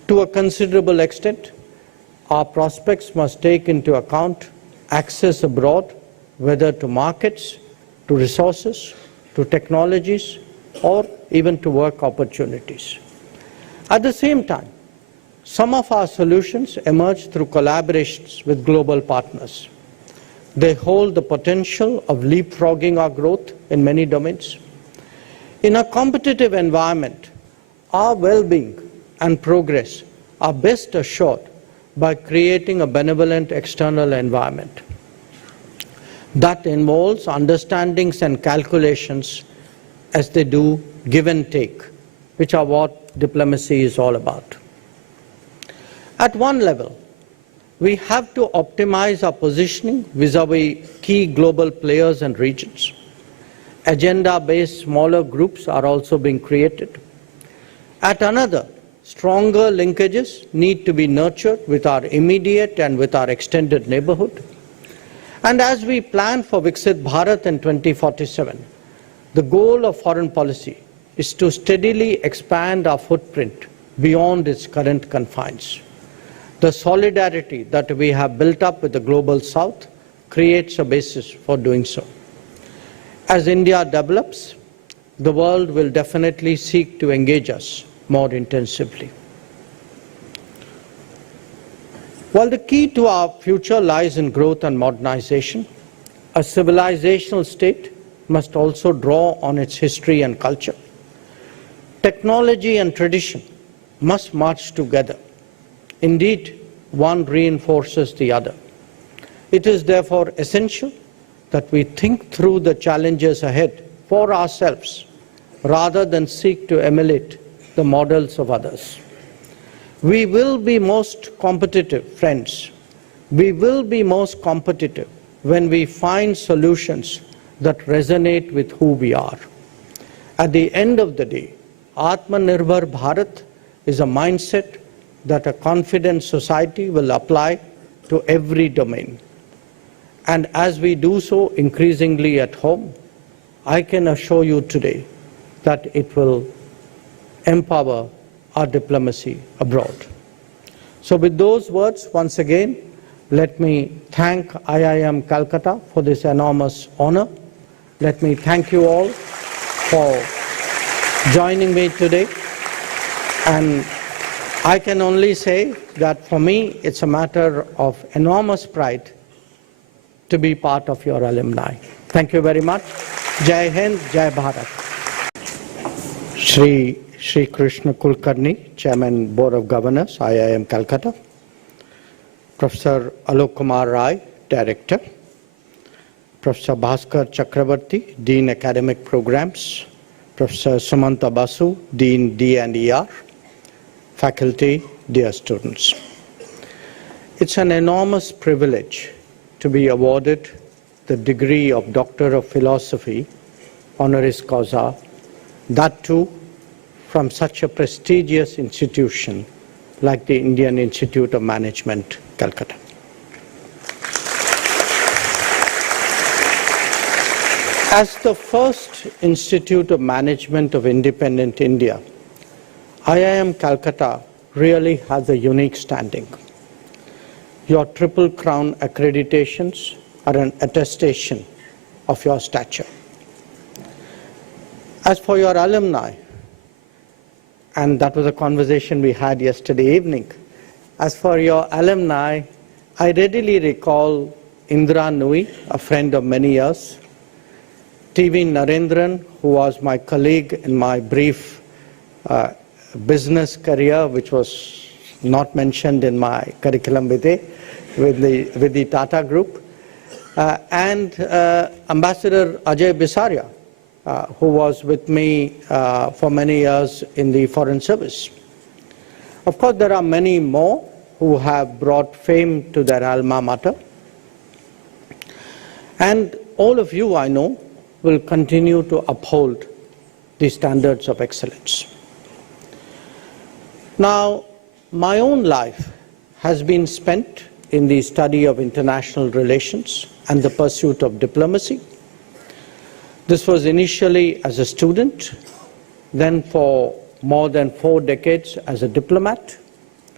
To a considerable extent, our prospects must take into account access abroad, whether to markets, to resources, to technologies, or even to work opportunities. At the same time, some of our solutions emerge through collaborations with global partners. They hold the potential of leapfrogging our growth in many domains. In a competitive environment, our well-being and progress are best assured by creating a benevolent external environment. That involves understandings and calculations as they do give and take, which are what diplomacy is all about. At one level, we have to optimize our positioning vis-à-vis key global players and regions. Agenda-based smaller groups are also being created. At another, stronger linkages need to be nurtured with our immediate and with our extended neighborhood. And as we plan for Viksit Bharat in 2047, the goal of foreign policy is to steadily expand our footprint beyond its current confines. The solidarity that we have built up with the global south creates a basis for doing so. As India develops, the world will definitely seek to engage us more intensively. While the key to our future lies in growth and modernization, a civilizational state must also draw on its history and culture. Technology and tradition must march together. Indeed, one reinforces the other. It is therefore essential that we think through the challenges ahead for ourselves rather than seek to emulate the models of others. We will be most competitive, friends. We will be most competitive when we find solutions that resonate with who we are. At the end of the day, Atmanirbhar Bharat is a mindset that a confident society will apply to every domain. And as we do so increasingly at home, I can assure you today that it will empower our diplomacy abroad. So with those words, once again, let me thank IIM Calcutta for this enormous honor. Let me thank you all for joining me today. And I can only say that for me, it's a matter of enormous pride to be part of your alumni. Thank you very much. Jai Hind, Jai Bharat. Shri Krishna Kulkarni, Chairman, Board of Governors, IIM Calcutta. Professor Alok Kumar Rai, Director. Professor Bhaskar Chakravarti, Dean Academic Programs. Professor Sumanta Basu, Dean D&ER. Faculty, dear students. It's an enormous privilege to be awarded the degree of Doctor of Philosophy, honoris causa, that too from such a prestigious institution like the Indian Institute of Management, Calcutta. As the first Institute of Management of independent India, IIM Calcutta really has a unique standing. Your Triple Crown accreditations are an attestation of your stature. As for your alumni, and that was a conversation we had yesterday evening, as for your alumni, I readily recall Indra Nui, a friend of many years, TV Narendran, who was my colleague in my brief business career, which was not mentioned in my curriculum vitae with the Tata Group, and Ambassador Ajay Bisaria, who was with me for many years in the Foreign Service. Of course, there are many more who have brought fame to their alma mater. And all of you, I know, will continue to uphold the standards of excellence. Now, my own life has been spent in the study of international relations and the pursuit of diplomacy. This was initially as a student, then for more than 4 decades as a diplomat,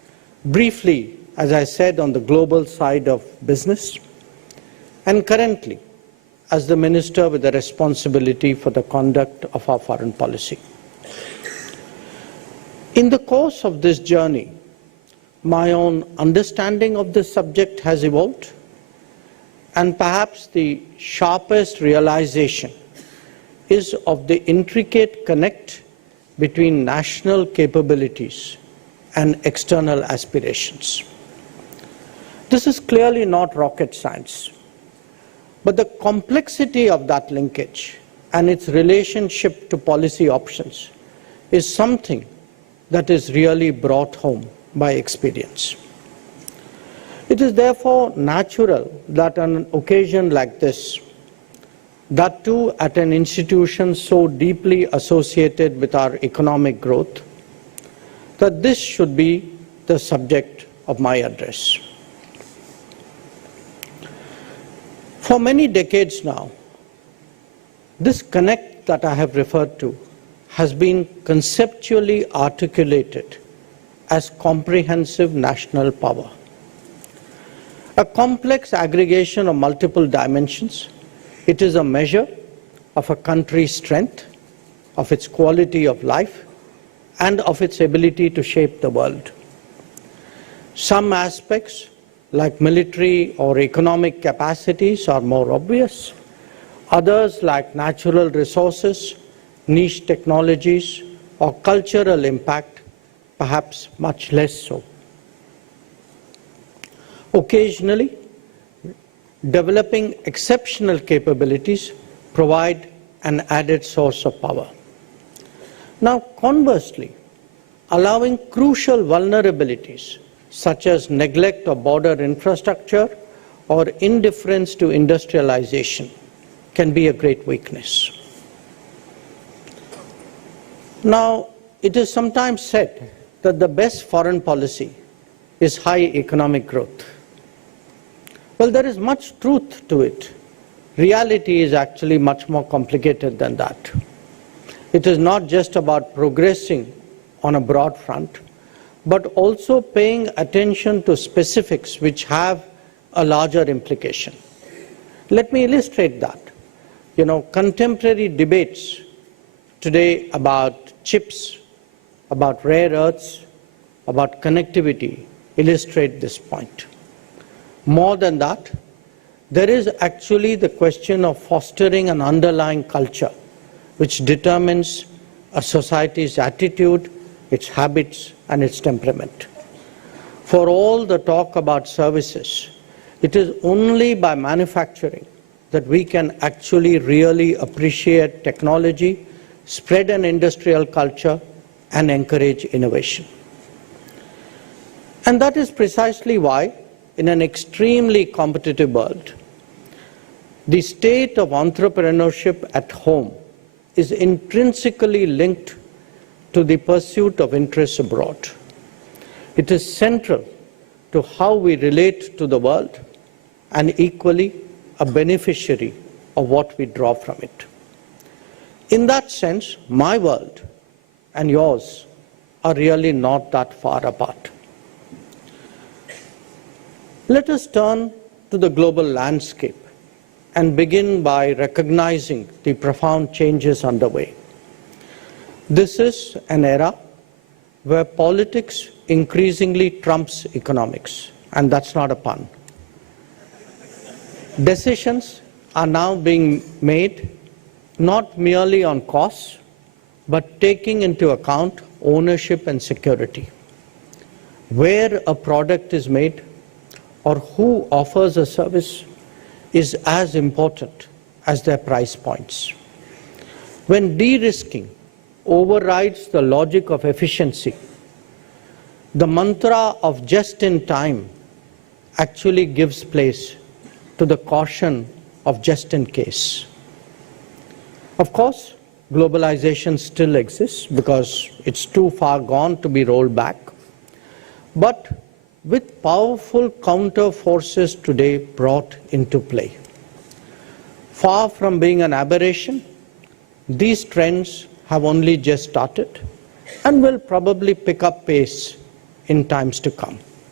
briefly, as I said, on the global side of business, and currently as the Minister with the responsibility for the conduct of our foreign policy. In the course of this journey, my own understanding of this subject has evolved, and perhaps the sharpest realization is of the intricate connect between national capabilities and external aspirations. This is clearly not rocket science, but the complexity of that linkage and its relationship to policy options is something that is really brought home by experience. It is therefore natural that on an occasion like this, that too at an institution so deeply associated with our economic growth, that this should be the subject of my address. For many decades now, this connect that I have referred to has been conceptually articulated as comprehensive national power. A complex aggregation of multiple dimensions, it is a measure of a country's strength, of its quality of life, and of its ability to shape the world. Some aspects, like military or economic capacities, are more obvious. Others, like natural resources, niche technologies, or cultural impact, perhaps much less so. Occasionally, developing exceptional capabilities provide an added source of power. Now, conversely, allowing crucial vulnerabilities such as neglect of border infrastructure or indifference to industrialization can be a great weakness. Now, it is sometimes said that the best foreign policy is high economic growth. Well, there is much truth to it. Reality is actually much more complicated than that. It is not just about progressing on a broad front, but also paying attention to specifics which have a larger implication. Let me illustrate that. Contemporary debates today about chips, about rare earths, about connectivity illustrate this point. More than that, there is actually the question of fostering an underlying culture which determines a society's attitude, its habits, and its temperament. For all the talk about services, it is only by manufacturing that we can actually really appreciate technology, spread an industrial culture, and encourage innovation. And that is precisely why, in an extremely competitive world, the state of entrepreneurship at home is intrinsically linked to the pursuit of interests abroad. It is central to how we relate to the world and equally a beneficiary of what we draw from it. In that sense, my world and yours are really not that far apart. Let us turn to the global landscape and begin by recognizing the profound changes underway. This is an era where politics increasingly trumps economics, and that's not a pun. Decisions are now being made not merely on costs, but taking into account ownership and security. Where a product is made or who offers a service is as important as their price points. When de-risking overrides the logic of efficiency, the mantra of just in time actually gives place to the caution of just in case. Of course, globalization still exists because it's too far gone to be rolled back. But with powerful counter forces today brought into play, far from being an aberration, these trends have only just started and will probably pick up pace in times to come.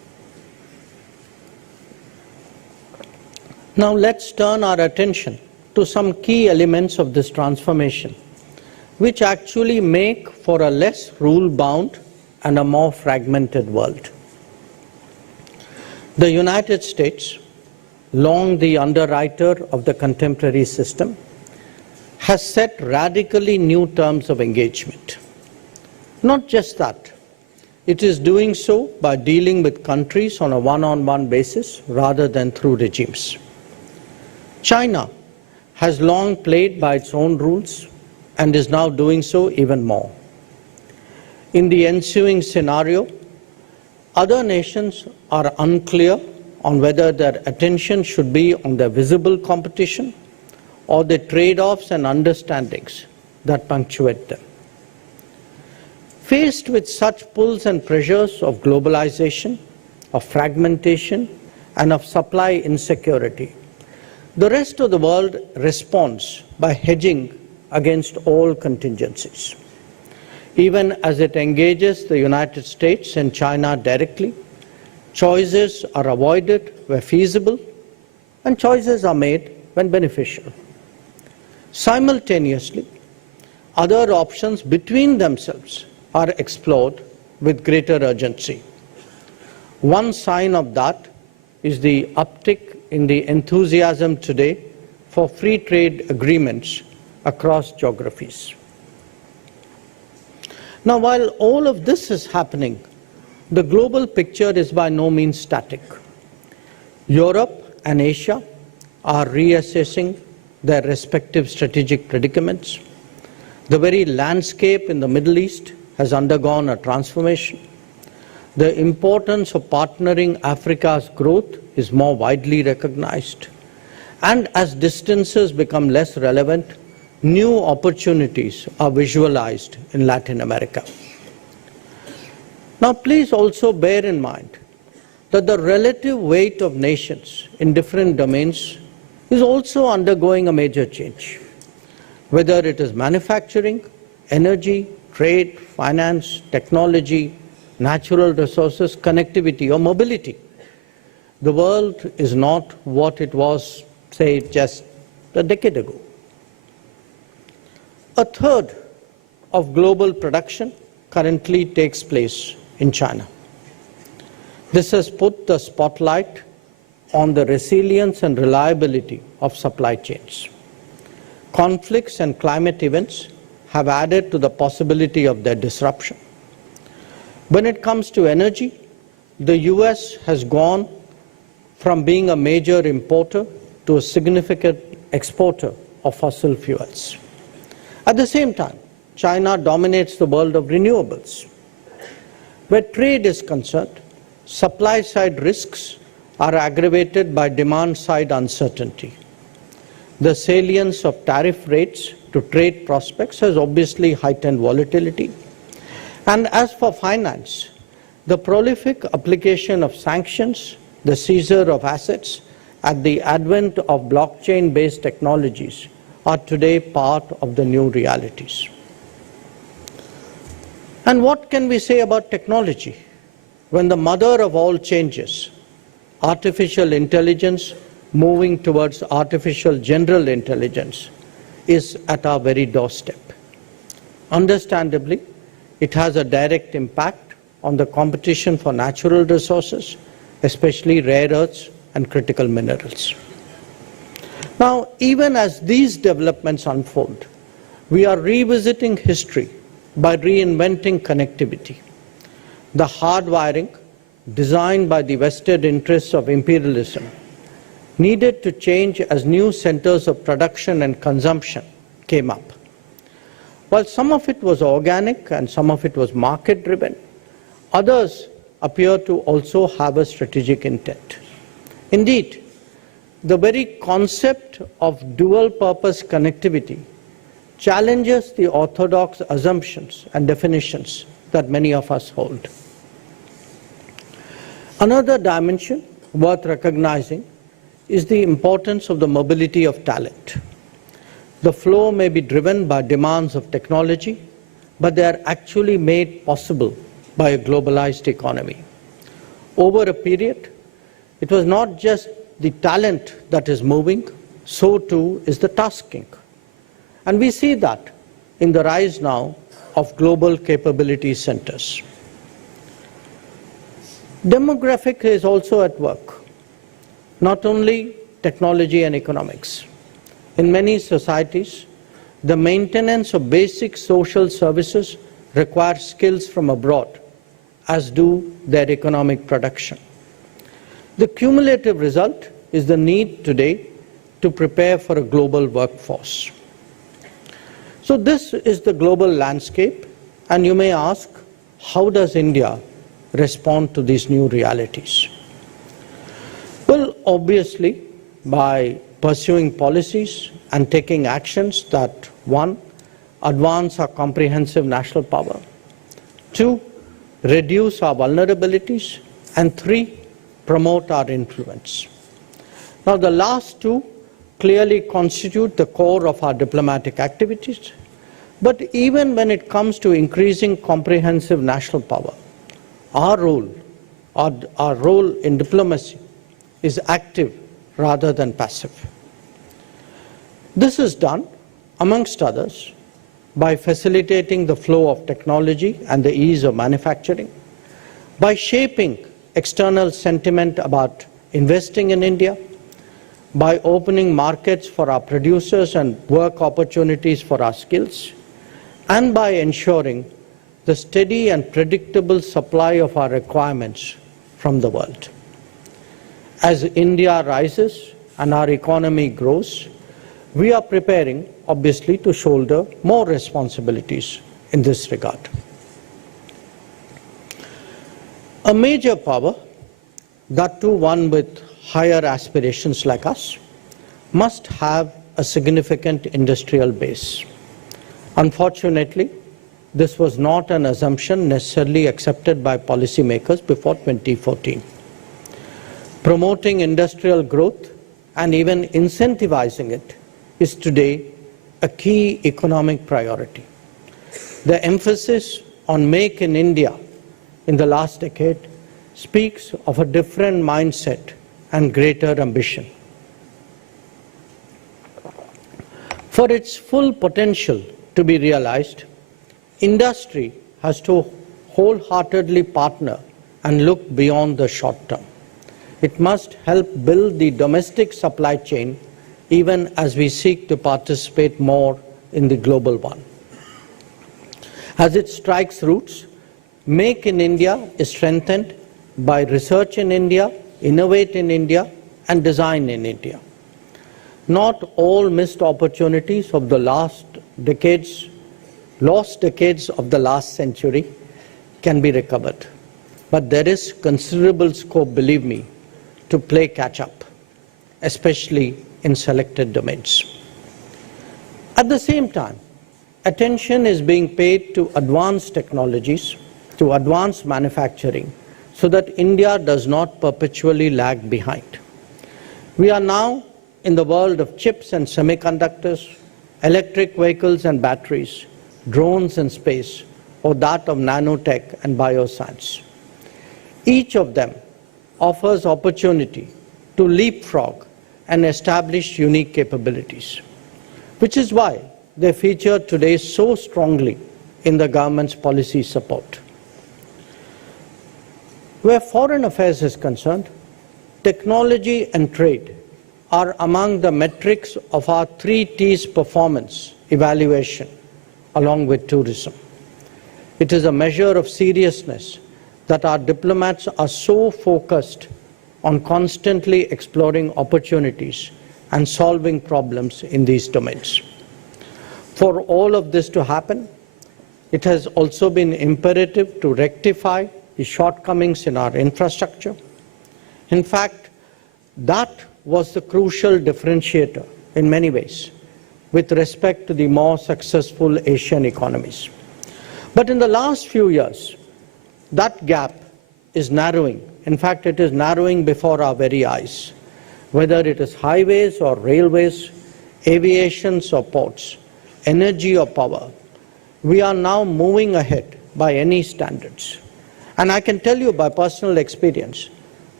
Now let's turn our attention to some key elements of this transformation, which actually make for a less rule-bound and a more fragmented world. The United States, long the underwriter of the contemporary system, has set radically new terms of engagement. Not just that, it is doing so by dealing with countries on a one-on-one basis rather than through regimes. China has long played by its own rules and is now doing so even more. In the ensuing scenario, other nations are unclear on whether their attention should be on the visible competition or the trade-offs and understandings that punctuate them. Faced with such pulls and pressures of globalization, of fragmentation, and of supply insecurity, the rest of the world responds by hedging against all contingencies. Even as it engages the United States and China directly, choices are avoided where feasible, and choices are made when beneficial. Simultaneously, other options between themselves are explored with greater urgency. One sign of that is the uptick in the enthusiasm today for free trade agreements across geographies. Now, while all of this is happening, the global picture is by no means static. Europe and Asia are reassessing their respective strategic predicaments. The very landscape in the Middle East has undergone a transformation. The importance of partnering Africa's growth is more widely recognized. And as distances become less relevant, new opportunities are visualized in Latin America. Now, please also bear in mind that the relative weight of nations in different domains is also undergoing a major change. Whether it is manufacturing, energy, trade, finance, technology, natural resources, connectivity, or mobility, the world is not what it was, say, just a decade ago. A third of global production currently takes place in China. This has put the spotlight on the resilience and reliability of supply chains. Conflicts and climate events have added to the possibility of their disruption. When it comes to energy, the US has gone from being a major importer to a significant exporter of fossil fuels. At the same time, China dominates the world of renewables. Where trade is concerned, supply-side risks are aggravated by demand-side uncertainty. The salience of tariff rates to trade prospects has obviously heightened volatility. And as for finance, the prolific application of sanctions, the seizure of assets, and the advent of blockchain-based technologies are today part of the new realities. And what can we say about technology when the mother of all changes, artificial intelligence moving towards artificial general intelligence, is at our very doorstep? Understandably, it has a direct impact on the competition for natural resources, especially rare earths and critical minerals. Now, even as these developments unfold, we are revisiting history by reinventing connectivity. The hardwiring, designed by the vested interests of imperialism, needed to change as new centers of production and consumption came up. While some of it was organic and some of it was market-driven, others appear to also have a strategic intent. Indeed, the very concept of dual-purpose connectivity challenges the orthodox assumptions and definitions that many of us hold. Another dimension worth recognizing is the importance of the mobility of talent. The flow may be driven by demands of technology, but they are actually made possible by a globalized economy. Over a period, it was not just the talent that is moving, so too is the tasking. And we see that in the rise now of global capability centers. Demographic is also at work, not only technology and economics. In many societies, the maintenance of basic social services requires skills from abroad, as do their economic production. The cumulative result is the need today to prepare for a global workforce. So this is the global landscape, and you may ask, how does India respond to these new realities? Well, obviously, by pursuing policies and taking actions that, one, advance our comprehensive national power, two, reduce our vulnerabilities, and three, promote our influence. Now, the last two clearly constitute the core of our diplomatic activities, but even when it comes to increasing comprehensive national power, our role in diplomacy is active rather than passive. This is done, amongst others, by facilitating the flow of technology and the ease of manufacturing, by shaping external sentiment about investing in India, by opening markets for our producers and work opportunities for our skills, and by ensuring the steady and predictable supply of our requirements from the world. As India rises and our economy grows, we are preparing, obviously, to shoulder more responsibilities in this regard. A major power, that too one with higher aspirations like us, must have a significant industrial base. Unfortunately, this was not an assumption necessarily accepted by policymakers before 2014. Promoting industrial growth and even incentivizing it is today a key economic priority. The emphasis on Make in India in the last decade speaks of a different mindset and greater ambition. For its full potential to be realized, industry has to wholeheartedly partner and look beyond the short term. It must help build the domestic supply chain even as we seek to participate more in the global one. As it strikes roots, Make in India is strengthened by research in India, innovate in India, and design in India. Not all missed opportunities of the lost decades of the last century can be recovered. But there is considerable scope, believe me, to play catch up, especially in selected domains. At the same time, attention is being paid to advanced technologies, to advanced manufacturing, so that India does not perpetually lag behind. We are now in the world of chips and semiconductors, electric vehicles and batteries, drones and space, or that of nanotech and bioscience. Each of them offers opportunity to leapfrog and establish unique capabilities, which is why they feature today so strongly in the government's policy support. Where foreign affairs is concerned, technology and trade are among the metrics of our 3 T's performance evaluation, along with tourism. It is a measure of seriousness that our diplomats are so focused on constantly exploring opportunities and solving problems in these domains. For all of this to happen, it has also been imperative to rectify the shortcomings in our infrastructure. In fact, that was the crucial differentiator in many ways with respect to the more successful Asian economies. But in the last few years, that gap is narrowing. In fact, it is narrowing before our very eyes. Whether it is highways or railways, aviations or ports, energy or power, we are now moving ahead by any standards. And I can tell you by personal experience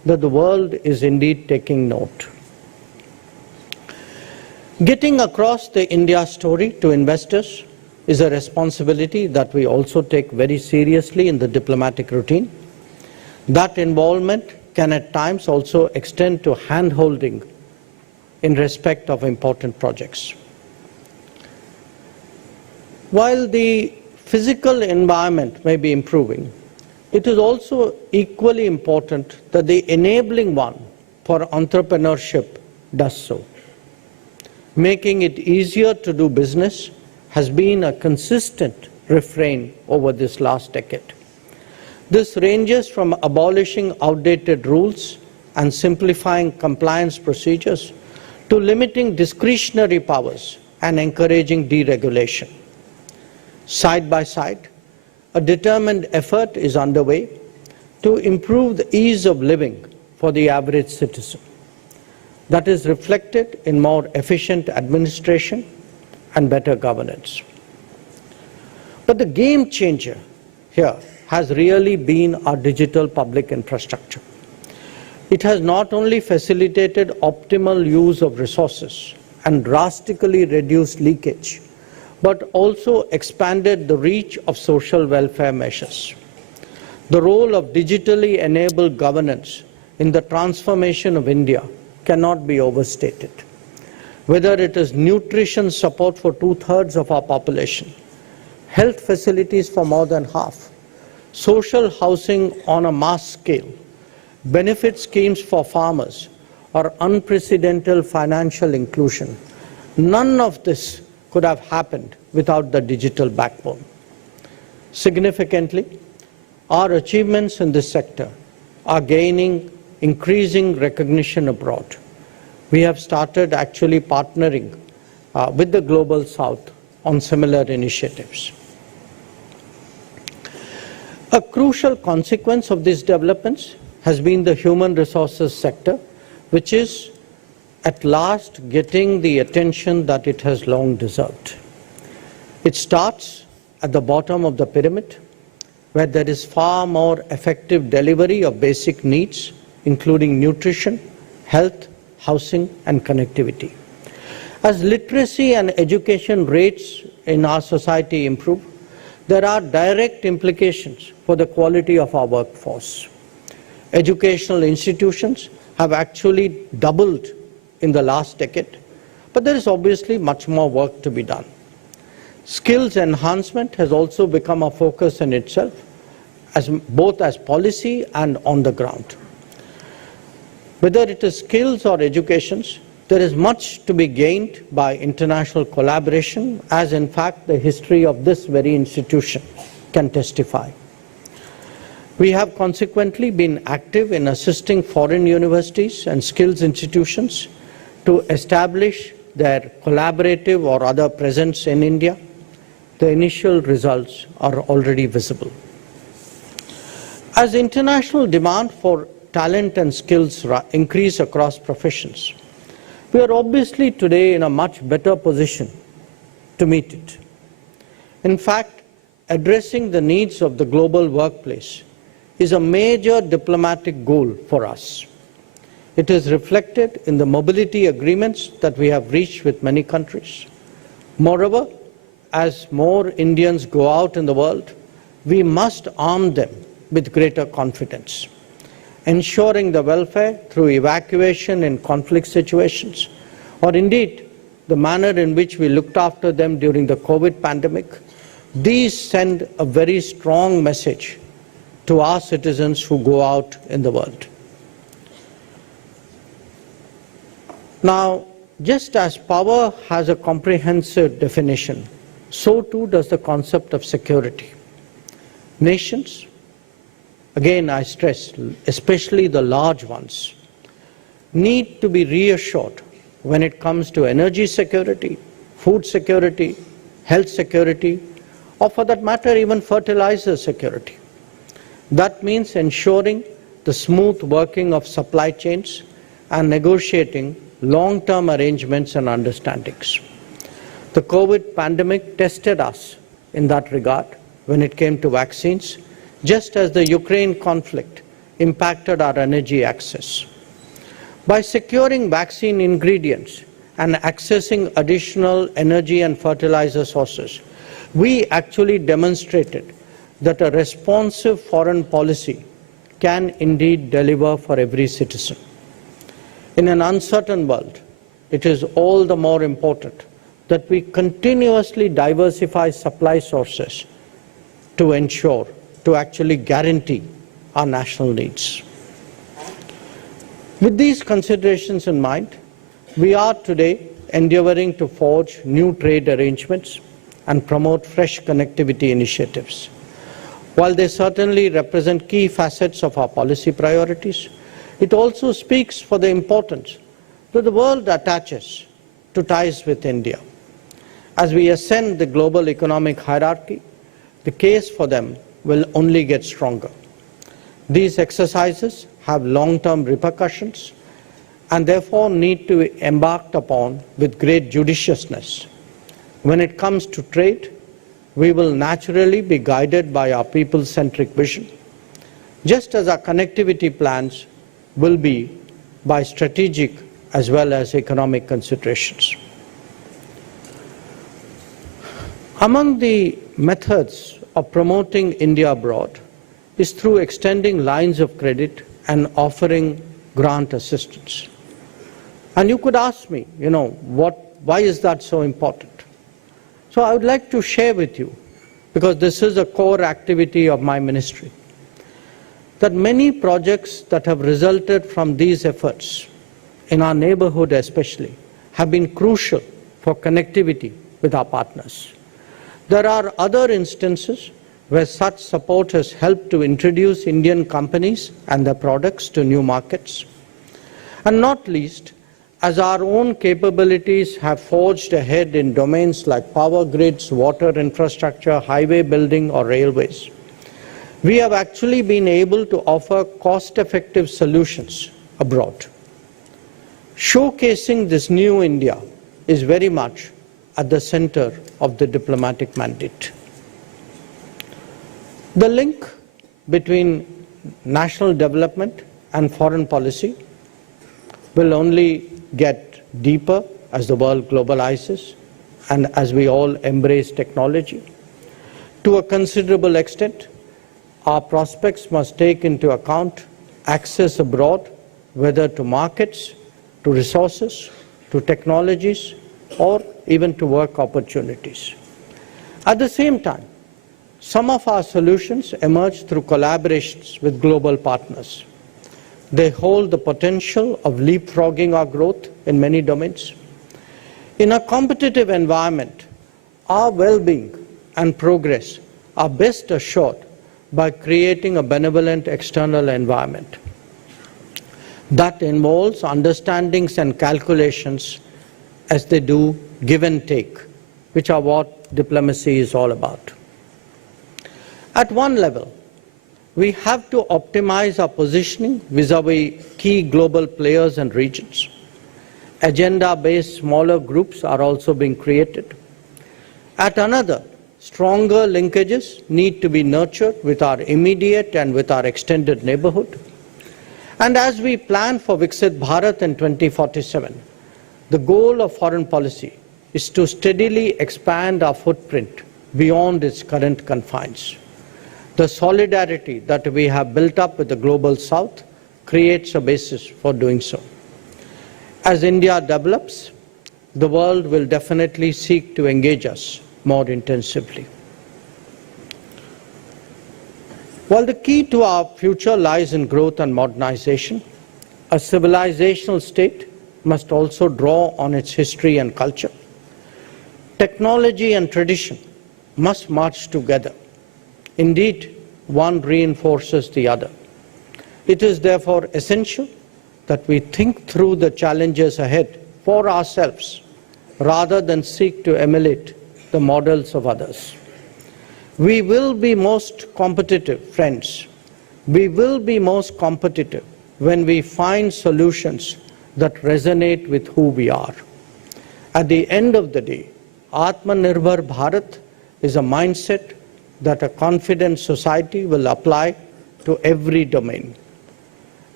that the world is indeed taking note. Getting across the India story to investors is a responsibility that we also take very seriously in the diplomatic routine. That involvement can at times also extend to hand-holding in respect of important projects. While the physical environment may be improving, it is also equally important that the enabling one for entrepreneurship does so. Making it easier to do business has been a consistent refrain over this last decade. This ranges from abolishing outdated rules and simplifying compliance procedures to limiting discretionary powers and encouraging deregulation. Side by side, a determined effort is underway to improve the ease of living for the average citizen. That is reflected in more efficient administration and better governance. But the game changer here has really been our digital public infrastructure. It has not only facilitated optimal use of resources and drastically reduced leakage, but also expanded the reach of social welfare measures. The role of digitally enabled governance in the transformation of India cannot be overstated. Whether it is nutrition support for 2/3 of our population, health facilities for more than half, social housing on a mass scale, benefit schemes for farmers, or unprecedented financial inclusion, none of this could have happened without the digital backbone. Significantly, our achievements in this sector are gaining increasing recognition abroad. We have started actually partnering with the Global South on similar initiatives. A crucial consequence of these developments has been the human resources sector, which is at last getting the attention that it has long deserved. It starts at the bottom of the pyramid, where there is far more effective delivery of basic needs, including nutrition, health, housing, and connectivity. As literacy and education rates in our society improve, there are direct implications for the quality of our workforce. Educational institutions have actually doubled in the last decade, but there is obviously much more work to be done. Skills enhancement has also become a focus in itself, both as policy and on the ground. Whether it is skills or educations, there is much to be gained by international collaboration, as in fact the history of this very institution can testify. We have consequently been active in assisting foreign universities and skills institutions to establish their collaborative or other presence in India. The initial results are already visible. As international demand for talent and skills increase across professions, we are obviously today in a much better position to meet it. In fact, addressing the needs of the global workplace is a major diplomatic goal for us. It is reflected in the mobility agreements that we have reached with many countries. Moreover, as more Indians go out in the world, we must arm them with greater confidence. Ensuring the welfare through evacuation in conflict situations, or indeed the manner in which we looked after them during the COVID pandemic, these send a very strong message to our citizens who go out in the world. Now, just as power has a comprehensive definition, so too does the concept of security. Nations, again I stress, especially the large ones, need to be reassured when it comes to energy security, food security, health security, or for that matter even fertilizer security. That means ensuring the smooth working of supply chains and negotiating long-term arrangements and understandings. The COVID pandemic tested us in that regard when it came to vaccines, just as the Ukraine conflict impacted our energy access. By securing vaccine ingredients and accessing additional energy and fertilizer sources, we actually demonstrated that a responsive foreign policy can indeed deliver for every citizen. In an uncertain world, it is all the more important that we continuously diversify supply sources to ensure, to actually guarantee our national needs. With these considerations in mind, we are today endeavoring to forge new trade arrangements and promote fresh connectivity initiatives. While they certainly represent key facets of our policy priorities, it also speaks for the importance that the world attaches to ties with India. As we ascend the global economic hierarchy, the case for them will only get stronger. These exercises have long-term repercussions and therefore need to be embarked upon with great judiciousness. When it comes to trade, we will naturally be guided by our people-centric vision, just as our connectivity plans will be by strategic as well as economic considerations. Among the methods of promoting India abroad is through extending lines of credit and offering grant assistance. And you could ask me, why is that so important? So I would like to share with you, because this is a core activity of my ministry, that many projects that have resulted from these efforts, in our neighborhood especially, have been crucial for connectivity with our partners. There are other instances where such support has helped to introduce Indian companies and their products to new markets. And not least, as our own capabilities have forged ahead in domains like power grids, water infrastructure, highway building, or railways, we have actually been able to offer cost-effective solutions abroad. Showcasing this new India is very much at the center of the diplomatic mandate. The link between national development and foreign policy will only get deeper as the world globalizes and as we all embrace technology. To a considerable extent, our prospects must take into account access abroad, whether to markets, to resources, to technologies, or even to work opportunities. At the same time, some of our solutions emerge through collaborations with global partners. They hold the potential of leapfrogging our growth in many domains. In a competitive environment, our well-being and progress are best assured by creating a benevolent external environment. That involves understandings and calculations as they do give and take, which are what diplomacy is all about. At one level, we have to optimize our positioning vis-à-vis key global players and regions. Agenda-based smaller groups are also being created. At another, stronger linkages need to be nurtured with our immediate and with our extended neighborhood. And as we plan for Viksit Bharat in 2047, the goal of foreign policy is to steadily expand our footprint beyond its current confines. The solidarity that we have built up with the global south creates a basis for doing so. As India develops, the world will definitely seek to engage us more intensively. While the key to our future lies in growth and modernization, a civilizational state must also draw on its history and culture. Technology and tradition must march together. Indeed, one reinforces the other. It is therefore essential that we think through the challenges ahead for ourselves rather than seek to emulate the models of others. We will be most competitive, friends. We will be most competitive when we find solutions that resonate with who we are. At the end of the day, Atmanirbhar Bharat is a mindset that a confident society will apply to every domain.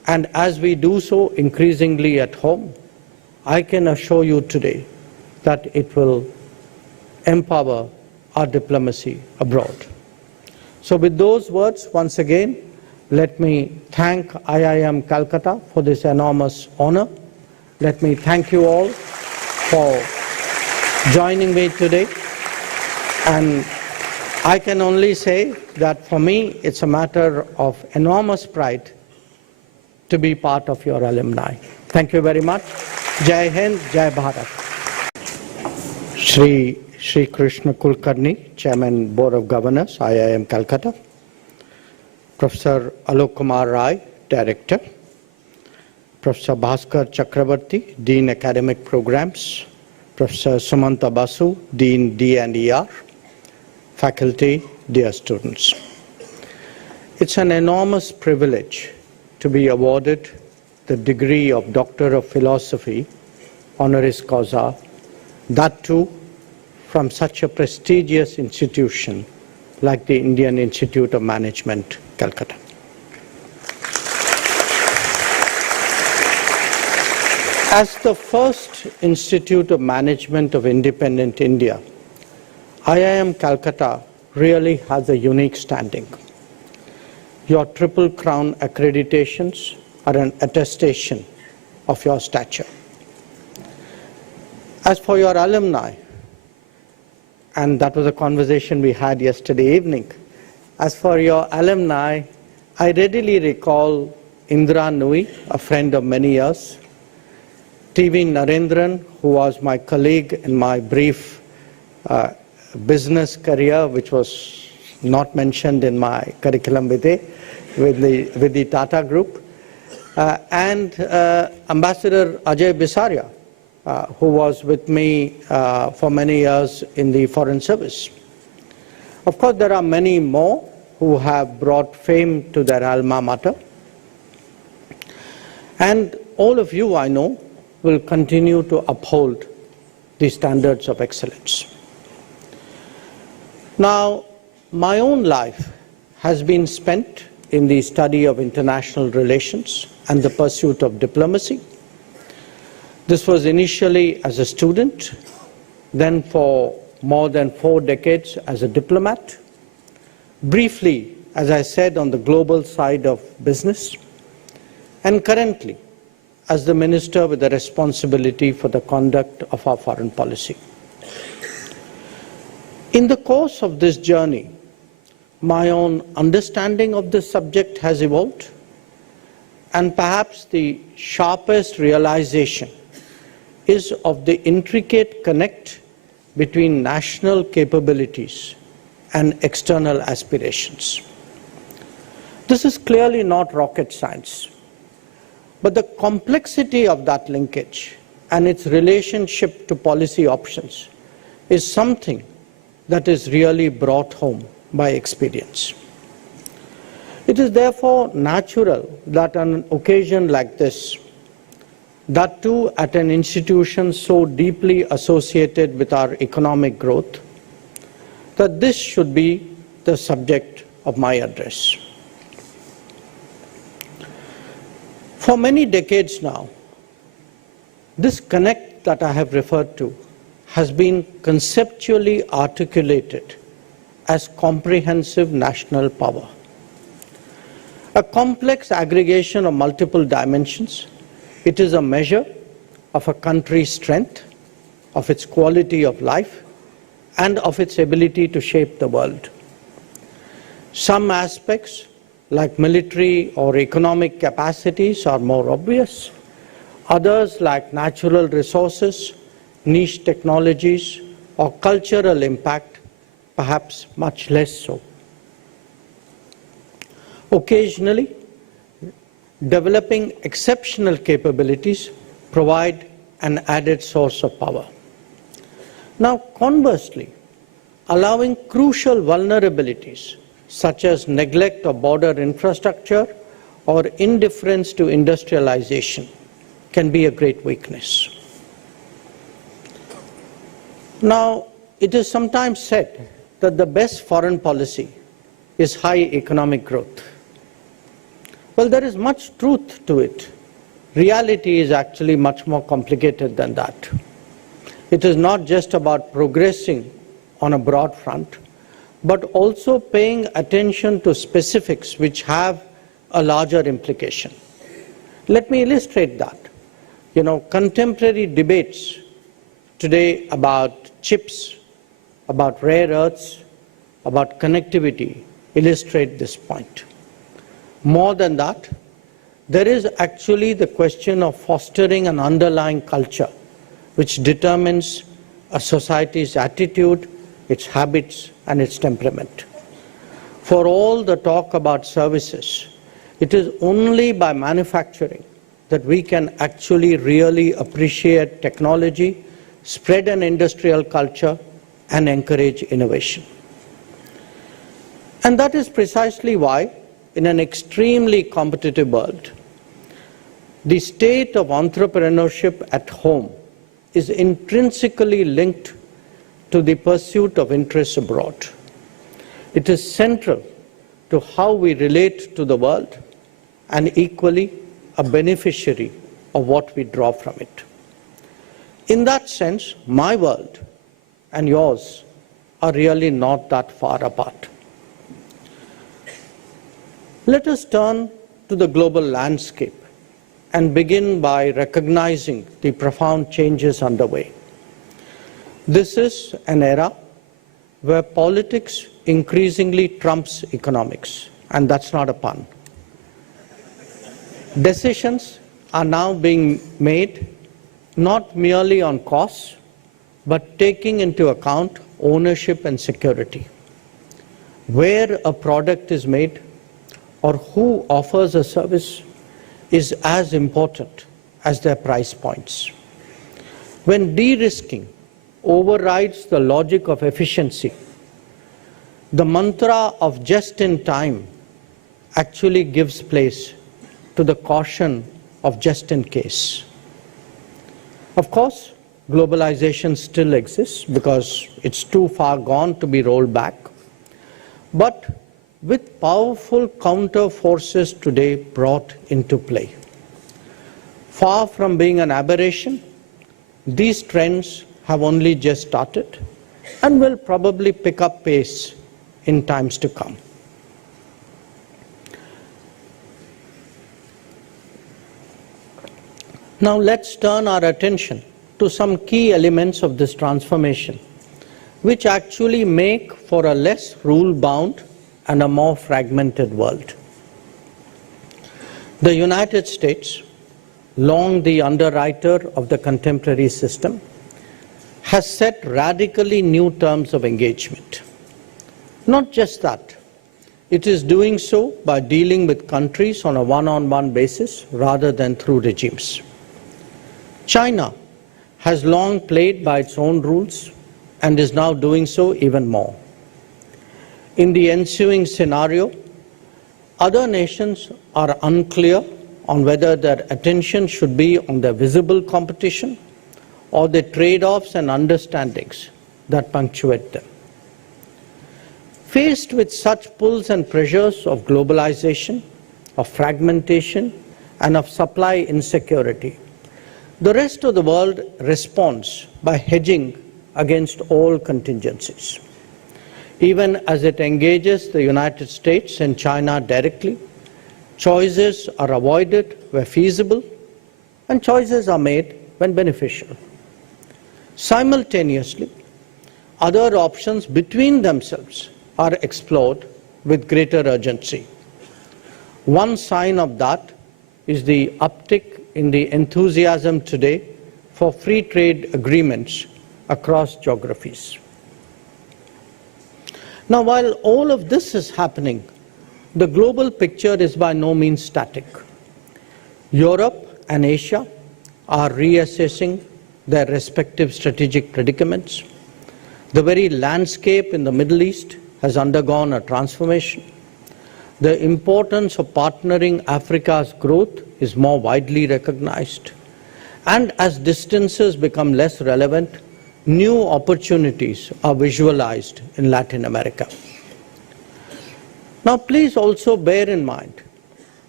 And as we do so increasingly at home, I can assure you today that it will empower our diplomacy abroad. So with those words, once again, let me thank IIM Calcutta for this enormous honor. Let me thank you all for joining me today. And I can only say that for me, it's a matter of enormous pride to be part of your alumni. Thank you very much. Jai Hind, Jai Bharat. Shri Krishna Kulkarni, Chairman, Board of Governors, IIM Calcutta. Professor Alok Kumar Rai, Director. Professor Bhaskar Chakravarti, Dean Academic Programs. Professor Sumanta Basu, Dean D&ER. Faculty, dear students. It's an enormous privilege to be awarded the degree of Doctor of Philosophy, honoris causa, that too from such a prestigious institution like the Indian Institute of Management, Calcutta. As the first Institute of Management of independent India, IIM Calcutta really has a unique standing. Your Triple Crown accreditations are an attestation of your stature. As for your alumni, and that was a conversation we had yesterday evening, as for your alumni, I readily recall Indra Nui, a friend of many years, TV Narendran, who was my colleague in my brief business career, which was not mentioned in my curriculum vitae, with the Tata Group, and Ambassador Ajay Bisaria, who was with me for many years in the Foreign Service. Of course, there are many more who have brought fame to their alma mater. And all of you, I know, will continue to uphold the standards of excellence. Now, my own life has been spent in the study of international relations and the pursuit of diplomacy. This was initially as a student, then for more than 4 decades as a diplomat, briefly, as I said, on the global side of business, and currently as the minister with the responsibility for the conduct of our foreign policy. In the course of this journey, my own understanding of this subject has evolved, and perhaps the sharpest realization is of the intricate connect between national capabilities and external aspirations. This is clearly not rocket science, but the complexity of that linkage and its relationship to policy options is something that is really brought home by experience. It is therefore natural that on an occasion like this, that too at an institution so deeply associated with our economic growth, that this should be the subject of my address. For many decades now, this connect that I have referred to has been conceptually articulated as comprehensive national power. A complex aggregation of multiple dimensions, it is a measure of a country's strength, of its quality of life, and of its ability to shape the world. Some aspects, like military or economic capacities, are more obvious. Others, like natural resources, niche technologies, or cultural impact, perhaps much less so. Occasionally, developing exceptional capabilities provide an added source of power. Now, conversely, allowing crucial vulnerabilities such as neglect of border infrastructure or indifference to industrialization can be a great weakness. Now, it is sometimes said that the best foreign policy is high economic growth. Well, there is much truth to it. Reality is actually much more complicated than that. It is not just about progressing on a broad front, but also paying attention to specifics which have a larger implication. Let me illustrate that. Contemporary debates today about chips, about rare earths, about connectivity illustrate this point. More than that, there is actually the question of fostering an underlying culture which determines a society's attitude, its habits, and its temperament. For all the talk about services, it is only by manufacturing that we can actually really appreciate technology, spread an industrial culture, and encourage innovation. And that is precisely why, in an extremely competitive world, the state of entrepreneurship at home is intrinsically linked to the pursuit of interests abroad. It is central to how we relate to the world and equally a beneficiary of what we draw from it. In that sense, my world and yours are really not that far apart. Let us turn to the global landscape and begin by recognizing the profound changes underway. This is an era where politics increasingly trumps economics, and that's not a pun. Decisions are now being made not merely on costs, but taking into account ownership and security. Where a product is made or who offers a service is as important as their price points. When de-risking overrides the logic of efficiency, the mantra of just in time actually gives place to the caution of just in case. Of course, globalization still exists because it's too far gone to be rolled back. But with powerful counter forces today brought into play, far from being an aberration, these trends have only just started and will probably pick up pace in times to come. Now let's turn our attention to some key elements of this transformation, which actually make for a less rule-bound and a more fragmented world. The United States, long the underwriter of the contemporary system, has set radically new terms of engagement. Not just that, it is doing so by dealing with countries on a one-on-one basis rather than through regimes. China has long played by its own rules and is now doing so even more. In the ensuing scenario, other nations are unclear on whether their attention should be on the visible competition or the trade-offs and understandings that punctuate them. Faced with such pulls and pressures of globalization, of fragmentation, and of supply insecurity, the rest of the world responds by hedging against all contingencies. Even as it engages the United States and China directly, choices are avoided where feasible, and choices are made when beneficial. Simultaneously, other options between themselves are explored with greater urgency. One sign of that is the uptick in the enthusiasm today for free trade agreements across geographies. Now, while all of this is happening, the global picture is by no means static. Europe and Asia are reassessing their respective strategic predicaments. The very landscape in the Middle East has undergone a transformation. The importance of partnering Africa's growth is more widely recognized. And as distances become less relevant, new opportunities are visualized in Latin America. Now, please also bear in mind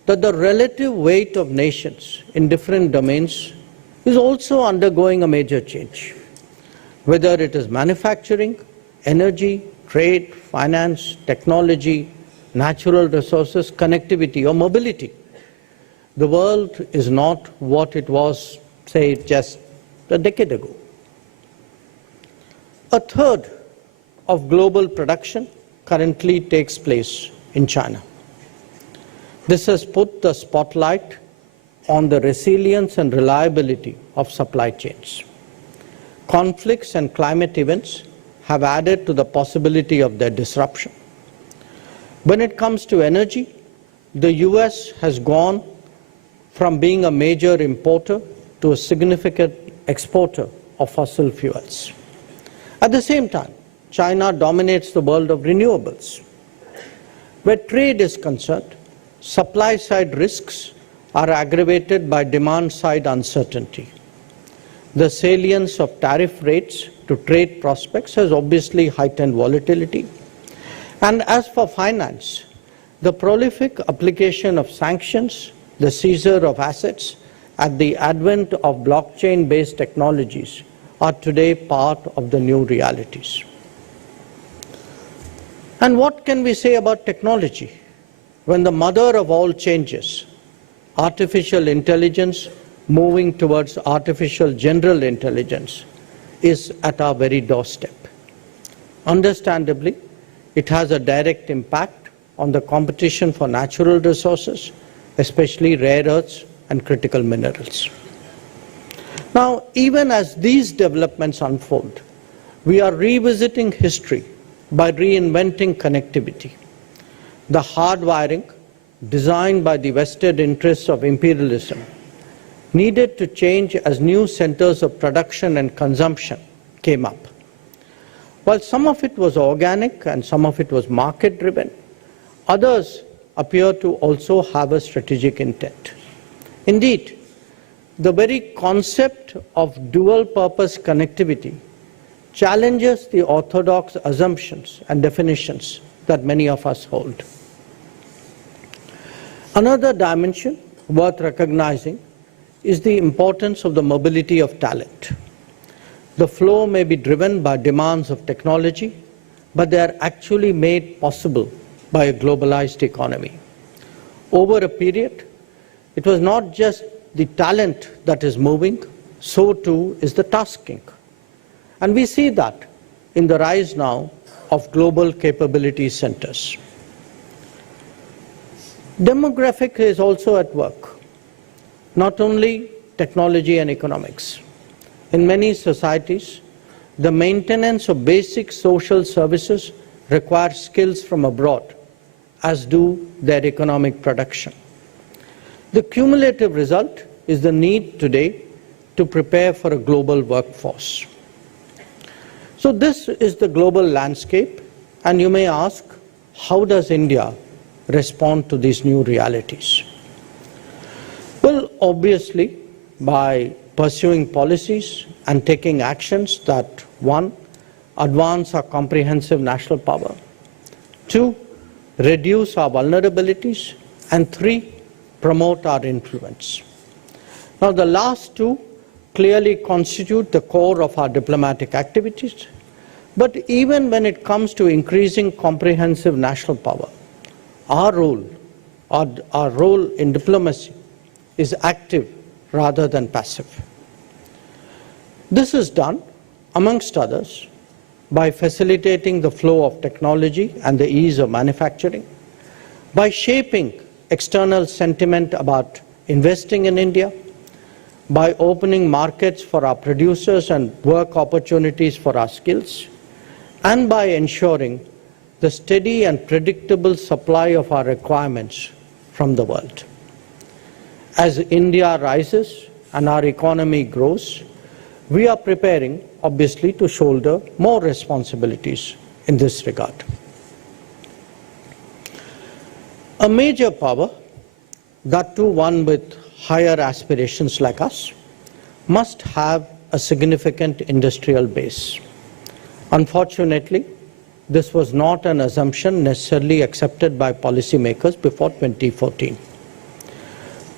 that the relative weight of nations in different domains is also undergoing a major change. Whether it is manufacturing, energy, trade, finance, technology, natural resources, connectivity, or mobility, the world is not what it was, say, just a decade ago. A third of global production currently takes place in China. This has put the spotlight on the resilience and reliability of supply chains. Conflicts and climate events have added to the possibility of their disruption. When it comes to energy, the US has gone from being a major importer to a significant exporter of fossil fuels. At the same time, China dominates the world of renewables. Where trade is concerned, supply-side risks are aggravated by demand-side uncertainty. The salience of tariff rates to trade prospects has obviously heightened volatility. And as for finance, the prolific application of sanctions, the seizure of assets, and the advent of blockchain-based technologies are today part of the new realities. And what can we say about technology when the mother of all changes, artificial intelligence moving towards artificial general intelligence, is at our very doorstep? Understandably, it has a direct impact on the competition for natural resources, especially rare earths and critical minerals. Now, even as these developments unfold, we are revisiting history by reinventing connectivity. The hardwiring, designed by the vested interests of imperialism, needed to change as new centers of production and consumption came up. While some of it was organic and some of it was market-driven, others appear to also have a strategic intent. Indeed, the very concept of dual-purpose connectivity challenges the orthodox assumptions and definitions that many of us hold. Another dimension worth recognizing is the importance of the mobility of talent. The flow may be driven by demands of technology, but they are actually made possible by a globalized economy. Over a period, it was not just the talent that is moving, so too is the tasking. And we see that in the rise now of global capability centers. Demographic is also at work, not only technology and economics. In many societies, the maintenance of basic social services requires skills from abroad, as do their economic production. The cumulative result is the need today to prepare for a global workforce. So this is the global landscape, and you may ask, how does India respond to these new realities? Well, obviously, by pursuing policies and taking actions that, one, advance our comprehensive national power, two, reduce our vulnerabilities, and three, promote our influence. Now, the last two clearly constitute the core of our diplomatic activities, but even when it comes to increasing comprehensive national power, our role in diplomacy is active rather than passive. This is done, amongst others, by facilitating the flow of technology and the ease of manufacturing, by shaping external sentiment about investing in India, by opening markets for our producers and work opportunities for our skills, and by ensuring the steady and predictable supply of our requirements from the world. As India rises and our economy grows, we are preparing, obviously, to shoulder more responsibilities in this regard. A major power, that too one with higher aspirations like us, must have a significant industrial base. Unfortunately, this was not an assumption necessarily accepted by policymakers before 2014.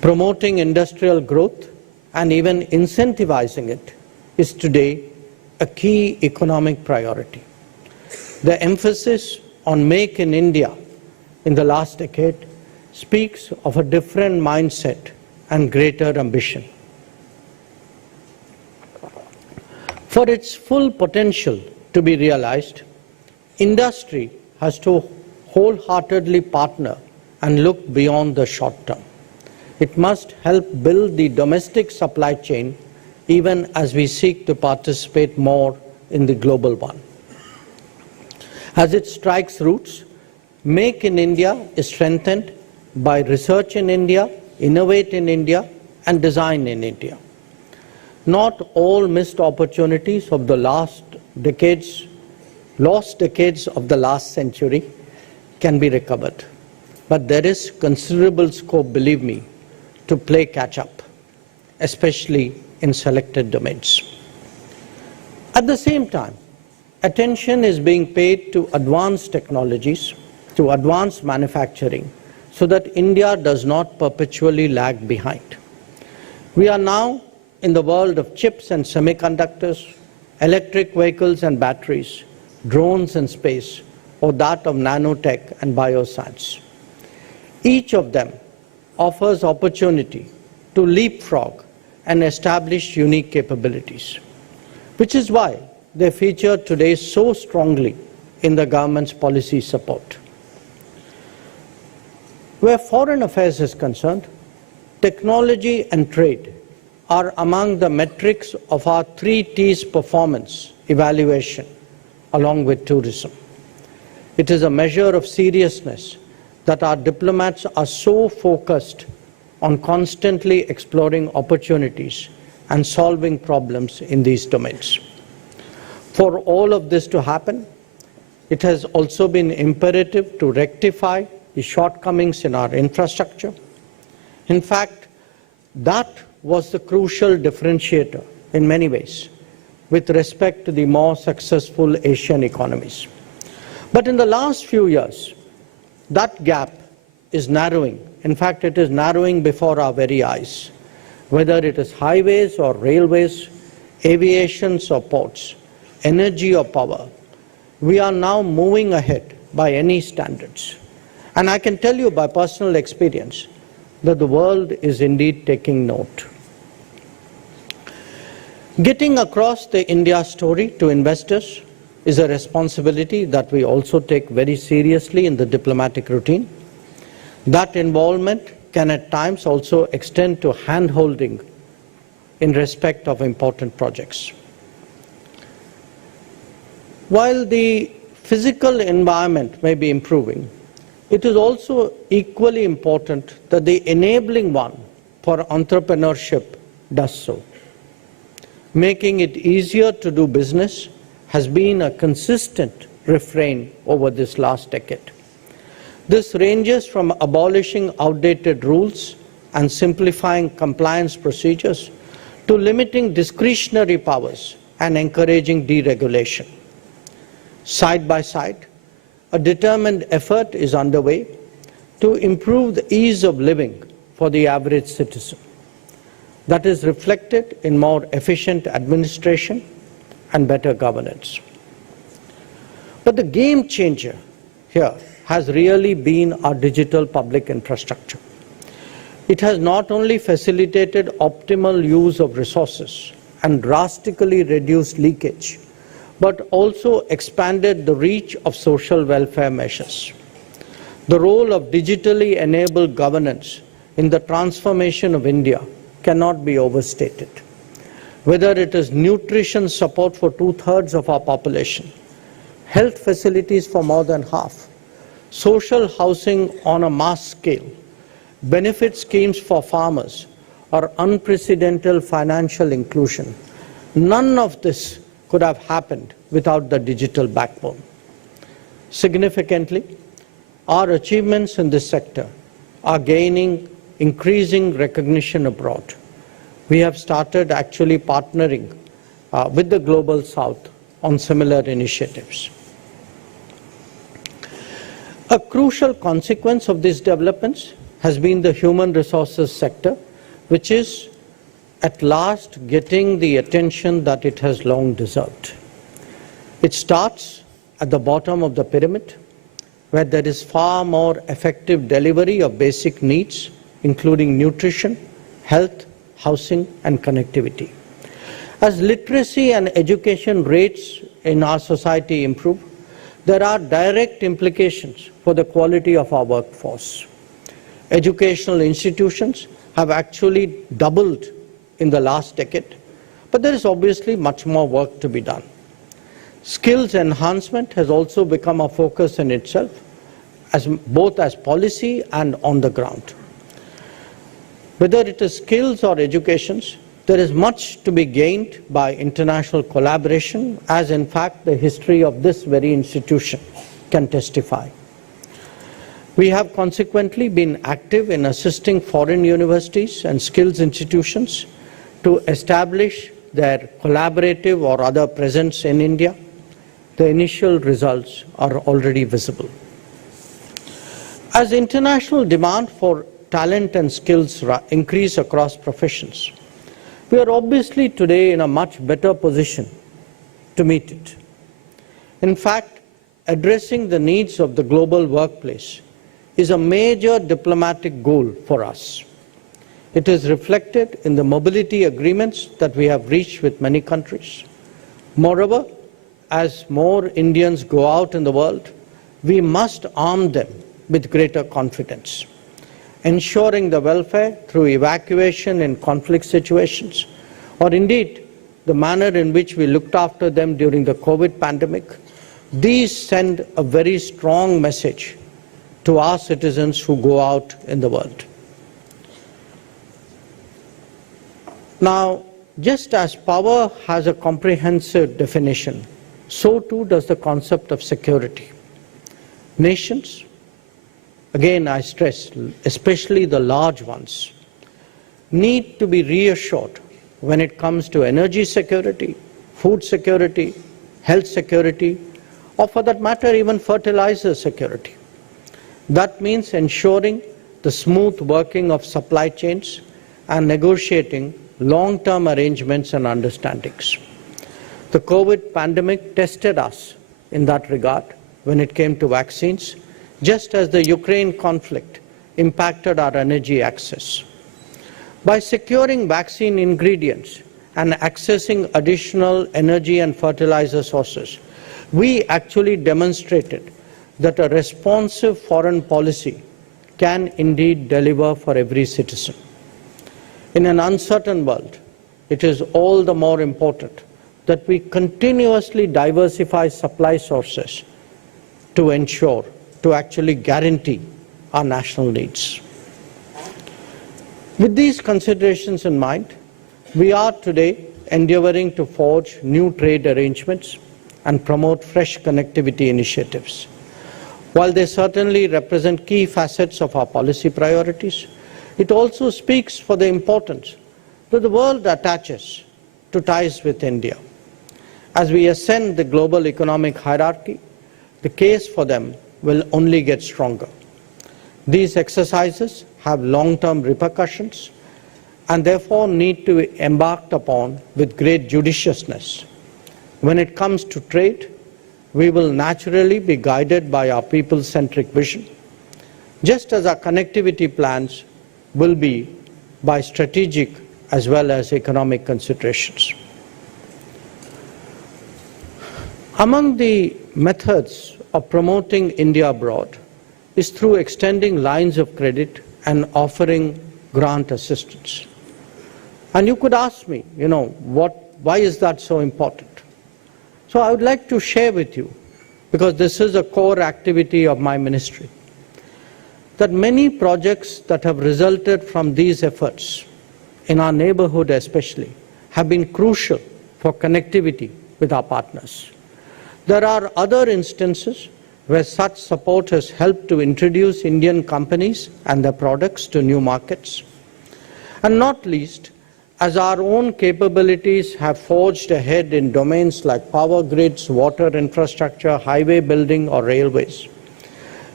Promoting industrial growth and even incentivizing it is today a key economic priority. The emphasis on Make in India in the last decade speaks of a different mindset and greater ambition. For its full potential to be realized, industry has to wholeheartedly partner and look beyond the short term. It must help build the domestic supply chain even as we seek to participate more in the global one. As it strikes roots, Make in India is strengthened by Research in India, Innovate in India, and Design in India. Not all missed opportunities of the lost decades of the last century can be recovered. But there is considerable scope, believe me, to play catch-up, especially in selected domains. At the same time, attention is being paid to advanced technologies, to advanced manufacturing, so that India does not perpetually lag behind. We are now in the world of chips and semiconductors, electric vehicles and batteries, drones and space, or that of nanotech and bioscience. Each of them offers opportunity to leapfrog and establish unique capabilities, which is why they feature today so strongly in the government's policy support. Where foreign affairs is concerned, technology and trade are among the metrics of our 3 T's performance evaluation, along with tourism. It is a measure of seriousness that our diplomats are so focused on constantly exploring opportunities and solving problems in these domains. For all of this to happen, it has also been imperative to rectify the shortcomings in our infrastructure. In fact, that was the crucial differentiator in many ways with respect to the more successful Asian economies. But in the last few years, that gap is narrowing. In fact, it is narrowing before our very eyes. Whether it is highways or railways, aviation or ports, energy or power, we are now moving ahead by any standards. And I can tell you by personal experience that the world is indeed taking note. Getting across the India story to investors is a responsibility that we also take very seriously in the diplomatic routine. That involvement can at times also extend to hand-holding in respect of important projects. While the physical environment may be improving, it is also equally important that the enabling one for entrepreneurship does so. Making it easier to do business has been a consistent refrain over this last decade. This ranges from abolishing outdated rules and simplifying compliance procedures to limiting discretionary powers and encouraging deregulation. Side by side, a determined effort is underway to improve the ease of living for the average citizen. That is reflected in more efficient administration and better governance. But the game changer here has really been our digital public infrastructure. It has not only facilitated optimal use of resources and drastically reduced leakage, but also expanded the reach of social welfare measures. The role of digitally enabled governance in the transformation of India cannot be overstated. Whether it is nutrition support for 2/3 of our population, health facilities for more than half, social housing on a mass scale, benefit schemes for farmers, or unprecedented financial inclusion, none of this could have happened without the digital backbone. Significantly, our achievements in this sector are gaining increasing recognition abroad. We have started actually partnering with the Global South on similar initiatives. A crucial consequence of these developments has been the human resources sector, which is at last getting the attention that it has long deserved. It starts at the bottom of the pyramid, where there is far more effective delivery of basic needs, including nutrition, health, housing, and connectivity. As literacy and education rates in our society improve, there are direct implications for the quality of our workforce. Educational institutions have actually doubled in the last decade, but there is obviously much more work to be done. Skills enhancement has also become a focus in itself, both as policy and on the ground. Whether it is skills or educations, there is much to be gained by international collaboration, as in fact the history of this very institution can testify. We have consequently been active in assisting foreign universities and skills institutions to establish their collaborative or other presence in India. The initial results are already visible. As international demand for talent and skills increase across professions, we are obviously today in a much better position to meet it. In fact, addressing the needs of the global workplace is a major diplomatic goal for us. It is reflected in the mobility agreements that we have reached with many countries. Moreover, as more Indians go out in the world, we must arm them with greater confidence. Ensuring the welfare through evacuation in conflict situations, or indeed the manner in which we looked after them during the COVID pandemic, these send a very strong message to our citizens who go out in the world. Now, just as power has a comprehensive definition, so too does the concept of security. Nations, again I stress, especially the large ones, need to be reassured when it comes to energy security, food security, health security, or for that matter even fertilizer security. That means ensuring the smooth working of supply chains and negotiating long-term arrangements and understandings. The COVID pandemic tested us in that regard when it came to vaccines, just as the Ukraine conflict impacted our energy access. By securing vaccine ingredients and accessing additional energy and fertilizer sources, we actually demonstrated that a responsive foreign policy can indeed deliver for every citizen. In an uncertain world, it is all the more important that we continuously diversify supply sources to ensure, to actually guarantee our national needs. With these considerations in mind, we are today endeavoring to forge new trade arrangements and promote fresh connectivity initiatives. While they certainly represent key facets of our policy priorities, it also speaks for the importance that the world attaches to ties with India. As we ascend the global economic hierarchy, the case for them will only get stronger. These exercises have long-term repercussions and therefore need to be embarked upon with great judiciousness. When it comes to trade, we will naturally be guided by our people-centric vision, just as our connectivity plans will be by strategic as well as economic considerations. Among the methods of promoting India abroad is through extending lines of credit and offering grant assistance. And you could ask me, why is that so important? So I would like to share with you, because this is a core activity of my ministry, that many projects that have resulted from these efforts, in our neighborhood especially, have been crucial for connectivity with our partners. There are other instances where such support has helped to introduce Indian companies and their products to new markets. And not least, as our own capabilities have forged ahead in domains like power grids, water infrastructure, highway building or railways,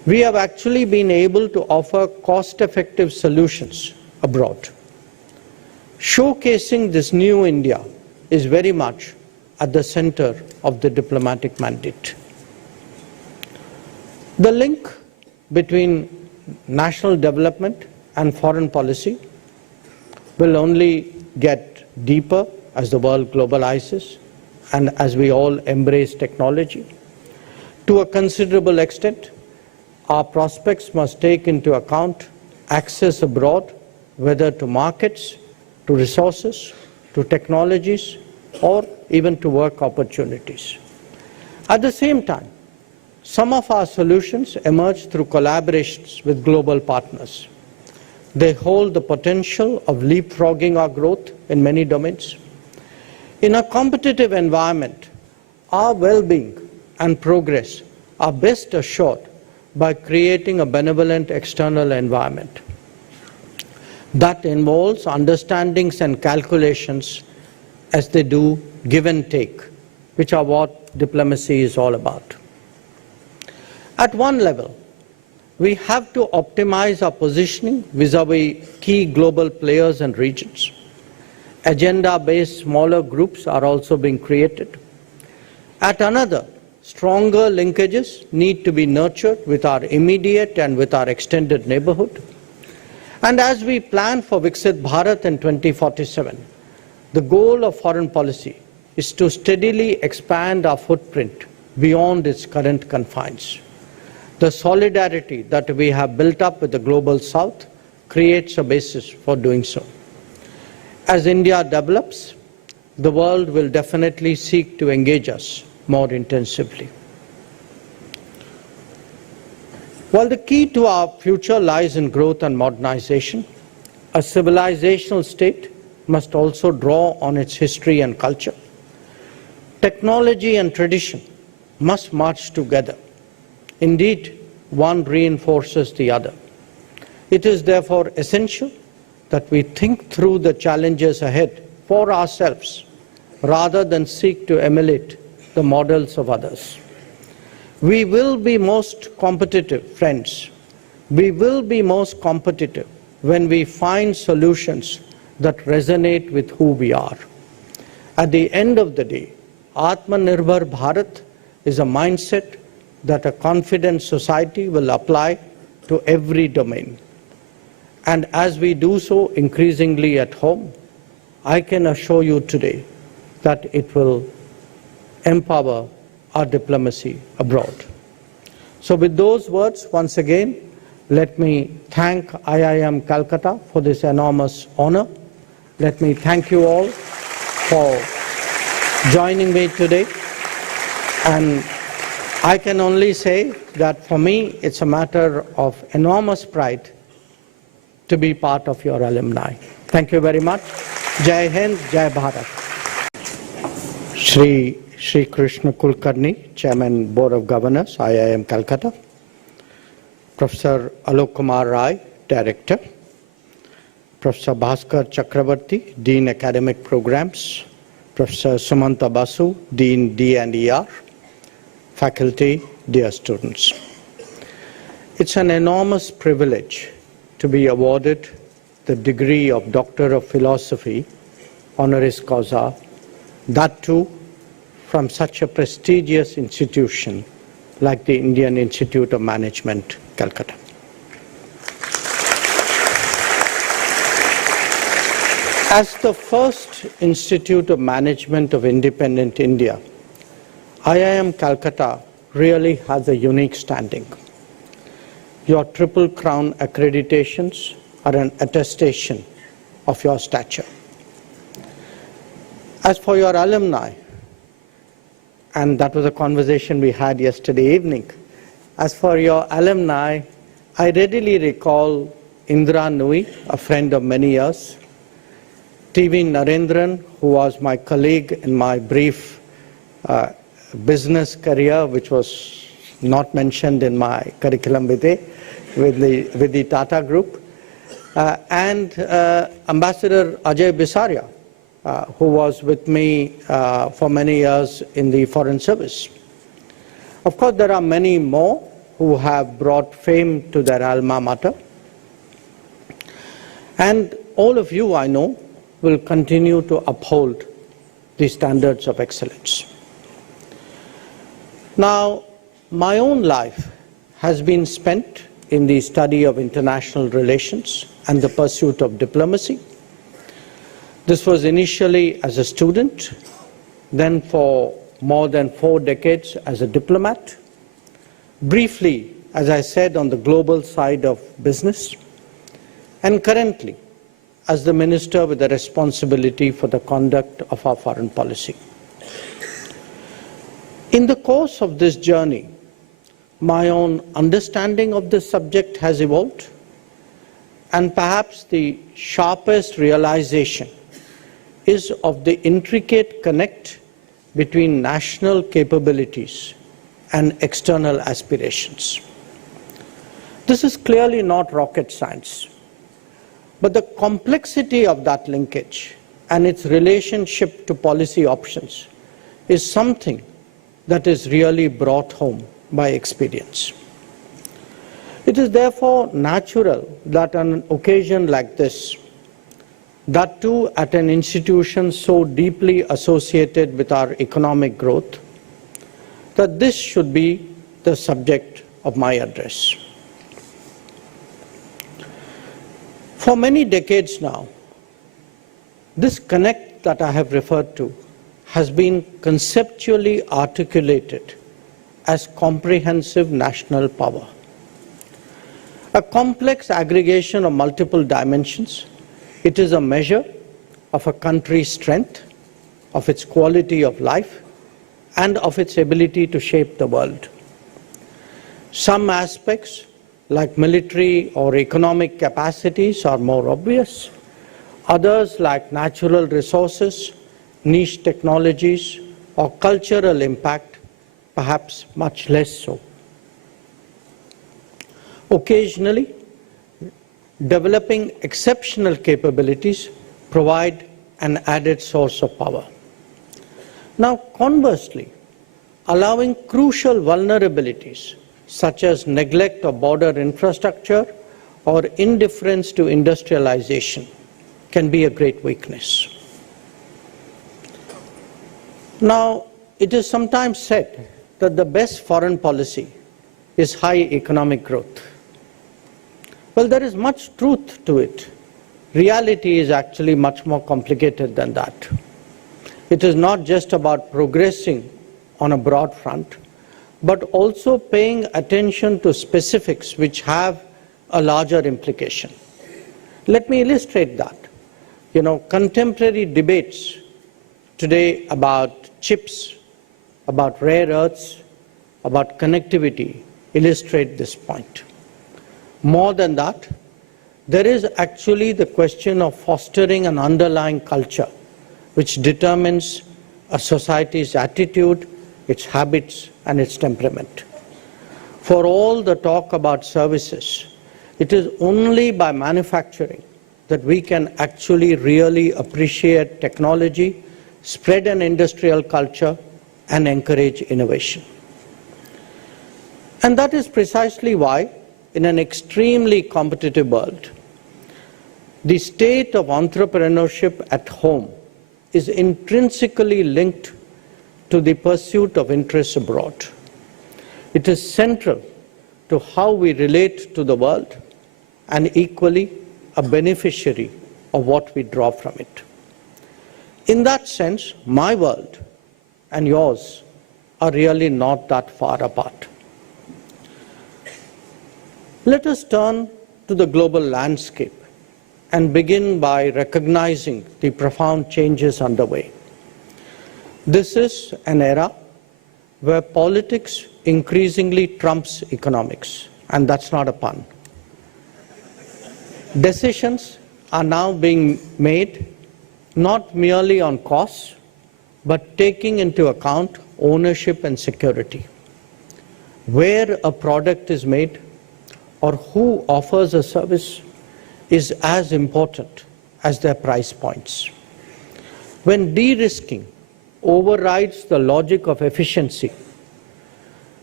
we have actually been able to offer cost-effective solutions abroad. Showcasing this new India is very much at the center of the diplomatic mandate. The link between national development and foreign policy will only get deeper as the world globalizes and as we all embrace technology. To a considerable extent, our prospects must take into account access abroad, whether to markets, to resources, to technologies, or even to work opportunities. At the same time, some of our solutions emerge through collaborations with global partners. They hold the potential of leapfrogging our growth in many domains. In a competitive environment, our well-being and progress are best assured by creating a benevolent external environment. That involves understandings and calculations as they do give and take, which are what diplomacy is all about. At one level, we have to optimize our positioning vis-à-vis key global players and regions. Agenda-based smaller groups are also being created. At another, stronger linkages need to be nurtured with our immediate and with our extended neighborhood. And as we plan for Viksit Bharat in 2047, the goal of foreign policy is to steadily expand our footprint beyond its current confines. The solidarity that we have built up with the global south creates a basis for doing so. As India develops, the world will definitely seek to engage us more intensively. While the key to our future lies in growth and modernization, a civilizational state must also draw on its history and culture. Technology and tradition must march together. Indeed, one reinforces the other. It is therefore essential that we think through the challenges ahead for ourselves rather than seek to emulate the models of others. We will be most competitive, friends. We will be most competitive when we find solutions that resonate with who we are. At the end of the day, Atmanirbhar Bharat is a mindset that a confident society will apply to every domain. And as we do so increasingly at home, I can assure you today that it will empower our diplomacy abroad. So with those words, once again, let me thank IIM Calcutta for this enormous honor. Let me thank you all for joining me today. And I can only say that for me, it's a matter of enormous pride to be part of your alumni. Thank you very much. Jai Hind, Jai Bharat. Shri Krishna Kulkarni, Chairman, Board of Governors, IIM Calcutta. Professor Alok Kumar Rai, Director. Professor Bhaskar Chakravarti, Dean Academic Programs. Professor Sumanta Basu, Dean D&ER. Faculty, dear students. It's an enormous privilege to be awarded the degree of Doctor of Philosophy, honoris causa, that too from such a prestigious institution like the Indian Institute of Management, Calcutta. As the first Institute of Management of independent India, IIM Calcutta really has a unique standing. Your Triple Crown accreditations are an attestation of your stature. As for your alumni, and that was a conversation we had yesterday evening, as for your alumni, I readily recall Indra Nui, a friend of many years, TV Narendran, who was my colleague in my brief business career, which was not mentioned in my curriculum vitae with the Tata Group, and Ambassador Ajay Bisaria, who was with me for many years in the Foreign Service. Of course, there are many more who have brought fame to their alma mater. And all of you, I know, will continue to uphold the standards of excellence. Now, my own life has been spent in the study of international relations and the pursuit of diplomacy. This was initially as a student, then for more than 4 decades as a diplomat, briefly, as I said, on the global side of business, and currently as the minister with the responsibility for the conduct of our foreign policy. In the course of this journey, my own understanding of this subject has evolved, and perhaps the sharpest realization is of the intricate connect between national capabilities and external aspirations. This is clearly not rocket science, but the complexity of that linkage and its relationship to policy options is something that is really brought home by experience. It is therefore natural that on an occasion like this, that too at an institution so deeply associated with our economic growth, that this should be the subject of my address. For many decades now, this connect that I have referred to has been conceptually articulated as comprehensive national power. A complex aggregation of multiple dimensions, it is a measure of a country's strength, of its quality of life, and of its ability to shape the world. Some aspects, like military or economic capacities, are more obvious. Others, like natural resources, niche technologies, or cultural impact, perhaps much less so. Occasionally, developing exceptional capabilities provide an added source of power. Now, conversely, allowing crucial vulnerabilities such as neglect of border infrastructure or indifference to industrialization can be a great weakness. Now, it is sometimes said that the best foreign policy is high economic growth. Well, there is much truth to it. Reality is actually much more complicated than that. It is not just about progressing on a broad front, but also paying attention to specifics which have a larger implication. Let me illustrate that. Contemporary debates today about chips, about rare earths, about connectivity illustrate this point. More than that, there is actually the question of fostering an underlying culture which determines a society's attitude, its habits, and its temperament. For all the talk about services, it is only by manufacturing that we can actually really appreciate technology, spread an industrial culture, and encourage innovation. And that is precisely why, in an extremely competitive world, the state of entrepreneurship at home is intrinsically linked to the pursuit of interests abroad. It is central to how we relate to the world and equally a beneficiary of what we draw from it. In that sense, my world and yours are really not that far apart. Let us turn to the global landscape and begin by recognizing the profound changes underway. This is an era where politics increasingly trumps economics, and that's not a pun. Decisions are now being made not merely on costs, but taking into account ownership and security. Where a product is made or who offers a service is as important as their price points. When de-risking overrides the logic of efficiency,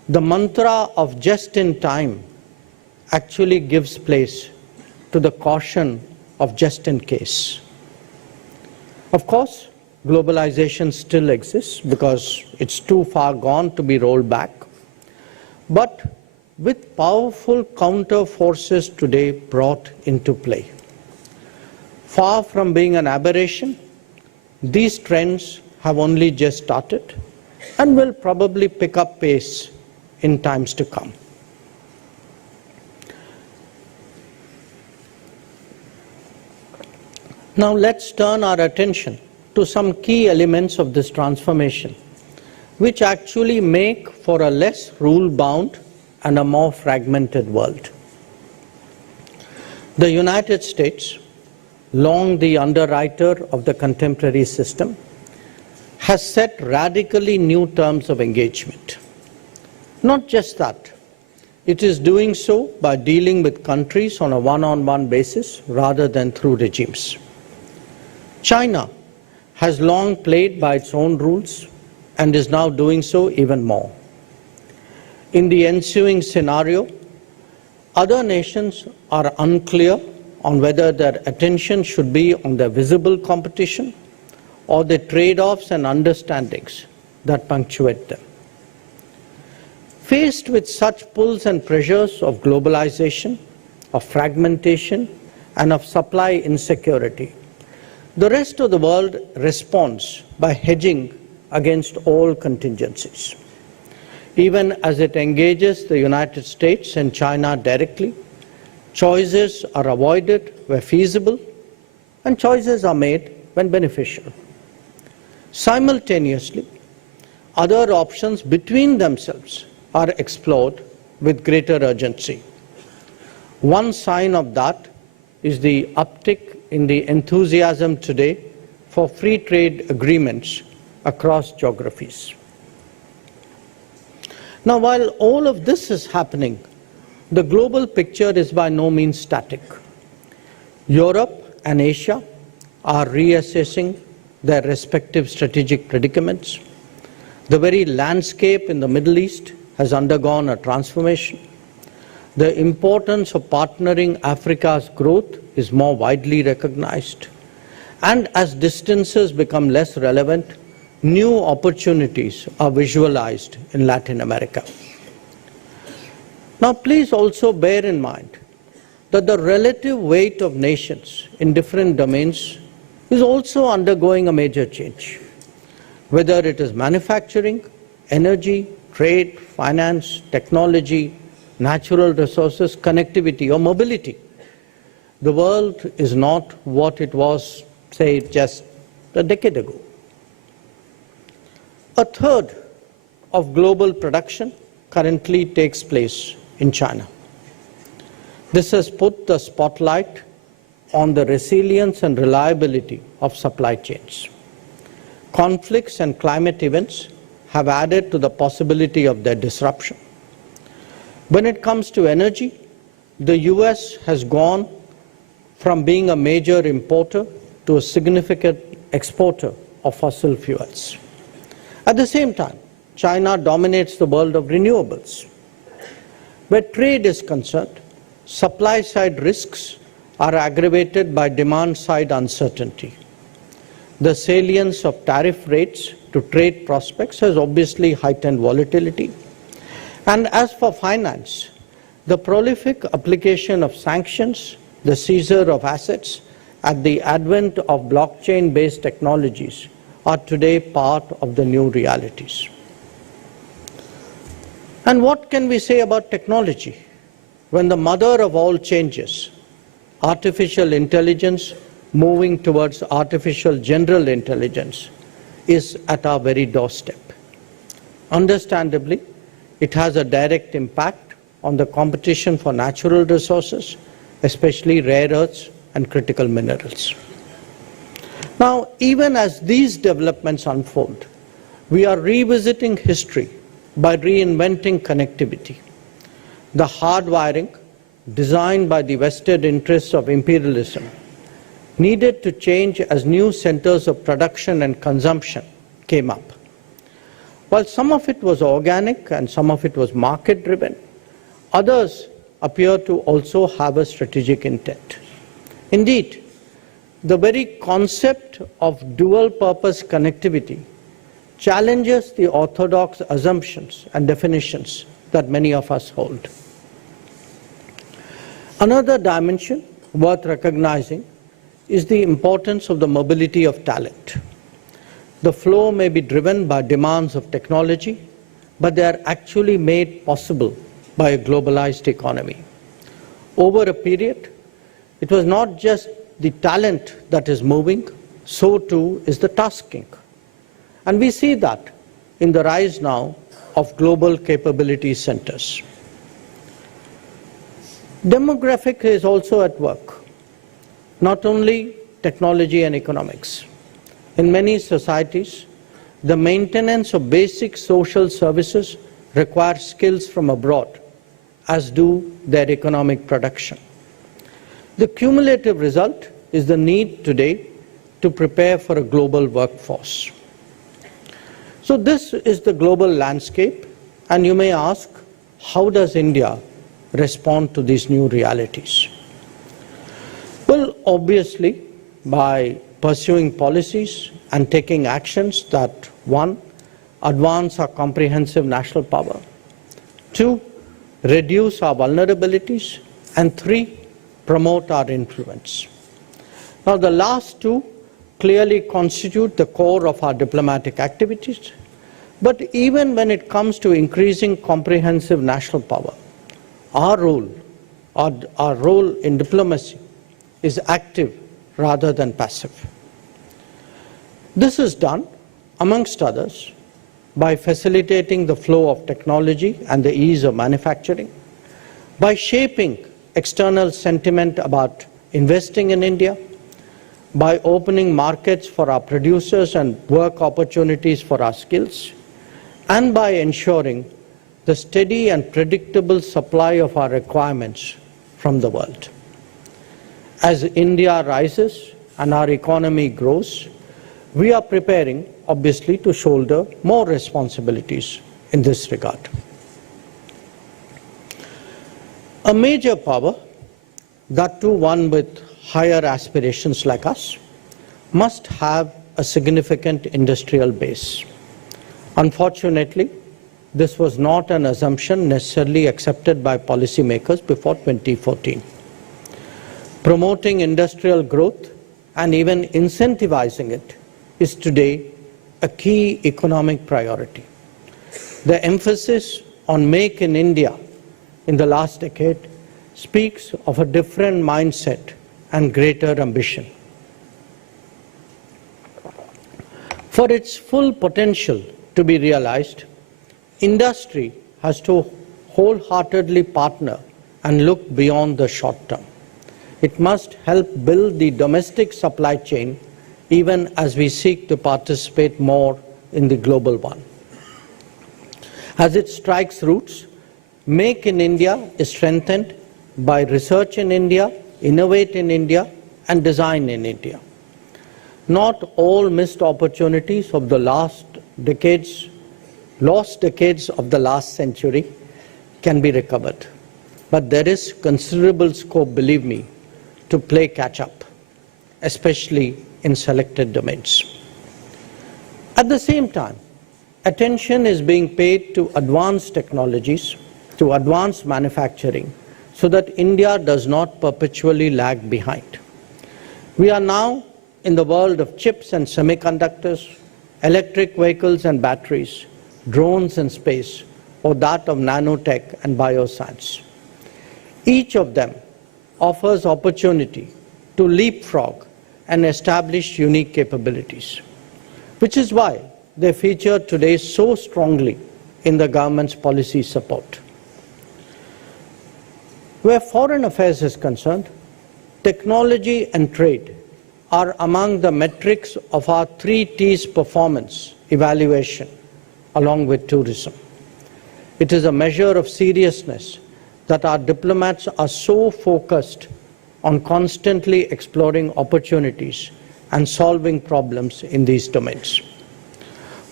the mantra of just in time actually gives place to the caution of just in case. Of course, globalization still exists because it's too far gone to be rolled back. But with powerful counter forces today brought into play, far from being an aberration, these trends have only just started and will probably pick up pace in times to come. Now let's turn our attention to some key elements of this transformation, which actually make for a less rule-bound and a more fragmented world. The United States, long the underwriter of the contemporary system, has set radically new terms of engagement. Not just that, it is doing so by dealing with countries on a one-on-one basis rather than through regimes. China has long played by its own rules and is now doing so even more. In the ensuing scenario, other nations are unclear on whether their attention should be on the visible competition or the trade-offs and understandings that punctuate them. Faced with such pulls and pressures of globalization, of fragmentation, and of supply insecurity, the rest of the world responds by hedging against all contingencies. Even as it engages the United States and China directly, choices are avoided where feasible, and choices are made when beneficial. Simultaneously, other options between themselves are explored with greater urgency. One sign of that is the uptick in the enthusiasm today for free trade agreements across geographies. Now, while all of this is happening, the global picture is by no means static. Europe and Asia are reassessing their respective strategic predicaments. The very landscape in the Middle East has undergone a transformation. The importance of partnering Africa's growth is more widely recognized. And as distances become less relevant, new opportunities are visualized in Latin America. Now, please also bear in mind that the relative weight of nations in different domains is also undergoing a major change. Whether it is manufacturing, energy, trade, finance, technology, natural resources, connectivity, or mobility, the world is not what it was, say, just a decade ago. A third of global production currently takes place in China. This has put the spotlight on the resilience and reliability of supply chains. Conflicts and climate events have added to the possibility of their disruption. When it comes to energy, the US has gone from being a major importer to a significant exporter of fossil fuels. At the same time, China dominates the world of renewables. Where trade is concerned, supply-side risks are aggravated by demand-side uncertainty. The salience of tariff rates to trade prospects has obviously heightened volatility. And as for finance, the prolific application of sanctions, the seizure of assets, and the advent of blockchain-based technologies are today part of the new realities. And what can we say about technology when the mother of all changes, artificial intelligence moving towards artificial general intelligence, is at our very doorstep? Understandably, it has a direct impact on the competition for natural resources, especially rare earths and critical minerals. Now, even as these developments unfold, we are revisiting history by reinventing connectivity. The hardwiring, designed by the vested interests of imperialism, needed to change as new centers of production and consumption came up. While some of it was organic and some of it was market-driven, others appear to also have a strategic intent. Indeed, the very concept of dual-purpose connectivity challenges the orthodox assumptions and definitions that many of us hold. Another dimension worth recognizing is the importance of the mobility of talent. The flow may be driven by demands of technology, but they are actually made possible by a globalized economy. Over a period, it was not just the talent that is moving, so too is the tasking. And we see that in the rise now of global capability centers. Demographic is also at work, not only technology and economics. In many societies, the maintenance of basic social services requires skills from abroad, as do their economic production. The cumulative result is the need today to prepare for a global workforce. So this is the global landscape, and you may ask, how does India respond to these new realities? Well, obviously, by pursuing policies and taking actions that, one, advance our comprehensive national power, two, reduce our vulnerabilities, and three, promote our influence. Now, the last two clearly constitute the core of our diplomatic activities, but even when it comes to increasing comprehensive national power, our role in diplomacy is active rather than passive. This is done, amongst others, by facilitating the flow of technology and the ease of manufacturing, by shaping external sentiment about investing in India, by opening markets for our producers and work opportunities for our skills, and by ensuring the steady and predictable supply of our requirements from the world. As India rises and our economy grows, we are preparing, obviously, to shoulder more responsibilities in this regard. A major power, that too one with higher aspirations like us, must have a significant industrial base. Unfortunately, this was not an assumption necessarily accepted by policymakers before 2014. Promoting industrial growth and even incentivizing it is today a key economic priority. The emphasis on Make in India in the last decade speaks of a different mindset and greater ambition. For its full potential to be realized, industry has to wholeheartedly partner and look beyond the short term. It must help build the domestic supply chain even as we seek to participate more in the global one. As it strikes roots, Make in India is strengthened by research in India, innovate in India, and design in India. Not all missed opportunities of the lost decades of the last century can be recovered. But there is considerable scope, believe me, to play catch-up, especially in selected domains. At the same time, attention is being paid to advanced technologies, to advanced manufacturing, so that India does not perpetually lag behind. We are now in the world of chips and semiconductors, electric vehicles and batteries, drones and space, or that of nanotech and bioscience. Each of them offers opportunity to leapfrog and establish unique capabilities, which is why they feature today so strongly in the government's policy support. Where foreign affairs is concerned, technology and trade are among the metrics of our 3 T's performance evaluation, along with tourism. It is a measure of seriousness that our diplomats are so focused on constantly exploring opportunities and solving problems in these domains.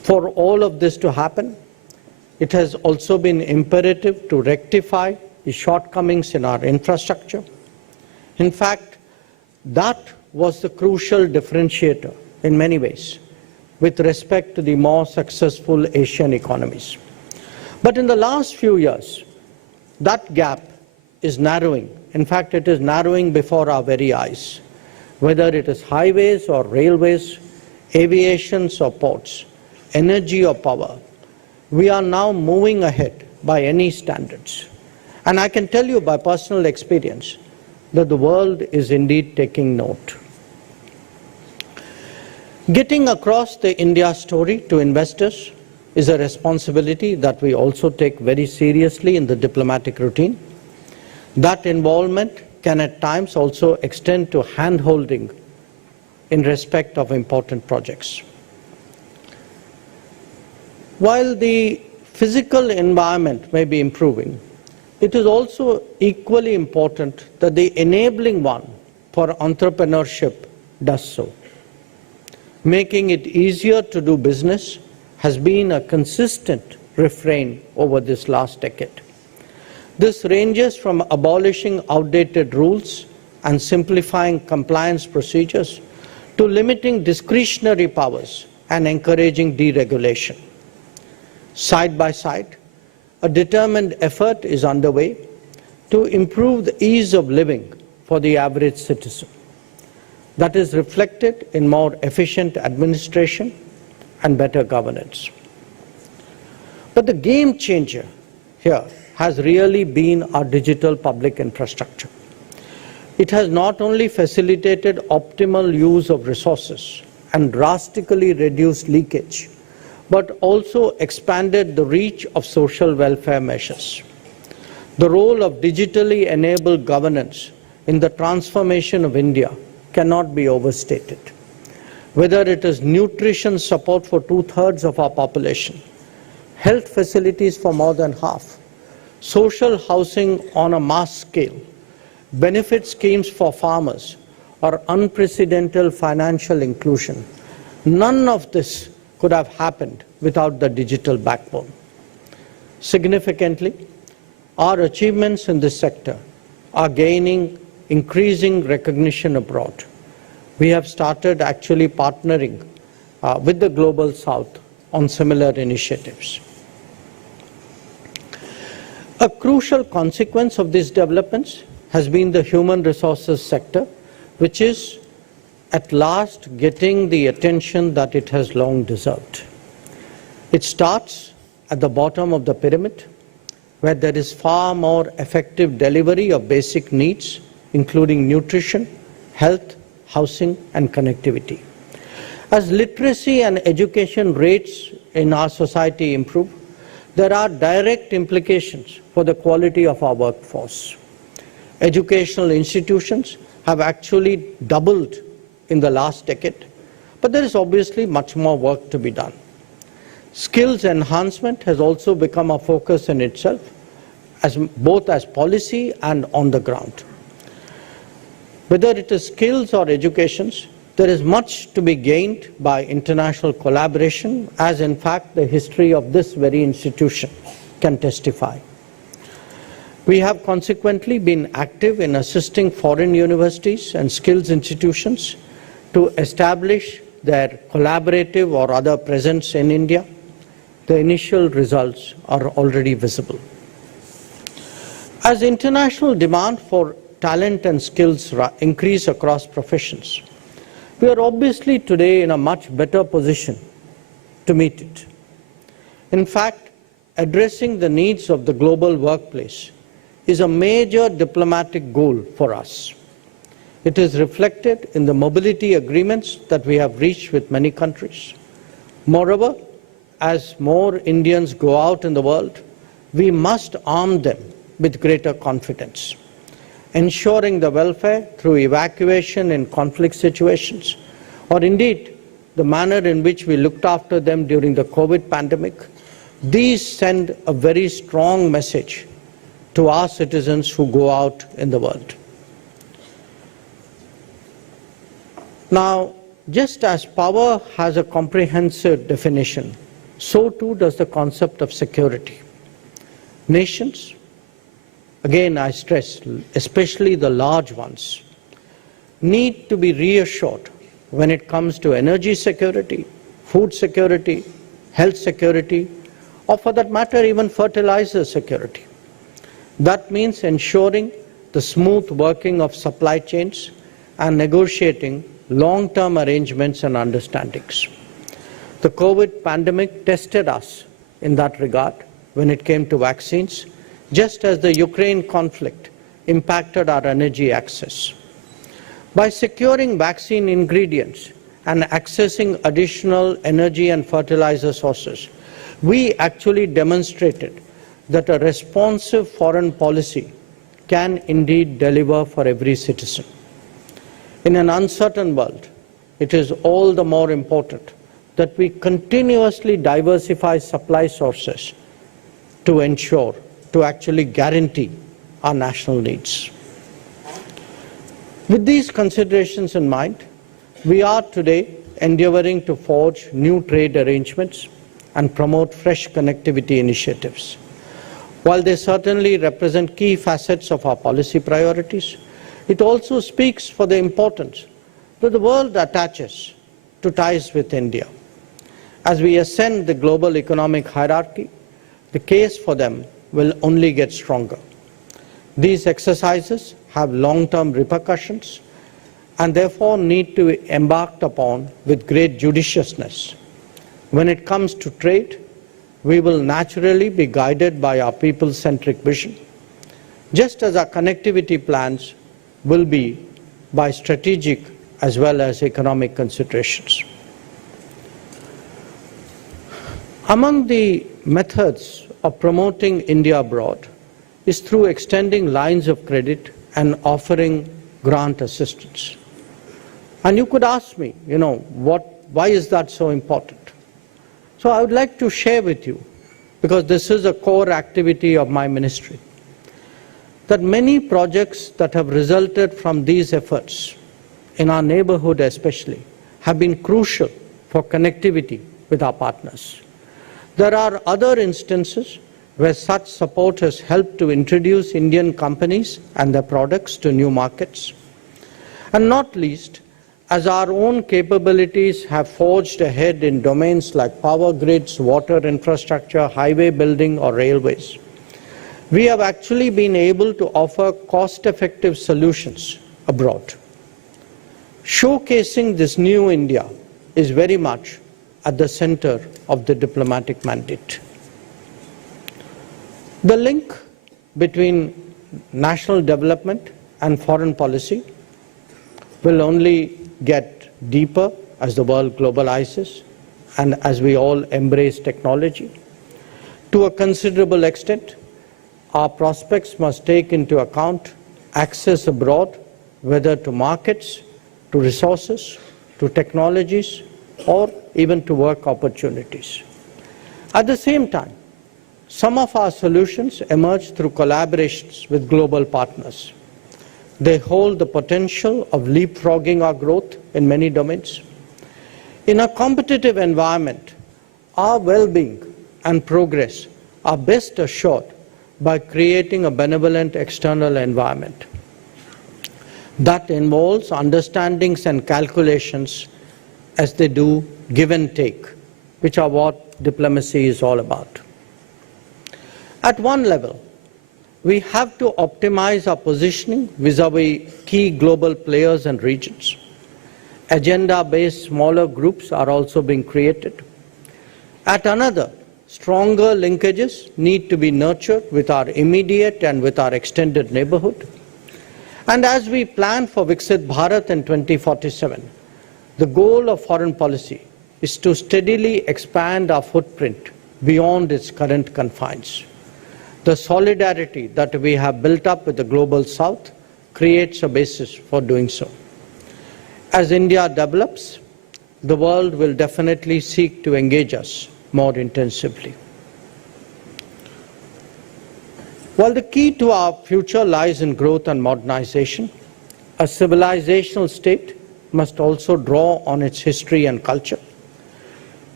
For all of this to happen, it has also been imperative to rectify the shortcomings in our infrastructure. In fact, that was the crucial differentiator in many ways with respect to the more successful Asian economies. But in the last few years, that gap is narrowing. In fact, it is narrowing before our very eyes. Whether it is highways or railways, aviations or ports, energy or power, we are now moving ahead by any standards. And I can tell you by personal experience that the world is indeed taking note. Getting across the India story to investors is a responsibility that we also take very seriously in the diplomatic routine. That involvement can at times also extend to hand-holding in respect of important projects. While the physical environment may be improving, it is also equally important that the enabling one for entrepreneurship does so. Making it easier to do business has been a consistent refrain over this last decade. This ranges from abolishing outdated rules and simplifying compliance procedures to limiting discretionary powers and encouraging deregulation. Side by side, a determined effort is underway to improve the ease of living for the average citizen. That is reflected in more efficient administration and better governance. But the game changer here has really been our digital public infrastructure. It has not only facilitated optimal use of resources and drastically reduced leakage, but also expanded the reach of social welfare measures. The role of digitally enabled governance in the transformation of India cannot be overstated. Whether it is nutrition support for 2/3 of our population, health facilities for more than half, social housing on a mass scale, benefit schemes for farmers, or unprecedented financial inclusion, none of this could have happened without the digital backbone. Significantly, our achievements in this sector are gaining increasing recognition abroad. We have started actually partnering with the Global South on similar initiatives. A crucial consequence of these developments has been the human resources sector, which is at last getting the attention that it has long deserved. It starts at the bottom of the pyramid, where there is far more effective delivery of basic needs, including nutrition, health, housing, and connectivity. As literacy and education rates in our society improve, there are direct implications for the quality of our workforce. Educational institutions have actually doubled in the last decade, but there is obviously much more work to be done. Skills enhancement has also become a focus in itself, both as policy and on the ground. Whether it is skills or educations, there is much to be gained by international collaboration, as in fact the history of this very institution can testify. We have consequently been active in assisting foreign universities and skills institutions to establish their collaborative or other presence in India. The initial results are already visible. As international demand for talent and skills increase across professions, we are obviously today in a much better position to meet it. In fact, addressing the needs of the global workplace is a major diplomatic goal for us. It is reflected in the mobility agreements that we have reached with many countries. Moreover, as more Indians go out in the world, we must arm them with greater confidence. Ensuring the welfare through evacuation in conflict situations, or indeed the manner in which we looked after them during the COVID pandemic, these send a very strong message to our citizens who go out in the world. Now, just as power has a comprehensive definition, so too does the concept of security. Nations, again I stress, especially the large ones, need to be reassured when it comes to energy security, food security, health security, or for that matter even fertilizer security. That means ensuring the smooth working of supply chains and negotiating long-term arrangements and understandings. The COVID pandemic tested us in that regard when it came to vaccines, just as the Ukraine conflict impacted our energy access. By securing vaccine ingredients and accessing additional energy and fertilizer sources, we actually demonstrated that a responsive foreign policy can indeed deliver for every citizen. In an uncertain world, it is all the more important that we continuously diversify supply sources to ensure, to actually guarantee our national needs. With these considerations in mind, we are today endeavoring to forge new trade arrangements and promote fresh connectivity initiatives. While they certainly represent key facets of our policy priorities, it also speaks for the importance that the world attaches to ties with India. As we ascend the global economic hierarchy, the case for them will only get stronger. These exercises have long-term repercussions and therefore need to be embarked upon with great judiciousness. When it comes to trade, we will naturally be guided by our people-centric vision, just as our connectivity plans will be by strategic as well as economic considerations. Among the methods of promoting India abroad is through extending lines of credit and offering grant assistance. And you could ask me, why is that so important? So I would like to share with you, because this is a core activity of my ministry, that many projects that have resulted from these efforts, in our neighborhood especially, have been crucial for connectivity with our partners. There are other instances where such support has helped to introduce Indian companies and their products to new markets. And not least, as our own capabilities have forged ahead in domains like power grids, water infrastructure, highway building, or railways, we have actually been able to offer cost-effective solutions abroad. Showcasing this new India is very much at the center of the diplomatic mandate. The link between national development and foreign policy will only get deeper as the world globalizes and as we all embrace technology. To a considerable extent, our prospects must take into account access abroad, whether to markets, to resources, to technologies, or even to work opportunities. At the same time, some of our solutions emerge through collaborations with global partners. They hold the potential of leapfrogging our growth in many domains. In a competitive environment, our well-being and progress are best assured by creating a benevolent external environment. That involves understandings and calculations as they do give and take, which are what diplomacy is all about. At one level, we have to optimize our positioning vis-à-vis key global players and regions. Agenda-based smaller groups are also being created. At another, stronger linkages need to be nurtured with our immediate and with our extended neighborhood. And as we plan for Viksit Bharat in 2047, the goal of foreign policy is to steadily expand our footprint beyond its current confines. The solidarity that we have built up with the global south creates a basis for doing so. As India develops, the world will definitely seek to engage us more intensively. While the key to our future lies in growth and modernization, a civilizational state must also draw on its history and culture.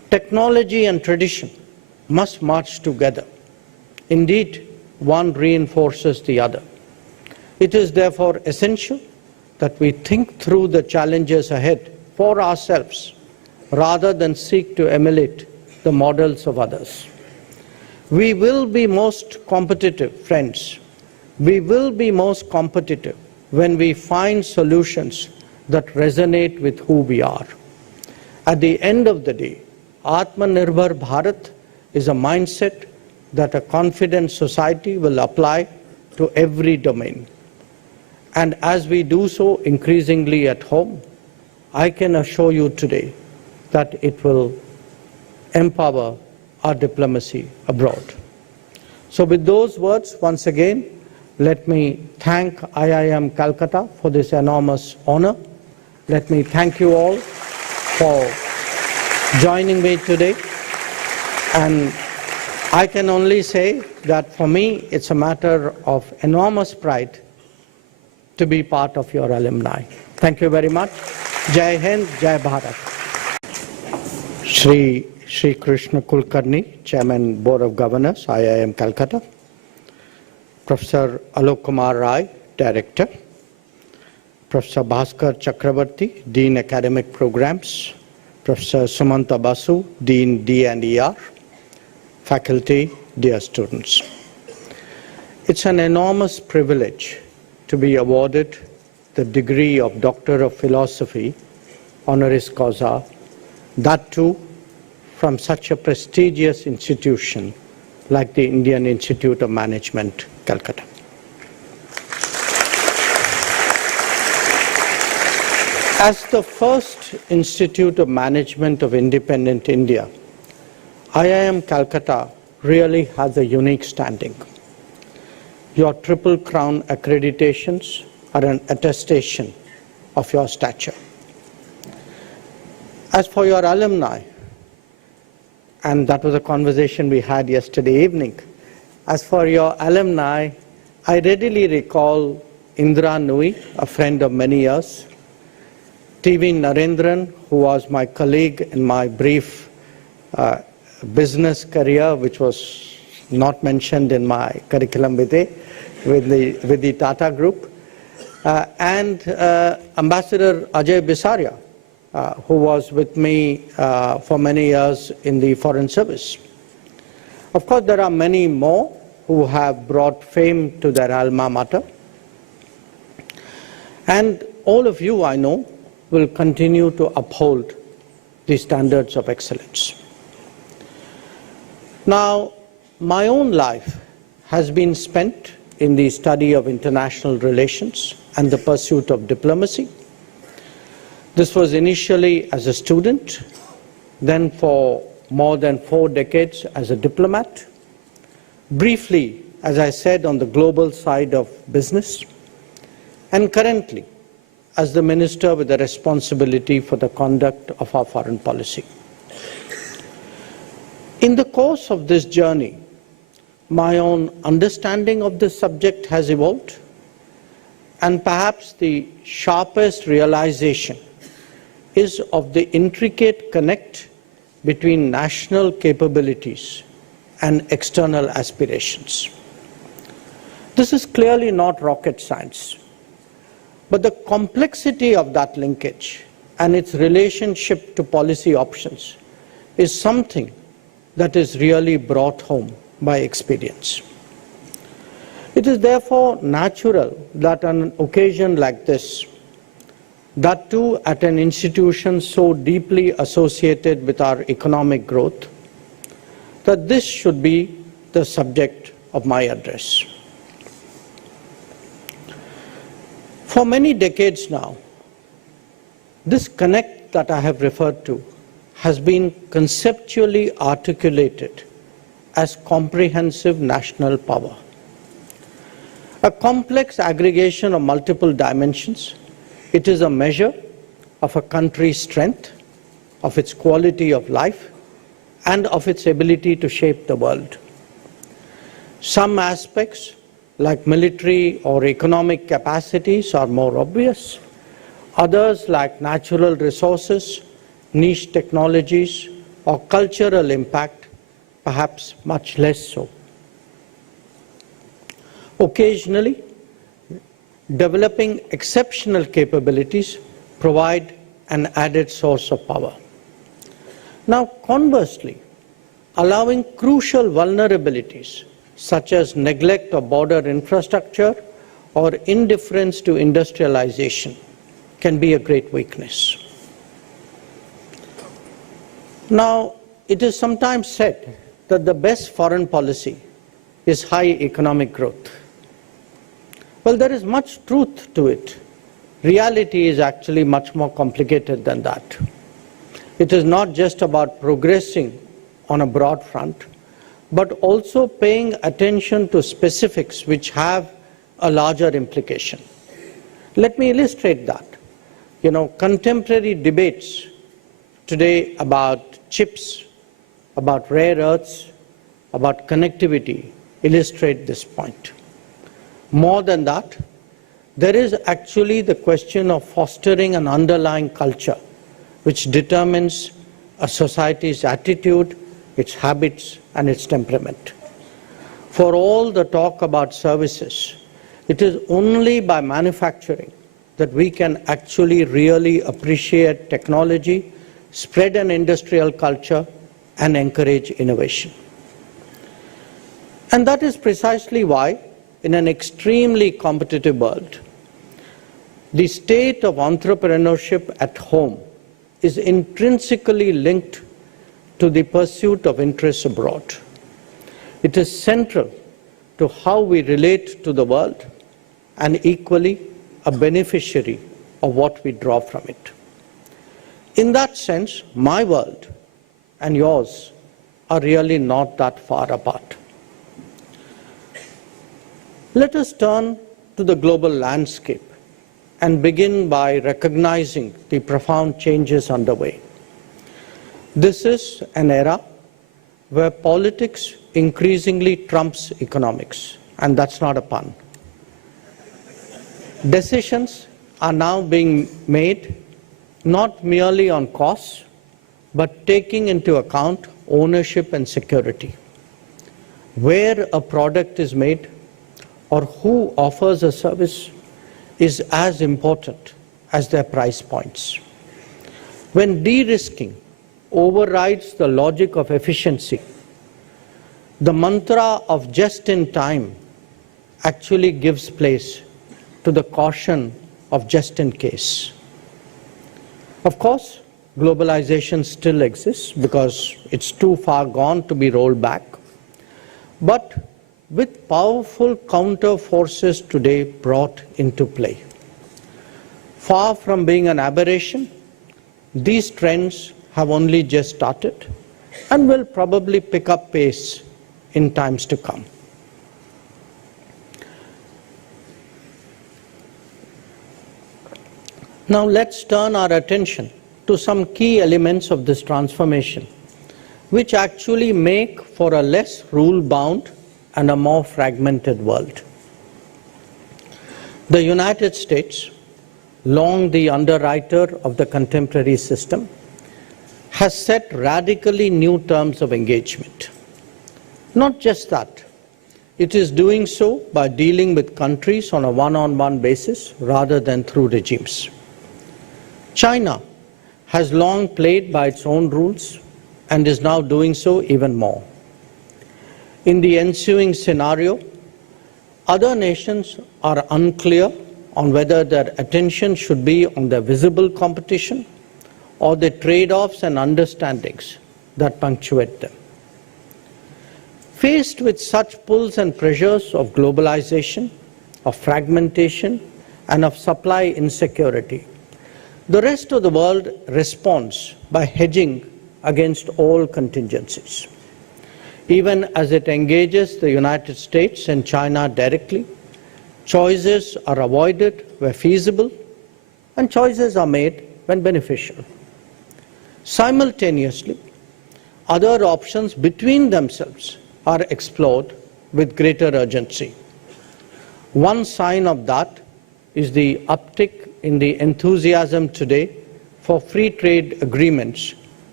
Technology and tradition must march together. Indeed, one reinforces the other. It is therefore essential that we think through the challenges ahead for ourselves rather than seek to emulate the models of others. We will be most competitive, friends. We will be most competitive when we find solutions that resonate with who we are. At the end of the day, Atmanirbhar Bharat is a mindset that a confident society will apply to every domain. And as we do so increasingly at home, I can assure you today that it will empower our diplomacy abroad. So with those words, once again, let me thank IIM Calcutta for this enormous honor. Let me thank you all for joining me today. And I can only say that for me, it's a matter of enormous pride to be part of your alumni. Thank you very much. Jai Hind, Jai Bharat. Shri Krishna Kulkarni, Chairman, Board of Governors, IIM Calcutta. Professor Alok Kumar Rai, Director. Professor Bhaskar Chakravarti, Dean Academic Programs. Professor Sumanta Basu, Dean D&ER. Faculty, dear students. It's an enormous privilege to be awarded the degree of Doctor of Philosophy, honoris causa, that too from such a prestigious institution like the Indian Institute of Management, Calcutta. As the first Institute of Management of independent India, IIM Calcutta really has a unique standing. Your Triple Crown accreditations are an attestation of your stature. As for your alumni, and that was a conversation we had yesterday evening, as for your alumni, I readily recall Indra Nui, a friend of many years, TV Narendran, who was my colleague in my brief business career, which was not mentioned in my curriculum vitae with the Tata Group, and Ambassador Ajay Bisaria, who was with me for many years in the Foreign Service. Of course, there are many more who have brought fame to their alma mater. And all of you, I know, will continue to uphold the standards of excellence. Now, my own life has been spent in the study of international relations and the pursuit of diplomacy. This was initially as a student, then for more than 4 decades as a diplomat, briefly, as I said, on the global side of business, and currently as the minister with the responsibility for the conduct of our foreign policy. In the course of this journey, my own understanding of this subject has evolved, and perhaps the sharpest realization is of the intricate connect between national capabilities and external aspirations. This is clearly not rocket science, but the complexity of that linkage and its relationship to policy options is something that is really brought home by experience. It is therefore natural that on an occasion like this, that too at an institution so deeply associated with our economic growth, that this should be the subject of my address. For many decades now, this connect that I have referred to has been conceptually articulated as comprehensive national power. A complex aggregation of multiple dimensions, it is a measure of a country's strength, of its quality of life, and of its ability to shape the world. Some aspects, like military or economic capacities, are more obvious. Others, like natural resources, niche technologies, or cultural impact, perhaps much less so. Occasionally, developing exceptional capabilities provide an added source of power. Now, conversely, allowing crucial vulnerabilities such as neglect of border infrastructure or indifference to industrialization can be a great weakness. Now, it is sometimes said that the best foreign policy is high economic growth. Well, there is much truth to it. Reality is actually much more complicated than that. It is not just about progressing on a broad front, but also paying attention to specifics which have a larger implication. Let me illustrate that. Contemporary debates today about chips, about rare earths, about connectivity illustrate this point. More than that, there is actually the question of fostering an underlying culture which determines a society's attitude, its habits, and its temperament. For all the talk about services, it is only by manufacturing that we can actually really appreciate technology, spread an industrial culture, and encourage innovation. And that is precisely why, in an extremely competitive world, the state of entrepreneurship at home is intrinsically linked to the pursuit of interests abroad. It is central to how we relate to the world and equally a beneficiary of what we draw from it. In that sense, my world and yours are really not that far apart. Let us turn to the global landscape and begin by recognizing the profound changes underway. This is an era where politics increasingly trumps economics, and that's not a pun. Decisions are now being made not merely on costs, but taking into account ownership and security. Where a product is made or who offers a service is as important as their price points. When de-risking overrides the logic of efficiency, the mantra of just in time actually gives place to the caution of just in case. Of course, globalization still exists because it's too far gone to be rolled back. But with powerful counter forces today brought into play, far from being an aberration, these trends have only just started and will probably pick up pace in times to come. Now let's turn our attention to some key elements of this transformation, which actually make for a less rule-bound and a more fragmented world. The United States, long the underwriter of the contemporary system, has set radically new terms of engagement. Not just that, it is doing so by dealing with countries on a one-on-one basis rather than through regimes. China has long played by its own rules and is now doing so even more. In the ensuing scenario, other nations are unclear on whether their attention should be on the visible competition or the trade-offs and understandings that punctuate them. Faced with such pulls and pressures of globalization, of fragmentation, and of supply insecurity, the rest of the world responds by hedging against all contingencies. Even as it engages the United States and China directly, choices are avoided where feasible, and choices are made when beneficial. Simultaneously, other options between themselves are explored with greater urgency. One sign of that is the uptick in the enthusiasm today for free trade agreements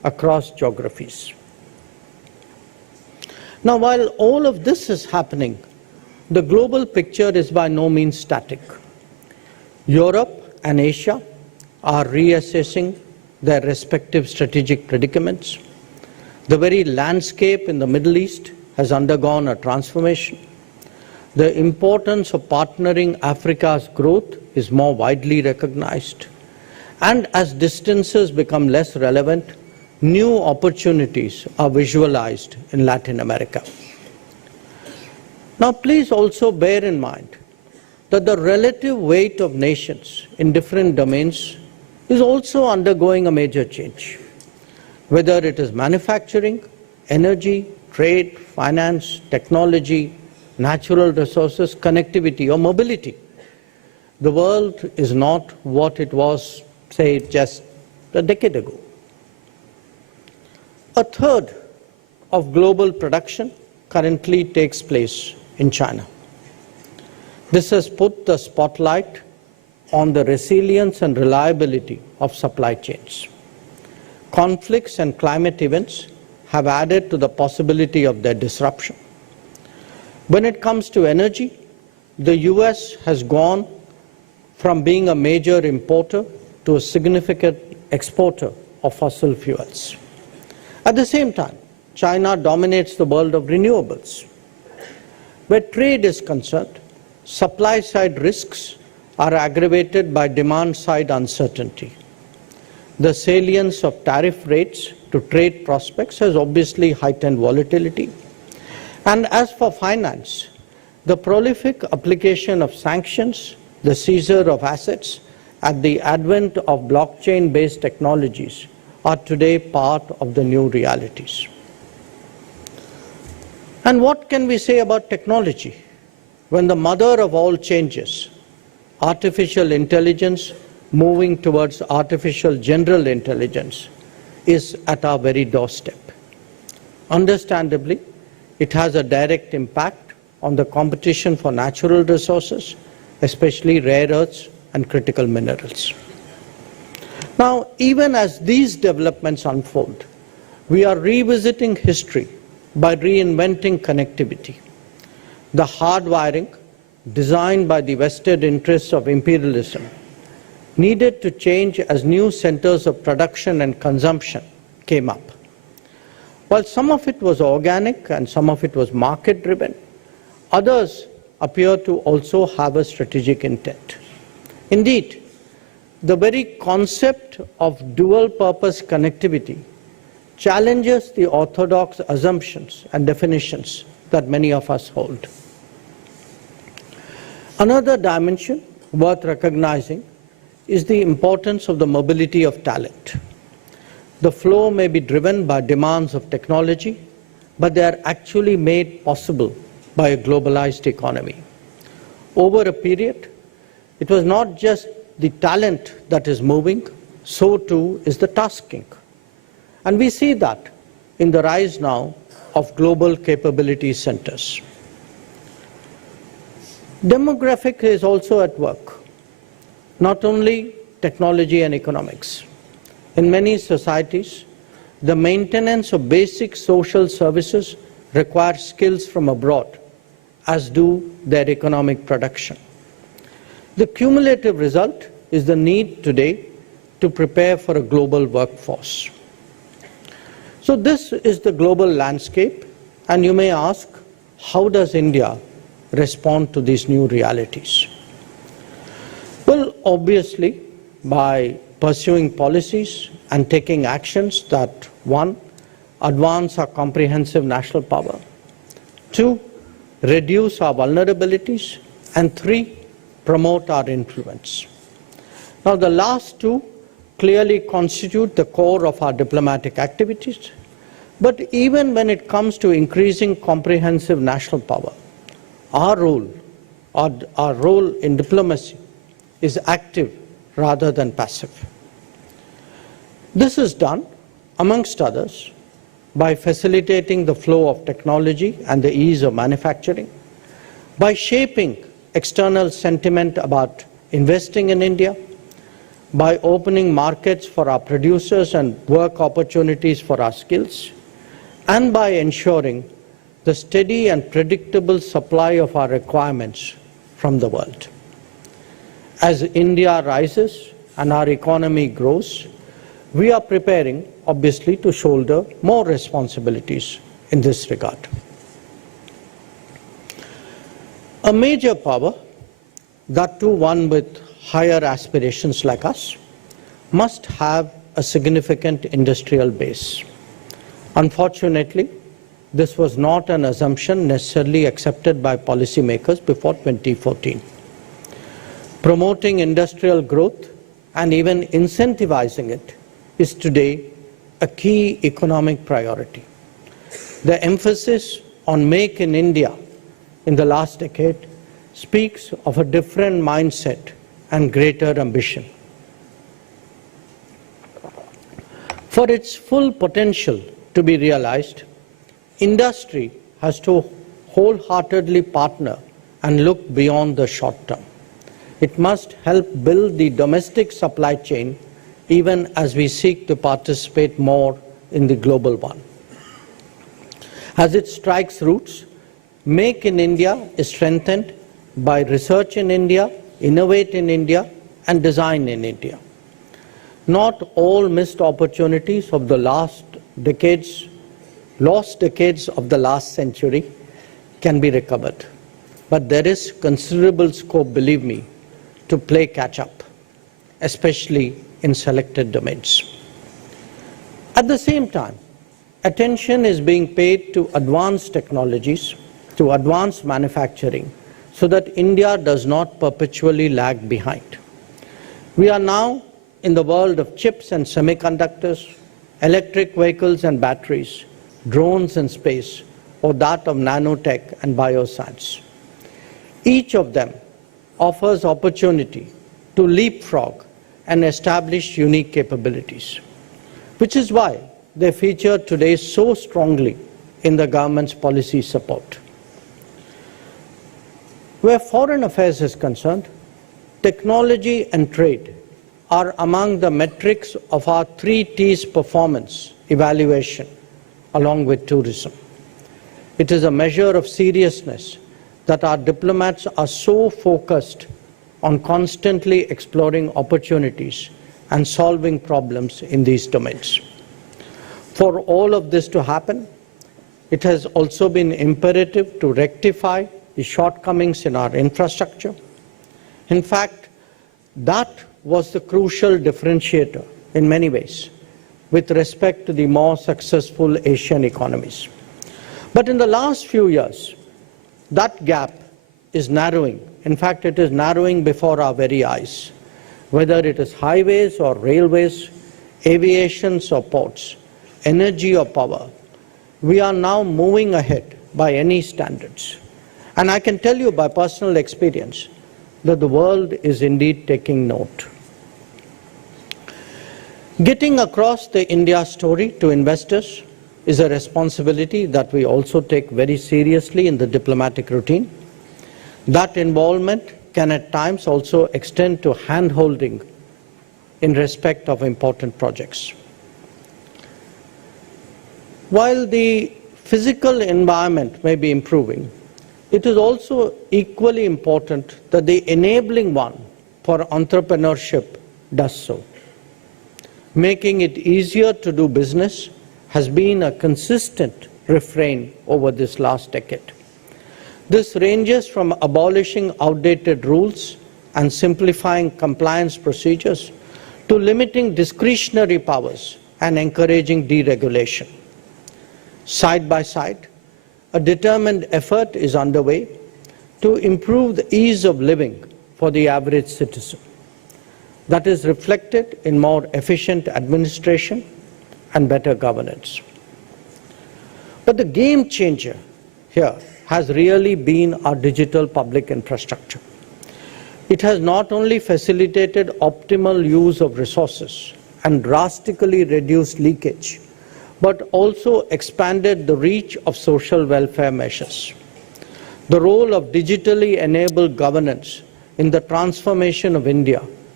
across geographies. Now, while all of this is happening, the global picture is by no means static. Europe and Asia are reassessing their respective strategic predicaments. The very landscape in the Middle East has undergone a transformation. The importance of partnering Africa's growth is more widely recognized. And as distances become less relevant, new opportunities are visualized in Latin America. Now, please also bear in mind that the relative weight of nations in different domains is also undergoing a major change. Whether it is manufacturing, energy, trade, finance, technology, natural resources, connectivity, or mobility, the world is not what it was, say, just a decade ago. A third of global production currently takes place in China. This has put the spotlight on the resilience and reliability of supply chains. Conflicts and climate events have added to the possibility of their disruption. When it comes to energy, the US has gone from being a major importer to a significant exporter of fossil fuels. At the same time, China dominates the world of renewables. Where trade is concerned, supply-side risks are aggravated by demand-side uncertainty. The salience of tariff rates to trade prospects has obviously heightened volatility. And as for finance, the prolific application of sanctions, the seizure of assets, and the advent of blockchain-based technologies are today part of the new realities. And what can we say about technology when the mother of all changes, artificial intelligence moving towards artificial general intelligence, is at our very doorstep? Understandably, it has a direct impact on the competition for natural resources, especially rare earths and critical minerals. Now, even as these developments unfold, we are revisiting history by reinventing connectivity. The hardwiring, designed by the vested interests of imperialism, needed to change as new centers of production and consumption came up. While some of it was organic and some of it was market-driven, others appear to also have a strategic intent. Indeed, the very concept of dual-purpose connectivity challenges the orthodox assumptions and definitions that many of us hold. Another dimension worth recognizing is the importance of the mobility of talent. The flow may be driven by demands of technology, but they are actually made possible by a globalized economy. Over a period, it was not just the talent that is moving, so too is the tasking. And we see that in the rise now of global capability centers. Demographic is also at work, not only technology and economics. In many societies, the maintenance of basic social services requires skills from abroad, as do their economic production. The cumulative result is the need today to prepare for a global workforce. So this is the global landscape, and you may ask, how does India respond to these new realities? Well, obviously, by pursuing policies and taking actions that, one, advance our comprehensive national power, two, reduce our vulnerabilities, and three, promote our influence. Now, the last two clearly constitute the core of our diplomatic activities, but even when it comes to increasing comprehensive national power, our role in diplomacy is active rather than passive. This is done, amongst others, by facilitating the flow of technology and the ease of manufacturing, by shaping external sentiment about investing in India, by opening markets for our producers and work opportunities for our skills, and by ensuring the steady and predictable supply of our requirements from the world. As India rises and our economy grows, we are preparing, obviously, to shoulder more responsibilities in this regard. A major power, that too one with higher aspirations like us, must have a significant industrial base. Unfortunately, this was not an assumption necessarily accepted by policymakers before 2014. Promoting industrial growth and even incentivizing it is today a key economic priority. The emphasis on Make in India in the last decade speaks of a different mindset and greater ambition. For its full potential to be realized, industry has to wholeheartedly partner and look beyond the short term. It must help build the domestic supply chain even as we seek to participate more in the global one. As it strikes roots, Make in India is strengthened by research in India, innovate in India, and design in India. Not all missed opportunities of the lost decades of the last century can be recovered. But there is considerable scope, believe me, to play catch-up, especially in selected domains. At the same time, attention is being paid to advanced technologies, to advanced manufacturing, so that India does not perpetually lag behind. We are now in the world of chips and semiconductors, electric vehicles and batteries, drones and space, or that of nanotech and bioscience. Each of them offers opportunity to leapfrog and establish unique capabilities, which is why they feature today so strongly in the government's policy support. Where foreign affairs is concerned, technology and trade are among the metrics of our 3 T's performance evaluation, along with tourism. It is a measure of seriousness that our diplomats are so focused on constantly exploring opportunities and solving problems in these domains. For all of this to happen, it has also been imperative to rectify the shortcomings in our infrastructure. In fact, that was the crucial differentiator in many ways with respect to the more successful Asian economies. But in the last few years, that gap is narrowing. In fact, it is narrowing before our very eyes. Whether it is highways or railways, aviation or ports, energy or power, we are now moving ahead by any standards. And I can tell you by personal experience that the world is indeed taking note. Getting across the India story to investors is a responsibility that we also take very seriously in the diplomatic routine. That involvement can at times also extend to hand-holding in respect of important projects. While the physical environment may be improving, it is also equally important that the enabling one for entrepreneurship does so. Making it easier to do business has been a consistent refrain over this last decade. This ranges from abolishing outdated rules and simplifying compliance procedures to limiting discretionary powers and encouraging deregulation. Side by side, a determined effort is underway to improve the ease of living for the average citizen. That is reflected in more efficient administration and better governance. But the game changer here has really been our digital public infrastructure. It has not only facilitated optimal use of resources and drastically reduced leakage, but also expanded the reach of social welfare measures. The role of digitally enabled governance in the transformation of India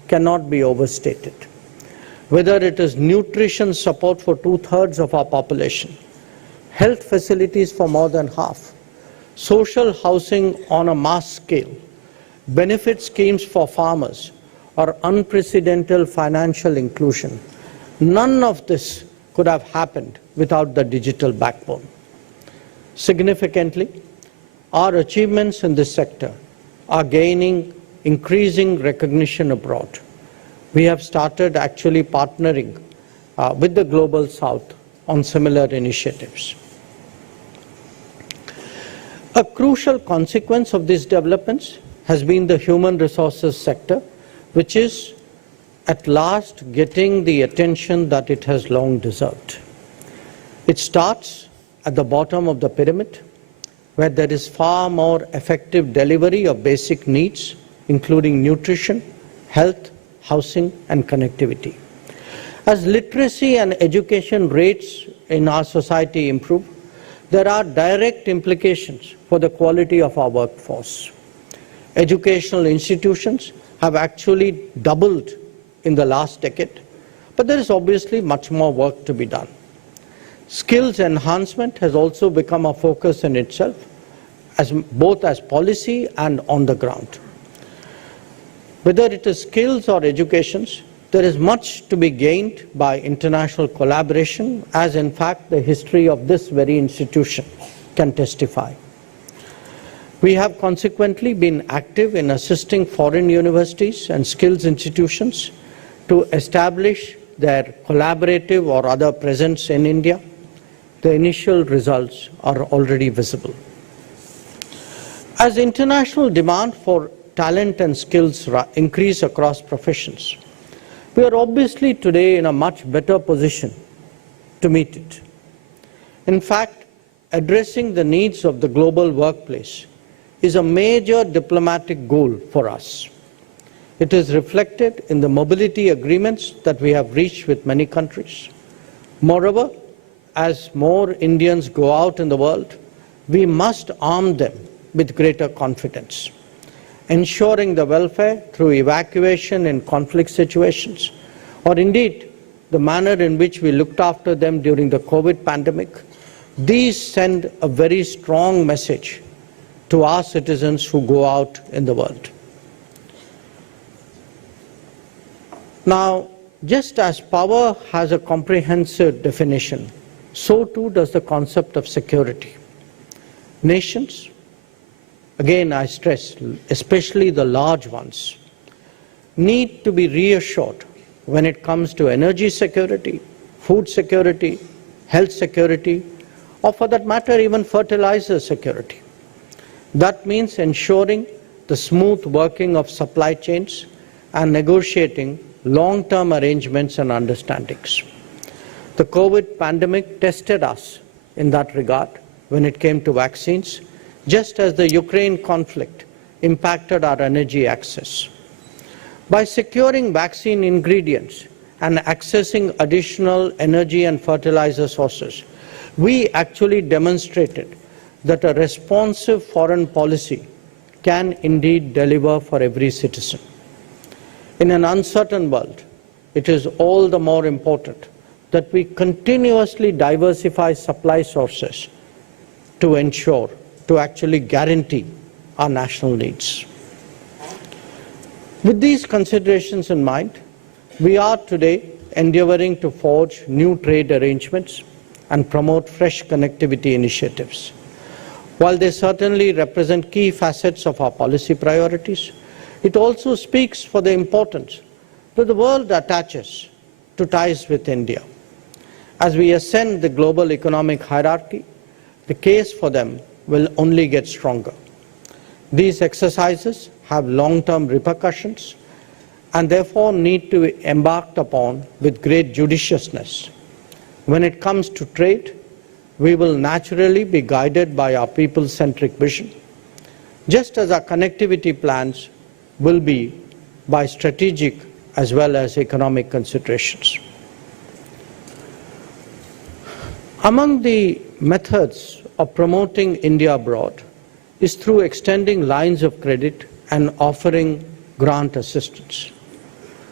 cannot be overstated. Whether it is nutrition support for 2/3 of our population, health facilities for more than half, social housing on a mass scale, benefit schemes for farmers, or unprecedented financial inclusion, none of this could have happened without the digital backbone. Significantly, our achievements in this sector are gaining increasing recognition abroad. We have started actually partnering with the Global South on similar initiatives. A crucial consequence of these developments has been the human resources sector, which is at last getting the attention that it has long deserved. It starts at the bottom of the pyramid, where there is far more effective delivery of basic needs, including nutrition, health, housing, and connectivity. As literacy and education rates in our society improve, there are direct implications for the quality of our workforce. Educational institutions have actually doubled in the last decade, but there is obviously much more work to be done. Skills enhancement has also become a focus in itself, both as policy and on the ground. Whether it is skills or educations, there is much to be gained by international collaboration, as in fact the history of this very institution can testify. We have consequently been active in assisting foreign universities and skills institutions to establish their collaborative or other presence in India. The initial results are already visible. As international demand for talent and skills increase across professions, we are obviously today in a much better position to meet it. In fact, addressing the needs of the global workplace is a major diplomatic goal for us. It is reflected in the mobility agreements that we have reached with many countries. Moreover, as more Indians go out in the world, we must arm them with greater confidence. Ensuring the welfare through evacuation in conflict situations, or indeed the manner in which we looked after them during the COVID pandemic, these send a very strong message to our citizens who go out in the world. Now, just as power has a comprehensive definition, so too does the concept of security. Nations, again I stress, especially the large ones, need to be reassured when it comes to energy security, food security, health security, or for that matter even fertilizer security. That means ensuring the smooth working of supply chains and negotiating long-term arrangements and understandings. The COVID pandemic tested us in that regard when it came to vaccines, just as the Ukraine conflict impacted our energy access. By securing vaccine ingredients and accessing additional energy and fertilizer sources, we actually demonstrated that a responsive foreign policy can indeed deliver for every citizen. In an uncertain world, it is all the more important that we continuously diversify supply sources to ensure, to actually guarantee our national needs. With these considerations in mind, we are today endeavoring to forge new trade arrangements and promote fresh connectivity initiatives. While they certainly represent key facets of our policy priorities, it also speaks for the importance that the world attaches to ties with India. As we ascend the global economic hierarchy, the case for them will only get stronger. These exercises have long-term repercussions and therefore need to be embarked upon with great judiciousness. When it comes to trade, we will naturally be guided by our people-centric vision, just as our connectivity plans will be by strategic as well as economic considerations. Among the methods of promoting India abroad is through extending lines of credit and offering grant assistance.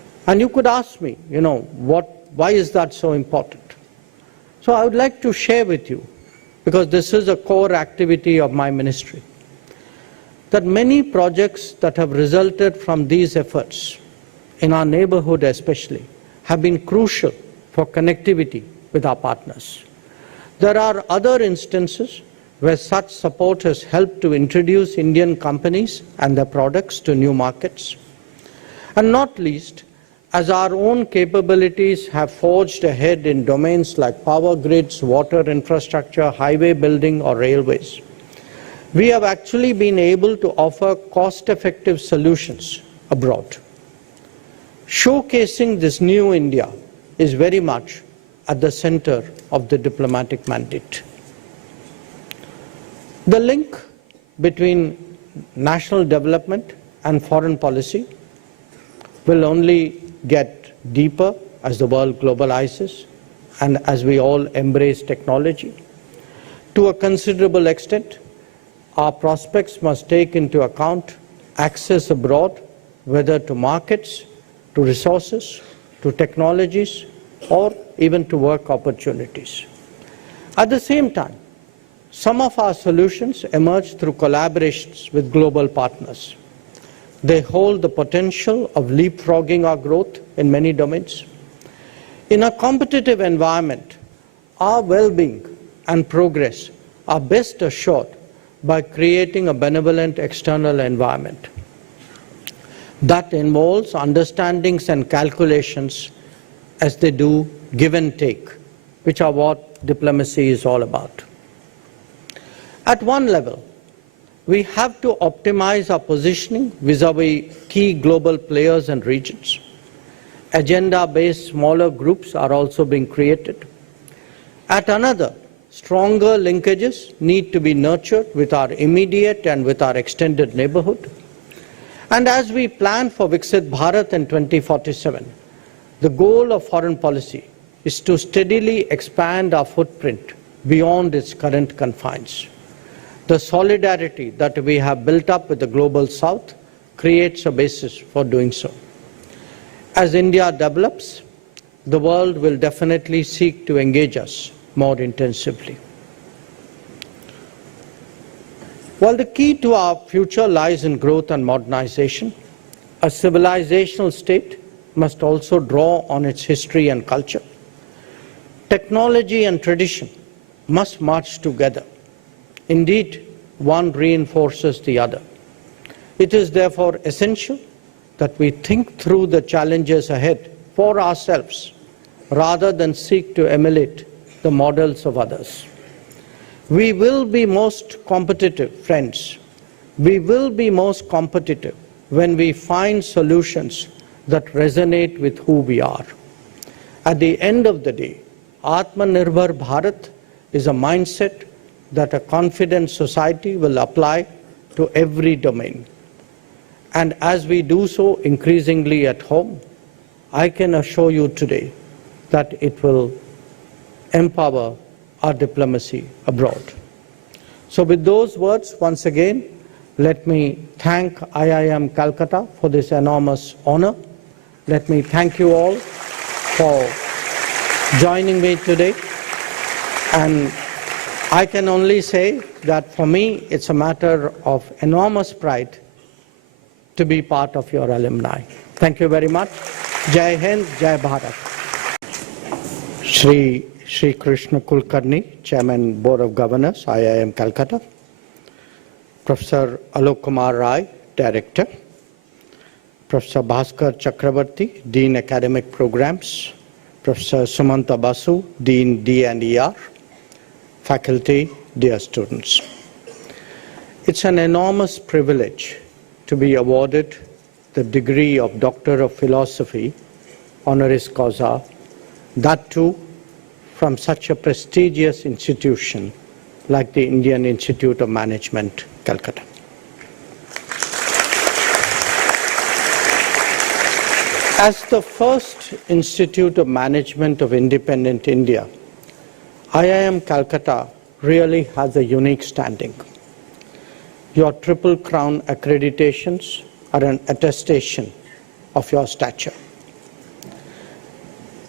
And you could ask me, why is that so important? So I would like to share with you, because this is a core activity of my ministry, that many projects that have resulted from these efforts, in our neighborhood especially, have been crucial for connectivity with our partners. There are other instances where such support has helped to introduce Indian companies and their products to new markets. And not least, as our own capabilities have forged ahead in domains like power grids, water infrastructure, highway building, or railways, we have actually been able to offer cost-effective solutions abroad. Showcasing this new India is very much at the center of the diplomatic mandate. The link between national development and foreign policy will only get deeper as the world globalizes and as we all embrace technology. To a considerable extent, our prospects must take into account access abroad, whether to markets, to resources, to technologies, or even to work opportunities. At the same time, some of our solutions emerge through collaborations with global partners. They hold the potential of leapfrogging our growth in many domains. In a competitive environment, our well-being and progress are best assured by creating a benevolent external environment. That involves understandings and calculations as they do give and take, which are what diplomacy is all about. At one level, we have to optimize our positioning vis-à-vis key global players and regions. Agenda-based smaller groups are also being created. At another, stronger linkages need to be nurtured with our immediate and with our extended neighborhood. And as we plan for Viksit Bharat in 2047, the goal of foreign policy is to steadily expand our footprint beyond its current confines. The solidarity that we have built up with the global south creates a basis for doing so. As India develops, the world will definitely seek to engage us more intensively. While the key to our future lies in growth and modernization, a civilizational state must also draw on its history and culture. Technology and tradition must march together. Indeed, one reinforces the other. It is therefore essential that we think through the challenges ahead for ourselves rather than seek to emulate the models of others. We will be most competitive, friends. We will be most competitive when we find solutions that resonate with who we are. At the end of the day, Atmanirbhar Bharat is a mindset that a confident society will apply to every domain. And as we do so increasingly at home, I can assure you today that it will empower our diplomacy abroad. So with those words, once again, let me thank IIM Calcutta for this enormous honor. Let me thank you all for joining me today. And I can only say that for me, it's a matter of enormous pride to be part of your alumni. Thank you very much. Jai Hind, Jai Bharat. Shri Krishna Kulkarni, Chairman, Board of Governors, IIM Calcutta. Professor Alok Kumar Rai, Director. Professor Bhaskar Chakravarti, Dean Academic Programs. Professor Sumanta Basu, Dean D&ER. Faculty, dear students. It's an enormous privilege to be awarded the degree of Doctor of Philosophy, honoris causa, that too from such a prestigious institution like the Indian Institute of Management, Calcutta. As the first Institute of Management of independent India, IIM Calcutta really has a unique standing. Your Triple Crown accreditations are an attestation of your stature.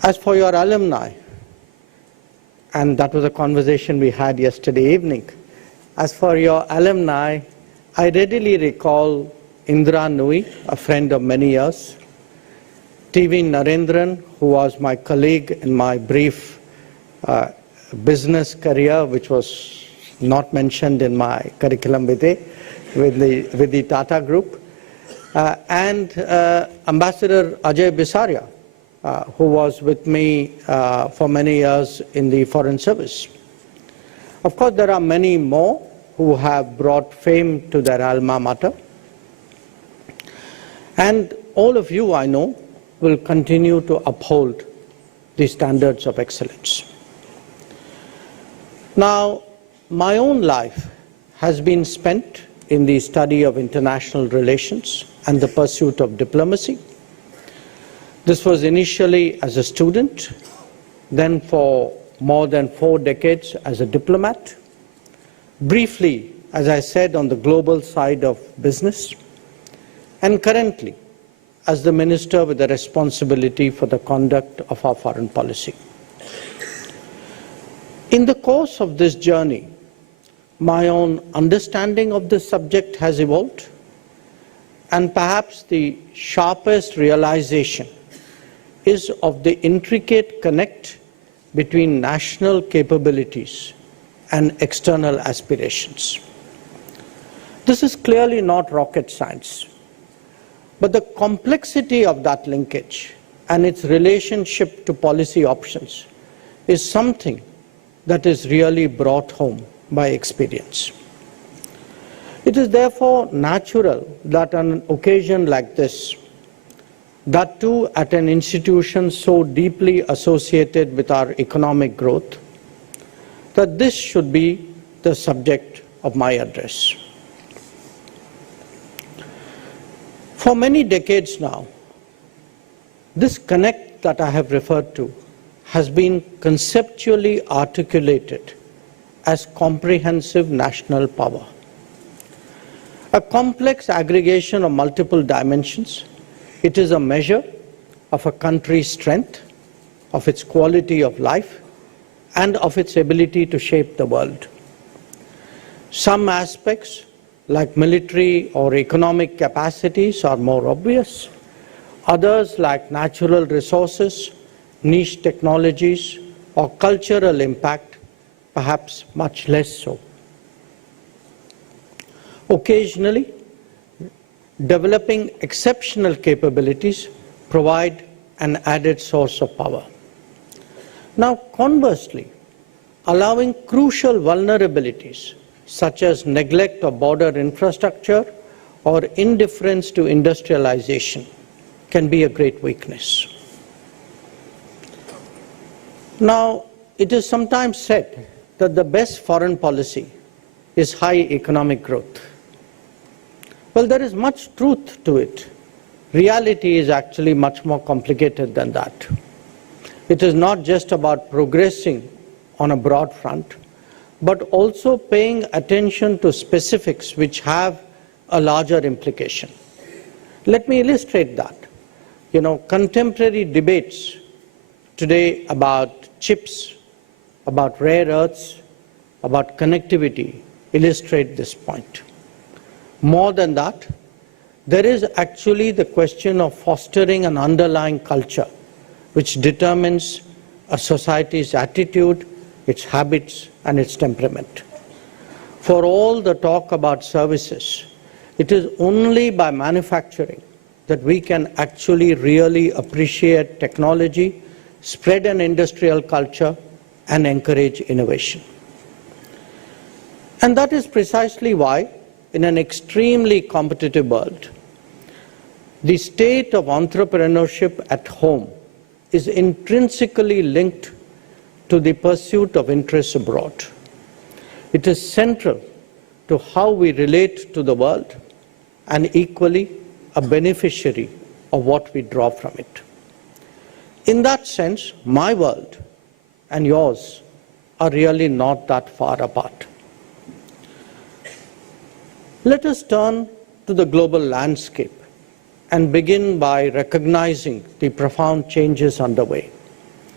As for your alumni, and that was a conversation we had yesterday evening, as for your alumni, I readily recall Indra Nui, a friend of many years, TV Narendran, who was my colleague in my brief business career, which was not mentioned in my curriculum vitae with the Tata Group, and Ambassador Ajay Bisaria, who was with me for many years in the Foreign Service. Of course, there are many more who have brought fame to their alma mater. And all of you, I know, will continue to uphold the standards of excellence. Now, my own life has been spent in the study of international relations and the pursuit of diplomacy. This was initially as a student, then for more than 4 decades as a diplomat, briefly, as I said, on the global side of business, and currently as the minister with the responsibility for the conduct of our foreign policy. In the course of this journey, my own understanding of this subject has evolved, and perhaps the sharpest realization is of the intricate connect between national capabilities and external aspirations. This is clearly not rocket science, but the complexity of that linkage and its relationship to policy options is something that is really brought home by experience. It is therefore natural that on an occasion like this, that too at an institution so deeply associated with our economic growth, that this should be the subject of my address. For many decades now, this connect that I have referred to has been conceptually articulated as comprehensive national power. A complex aggregation of multiple dimensions, it is a measure of a country's strength, of its quality of life, and of its ability to shape the world. Some aspects, like military or economic capacities, are more obvious. Others, like natural resources, niche technologies, or cultural impact, perhaps much less so. Occasionally, developing exceptional capabilities provide an added source of power. Now, conversely, allowing crucial vulnerabilities such as neglect of border infrastructure or indifference to industrialization can be a great weakness. Now, it is sometimes said that the best foreign policy is high economic growth. Well, there is much truth to it. Reality is actually much more complicated than that. It is not just about progressing on a broad front, but also paying attention to specifics which have a larger implication. Let me illustrate that. Contemporary debates today about chips, about rare earths, about connectivity illustrate this point. More than that, there is actually the question of fostering an underlying culture which determines a society's attitude, its habits, and its temperament. For all the talk about services, it is only by manufacturing that we can actually really appreciate technology, spread an industrial culture, and encourage innovation. And that is precisely why, in an extremely competitive world, the state of entrepreneurship at home is intrinsically linked to the pursuit of interests abroad. It is central to how we relate to the world and equally a beneficiary of what we draw from it. In that sense, my world and yours are really not that far apart. Let us turn to the global landscape and begin by recognizing the profound changes underway.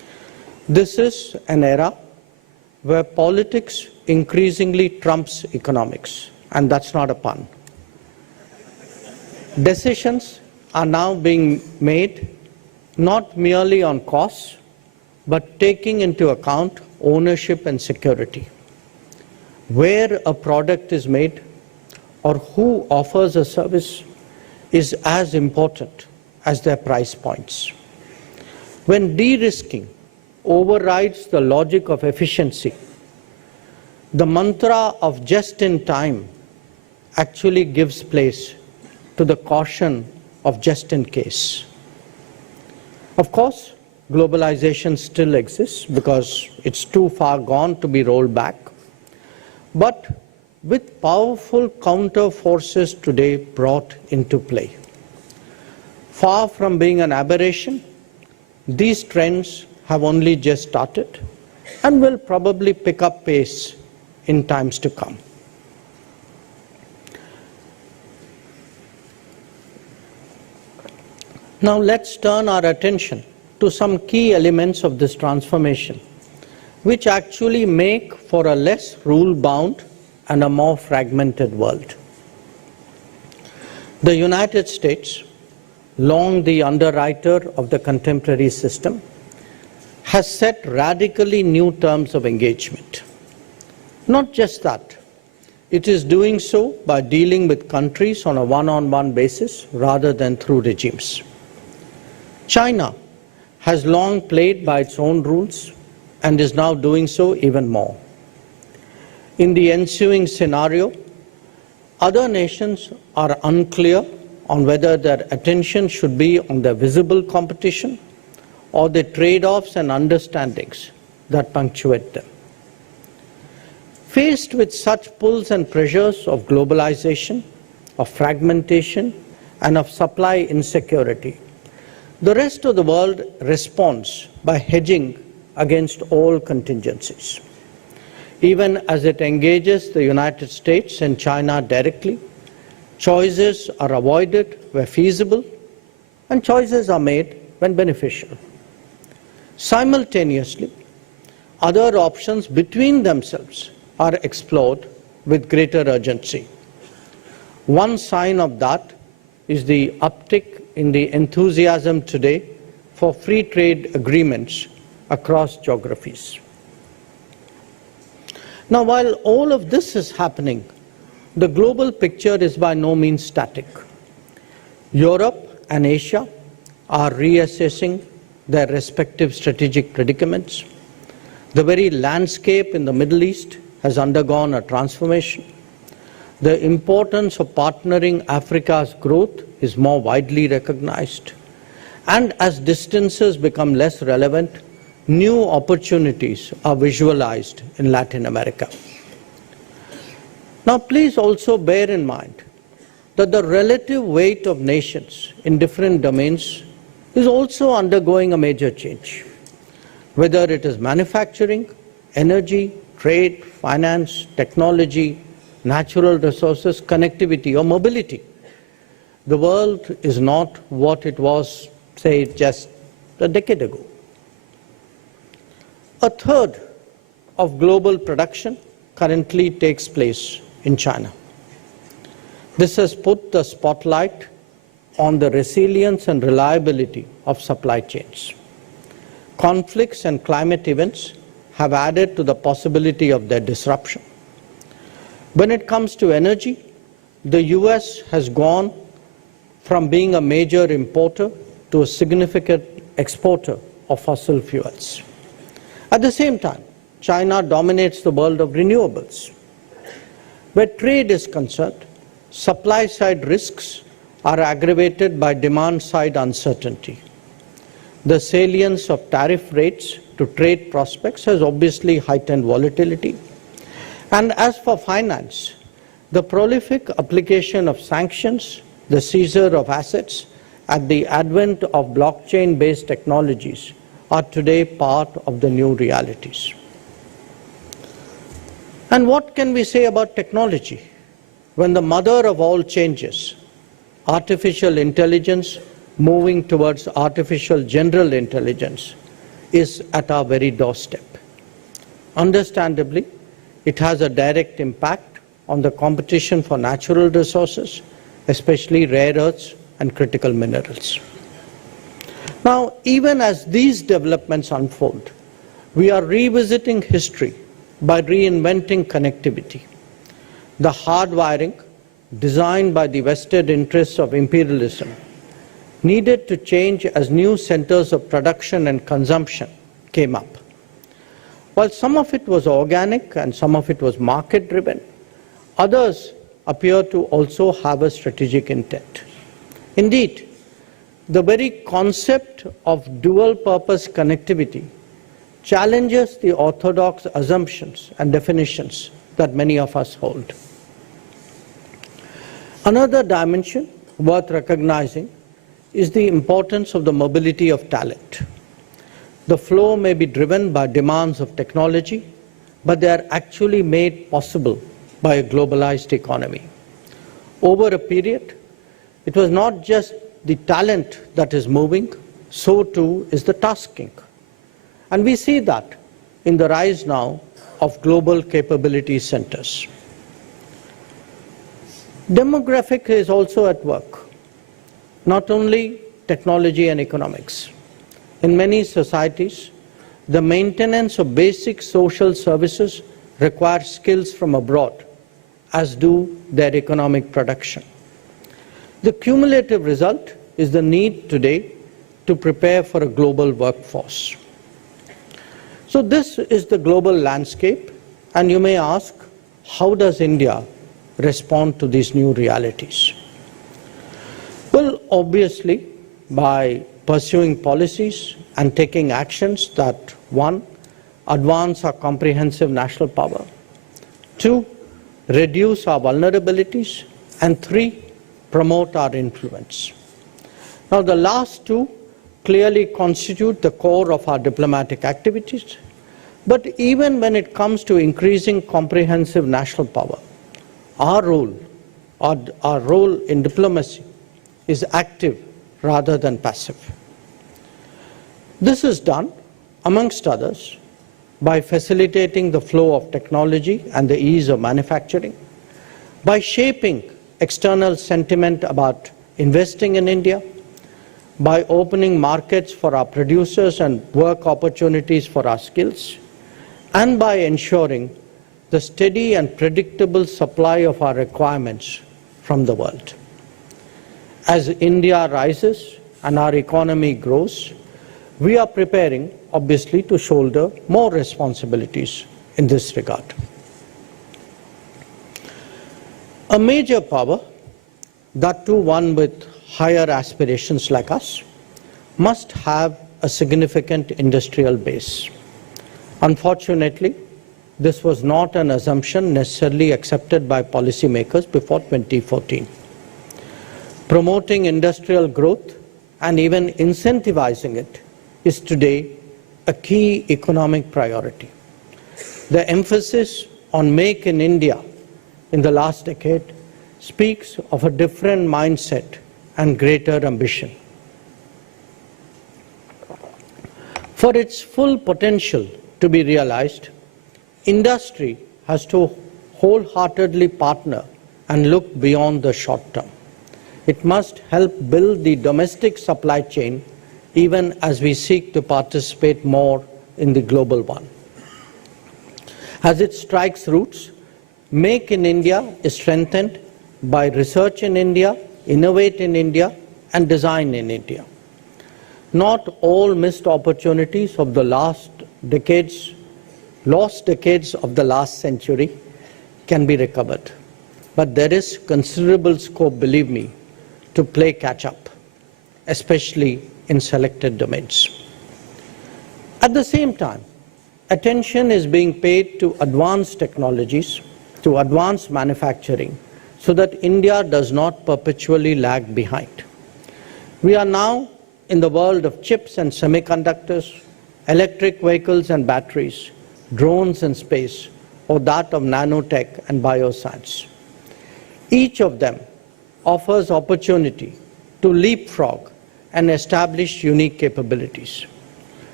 This is an era where politics increasingly trumps economics, and that's not a pun. Decisions are now being made not merely on costs, but taking into account ownership and security. Where a product is made or who offers a service is as important as their price points. When de-risking overrides the logic of efficiency, the mantra of just in time actually gives place to the caution of just in case. Of course, globalization still exists because it's too far gone to be rolled back. But with powerful counter forces today brought into play, far from being an aberration, these trends have only just started and will probably pick up pace in times to come. Now let's turn our attention to some key elements of this transformation, which actually make for a less rule-bound and a more fragmented world. The United States, long the underwriter of the contemporary system, has set radically new terms of engagement. Not just that, it is doing so by dealing with countries on a one-on-one basis rather than through regimes. China has long played by its own rules and is now doing so even more. In the ensuing scenario, other nations are unclear on whether their attention should be on the visible competition or the trade-offs and understandings that punctuate them. Faced with such pulls and pressures of globalization, of fragmentation, and of supply insecurity, the rest of the world responds by hedging against all contingencies. Even as it engages the United States and China directly, choices are avoided where feasible, and choices are made when beneficial. Simultaneously, other options between themselves are explored with greater urgency. One sign of that is the uptick in the enthusiasm today for free trade agreements across geographies. Now, while all of this is happening, the global picture is by no means static. Europe and Asia are reassessing their respective strategic predicaments. The very landscape in the Middle East has undergone a transformation. The importance of partnering Africa's growth is more widely recognized. And as distances become less relevant, new opportunities are visualized in Latin America. Now, please also bear in mind that the relative weight of nations in different domains is also undergoing a major change. Whether it is manufacturing, energy, trade, finance, technology, natural resources, connectivity, or mobility, the world is not what it was, say, just a decade ago. A third of global production currently takes place in China. This has put the spotlight on the resilience and reliability of supply chains. Conflicts and climate events have added to the possibility of their disruption. When it comes to energy, the US has gone from being a major importer to a significant exporter of fossil fuels. At the same time, China dominates the world of renewables. Where trade is concerned, supply-side risks are aggravated by demand-side uncertainty. The salience of tariff rates to trade prospects has obviously heightened volatility. And as for finance, the prolific application of sanctions, the seizure of assets, and the advent of blockchain-based technologies are today part of the new realities. And what can we say about technology when the mother of all changes, artificial intelligence moving towards artificial general intelligence, is at our very doorstep. Understandably, it has a direct impact on the competition for natural resources, especially rare earths and critical minerals. Now, even as these developments unfold, we are revisiting history by reinventing connectivity. The hardwiring, designed by the vested interests of imperialism, needed to change as new centers of production and consumption came up. While some of it was organic and some of it was market-driven, others appear to also have a strategic intent. Indeed, the very concept of dual-purpose connectivity challenges the orthodox assumptions and definitions that many of us hold. Another dimension worth recognizing is the importance of the mobility of talent. The flow may be driven by demands of technology, but they are actually made possible by a globalized economy. Over a period, it was not just the talent that is moving, so too is the tasking. And we see that in the rise now of global capability centers. Demographic is also at work, not only technology and economics. In many societies, the maintenance of basic social services requires skills from abroad, as do their economic production. The cumulative result is the need today to prepare for a global workforce. So this is the global landscape, and you may ask, how does India respond to these new realities? Well, obviously, by pursuing policies and taking actions that, one, advance our comprehensive national power, two, reduce our vulnerabilities, and three, promote our influence. Now, the last two clearly constitute the core of our diplomatic activities, but even when it comes to increasing comprehensive national power, our role in diplomacy is active rather than passive. This is done, amongst others, by facilitating the flow of technology and the ease of manufacturing, by shaping external sentiment about investing in India, by opening markets for our producers and work opportunities for our skills, and by ensuring the steady and predictable supply of our requirements from the world. As India rises and our economy grows, we are preparing, obviously, to shoulder more responsibilities in this regard. A major power, that too one with higher aspirations like us, must have a significant industrial base. Unfortunately, this was not an assumption necessarily accepted by policymakers before 2014. Promoting industrial growth and even incentivizing it is today a key economic priority. The emphasis on Make in India in the last decade speaks of a different mindset and greater ambition. For its full potential to be realized, industry has to wholeheartedly partner and look beyond the short term. It must help build the domestic supply chain even as we seek to participate more in the global one. As it strikes roots, Make in India is strengthened by research in India, innovate in India, and design in India. Not all missed opportunities of the lost decades of the last century can be recovered. But there is considerable scope, believe me, to play catch-up, especially in selected domains. At the same time, attention is being paid to advanced technologies, to advanced manufacturing, so that India does not perpetually lag behind. We are now in the world of chips and semiconductors, electric vehicles and batteries, drones and space, or that of nanotech and bioscience. Each of them offers opportunity to leapfrog and establish unique capabilities.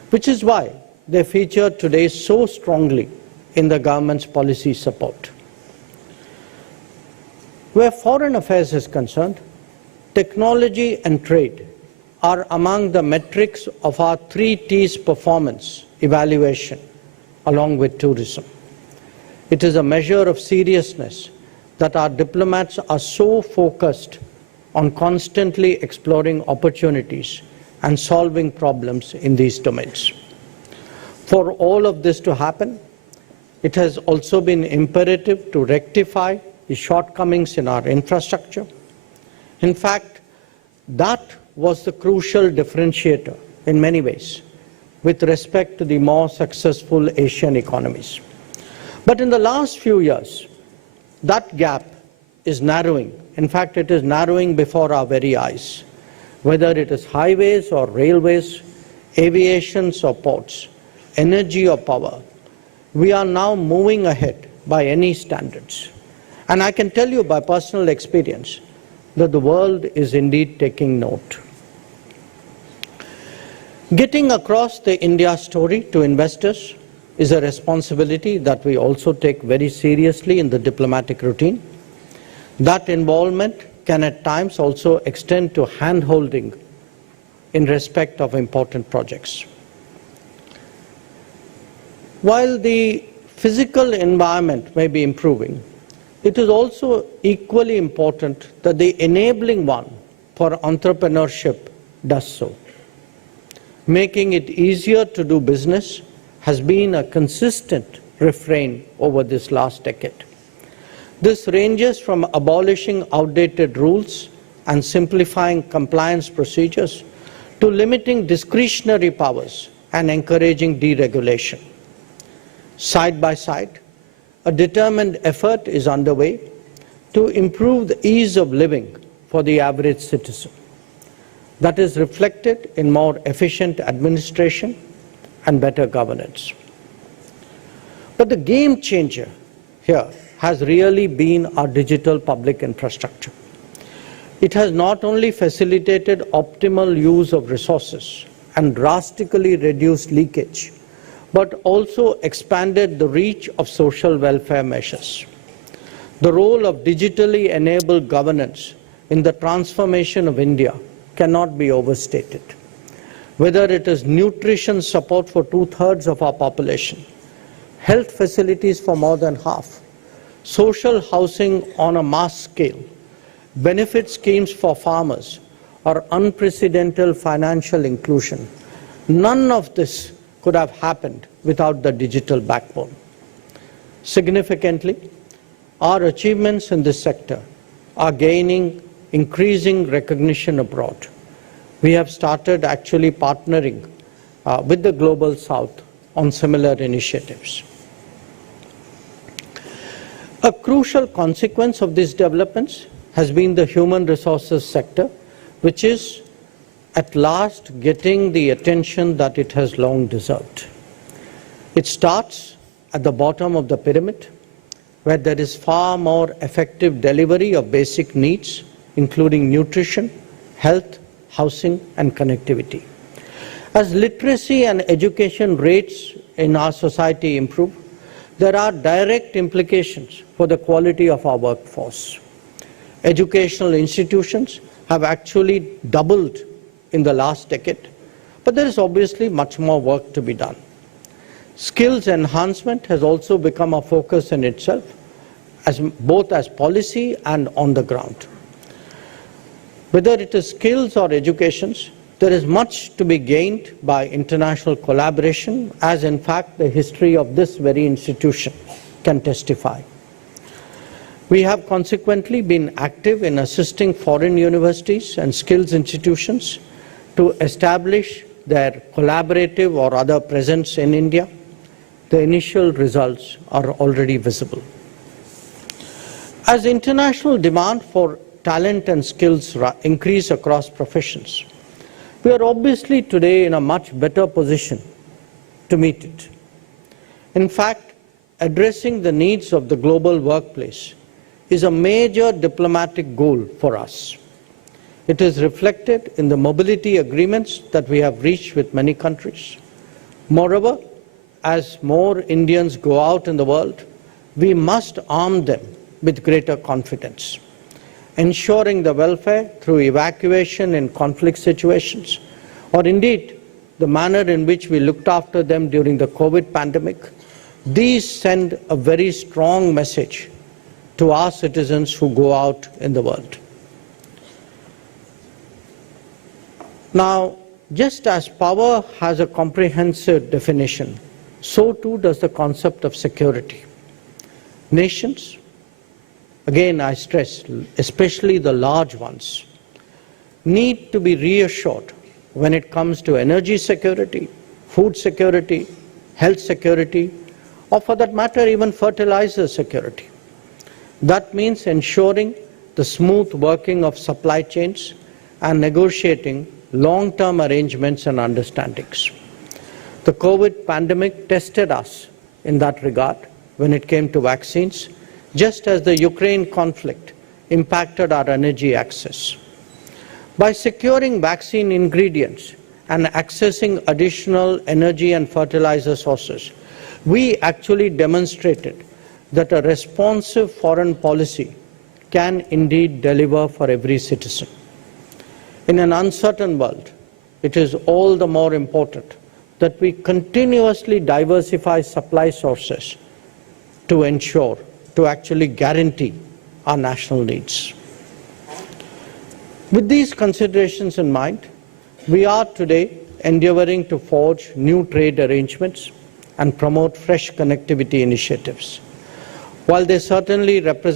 which is why they feature today so strongly in the government's policy support. Where foreign affairs is concerned, technology and trade are among the metrics of our 3 T's performance evaluation, along with tourism. It is a measure of seriousness that our diplomats are so focused on constantly exploring opportunities and solving problems in these domains. For all of this to happen, it has also been imperative to rectify the shortcomings in our infrastructure. In fact, that was the crucial differentiator in many ways with respect to the more successful Asian economies. But in the last few years, that gap is narrowing. In fact, it is narrowing before our very eyes. Whether it is highways or railways, aviations or ports, energy or power, we are now moving ahead by any standards. And I can tell you by personal experience that the world is indeed taking note. Getting across the India story to investors is a responsibility that we also take very seriously in the diplomatic routine. That involvement can at times also extend to hand-holding in respect of important projects. While the physical environment may be improving, it is also equally important that the enabling one for entrepreneurship does so. Making it easier to do business has been a consistent refrain over this last decade. This ranges from abolishing outdated rules and simplifying compliance procedures to limiting discretionary powers and encouraging deregulation. Side by side, a determined effort is underway to improve the ease of living for the average citizen. That is reflected in more efficient administration and better governance. But the game changer here has really been our digital public infrastructure. It has not only facilitated optimal use of resources and drastically reduced leakage, but also expanded the reach of social welfare measures. The role of digitally enabled governance in the transformation of India cannot be overstated. Whether it is nutrition support for 2/3 of our population, health facilities for more than half, social housing on a mass scale, benefit schemes for farmers, or unprecedented financial inclusion, none of this could have happened without the digital backbone. Significantly, our achievements in this sector are gaining increasing recognition abroad. We have started actually partnering with the Global South on similar initiatives. A crucial consequence of these developments has been the human resources sector, which is at last getting the attention that it has long deserved. It starts at the bottom of the pyramid, where there is far more effective delivery of basic needs, including nutrition, health, housing, and connectivity. As literacy and education rates in our society improve, there are direct implications for the quality of our workforce. Educational institutions have actually doubled in the last decade, but there is obviously much more work to be done. Skills enhancement has also become a focus in itself, both as policy and on the ground. Whether it is skills or educations, there is much to be gained by international collaboration, as in fact the history of this very institution can testify. We have consequently been active in assisting foreign universities and skills institutions to establish their collaborative or other presence in India. The initial results are already visible. As international demand for talent and skills increase across professions, we are obviously today in a much better position to meet it. In fact, addressing the needs of the global workplace is a major diplomatic goal for us. It is reflected in the mobility agreements that we have reached with many countries. Moreover, as more Indians go out in the world, we must arm them with greater confidence, ensuring the welfare through evacuation in conflict situations, or indeed the manner in which we looked after them during the COVID pandemic. These send a very strong message to our citizens who go out in the world. Now, just as power has a comprehensive definition, so too does the concept of security. Nations, again I stress, especially the large ones, need to be reassured when it comes to energy security, food security, health security, or for that matter even fertilizer security. That means ensuring the smooth working of supply chains and negotiating long-term arrangements and understandings. The COVID pandemic tested us in that regard when it came to vaccines, just as the Ukraine conflict impacted our energy access. By securing vaccine ingredients and accessing additional energy and fertilizer sources, we actually demonstrated that a responsive foreign policy can indeed deliver for every citizen. In an uncertain world, it is all the more important that we continuously diversify supply sources to ensure, to actually guarantee our national needs. With these considerations in mind, we are today endeavoring to forge new trade arrangements and promote fresh connectivity initiatives. While they certainly represent